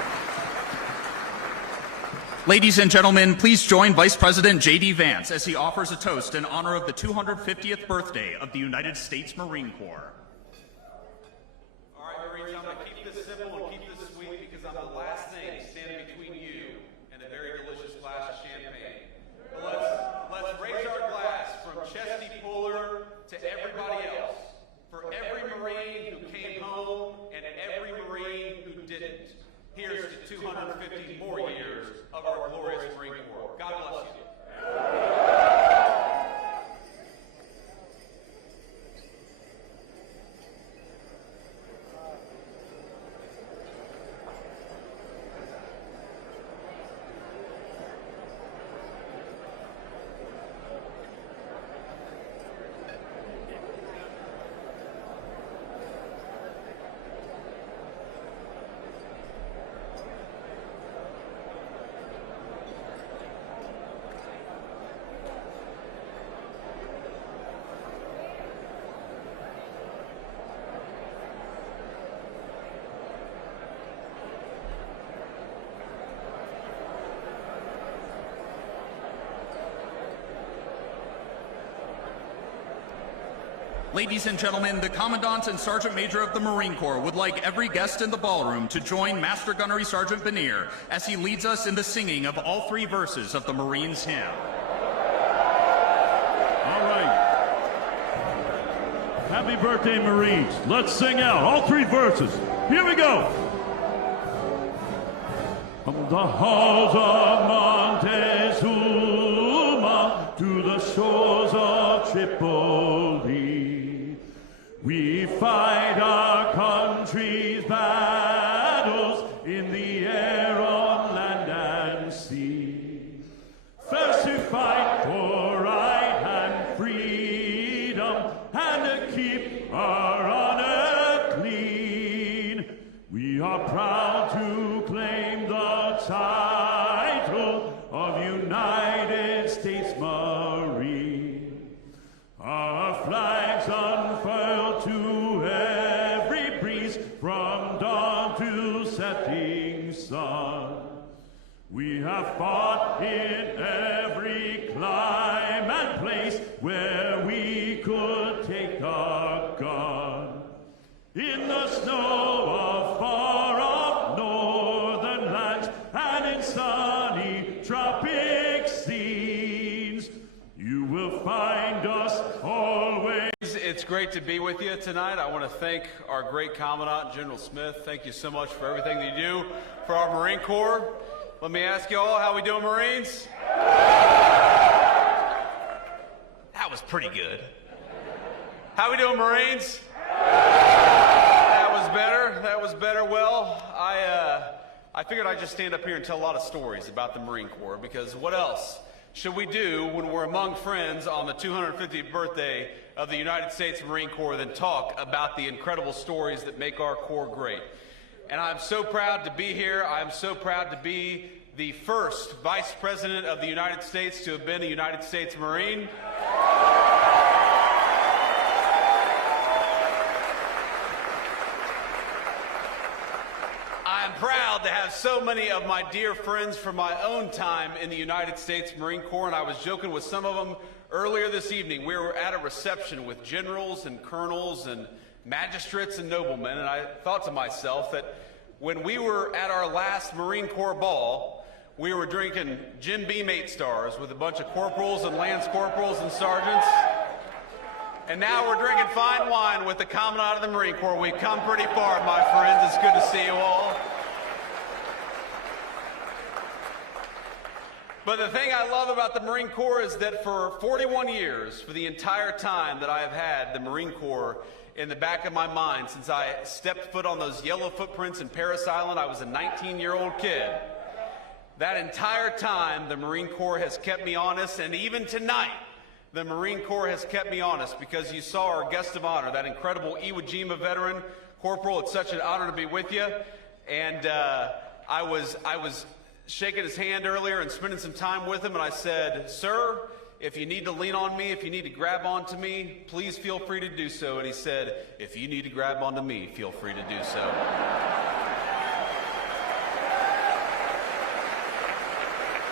Ladies and gentlemen, please join Vice President JD Vance as he offers a toast in honor of the 250th birthday of the United States Marine Corps. All right, Marines, I'm going to keep this simple and keep this sweet because I'm the last thing standing between you and a very delicious glass of champagne. But let's raise our glass from Chesty Puller to everybody else, for every Marine who came home and every Marine who didn't. Here's to 250 more years of our glorious Marine Corps. God bless you. Ladies and gentlemen, the Commandant and Sergeant Major of the Marine Corps would like every guest in the ballroom to join Master Gunnery Sergeant Benier as he leads us in the singing of all three verses of the Marines' hymn. All right. Happy birthday, Marines. Let's sing out all three verses. Here we go. From the halls of Montezuma to the shores of Tripoli, we fight our country's battles in the air, on land and sea. First to fight for right and freedom, and to keep our honor clean. We are proud to claim the title of United States Marine. Our flags unfurled to every breeze, from dawn to setting sun. We have fought in every clime and place where we could take our gun. In the snow of far-off northern lands and in sunny tropic scenes, you will find us always. It's great to be with you tonight. I want to thank our great Commandant, General Smith. Thank you so much for everything that you do for our Marine Corps. Let me ask you all, how we doing, Marines? That was pretty good. How we doing, Marines? That was better. That was better. Well, I figured I'd just stand up here and tell a lot of stories about the Marine Corps, because what else should we do when we're among friends on the 250th birthday of the United States Marine Corps than talk about the incredible stories that make our Corps great? And I'm so proud to be here. I'm so proud to be the first Vice President of the United States to have been a United States Marine. I'm proud to have so many of my dear friends from my own time in the United States Marine Corps, and I was joking with some of them earlier this evening. We were at a reception with generals and colonels and magistrates and noblemen, and I thought to myself that when we were at our last Marine Corps ball, we were drinking Jim Beam 8 stars with a bunch of corporals and lance corporals and sergeants. And now we're drinking fine wine with the Commandant of the Marine Corps. We've come pretty far, my friends. It's good to see you all. But the thing I love about the Marine Corps is that for 41 years, for the entire time that I have had the Marine Corps in the back of my mind, since I stepped foot on those yellow footprints in Parris Island, I was a 19-year-old kid. That entire time, the Marine Corps has kept me honest, and even tonight, the Marine Corps has kept me honest, because you saw our guest of honor, that incredible Iwo Jima veteran. Corporal, it's such an honor to be with you. And I was shaking his hand earlier and spending some time with him, and I said, "Sir, if you need to lean on me, if you need to grab onto me, please feel free to do so." And he said, "If you need to grab onto me, feel free to do so."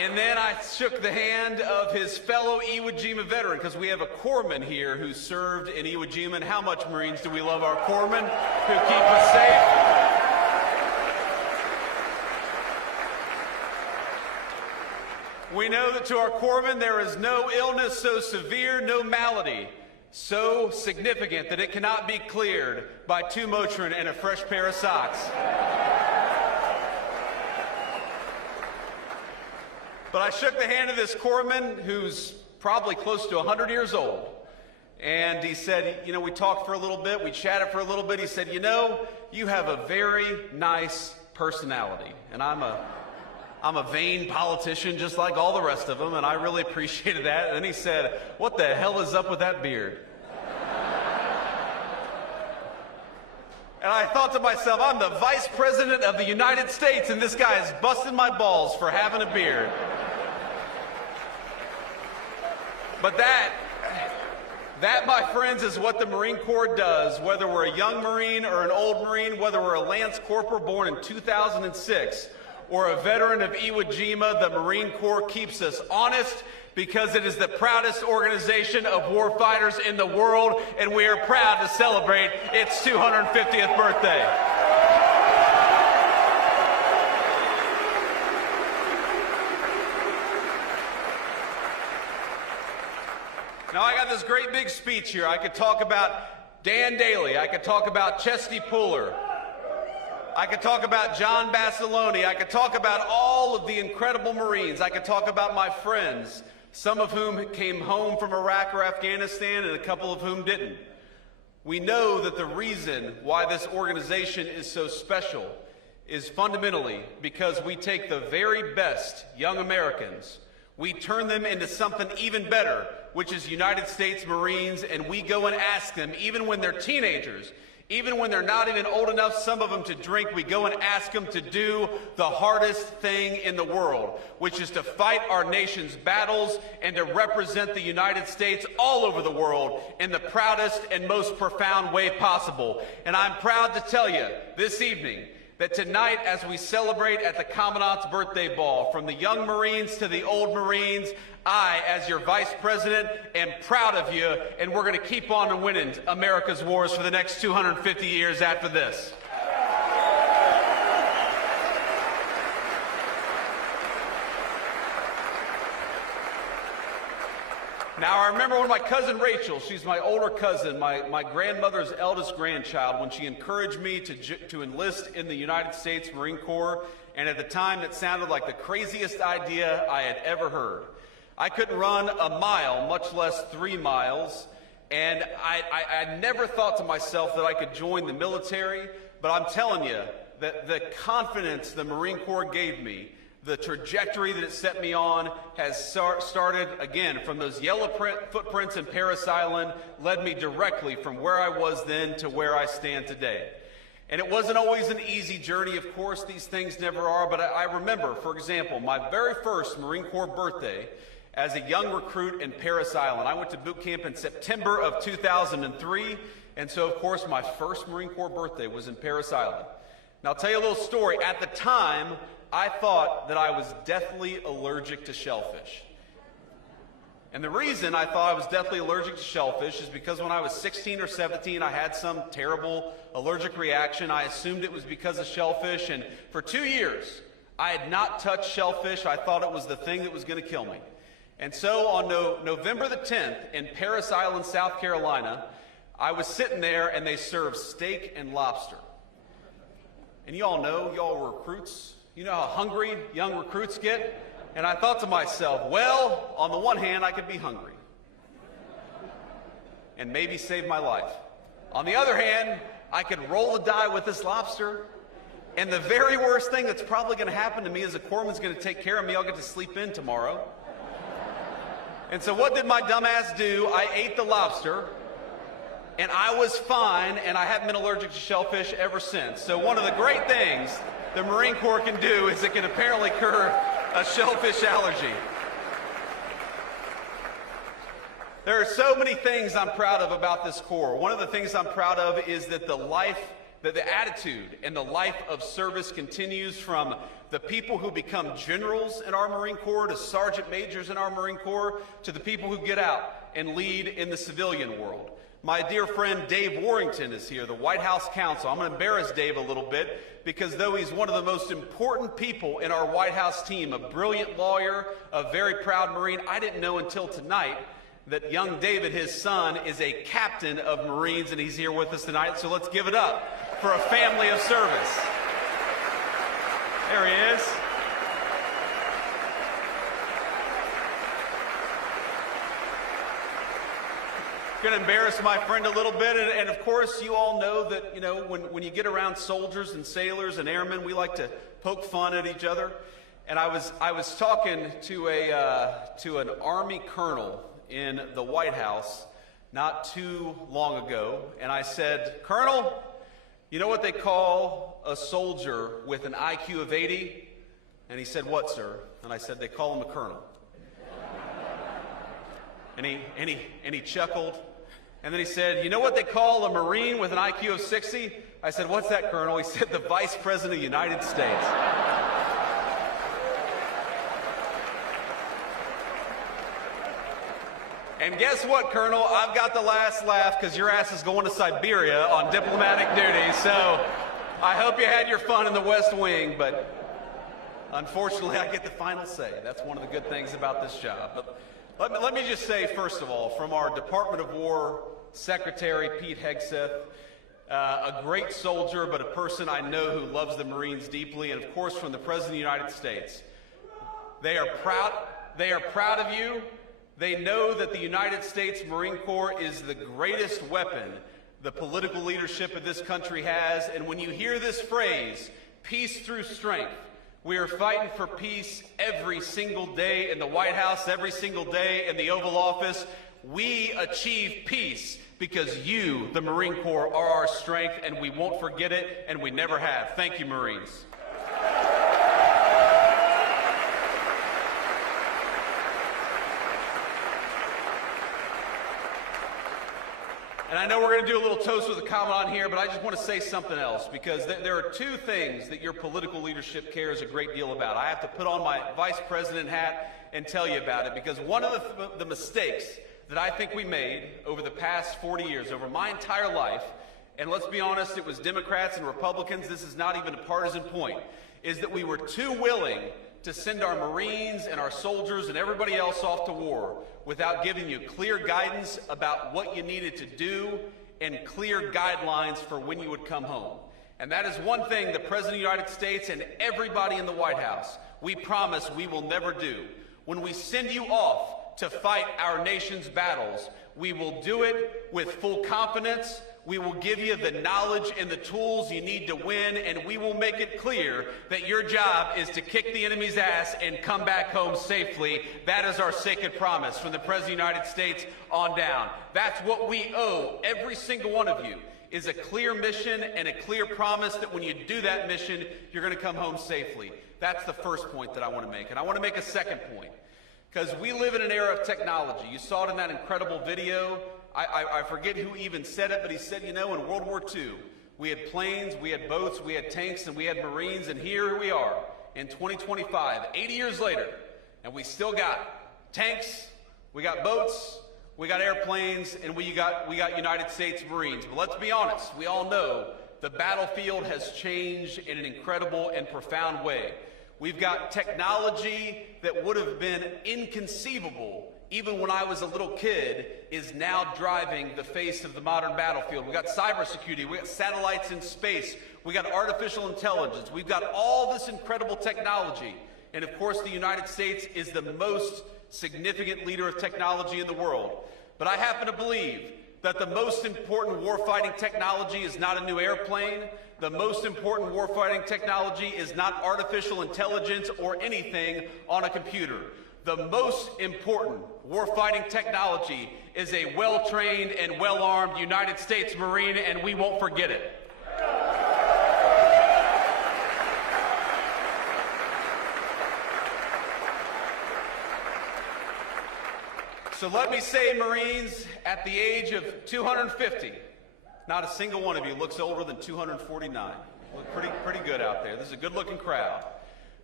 And then I shook the hand of his fellow Iwo Jima veteran, because we have a corpsman here who served in Iwo Jima. And how much Marines do we love our corpsmen who keep us safe? We know that to our corpsmen there is no illness so severe, no malady so significant that it cannot be cleared by 2 Motrin and a fresh pair of socks. But I shook the hand of this corpsman who's probably close to 100 years old. And he said, you know, we talked for a little bit, we chatted for a little bit. He said, you know, you have a very nice personality. And I'm a vain politician just like all the rest of them, and I really appreciated that. And then he said, what the hell is up with that beard? And I thought to myself, I'm the Vice President of the United States, and this guy is busting my balls for having a beard. But that, my friends, is what the Marine Corps does, whether we're a young Marine or an old Marine, whether we're a Lance Corporal born in 2006, or a veteran of Iwo Jima. The Marine Corps keeps us honest because it is the proudest organization of warfighters in the world, and we are proud to celebrate its 250th birthday. Now, I got this great big speech here. I could talk about Dan Daly. I could talk about Chesty Puller. I could talk about John Basilone. I could talk about all of the incredible Marines. I could talk about my friends, some of whom came home from Iraq or Afghanistan and a couple of whom didn't. We know that the reason why this organization is so special is fundamentally because we take the very best young Americans, we turn them into something even better, which is United States Marines, and we go and ask them, even when they're teenagers, even when they're not even old enough, some of them, to drink, we go and ask them to do the hardest thing in the world, which is to fight our nation's battles and to represent the United States all over the world in the proudest and most profound way possible. And I'm proud to tell you this evening that tonight, as we celebrate at the Commandant's Birthday Ball, from the young Marines to the old Marines, I, as your Vice President, am proud of you, and we're going to keep on winning America's wars for the next 250 years after this. Now, I remember when my cousin Rachel, she's my older cousin, my grandmother's eldest grandchild, when she encouraged me to enlist in the United States Marine Corps, and at the time that sounded like the craziest idea I had ever heard. I couldn't run a mile, much less 3 miles, and I never thought to myself that I could join the military, but I'm telling you that the confidence the Marine Corps gave me, the trajectory that it set me on, has started, again, from those yellow footprints in Parris Island, led me directly from where I was then to where I stand today. And it wasn't always an easy journey, of course, these things never are, but I remember, for example, my very first Marine Corps birthday as a young recruit in Parris Island. I went to boot camp in September of 2003, and so, of course, my first Marine Corps birthday was in Parris Island. Now, I'll tell you a little story. At the time, I thought that I was deathly allergic to shellfish. And the reason I thought I was deathly allergic to shellfish is because when I was 16 or 17, I had some terrible allergic reaction. I assumed it was because of shellfish, and for 2 years, I had not touched shellfish. I thought it was the thing that was going to kill me. And so on November the 10th in Parris Island, South Carolina, I was sitting there and they served steak and lobster. And you all know, y'all were recruits. You know how hungry young recruits get? And I thought to myself, well, on the one hand, I could be hungry and maybe save my life. On the other hand, I could roll the die with this lobster, and the very worst thing that's probably going to happen to me is the corpsman's going to take care of me. I'll get to sleep in tomorrow. And so what did my dumb ass do? I ate the lobster, and I was fine, and I haven't been allergic to shellfish ever since. So one of the great things the Marine Corps can do is it can apparently cure a shellfish allergy. There are so many things I'm proud of about this Corps. One of the things I'm proud of is that the attitude and the life of service continues from the people who become generals in our Marine Corps, to sergeant majors in our Marine Corps, to the people who get out and lead in the civilian world. My dear friend Dave Warrington is here, the White House counsel. I'm going to embarrass Dave a little bit because though he's one of the most important people in our White House team, a brilliant lawyer, a very proud Marine, I didn't know until tonight that young David, his son, is a captain of Marines, and he's here with us tonight. So let's give it up for a family of service. There he is. Going to embarrass my friend a little bit, and of course you all know that, you know, when you get around soldiers and sailors and airmen, we like to poke fun at each other. And I was talking to an Army colonel in the White House not too long ago, and I said, "Colonel, you know what they call a soldier with an IQ of 80? And he said, "What, sir?" And I said, "They call him a colonel." And he chuckled. And then he said, "You know what they call a Marine with an IQ of 60? I said, "What's that, Colonel?" He said, "The Vice President of the United States." And guess what, Colonel? I've got the last laugh because your ass is going to Siberia on diplomatic duty. So I hope you had your fun in the West Wing, but unfortunately I get the final say. That's one of the good things about this job. But let me just say, first of all, from our Department of War Secretary, Pete Hegseth, a great soldier, but a person I know who loves the Marines deeply, and of course from the President of the United States. They are proud of you. They know that the United States Marine Corps is the greatest weapon the political leadership of this country has. And when you hear this phrase, peace through strength, we are fighting for peace every single day in the White House, every single day in the Oval Office. We achieve peace because you, the Marine Corps, are our strength, and we won't forget it, and we never have. Thank you, Marines. And I know we're going to do a little toast with a comment on here, but I just want to say something else, because there are two things that your political leadership cares a great deal about. I have to put on my vice president hat and tell you about it, because one of the mistakes that I think we made over the past 40 years, over my entire life, and let's be honest, it was Democrats and Republicans, this is not even a partisan point, is that we were too willing to send our Marines and our soldiers and everybody else off to war without giving you clear guidance about what you needed to do and clear guidelines for when you would come home. And that is one thing the President of the United States and everybody in the White House, we promise we will never do. When we send you off to fight our nation's battles, we will do it with full confidence. We will give you the knowledge and the tools you need to win, and we will make it clear that your job is to kick the enemy's ass and come back home safely. That is our sacred promise from the President of the United States on down. That's what we owe every single one of you, is a clear mission and a clear promise that when you do that mission, you're going to come home safely. That's the first point that I want to make. And I want to make a second point, because we live in an era of technology. You saw it in that incredible video. I forget who even said it, but he said, you know, in World War II, we had planes, we had boats, we had tanks, and we had Marines, and here we are in 2025, 80 years later, and we still got tanks, we got boats, we got airplanes, and we got United States Marines. But let's be honest, we all know the battlefield has changed in an incredible and profound way. We've got technology that would have been inconceivable even when I was a little kid, is now driving the face of the modern battlefield. We got cybersecurity, we got satellites in space, we got artificial intelligence, we've got all this incredible technology. And of course, the United States is the most significant leader of technology in the world. But I happen to believe that the most important warfighting technology is not a new airplane. The most important warfighting technology is not artificial intelligence or anything on a computer. The most important warfighting technology is a well-trained and well-armed United States Marine, and we won't forget it. So let me say, Marines, at the age of 250, not a single one of you looks older than 249. Look pretty good out there. This is a good-looking crowd.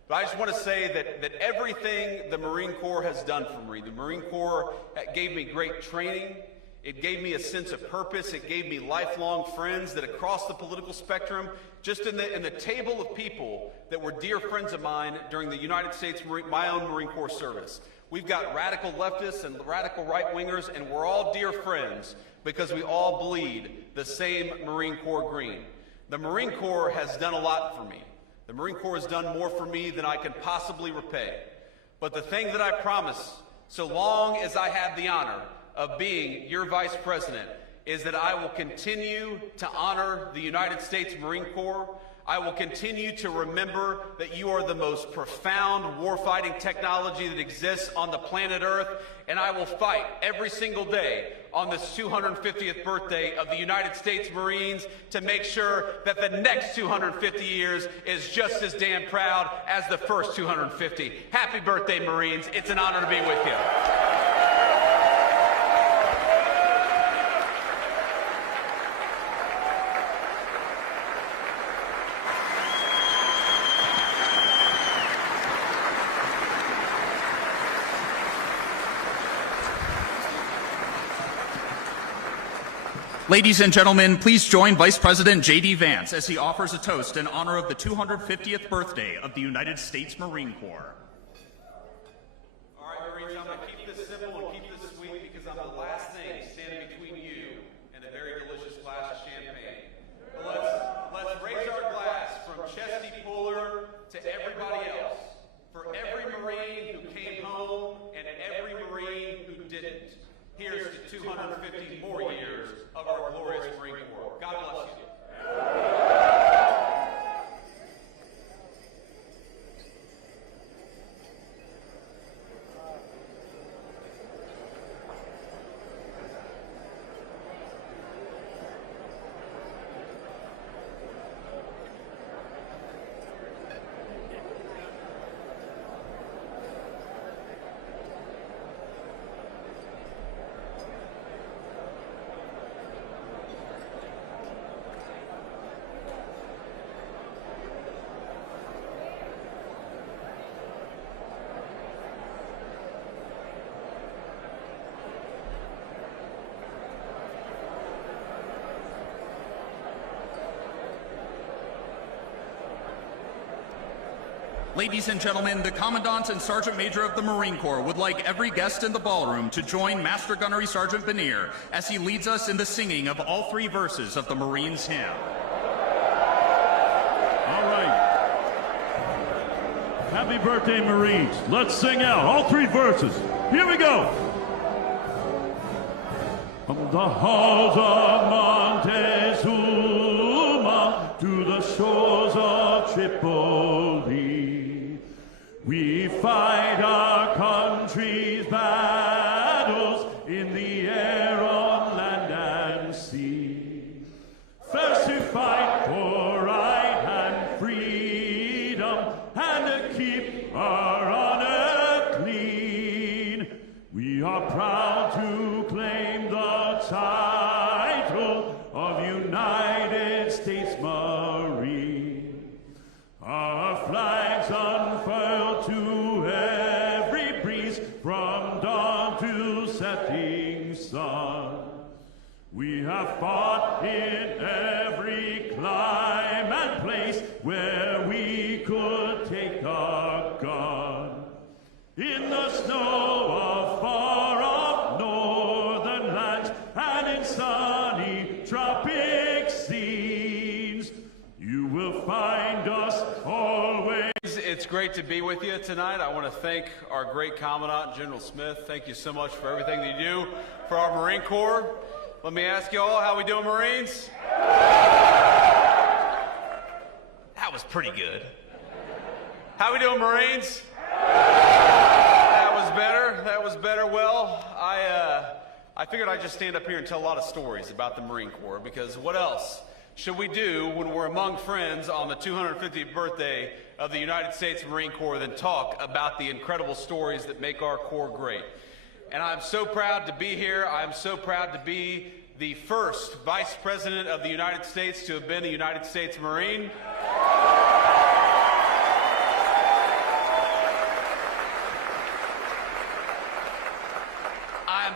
But I just want to say that everything the Marine Corps has done for me, the Marine Corps gave me great training. It gave me a sense of purpose. It gave me lifelong friends that across the political spectrum, just in the table of people that were dear friends of mine during the United States, my own Marine Corps service. We've got radical leftists and radical right-wingers, and we're all dear friends because we all bleed the same Marine Corps green. The Marine Corps has done a lot for me. The Marine Corps has done more for me than I can possibly repay. But the thing that I promise, so long as I have the honor of being your Vice President, is that I will continue to honor the United States Marine Corps. I will continue to remember that you are the most profound warfighting technology that exists on the planet Earth, and I will fight every single day on this 250th birthday of the United States Marines to make sure that the next 250 years is just as damn proud as the first 250. Happy birthday, Marines. It's an honor to be with you. Ladies and gentlemen, please join Vice President JD Vance as he offers a toast in honor of the 250th birthday of the United States Marine Corps. All right, Marines, I'm going to keep this simple and keep this sweet because I'm the last thing standing between you and a very delicious glass of champagne. But let's raise our glass from Chesty Puller to everybody else, for every Marine who came home and every Marine who didn't. Here's to 250 more years of our glorious Marine Corps. God bless you. Ladies and gentlemen, the Commandant and Sergeant Major of the Marine Corps would like every guest in the ballroom to join Master Gunnery Sergeant Benier as he leads us in the singing of all three verses of the Marines' hymn. All right. Happy birthday, Marines. Let's sing out all three verses. Here we go. From the halls of Montezuma to the shores of Tripoli, we fight our country's battles in the air, on land and sea. First to fight for right and freedom, and to keep our honor clean. We are proud to claim the title of United States Marine. Our flags unfurled to every breeze, from dawn to setting sun. We have fought in every clime and place where we could take our gun. In the snow of far-off northern lands and in sunny tropic scenes, you will find us always. It's great to be with you tonight. I want to thank our great Commandant, General Smith. Thank you so much for everything that you do for our Marine Corps. Let me ask you all, how we doing, Marines? That was pretty good. How we doing, Marines? That was better. That was better. Well, I figured I'd just stand up here and tell a lot of stories about the Marine Corps, because what else should we do when we're among friends on the 250th birthday of the United States Marine Corps than talk about the incredible stories that make our Corps great? And I'm so proud to be here. I'm so proud to be the first Vice President of the United States to have been a United States Marine.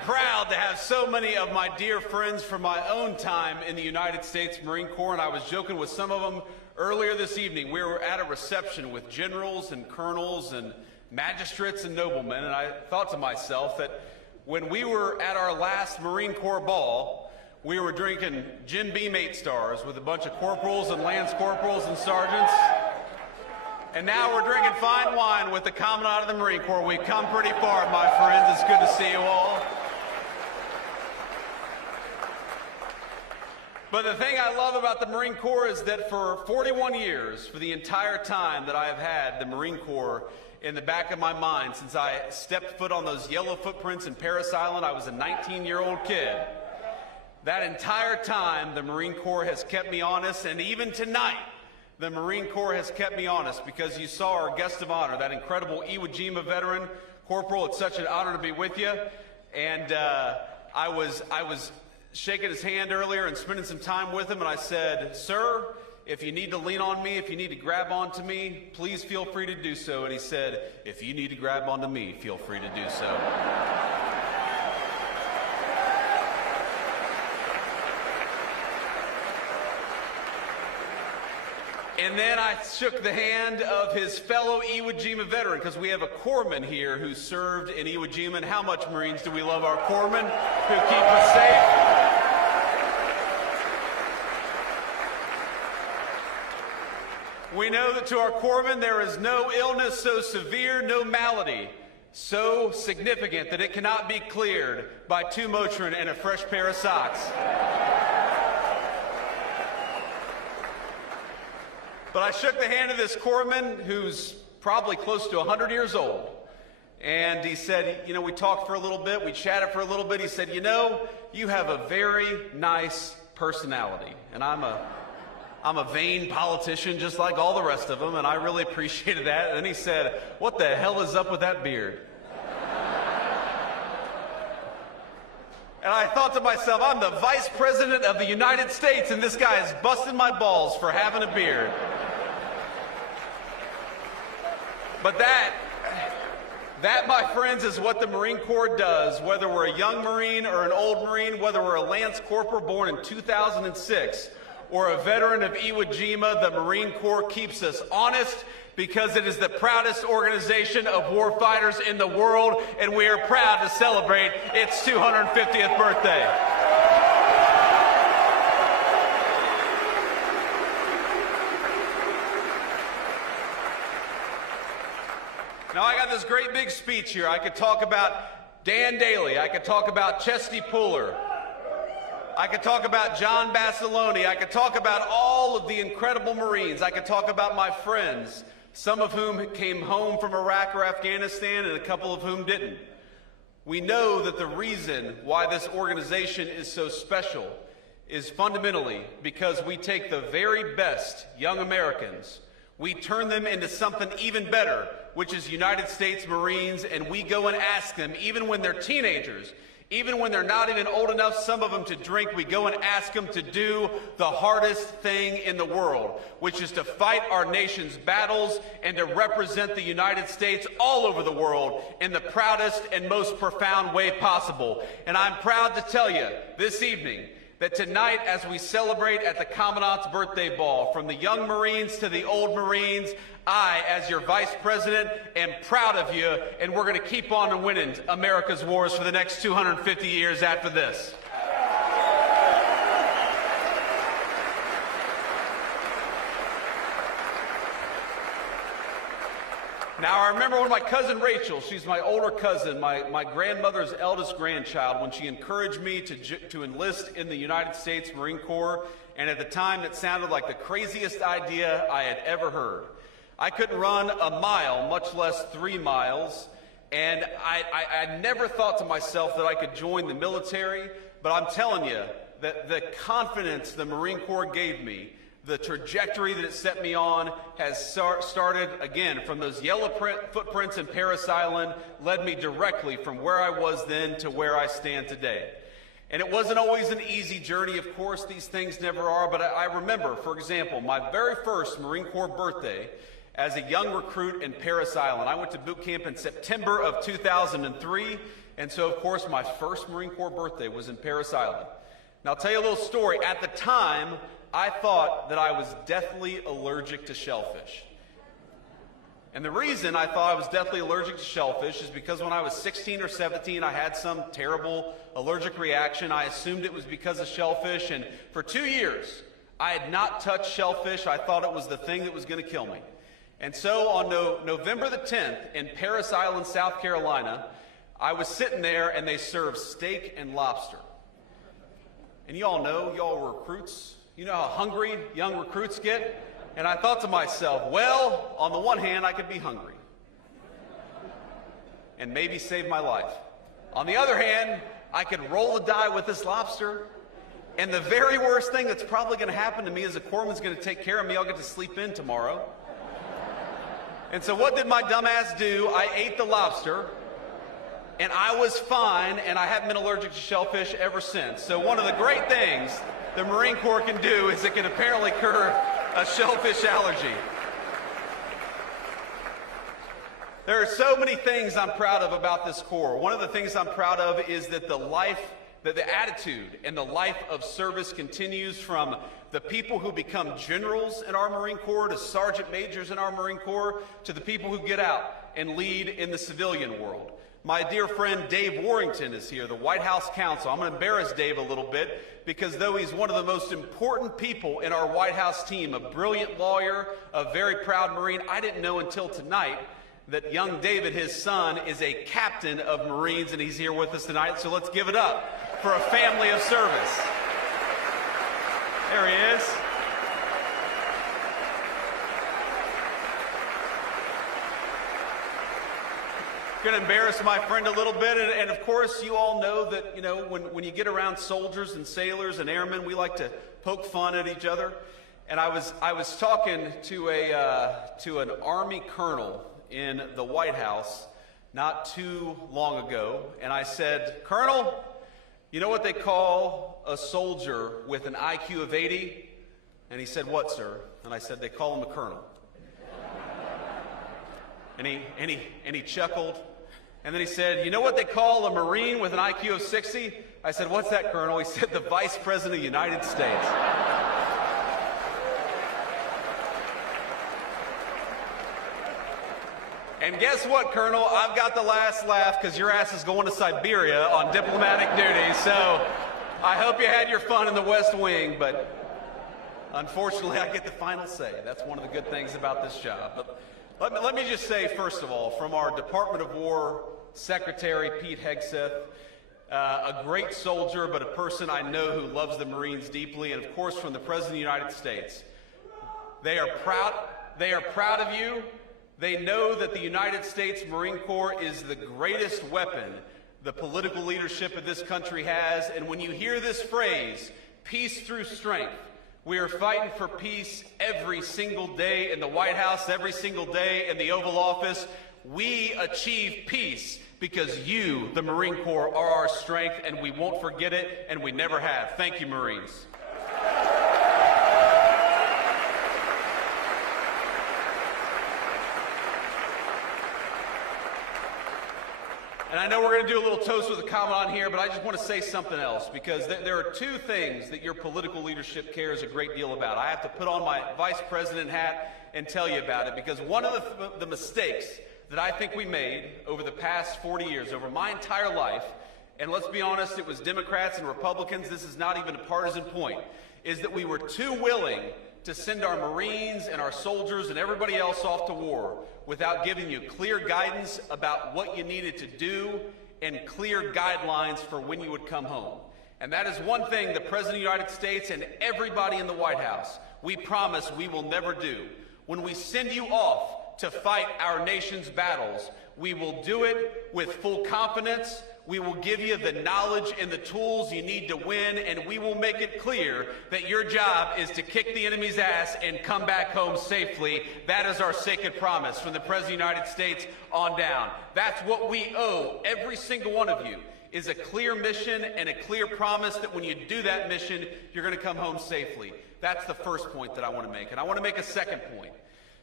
proud to have so many of my dear friends from my own time in the United States Marine Corps, and I was joking with some of them earlier this evening. We were at a reception with generals and colonels and magistrates and noblemen, and I thought to myself that when we were at our last Marine Corps ball, we were drinking Jim Beam 8 stars with a bunch of corporals and lance corporals and sergeants. And now we're drinking fine wine with the Commandant of the Marine Corps. We've come pretty far, my friends. It's good to see you all. But the thing I love about the Marine Corps is that for 41 years, for the entire time that I have had the Marine Corps in the back of my mind, since I stepped foot on those yellow footprints in Parris Island, I was a 19-year-old kid. That entire time, the Marine Corps has kept me honest, and even tonight, the Marine Corps has kept me honest, because you saw our guest of honor, that incredible Iwo Jima veteran. Corporal, it's such an honor to be with you. And I was shaking his hand earlier and spending some time with him, and I said, "Sir, if you need to lean on me, if you need to grab onto me, please feel free to do so." And he said, "If you need to grab onto me, feel free to do so." And then I shook the hand of his fellow Iwo Jima veteran, because we have a corpsman here who served in Iwo Jima. And how much, Marines, do we love our corpsmen who keep us safe? We know that to our corpsmen there is no illness so severe, no malady so significant that it cannot be cleared by 2 Motrin and a fresh pair of socks. But I shook the hand of this corpsman who's probably close to 100 years old. And he said, you know, we talked for a little bit, we chatted for a little bit. He said, "You know, you have a very nice personality." And I'm a vain politician just like all the rest of them, and I really appreciated that. And then he said, "What the hell is up with that beard?" And I thought to myself, I'm the Vice President of the United States, and this guy is busting my balls for having a beard. But that, my friends, is what the Marine Corps does, whether we're a young Marine or an old Marine, whether we're a Lance Corporal born in 2006 or a veteran of Iwo Jima. The Marine Corps keeps us honest, because it is the proudest organization of warfighters in the world, and we are proud to celebrate its 250th birthday. Now, I got this great big speech here. I could talk about Dan Daly. I could talk about Chesty Puller. I could talk about John Basilone. I could talk about all of the incredible Marines. I could talk about my friends, some of whom came home from Iraq or Afghanistan, and a couple of whom didn't. We know that the reason why this organization is so special is fundamentally because we take the very best young Americans, we turn them into something even better, which is United States Marines, and we go and ask them, even when they're teenagers, even when they're not even old enough, some of them, to drink, we go and ask them to do the hardest thing in the world, which is to fight our nation's battles and to represent the United States all over the world in the proudest and most profound way possible. And I'm proud to tell you this evening that tonight, as we celebrate at the Commandant's birthday ball, from the young Marines to the old Marines, I, as your Vice President, am proud of you, and we're going to keep on winning America's wars for the next 250 years after this. Now, I remember when my cousin Rachel, she's my older cousin, my grandmother's eldest grandchild, when she encouraged me to enlist in the United States Marine Corps, and at the time it sounded like the craziest idea I had ever heard. I couldn't run a mile, much less 3 miles, and I never thought to myself that I could join the military, but I'm telling you that the confidence the Marine Corps gave me, the trajectory that it set me on, has started, again, from those yellow footprints in Parris Island, led me directly from where I was then to where I stand today. And it wasn't always an easy journey, of course, these things never are, but I remember, for example, my very first Marine Corps birthday, as a young recruit in Parris Island. I went to boot camp in September of 2003, and so, of course, my first Marine Corps birthday was in Parris Island. Now, I'll tell you a little story. At the time, I thought that I was deathly allergic to shellfish. And the reason I thought I was deathly allergic to shellfish is because when I was 16 or 17, I had some terrible allergic reaction. I assumed it was because of shellfish, and for 2 years, I had not touched shellfish. I thought it was the thing that was going to kill me. And so on November the 10th in Parris Island, South Carolina, I was sitting there and they served steak and lobster. And y'all know, y'all were recruits. You know how hungry young recruits get? And I thought to myself, well, on the one hand, I could be hungry and maybe save my life. On the other hand, I could roll the die with this lobster, and the very worst thing that's probably going to happen to me is the corpsman's going to take care of me. I'll get to sleep in tomorrow. And so what did my dumbass do? I ate the lobster, and I was fine, and I haven't been allergic to shellfish ever since. So one of the great things the Marine Corps can do is it can apparently cure a shellfish allergy. There are so many things I'm proud of about this Corps. One of the things I'm proud of is that the attitude and the life of service continues from the people who become generals in our Marine Corps to sergeant majors in our Marine Corps to the people who get out and lead in the civilian world. My dear friend Dave Warrington is here, the White House counsel. I'm going to embarrass Dave a little bit because though he's one of the most important people in our White House team, a brilliant lawyer, a very proud Marine, I didn't know until tonight that young David, his son, is a captain of Marines, and he's here with us tonight. So let's give it up for a family of service. There he is. Going to embarrass my friend a little bit, and of course you all know that, you know, when you get around soldiers and sailors and airmen, we like to poke fun at each other. And I was talking to an Army colonel in the White House not too long ago, and I said, "Colonel, you know what they call a soldier with an IQ of 80? And he said, "What, sir?" And I said, "They call him a colonel." And he chuckled. And then he said, "You know what they call a Marine with an IQ of 60? I said, "What's that, Colonel?" He said, "The Vice President of the United States." And guess what, Colonel? I've got the last laugh because your ass is going to Siberia on diplomatic duty. So I hope you had your fun in the West Wing, but unfortunately I get the final say. That's one of the good things about this job. But let me just say, first of all, from our Department of War Secretary, Pete Hegseth, a great soldier, but a person I know who loves the Marines deeply, and of course from the President of the United States. They are proud of you. They know that the United States Marine Corps is the greatest weapon the political leadership of this country has. And when you hear this phrase, peace through strength, we are fighting for peace every single day in the White House, every single day in the Oval Office. We achieve peace because you, the Marine Corps, are our strength, and we won't forget it, and we never have. Thank you, Marines. And I know we're going to do a little toast with a comment on here, but I just want to say something else, because there are two things that your political leadership cares a great deal about. I have to put on my vice president hat and tell you about it, because one of the mistakes that I think we made over the past 40 years, over my entire life, and let's be honest, it was Democrats and Republicans, this is not even a partisan point, is that we were too willing to send our Marines and our soldiers and everybody else off to war without giving you clear guidance about what you needed to do and clear guidelines for when you would come home. And that is one thing the President of the United States and everybody in the White House, we promise we will never do. When we send you off to fight our nation's battles, we will do it with full confidence. We will give you the knowledge and the tools you need to win, and we will make it clear that your job is to kick the enemy's ass and come back home safely. That is our sacred promise from the President of the United States on down. That's what we owe every single one of you, is a clear mission and a clear promise that when you do that mission, you're going to come home safely. That's the first point that I want to make. And I want to make a second point.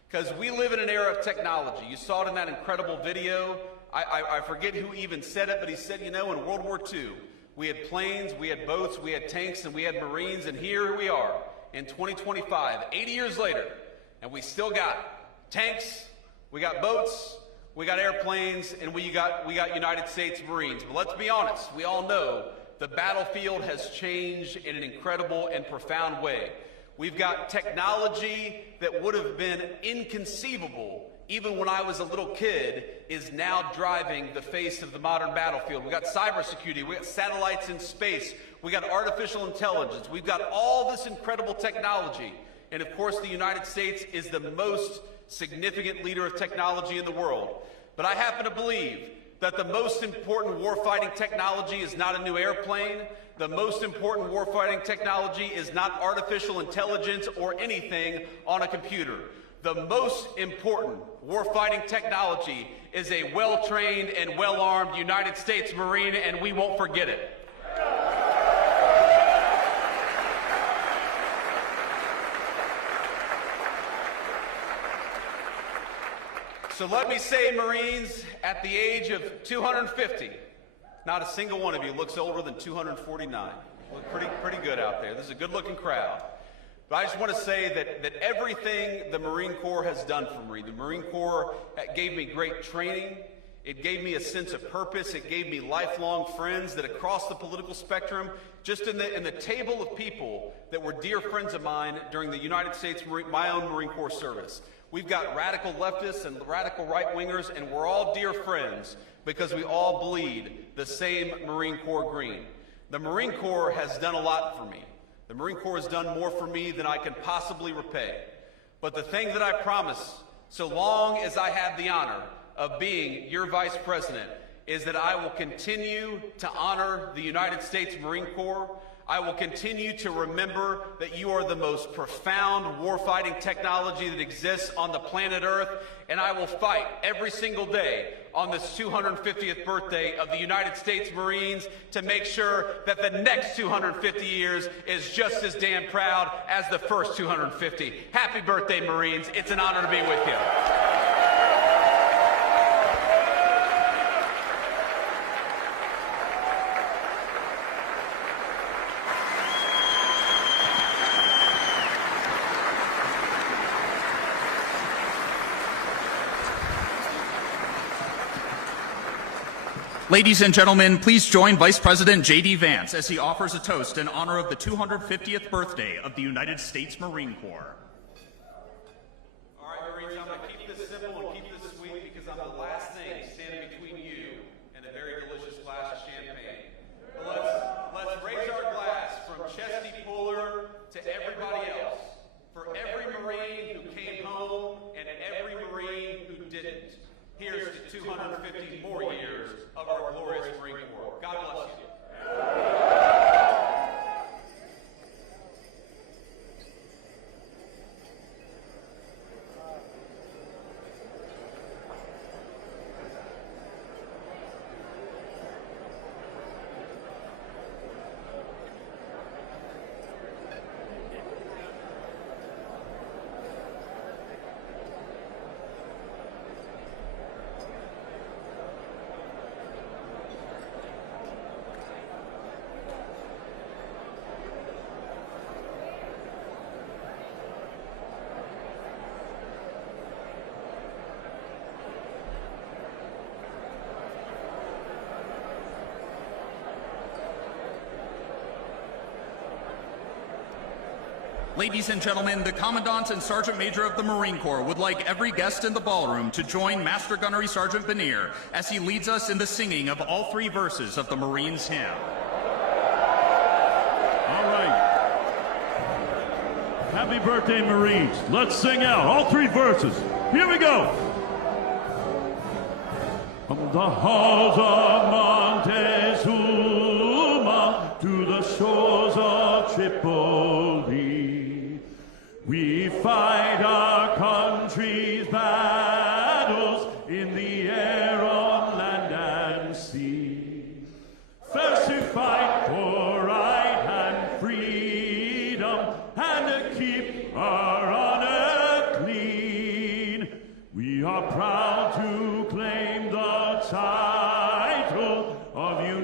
Because we live in an era of technology. You saw it in that incredible video. I forget who even said it, but he said, you know, in World War II, we had planes, we had boats, we had tanks, and we had Marines, and here we are in 2025, 80 years later, and we still got tanks, we got boats, we got airplanes, and we got United States Marines. But let's be honest, we all know the battlefield has changed in an incredible and profound way. We've got technology that would have been inconceivable even when I was a little kid is now driving the face of the modern battlefield. We got cybersecurity, we got satellites in space, we got artificial intelligence, we've got all this incredible technology. And of course, the United States is the most significant leader of technology in the world. But I happen to believe that the most important warfighting technology is not a new airplane. The most important warfighting technology is not artificial intelligence or anything on a computer. The most important warfighting technology is a well-trained and well-armed United States Marine, and we won't forget it. So let me say, Marines, at the age of 250, not a single one of you looks older than 249. Look pretty good out there. This is a good-looking crowd. But I just want to say that everything the Marine Corps has done for me, the Marine Corps gave me great training. It gave me a sense of purpose. It gave me lifelong friends that across the political spectrum, just in the table of people that were dear friends of mine during the United States, my own Marine Corps service. We've got radical leftists and radical right-wingers, and we're all dear friends because we all bleed the same Marine Corps green. The Marine Corps has done a lot for me. The Marine Corps has done more for me than I can possibly repay. But the thing that I promise, so long as I have the honor of being your Vice President, is that I will continue to honor the United States Marine Corps. I will continue to remember that you are the most profound warfighting technology that exists on the planet Earth, and I will fight every single day on this 250th birthday of the United States Marines to make sure that the next 250 years is just as damn proud as the first 250. Happy birthday, Marines. It's an honor to be with you. Ladies and gentlemen, please join Vice President JD Vance as he offers a toast in honor of the 250th birthday of the United States Marine Corps. All right, Marines, I'm going to keep this simple and keep this sweet because I'm the last thing standing between you and a very delicious glass of champagne. But let's raise our glass from Chesty Puller to everybody else, for every Marine who came home and every Marine who didn't. Here's to 250 more years of our glorious Marine Corps. God bless you. Ladies and gentlemen, the Commandant and Sergeant Major of the Marine Corps would like every guest in the ballroom to join Master Gunnery Sergeant Benier as he leads us in the singing of all three verses of the Marines' hymn. All right. Happy birthday, Marines. Let's sing out all three verses. Here we go. From the halls of Montezuma to the shores of Tripoli, we fight our country's battles in the air, on land and sea. First to fight for right and freedom, and to keep our honor clean.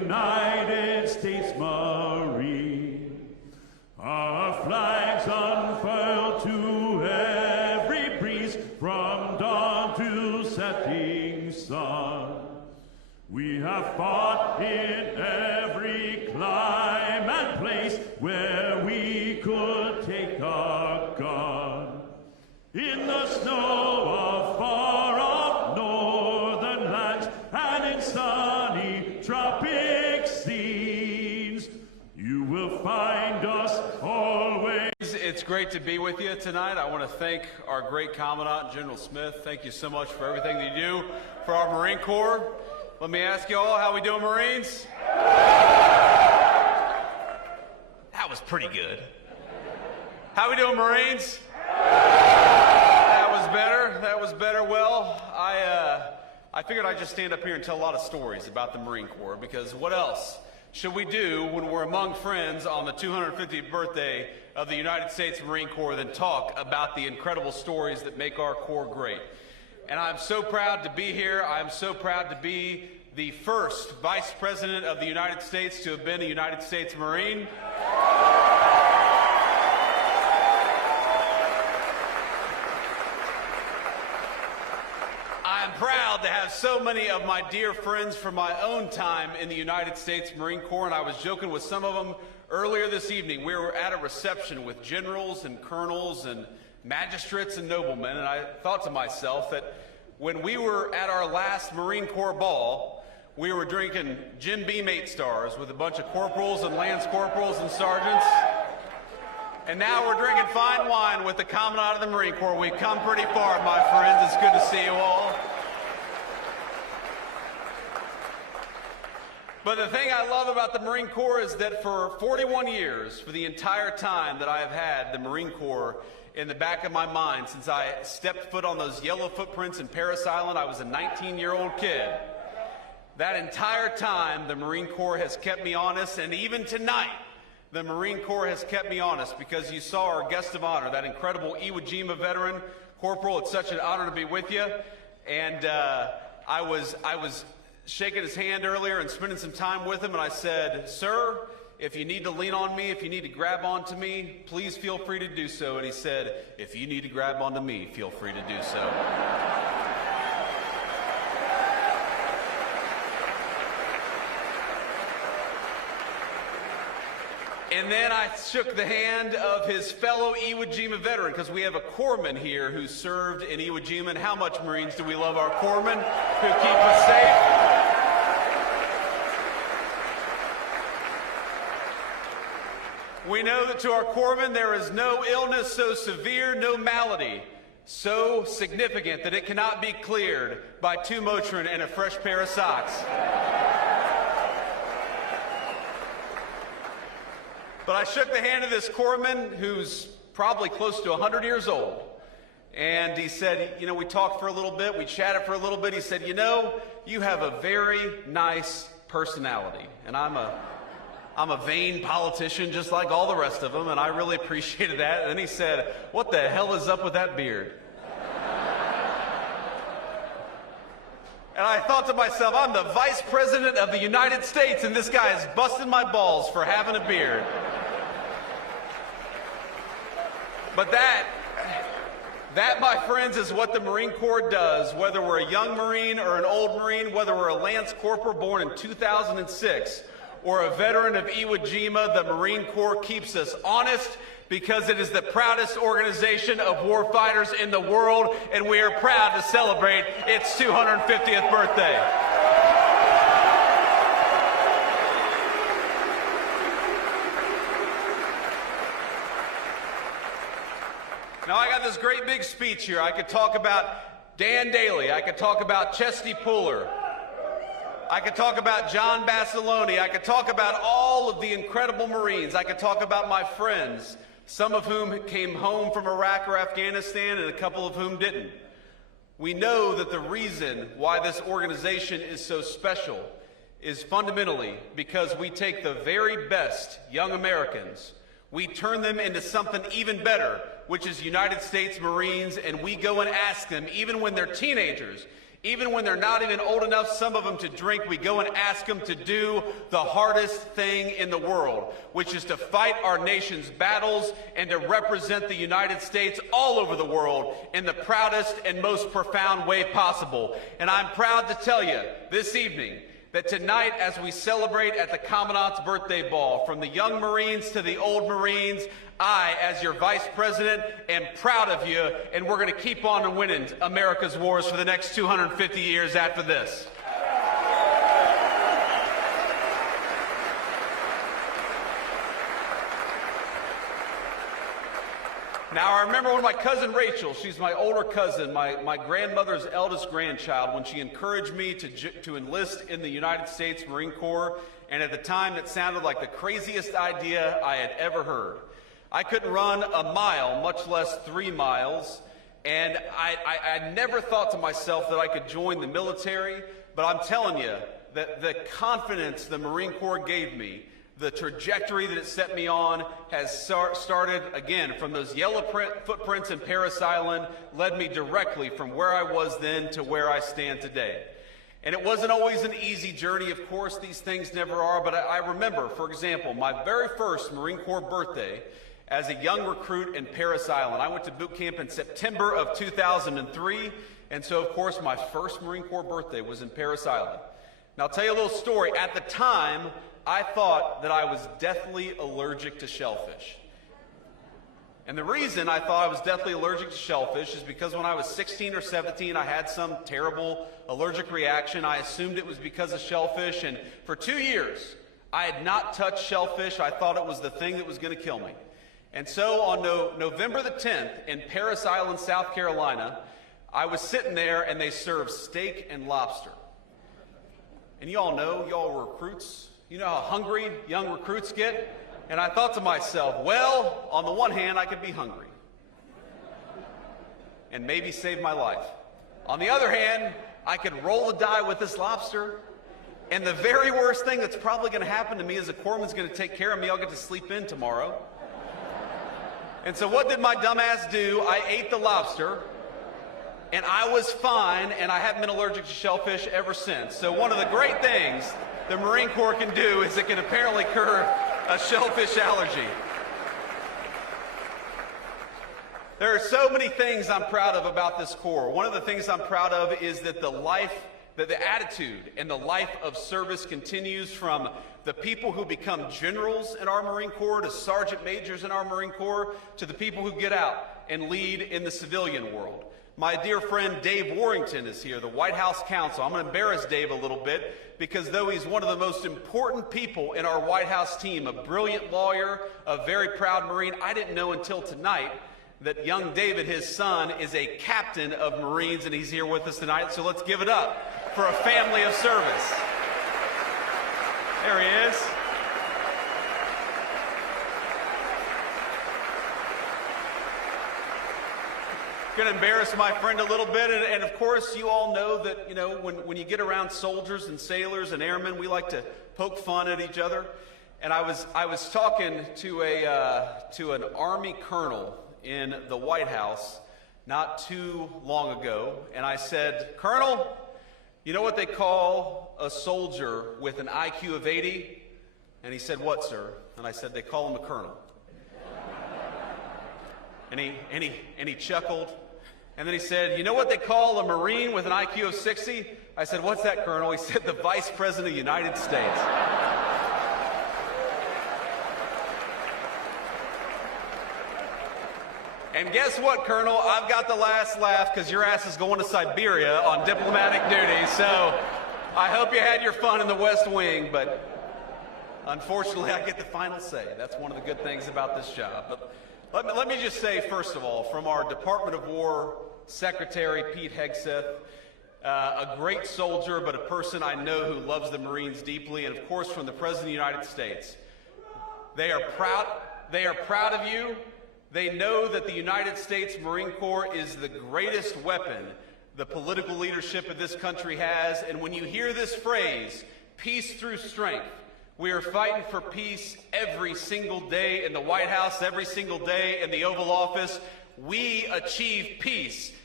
United States Marine. Our flags unfurled to every breeze from dawn to setting sun. We have fought in every clime and place where we could take our gun. In the snow of far-off northern lands and in sunny tropic scenes, you will find us always. It's great to be with you tonight. I want to thank our great Commandant, General Smith. Thank you so much for everything that you do for our Marine Corps. Let me ask you all, how we doing, Marines? That was pretty good. How we doing, Marines? That was better. That was better. Well, I figured I'd just stand up here and tell a lot of stories about the Marine Corps, because what else should we do when we're among friends on the 250th birthday of the United States Marine Corps than talk about the incredible stories that make our Corps great? And I'm so proud to be here. I'm so proud to be the first Vice President of the United States to have been a United States Marine. I'm proud to have so many of my dear friends from my own time in the United States Marine Corps, and I was joking with some of them earlier this evening. We were at a reception with generals and colonels and magistrates and noblemen, and I thought to myself that when we were at our last Marine Corps ball, we were drinking Jim Beam 8 stars with a bunch of corporals and lance corporals and sergeants. And now we're drinking fine wine with the Commandant of the Marine Corps. We've come pretty far, my friends. It's good to see you all. But the thing I love about the Marine Corps is that for 41 years, for the entire time that I have had the Marine Corps in the back of my mind, since I stepped foot on those yellow footprints in Parris Island, I was a 19-year-old kid. That entire time, the Marine Corps has kept me honest, and even tonight, the Marine Corps has kept me honest, because you saw our guest of honor, that incredible Iwo Jima veteran. Corporal, it's such an honor to be with you. And I was shaking his hand earlier and spending some time with him, and I said, "Sir, if you need to lean on me, if you need to grab onto me, please feel free to do so." And he said, "If you need to grab onto me, feel free to do so." And then I shook the hand of his fellow Iwo Jima veteran, because we have a corpsman here who served in Iwo Jima. And how much, Marines, do we love our corpsmen who keep us safe? We know that to our corpsmen there is no illness so severe, no malady so significant that it cannot be cleared by 2 Motrin and a fresh pair of socks. But I shook the hand of this corpsman who's probably close to 100 years old. And he said, you know, we talked for a little bit, we chatted for a little bit. He said, "You know, you have a very nice personality." And I'm a vain politician just like all the rest of them, and I really appreciated that. And then he said, "What the hell is up with that beard?" And I thought to myself, I'm the Vice President of the United States, and this guy is busting my balls for having a beard. But that, my friends, is what the Marine Corps does, whether we're a young Marine or an old Marine, whether we're a Lance Corporal born in 2006 or a veteran of Iwo Jima. The Marine Corps keeps us honest, because it is the proudest organization of warfighters in the world, and we are proud to celebrate its 250th birthday. Now, I got this great big speech here. I could talk about Dan Daly. I could talk about Chesty Puller. I could talk about John Basilone. I could talk about all of the incredible Marines. I could talk about my friends, some of whom came home from Iraq or Afghanistan, and a couple of whom didn't. We know that the reason why this organization is so special is fundamentally because we take the very best young Americans, we turn them into something even better, which is United States Marines, and we go and ask them, even when they're teenagers, Even when they're not even old enough, some of them, to drink, we go and ask them to do the hardest thing in the world, which is to fight our nation's battles and to represent the United States all over the world in the proudest and most profound way possible. And I'm proud to tell you this evening that tonight, as we celebrate at the Commandant's birthday ball, from the young Marines to the old Marines, I, as your Vice President, am proud of you, and we're going to keep on winning America's wars for the next 250 years after this. Now, I remember when my cousin Rachel, she's my older cousin, my grandmother's eldest grandchild, when she encouraged me to enlist in the United States Marine Corps, and at the time it sounded like the craziest idea I had ever heard. I couldn't run a mile, much less 3 miles, and I never thought to myself that I could join the military, but I'm telling you that the confidence the Marine Corps gave me, the trajectory that it set me on, has started, again, from those yellow footprints in Parris Island, led me directly from where I was then to where I stand today. And it wasn't always an easy journey, of course, these things never are, but I remember, for example, my very first Marine Corps birthday as a young recruit in Parris Island. I went to boot camp in September of 2003, and so, of course, my first Marine Corps birthday was in Parris Island. Now, I'll tell you a little story. At the time, I thought that I was deathly allergic to shellfish. And the reason I thought I was deathly allergic to shellfish is because when I was 16 or 17, I had some terrible allergic reaction. I assumed it was because of shellfish, and for 2 years, I had not touched shellfish. I thought it was the thing that was going to kill me. And so on November the 10th in Parris Island, South Carolina, I was sitting there and they served steak and lobster. And you all know, y'all recruits, you know how hungry young recruits get? And I thought to myself, well, on the one hand, I could be hungry and maybe save my life. On the other hand, I could roll the die with this lobster, and the very worst thing that's probably going to happen to me is the corpsman's going to take care of me. I'll get to sleep in tomorrow. And so what did my dumb ass do? I ate the lobster, and I was fine, and I haven't been allergic to shellfish ever since. So one of the great things the Marine Corps can do is it can apparently cure a shellfish allergy. There are so many things I'm proud of about this Corps. One of the things I'm proud of is that the attitude and the life of service continues from the people who become generals in our Marine Corps to sergeant majors in our Marine Corps to the people who get out and lead in the civilian world. My dear friend Dave Warrington is here, the White House counsel. I'm going to embarrass Dave a little bit because though he's one of the most important people in our White House team, a brilliant lawyer, a very proud Marine, I didn't know until tonight that young David, his son, is a captain of Marines, and he's here with us tonight. So let's give it up for a family of service. There he is. Going to embarrass my friend a little bit, and of course you all know that, you know, when you get around soldiers and sailors and airmen, we like to poke fun at each other. And I was talking to an Army colonel in the White House not too long ago, and I said, Colonel, you know what they call a soldier with an IQ of 80? And he said, what, sir? And I said, they call him a colonel. And he chuckled. And then he said, you know what they call a Marine with an IQ of 60? I said, what's that, Colonel? He said, the Vice President of the United States. And guess what, Colonel? I've got the last laugh because your ass is going to Siberia on diplomatic duty. So I hope you had your fun in the West Wing, but unfortunately I get the final say. That's one of the good things about this job. But let me just say, first of all, from our Department of War Secretary, Pete Hegseth, a great soldier, but a person I know who loves the Marines deeply, and of course from the President of the United States. They are proud of you. They know that the United States Marine Corps is the greatest weapon the political leadership of this country has. And when you hear this phrase, peace through strength, we are fighting for peace every single day in the White House, every single day in the Oval Office. We achieve peace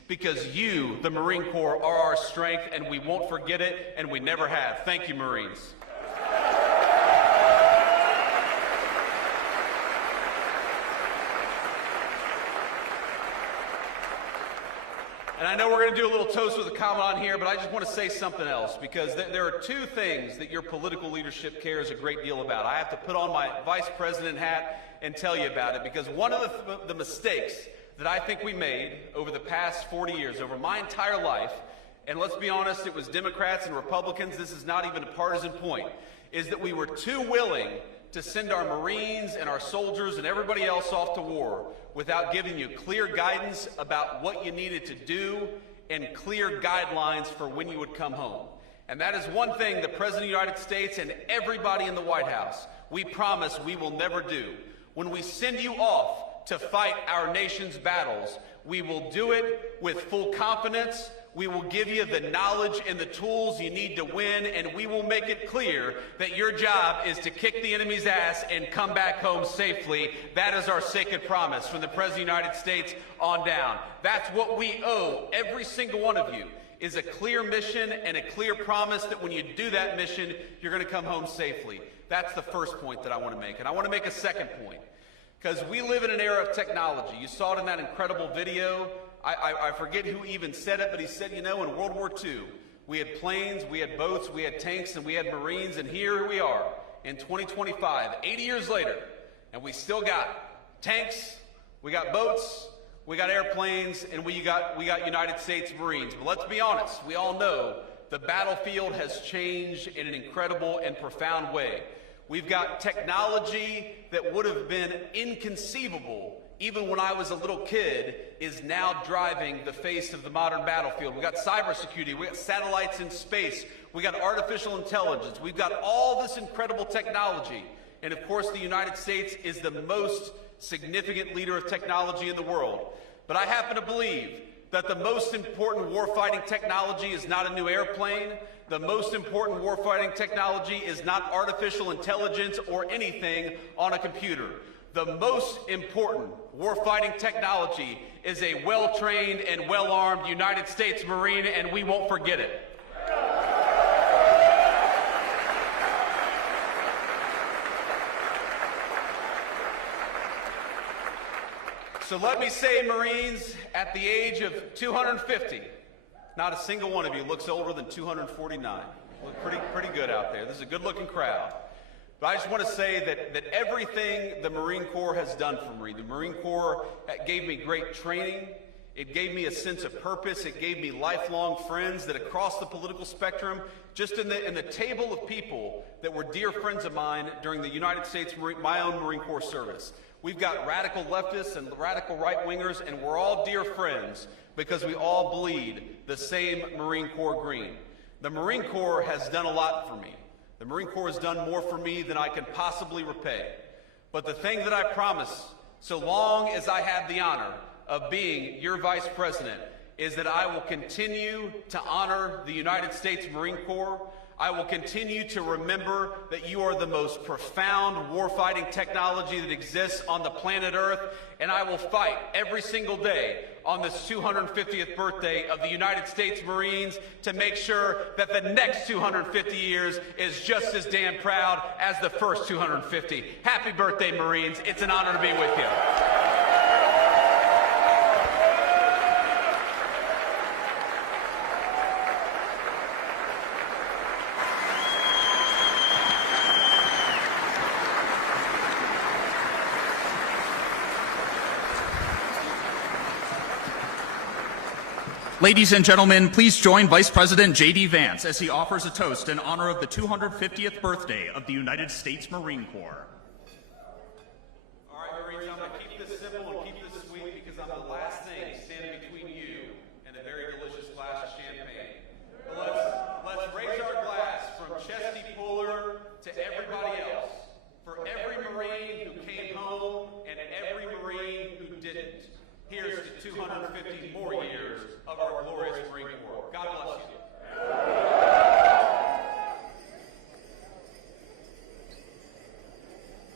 because you, the Marine Corps, are our strength, and we won't forget it, and we never have. Thank you, Marines. And I know we're going to do a little toast with a comment on here, but I just want to say something else, because there are two things that your political leadership cares a great deal about. I have to put on my vice president hat and tell you about it, because one of the mistakes that I think we made over the past 40 years, over my entire life, and let's be honest, it was Democrats and Republicans, this is not even a partisan point, is that we were too willing to send our Marines and our soldiers and everybody else off to war without giving you clear guidance about what you needed to do and clear guidelines for when you would come home. And that is one thing the President of the United States and everybody in the White House, we promise we will never do. When we send you off to fight our nation's battles, we will do it with full confidence. We will give you the knowledge and the tools you need to win, and we will make it clear that your job is to kick the enemy's ass and come back home safely. That is our sacred promise from the President of the United States on down. That's what we owe every single one of you, is a clear mission and a clear promise that when you do that mission, you're going to come home safely. That's the first point that I want to make. And I want to make a second point, because we live in an era of technology. You saw it in that incredible video. I forget who even said it, but he said, you know, in World War II, we had planes, we had boats, we had tanks, and we had Marines, and here we are in 2025, 80 years later, and we still got tanks, we got boats, we got airplanes, and we got United States Marines. But let's be honest, we all know the battlefield has changed in an incredible and profound way. We've got technology that would have been inconceivable even when I was a little kid, is now driving the face of the modern battlefield. We got cybersecurity, we got satellites in space, we got artificial intelligence, we've got all this incredible technology. And of course, the United States is the most significant leader of technology in the world. But I happen to believe that the most important warfighting technology is not a new airplane. The most important warfighting technology is not artificial intelligence or anything on a computer. The most important warfighting technology is a well-trained and well-armed United States Marine, and we won't forget it. So let me say, Marines, at the age of 250, not a single one of you looks older than 249. Look pretty good out there. This is a good-looking crowd. But I just want to say that everything the Marine Corps has done for me, the Marine Corps gave me great training, it gave me a sense of purpose, it gave me lifelong friends that across the political spectrum, just in the table of people that were dear friends of mine during the United States, my own Marine Corps service. We've got radical leftists and radical right-wingers, and we're all dear friends because we all bleed the same Marine Corps green. The Marine Corps has done a lot for me. The Marine Corps has done more for me than I can possibly repay. But the thing that I promise, so long as I have the honor of being your Vice President, is that I will continue to honor the United States Marine Corps. I will continue to remember that you are the most profound warfighting technology that exists on the planet Earth, and I will fight every single day on this 250th birthday of the United States Marines to make sure that the next 250 years is just as damn proud as the first 250. Happy birthday, Marines. It's an honor to be with you. Ladies and gentlemen, please join Vice President JD Vance as he offers a toast in honor of the 250th birthday of the United States Marine Corps. All right, Marines, I'm going to keep this simple and keep this sweet because I'm the last thing standing between you and a very delicious glass of champagne. But let's raise our glass from Chesty Puller to everybody else, for every Marine who came home and every Marine who didn't. Here's to 250 more years of our glorious Marine Corps. God bless you.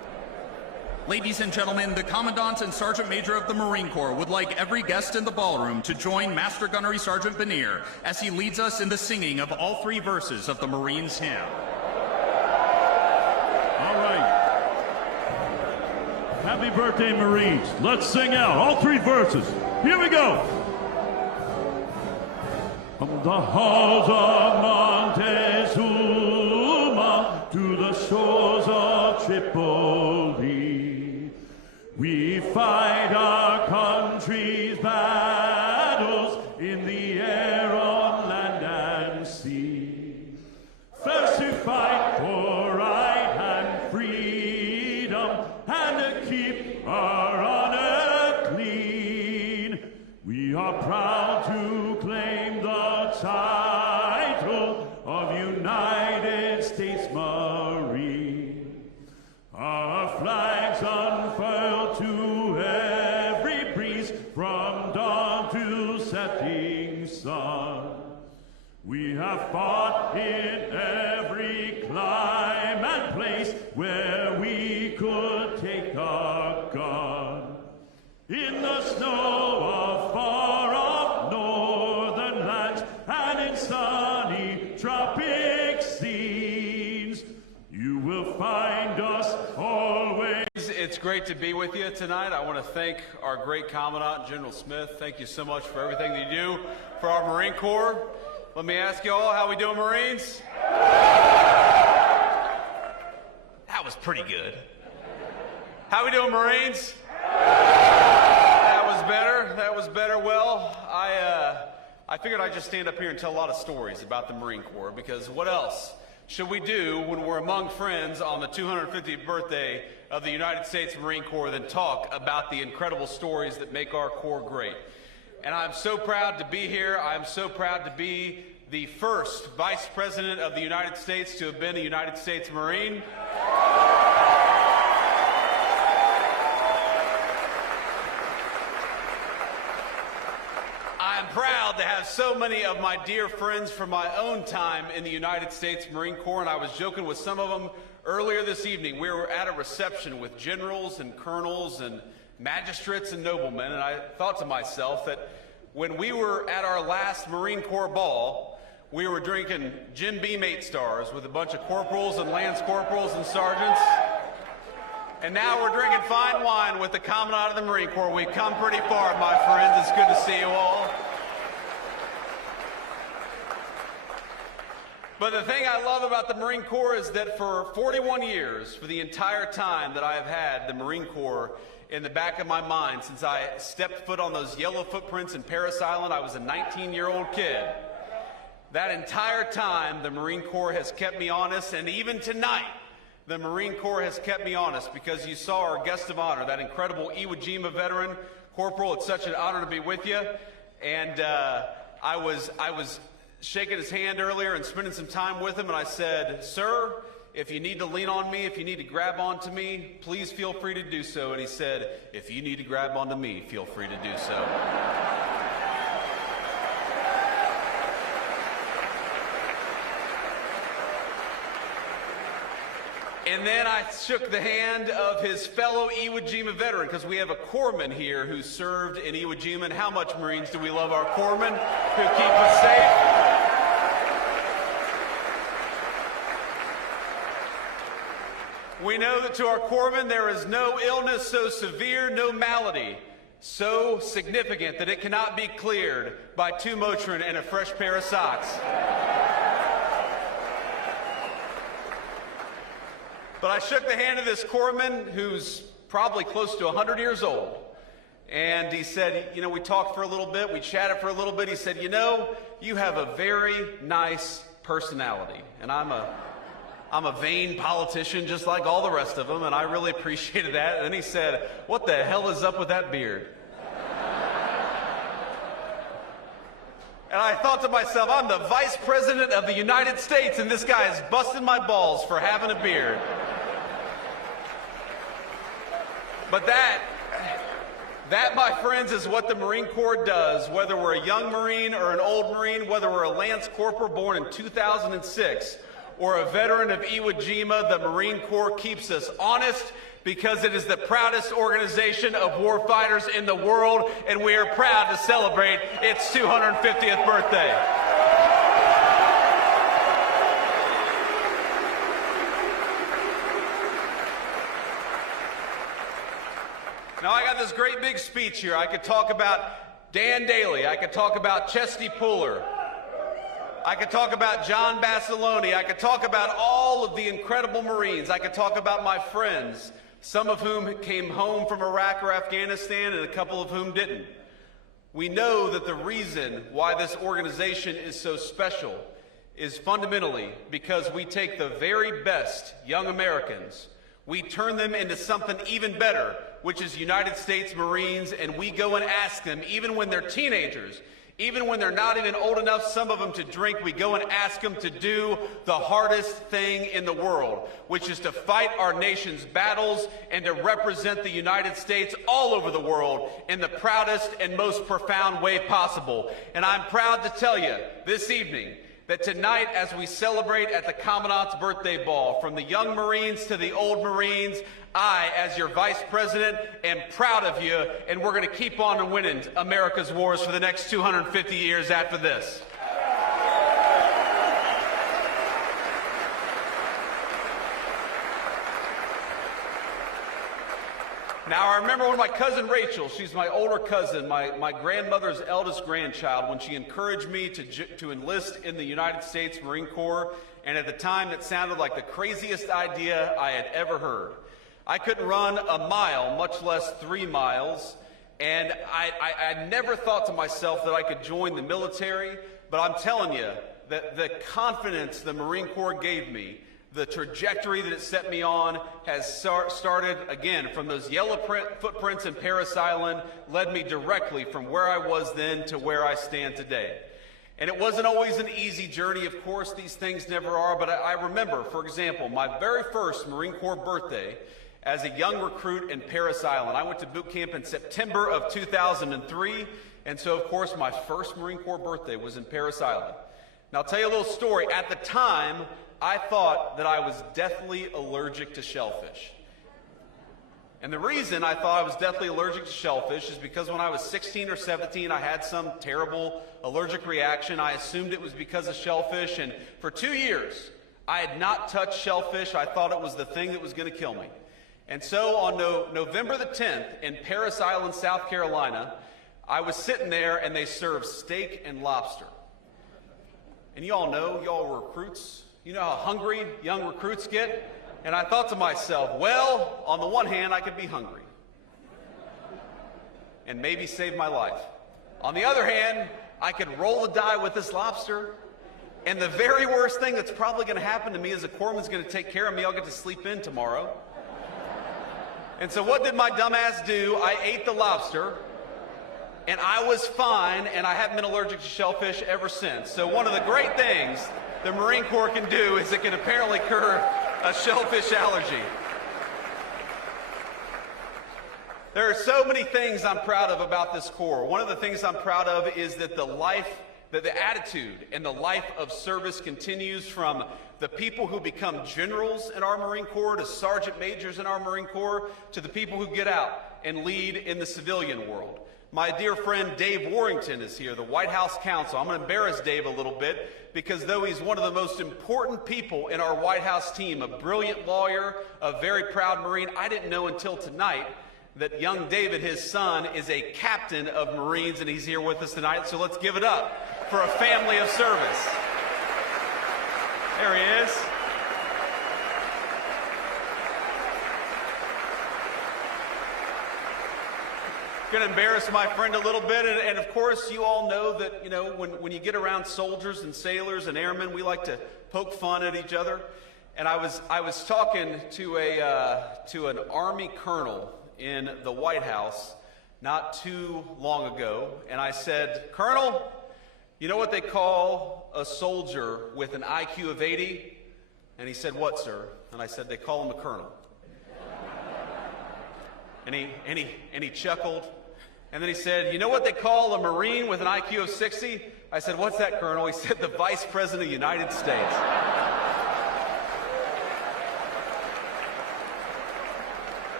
Ladies and gentlemen, the Commandant and Sergeant Major of the Marine Corps would like every guest in the ballroom to join Master Gunnery Sergeant Benier as he leads us in the singing of all 3 verses of the Marines' hymn. All right. Happy birthday, Marines. Let's sing out all 3 verses. Here we go. From the halls of Montezuma to the shores of Tripoli, we fight our country's battles in the air, on land and sea. First to fight for right and freedom, and to keep our honor clean. We are proud to claim the title of United States Marine. Our flags unfurled to every breeze, from dawn to setting sun. We have fought in every clime and place where we could take our gun. In the snow of far-off northern lands and in sunny tropic scenes, you will find us always. It's great to be with you tonight. I want to thank our great Commandant, General Smith. Thank you so much for everything that you do for our Marine Corps. Let me ask you all, how we doing, Marines? That was pretty good. How we doing, Marines? That was better. That was better. Well, I figured I'd just stand up here and tell a lot of stories about the Marine Corps, because what else should we do when we're among friends on the 250th birthday of the United States Marine Corps than talk about the incredible stories that make our Corps great? And I'm so proud to be here. I'm so proud to be the first Vice President of the United States to have been a United States Marine. I'm proud to have so many of my dear friends from my own time in the United States Marine Corps, and I was joking with some of them earlier this evening. We were at a reception with generals and colonels and magistrates and noblemen, and I thought to myself that when we were at our last Marine Corps ball, we were drinking Jim Beam 8 stars with a bunch of corporals and lance corporals and sergeants. And now we're drinking fine wine with the Commandant of the Marine Corps. We've come pretty far, my friends. It's good to see you all. But the thing I love about the Marine Corps is that for 41 years, for the entire time that I have had the Marine Corps in the back of my mind, since I stepped foot on those yellow footprints in Parris Island, I was a 19-year-old kid. That entire time, the Marine Corps has kept me honest, and even tonight, the Marine Corps has kept me honest, because you saw our guest of honor, that incredible Iwo Jima veteran. Corporal, it's such an honor to be with you. And I was shaking his hand earlier and spending some time with him, and I said, "Sir, if you need to lean on me, if you need to grab onto me, please feel free to do so." And he said, "If you need to grab onto me, feel free to do so." And then I shook the hand of his fellow Iwo Jima veteran, because we have a corpsman here who served in Iwo Jima. And how much, Marines, do we love our corpsmen who keep us safe? We know that to our corpsmen there is no illness so severe, no malady so significant that it cannot be cleared by 2 Motrin and a fresh pair of socks. But I shook the hand of this corpsman who's probably close to 100 years old. And he said, you know, we talked for a little bit, we chatted for a little bit. He said, "You know, you have a very nice personality." And I'm a vain politician just like all the rest of them, and I really appreciated that. And then he said, "What the hell is up with that beard?" And I thought to myself, I'm the Vice President of the United States, and this guy is busting my balls for having a beard. But that, my friends, is what the Marine Corps does, whether we're a young Marine or an old Marine, whether we're a Lance Corporal born in 2006 or a veteran of Iwo Jima. The Marine Corps keeps us honest, because it is the proudest organization of warfighters in the world, and we are proud to celebrate its 250th birthday. Now, I got this great big speech here. I could talk about Dan Daly. I could talk about Chesty Puller. I could talk about John Basilone. I could talk about all of the incredible Marines. I could talk about my friends, some of whom came home from Iraq or Afghanistan and a couple of whom didn't. We know that the reason why this organization is so special is fundamentally because we take the very best young Americans, we turn them into something even better, which is United States Marines, and we go and ask them, even when they're teenagers, even when they're not even old enough, some of them, to drink, we go and ask them to do the hardest thing in the world, which is to fight our nation's battles and to represent the United States all over the world in the proudest and most profound way possible. And I'm proud to tell you this evening that tonight, as we celebrate at the Commandant's Birthday Ball, from the young Marines to the old Marines, I, as your Vice President, am proud of you, and we're going to keep on winning America's wars for the next 250 years after this. Now, I remember when my cousin Rachel, she's my older cousin, my grandmother's eldest grandchild, when she encouraged me to enlist in the United States Marine Corps, and at the time it sounded like the craziest idea I had ever heard. I couldn't run a mile, much less 3 miles, and I never thought to myself that I could join the military, but I'm telling you that the confidence the Marine Corps gave me, the trajectory that it set me on, has started, again, from those yellow footprints in Parris Island, led me directly from where I was then to where I stand today. And it wasn't always an easy journey, of course, these things never are, but I remember, for example, my very first Marine Corps birthday as a young recruit in Parris Island. I went to boot camp in September of 2003, and so, of course, my first Marine Corps birthday was in Parris Island. Now, I'll tell you a little story. At the time, I thought that I was deathly allergic to shellfish. And the reason I thought I was deathly allergic to shellfish is because when I was 16 or 17, I had some terrible allergic reaction. I assumed it was because of shellfish, and for 2 years, I had not touched shellfish. I thought it was the thing that was going to kill me. And so on November the 10th in Parris Island, South Carolina, I was sitting there and they served steak and lobster. And you all know, y'all were recruits. You know how hungry young recruits get? And I thought to myself, well, on the one hand, I could be hungry and maybe save my life. On the other hand, I could roll the die with this lobster, and the very worst thing that's probably going to happen to me is the corpsman's going to take care of me. I'll get to sleep in tomorrow. And so what did my dumb ass do? I ate the lobster, and I was fine, and I haven't been allergic to shellfish ever since. So one of the great things the Marine Corps can do is it can apparently cure a shellfish allergy. There are so many things I'm proud of about this Corps. One of the things I'm proud of is that the attitude and the life of service continues from the people who become generals in our Marine Corps to sergeant majors in our Marine Corps to the people who get out and lead in the civilian world. My dear friend Dave Warrington is here, the White House counsel. I'm going to embarrass Dave a little bit because though he's one of the most important people in our White House team, a brilliant lawyer, a very proud Marine, I didn't know until tonight that young David, his son, is a captain of Marines, and he's here with us tonight. So let's give it up for a family of service. There he is. Going to embarrass my friend a little bit, and of course you all know that, you know, when you get around soldiers and sailors and airmen, we like to poke fun at each other. And I was talking to an Army colonel in the White House not too long ago, and I said, "Colonel, you know what they call a soldier with an IQ of 80? And he said, "What, sir?" And I said, "They call him a colonel." And he chuckled. And then he said, "You know what they call a Marine with an IQ of 60? I said, "What's that, Colonel?" He said, "The Vice President of the United States."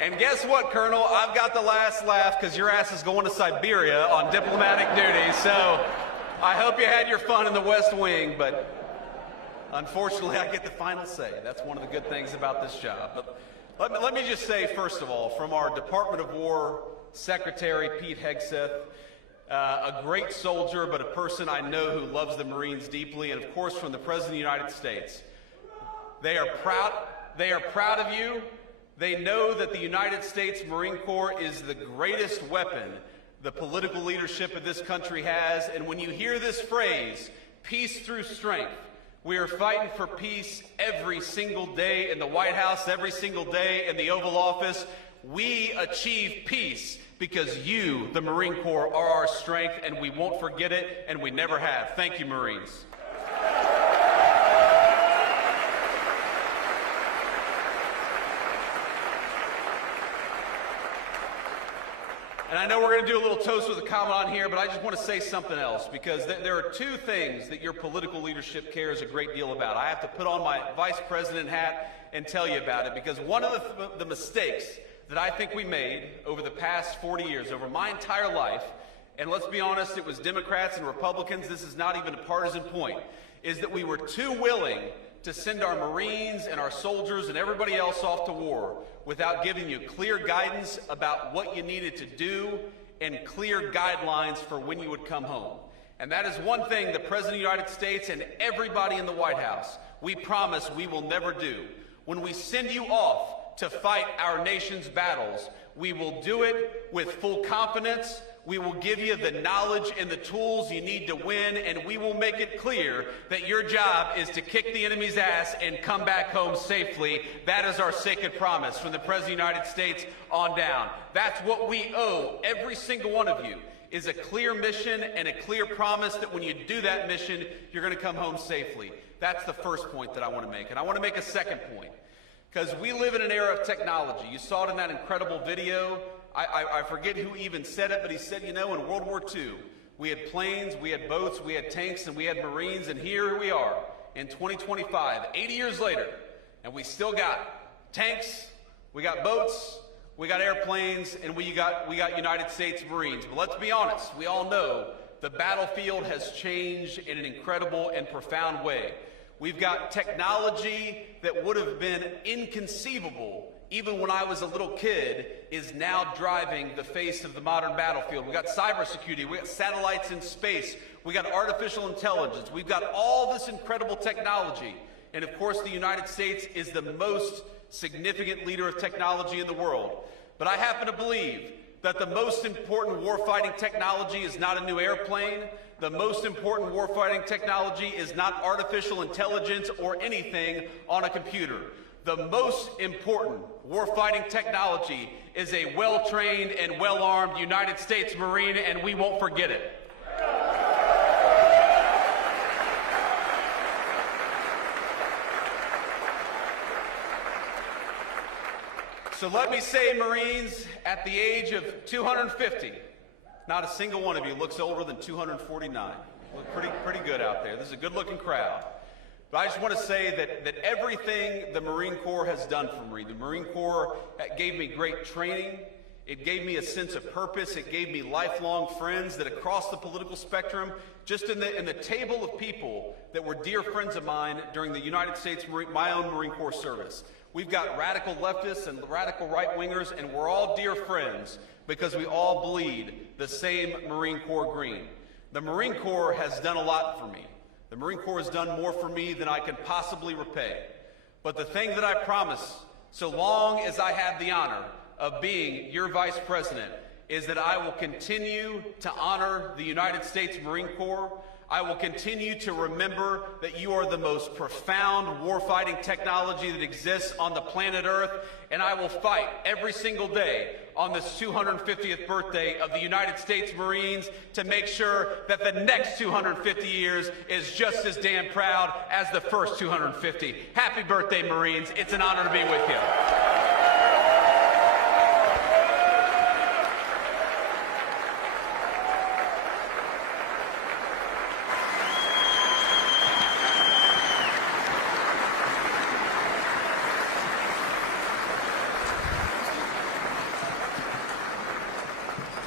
And guess what, Colonel? I've got the last laugh because your ass is going to Siberia on diplomatic duty. So I hope you had your fun in the West Wing, but unfortunately I get the final say. That's one of the good things about this job. But let me just say, first of all, from our Department of War Secretary, Pete Hegseth, a great soldier, but a person I know who loves the Marines deeply, and of course from the President of the United States. They are proud of you. They know that the United States Marine Corps is the greatest weapon the political leadership of this country has. And when you hear this phrase, peace through strength, we are fighting for peace every single day in the White House, every single day in the Oval Office. We achieve peace because you, the Marine Corps, are our strength, and we won't forget it, and we never have. Thank you, Marines. And I know we're going to do a little toast with a comment on here, but I just want to say something else, because there are two things that your political leadership cares a great deal about. I have to put on my vice president hat and tell you about it, because one of the mistakes that I think we made over the past 40 years, over my entire life, and let's be honest, it was Democrats and Republicans, this is not even a partisan point, is that we were too willing to send our Marines and our soldiers and everybody else off to war without giving you clear guidance about what you needed to do and clear guidelines for when you would come home. And that is one thing the President of the United States and everybody in the White House, we promise we will never do. When we send you off to fight our nation's battles, we will do it with full confidence. We will give you the knowledge and the tools you need to win, and we will make it clear that your job is to kick the enemy's ass and come back home safely. That is our sacred promise from the President of the United States on down. That's what we owe every single one of you, is a clear mission and a clear promise that when you do that mission, you're going to come home safely. That's the first point that I want to make. And I want to make a second point, because we live in an era of technology. You saw it in that incredible video. I forget who even said it, but he said, you know, in World War II, we had planes, we had boats, we had tanks, and we had Marines, and here we are in 2025, 80 years later, and we still got tanks, we got boats, we got airplanes, and we got United States Marines. But let's be honest, we all know the battlefield has changed in an incredible and profound way. We've got technology that would have been inconceivable even when I was a little kid, is now driving the face of the modern battlefield. We got cybersecurity, we got satellites in space, we got artificial intelligence, we've got all this incredible technology. And of course, the United States is the most significant leader of technology in the world. But I happen to believe that the most important warfighting technology is not a new airplane. The most important warfighting technology is not artificial intelligence or anything on a computer. The most important warfighting technology is a well-trained and well-armed United States Marine, and we won't forget it. So let me say, Marines, at the age of 250, not a single one of you looks older than 249. Look pretty good out there. This is a good-looking crowd. But I just want to say that everything the Marine Corps has done for me, the Marine Corps gave me great training, it gave me a sense of purpose, it gave me lifelong friends that across the political spectrum, just in the table of people that were dear friends of mine during the United States, my own Marine Corps service. We've got radical leftists and radical right-wingers, and we're all dear friends because we all bleed the same Marine Corps green. The Marine Corps has done a lot for me. The Marine Corps has done more for me than I can possibly repay. But the thing that I promise, so long as I have the honor of being your Vice President, is that I will continue to honor the United States Marine Corps. I will continue to remember that you are the most profound warfighting technology that exists on the planet Earth, and I will fight every single day on this 250th birthday of the United States Marines to make sure that the next 250 years is just as damn proud as the first 250. Happy birthday, Marines. It's an honor to be with you.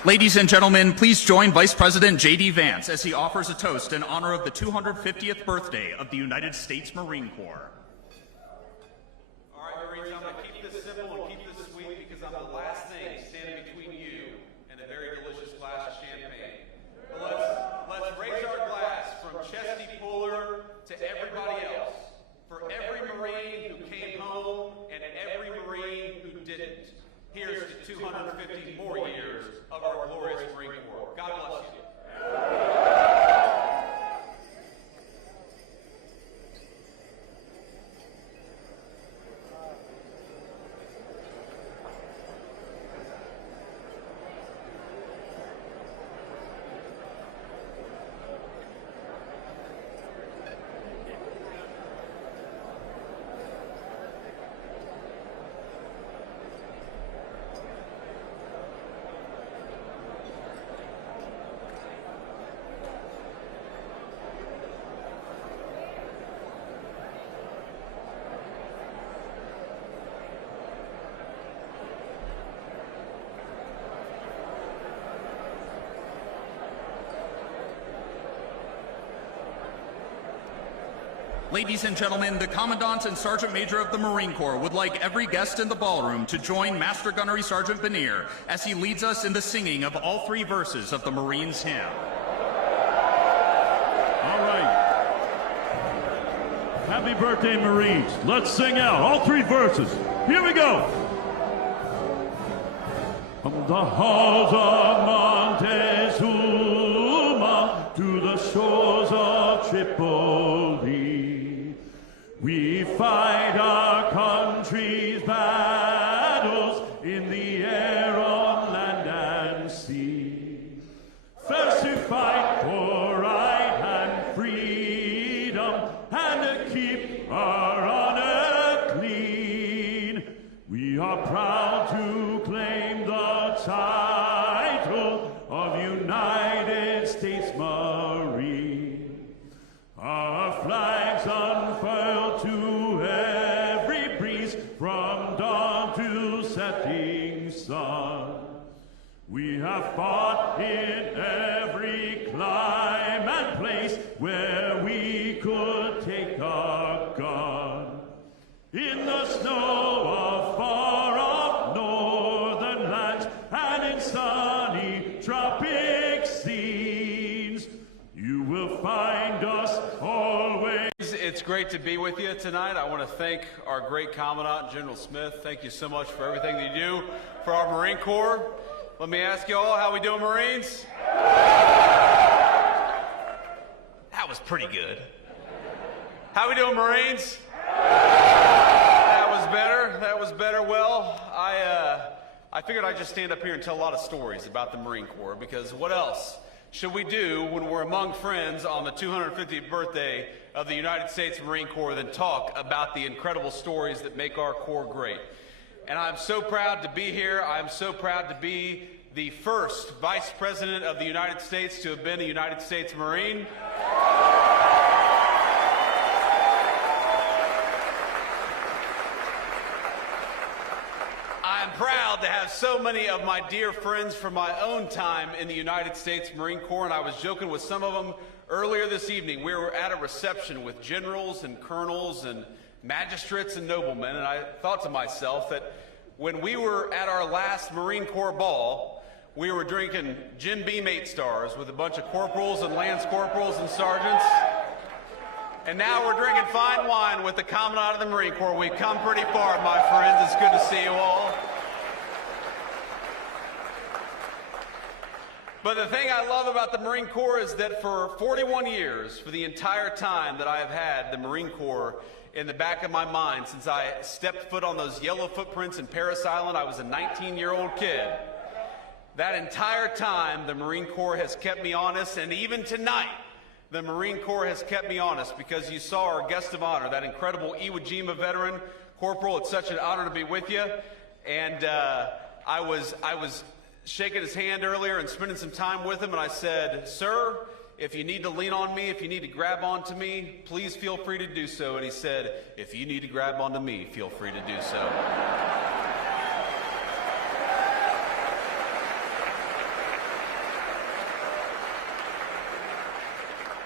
Ladies and gentlemen, please join Vice President JD Vance as he offers a toast in honor of the 250th birthday of the United States Marine Corps. All right, Marines, I'm going to keep this simple and keep this sweet because I'm the last thing standing between you and a very delicious glass of champagne. But let's raise our glass from Chesty Puller to everybody else, for every Marine who came home and every Marine who didn't. Here's to 250 more years of our glorious Marine Corps. God bless you. Ladies and gentlemen, the Commandant and Sergeant Major of the Marine Corps would like every guest in the ballroom to join Master Gunnery Sergeant Benier as he leads us in the singing of all three verses of the Marines' hymn. All right. Happy birthday, Marines. Let's sing out all three verses. Here we go. From the halls of Montezuma to the shores of Tripoli, we fight our country's battles in the air, on land and sea. First to fight for right and freedom, and to keep our honor clean. We are proud to claim the title of United States Marine. Our flags unfurled to every breeze, from dawn to setting sun. We have fought in every clime and place where we could take our gun. In the snow of far-off northern lands and in sunny tropic scenes, you will find us always. It's great to be with you tonight. I want to thank our great Commandant, General Smith. Thank you so much for everything that you do for our Marine Corps. Let me ask you all, how we doing, Marines? That was pretty good. How we doing, Marines? That was better. That was better. Well, I figured I'd just stand up here and tell a lot of stories about the Marine Corps, because what else should we do when we're among friends on the 250th birthday of the United States Marine Corps than talk about the incredible stories that make our Corps great? And I'm so proud to be here. I'm so proud to be the first Vice President of the United States to have been a United States Marine. I'm proud to have so many of my dear friends from my own time in the United States Marine Corps, and I was joking with some of them earlier this evening. We were at a reception with generals and colonels and magistrates and noblemen, and I thought to myself that when we were at our last Marine Corps ball, we were drinking Jim Beam 8 stars with a bunch of corporals and lance corporals and sergeants. And now we're drinking fine wine with the Commandant of the Marine Corps. We've come pretty far, my friends. It's good to see you all. But the thing I love about the Marine Corps is that for 41 years, for the entire time that I have had the Marine Corps in the back of my mind, since I stepped foot on those yellow footprints in Parris Island, I was a 19-year-old kid. That entire time, the Marine Corps has kept me honest, and even tonight, the Marine Corps has kept me honest, because you saw our guest of honor, that incredible Iwo Jima veteran. Corporal, it's such an honor to be with you. And I was shaking his hand earlier and spending some time with him, and I said, "Sir, if you need to lean on me, if you need to grab onto me, please feel free to do so." And he said, "If you need to grab onto me, feel free to do so."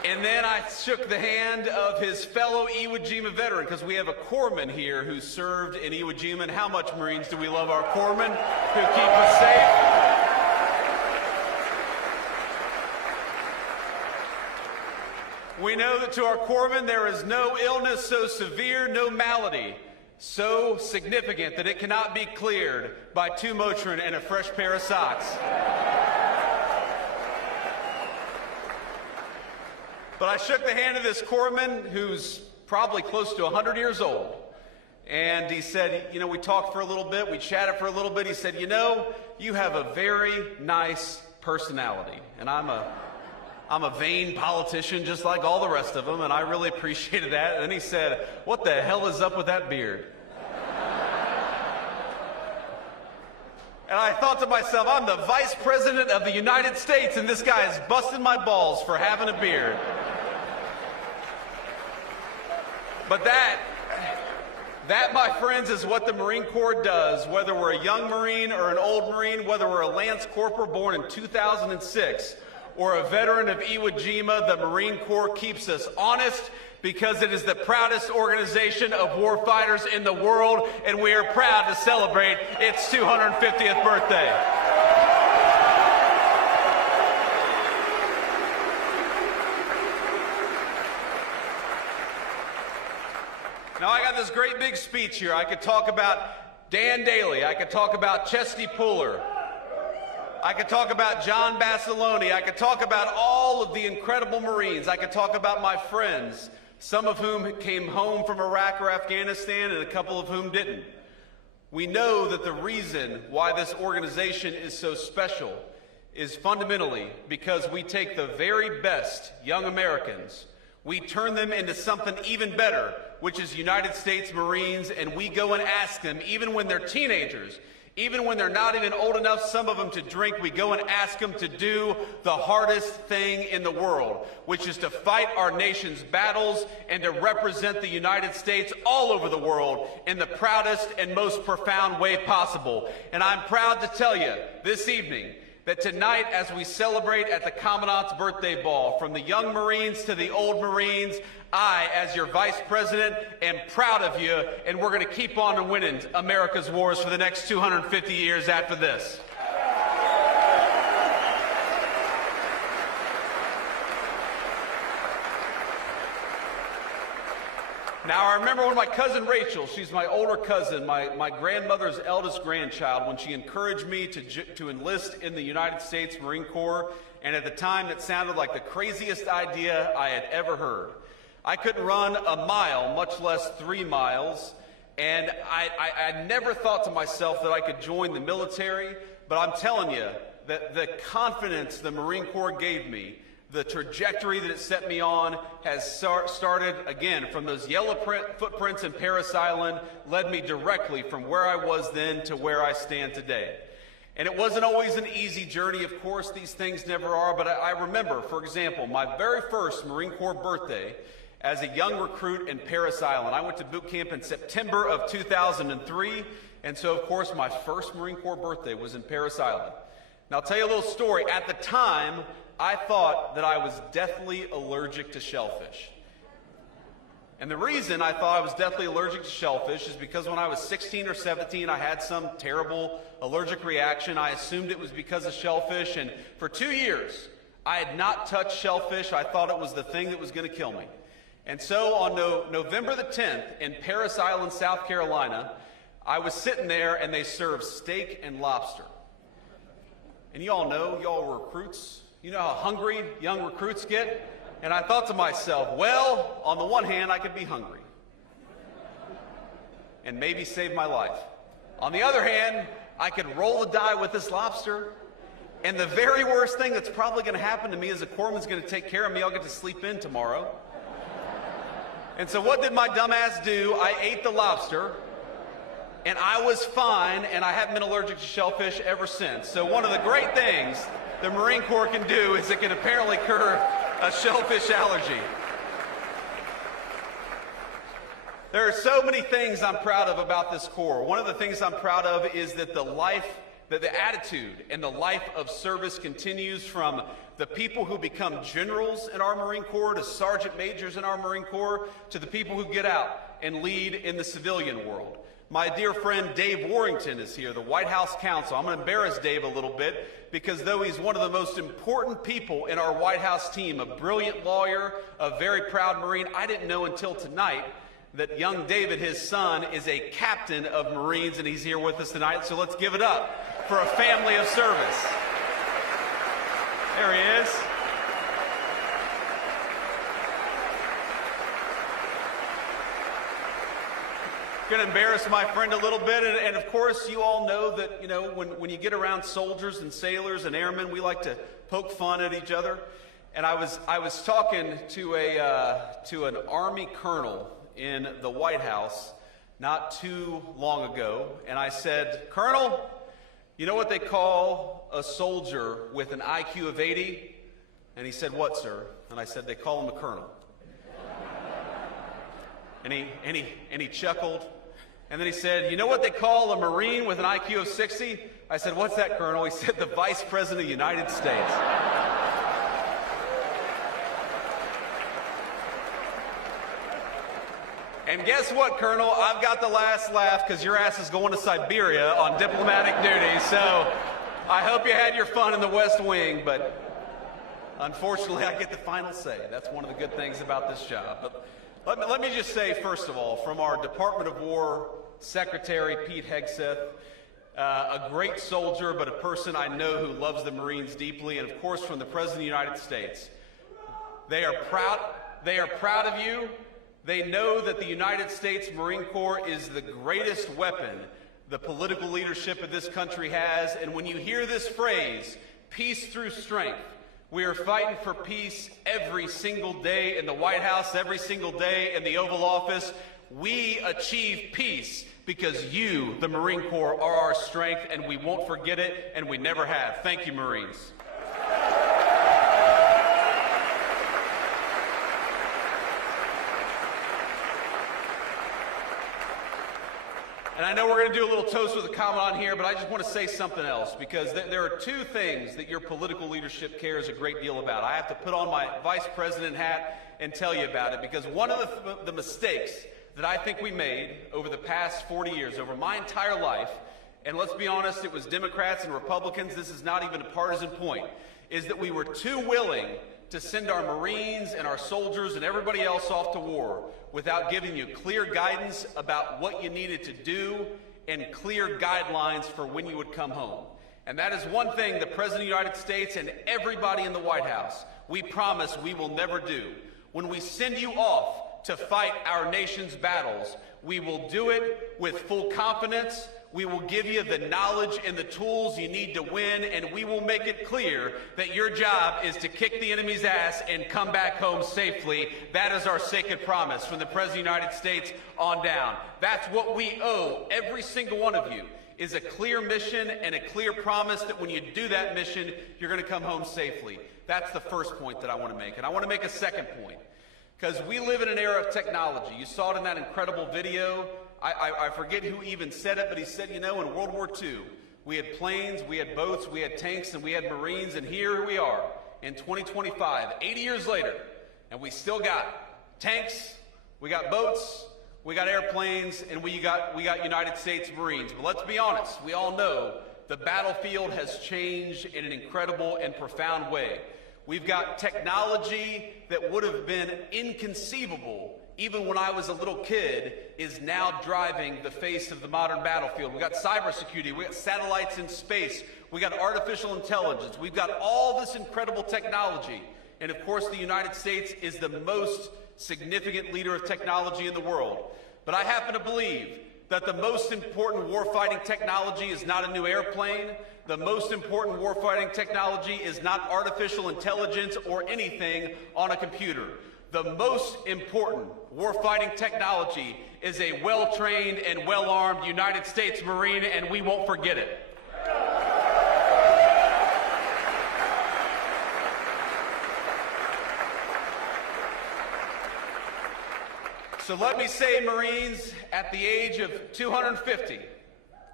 And then I shook the hand of his fellow Iwo Jima veteran, because we have a corpsman here who served in Iwo Jima. And how much Marines do we love our corpsmen who keep us safe? We know that to our corpsmen there is no illness so severe, no malady so significant that it cannot be cleared by 2 Motrin and a fresh pair of socks. But I shook the hand of this corpsman who's probably close to 100 years old. And he said, you know, we talked for a little bit, we chatted for a little bit. He said, you know, you have a very nice personality. And I'm a vain politician just like all the rest of them, and I really appreciated that. And then he said, what the hell is up with that beard? And I thought to myself, I'm the Vice President of the United States, and this guy is busting my balls for having a beard. But that, my friends, is what the Marine Corps does, whether we're a young Marine or an old Marine, whether we're a Lance Corporal born in 2006, or a veteran of Iwo Jima. The Marine Corps keeps us honest because it is the proudest organization of warfighters in the world, and we are proud to celebrate its 250th birthday. Now, I got this great big speech here. I could talk about Dan Daly. I could talk about Chesty Puller. I could talk about John Basilone. I could talk about all of the incredible Marines. I could talk about my friends, some of whom came home from Iraq or Afghanistan and a couple of whom didn't. We know that the reason why this organization is so special is fundamentally because we take the very best young Americans, we turn them into something even better, which is United States Marines, and we go and ask them, even when they're teenagers, even when they're not even old enough, some of them, to drink, we go and ask them to do the hardest thing in the world, which is to fight our nation's battles and to represent the United States all over the world in the proudest and most profound way possible. And I'm proud to tell you this evening that tonight, as we celebrate at the Commandant's Birthday Ball, from the young Marines to the old Marines, I, as your Vice President, am proud of you, and we're going to keep on winning America's wars for the next 250 years after this. Now, I remember when my cousin Rachel, she's my older cousin, my grandmother's eldest grandchild, when she encouraged me to enlist in the United States Marine Corps, and at the time that sounded like the craziest idea I had ever heard. I couldn't run a mile, much less 3 miles, and I never thought to myself that I could join the military, but I'm telling you that the confidence the Marine Corps gave me, the trajectory that it set me on, has started, again, from those yellow footprints in Parris Island, led me directly from where I was then to where I stand today. And it wasn't always an easy journey, of course, these things never are, but I remember, for example, my very first Marine Corps birthday as a young recruit in Parris Island. I went to boot camp in September of 2003, and so, of course, my first Marine Corps birthday was in Parris Island. Now, I'll tell you a little story. At the time, I thought that I was deathly allergic to shellfish. And the reason I thought I was deathly allergic to shellfish is because when I was 16 or 17, I had some terrible allergic reaction. I assumed it was because of shellfish, and for 2 years, I had not touched shellfish. I thought it was the thing that was going to kill me. And so on November the 10th in Parris Island, South Carolina, I was sitting there and they served steak and lobster. And you all know, y'all were recruits. You know how hungry young recruits get? And I thought to myself, well, on the one hand, I could be hungry and maybe save my life. On the other hand, I could roll the die with this lobster, and the very worst thing that's probably going to happen to me is the corpsman's going to take care of me. I'll get to sleep in tomorrow. And so what did my dumb ass do? I ate the lobster, and I was fine, and I haven't been allergic to shellfish ever since. So one of the great things the Marine Corps can do is it can apparently cure a shellfish allergy. There are so many things I'm proud of about this Corps. One of the things I'm proud of is that the life that the attitude and the life of service continues from the people who become generals in our Marine Corps to sergeant majors in our Marine Corps to the people who get out and lead in the civilian world. My dear friend Dave Warrington is here, the White House counsel. I'm going to embarrass Dave a little bit because though he's one of the most important people in our White House team, a brilliant lawyer, a very proud Marine, I didn't know until tonight that young David, his son, is a captain of Marines, and he's here with us tonight. So let's give it up for a family of service. There he is. Going to embarrass my friend a little bit, and of course you all know that, you know, when you get around soldiers and sailors and airmen, we like to poke fun at each other. And I was talking to an Army colonel in the White House not too long ago, and I said, "Colonel, you know what they call a soldier with an IQ of 80? And he said, "What, sir?" And I said, "They call him a colonel." And he chuckled. And then he said, "You know what they call a Marine with an IQ of 60? I said, "What's that, Colonel?" He said, "The Vice President of the United States." And guess what, Colonel? I've got the last laugh because your ass is going to Siberia on diplomatic duty. So I hope you had your fun in the West Wing, but unfortunately I get the final say. That's one of the good things about this job. But let me just say, first of all, from our Department of War Secretary, Pete Hegseth, a great soldier, but a person I know who loves the Marines deeply, and of course from the President of the United States. They are proud of you. They know that the United States Marine Corps is the greatest weapon the political leadership of this country has. And when you hear this phrase, peace through strength, we are fighting for peace every single day in the White House, every single day in the Oval Office. We achieve peace because you, the Marine Corps, are our strength, and we won't forget it, and we never have. Thank you, Marines. And I know we're going to do a little toast with a comment on here, but I just want to say something else, because there are two things that your political leadership cares a great deal about. I have to put on my vice president hat and tell you about it, because one of the mistakes that I think we made over the past 40 years, over my entire life, and let's be honest, it was Democrats and Republicans, this is not even a partisan point, is that we were too willing to send our Marines and our soldiers and everybody else off to war without giving you clear guidance about what you needed to do and clear guidelines for when you would come home. And that is one thing the President of the United States and everybody in the White House, we promise we will never do. When we send you off to fight our nation's battles, we will do it with full confidence. We will give you the knowledge and the tools you need to win, and we will make it clear that your job is to kick the enemy's ass and come back home safely. That is our sacred promise from the President of the United States on down. That's what we owe every single one of you, is a clear mission and a clear promise that when you do that mission, you're going to come home safely. That's the first point that I want to make. And I want to make a second point, because we live in an era of technology. You saw it in that incredible video. I forget who even said it, but he said, you know, in World War II, we had planes, we had boats, we had tanks, and we had Marines, and here we are in 2025, 80 years later, and we still got tanks, we got boats, we got airplanes, and we got United States Marines. But let's be honest, we all know the battlefield has changed in an incredible and profound way. We've got technology that would have been inconceivable even when I was a little kid, is now driving the face of the modern battlefield. We got cybersecurity, we got satellites in space, we got artificial intelligence, we've got all this incredible technology. And of course, the United States is the most significant leader of technology in the world. But I happen to believe that the most important warfighting technology is not a new airplane. The most important warfighting technology is not artificial intelligence or anything on a computer. The most important warfighting technology is a well-trained and well-armed United States Marine, and we won't forget it. So let me say, Marines, at the age of 250,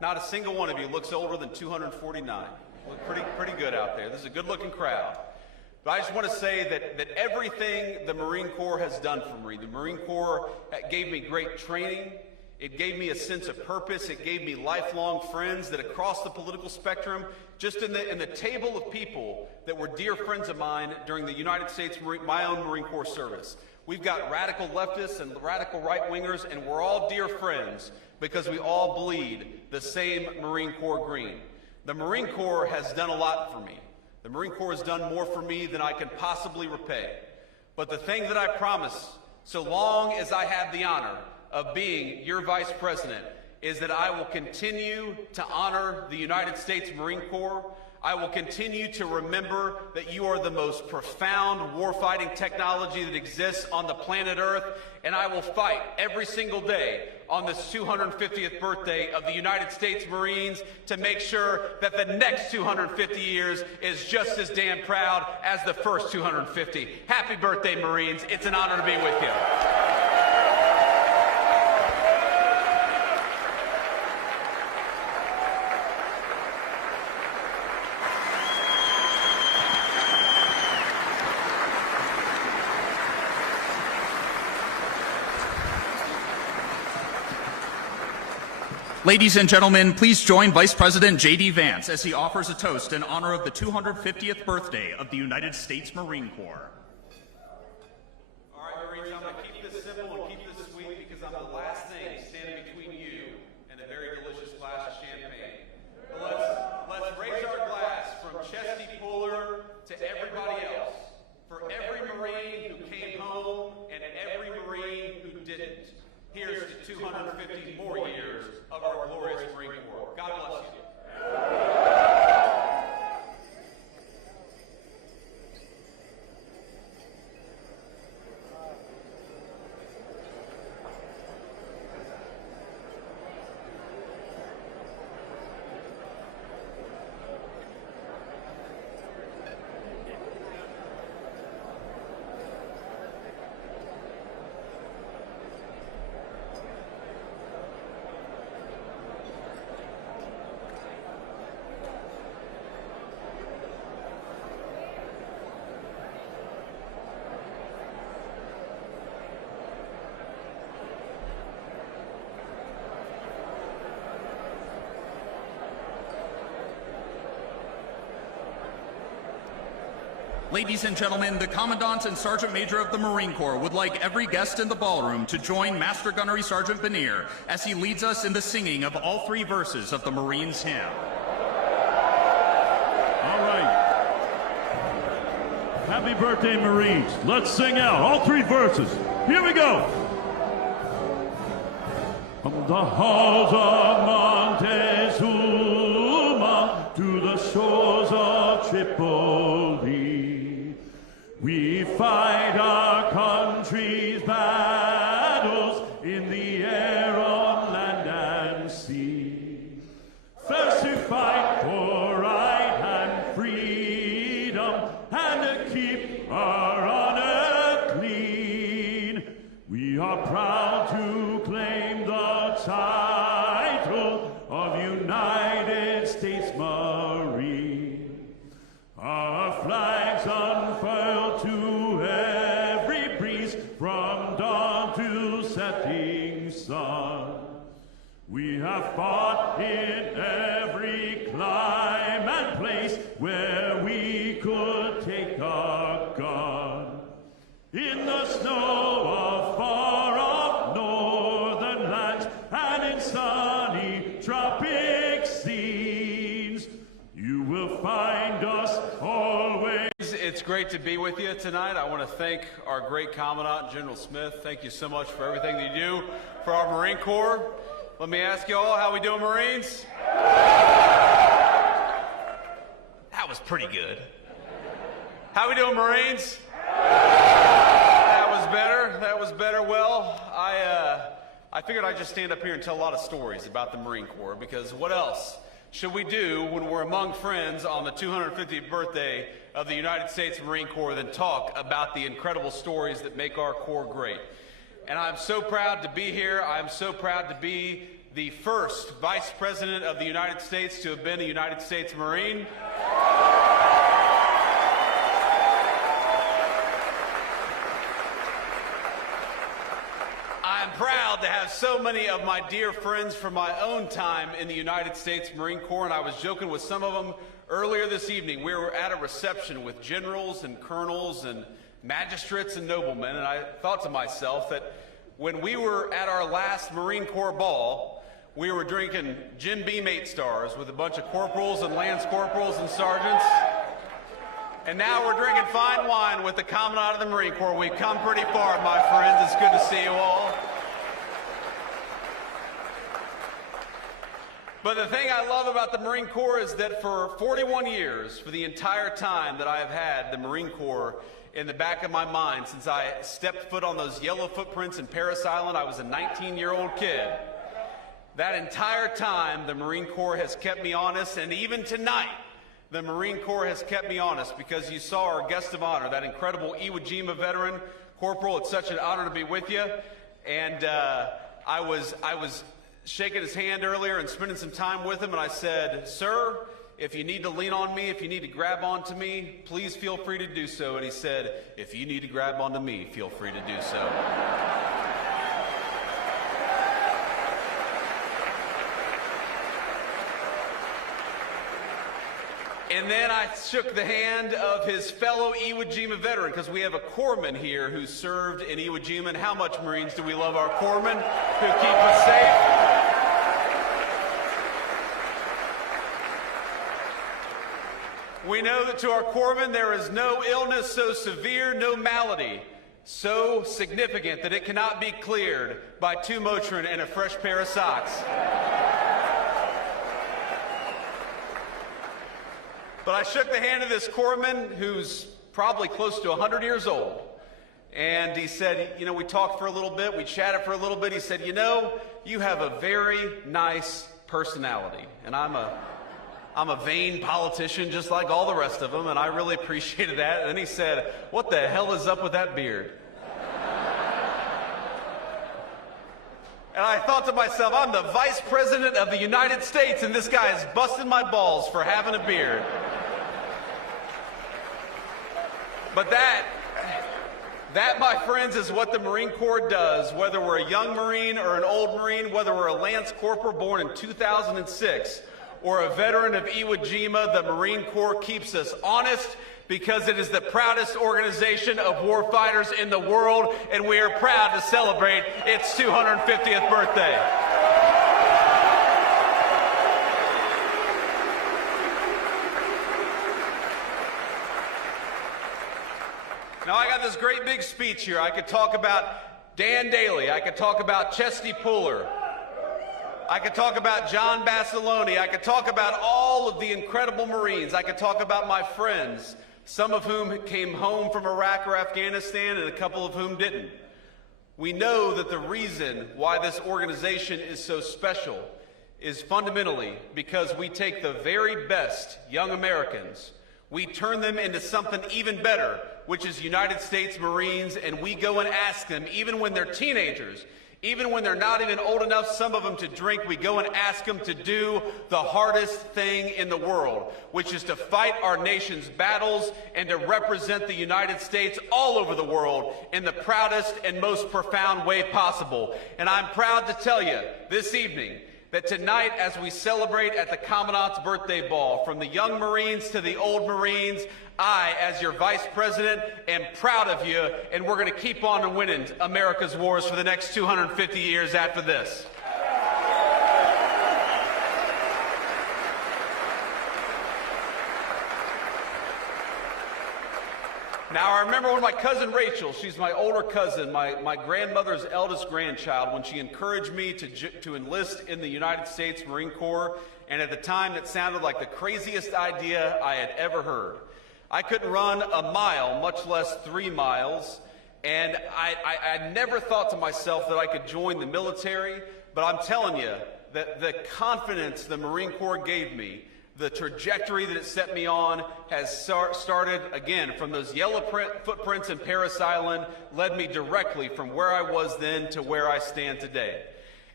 Not a single one of you looks older than 249. Look pretty good out there. This is a good-looking crowd. But I just want to say that everything the Marine Corps has done for me, the Marine Corps gave me great training. It gave me a sense of purpose. It gave me lifelong friends that across the political spectrum, just in the table of people that were dear friends of mine during the United States, my own Marine Corps service. We've got radical leftists and radical right-wingers, and we're all dear friends because we all bleed the same Marine Corps green. The Marine Corps has done a lot for me. The Marine Corps has done more for me than I can possibly repay. But the thing that I promise, so long as I have the honor of being your Vice President, is that I will continue to honor the United States Marine Corps. I will continue to remember that you are the most profound warfighting technology that exists on the planet Earth, and I will fight every single day on this 250th birthday of the United States Marines to make sure that the next 250 years is just as damn proud as the first 250. Happy birthday, Marines. It's an honor to be with you. Ladies and gentlemen, please join Vice President JD Vance as he offers a toast in honor of the 250th birthday of the United States Marine Corps. All right, Marines, I'm going to keep this simple and keep this sweet because I'm the last thing standing between you and a very delicious glass of champagne. But let's raise our glass from Chesty Puller to everybody else, for every Marine who came home and every Marine who didn't. Here's to 250 more years of our glorious Marine Corps. God bless you. Ladies and gentlemen, the Commandant and Sergeant Major of the Marine Corps would like every guest in the ballroom to join Master Gunnery Sergeant Benier as he leads us in the singing of all three verses of the Marines' hymn. All right. Happy birthday, Marines. Let's sing out all three verses. Here we go. From the halls of Montezuma to the shores of Tripoli, we fight our country's battles in the air, on land and sea. First to fight for right and freedom, and to keep our honor clean. We are proud to claim the title of United States Marine. Our flags unfurled to every breeze, from dawn to setting sun. We have fought in every clime and place where we could take our gun. In the snow of far-off northern lands and in sunny tropic scenes, you will find us always. It's great to be with you tonight. I want to thank our great Commandant, General Smith. Thank you so much for everything that you do for our Marine Corps. Let me ask you all, how we doing, Marines? That was pretty good. How we doing, Marines? That was better. That was better. Well, I figured I'd just stand up here and tell a lot of stories about the Marine Corps, because what else should we do when we're among friends on the 250th birthday of the United States Marine Corps than talk about the incredible stories that make our Corps great? And I'm so proud to be here. I'm so proud to be the first Vice President of the United States to have been a United States Marine. I'm proud to have so many of my dear friends from my own time in the United States Marine Corps, and I was joking with some of them earlier this evening. We were at a reception with generals and colonels and magistrates and noblemen, and I thought to myself that when we were at our last Marine Corps ball, we were drinking Jim Beam 8 stars with a bunch of corporals and lance corporals and sergeants. And now we're drinking fine wine with the Commandant of the Marine Corps. We've come pretty far, my friends. It's good to see you all. But the thing I love about the Marine Corps is that for 41 years, for the entire time that I have had the Marine Corps in the back of my mind, since I stepped foot on those yellow footprints in Parris Island, I was a 19-year-old kid. That entire time, the Marine Corps has kept me honest, and even tonight, the Marine Corps has kept me honest, because you saw our guest of honor, that incredible Iwo Jima veteran. Corporal, it's such an honor to be with you. And I was shaking his hand earlier and spending some time with him, and I said, "Sir, if you need to lean on me, if you need to grab onto me, please feel free to do so." And he said, "If you need to grab onto me, feel free to do so." And then I shook the hand of his fellow Iwo Jima veteran, because we have a corpsman here who served in Iwo Jima. And how much Marines do we love our corpsmen who keep us safe? We know that to our corpsmen there is no illness so severe, no malady so significant that it cannot be cleared by 2 Motrin and a fresh pair of socks. But I shook the hand of this corpsman who's probably close to 100 years old. And he said, you know, we talked for a little bit, we chatted for a little bit. He said, "You know, you have a very nice personality." And I'm a vain politician just like all the rest of them, and I really appreciated that. And then he said, "What the hell is up with that beard?" And I thought to myself, I'm the Vice President of the United States, and this guy is busting my balls for having a beard. But that, my friends, is what the Marine Corps does, whether we're a young Marine or an old Marine, whether we're a Lance Corporal born in 2006 or a veteran of Iwo Jima. The Marine Corps keeps us honest, because it is the proudest organization of warfighters in the world, and we are proud to celebrate its 250th birthday. Now, I got this great big speech here. I could talk about Dan Daly. I could talk about Chesty Puller. I could talk about John Basilone. I could talk about all of the incredible Marines. I could talk about my friends, some of whom came home from Iraq or Afghanistan, and a couple of whom didn't. We know that the reason why this organization is so special is fundamentally because we take the very best young Americans, we turn them into something even better, which is United States Marines, and we go and ask them, even when they're teenagers, even when they're not even old enough, some of them, to drink, we go and ask them to do the hardest thing in the world, which is to fight our nation's battles and to represent the United States all over the world in the proudest and most profound way possible. And I'm proud to tell you this evening that tonight, as we celebrate at the Commandant's birthday ball, from the young Marines to the old Marines, I, as your Vice President, am proud of you, and we're going to keep on winning America's wars for the next 250 years after this. Now, I remember when my cousin Rachel, she's my older cousin, my grandmother's eldest grandchild, when she encouraged me to enlist in the United States Marine Corps, and at the time that sounded like the craziest idea I had ever heard. I couldn't run a mile, much less 3 miles, and I never thought to myself that I could join the military, but I'm telling you that the confidence the Marine Corps gave me, the trajectory that it set me on, has started, again, from those yellow footprints in Parris Island, led me directly from where I was then to where I stand today.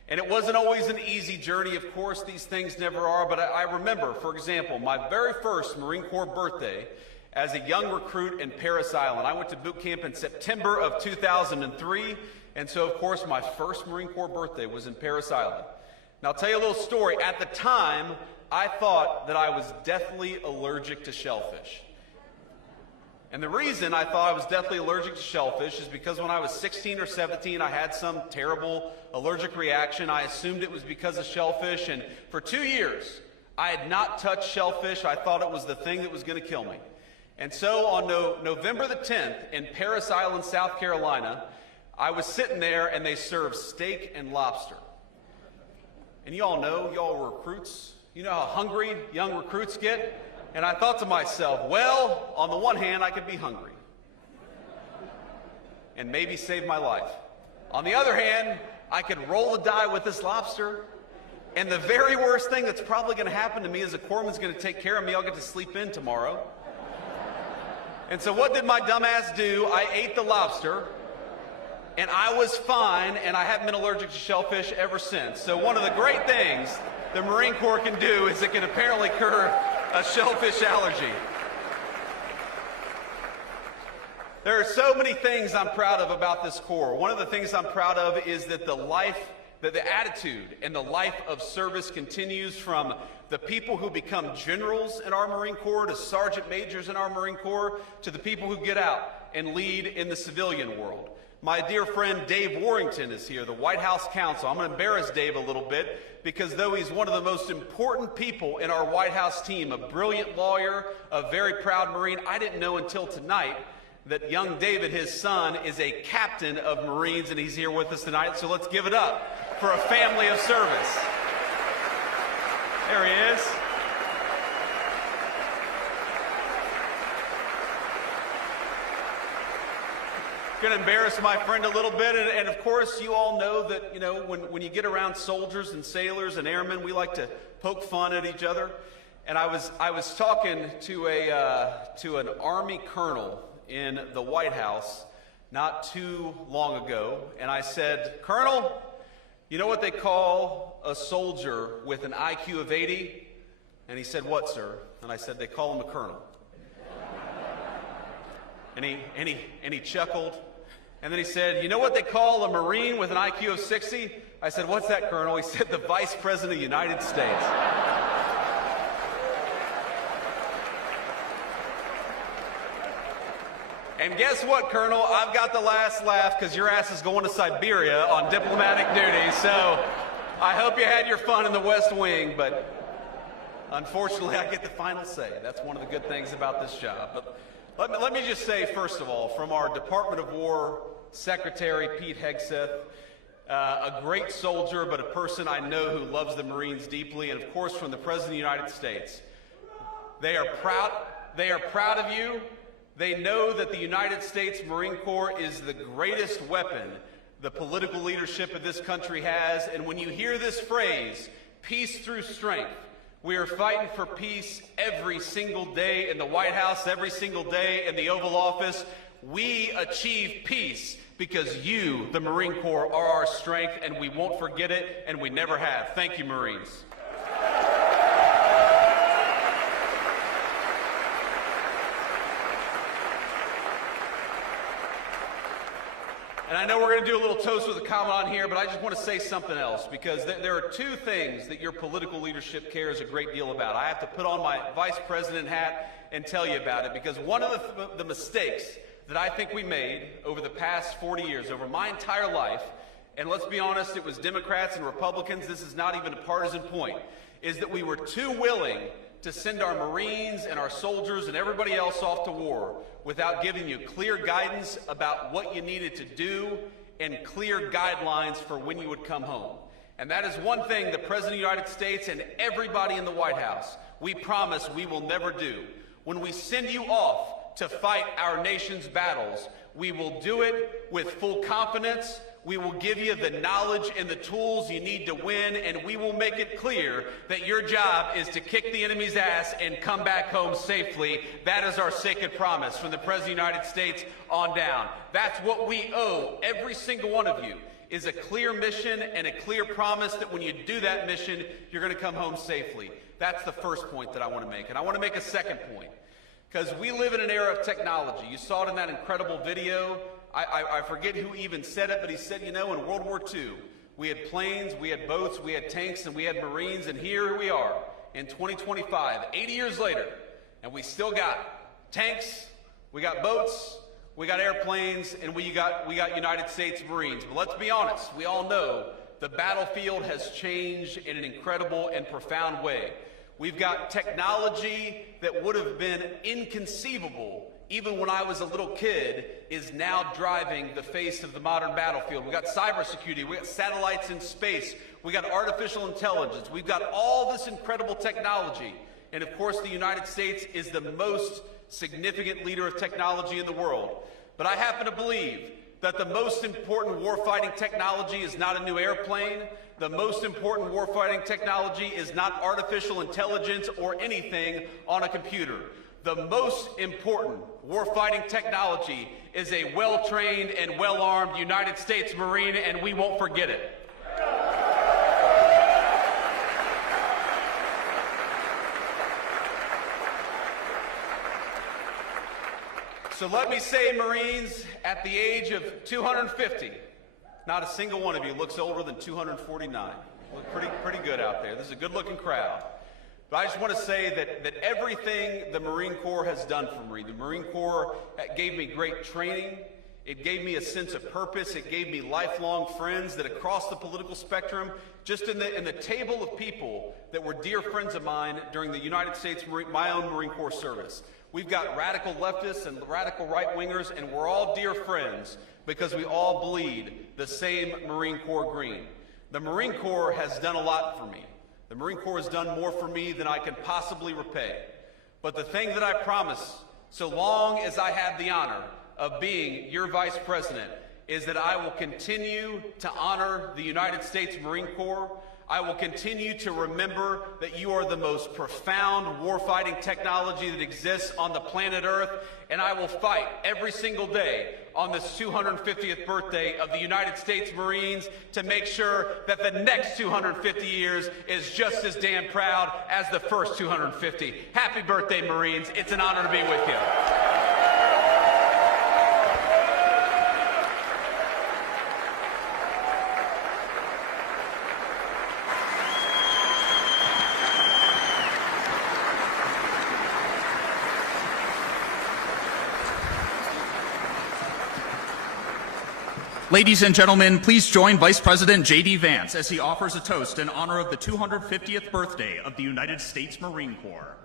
And it wasn't always an easy journey. Of course, these things never are. But I remember, for example, my very first Marine Corps birthday as a young recruit in Parris Island. I went to boot camp in September of 2003. And so, of course, my first Marine Corps birthday was in Parris Island. Now, I'll tell you a little story. At the time, I thought that I was deathly allergic to shellfish. And the reason I thought I was deathly allergic to shellfish is because when I was 16 or 17, I had some terrible allergic reaction. I assumed it was because of shellfish, and for 2 years, I had not touched shellfish. I thought it was the thing that was going to kill me. And so on November the 10th in Parris Island, South Carolina, I was sitting there and they served steak and lobster. And y'all know, y'all were recruits. You know how hungry young recruits get? And I thought to myself, well, on the one hand, I could be hungry and maybe save my life. On the other hand, I could roll the die with this lobster, and the very worst thing that's probably going to happen to me is a corpsman's going to take care of me. I'll get to sleep in tomorrow. And so what did my dumb ass do? I ate the lobster, and I was fine, and I haven't been allergic to shellfish ever since. So one of the great things the Marine Corps can do is it can apparently cure a shellfish allergy. There are so many things I'm proud of about this Corps. One of the things I'm proud of is that the attitude and the life of service continues from the people who become generals in our Marine Corps to sergeant majors in our Marine Corps to the people who get out and lead in the civilian world. My dear friend Dave Warrington is here, the White House counsel. I'm going to embarrass Dave a little bit because though he's one of the most important people in our White House team, a brilliant lawyer, a very proud Marine, I didn't know until tonight that young David, his son, is a captain of Marines, and he's here with us tonight. So let's give it up for a family of service. There he is. Going to embarrass my friend a little bit, and of course you all know that, you know, when you get around soldiers and sailors and airmen, we like to poke fun at each other. And I was talking to an Army colonel in the White House not too long ago, and I said, "Colonel, you know what they call a soldier with an IQ of 80? And he said, "What, sir?" And I said, "They call him a colonel." And he chuckled. And then he said, "You know what they call a Marine with an IQ of 60? I said, "What's that, Colonel?" He said, "The Vice President of the United States." And guess what, Colonel? I've got the last laugh because your ass is going to Siberia on diplomatic duty. So I hope you had your fun in the West Wing, but unfortunately I get the final say. That's one of the good things about this job. But let me just say, first of all, from our Department of War Secretary, Pete Hegseth, a great soldier, but a person I know who loves the Marines deeply, and of course from the President of the United States. They are proud of you. They know that the United States Marine Corps is the greatest weapon the political leadership of this country has. And when you hear this phrase, peace through strength, we are fighting for peace every single day in the White House, every single day in the Oval Office. We achieve peace because you, the Marine Corps, are our strength, and we won't forget it, and we never have. Thank you, Marines. And I know we're going to do a little toast with a comment on here, but I just want to say something else, because there are two things that your political leadership cares a great deal about. I have to put on my vice president hat and tell you about it, because one of the mistakes that I think we made over the past 40 years, over my entire life, and let's be honest, it was Democrats and Republicans, this is not even a partisan point, is that we were too willing to send our Marines and our soldiers and everybody else off to war without giving you clear guidance about what you needed to do and clear guidelines for when you would come home. And that is one thing the President of the United States and everybody in the White House, we promise we will never do. When we send you off to fight our nation's battles, we will do it with full confidence. We will give you the knowledge and the tools you need to win, and we will make it clear that your job is to kick the enemy's ass and come back home safely. That is our sacred promise from the President of the United States on down. That's what we owe every single one of you. is a clear mission and a clear promise that when you do that mission, you're going to come home safely. That's the first point that I want to make. And I want to make a second point, because we live in an era of technology. You saw it in that incredible video. I forget who even said it, but he said, you know, in World War II, we had planes, we had boats, we had tanks, and we had Marines, and here we are in 2025, 80 years later, and we still got tanks, we got boats, we got airplanes, and we got United States Marines. But let's be honest, we all know the battlefield has changed in an incredible and profound way. We've got technology that would have been inconceivable even when I was a little kid is now driving the face of the modern battlefield. We got cybersecurity, we got satellites in space, we got artificial intelligence, we've got all this incredible technology. And of course, the United States is the most significant leader of technology in the world. But I happen to believe that the most important warfighting technology is not a new airplane. The most important warfighting technology is not artificial intelligence or anything on a computer. The most important warfighting technology is a well-trained and well-armed United States Marine, and we won't forget it. So let me say, Marines, at the age of 250, not a single one of you looks older than 249. You look pretty good out there. This is a good-looking crowd. But I just want to say that everything the Marine Corps has done for me, the Marine Corps gave me great training. It gave me a sense of purpose. It gave me lifelong friends that across the political spectrum, just in the table of people that were dear friends of mine during the United States, my own Marine Corps service. We've got radical leftists and radical right-wingers, and we're all dear friends because we all bleed the same Marine Corps green. The Marine Corps has done a lot for me. The Marine Corps has done more for me than I can possibly repay. But the thing that I promise, so long as I have the honor of being your Vice President, is that I will continue to honor the United States Marine Corps. I will continue to remember that you are the most profound warfighting technology that exists on the planet Earth, and I will fight every single day on this 250th birthday of the United States Marines to make sure that the next 250 years is just as damn proud as the first 250. Happy birthday, Marines. It's an honor to be with you. Ladies and gentlemen, please join Vice President JD Vance as he offers a toast in honor of the 250th birthday of the United States Marine Corps.